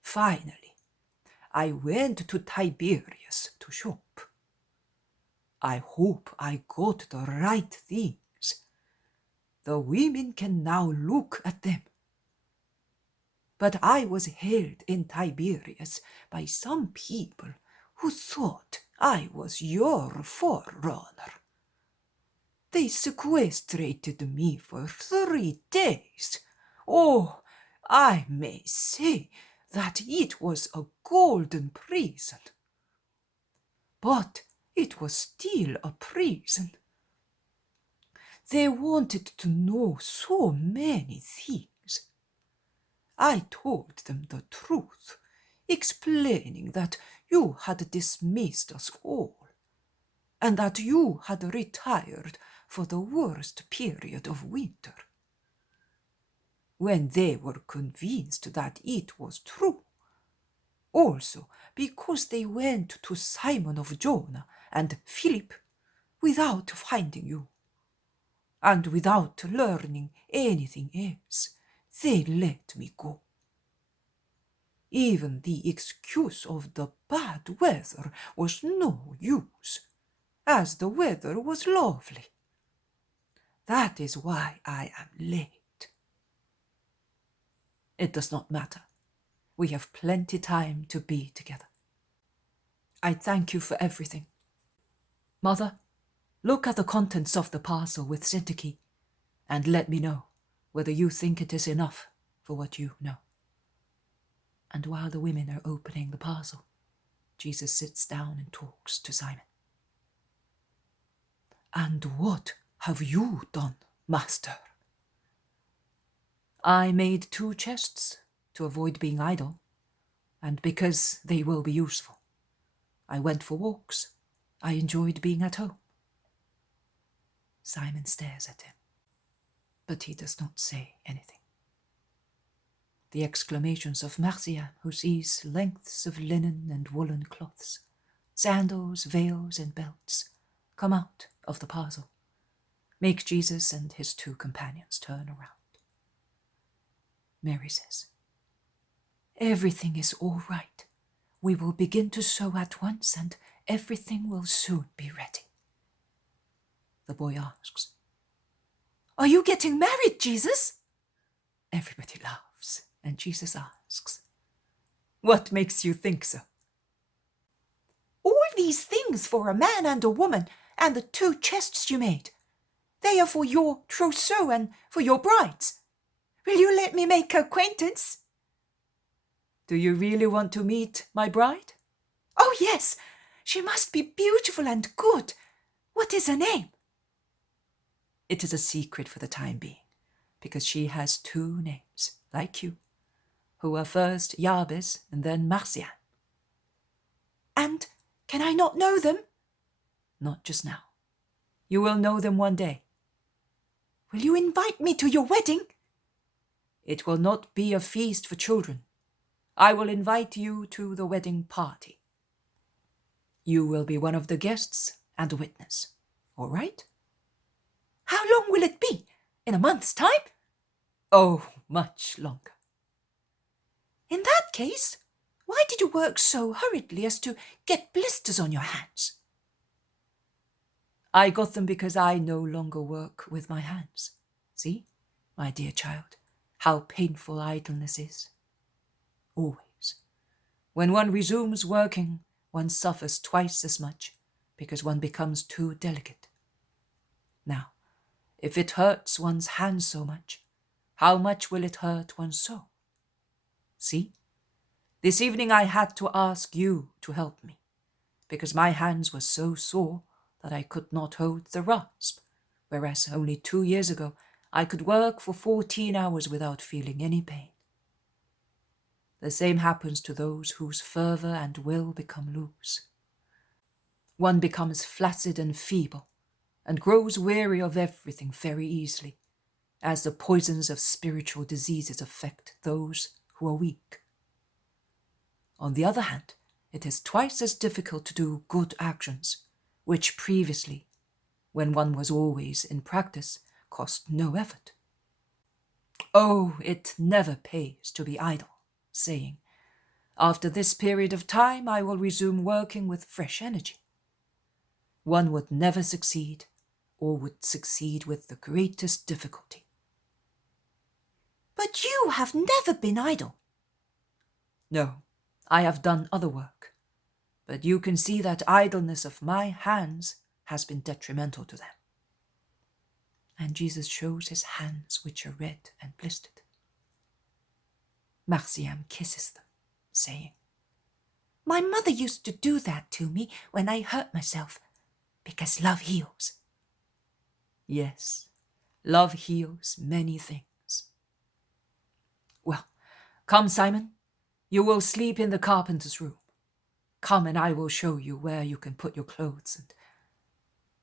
Finally, I went to Tiberias to shop. I hope I got the right things. The women can now look at them. But I was held in Tiberias by some people who thought I was your forerunner. They sequestrated me for 3 days. Oh, I may say that it was a golden prison. But it was still a prison. They wanted to know so many things. I told them the truth, explaining that you had dismissed us all, and that you had retired for the worst period of winter. When they were convinced that it was true, also because they went to Simon of Jonah and Philip without finding you, and without learning anything else, they let me go. Even the excuse of the bad weather was no use, as the weather was lovely. That is why I am late. It does not matter. We have plenty time to be together. I thank you for everything. Mother, look at the contents of the parcel with Syntyche, and let me know whether you think it is enough for what you know. And while the women are opening the parcel, Jesus sits down and talks to Simon. "And what have you done, Master?" "I made 2 chests to avoid being idle, and because they will be useful. I went for walks. I enjoyed being at home." Simon stares at him, but he does not say anything. The exclamations of Marcia, who sees lengths of linen and woolen cloths, sandals, veils, and belts, come out of the parcel, make Jesus and his 2 companions turn around. Mary says, "Everything is all right. We will begin to sew at once, and everything will soon be ready." The boy asks, "Are you getting married, Jesus?" Everybody laughs, and Jesus asks, "What makes you think so?" "All these things for a man and a woman, and the 2 chests you made. They are for your trousseau and for your brides. Will you let me make her acquaintance?" "Do you really want to meet my bride?" "Oh, yes. She must be beautiful and good. What is her name?" It is a secret for the time being, because she has 2 names, like you, who are first Jabez and then Marcia. And can I not know them? Not just now. You will know them one day. Will you invite me to your wedding? It will not be a feast for children. I will invite you to the wedding party. You will be one of the guests and a witness. All right? How long will it be? In a month's time? Oh, much longer. In that case, why did you work so hurriedly as to get blisters on your hands? I got them because I no longer work with my hands. See, my dear child, how painful idleness is. Always. When one resumes working, one suffers twice as much because one becomes too delicate. Now, if it hurts one's hands so much, how much will it hurt one's soul? See? This evening I had to ask you to help me, because my hands were so sore that I could not hold the rasp, whereas only 2 years ago I could work for 14 hours without feeling any pain. The same happens to those whose fervour and will become loose. One becomes flaccid and feeble, and grows weary of everything very easily, as the poisons of spiritual diseases affect those who are weak. On the other hand, it is twice as difficult to do good actions, which previously, when one was always in practice, cost no effort. Oh, it never pays to be idle, saying, after this period of time I will resume working with fresh energy. One would never succeed, or would succeed with the greatest difficulty. But you have never been idle. No, I have done other work, but you can see that idleness of my hands has been detrimental to them. And Jesus shows his hands, which are red and blistered. Marciam kisses them, saying, My mother used to do that to me when I hurt myself, because love heals. Yes, love heals many things. Well, come, Simon. You will sleep in the carpenter's room. Come and I will show you where you can put your clothes. And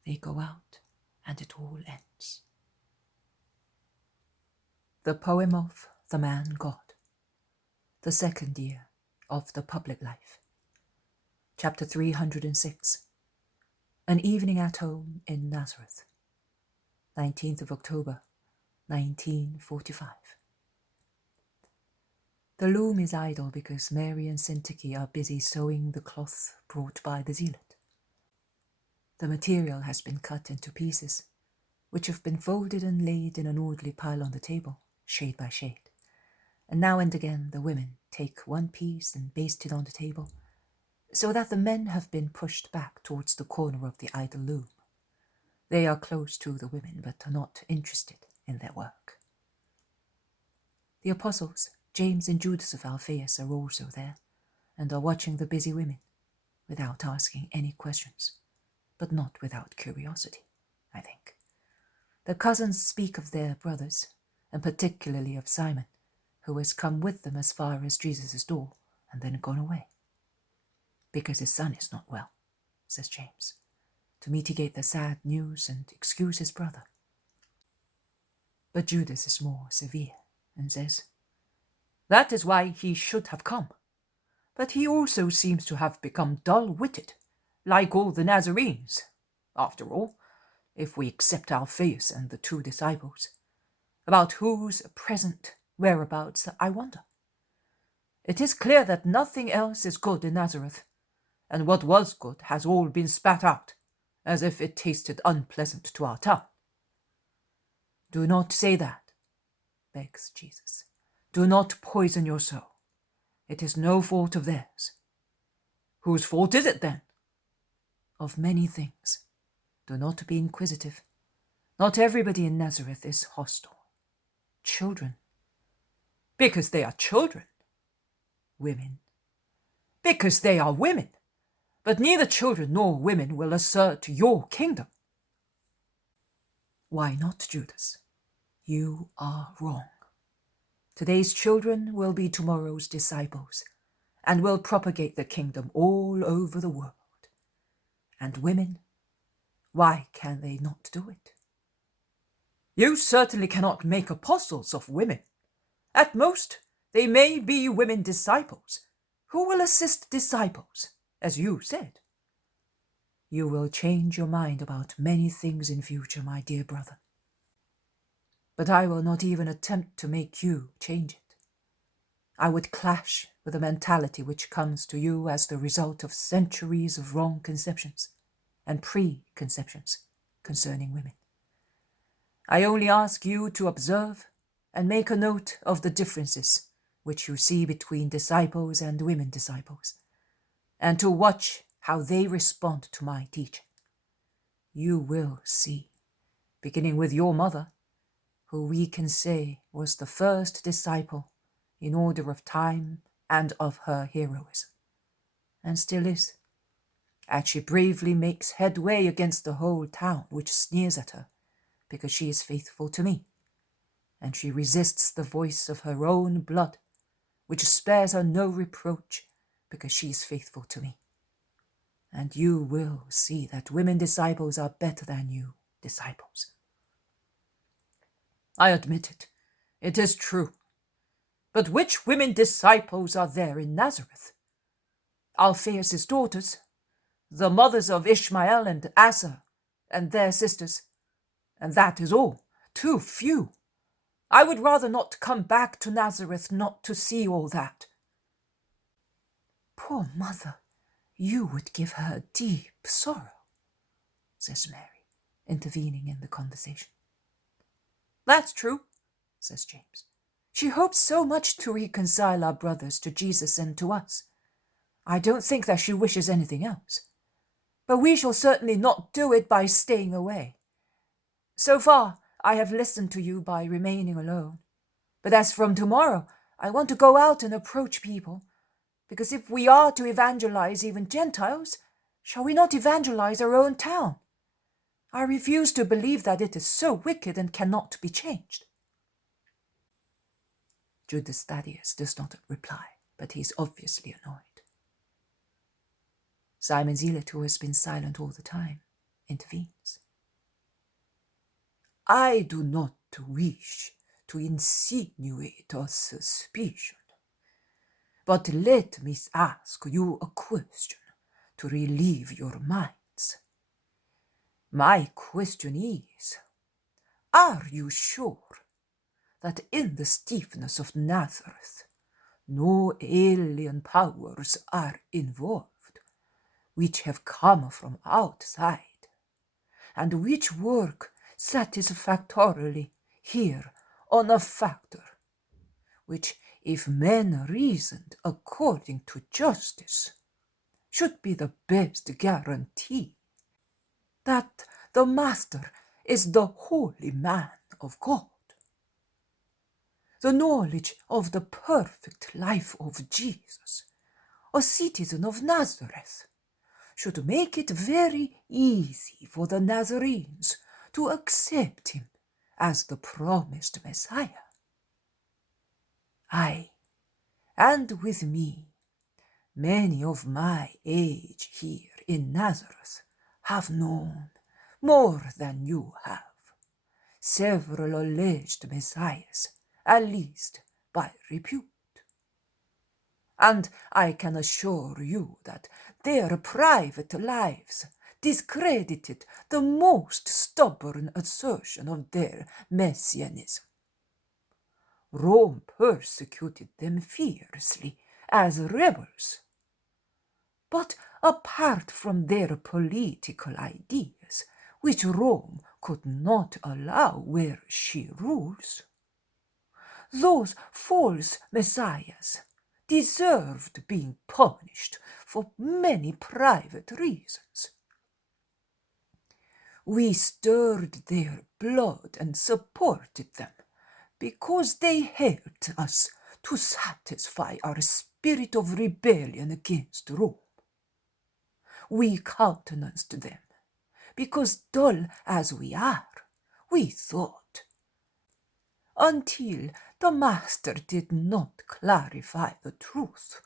they go out, and it all ends. The poem of the man God. The second year of the public life. Chapter 306. An evening at home in Nazareth. 19th of October, 1945. The loom is idle because Mary and Syntyche are busy sewing the cloth brought by the zealot. The material has been cut into pieces, which have been folded and laid in an orderly pile on the table, shade by shade. And now and again the women take one piece and baste it on the table, so that the men have been pushed back towards the corner of the idle loom. They are close to the women, but are not interested in their work. The apostles, James and Judas of Alphaeus, are also there, and are watching the busy women, without asking any questions, but not without curiosity, I think. The cousins speak of their brothers, and particularly of Simon, who has come with them as far as Jesus' door, and then gone away. Because his son is not well, says James, to mitigate the sad news and excuse his brother. But Judas is more severe, and says, That is why he should have come. But he also seems to have become dull-witted, like all the Nazarenes. After all, if we accept Alphaeus and the 2 disciples, about whose present whereabouts I wonder. It is clear that nothing else is good in Nazareth, and what was good has all been spat out, as if it tasted unpleasant to our tongue. Do not say that, begs Jesus. Do not poison your soul. It is no fault of theirs. Whose fault is it then? Of many things. Do not be inquisitive. Not everybody in Nazareth is hostile. Children. Because they are children. Women. Because they are women. But neither children nor women will assert your kingdom. Why not, Judas? You are wrong. Today's children will be tomorrow's disciples, and will propagate the kingdom all all over the world. And women, why can they not do it? You certainly cannot make apostles of women. At most, they may be women disciples, who will assist disciples, as you said. You will change your mind about many things in future, my dear brother. But I will not even attempt to make you change it. I would clash with the mentality which comes to you as the result of centuries of wrong conceptions and preconceptions concerning women. I only ask you to observe and make a note of the differences which you see between disciples and women disciples, and to watch how they respond to my teaching. You will see, beginning with your mother, who we can say was the first disciple in order of time and of her heroism, and still is, as she bravely makes headway against the whole town which sneers at her because she is faithful to me, and she resists the voice of her own blood, which spares her no reproach because she is faithful to me. And you will see that women disciples are better than you disciples. I admit it. It is true. But which women disciples are there in Nazareth? Alphaeus' daughters, the mothers of Ishmael and Asa, and their sisters, and that is all. Too few. I would rather not come back to Nazareth not to see all that. Poor mother, you would give her deep sorrow, says Mary, intervening in the conversation. That's true, says James. She hopes so much to reconcile our brothers to Jesus and to us. I don't think that she wishes anything else. But we shall certainly not do it by staying away. So far, I have listened to you by remaining alone. But as from tomorrow, I want to go out and approach people, because if we are to evangelize even Gentiles, shall we not evangelize our own town? I refuse to believe that it is so wicked and cannot be changed. Judas Thaddeus does not reply, but he is obviously annoyed. Simon Zealot, who has been silent all the time, intervenes. I do not wish to insinuate a suspicion, but let me ask you a question to relieve your minds. My question is, are you sure that in the stiffness of Nazareth no alien powers are involved, which have come from outside, and which work satisfactorily here on a factor which, if men reasoned according to justice, should be the best guarantee that the Master is the holy man of God? The knowledge of the perfect life of Jesus, a citizen of Nazareth, should make it very easy for the Nazarenes to accept him as the promised Messiah. I, and with me, many of my age here in Nazareth have known, more than you have, several alleged messiahs, at least by repute. And I can assure you that their private lives discredited the most stubborn assertion of their messianism. Rome persecuted them fiercely as rebels. But apart from their political ideas, which Rome could not allow where she rules, those false messiahs deserved being punished for many private reasons. We stirred their blood and supported them because they helped us to satisfy our spirit of rebellion against Rome. We countenanced them because, dull as we are, we thought, until the Master did not clarify the truth,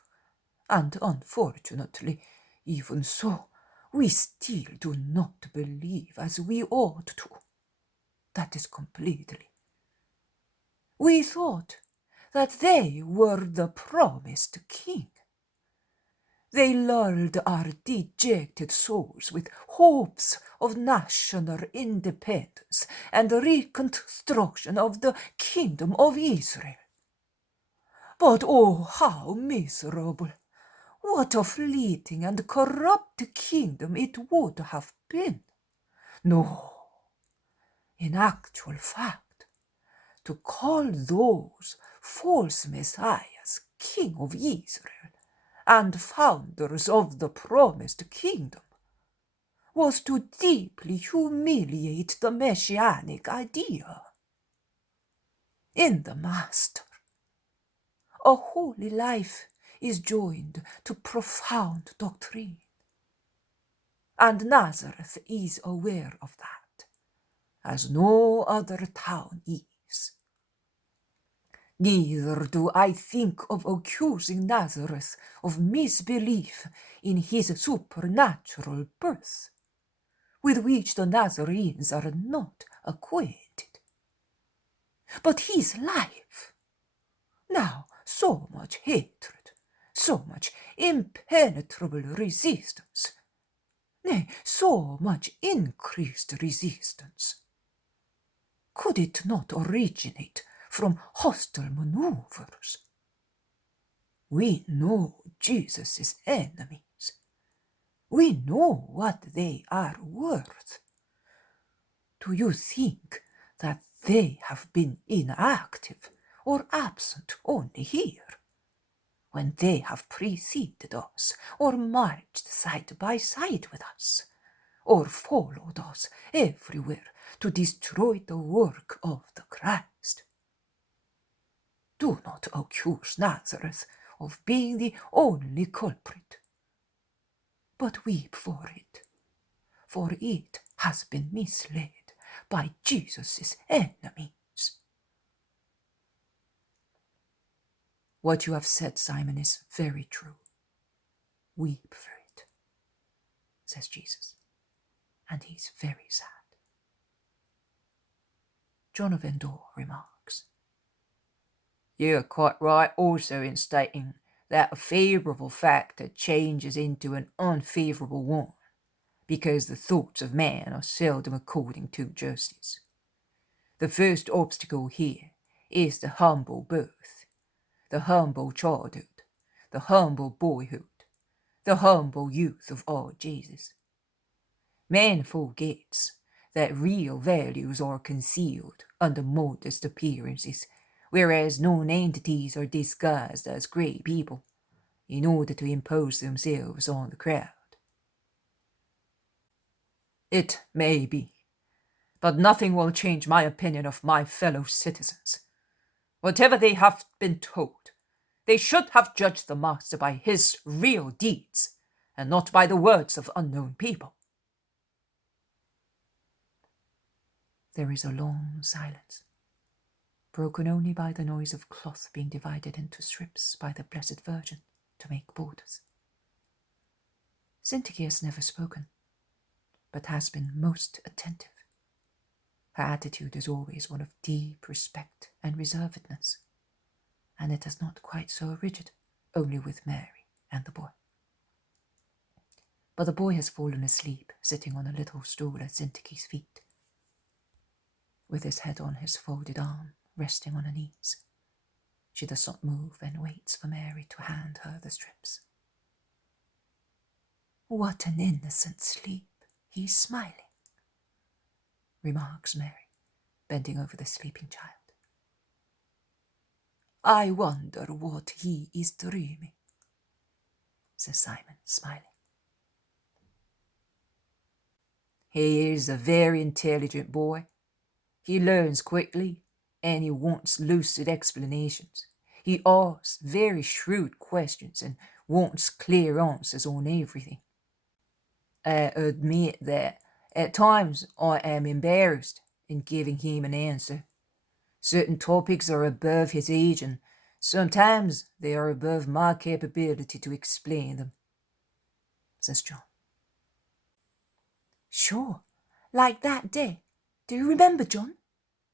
and unfortunately even so, we still do not believe as we ought to. That is completely. We thought that they were the promised king. They lulled our dejected souls with hopes of national independence and reconstruction of the kingdom of Israel. But oh, how miserable! What a fleeting and corrupt kingdom it would have been. No, in actual fact, to call those false messiahs king of Israel and founders of the promised kingdom was to deeply humiliate the messianic idea. In the Master, a holy life is joined to profound doctrine, and Nazareth is aware of that, as no other town is. Neither do I think of accusing Nazareth of misbelief in his supernatural birth, with which the Nazarenes are not acquainted. But his life, now so much hatred, so much impenetrable resistance, nay, so much increased resistance, could it not originate from hostile maneuvers? We know Jesus' enemies. We know what they are worth. Do you think that they have been inactive or absent only here, when they have preceded us, or marched side by side with us, or followed us everywhere to destroy the work of the Christ? Do not accuse Nazareth of being the only culprit, but weep for it has been misled by Jesus' enemies. What you have said, Simon, is very true. Weep for it, says Jesus, and he's very sad. John of Endor remarks, "You are quite right also in stating that a favourable factor changes into an unfavourable one, because the thoughts of man are seldom according to justice. The first obstacle here is the humble birth, the humble childhood, the humble boyhood, the humble youth of our Jesus. Man forgets that real values are concealed under modest appearances, whereas non-entities are disguised as great people in order to impose themselves on the crowd. It may be, but nothing will change my opinion of my fellow citizens. Whatever they have been told, they should have judged the Master by his real deeds, and not by the words of unknown people." There is a long silence, broken only by the noise of cloth being divided into strips by the Blessed Virgin to make borders. Syntyche has never spoken, but has been most attentive. Her attitude is always one of deep respect and reservedness, and it is not quite so rigid, only with Mary and the boy. But the boy has fallen asleep, sitting on a little stool at Syntyche's feet, with his head on his folded arm, resting on her knees. She does not move and waits for Mary to hand her the strips. "What an innocent sleep! He's smiling," remarks Mary, bending over the sleeping child. "I wonder what he is dreaming," says Simon, smiling. "He is a very intelligent boy. He learns quickly, and he wants lucid explanations. He asks very shrewd questions and wants clear answers on everything. I admit that at times I am embarrassed in giving him an answer. Certain topics are above his age, and sometimes they are above my capability to explain them. says John. Sure, like that day. Do you remember, John?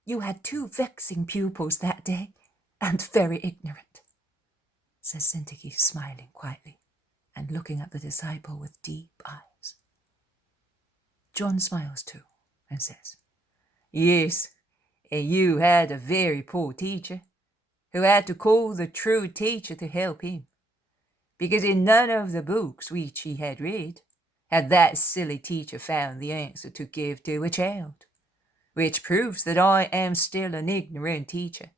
You had 2 vexing pupils that day, and very ignorant, says Syntyche, smiling quietly and looking at the disciple with deep eyes. John smiles too and says, Yes, and you had a very poor teacher, who had to call the true teacher to help him, because in none of the books which he had read had that silly teacher found the answer to give to a child, which proves that I am still an ignorant teacher.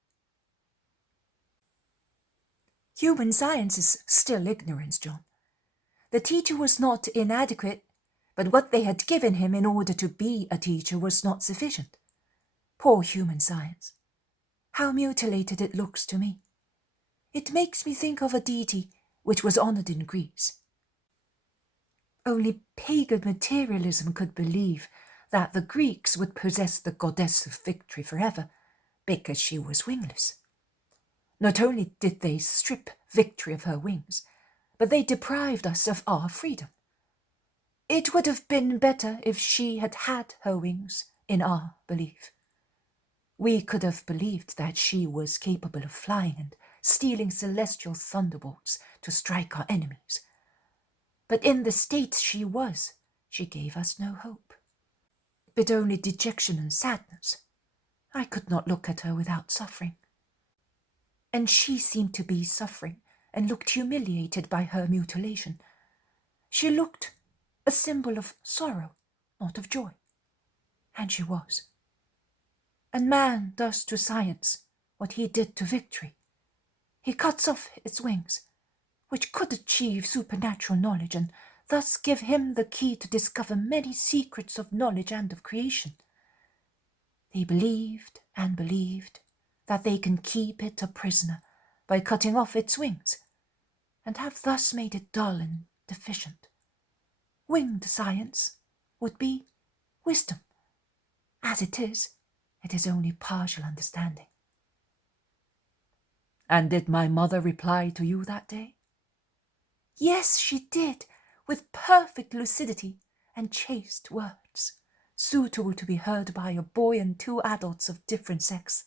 Human science is still ignorance, John. The teacher was not inadequate, but what they had given him in order to be a teacher was not sufficient. Poor human science. How mutilated it looks to me. It makes me think of a deity which was honoured in Greece. Only pagan materialism could believe that the Greeks would possess the goddess of victory forever because she was wingless. Not only did they strip victory of her wings, but they deprived us of our freedom. It would have been better if she had had her wings, in our belief. We could have believed that she was capable of flying and stealing celestial thunderbolts to strike our enemies. But in the state she was, she gave us no hope, but only dejection and sadness. I could not look at her without suffering. And she seemed to be suffering and looked humiliated by her mutilation. She looked a symbol of sorrow, not of joy. And she was. And man does to science what he did to victory. He cuts off its wings, which could achieve supernatural knowledge and thus give him the key to discover many secrets of knowledge and of creation. They believed and believed that they can keep it a prisoner by cutting off its wings, and have thus made it dull and deficient. Winged science would be wisdom. As it is only partial understanding. And did my mother reply to you that day? Yes, she did, with perfect lucidity and chaste words, suitable to be heard by a boy and 2 adults of different sex,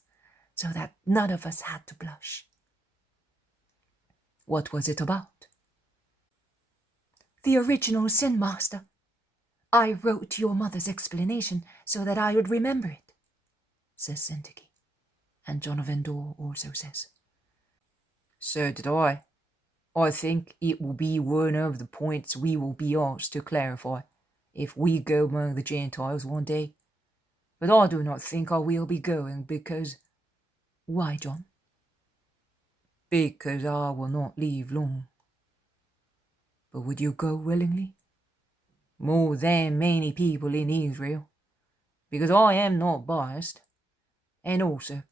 so that none of us had to blush. What was it about? The original sin, Master. I wrote your mother's explanation so that I would remember it, says Syntyche, and John of Endor also says. So did I. I think it will be one of the points we will be asked to clarify if we go among the Gentiles one day. But I do not think I will be going because... Why, John? Because I will not leave long. But would you go willingly? More than many people in Israel, because I am not biased. And also,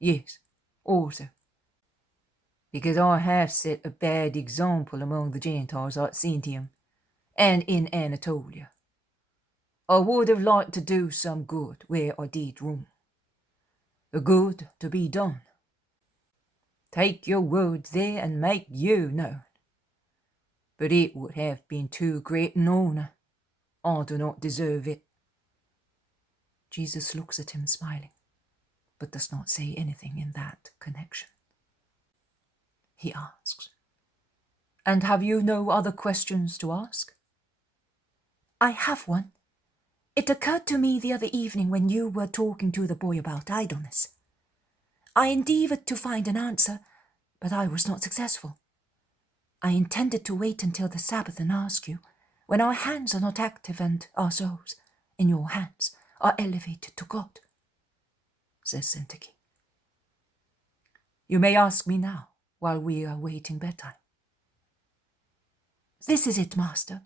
yes, also, because I have set a bad example among the Gentiles at Syntyche and in Anatolia. I would have liked to do some good where I did wrong. The good to be done. Take your word there and make you known. But it would have been too great an honour. I do not deserve it. Jesus looks at him smiling, but does not say anything in that connection. He asks, "And have you no other questions to ask?" I have one. It occurred to me the other evening when you were talking to the boy about idleness. I endeavoured to find an answer, but I was not successful. I intended to wait until the Sabbath and ask you, when our hands are not active and our souls, in your hands, are elevated to God, says Syntyche. You may ask me now, while we are waiting bedtime. This is it, Master.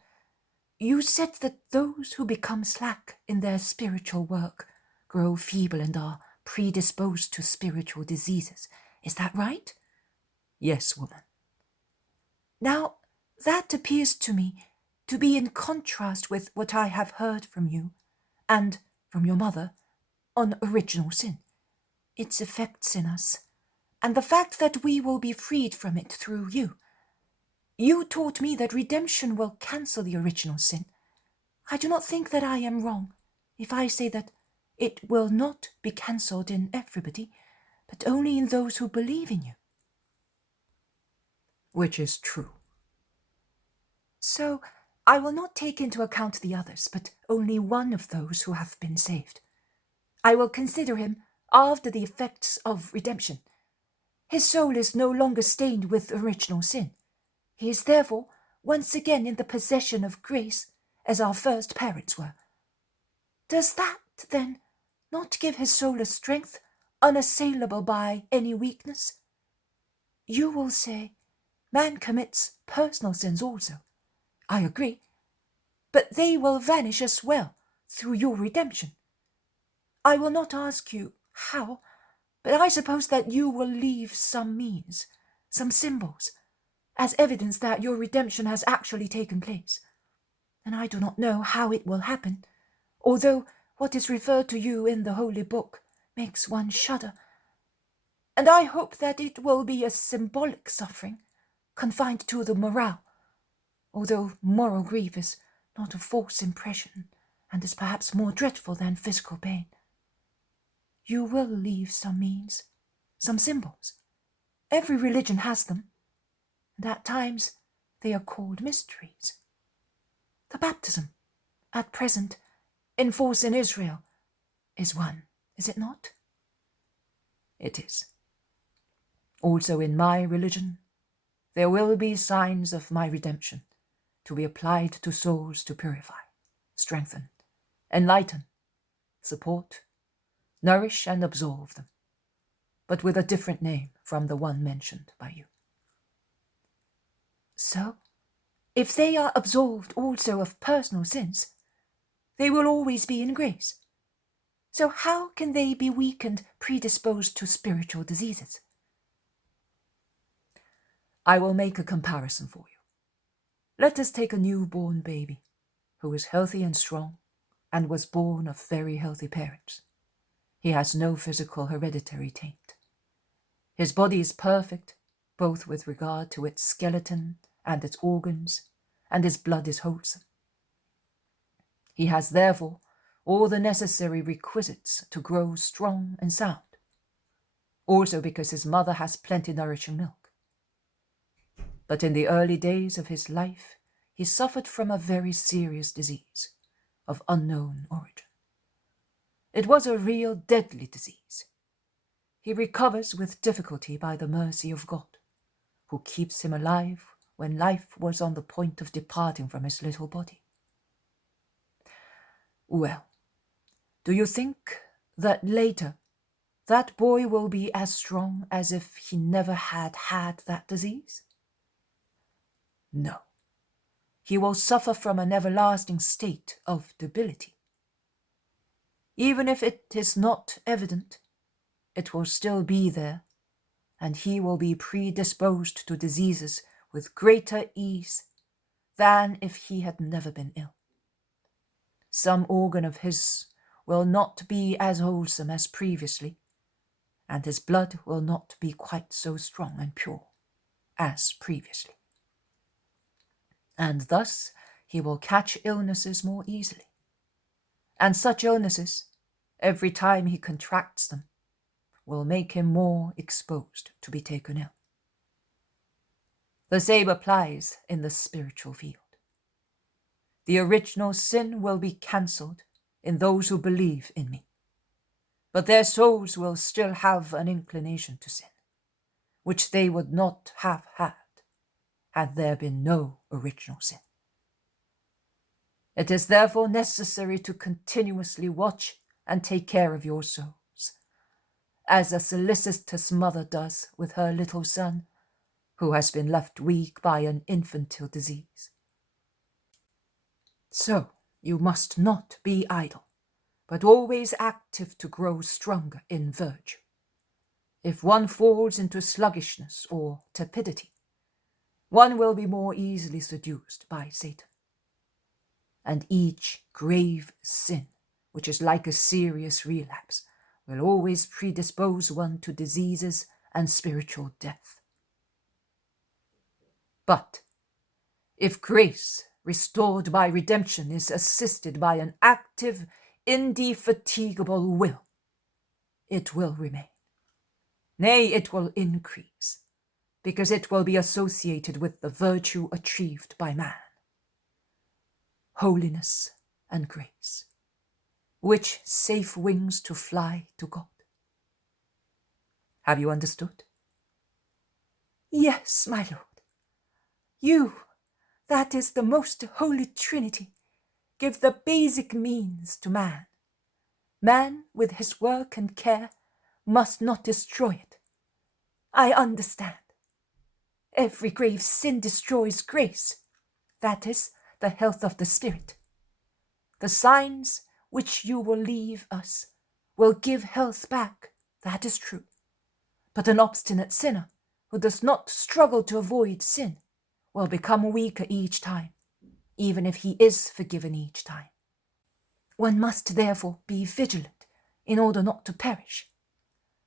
You said that those who become slack in their spiritual work grow feeble and are predisposed to spiritual diseases. Is that right? Yes, woman. Now, that appears to me to be in contrast with what I have heard from you, and from your mother, on original sin, its effects in us, and the fact that we will be freed from it through you. You taught me that redemption will cancel the original sin. I do not think that I am wrong if I say that it will not be cancelled in everybody, but only in those who believe in you. Which is true. So I will not take into account the others, but only one of those who have been saved. I will consider him after the effects of redemption. His soul is no longer stained with original sin. He is therefore once again in the possession of grace, as our first parents were. Does that, then, not give his soul a strength unassailable by any weakness? You will say, man commits personal sins also. I agree, but they will vanish as well through your redemption. I will not ask you how, but I suppose that you will leave some means, some symbols, as evidence that your redemption has actually taken place. And I do not know how it will happen, although what is referred to you in the Holy Book makes one shudder. And I hope that it will be a symbolic suffering, confined to the morale, although moral grief is not a false impression and is perhaps more dreadful than physical pain. You will leave some means, some symbols. Every religion has them, and at times they are called mysteries. The baptism, at present, in force in Israel, is one, is it not? It is. Also in my religion, there will be signs of my redemption, to be applied to souls to purify, strengthen, enlighten, support, nourish and absolve them, but with a different name from the one mentioned by you. So, if they are absolved also of personal sins, they will always be in grace. So how can they be weak and predisposed to spiritual diseases? I will make a comparison for you. Let us take a newborn baby who is healthy and strong and was born of very healthy parents. He has no physical hereditary taint. His body is perfect, both with regard to its skeleton and its organs, and his blood is wholesome. He has therefore all the necessary requisites to grow strong and sound, also because his mother has plenty nourishing milk. But in the early days of his life, he suffered from a very serious disease of unknown origin. It was a real deadly disease. He recovers with difficulty by the mercy of God, who keeps him alive when life was on the point of departing from his little body. Well, do you think that later that boy will be as strong as if he never had had that disease? No. He will suffer from an everlasting state of debility. Even if it is not evident, it will still be there, and he will be predisposed to diseases with greater ease than if he had never been ill. Some organ of his will not be as wholesome as previously, and his blood will not be quite so strong and pure as previously. And thus he will catch illnesses more easily. And such illnesses, every time he contracts them, will make him more exposed to be taken ill. The same applies in the spiritual field. The original sin will be cancelled in those who believe in me, but their souls will still have an inclination to sin, which they would not have had there been no original sin. It is therefore necessary to continuously watch and take care of your souls, as a solicitous mother does with her little son, who has been left weak by an infantile disease. So you must not be idle, but always active to grow stronger in virtue. If one falls into sluggishness or tepidity, one will be more easily seduced by Satan. And each grave sin, which is like a serious relapse, will always predispose one to diseases and spiritual death. But If grace, restored by redemption, is assisted by an active, indefatigable will, it will remain. Nay, it will increase, because it will be associated with the virtue achieved by man, holiness and grace, which safe wings to fly to God. Have you understood? Yes, my lord. You, that is the most holy Trinity, give the basic means to man. Man, with his work and care, must not destroy it. I understand. Every grave sin destroys grace, that is, the health of the spirit. The signs which you will leave us will give health back, that is true. But an obstinate sinner who does not struggle to avoid sin will become weaker each time, even if he is forgiven each time. One must therefore be vigilant in order not to perish.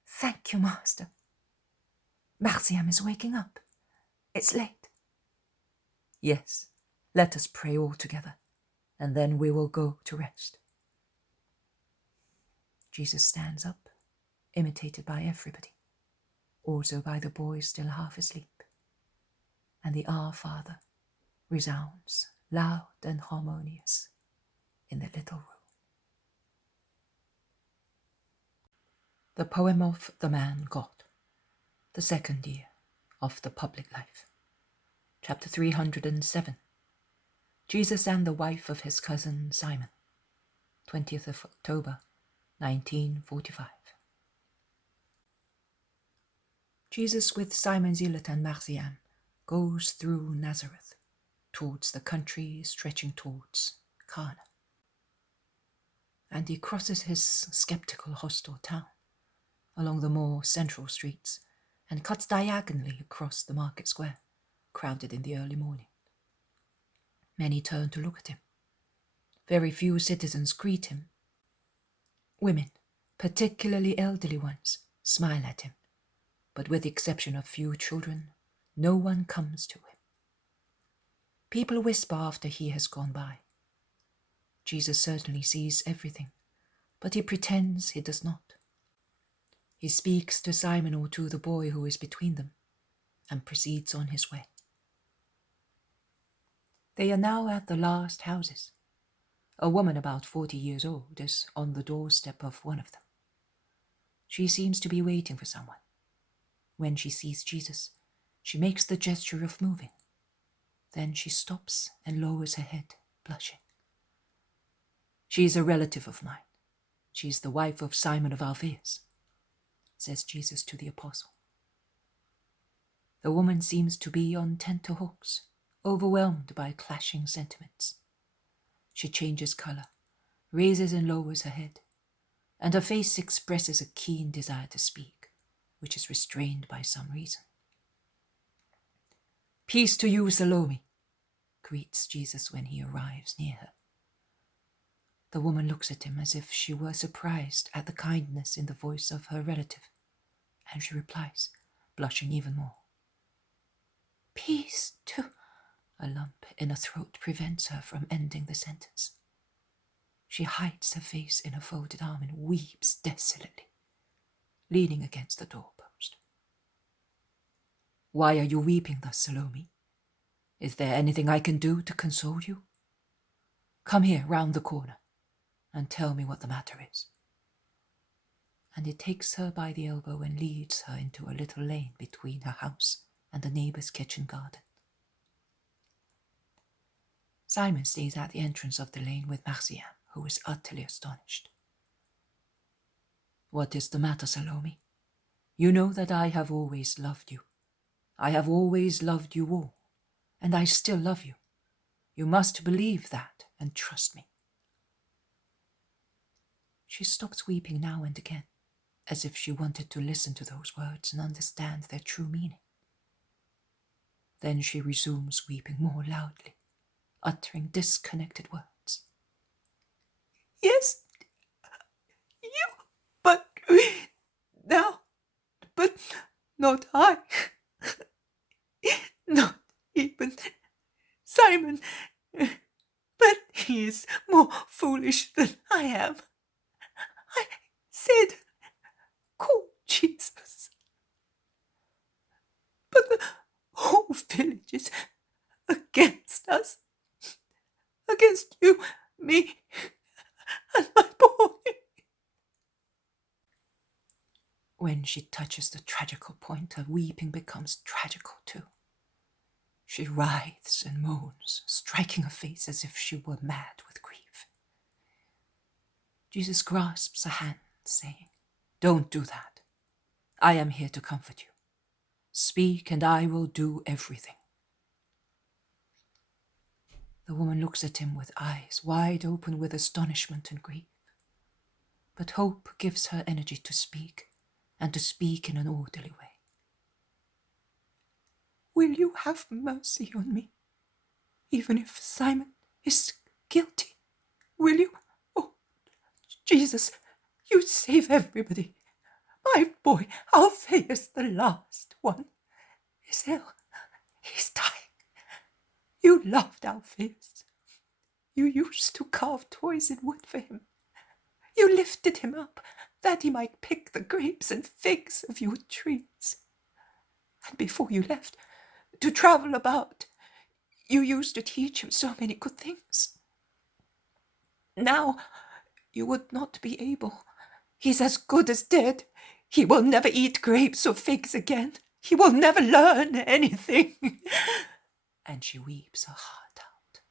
Thank you, Master. Marciam is waking up. It's late. Yes, let us pray all together, and then we will go to rest. Jesus stands up, imitated by everybody, also by the boy still half asleep, and the Our Father resounds loud and harmonious in the little room. The poem of the man God, the second year of the public life. Chapter 307. Jesus and the wife of his cousin Simon. 20th of October, 1945. Jesus with Simon Zealot and Marciam goes through Nazareth towards the country stretching towards Cana. And he crosses his skeptical hostile town along the more central streets and cuts diagonally across the market square, crowded in the early morning. Many turn to look at him. Very few citizens greet him. Women, particularly elderly ones, smile at him, but with the exception of few children, no one comes to him. People whisper after he has gone by. Jesus certainly sees everything, but he pretends he does not. He speaks to Simon or to the boy who is between them, and proceeds on his way. They are now at the last houses. A woman about 40 years old is on the doorstep of one of them. She seems to be waiting for someone. When she sees Jesus, she makes the gesture of moving. Then she stops and lowers her head, blushing. She is a relative of mine. She is the wife of Simon of Alphaeus, says Jesus to the apostle. The woman seems to be on tenterhooks, overwhelmed by clashing sentiments. She changes color, raises and lowers her head, and her face expresses a keen desire to speak, which is restrained by some reason. Peace to you, Salome, greets Jesus when he arrives near her. The woman looks at him as if she were surprised at the kindness in the voice of her relative, and she replies, blushing even more. Peace to... A lump in her throat prevents her from ending the sentence. She hides her face in her folded arm and weeps desolately, leaning against the doorpost. Why are you weeping thus, Salome? Is there anything I can do to console you? Come here, round the corner, and tell me what the matter is. And he takes her by the elbow and leads her into a little lane between her house and the neighbour's kitchen garden. Simon stays at the entrance of the lane with Marciam, who is utterly astonished. What is the matter, Salome? You know that I have always loved you. I have always loved you all, and I still love you. You must believe that and trust me. She stops weeping now and again, as if she wanted to listen to those words and understand their true meaning. Then she resumes weeping more loudly, uttering disconnected words. Yes, you, but now, but not I. Not even Simon, but he is more foolish than I am. I said, call Jesus. But the whole village is against us. Against you, me, and my boy. When she touches the tragical point, her weeping becomes tragical too. She writhes and moans, striking her face as if she were mad with grief. Jesus grasps her hand, saying, Don't do that. I am here to comfort you. Speak, and I will do everything. The woman looks at him with eyes wide open with astonishment and grief. But hope gives her energy to speak, and to speak in an orderly way. Will you have mercy on me, even if Simon is guilty? Will you? Oh, Jesus, you save everybody. My boy, Alphaeus, the last one, is ill. He's dying. You loved Alphaeus. You used to carve toys in wood for him. You lifted him up that he might pick the grapes and figs of your trees. And before you left to travel about, you used to teach him so many good things. Now you would not be able. He's as good as dead. He will never eat grapes or figs again. He will never learn anything. And she weeps her heart out.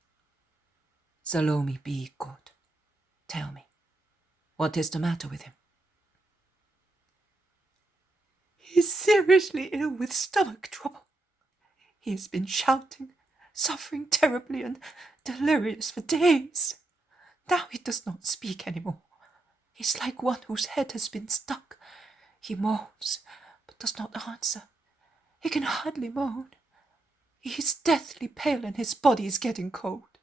Salome, be good. Tell me, what is the matter with him? He's seriously ill with stomach trouble. He has been shouting, suffering terribly and delirious for days. Now he does not speak any more. He's like one whose head has been stuck. He moans, but does not answer. He can hardly moan. He is deathly pale and his body is getting cold.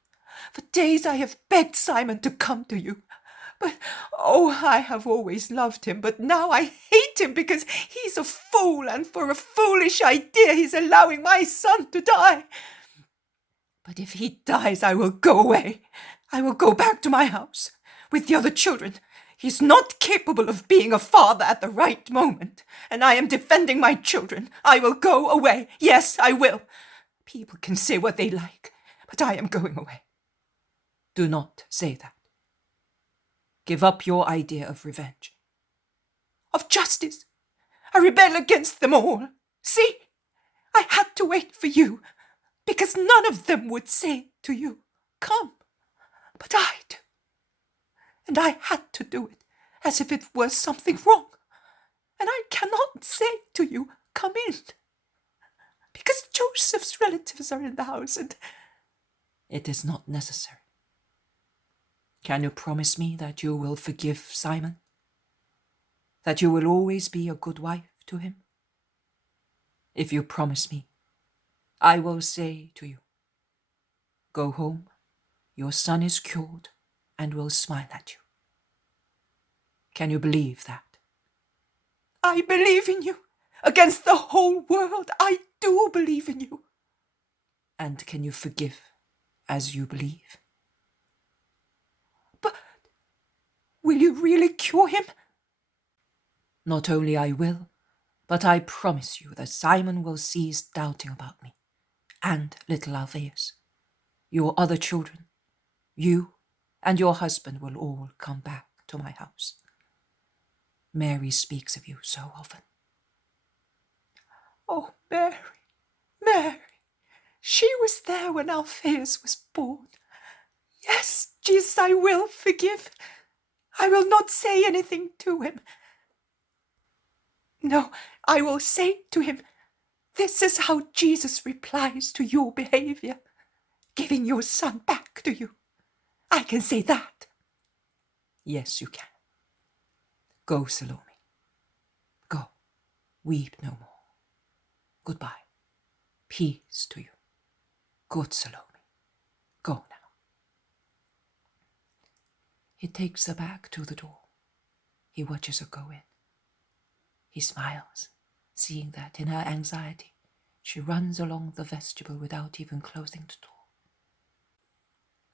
For days I have begged Simon to come to you. But, oh, I have always loved him, but now I hate him because he's a fool, and for a foolish idea he's allowing my son to die. But if he dies, I will go away. I will go back to my house with the other children. He's not capable of being a father at the right moment, and I am defending my children. I will go away. Yes, I will. People can say what they like, but I am going away. Do not say that. Give up your idea of revenge. Of justice. I rebel against them all. See, I had to wait for you, because none of them would say to you, come. But I do. And I had to do it as if it were something wrong. And I cannot say to you, come in. Because Joseph's relatives are in the house and it is not necessary. Can you promise me that you will forgive Simon? That you will always be a good wife to him? If you promise me, I will say to you, go home, your son is cured and will smile at you. Can you believe that? I believe in you. Against the whole world, I do believe in you. And can you forgive as you believe? But will you really cure him? Not only I will, but I promise you that Simon will cease doubting about me, and little Alphaeus, your other children, you and your husband will all come back to my house. Mary speaks of you so often. Oh, Mary, Mary, she was there when Alphaeus was born. Yes, Jesus, I will forgive. I will not say anything to him. No, I will say to him, this is how Jesus replies to your behavior, giving your son back to you. I can say that. Yes, you can. Go, Salome. Go. Weep no more. Goodbye. Peace to you. Good Salome. Go now. He takes her back to the door. He watches her go in. He smiles, seeing that in her anxiety she runs along the vestibule without even closing the door.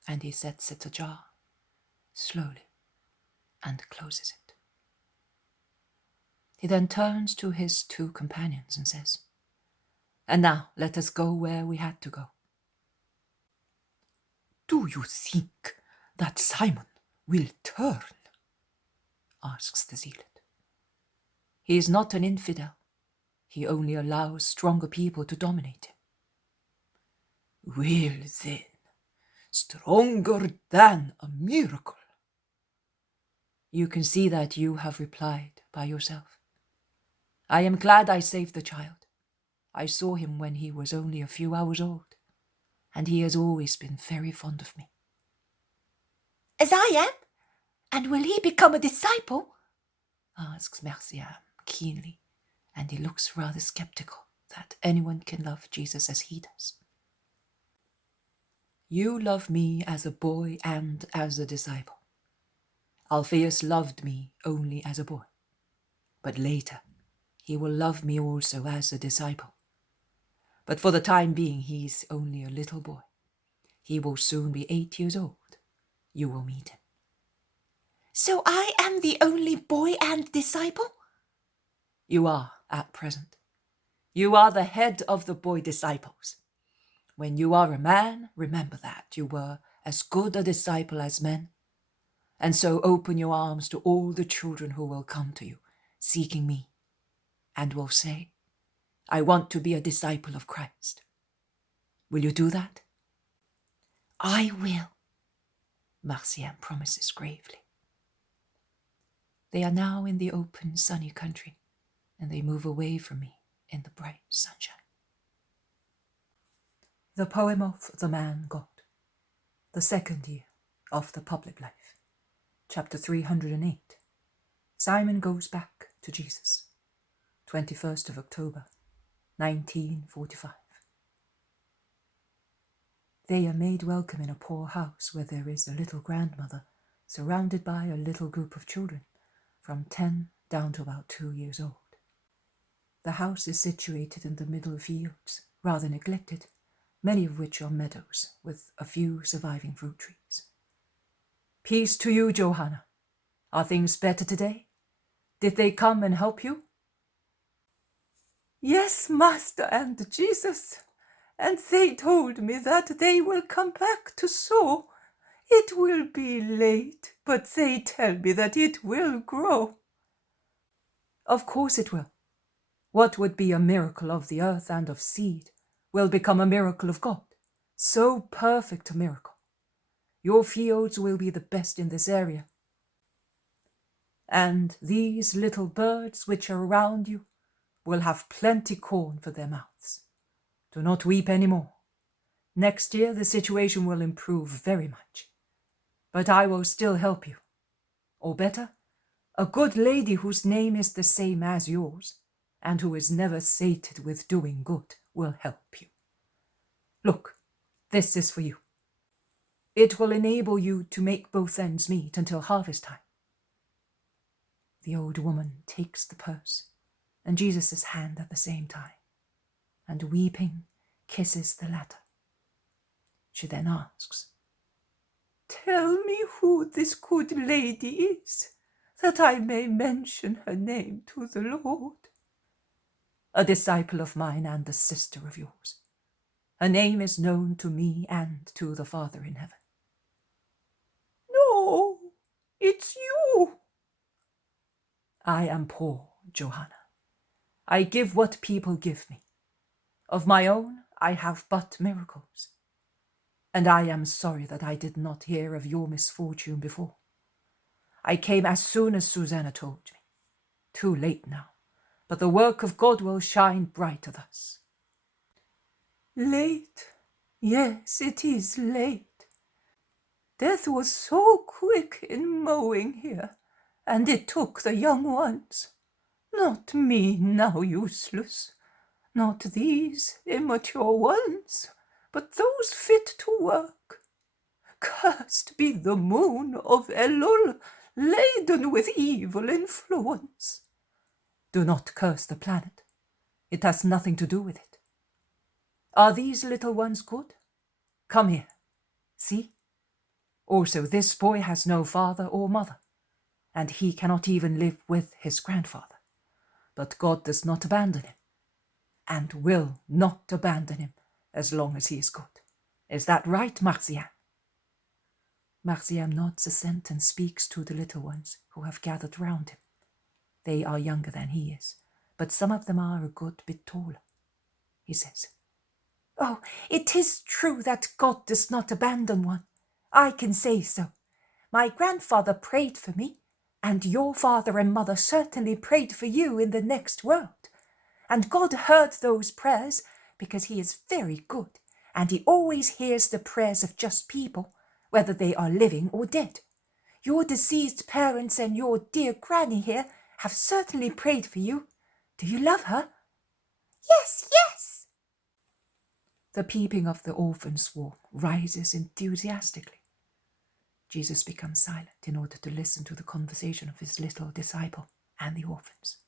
and he sets it ajar, slowly, and closes it. He then turns to his 2 companions and says, "And now let us go where we had to go." "Do you think that Simon will turn?" asks the zealot. "He is not an infidel. He only allows stronger people to dominate him." "Well then, stronger than a miracle." "You can see that you have replied by yourself. I am glad I saved the child. I saw him when he was only a few hours old, and he has always been very fond of me." As I am? And will he become a disciple? asks Marciam keenly, and he looks rather skeptical that anyone can love Jesus as he does. "You love me as a boy and as a disciple. Alphaeus loved me only as a boy, but later he will love me also as a disciple. But for the time being he's only a little boy. He will soon be 8 years old. You will meet him." So I am the only boy and disciple? "You are at present. You are the head of the boy disciples. When you are a man, remember that you were as good a disciple as men, and so open your arms to all the children who will come to you, seeking me, and will say, 'I want to be a disciple of Christ.' Will you do that?" I will, Marciam promises gravely. They are now in the open, sunny country, and they move away from me in the bright sunshine. The poem of the Man God, the 2nd year of the public life, chapter 308. Simon goes back to Jesus, 21st of October, 1945. They are made welcome in a poor house where there is a little grandmother surrounded by a little group of children, from 10 down to about 2 years old. The house is situated in the middle of fields, rather neglected, many of which are meadows with a few surviving fruit trees. "Peace to you, Johanna. Are things better today? Did they come and help you?" "Yes, Master and Jesus, and they told me that they will come back to sow. It will be late, but they tell me that it will grow." "Of course it will. What would be a miracle of the earth and of seed will become a miracle of God. So perfect a miracle. Your fields will be the best in this area. And these little birds which are around you will have plenty corn for their mouths. Do not weep any more. Next year the situation will improve very much. But I will still help you. Or better, a good lady whose name is the same as yours, and who is never sated with doing good, will help you. Look, this is for you. It will enable you to make both ends meet until harvest time." The old woman takes the purse and Jesus' hand at the same time, and weeping, kisses the latter. She then asks, "Tell me who this good lady is, that I may mention her name to the Lord." "A disciple of mine and a sister of yours. Her name is known to me and to the Father in heaven." "No, it's you." "I am poor, Johanna. I give what people give me. Of my own, I have but miracles. And I am sorry that I did not hear of your misfortune before. I came as soon as Susanna told me. Too late now, but the work of God will shine brighter thus." "Late? Yes, it is late. Death was so quick in mowing here, and it took the young ones. Not me now useless, not these immature ones, but those fit to work. Cursed be the moon of Elul, laden with evil influence." "Do not curse the planet. It has nothing to do with it. Are these little ones good? Come here. See, Also, this boy has no father or mother, and he cannot even live with his grandfather. But God does not abandon him, and will not abandon him as long as he is good. Is that right, Marciam?" Marciam nods assent and speaks to the little ones who have gathered round him. They are younger than he is, but some of them are a good bit taller. He says, "Oh, it is true that God does not abandon one. I can say so. My grandfather prayed for me, and your father and mother certainly prayed for you in the next world. And God heard those prayers because he is very good, and he always hears the prayers of just people, whether they are living or dead. Your deceased parents and your dear granny here have certainly prayed for you. Do you love her?" Yes, yes. The peeping of the orphan swarm rises enthusiastically. Jesus becomes silent in order to listen to the conversation of his little disciple and the orphans.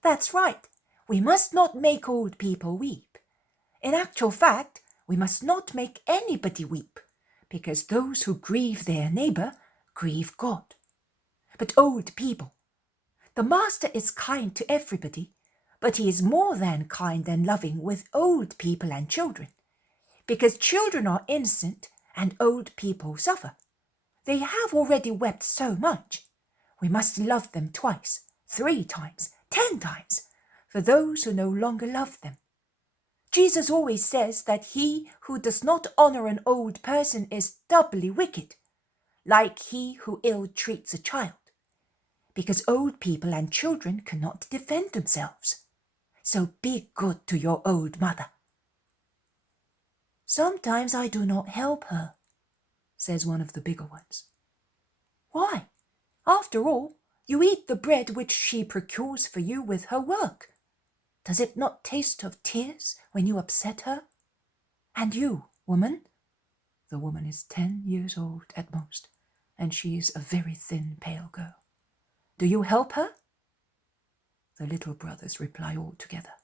"That's right. We must not make old people weep. In actual fact, we must not make anybody weep, because those who grieve their neighbor grieve God. But old people, the Master is kind to everybody, but he is more than kind and loving with old people and children, because children are innocent and old people suffer. They have already wept so much. We must love them twice, 3 times, 10 times, for those who no longer love them. Jesus always says that he who does not honor an old person is doubly wicked, like he who ill-treats a child, because old people and children cannot defend themselves. So be good to your old mother." "Sometimes I do not help her," says one of the bigger ones. "Why? After all, you eat the bread which she procures for you with her work. Does it not taste of tears when you upset her? And you, woman?" The woman is 10 years old at most, and she is a very thin, pale girl. "Do you help her?" The little brothers reply all together.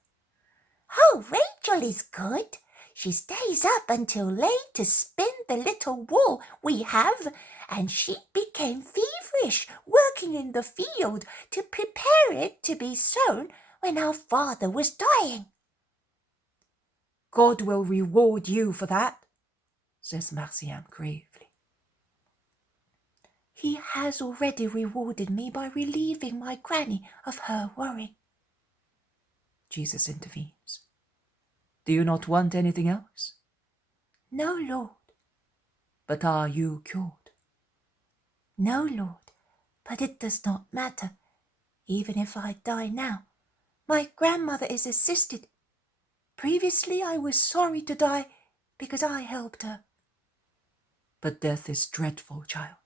"Oh, Rachel is good. She stays up until late to spin the little wool we have, and she became feverish working in the field to prepare it to be sown when our father was dying." "God will reward you for that," says Marciam gravely. "He has already rewarded me by relieving my granny of her worry." Jesus intervenes. "Do you not want anything else?" "No, Lord." "But are you cured?" "No, Lord, but it does not matter. Even if I die now, my grandmother is assisted. Previously I was sorry to die because I helped her." "But death is dreadful, child."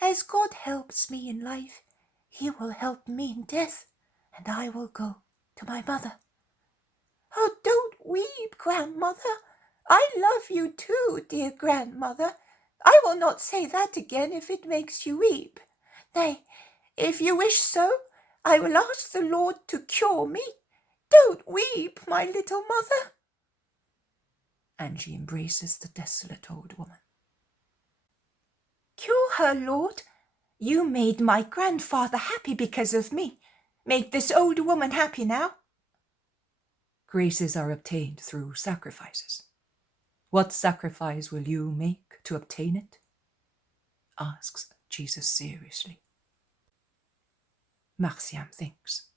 "As God helps me in life, he will help me in death, and I will go to my mother." "Oh, don't weep, grandmother. I love you too, dear grandmother. I will not say that again if it makes you weep. Nay, if you wish so, I will ask the Lord to cure me. Don't weep, my little mother." And she embraces the desolate old woman. "Cure her, Lord. You made my grandfather happy because of me. Make this old woman happy now." Graces are obtained through sacrifices. What sacrifice will you make to obtain it? Asks Jesus seriously. Marciam thinks.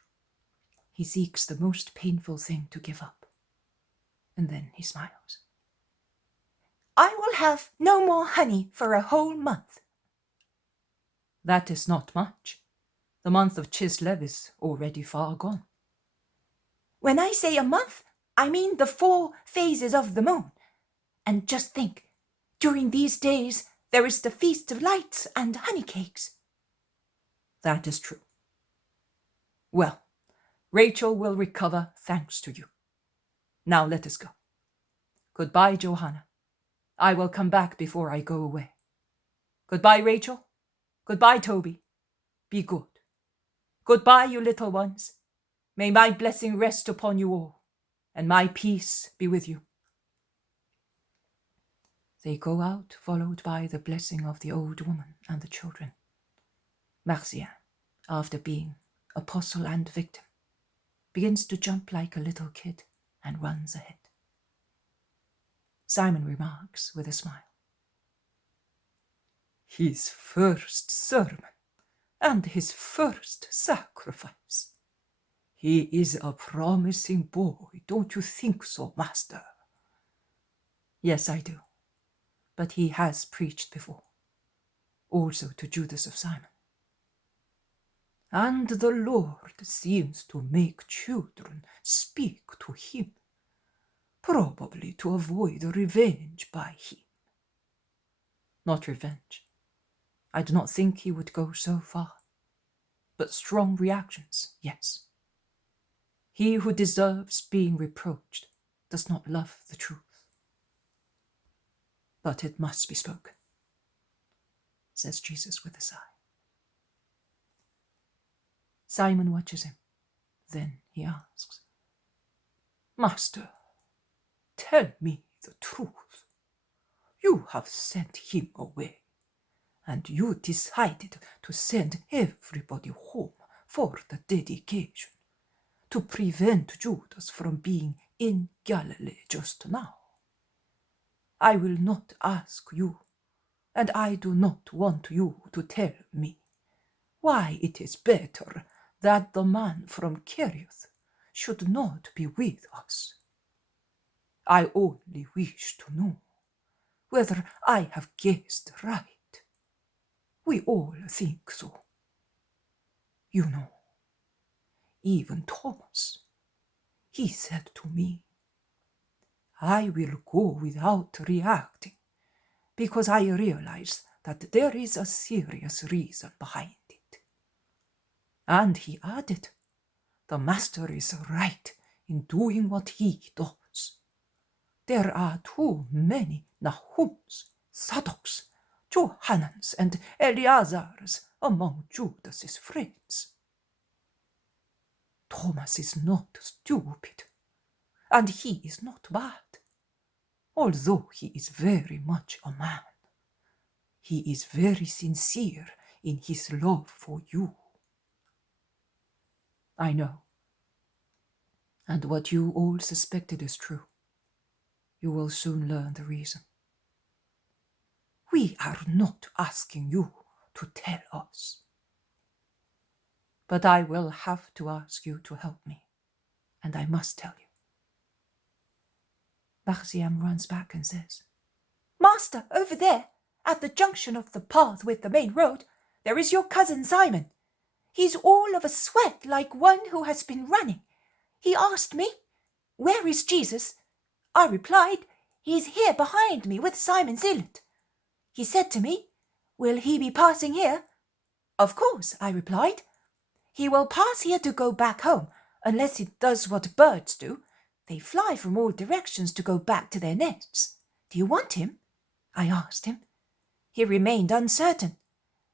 He seeks the most painful thing to give up. And then he smiles. "I will have no more honey for a whole month." That is not much. The month of Chislev is already far gone. "When I say a month, I mean the 4 phases of the moon. And just think, during these days there is the Feast of Lights and honey cakes." That is true. Well, Rachel will recover thanks to you. Now let us go. Goodbye, Johanna. I will come back before I go away. Goodbye, Rachel. Goodbye, Toby. Be good. Goodbye, you little ones. May my blessing rest upon you all, and my peace be with you. They go out, followed by the blessing of the old woman and the children. Marcian, after being apostle and victim, begins to jump like a little kid and runs ahead. Simon remarks with a smile, "His first sermon and his first sacrifice. He is a promising boy, don't you think so, Master?" "Yes, I do. But he has preached before, also to Judas of Simon." "And the Lord seems to make children speak to him, probably to avoid revenge by him." "Not revenge. I do not think he would go so far. But strong reactions, yes. He who deserves being reproached does not love the truth. But it must be spoken," says Jesus with a sigh. Simon watches him. Then he asks, "Master, tell me the truth. You have sent him away, and you decided to send everybody home for the dedication, to prevent Judas from being in Galilee just now. I will not ask you, and I do not want you to tell me, why it is better that the man from Kerioth should not be with us. I only wish to know whether I have guessed right. We all think so. You know, even Thomas, he said to me, 'I will go without reacting, because I realize that there is a serious reason behind it.' And he added, 'The Master is right in doing what he does. There are too many Nahums, Sadoks, Johannans, and Eleazars among Judas's friends. Thomas is not stupid, and he is not bad. Although he is very much a man, he is very sincere in his love for you.' I know. And what you all suspected is true. You will soon learn the reason. We are not asking you to tell us. But I will have to ask you to help me, and I must tell you." Marcian runs back and says, "Master, over there, at the junction of the path with the main road, there is your cousin Simon. He's all of a sweat like one who has been running. He asked me, 'Where is Jesus?' I replied, 'He's here behind me with Simon Zealot.' He said to me, 'Will he be passing here?' 'Of course,' I replied. 'He will pass here to go back home, unless he does what birds do. They fly from all directions to go back to their nests. Do you want him?' I asked him. He remained uncertain,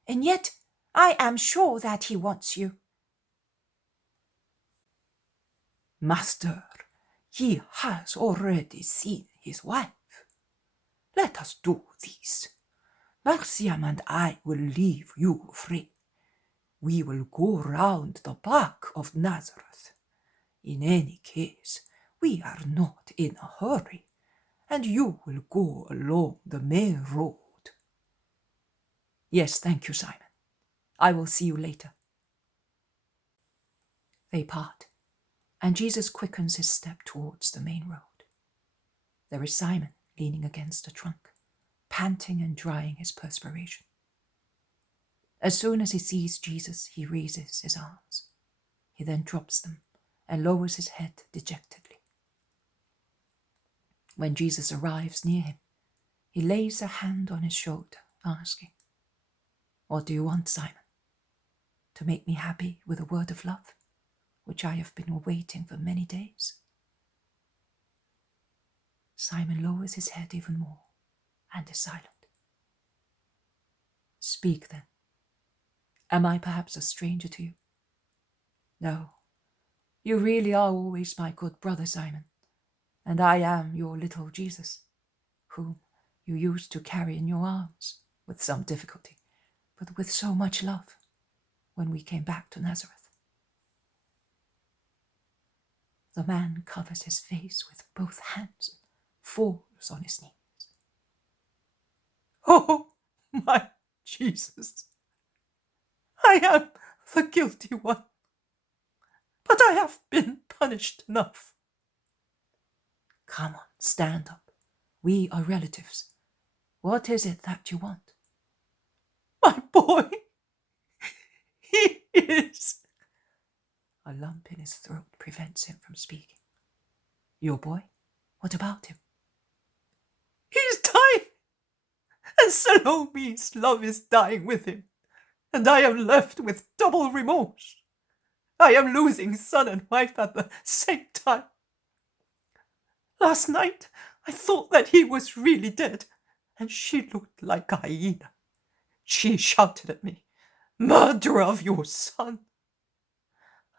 and yet I am sure that he wants you." "Master, he has already seen his wife. Let us do this. Marcian and I will leave you free. We will go round the back of Nazareth. In any case, we are not in a hurry, and you will go along the main road." "Yes, thank you, Simon. I will see you later." They part, and Jesus quickens his step towards the main road. There is Simon leaning against a trunk, panting and drying his perspiration. As soon as he sees Jesus, he raises his arms. He then drops them and lowers his head dejectedly. When Jesus arrives near him, he lays a hand on his shoulder, asking, "What do you want, Simon? To make me happy with a word of love, which I have been awaiting for many days?" Simon lowers his head even more and is silent. "Speak then. Am I perhaps a stranger to you?" "No, you really are always my good brother, Simon, and I am your little Jesus, whom you used to carry in your arms, with some difficulty, but with so much love, when we came back to Nazareth. The man covers his face with both hands and falls on his knees. Oh, my Jesus! I am the guilty one, but I have been punished enough. Come on, stand up. We are relatives. What is it that you want? My boy, he is... A lump in his throat prevents him from speaking. Your boy? What about him? He's dying, and Salome's love is dying with him, and I am left with double remorse. I am losing son and wife at the same time. Last night I thought that he was really dead, and she looked like a hyena. She shouted at me, "Murderer of your son!"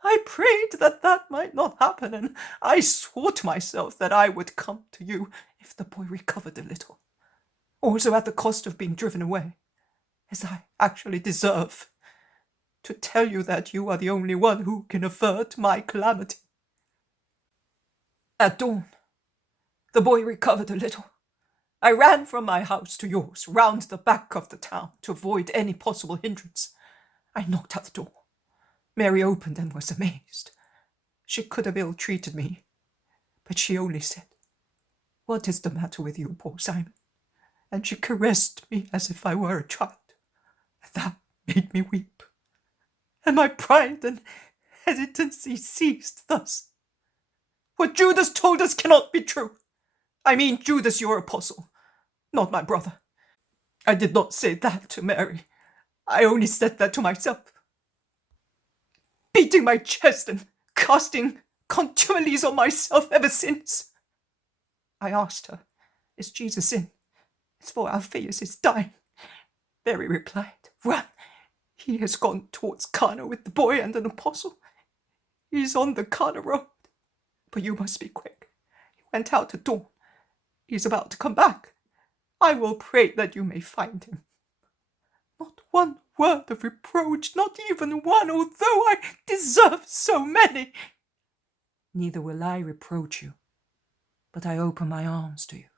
I prayed that that might not happen, and I swore to myself that I would come to you if the boy recovered a little, also at the cost of being driven away, as I actually deserve, to tell you that you are the only one who can avert my calamity. At dawn, the boy recovered a little. I ran from my house to yours, round the back of the town, to avoid any possible hindrance. I knocked at the door. Mary opened and was amazed. She could have ill-treated me, but she only said, "What is the matter with you, poor Simon?" And she caressed me as if I were a child. That made me weep, and my pride and hesitancy ceased thus. What Judas told us cannot be true. I mean Judas, your apostle, not my brother. I did not say that to Mary. I only said that to myself. Beating my chest and casting contumelies on myself ever since. I asked her, "Is Jesus in? It's for Alphaeus is dying." Mary replied, "Run. He has gone towards Cana with the boy and an apostle. He's on the Cana road. But you must be quick. He went out at dawn. He's about to come back. I will pray that you may find him." Not one word of reproach, not even one, although I deserve so many. Neither will I reproach you, but I open my arms to you.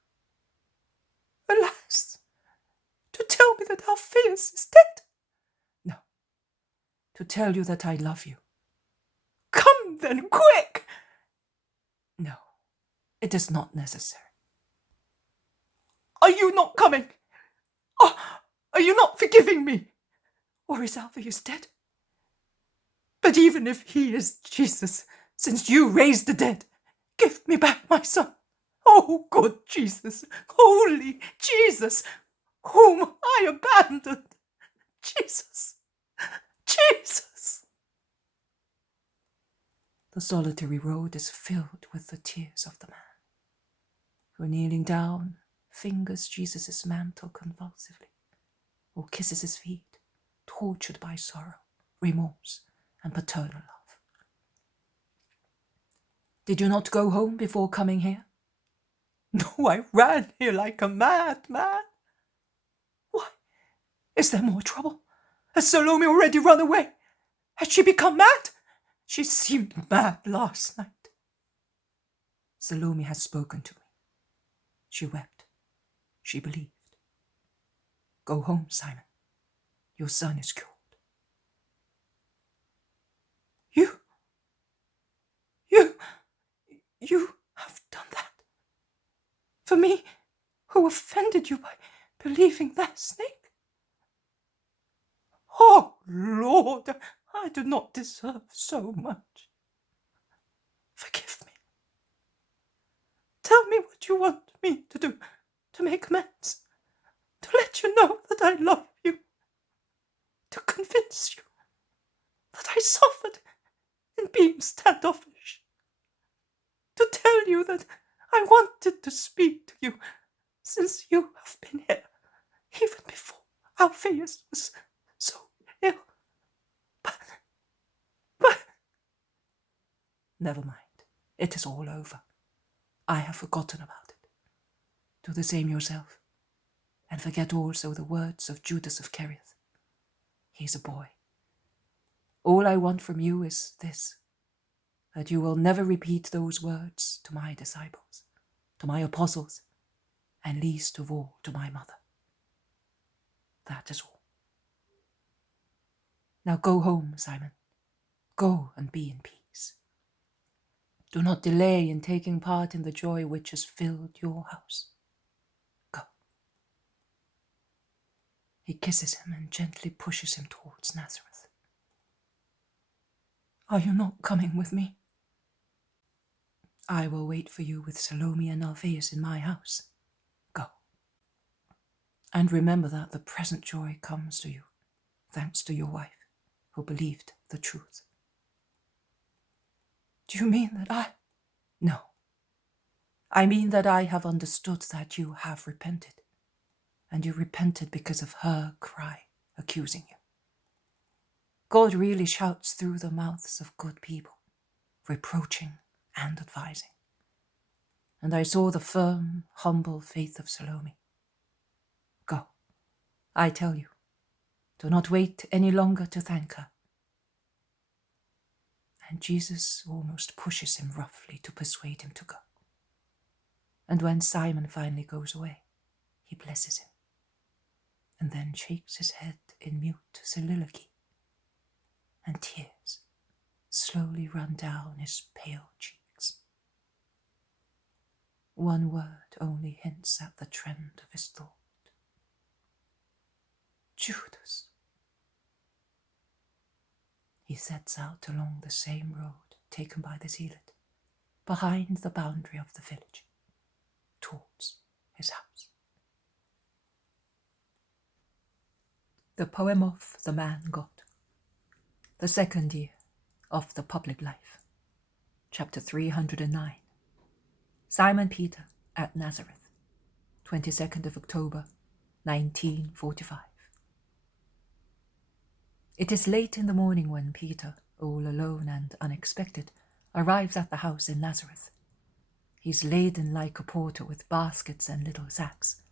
Alas, to tell me that Alphaeus is dead? No, to tell you that I love you. Come then, quick! No, it is not necessary. Are you not coming? Are you not forgiving me? Or is Alphaeus dead? But even if he is Jesus, since you raised the dead, give me back my son. Oh, good Jesus, holy Jesus, whom I abandoned. Jesus, Jesus. The solitary road is filled with the tears of the man, who, kneeling down, fingers Jesus' mantle convulsively, or kisses his feet, tortured by sorrow, remorse, and paternal love. Did you not go home before coming here? No, I ran here like a madman. Why? Is there more trouble? Has Salome already run away? Has she become mad? She seemed mad last night. Salome has spoken to me. She wept. She believed. Go home, Simon. Your son is cured. You have done that? For me, who offended you by believing that snake? Oh, Lord, I do not deserve so much. Forgive me. Tell me what you want me to do to make amends, to let you know that I love you, to convince you that I suffered in being standoffish, to tell you that I wanted to speak to you since you have been here, even before Alphaeus was so ill. But... Never mind. It is all over. I have forgotten about it. Do the same yourself. and forget also the words of Judas of Kerioth. He's a boy. All I want from you is this, that you will never repeat those words to my disciples, to my apostles, and least of all to my mother. That is all. Now go home, Simon. Go and be in peace. Do not delay in taking part in the joy which has filled your house. Go. He kisses him and gently pushes him towards Nazareth. Are you not coming with me? I will wait for you with Salome and Alphaeus in my house. Go. And remember that the present joy comes to you, thanks to your wife, who believed the truth. Do you mean that I... No. I mean that I have understood that you have repented, and you repented because of her cry accusing you. God really shouts through the mouths of good people, reproaching and advising. And I saw the firm, humble faith of Salome. Go. I tell you, do not wait any longer to thank her. And Jesus almost pushes him roughly to persuade him to go. And when Simon finally goes away, he blesses him, and then shakes his head in mute soliloquy, and tears slowly run down his pale cheeks. One word only hints at the trend of his thought. Judas. He sets out along the same road taken by the zealot, behind the boundary of the village, towards his house. The poem of the man God. The second year of the public life. Chapter 309. Simon Peter at Nazareth, 22nd of October, 1945. It is late in the morning when Peter, all alone and unexpected, arrives at the house in Nazareth. He's laden like a porter with baskets and little sacks,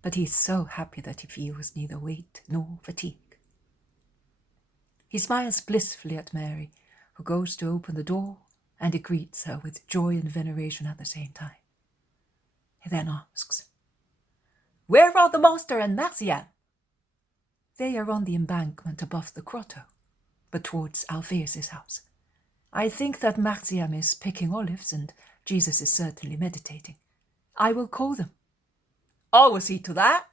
but he's so happy that he feels neither weight nor fatigue. He smiles blissfully at Mary, who goes to open the door, and he greets her with joy and veneration at the same time. He then asks, "Where are the master and Marcian?" "They are on the embankment above the grotto, but towards Alphaeus' house. I think that Marcian is picking olives, and Jesus is certainly meditating. I will call them." "I will see to that."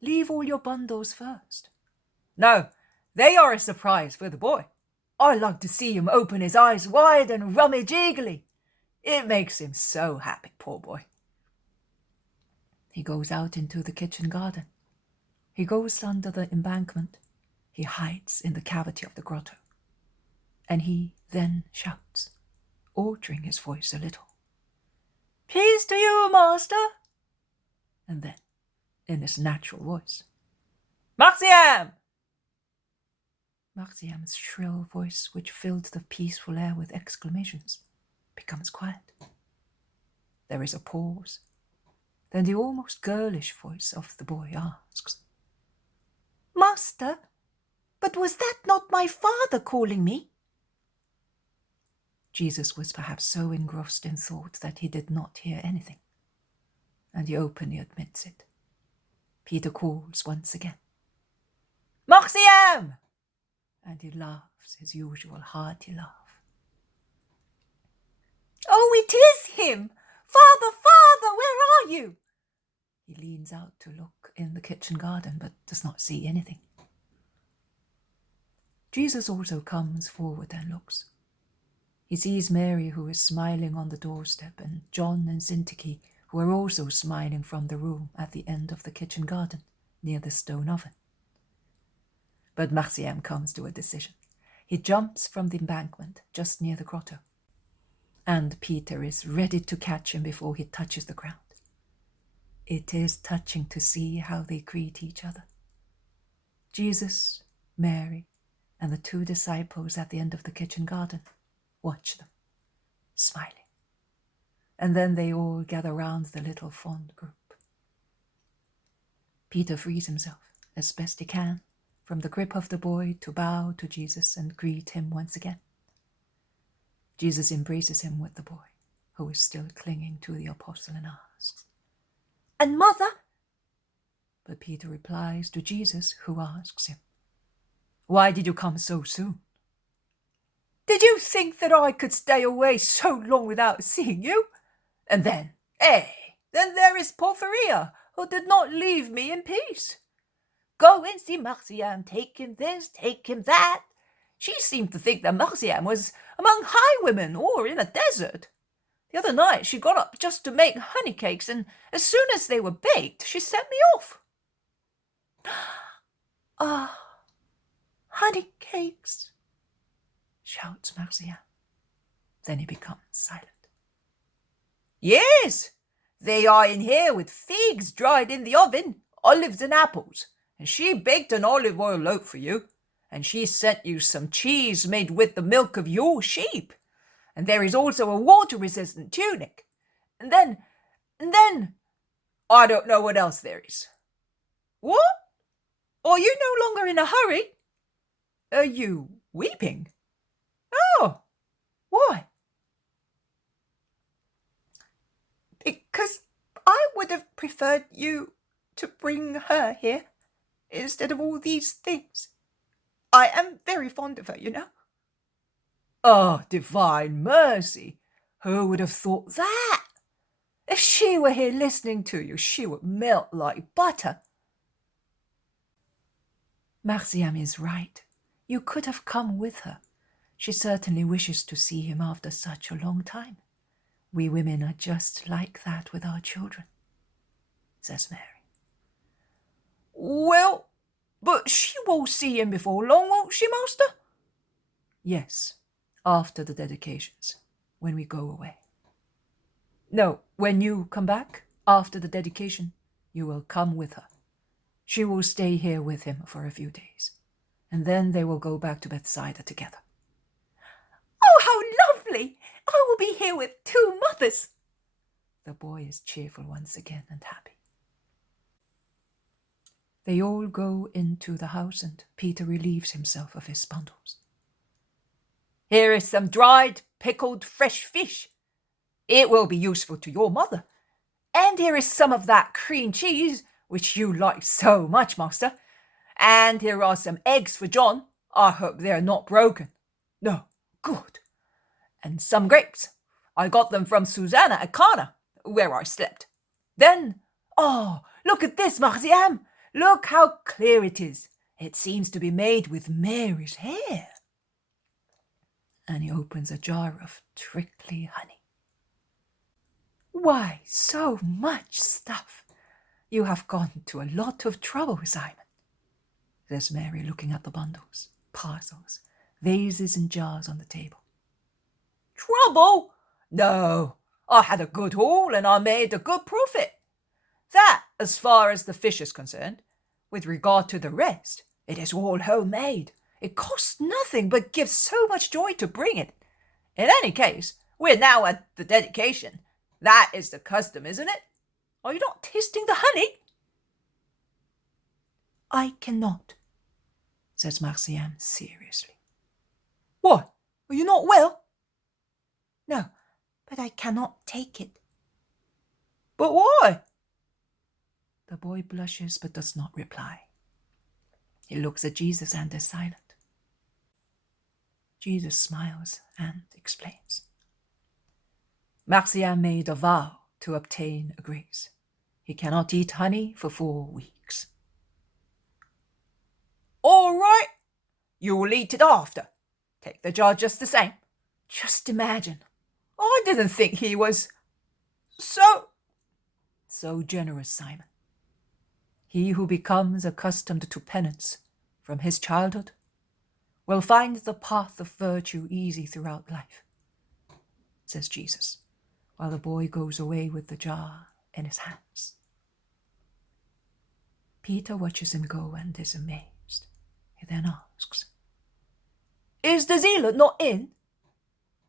"Leave all your bundles first." "No, they are a surprise for the boy. I like to see him open his eyes wide and rummage eagerly. It makes him so happy, poor boy." He goes out into the kitchen garden. He goes under the embankment. He hides in the cavity of the grotto. And he then shouts, altering his voice a little, "Peace to you, master." And then, in his natural voice, "Marcian!" Marciam's shrill voice, which filled the peaceful air with exclamations, becomes quiet. There is a pause. Then the almost girlish voice of the boy asks, "Master, but was that not my father calling me?" Jesus was perhaps so engrossed in thought that he did not hear anything, and he openly admits it. Peter calls once again, "Marcian!" and he laughs his usual hearty laugh. "Oh, it is him! Father, father, where are you?" He leans out to look in the kitchen garden, but does not see anything. Jesus also comes forward and looks. He sees Mary, who is smiling on the doorstep, and John and Syntyche, who are also smiling from the room at the end of the kitchen garden, near the stone oven. But Marcian comes to a decision. He jumps from the embankment just near the grotto, and Peter is ready to catch him before he touches the ground. It is touching to see how they greet each other. Jesus, Mary, and the two disciples at the end of the kitchen garden watch them, smiling. And then they all gather round the little fond group. Peter frees himself, as best he can, from the grip of the boy to bow to Jesus and greet him once again. Jesus embraces him with the boy, who is still clinging to the apostle, and asks, "And mother?" But Peter replies to Jesus, who asks him, "Why did you come so soon? Did you think that I could stay away so long without seeing you? And then, then there is Porphyria, who did not leave me in peace. Go and see Marciam, take him this, take him that. She seemed to think that Marciam was among highwaymen or in a desert. The other night she got up just to make honey cakes, and as soon as they were baked, she sent me off." "Ah, honey cakes," shouts Marciam. Then he becomes silent. "Yes, they are in here with figs dried in the oven, olives and apples, and she baked an olive oil loaf for you, and she sent you some cheese made with the milk of your sheep, and there is also a water-resistant tunic, and then, I don't know what else there is. What? Are you no longer in a hurry? Are you weeping? Oh, why?" "Because I would have preferred you to bring her here instead of all these things. I am very fond of her, you know." Oh, divine mercy! Who would have thought that? If she were here listening to you, she would melt like butter. Marciam is right. You could have come with her. She certainly wishes to see him after such a long time. We women are just like that with our children, says Mary. Well, but she will see him before long, won't she, master? Yes, after the dedications, when we go away. No, when you come back, after the dedication, you will come with her. She will stay here with him for a few days, and then they will go back to Bethsaida together. "Oh, how lovely! I will be here with two mothers." The boy is cheerful once again and happy. They all go into the house, and Peter relieves himself of his bundles. "Here is some dried, pickled, fresh fish. It will be useful to your mother. And here is some of that cream cheese, which you like so much, master. And here are some eggs for John. I hope they are not broken. No, good. And some grapes. I got them from Susanna at Cana, where I slept. Then, oh, look at this, Marciam. Look how clear it is. It seems to be made with Mary's hair." And he opens a jar of trickly honey. "Why, so much stuff! You have gone to a lot of trouble, Simon," says Mary, looking at the bundles, parcels, vases and jars on the table. "Trouble? No, I had a good haul and I made a good profit. That, as far as the fish is concerned. With regard to the rest, it is all homemade. It costs nothing, but gives so much joy to bring it. In any case, we're now at the dedication. That is the custom, isn't it? Are you not tasting the honey?" "I cannot," says Marciam seriously. "Why? Are you not well?" "No, but I cannot take it." "But why?" The boy blushes but does not reply. He looks at Jesus and is silent. Jesus smiles and explains. Marciam made a vow to obtain a grace. He cannot eat honey for 4 weeks. "All right. You will eat it after. Take the jar just the same. Just imagine. I didn't think he was so generous, Simon. He who becomes accustomed to penance from his childhood will find the path of virtue easy throughout life, says Jesus, while the boy goes away with the jar in his hands. Peter watches him go and is amazed. He then asks, "Is the zealot not in?"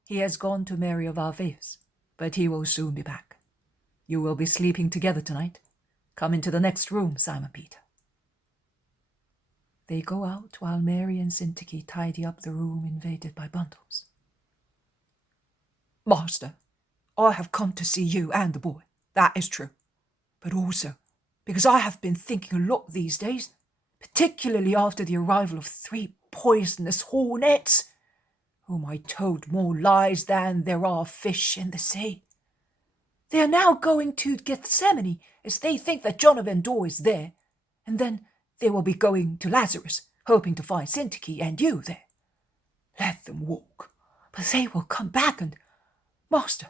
"He has gone to Mary of Alphaeus, but he will soon be back. You will be sleeping together tonight, Come into the next room, Simon Peter. They go out while Mary and Syntyche tidy up the room invaded by bundles. Master, I have come to see you and the boy, that is true. But also because I have been thinking a lot these days, particularly after the arrival of 3 poisonous hornets, whom I told more lies than there are fish in the sea. They are now going to Gethsemane as they think that John of Endor is there, and then they will be going to Lazarus, hoping to find Syntyche and you there. Let them walk, but they will come back and, Master,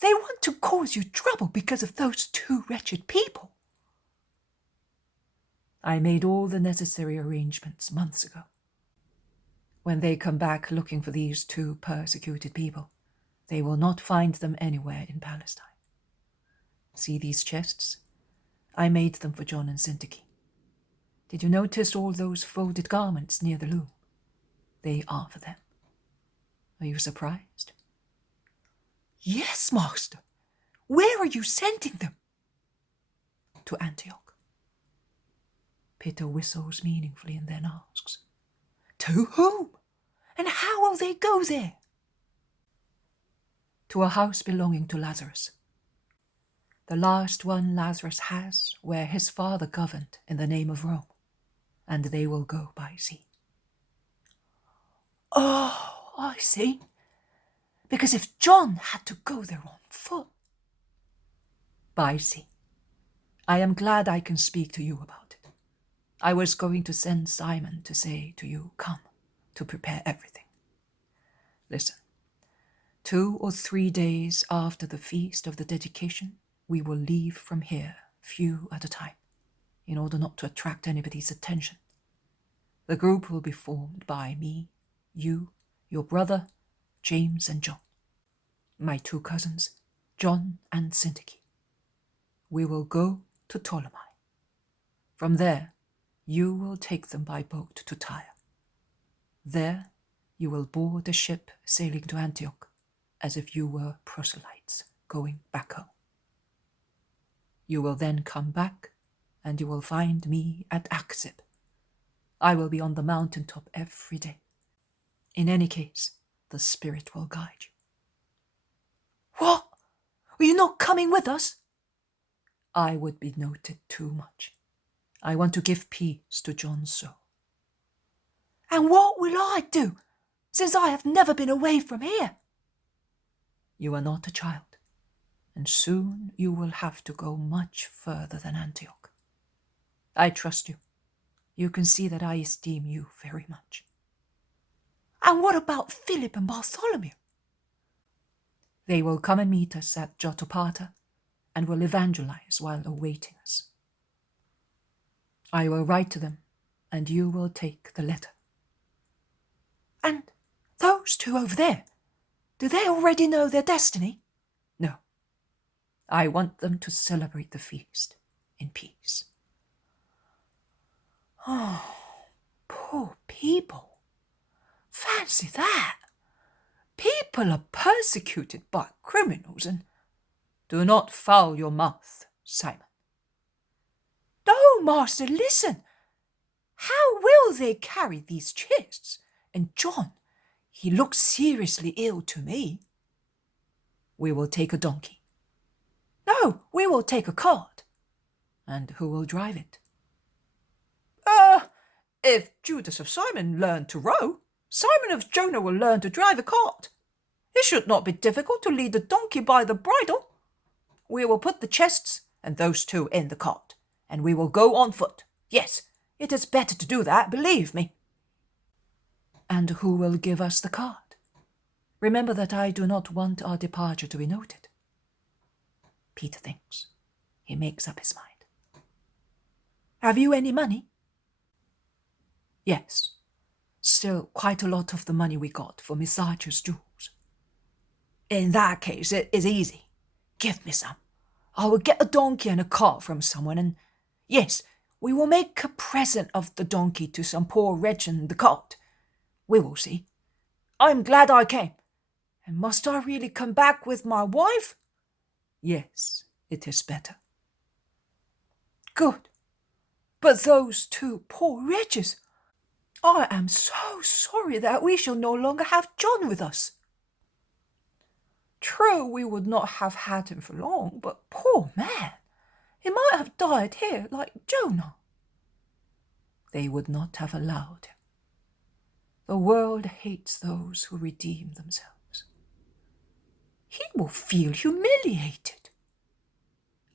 they want to cause you trouble because of those 2 wretched people. I made all the necessary arrangements months ago. When they come back looking for these 2 persecuted people, they will not find them anywhere in Palestine. See these chests? I made them for John and Syntyche. Did you notice all those folded garments near the loom? They are for them. Are you surprised? Yes, Master. Where are you sending them? To Antioch. Peter whistles meaningfully and then asks, To whom? And how will they go there? To a house belonging to Lazarus. The last one Lazarus has, where his father governed in the name of Rome, and they will go by sea. Oh, I see. Because if John had to go there on foot. By sea. I am glad I can speak to you about it. I was going to send Simon to say to you, come, to prepare everything. Listen, 2 or 3 days after the feast of the dedication, we will leave from here, few at a time, in order not to attract anybody's attention. The group will be formed by me, you, your brother, James and John, my 2 cousins, John and Syntyche. We will go to Ptolemy. From there, you will take them by boat to Tyre. There, you will board a ship sailing to Antioch, as if you were proselytes going back home. You will then come back, and you will find me at Aksib. I will be on the mountaintop every day. In any case, the Spirit will guide you. What? Are you not coming with us? I would be noted too much. I want to give peace to John's soul. And what will I do, since I have never been away from here? You are not a child, and soon you will have to go much further than Antioch. I trust you. You can see that I esteem you very much. And what about Philip and Bartholomew? They will come and meet us at Jotapata and will evangelize while awaiting us. I will write to them, and you will take the letter. And those 2 over there, do they already know their destiny? No. I want them to celebrate the feast in peace. Oh, poor people. Fancy that. People are persecuted by criminals and... Do not foul your mouth, Simon. No, Master, listen. How will they carry these chests? And John, he looks seriously ill to me. We will take a donkey. No, we will take a cart. And who will drive it? If Judas of Simon learned to row, Simon of Jonah will learn to drive a cart. It should not be difficult to lead the donkey by the bridle. We will put the chests and those 2 in the cart, and we will go on foot. Yes, it is better to do that, believe me. And who will give us the cart? Remember that I do not want our departure to be noted. Peter thinks. He makes up his mind. Have you any money? Yes. Still quite a lot of the money we got for Miss Archer's jewels. In that case, it is easy. Give me some. I will get a donkey and a cart from someone, and yes, we will make a present of the donkey to some poor wretch and the cart. We will see. I am glad I came. And must I really come back with my wife? Yes, it is better. good. But those two poor wretches, I am so sorry that we shall no longer have John with us. True, we would not have had him for long, but poor man, he might have died here like Jonah. They would not have allowed him. The world hates those who redeem themselves. He will feel humiliated.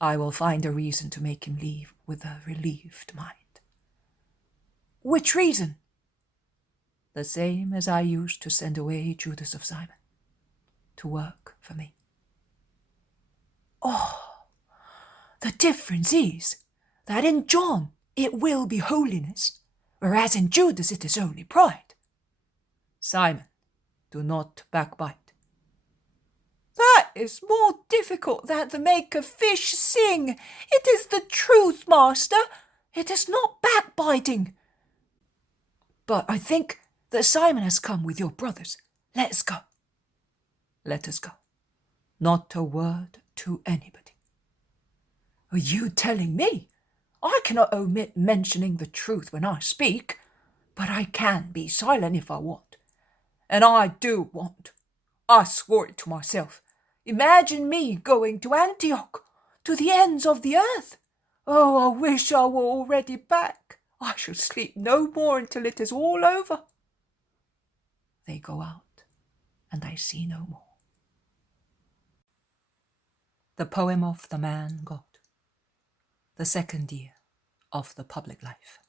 I will find a reason to make him leave with a relieved mind. Which reason? The same as I used to send away Judas of Simon, to work for me. Oh, the difference is that in John it will be holiness, whereas in Judas it is only pride. Simon, do not backbite. That is more difficult than to make a fish sing. It is the truth, master. It is not backbiting. But I think that Simon has come with your brothers. Let us go. Let us go. Not a word to anybody. Are you telling me? I cannot omit mentioning the truth when I speak, but I can be silent if I want. And I do want. I swore it to myself. Imagine me going to Antioch, to the ends of the earth. Oh, I wish I were already back. I shall sleep no more until it is all over. They go out, and I see no more. The poem of the man God. The second year of the public life.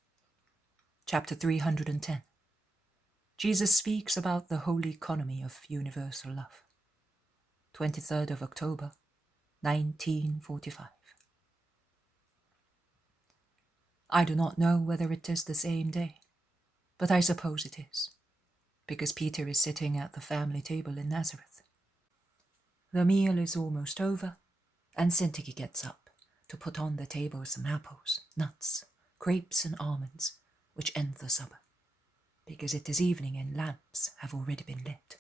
Chapter 310. Jesus speaks about the holy economy of universal love. 23rd of October, 1945. I do not know whether it is the same day, but I suppose it is, because Peter is sitting at the family table in Nazareth. The meal is almost over, and Syntyche gets up to put on the table some apples, nuts, grapes and almonds, which end the supper, because it is evening and lamps have already been lit.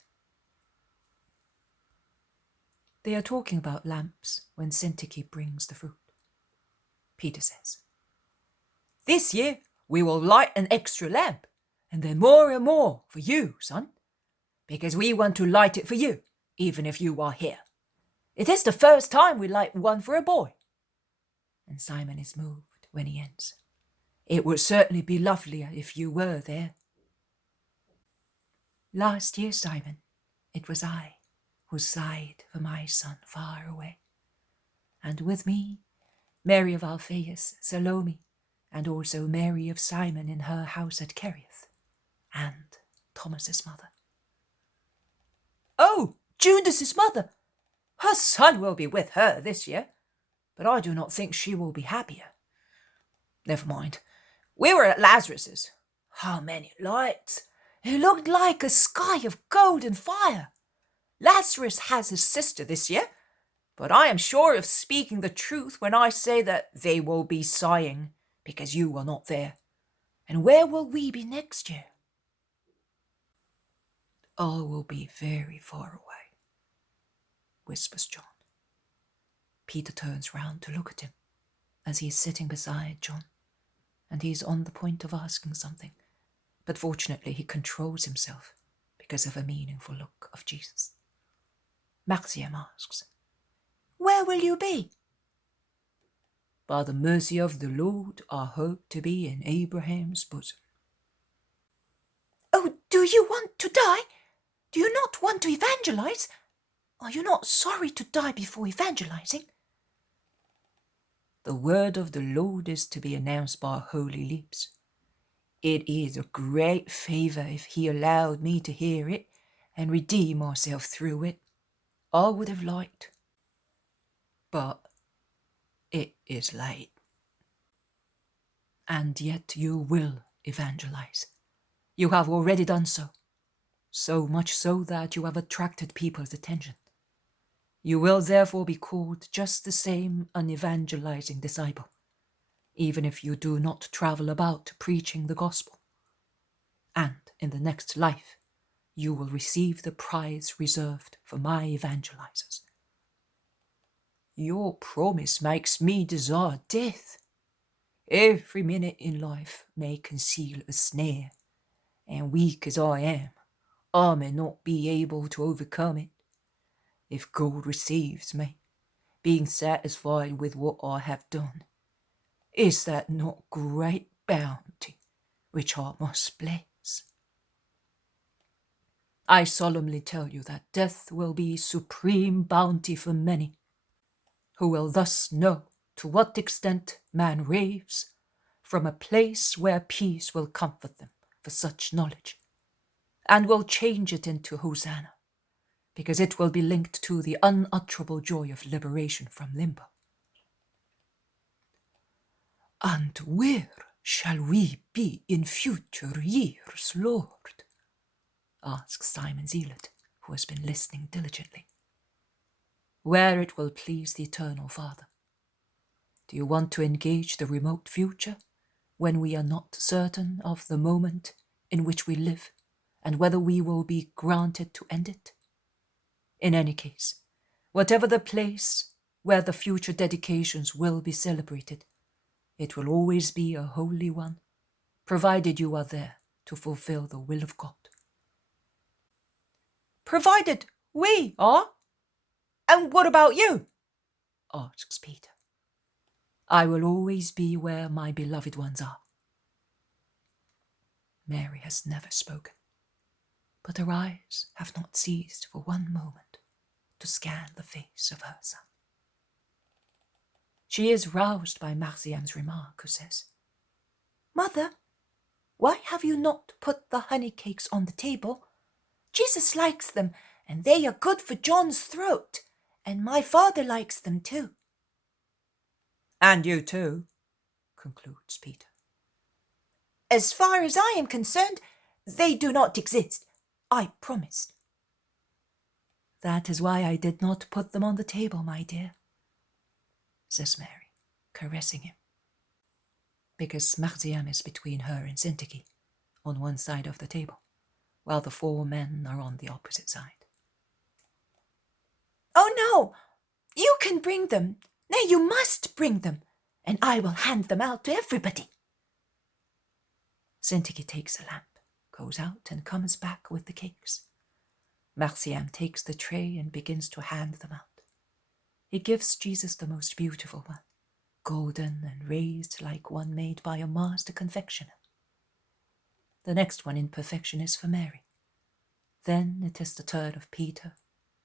They are talking about lamps when Syntyche brings the fruit. Peter says, "This year we will light an extra lamp, and then more and more for you, son, because we want to light it for you, even if you are here. It is the first time we light one for a boy." And Simon is moved when he ends. "It would certainly be lovelier if you were there." "Last year, Simon, it was I who sighed for my son far away, and with me Mary of Alphaeus, Salome, and also Mary of Simon in her house at Kerioth, and Thomas's mother." "Oh, Judas's mother! Her son will be with her this year, but I do not think she will be happier. Never mind. We were at Lazarus's. How many lights! It looked like a sky of golden fire. Lazarus has his sister this year, but I am sure of speaking the truth when I say that they will be sighing because you are not there. And where will we be next year?" "All will be very far away," whispers John. Peter turns round to look at him as he is sitting beside John, and he is on the point of asking something, but fortunately he controls himself because of a meaningful look of Jesus. Maxime asks, "Where will you be?" "By the mercy of the Lord, I hope to be in Abraham's bosom." "Oh, do you want to die? Do you not want to evangelize? Are you not sorry to die before evangelizing?" "The word of the Lord is to be announced by holy lips. It is a great favour if he allowed me to hear it and redeem myself through it. I would have liked, but it is late." "And yet you will evangelize. You have already done so much so that you have attracted people's attention. You will therefore be called just the same an evangelizing disciple, even if you do not travel about preaching the gospel. And in the next life, you will receive the prize reserved for my evangelizers." "Your promise makes me desire death." Every minute in life may conceal a snare, and weak as I may not be able to overcome it. If God receives me, being satisfied with what I have done, is that not great bounty which I must bless? I solemnly tell you that death will be supreme bounty for many, who will thus know to what extent man raves from a place where peace will comfort them for such knowledge, and will change it into Hosanna, because it will be linked to the unutterable joy of liberation from limbo. And where shall we be in future years, Lord? Asks Simon Zealot, who has been listening diligently. Where it will please the Eternal Father. Do you want to engage the remote future, when we are not certain of the moment in which we live, and whether we will be granted to end it? In any case, whatever the place where the future dedications will be celebrated, it will always be a holy one, provided you are there to fulfill the will of God. Provided we are? And what about you? Asks Peter. I will always be where my beloved ones are. Mary has never spoken, but her eyes have not ceased for one moment to scan the face of her son. She is roused by Marciam's remark, who says, Mother, why have you not put the honey cakes on the table? Jesus likes them, and they are good for John's throat, and my father likes them too. And you too, concludes Peter. As far as I am concerned, they do not exist. I promised. That is why I did not put them on the table, my dear, says Mary, caressing him, because Marciam is between her and Syntyche, on one side of the table, while the 4 men are on the opposite side. Oh no, you can bring them. Nay, you must bring them, and I will hand them out to everybody. Syntyche takes a lamp, goes out and comes back with the cakes. Marciam takes the tray and begins to hand them out. He gives Jesus the most beautiful one, golden and raised like one made by a master confectioner. The next one in perfection is for Mary. Then it is the turn of Peter,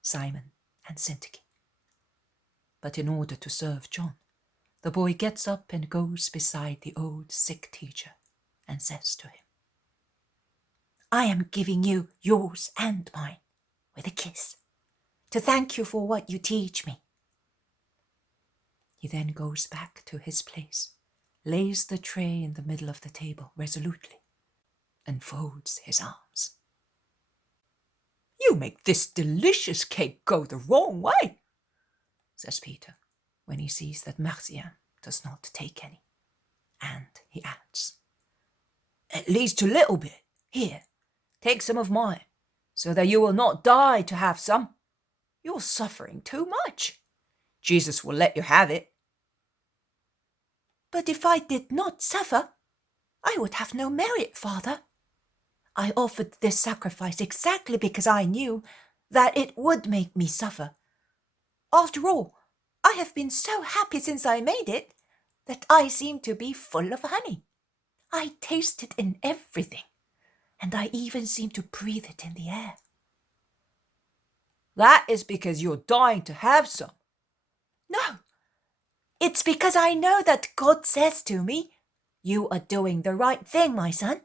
Simon, and Syntyche. But in order to serve John, the boy gets up and goes beside the old sick teacher and says to him, I am giving you yours and mine with a kiss, to thank you for what you teach me. He then goes back to his place, lays the tray in the middle of the table resolutely, and folds his arms. You make this delicious cake go the wrong way, says Peter, when he sees that Marciam does not take any. And he adds, At least a little bit. Here, take some of mine, so that you will not die to have some. You're suffering too much. Jesus will let you have it. But if I did not suffer, I would have no merit, Father. I offered this sacrifice exactly because I knew that it would make me suffer. After all, I have been so happy since I made it that I seem to be full of honey. I taste it in everything, and I even seem to breathe it in the air. That is because you're dying to have some. No, it's because I know that God says to me, You are doing the right thing, my son.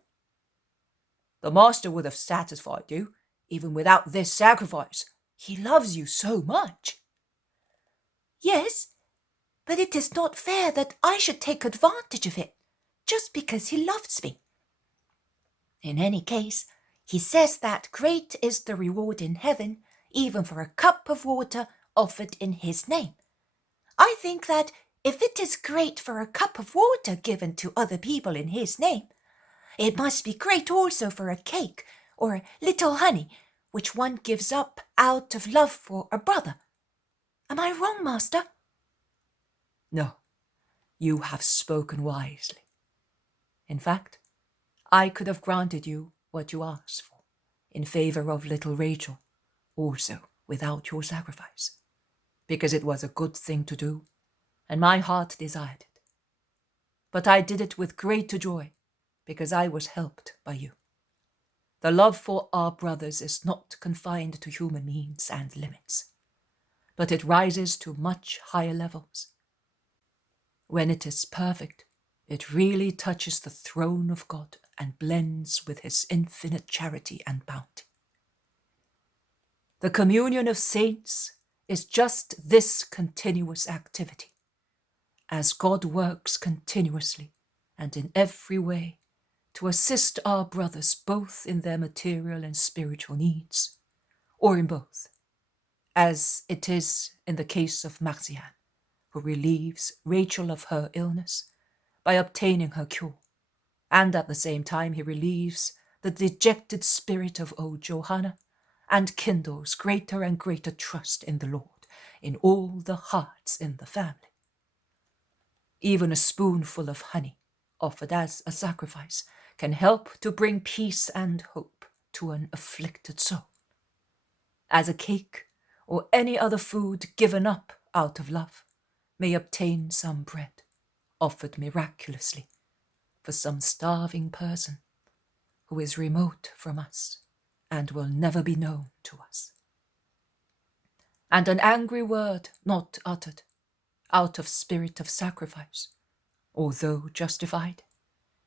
The Master would have satisfied you, even without this sacrifice. He loves you so much. Yes, but it is not fair that I should take advantage of it, just because he loves me. In any case, he says that great is the reward in heaven, even for a cup of water offered in his name. I think that if it is great for a cup of water given to other people in his name, it must be great also for a cake or a little honey, which one gives up out of love for a brother. Am I wrong, Master? No, You have spoken wisely. In fact, I could have granted you what you asked for in favor of little Rachel, also without your sacrifice, because it was a good thing to do, and my heart desired it. But I did it with greater joy, because I was helped by you. The love for our brothers is not confined to human means and limits, but it rises to much higher levels. When it is perfect, it really touches the throne of God and blends with his infinite charity and bounty. The communion of saints is just this continuous activity, as God works continuously and in every way to assist our brothers both in their material and spiritual needs, or in both, as it is in the case of Marcian, who relieves Rachel of her illness by obtaining her cure, and at the same time he relieves the dejected spirit of old Johanna and kindles greater and greater trust in the Lord in all the hearts in the family. Even a spoonful of honey, offered as a sacrifice, can help to bring peace and hope to an afflicted soul. As a cake or any other food given up out of love may obtain some bread, offered miraculously, for some starving person who is remote from us and will never be known to us. And an angry word not uttered out of spirit of sacrifice, although justified,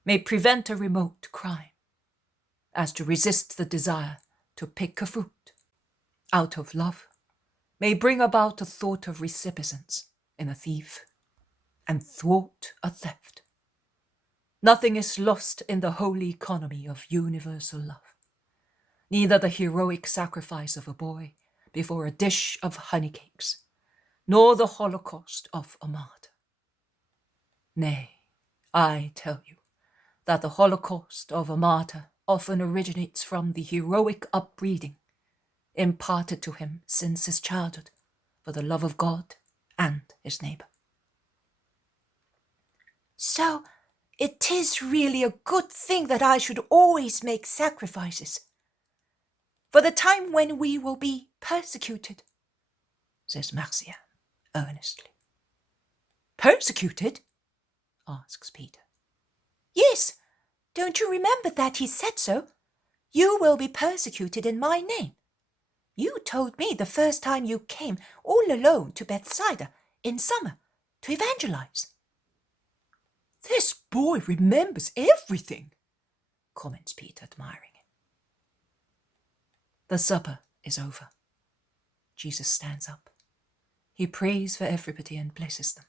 may prevent a remote crime, as to resist the desire to pick a fruit out of love may bring about a thought of recipiscence in a thief and thwart a theft. Nothing is lost in the holy economy of universal love, neither the heroic sacrifice of a boy before a dish of honey cakes, nor the holocaust of a martyr. Nay, I tell you that the holocaust of a martyr often originates from the heroic upbreeding imparted to him since his childhood for the love of God and his neighbor. So, it is really a good thing that I should always make sacrifices, for the time when we will be persecuted, says Marcian earnestly. Persecuted? Asks Peter. Yes, don't you remember that he said so? You will be persecuted in my name. You told me the first time you came all alone to Bethsaida in summer to evangelize. This boy remembers everything, comments Peter, admiring him. The supper is over. Jesus stands up. He prays for everybody and blesses them.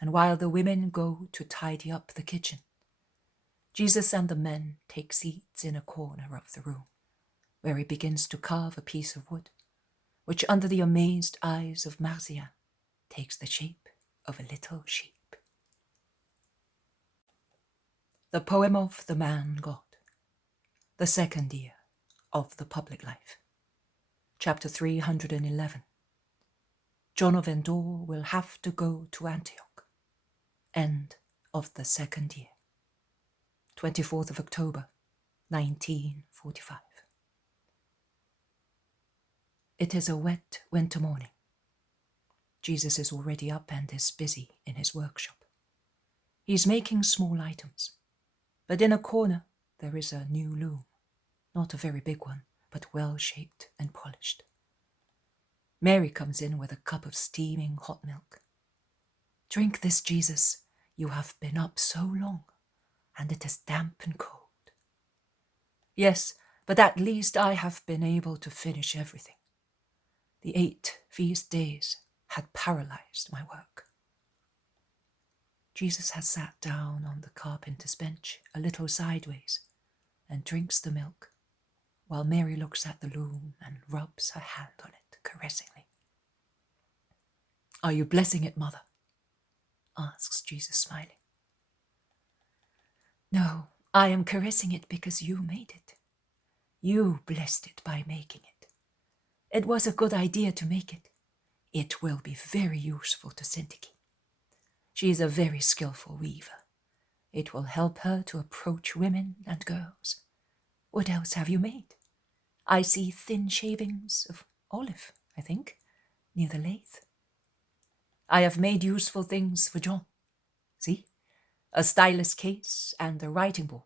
And while the women go to tidy up the kitchen, Jesus and the men take seats in a corner of the room, where he begins to carve a piece of wood, which under the amazed eyes of Marcian takes the shape of a little sheep. The poem of the man God, the second year of the public life. Chapter 311. John of Endor will have to go to Antioch. End of the second year. 24th of October, 1945. It is a wet winter morning. Jesus is already up and is busy in his workshop. He's making small items, but in a corner there is a new loom, not a very big one, but well-shaped and polished. Mary comes in with a cup of steaming hot milk. Drink this, Jesus. You have been up so long, and it is damp and cold. Yes, but at least I have been able to finish everything. The 8 feast days had paralyzed my work. Jesus has sat down on the carpenter's bench a little sideways and drinks the milk, while Mary looks at the loom and rubs her hand on it caressingly. Are you blessing it, Mother? Asks Jesus, smiling. No, I am caressing it because you made it. You blessed it by making it. It was a good idea to make it. It will be very useful to Syntyche. She is a very skillful weaver. It will help her to approach women and girls. What else have you made? I see thin shavings of olive, I think, near the lathe. I have made useful things for John. See? A stylus case and a writing board,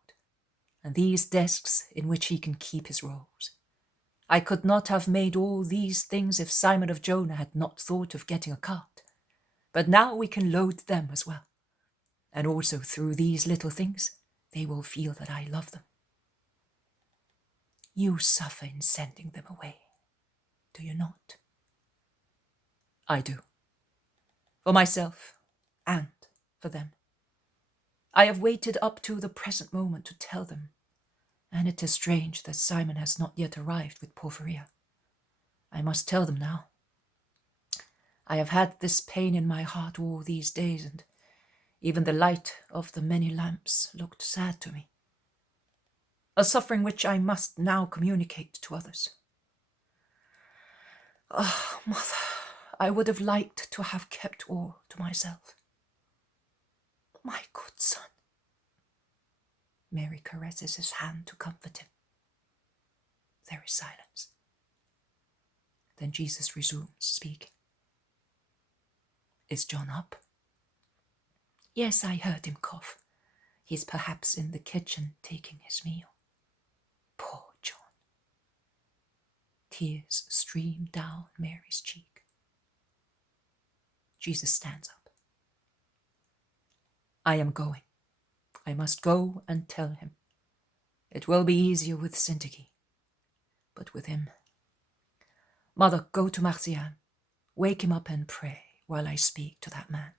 and these desks in which he can keep his rolls. I could not have made all these things if Simon of Jonah had not thought of getting a cart. But now we can load them as well. And also through these little things, they will feel that I love them. You suffer in sending them away, do you not? I do. For myself and for them. I have waited up to the present moment to tell them, and it is strange that Simon has not yet arrived with Porphyria. I must tell them now. I have had this pain in my heart all these days, and even the light of the many lamps looked sad to me. A suffering which I must now communicate to others. Oh, Mother, I would have liked to have kept all to myself. My good son. Mary caresses his hand to comfort him. There is silence. Then Jesus resumes speaking. Is John up? Yes, I heard him cough. He's perhaps in the kitchen taking his meal. Poor John. Tears stream down Mary's cheek. Jesus stands up. I am going. I must go and tell him. It will be easier with Syntyche, but with him. Mother, go to Marcian. Wake him up and pray while I speak to that man.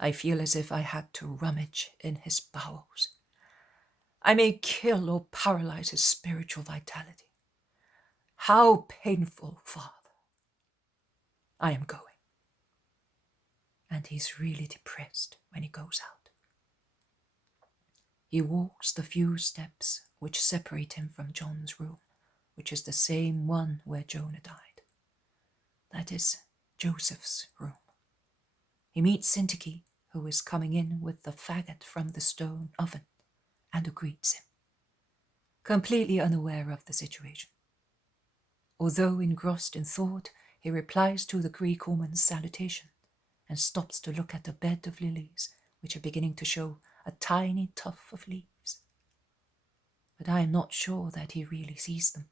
I feel as if I had to rummage in his bowels. I may kill or paralyze his spiritual vitality. How painful, Father. I am going. And he's really depressed when he goes out. He walks the few steps which separate him from John's room, which is the same one where Jonah died. That is Joseph's room. He meets Syntyche, who is coming in with the faggot from the stone oven, and greets him, completely unaware of the situation. Although engrossed in thought, he replies to the Greek woman's salutation and stops to look at a bed of lilies which are beginning to show a tiny tuft of leaves. But I am not sure that he really sees them.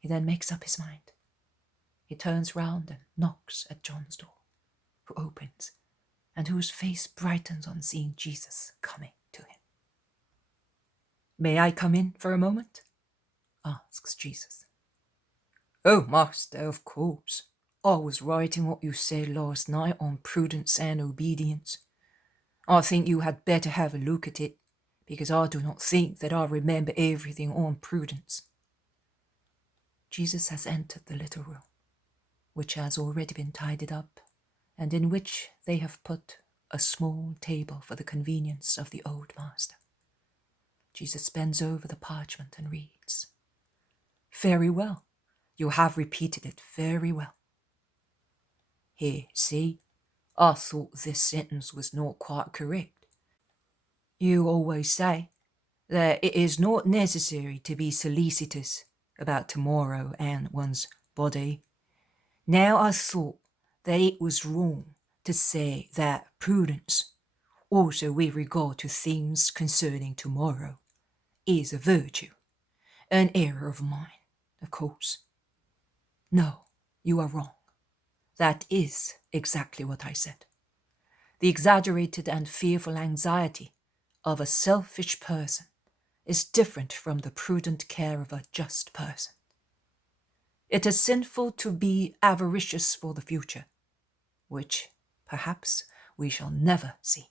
He then makes up his mind. He turns round and knocks at John's door, who opens, and whose face brightens on seeing Jesus coming to him. May I come in for a moment? Asks Jesus. Oh, Master, of course. I was writing what you said last night on prudence and obedience. I think you had better have a look at it, because I do not think that I remember everything on prudence. Jesus has entered the little room, which has already been tidied up, and in which they have put a small table for the convenience of the old master. Jesus bends over the parchment and reads. Very well. You have repeated it very well. Here, see, I thought this sentence was not quite correct. You always say that it is not necessary to be solicitous about tomorrow and one's body. Now I thought that it was wrong to say that prudence, also with regard to things concerning tomorrow, is a virtue, an error of mine, of course. No, you are wrong. That is exactly what I said. The exaggerated and fearful anxiety of a selfish person is different from the prudent care of a just person. It is sinful to be avaricious for the future, which, perhaps, we shall never see.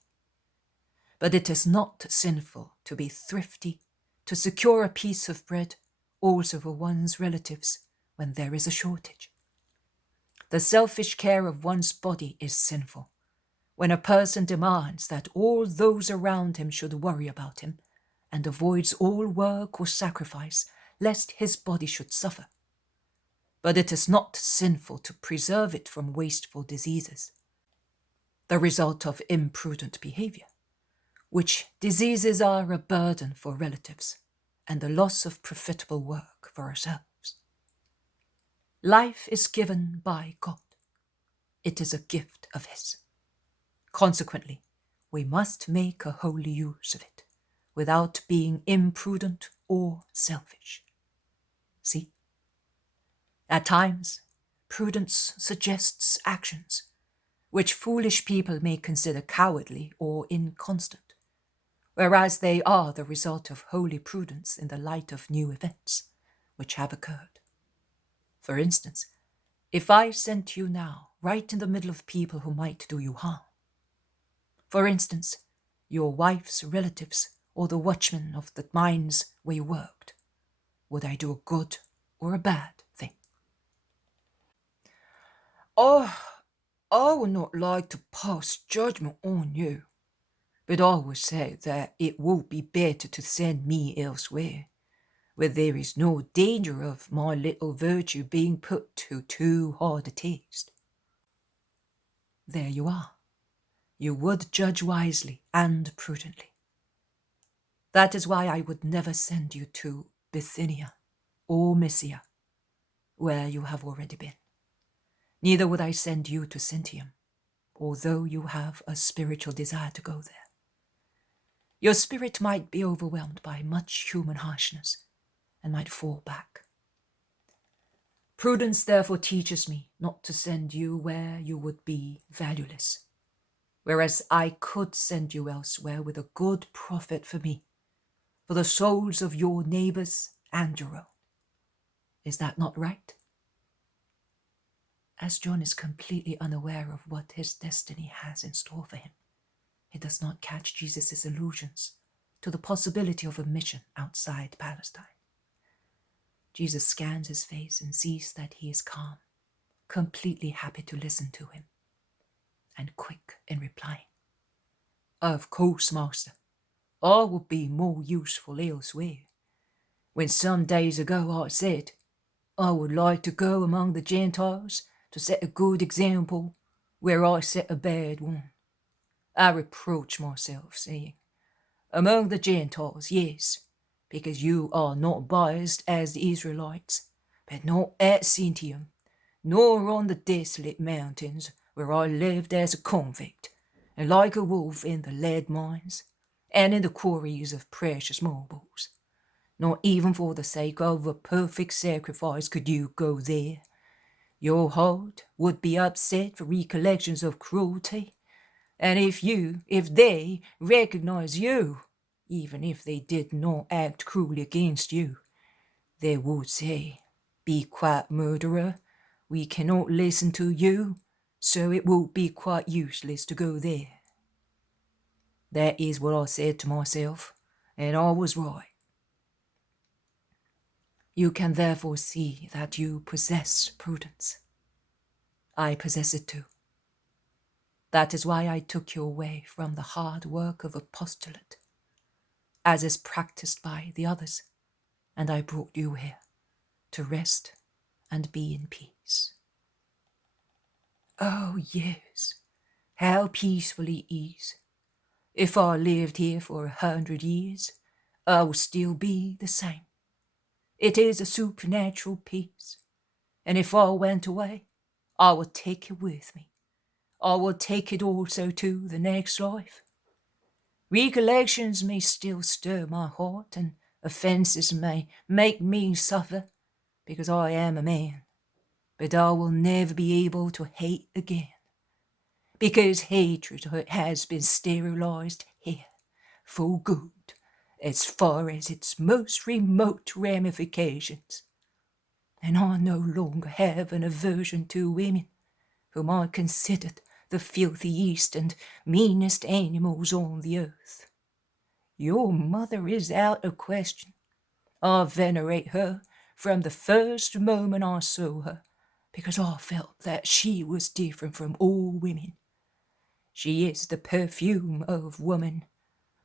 But it is not sinful to be thrifty, to secure a piece of bread, also for one's relatives, when there is a shortage. The selfish care of one's body is sinful, when a person demands that all those around him should worry about him, and avoids all work or sacrifice, lest his body should suffer. But it is not sinful to preserve it from wasteful diseases. the result of imprudent behavior, which diseases are a burden for relatives and the loss of profitable work for ourselves. Life is given by God. It is a gift of His. Consequently, we must make a holy use of it, without being imprudent or selfish. See? At times, prudence suggests actions which foolish people may consider cowardly or inconstant, whereas they are the result of holy prudence in the light of new events which have occurred. For instance, if I sent you now right in the middle of people who might do you harm, for instance, your wife's relatives or the watchmen of the mines where you worked, would I do a good or a bad thing? Oh, I would not like to pass judgment on you, but I would say that it would be better to send me elsewhere, where there is no danger of my little virtue being put to too hard a test. There you are. You would judge wisely and prudently. That is why I would never send you to Bithynia or Mysia, where you have already been. Neither would I send you to Syntyche, although you have a spiritual desire to go there. Your spirit might be overwhelmed by much human harshness and might fall back. Prudence therefore teaches me not to send you where you would be valueless, whereas I could send you elsewhere with a good profit for me, for the souls of your neighbors and your own. Is that not right? As John is completely unaware of what his destiny has in store for him, he does not catch Jesus' allusions to the possibility of a mission outside Palestine. Jesus scans his face and sees that he is calm, completely happy to listen to him, and quick in replying. Of course, Master, I would be more useful elsewhere. When some days ago I said, I would like to go among the Gentiles to set a good example where I set a bad one. I reproach myself, saying, among the Gentiles, yes, because you are not biased as the Israelites, but not at Syntyche, nor on the desolate mountains where I lived as a convict, and like a wolf in the lead mines, and in the quarries of precious marbles. Not even for the sake of a perfect sacrifice could you go there. Your heart would be upset for recollections of cruelty, and if they recognize you, even if they did not act cruelly against you, they would say, be quiet, murderer, we cannot listen to you, so it will be quite useless to go there. That is what I said to myself, and I was right. You can therefore see that you possess prudence. I possess it too. That is why I took you away from the hard work of apostolate, as is practiced by the others, and I brought you here to rest and be in peace. Oh, yes, how peaceful it is. If I lived here for 100 years, I would still be the same. It is a supernatural peace, and if I went away, I would take it with me. I would take it also to the next life. Recollections may still stir my heart, and offences may make me suffer, because I am a man, but I will never be able to hate again, because hatred has been sterilized here for good, as far as its most remote ramifications. And I no longer have an aversion to women, whom I considered the filthiest and meanest animals on the earth. Your mother is out of question. I venerate her from the first moment I saw her, because I felt that she was different from all women. She is the perfume of woman,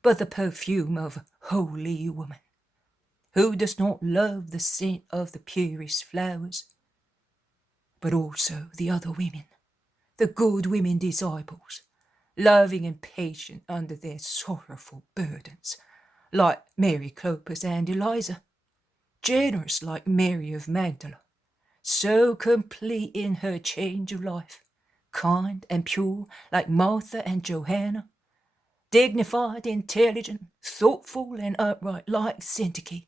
but the perfume of holy woman. Who does not love the scent of the purest flowers? But also the other women, the good women disciples, loving and patient under their sorrowful burdens, like Mary Clopas and Eliza, generous like Mary of Magdala, so complete in her change of life, kind and pure like Martha and Johanna, dignified, intelligent, thoughtful, and upright like Syntyche,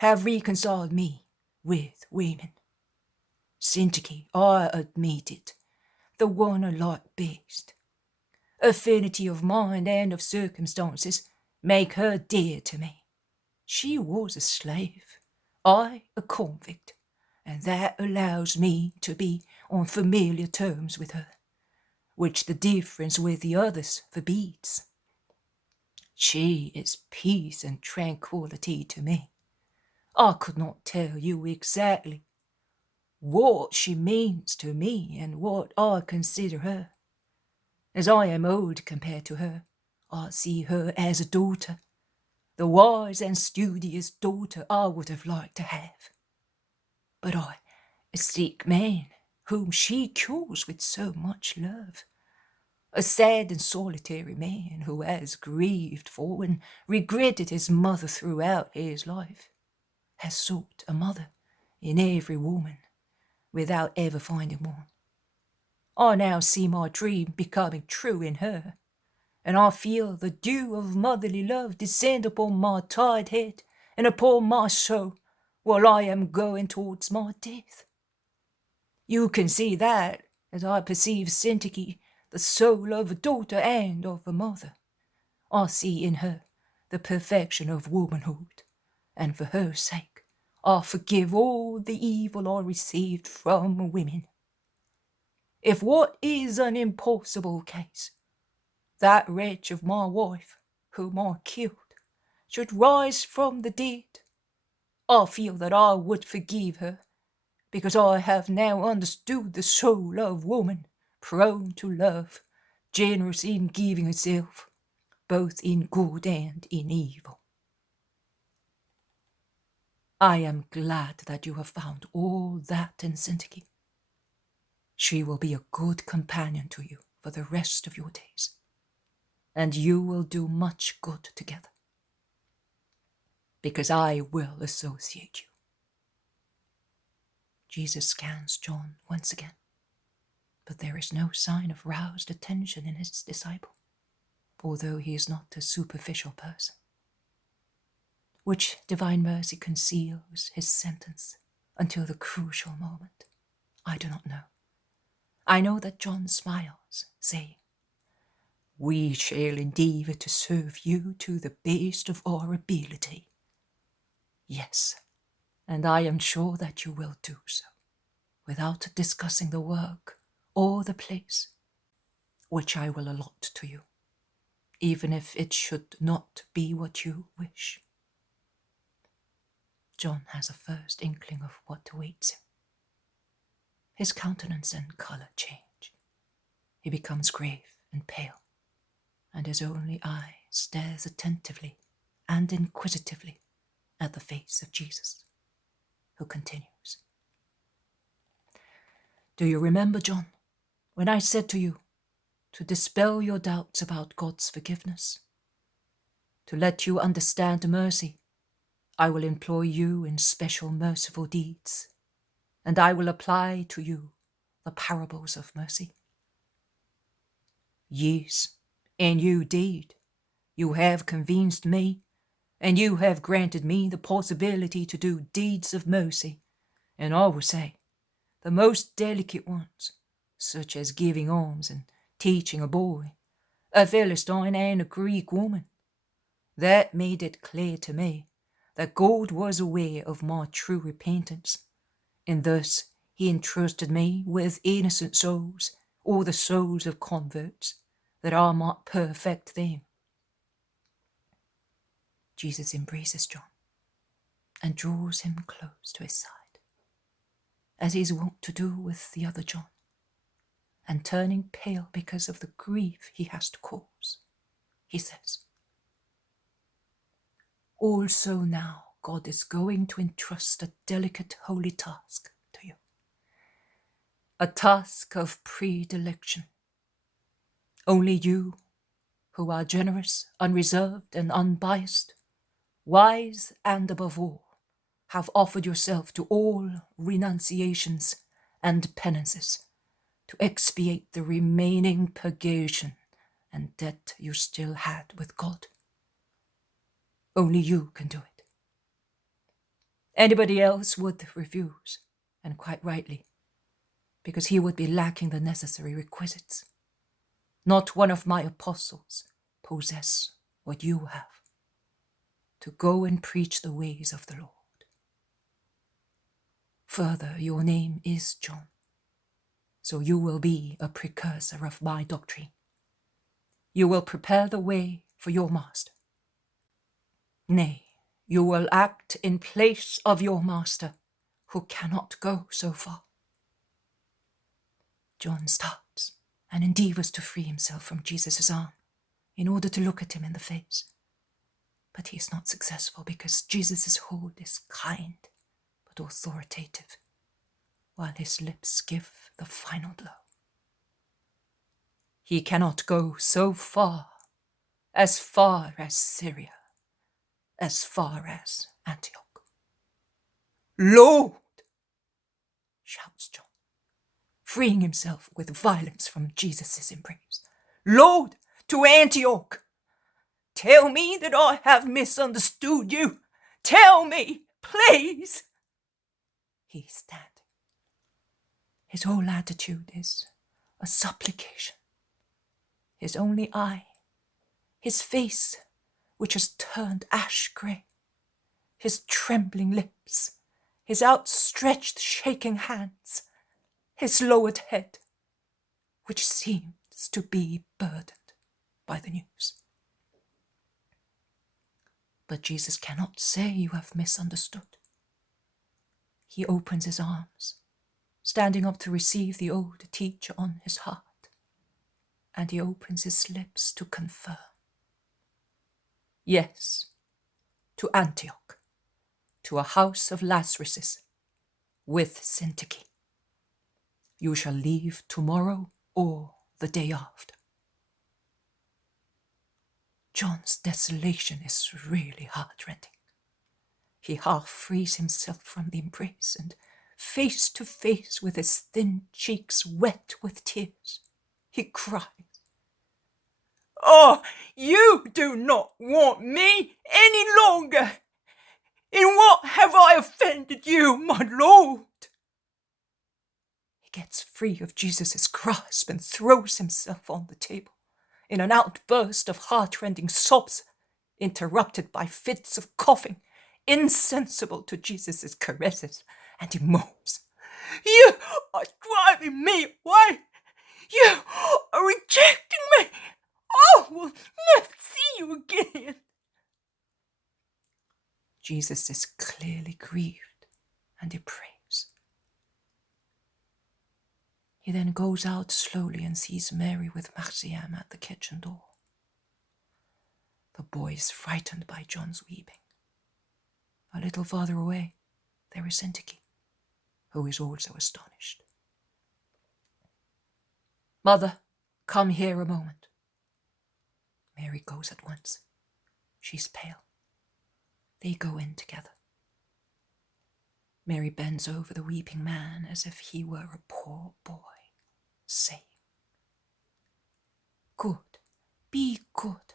have reconciled me with women. Syntyche, I admit it, the one I like best. Affinity of mind and of circumstances make her dear to me. She was a slave, I a convict, and that allows me to be on familiar terms with her, which the difference with the others forbids. She is peace and tranquillity to me. I could not tell you exactly what she means to me and what I consider her. As I am old compared to her, I see her as a daughter, the wise and studious daughter I would have liked to have. But I, a sick man, whom she cures with so much love, a sad and solitary man who has grieved for and regretted his mother throughout his life, has sought a mother in every woman without ever finding one. I now see my dream becoming true in her, and I feel the dew of motherly love descend upon my tired head and upon my soul while I am going towards my death. You can see that, as I perceive Syntyche, the soul of a daughter and of a mother. I see in her the perfection of womanhood, and for her sake I forgive all the evil I received from women. If what is an impossible case, that wretch of my wife, whom I killed, should rise from the dead, I feel that I would forgive her, because I have now understood the soul of woman, prone to love, generous in giving herself, both in good and in evil. I am glad that you have found all that in Syntyche. She will be a good companion to you for the rest of your days, and you will do much good together, because I will associate you. Jesus scans John once again, but there is no sign of roused attention in his disciple, although he is not a superficial person. Which divine mercy conceals his sentence until the crucial moment, I do not know. I know that John smiles, saying, "We shall endeavour to serve you to the best of our ability." Yes, and I am sure that you will do so, without discussing the work or the place which I will allot to you, even if it should not be what you wish. John has a first inkling of what awaits him. His countenance and colour change. He becomes grave and pale, and his only eye stares attentively and inquisitively at the face of Jesus, who continues. Do you remember, John, when I said to you to dispel your doubts about God's forgiveness? To let you understand mercy, I will employ you in special merciful deeds, and I will apply to you the parables of mercy. Yes, and you did. You have convinced me, and you have granted me the possibility to do deeds of mercy, and I will say, the most delicate ones, such as giving alms and teaching a boy, a Philistine and a Greek woman. That made it clear to me that God was aware of my true repentance, and thus he entrusted me with innocent souls, or the souls of converts, that I might perfect them. Jesus embraces John and draws him close to his side, as he is wont to do with the other John, and turning pale because of the grief he has to cause, he says, "Also now God is going to entrust a delicate holy task to you, a task of predilection. Only you, who are generous, unreserved, and unbiased, wise, and above all, have offered yourself to all renunciations and penances to expiate the remaining purgation and debt you still had with God. Only you can do it. Anybody else would refuse, and quite rightly, because he would be lacking the necessary requisites. Not one of my apostles possess what you have, to go and preach the ways of the Lord. Further, your name is John, so you will be a precursor of my doctrine. You will prepare the way for your master. Nay, you will act in place of your master, who cannot go so far. John starts and endeavors to free himself from Jesus' arm in order to look at him in the face. But he is not successful because Jesus' hold is kind but authoritative, while his lips give the final blow. He cannot go so far as Syria, as far as Antioch. Lord, shouts John, freeing himself with violence from Jesus' embrace. Lord, to Antioch. Tell me that I have misunderstood you. Tell me, please. He's standing. His whole attitude is a supplication. His only eye, his face, which has turned ash grey, his trembling lips, his outstretched shaking hands, his lowered head, which seems to be burdened by the news. But Jesus cannot say you have misunderstood. He opens his arms, standing up to receive the old teacher on his heart, and he opens his lips to confirm. Yes, to Antioch, to a house of Lazarus, with Syntyche. You shall leave tomorrow or the day after. John's desolation is really heartrending. He half frees himself from the embrace, and face to face with his thin cheeks wet with tears, he cries, "Oh, you do not want me any longer. In what have I offended you, my Lord?" He gets free of Jesus' grasp and throws himself on the table in an outburst of heartrending sobs, interrupted by fits of coughing, insensible to Jesus' caresses, and he moans, "You are driving me away. You are rejecting me. I will never see you again." Jesus is clearly grieved, and he prays. He then goes out slowly and sees Mary with Marciam at the kitchen door. The boy is frightened by John's weeping. A little farther away, there is Syntyche, who is also astonished. "Mother, come here a moment." Mary goes at once. She's pale. They go in together. Mary bends over the weeping man as if he were a poor boy, saying, "Good, be good,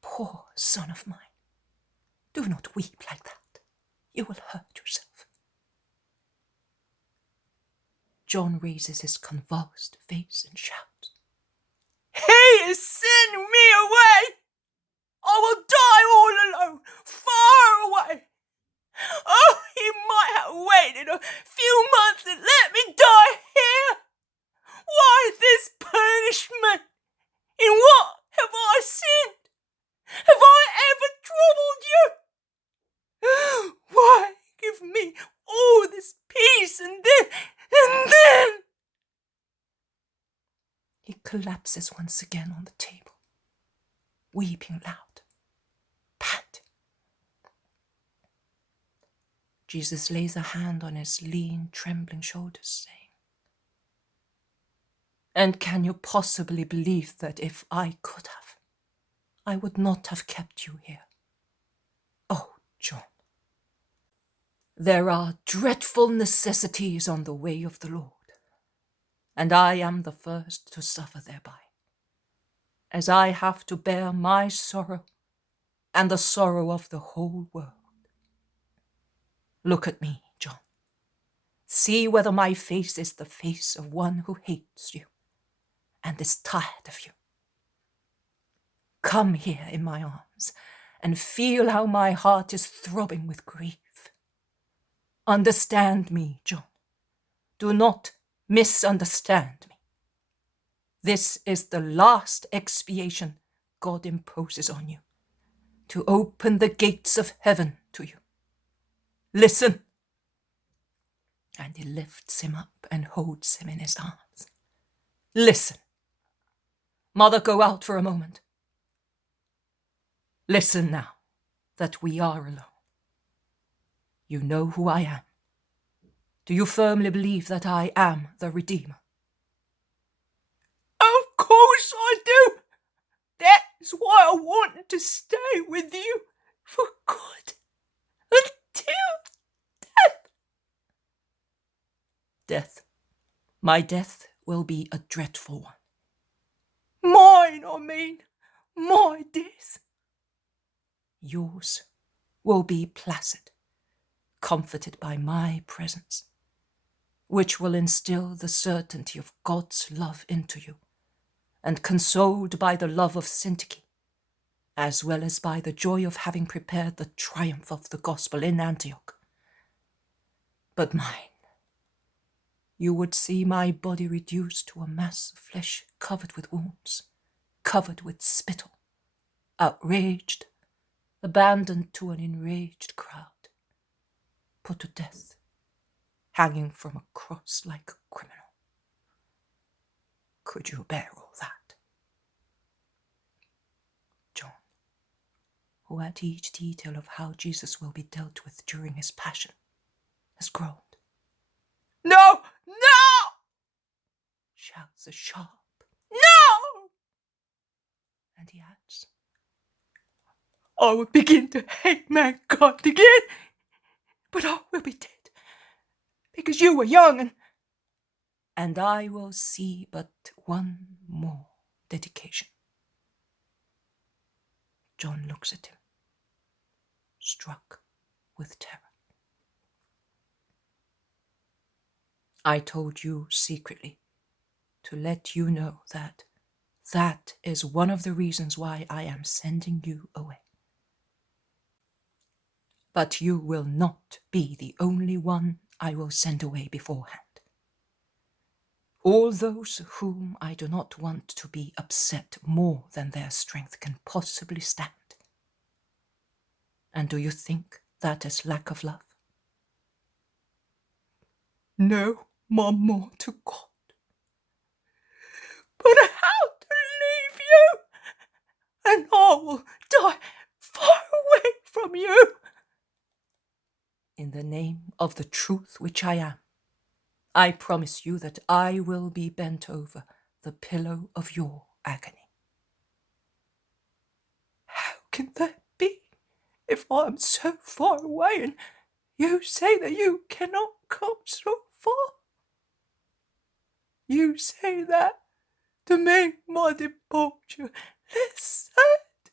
poor son of mine. Do not weep like that. You will hurt yourself." John raises his convulsed face and shouts, "He is sending me away. I will die all alone, far away. Oh, he might have waited a few months and let me die here. Why this punishment? In what have I sinned? Have I ever troubled you? Why give me all this peace and then? He collapses once again on the table, weeping loud, panting. Jesus lays a hand on his lean, trembling shoulders, saying, And can you possibly believe that if I could have, I would not have kept you here? Oh, John, there are dreadful necessities on the way of the Lord, and I am the first to suffer thereby, as I have to bear my sorrow and the sorrow of the whole world. Look at me, John. See whether my face is the face of one who hates you and is tired of you. Come here in my arms and feel how my heart is throbbing with grief. Understand me, John. Do not misunderstand me. This is the last expiation God imposes on you, to open the gates of heaven to you. Listen. And he lifts him up and holds him in his arms. Listen. Mother, go out for a moment. Listen now that we are alone. You know who I am. Do you firmly believe that I am the Redeemer? Of course I do. That's why I wanted to stay with you for good until death. Death. My death will be a dreadful one. Mine, I mean. My death. Yours will be placid, comforted by my presence, which will instill the certainty of God's love into you, and consoled by the love of Syntyche, as well as by the joy of having prepared the triumph of the gospel in Antioch. But mine, you would see my body reduced to a mass of flesh covered with wounds, covered with spittle, outraged, abandoned to an enraged crowd, put to death, hanging from a cross like a criminal. Could you bear all that? John, who at each detail of how Jesus will be dealt with during his passion, has groaned. No! No! Shouts a sharp, No! and he adds, I will begin to hate mankind again, but I will be dead, because you were young and I will see but one more dedication. John looks at him, struck with terror. I told you secretly to let you know that that is one of the reasons why I am sending you away. But you will not be the only one I will send away beforehand. All those whom I do not want to be upset more than their strength can possibly stand. And do you think that is lack of love? No, my more to God. But how to leave you? And I will die far away from you. In the name of the truth which I am, I promise you that I will be bent over the pillow of your agony. How can that be, if I am so far away and you say that you cannot come so far? You say that to make my departure less sad.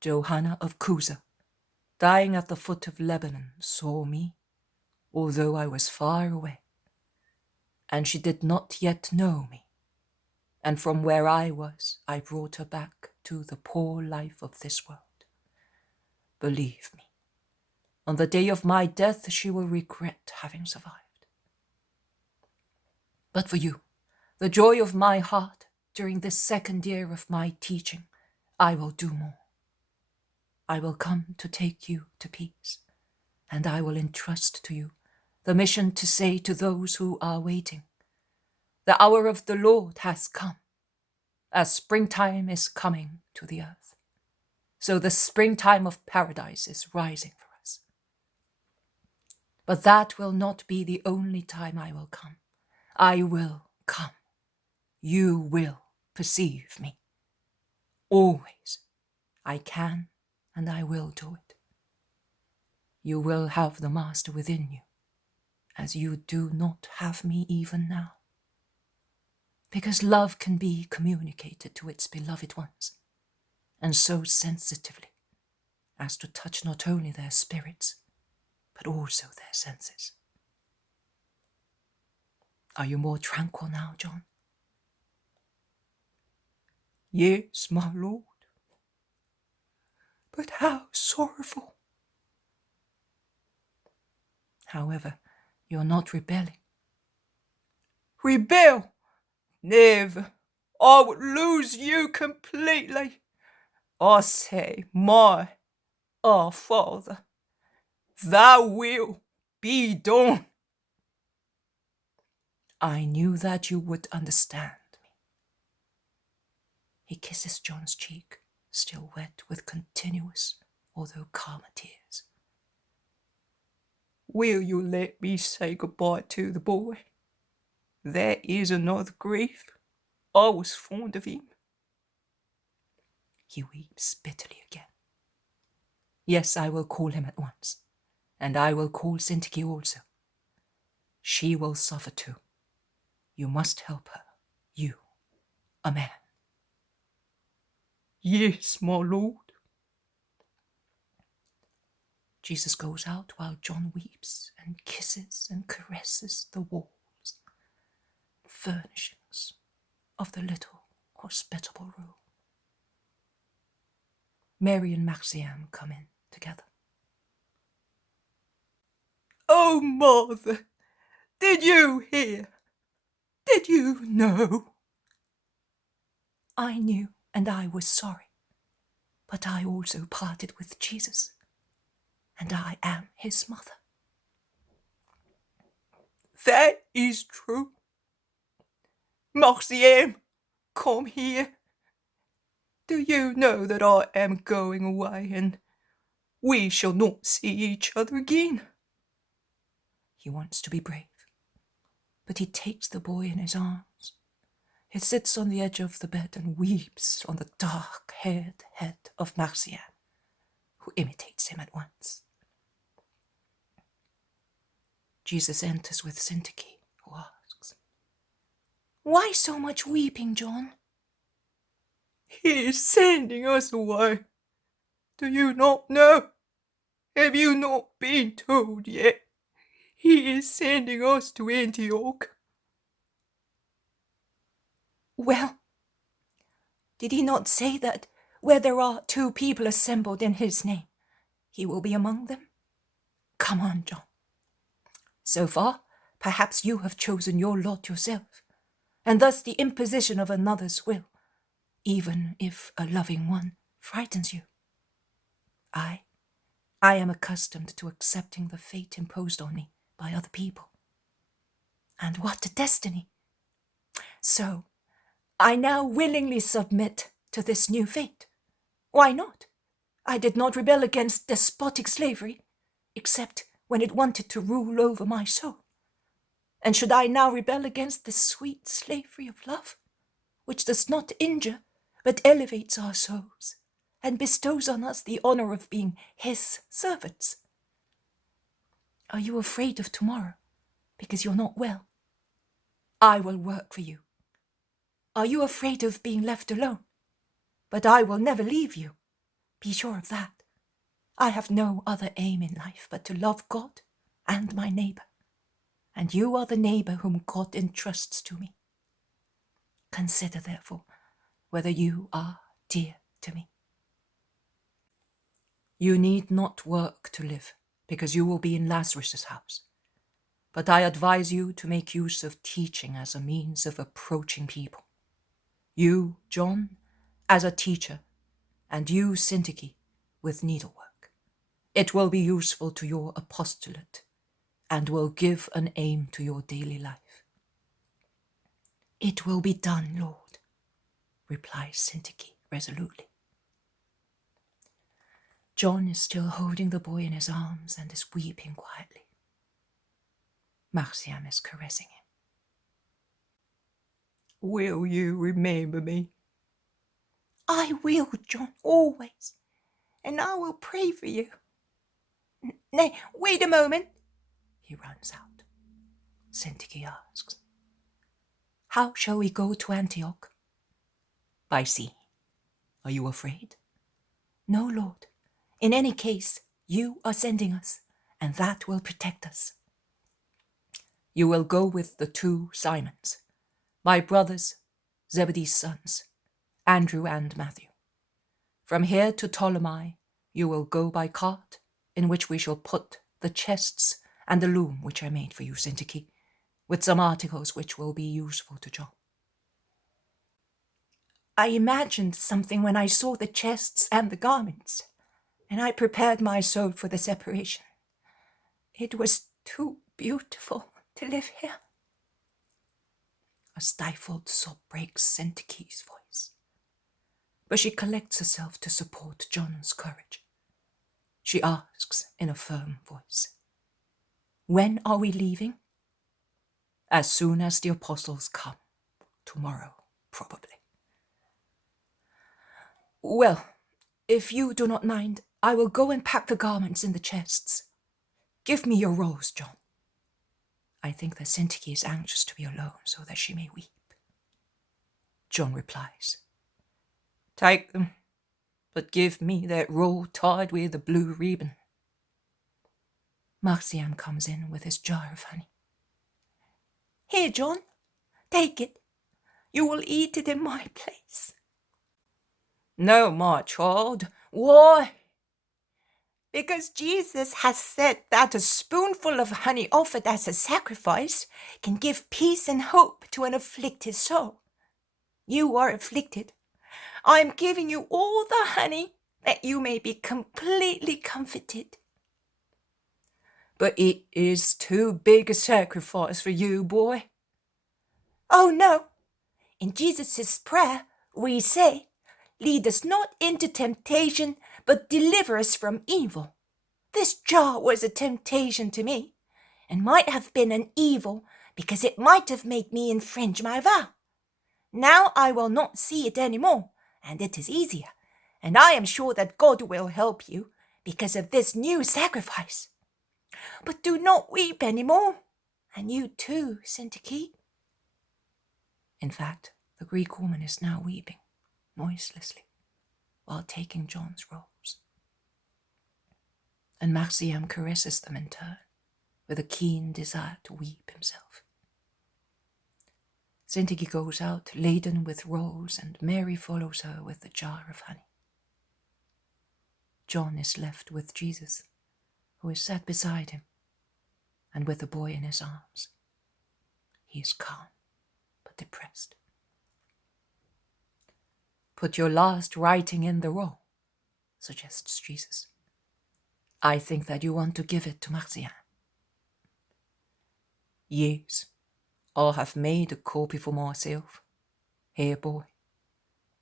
Johanna of Cusa, dying at the foot of Lebanon, saw me, although I was far away, and she did not yet know me, and from where I was, I brought her back to the poor life of this world. Believe me, on the day of my death she will regret having survived. But for you, the joy of my heart during this second year of my teaching, I will do more. I will come to take you to peace, and I will entrust to you the mission to say to those who are waiting, the hour of the Lord has come. As springtime is coming to the earth, so the springtime of paradise is rising for us. But that will not be the only time I will come. I will Come, you will perceive me. Always. I can and I will do it. You will have the Master within you, as you do not have me even now. Because love can be communicated to its beloved ones, and so sensitively as to touch not only their spirits, but also their senses. Are you more tranquil now, John? Yes, my lord. But how sorrowful. However, you're not rebelling. Rebel? Never. I would lose you completely. I say, our Father, thy will be done. I knew that you would understand me. He kisses John's cheek, still wet with continuous, although calmer tears. Will you let me say goodbye to the boy? There is another grief. I was fond of him. He weeps bitterly again. Yes, I will call him at once, and I will call Syntyche also. She will suffer too. You must help her, you, a man. Yes, my lord. Jesus goes out while John weeps and kisses and caresses the walls, furnishings of the little hospitable room. Mary and Marciam come in together. Oh, mother, did you hear? Did you know? I knew, and I was sorry, but I also parted with Jesus, and I am his mother. That is true. Marciam, come here. Do you know that I am going away and we shall not see each other again? He wants to be brave, but he takes the boy in his arms. He sits on the edge of the bed and weeps on the dark-haired head of Marciam, who imitates him at once. Jesus enters with Syntyche, who asks, "Why so much weeping, John?" He is sending us away. Do you not know? Have you not been told yet? He is sending us to Antioch. Well, did he not say that where there are 2 people assembled in his name, he will be among them? Come on, John. So far, perhaps you have chosen your lot yourself, and thus the imposition of another's will, even if a loving one, frightens you. I am accustomed to accepting the fate imposed on me by other people. And what a destiny! So, I now willingly submit to this new fate. Why not? I did not rebel against despotic slavery, except when it wanted to rule over my soul. And should I now rebel against the sweet slavery of love, which does not injure, but elevates our souls, and bestows on us the honor of being his servants? Are you afraid of tomorrow, because you're not well? I will work for you. Are you afraid of being left alone? But I will never leave you. Be sure of that. I have no other aim in life but to love God and my neighbor, and you are the neighbor whom God entrusts to me. Consider, therefore, whether you are dear to me. You need not work to live, because you will be in Lazarus' house. But I advise you to make use of teaching as a means of approaching people. You, John, as a teacher, and you, Syntyche, with needlework. It will be useful to your apostolate, and will give an aim to your daily life. It will be done, Lord, replies Syntyche resolutely. John is still holding the boy in his arms and is weeping quietly. Marciam is caressing him. Will you remember me? I will, John, always. And I will pray for you. Nay, wait a moment. He runs out. Syntyche asks, "How shall we go to Antioch?" "By sea. Are you afraid?" "No, Lord. In any case, you are sending us, and that will protect us." "You will go with the 2 Simons, my brothers, Zebedee's sons, Andrew and Matthew. From here to Ptolemy you will go by cart, in which we shall put the chests and the loom which I made for you, Syntyche, with some articles which will be useful to John." I imagined something when I saw the chests and the garments, and I prepared my soul for the separation. It was too beautiful to live here. A stifled sob breaks Syntyche's voice, but she collects herself to support John's courage. She asks in a firm voice, "When are we leaving?" "As soon as the apostles come. Tomorrow, probably." "Well, if you do not mind, I will go and pack the garments in the chests. Give me your rose, John." I think that Syntyche is anxious to be alone so that she may weep. John replies, "Take them, but give me that roll tied with a blue ribbon." Marciam comes in with his jar of honey. Here, John, take it. You will eat it in my place. "No, my child. Why?" "Because Jesus has said that a spoonful of honey offered as a sacrifice can give peace and hope to an afflicted soul. You are afflicted. I am giving you all the honey that you may be completely comforted." "But it is too big a sacrifice for you, boy." "Oh, no. In Jesus' prayer, we say, 'Lead us not into temptation, but deliver us from evil.' This jar was a temptation to me, and might have been an evil because it might have made me infringe my vow. Now I will not see it any more, and it is easier, and I am sure that God will help you because of this new sacrifice. But do not weep any more, and you too, Syntyche." In fact, the Greek woman is now weeping, noiselessly, while taking John's robes. And Marciam caresses them in turn, with a keen desire to weep himself. Syntyche goes out laden with rolls, and Mary follows her with a jar of honey. John is left with Jesus, who is sat beside him, and with the boy in his arms. He is calm, but depressed. "Put your last writing in the roll," suggests Jesus. "I think that you want to give it to Marciam." "Yes, I have made a copy for myself. Here, boy,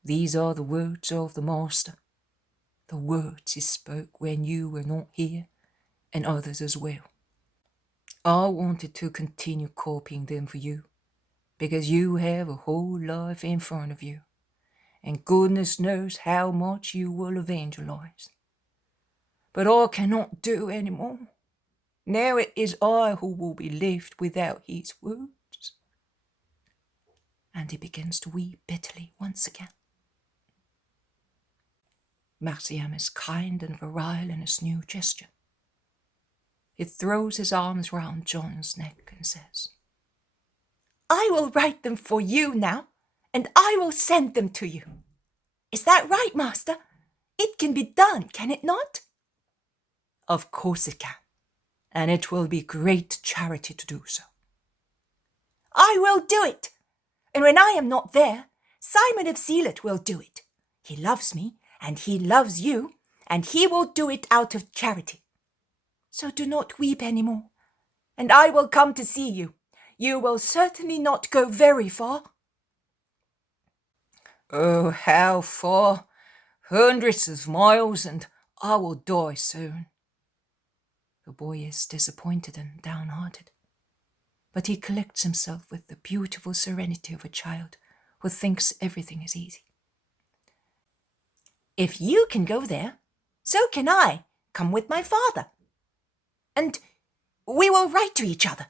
these are the words of the Master, the words he spoke when you were not here, and others as well. I wanted to continue copying them for you, because you have a whole life in front of you, and goodness knows how much you will evangelize. But I cannot do any more. Now it is I who will be left without his words." And he begins to weep bitterly once again. Marciam is kind and virile in his new gesture. He throws his arms round John's neck and says, "I will write them for you now, and I will send them to you. Is that right, Master? It can be done, can it not?" "Of course it can, and it will be great charity to do so." "I will do it. And when I am not there, Simon of Zealot will do it. He loves me, and he loves you, and he will do it out of charity. So do not weep any more, and I will come to see you. You will certainly not go very far." "Oh, how far? Hundreds of miles, and I will die soon." The boy is disappointed and downhearted, but he collects himself with the beautiful serenity of a child who thinks everything is easy. If you can go there, so can I come with my father. And we will write to each other.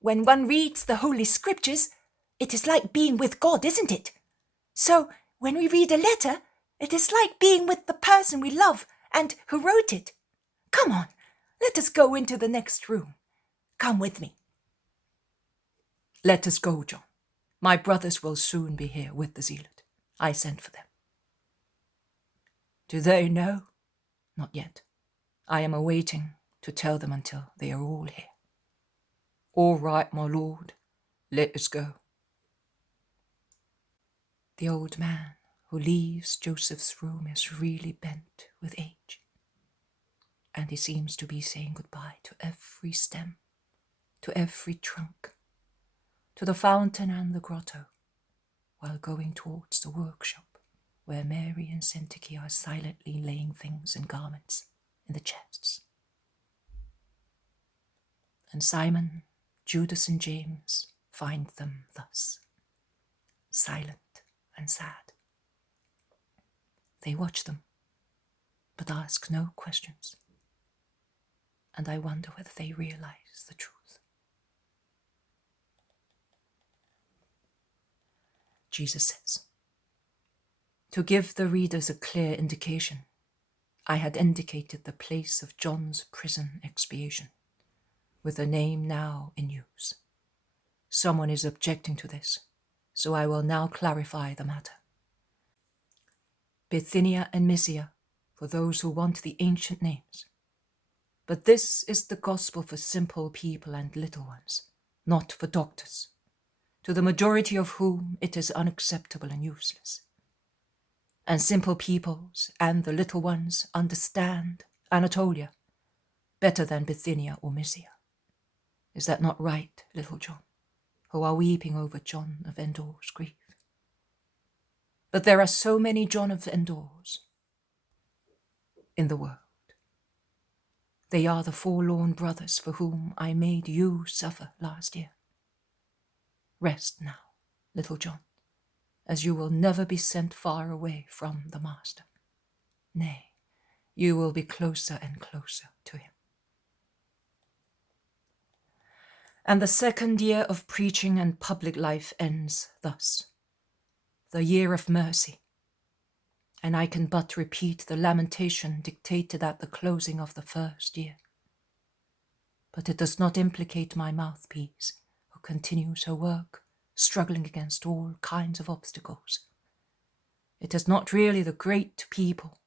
When one reads the Holy Scriptures, it is like being with God, isn't it? So when we read a letter, it is like being with the person we love and who wrote it. Come on, let us go into the next room. Come with me. Let us go, John. My brothers will soon be here with the zealot. I sent for them. Do they know? Not yet. I am awaiting to tell them until they are all here. All right, my lord. Let us go. The old man who leaves Joseph's room is really bent with age, and he seems to be saying goodbye to every stem, to every trunk, to the fountain and the grotto, while going towards the workshop where Mary and Syntyche are silently laying things and garments in the chests. And Simon, Judas and James find them thus, silent and sad. They watch them, but ask no questions, and I wonder whether they realize the truth. Jesus says, to give the readers a clear indication, I had indicated the place of John's prison expiation, with a name now in use. Someone is objecting to this, so I will now clarify the matter. Bithynia and Mysia, for those who want the ancient names. But this is the gospel for simple people and little ones, not for doctors, to the majority of whom it is unacceptable and useless. And simple peoples and the little ones understand Anatolia better than Bithynia or Mysia. Is that not right, little John, who are weeping over John of Endor's grief? But there are so many John of Endors in the world. They are the forlorn brothers for whom I made you suffer last year. Rest now, little John, as you will never be sent far away from the Master. Nay, you will be closer and closer to him. And the second year of preaching and public life ends thus, the year of mercy, and I can but repeat the lamentation dictated at the closing of the first year. But it does not implicate my mouthpiece, who continues her work, struggling against all kinds of obstacles. It is not really the great people,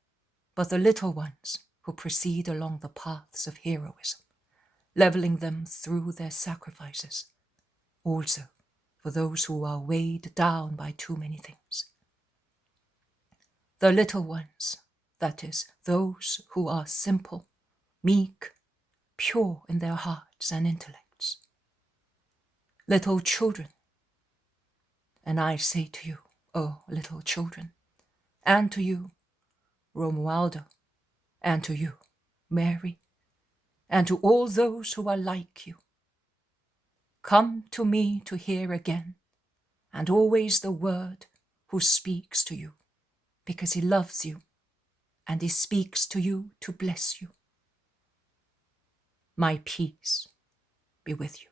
but the little ones who proceed along the paths of heroism, leveling them through their sacrifices, also for those who are weighed down by too many things. The little ones, that is, those who are simple, meek, pure in their hearts and intellects. Little children, and I say to you, oh little children, and to you, Romualdo, and to you, Mary, and to all those who are like you, come to me to hear again, and always the word who speaks to you, because he loves you, and he speaks to you to bless you. My peace be with you.